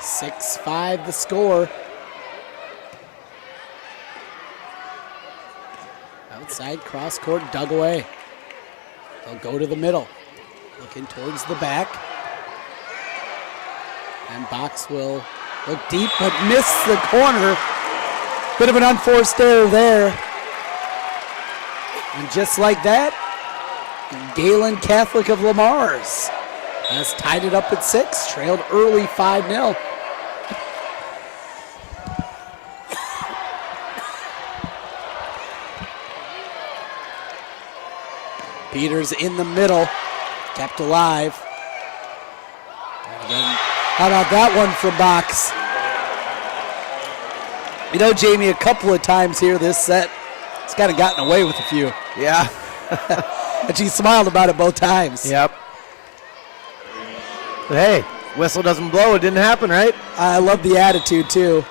6-5 the score. Outside cross court, dug away. They'll go to the middle. Looking towards the back. And Box will look deep, but miss the corner. Bit of an unforced error there. And just like that, Gehlen Catholic of Lamar's has tied it up at 6, trailed early 5-0. Peters in the middle, kept alive. And again, how about that one from Box? You know, Jamie, a couple of times here this set, it's kind of gotten away with a few. Yeah. And she smiled about it both times. Yep. But hey, whistle doesn't blow, it didn't happen, right? I love the attitude, too.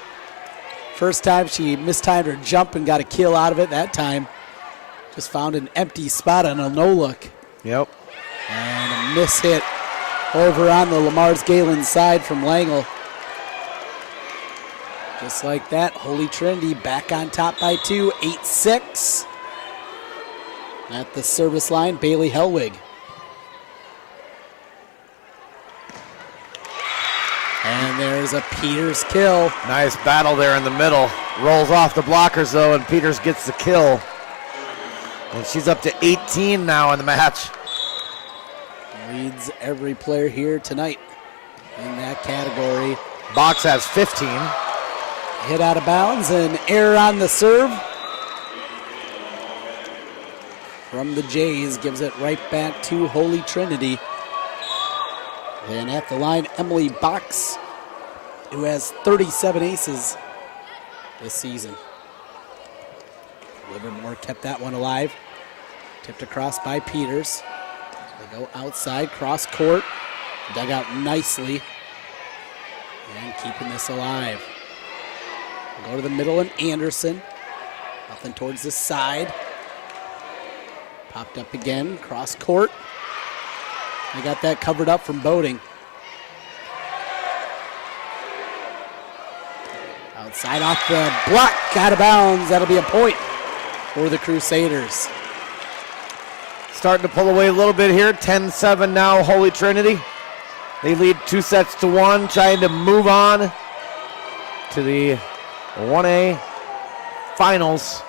First time she mistimed her jump and got a kill out of it. That time just found an empty spot on a no-look. Yep. And a miss hit over on the Lamar's Gehlen side from Langle. Just like that, Holy Trinity back on top by 2, 8-6. At the service line, Bailey Hellwig. And there's a Peters kill. Nice battle there in the middle. Rolls off the blockers though, and Peters gets the kill. And she's up to 18 now in the match. Leads every player here tonight in that category. Box has 15. Hit out of bounds and error on the serve. From the Jays, gives it right back to Holy Trinity. And at the line, Emily Box, who has 37 aces this season. Livermore kept that one alive. Tipped across by Peters. They go outside, cross court. Dug out nicely. And keeping this alive. Go to the middle and Anderson. Nothing towards the side. Popped up again, cross court. They got that covered up from Boating. Outside off the block, out of bounds. That'll be a point for the Crusaders. Starting to pull away a little bit here. 10-7 now, Holy Trinity. They lead 2-1, trying to move on to the 1A finals.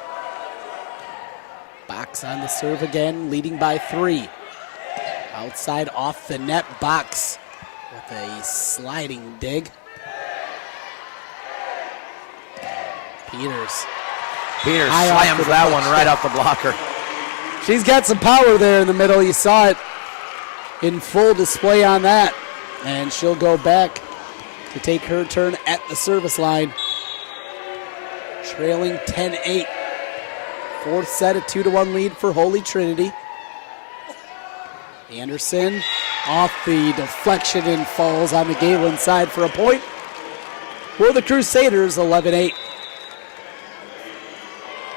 Box on the serve again, leading by 3. Outside off the net, Box with a sliding dig. Peters slams that one right off the blocker. She's got some power there in the middle. You saw it in full display on that. And she'll go back to take her turn at the service line. Trailing 10-8. Fourth set, a 2-1 lead for Holy Trinity. Anderson off the deflection and falls on the Gehlen side for a point. For the Crusaders, 11-8.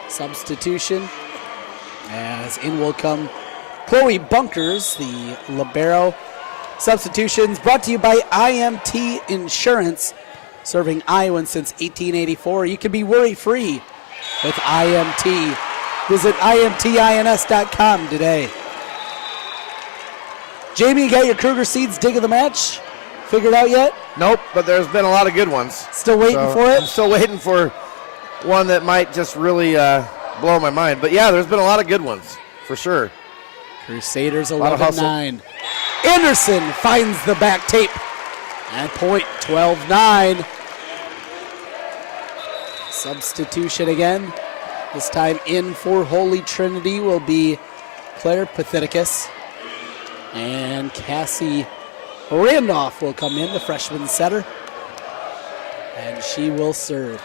Substitution as in will come Chloe Bunkers, the libero. Substitutions brought to you by IMT Insurance, serving Iowans since 1884. You can be worry-free with IMT. Visit IMTINS.com today. Jamie, you got your Kruger Seeds dig of the match figured out yet? Nope, but there's been a lot of good ones. Still waiting for it? I'm still waiting for one that might just really blow my mind. But yeah, there's been a lot of good ones, for sure. Crusaders 11-9. Anderson finds the back tape. At point, 12-9. Substitution again. This time in for Holy Trinity will be Claire Patheticus. And Cassie Randolph will come in, the freshman setter. And she will serve.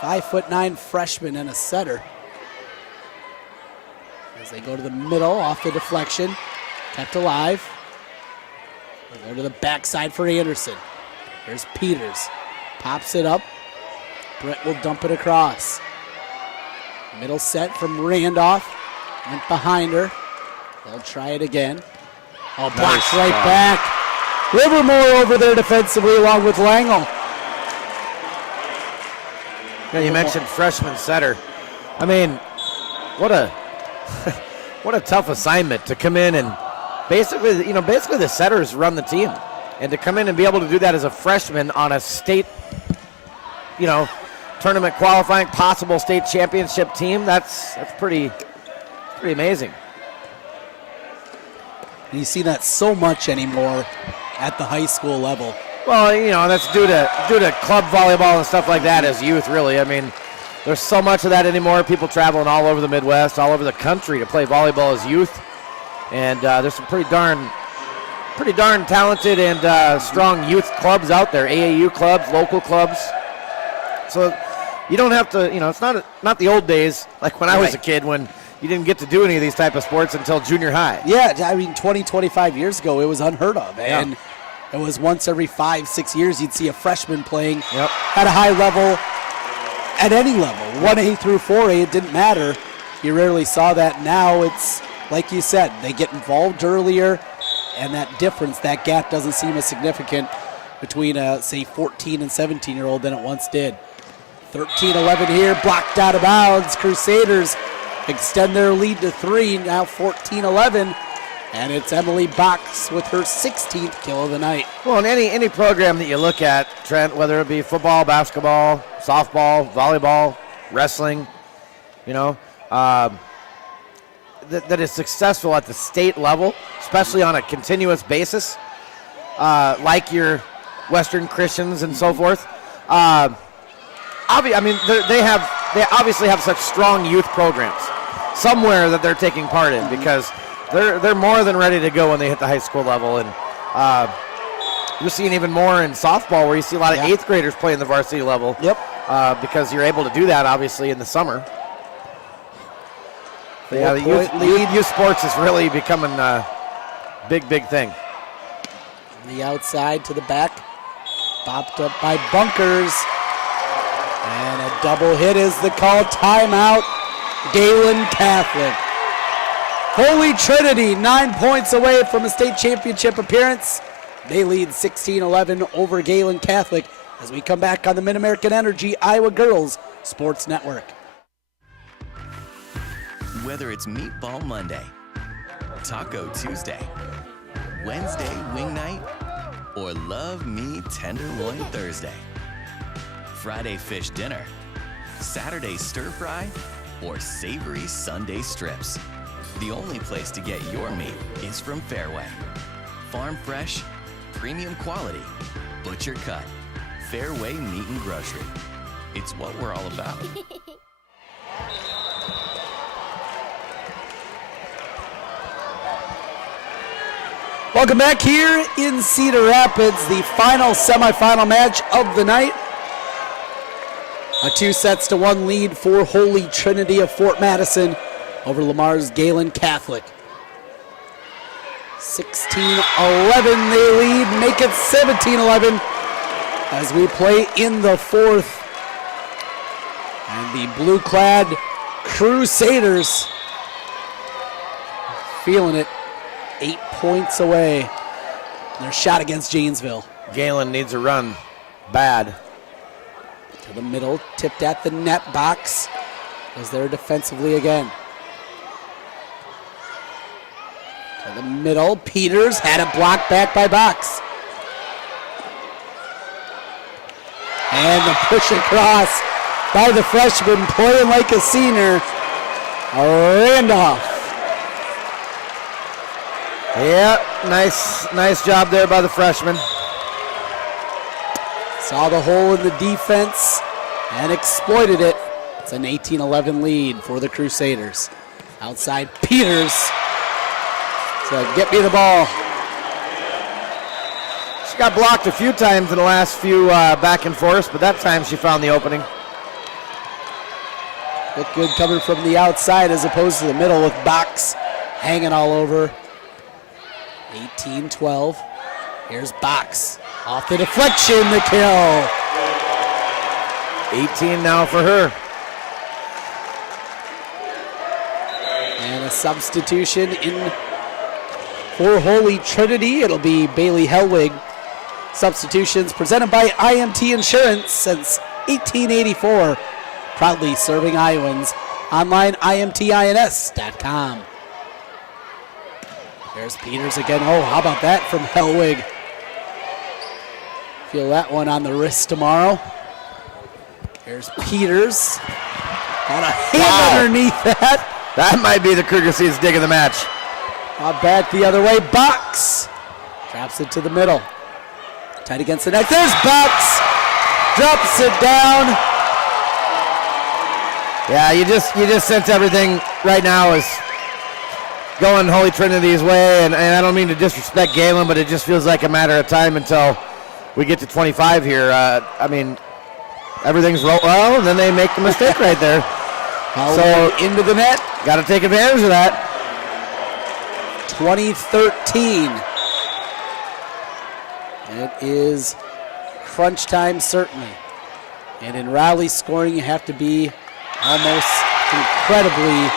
5'9" freshman and a setter. As they go to the middle, off the deflection. Kept alive. They go to the backside for Anderson. Here's Peters. Pops it up. Brett will dump it across. Middle set from Randolph. Went behind her. They'll try it again. Oh, blocks right back. Livermore over there defensively along with Langle. Yeah, you mentioned freshman setter. I mean, what a what a tough assignment to come in and basically the setters run the team, and to come in and be able to do that as a freshman on a state, tournament qualifying, possible state championship team. That's pretty amazing. You see that so much anymore at the high school level. Well, that's due to club volleyball and stuff like that as youth, really. I mean, there's so much of that anymore. People traveling all over the Midwest, all over the country to play volleyball as youth. And there's some pretty darn talented and strong youth clubs out there, AAU clubs, local clubs. So you don't have to, it's not the old days like when I was a kid when you didn't get to do any of these type of sports until junior high. Yeah, I mean, 20, 25 years ago, it was unheard of. And it was once every 5-6 years you'd see a freshman playing at a high level, at any level. 1A through 4A, it didn't matter. You rarely saw that. Now it's, like you said, they get involved earlier, and that difference, that gap doesn't seem as significant between a, say, 14 and 17-year-old than it once did. 13-11 here, blocked out of bounds. Crusaders extend their lead to 3, now 14-11. And it's Emily Box with her 16th kill of the night. Well, in any program that you look at, Trent, whether it be football, basketball, softball, volleyball, wrestling, you know, that is successful at the state level, especially on a continuous basis, like your Western Christians and so forth. I mean, they obviously have such strong youth programs somewhere that they're taking part in, because they're more than ready to go when they hit the high school level. And you're seeing even more in softball, where you see a lot of 8th graders playing the varsity level. Yep. Because you're able to do that, obviously, in the summer. But yeah, youth sports is really becoming a big thing. The outside to the back, bopped up by Bunkers. And a double hit is the call. Timeout, Gehlen Catholic. Holy Trinity, 9 points away from a state championship appearance. They lead 16-11 over Gehlen Catholic as we come back on the MidAmerican Energy Iowa Girls Sports Network. Whether it's Meatball Monday, Taco Tuesday, Wednesday Wing Night, or Love Me Tenderloin Thursday, Friday Fish Dinner, Saturday Stir Fry, or savory Sunday strips, the only place to get your meat is from Fairway. Farm fresh, premium quality, butcher cut, Fairway Meat and Grocery. It's what we're all about. Welcome back here in Cedar Rapids, the final semifinal match of the night. A 2-1 lead for Holy Trinity of Fort Madison over Lamar's Gehlen Catholic. 16-11 they lead, make it 17-11 as we play in the 4th. And the blue-clad Crusaders feeling it, 8 points away. Their shot against Janesville. Gehlen needs a run bad. To the middle, tipped at the net box. Is there defensively again. To the middle, Peters had it blocked back by Box. And the push across by the freshman, playing like a senior, Randolph. Yeah, nice job there by the freshman. Saw the hole in the defense and exploited it. It's an 18-11 lead for the Crusaders. Outside, Peters. So get me the ball. She got blocked a few times in the last few back and forth, but that time she found the opening. Looked good coming from the outside as opposed to the middle with Box hanging all over. 18-12. Here's Box. Off the deflection, the kill. 18 now for her. And a substitution in for Holy Trinity. It'll be Bailey Hellwig. Substitutions presented by IMT Insurance since 1884. Proudly serving Iowans. Online, imtins.com. There's Peters again. Oh, how about that from Hellwig? Feel that one on the wrist tomorrow. Here's Peters. Got a hand underneath that. That might be the Kruger Seeds dig of the match. Back the other way. Box. Drops it to the middle. Tight against the net. There's Box. Drops it down. Yeah, you just sense everything right now is going Holy Trinity's way, and I don't mean to disrespect Gehlen, but it just feels like a matter of time until we get to 25 here. I mean, everything's well, and then they make the mistake right there. So into the net. Got to take advantage of that. 2013. It is crunch time, certainly. And in rally scoring, you have to be almost incredibly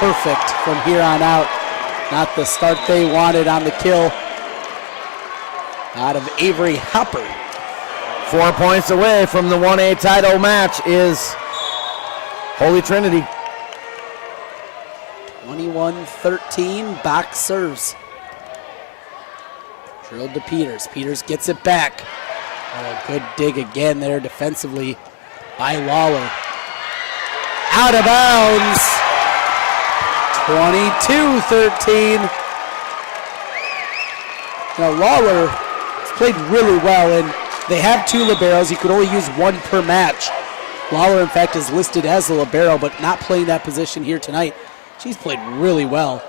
perfect from here on out. Not the start they wanted on the kill out of Avery Hopper. 4 points away from the 1A title match is Holy Trinity. 21-13, Bach serves. Drilled to Peters. Peters gets it back. Oh, good dig again there defensively by Lawler. Out of bounds. 22-13. Now Lawler has played really well, and they have 2 liberos. You could only use 1 per match. Lawler, in fact, is listed as a libero, but not playing that position here tonight. She's played really well,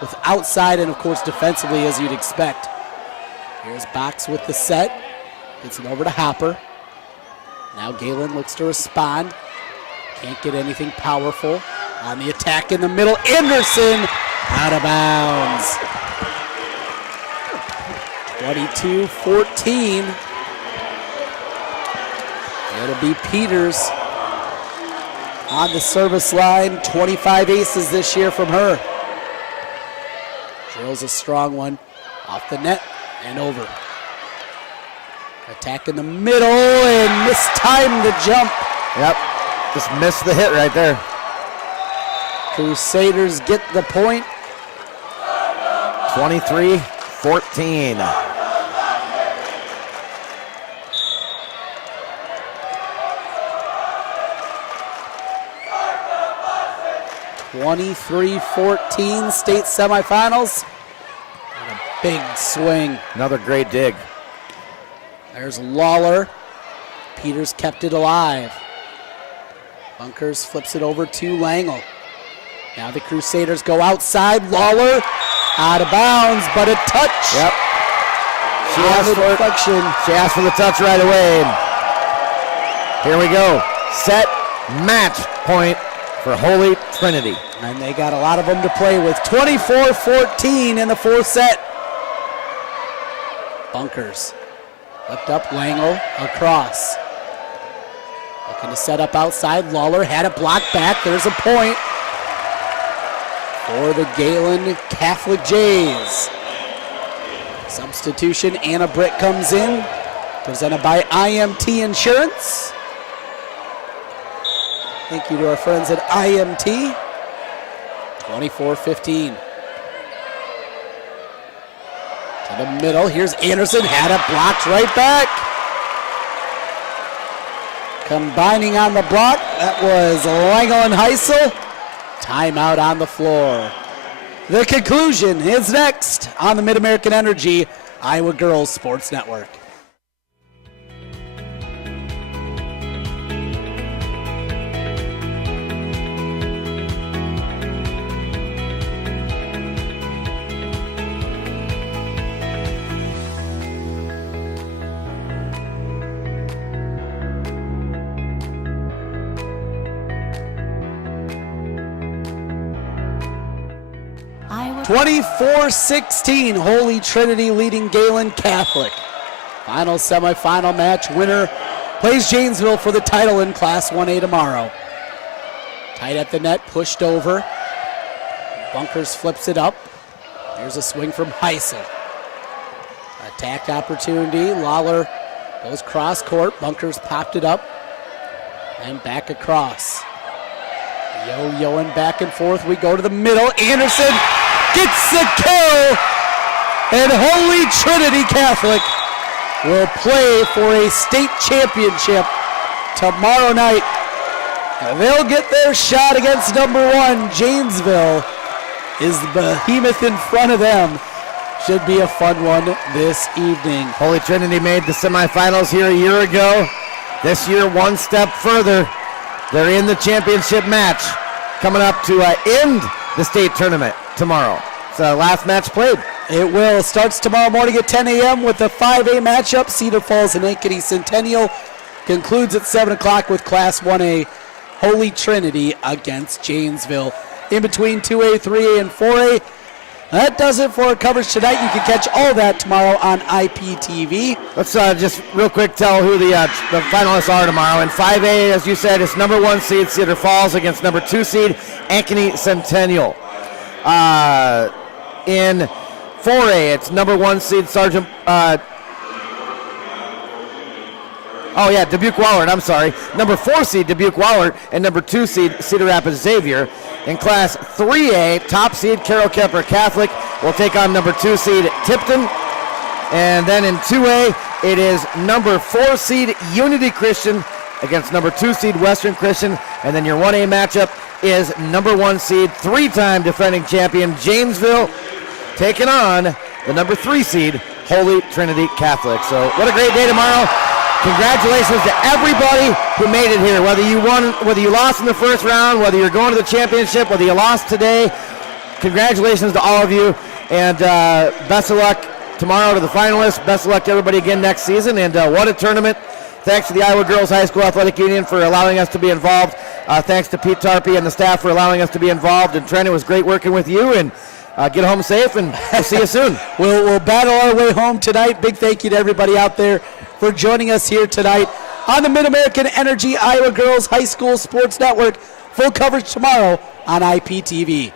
with outside and, of course, defensively, as you'd expect. Here's Box with the set. Gets it over to Hopper. Now Gehlen looks to respond. Can't get anything powerful. On the attack in the middle, Anderson out of bounds. 22-14. It'll be Peters on the service line. 25 aces this year from her. Drills a strong one off the net and over. Attack in the middle and mistimed the jump. Yep, just missed the hit right there. Crusaders get the point. 23-14. (23-14) state semifinals. And a big swing. Another great dig. There's Lawler. Peters kept it alive. Bunkers flips it over to Langle. Now the Crusaders go outside. Lawler out of bounds, but a touch. Yep. She asked for the touch right away. Here we go. Set, match point for Holy Trinity. And they got a lot of them to play with. 24-14 in the 4th set. Bunkers. Lift up Langle across. Looking to set up outside. Lawler had it blocked back. There's a point for the Gehlen Catholic Jays. Substitution, Anna Britt comes in. Presented by IMT Insurance. Thank you to our friends at IMT. 24-15. To the middle, here's Anderson, had it blocked right back. Combining on the block, that was Langle and Heisel. Timeout on the floor. The conclusion is next on the MidAmerican Energy Iowa Girls Sports Network. Iowa 24-16, Holy Trinity leading Gehlen Catholic. Final semifinal match winner plays Janesville for the title in Class 1A tomorrow. Tight at the net, pushed over. Bunkers flips it up. Here's a swing from Heisel. Attack opportunity. Lawler goes cross court. Bunkers popped it up. And back across. Yo-yoing back and forth. We go to the middle. Anderson gets the kill. And Holy Trinity Catholic will play for a state championship tomorrow night. They'll get their shot against number 1. Janesville is the behemoth in front of them. Should be a fun one this evening. Holy Trinity made the semifinals here a year ago. This year, one step further. They're in the championship match coming up to end the state tournament tomorrow. It's the last match played. It will. It starts tomorrow morning at 10 a.m. with the 5A matchup. Cedar Falls and Ankeny Centennial concludes at 7 o'clock with Class 1A Holy Trinity against Janesville. In between 2A, 3A, and 4A. That does it for our coverage tonight. You can catch all that tomorrow on IPTV. Let's just real quick tell who the finalists are tomorrow. In 5A, as you said, it's number 1 seed Cedar Falls against number 2 seed Ankeny Centennial. In 4A, it's number 1 seed Oh, yeah, Dubuque-Wahlert, I'm sorry. Number 4 seed, Dubuque-Wahlert, and number 2 seed, Cedar Rapids Xavier. In Class 3A, top seed, Carroll Kemper Catholic will take on number 2 seed, Tipton. And then in 2A, it is number 4 seed, Unity Christian against number 2 seed, Western Christian. And then your 1A matchup is number 1 seed, 3-time defending champion, Janesville, taking on the number 3 seed, Holy Trinity Catholic. So what a great day tomorrow. Congratulations to everybody who made it here, whether you won, whether you lost in the first round, whether you're going to the championship, whether you lost today. Congratulations to all of you, and best of luck tomorrow to the finalists. Best of luck to everybody again next season, and what a tournament. Thanks to the Iowa Girls High School Athletic Union for allowing us to be involved. Thanks to Pete Tarpey and the staff for allowing us to be involved, and Trent, it was great working with you, and get home safe, and we'll see you soon. We'll battle our way home tonight. Big thank you to everybody out there for joining us here tonight on the MidAmerican Energy Iowa Girls High School Sports Network. Full coverage tomorrow on IPTV.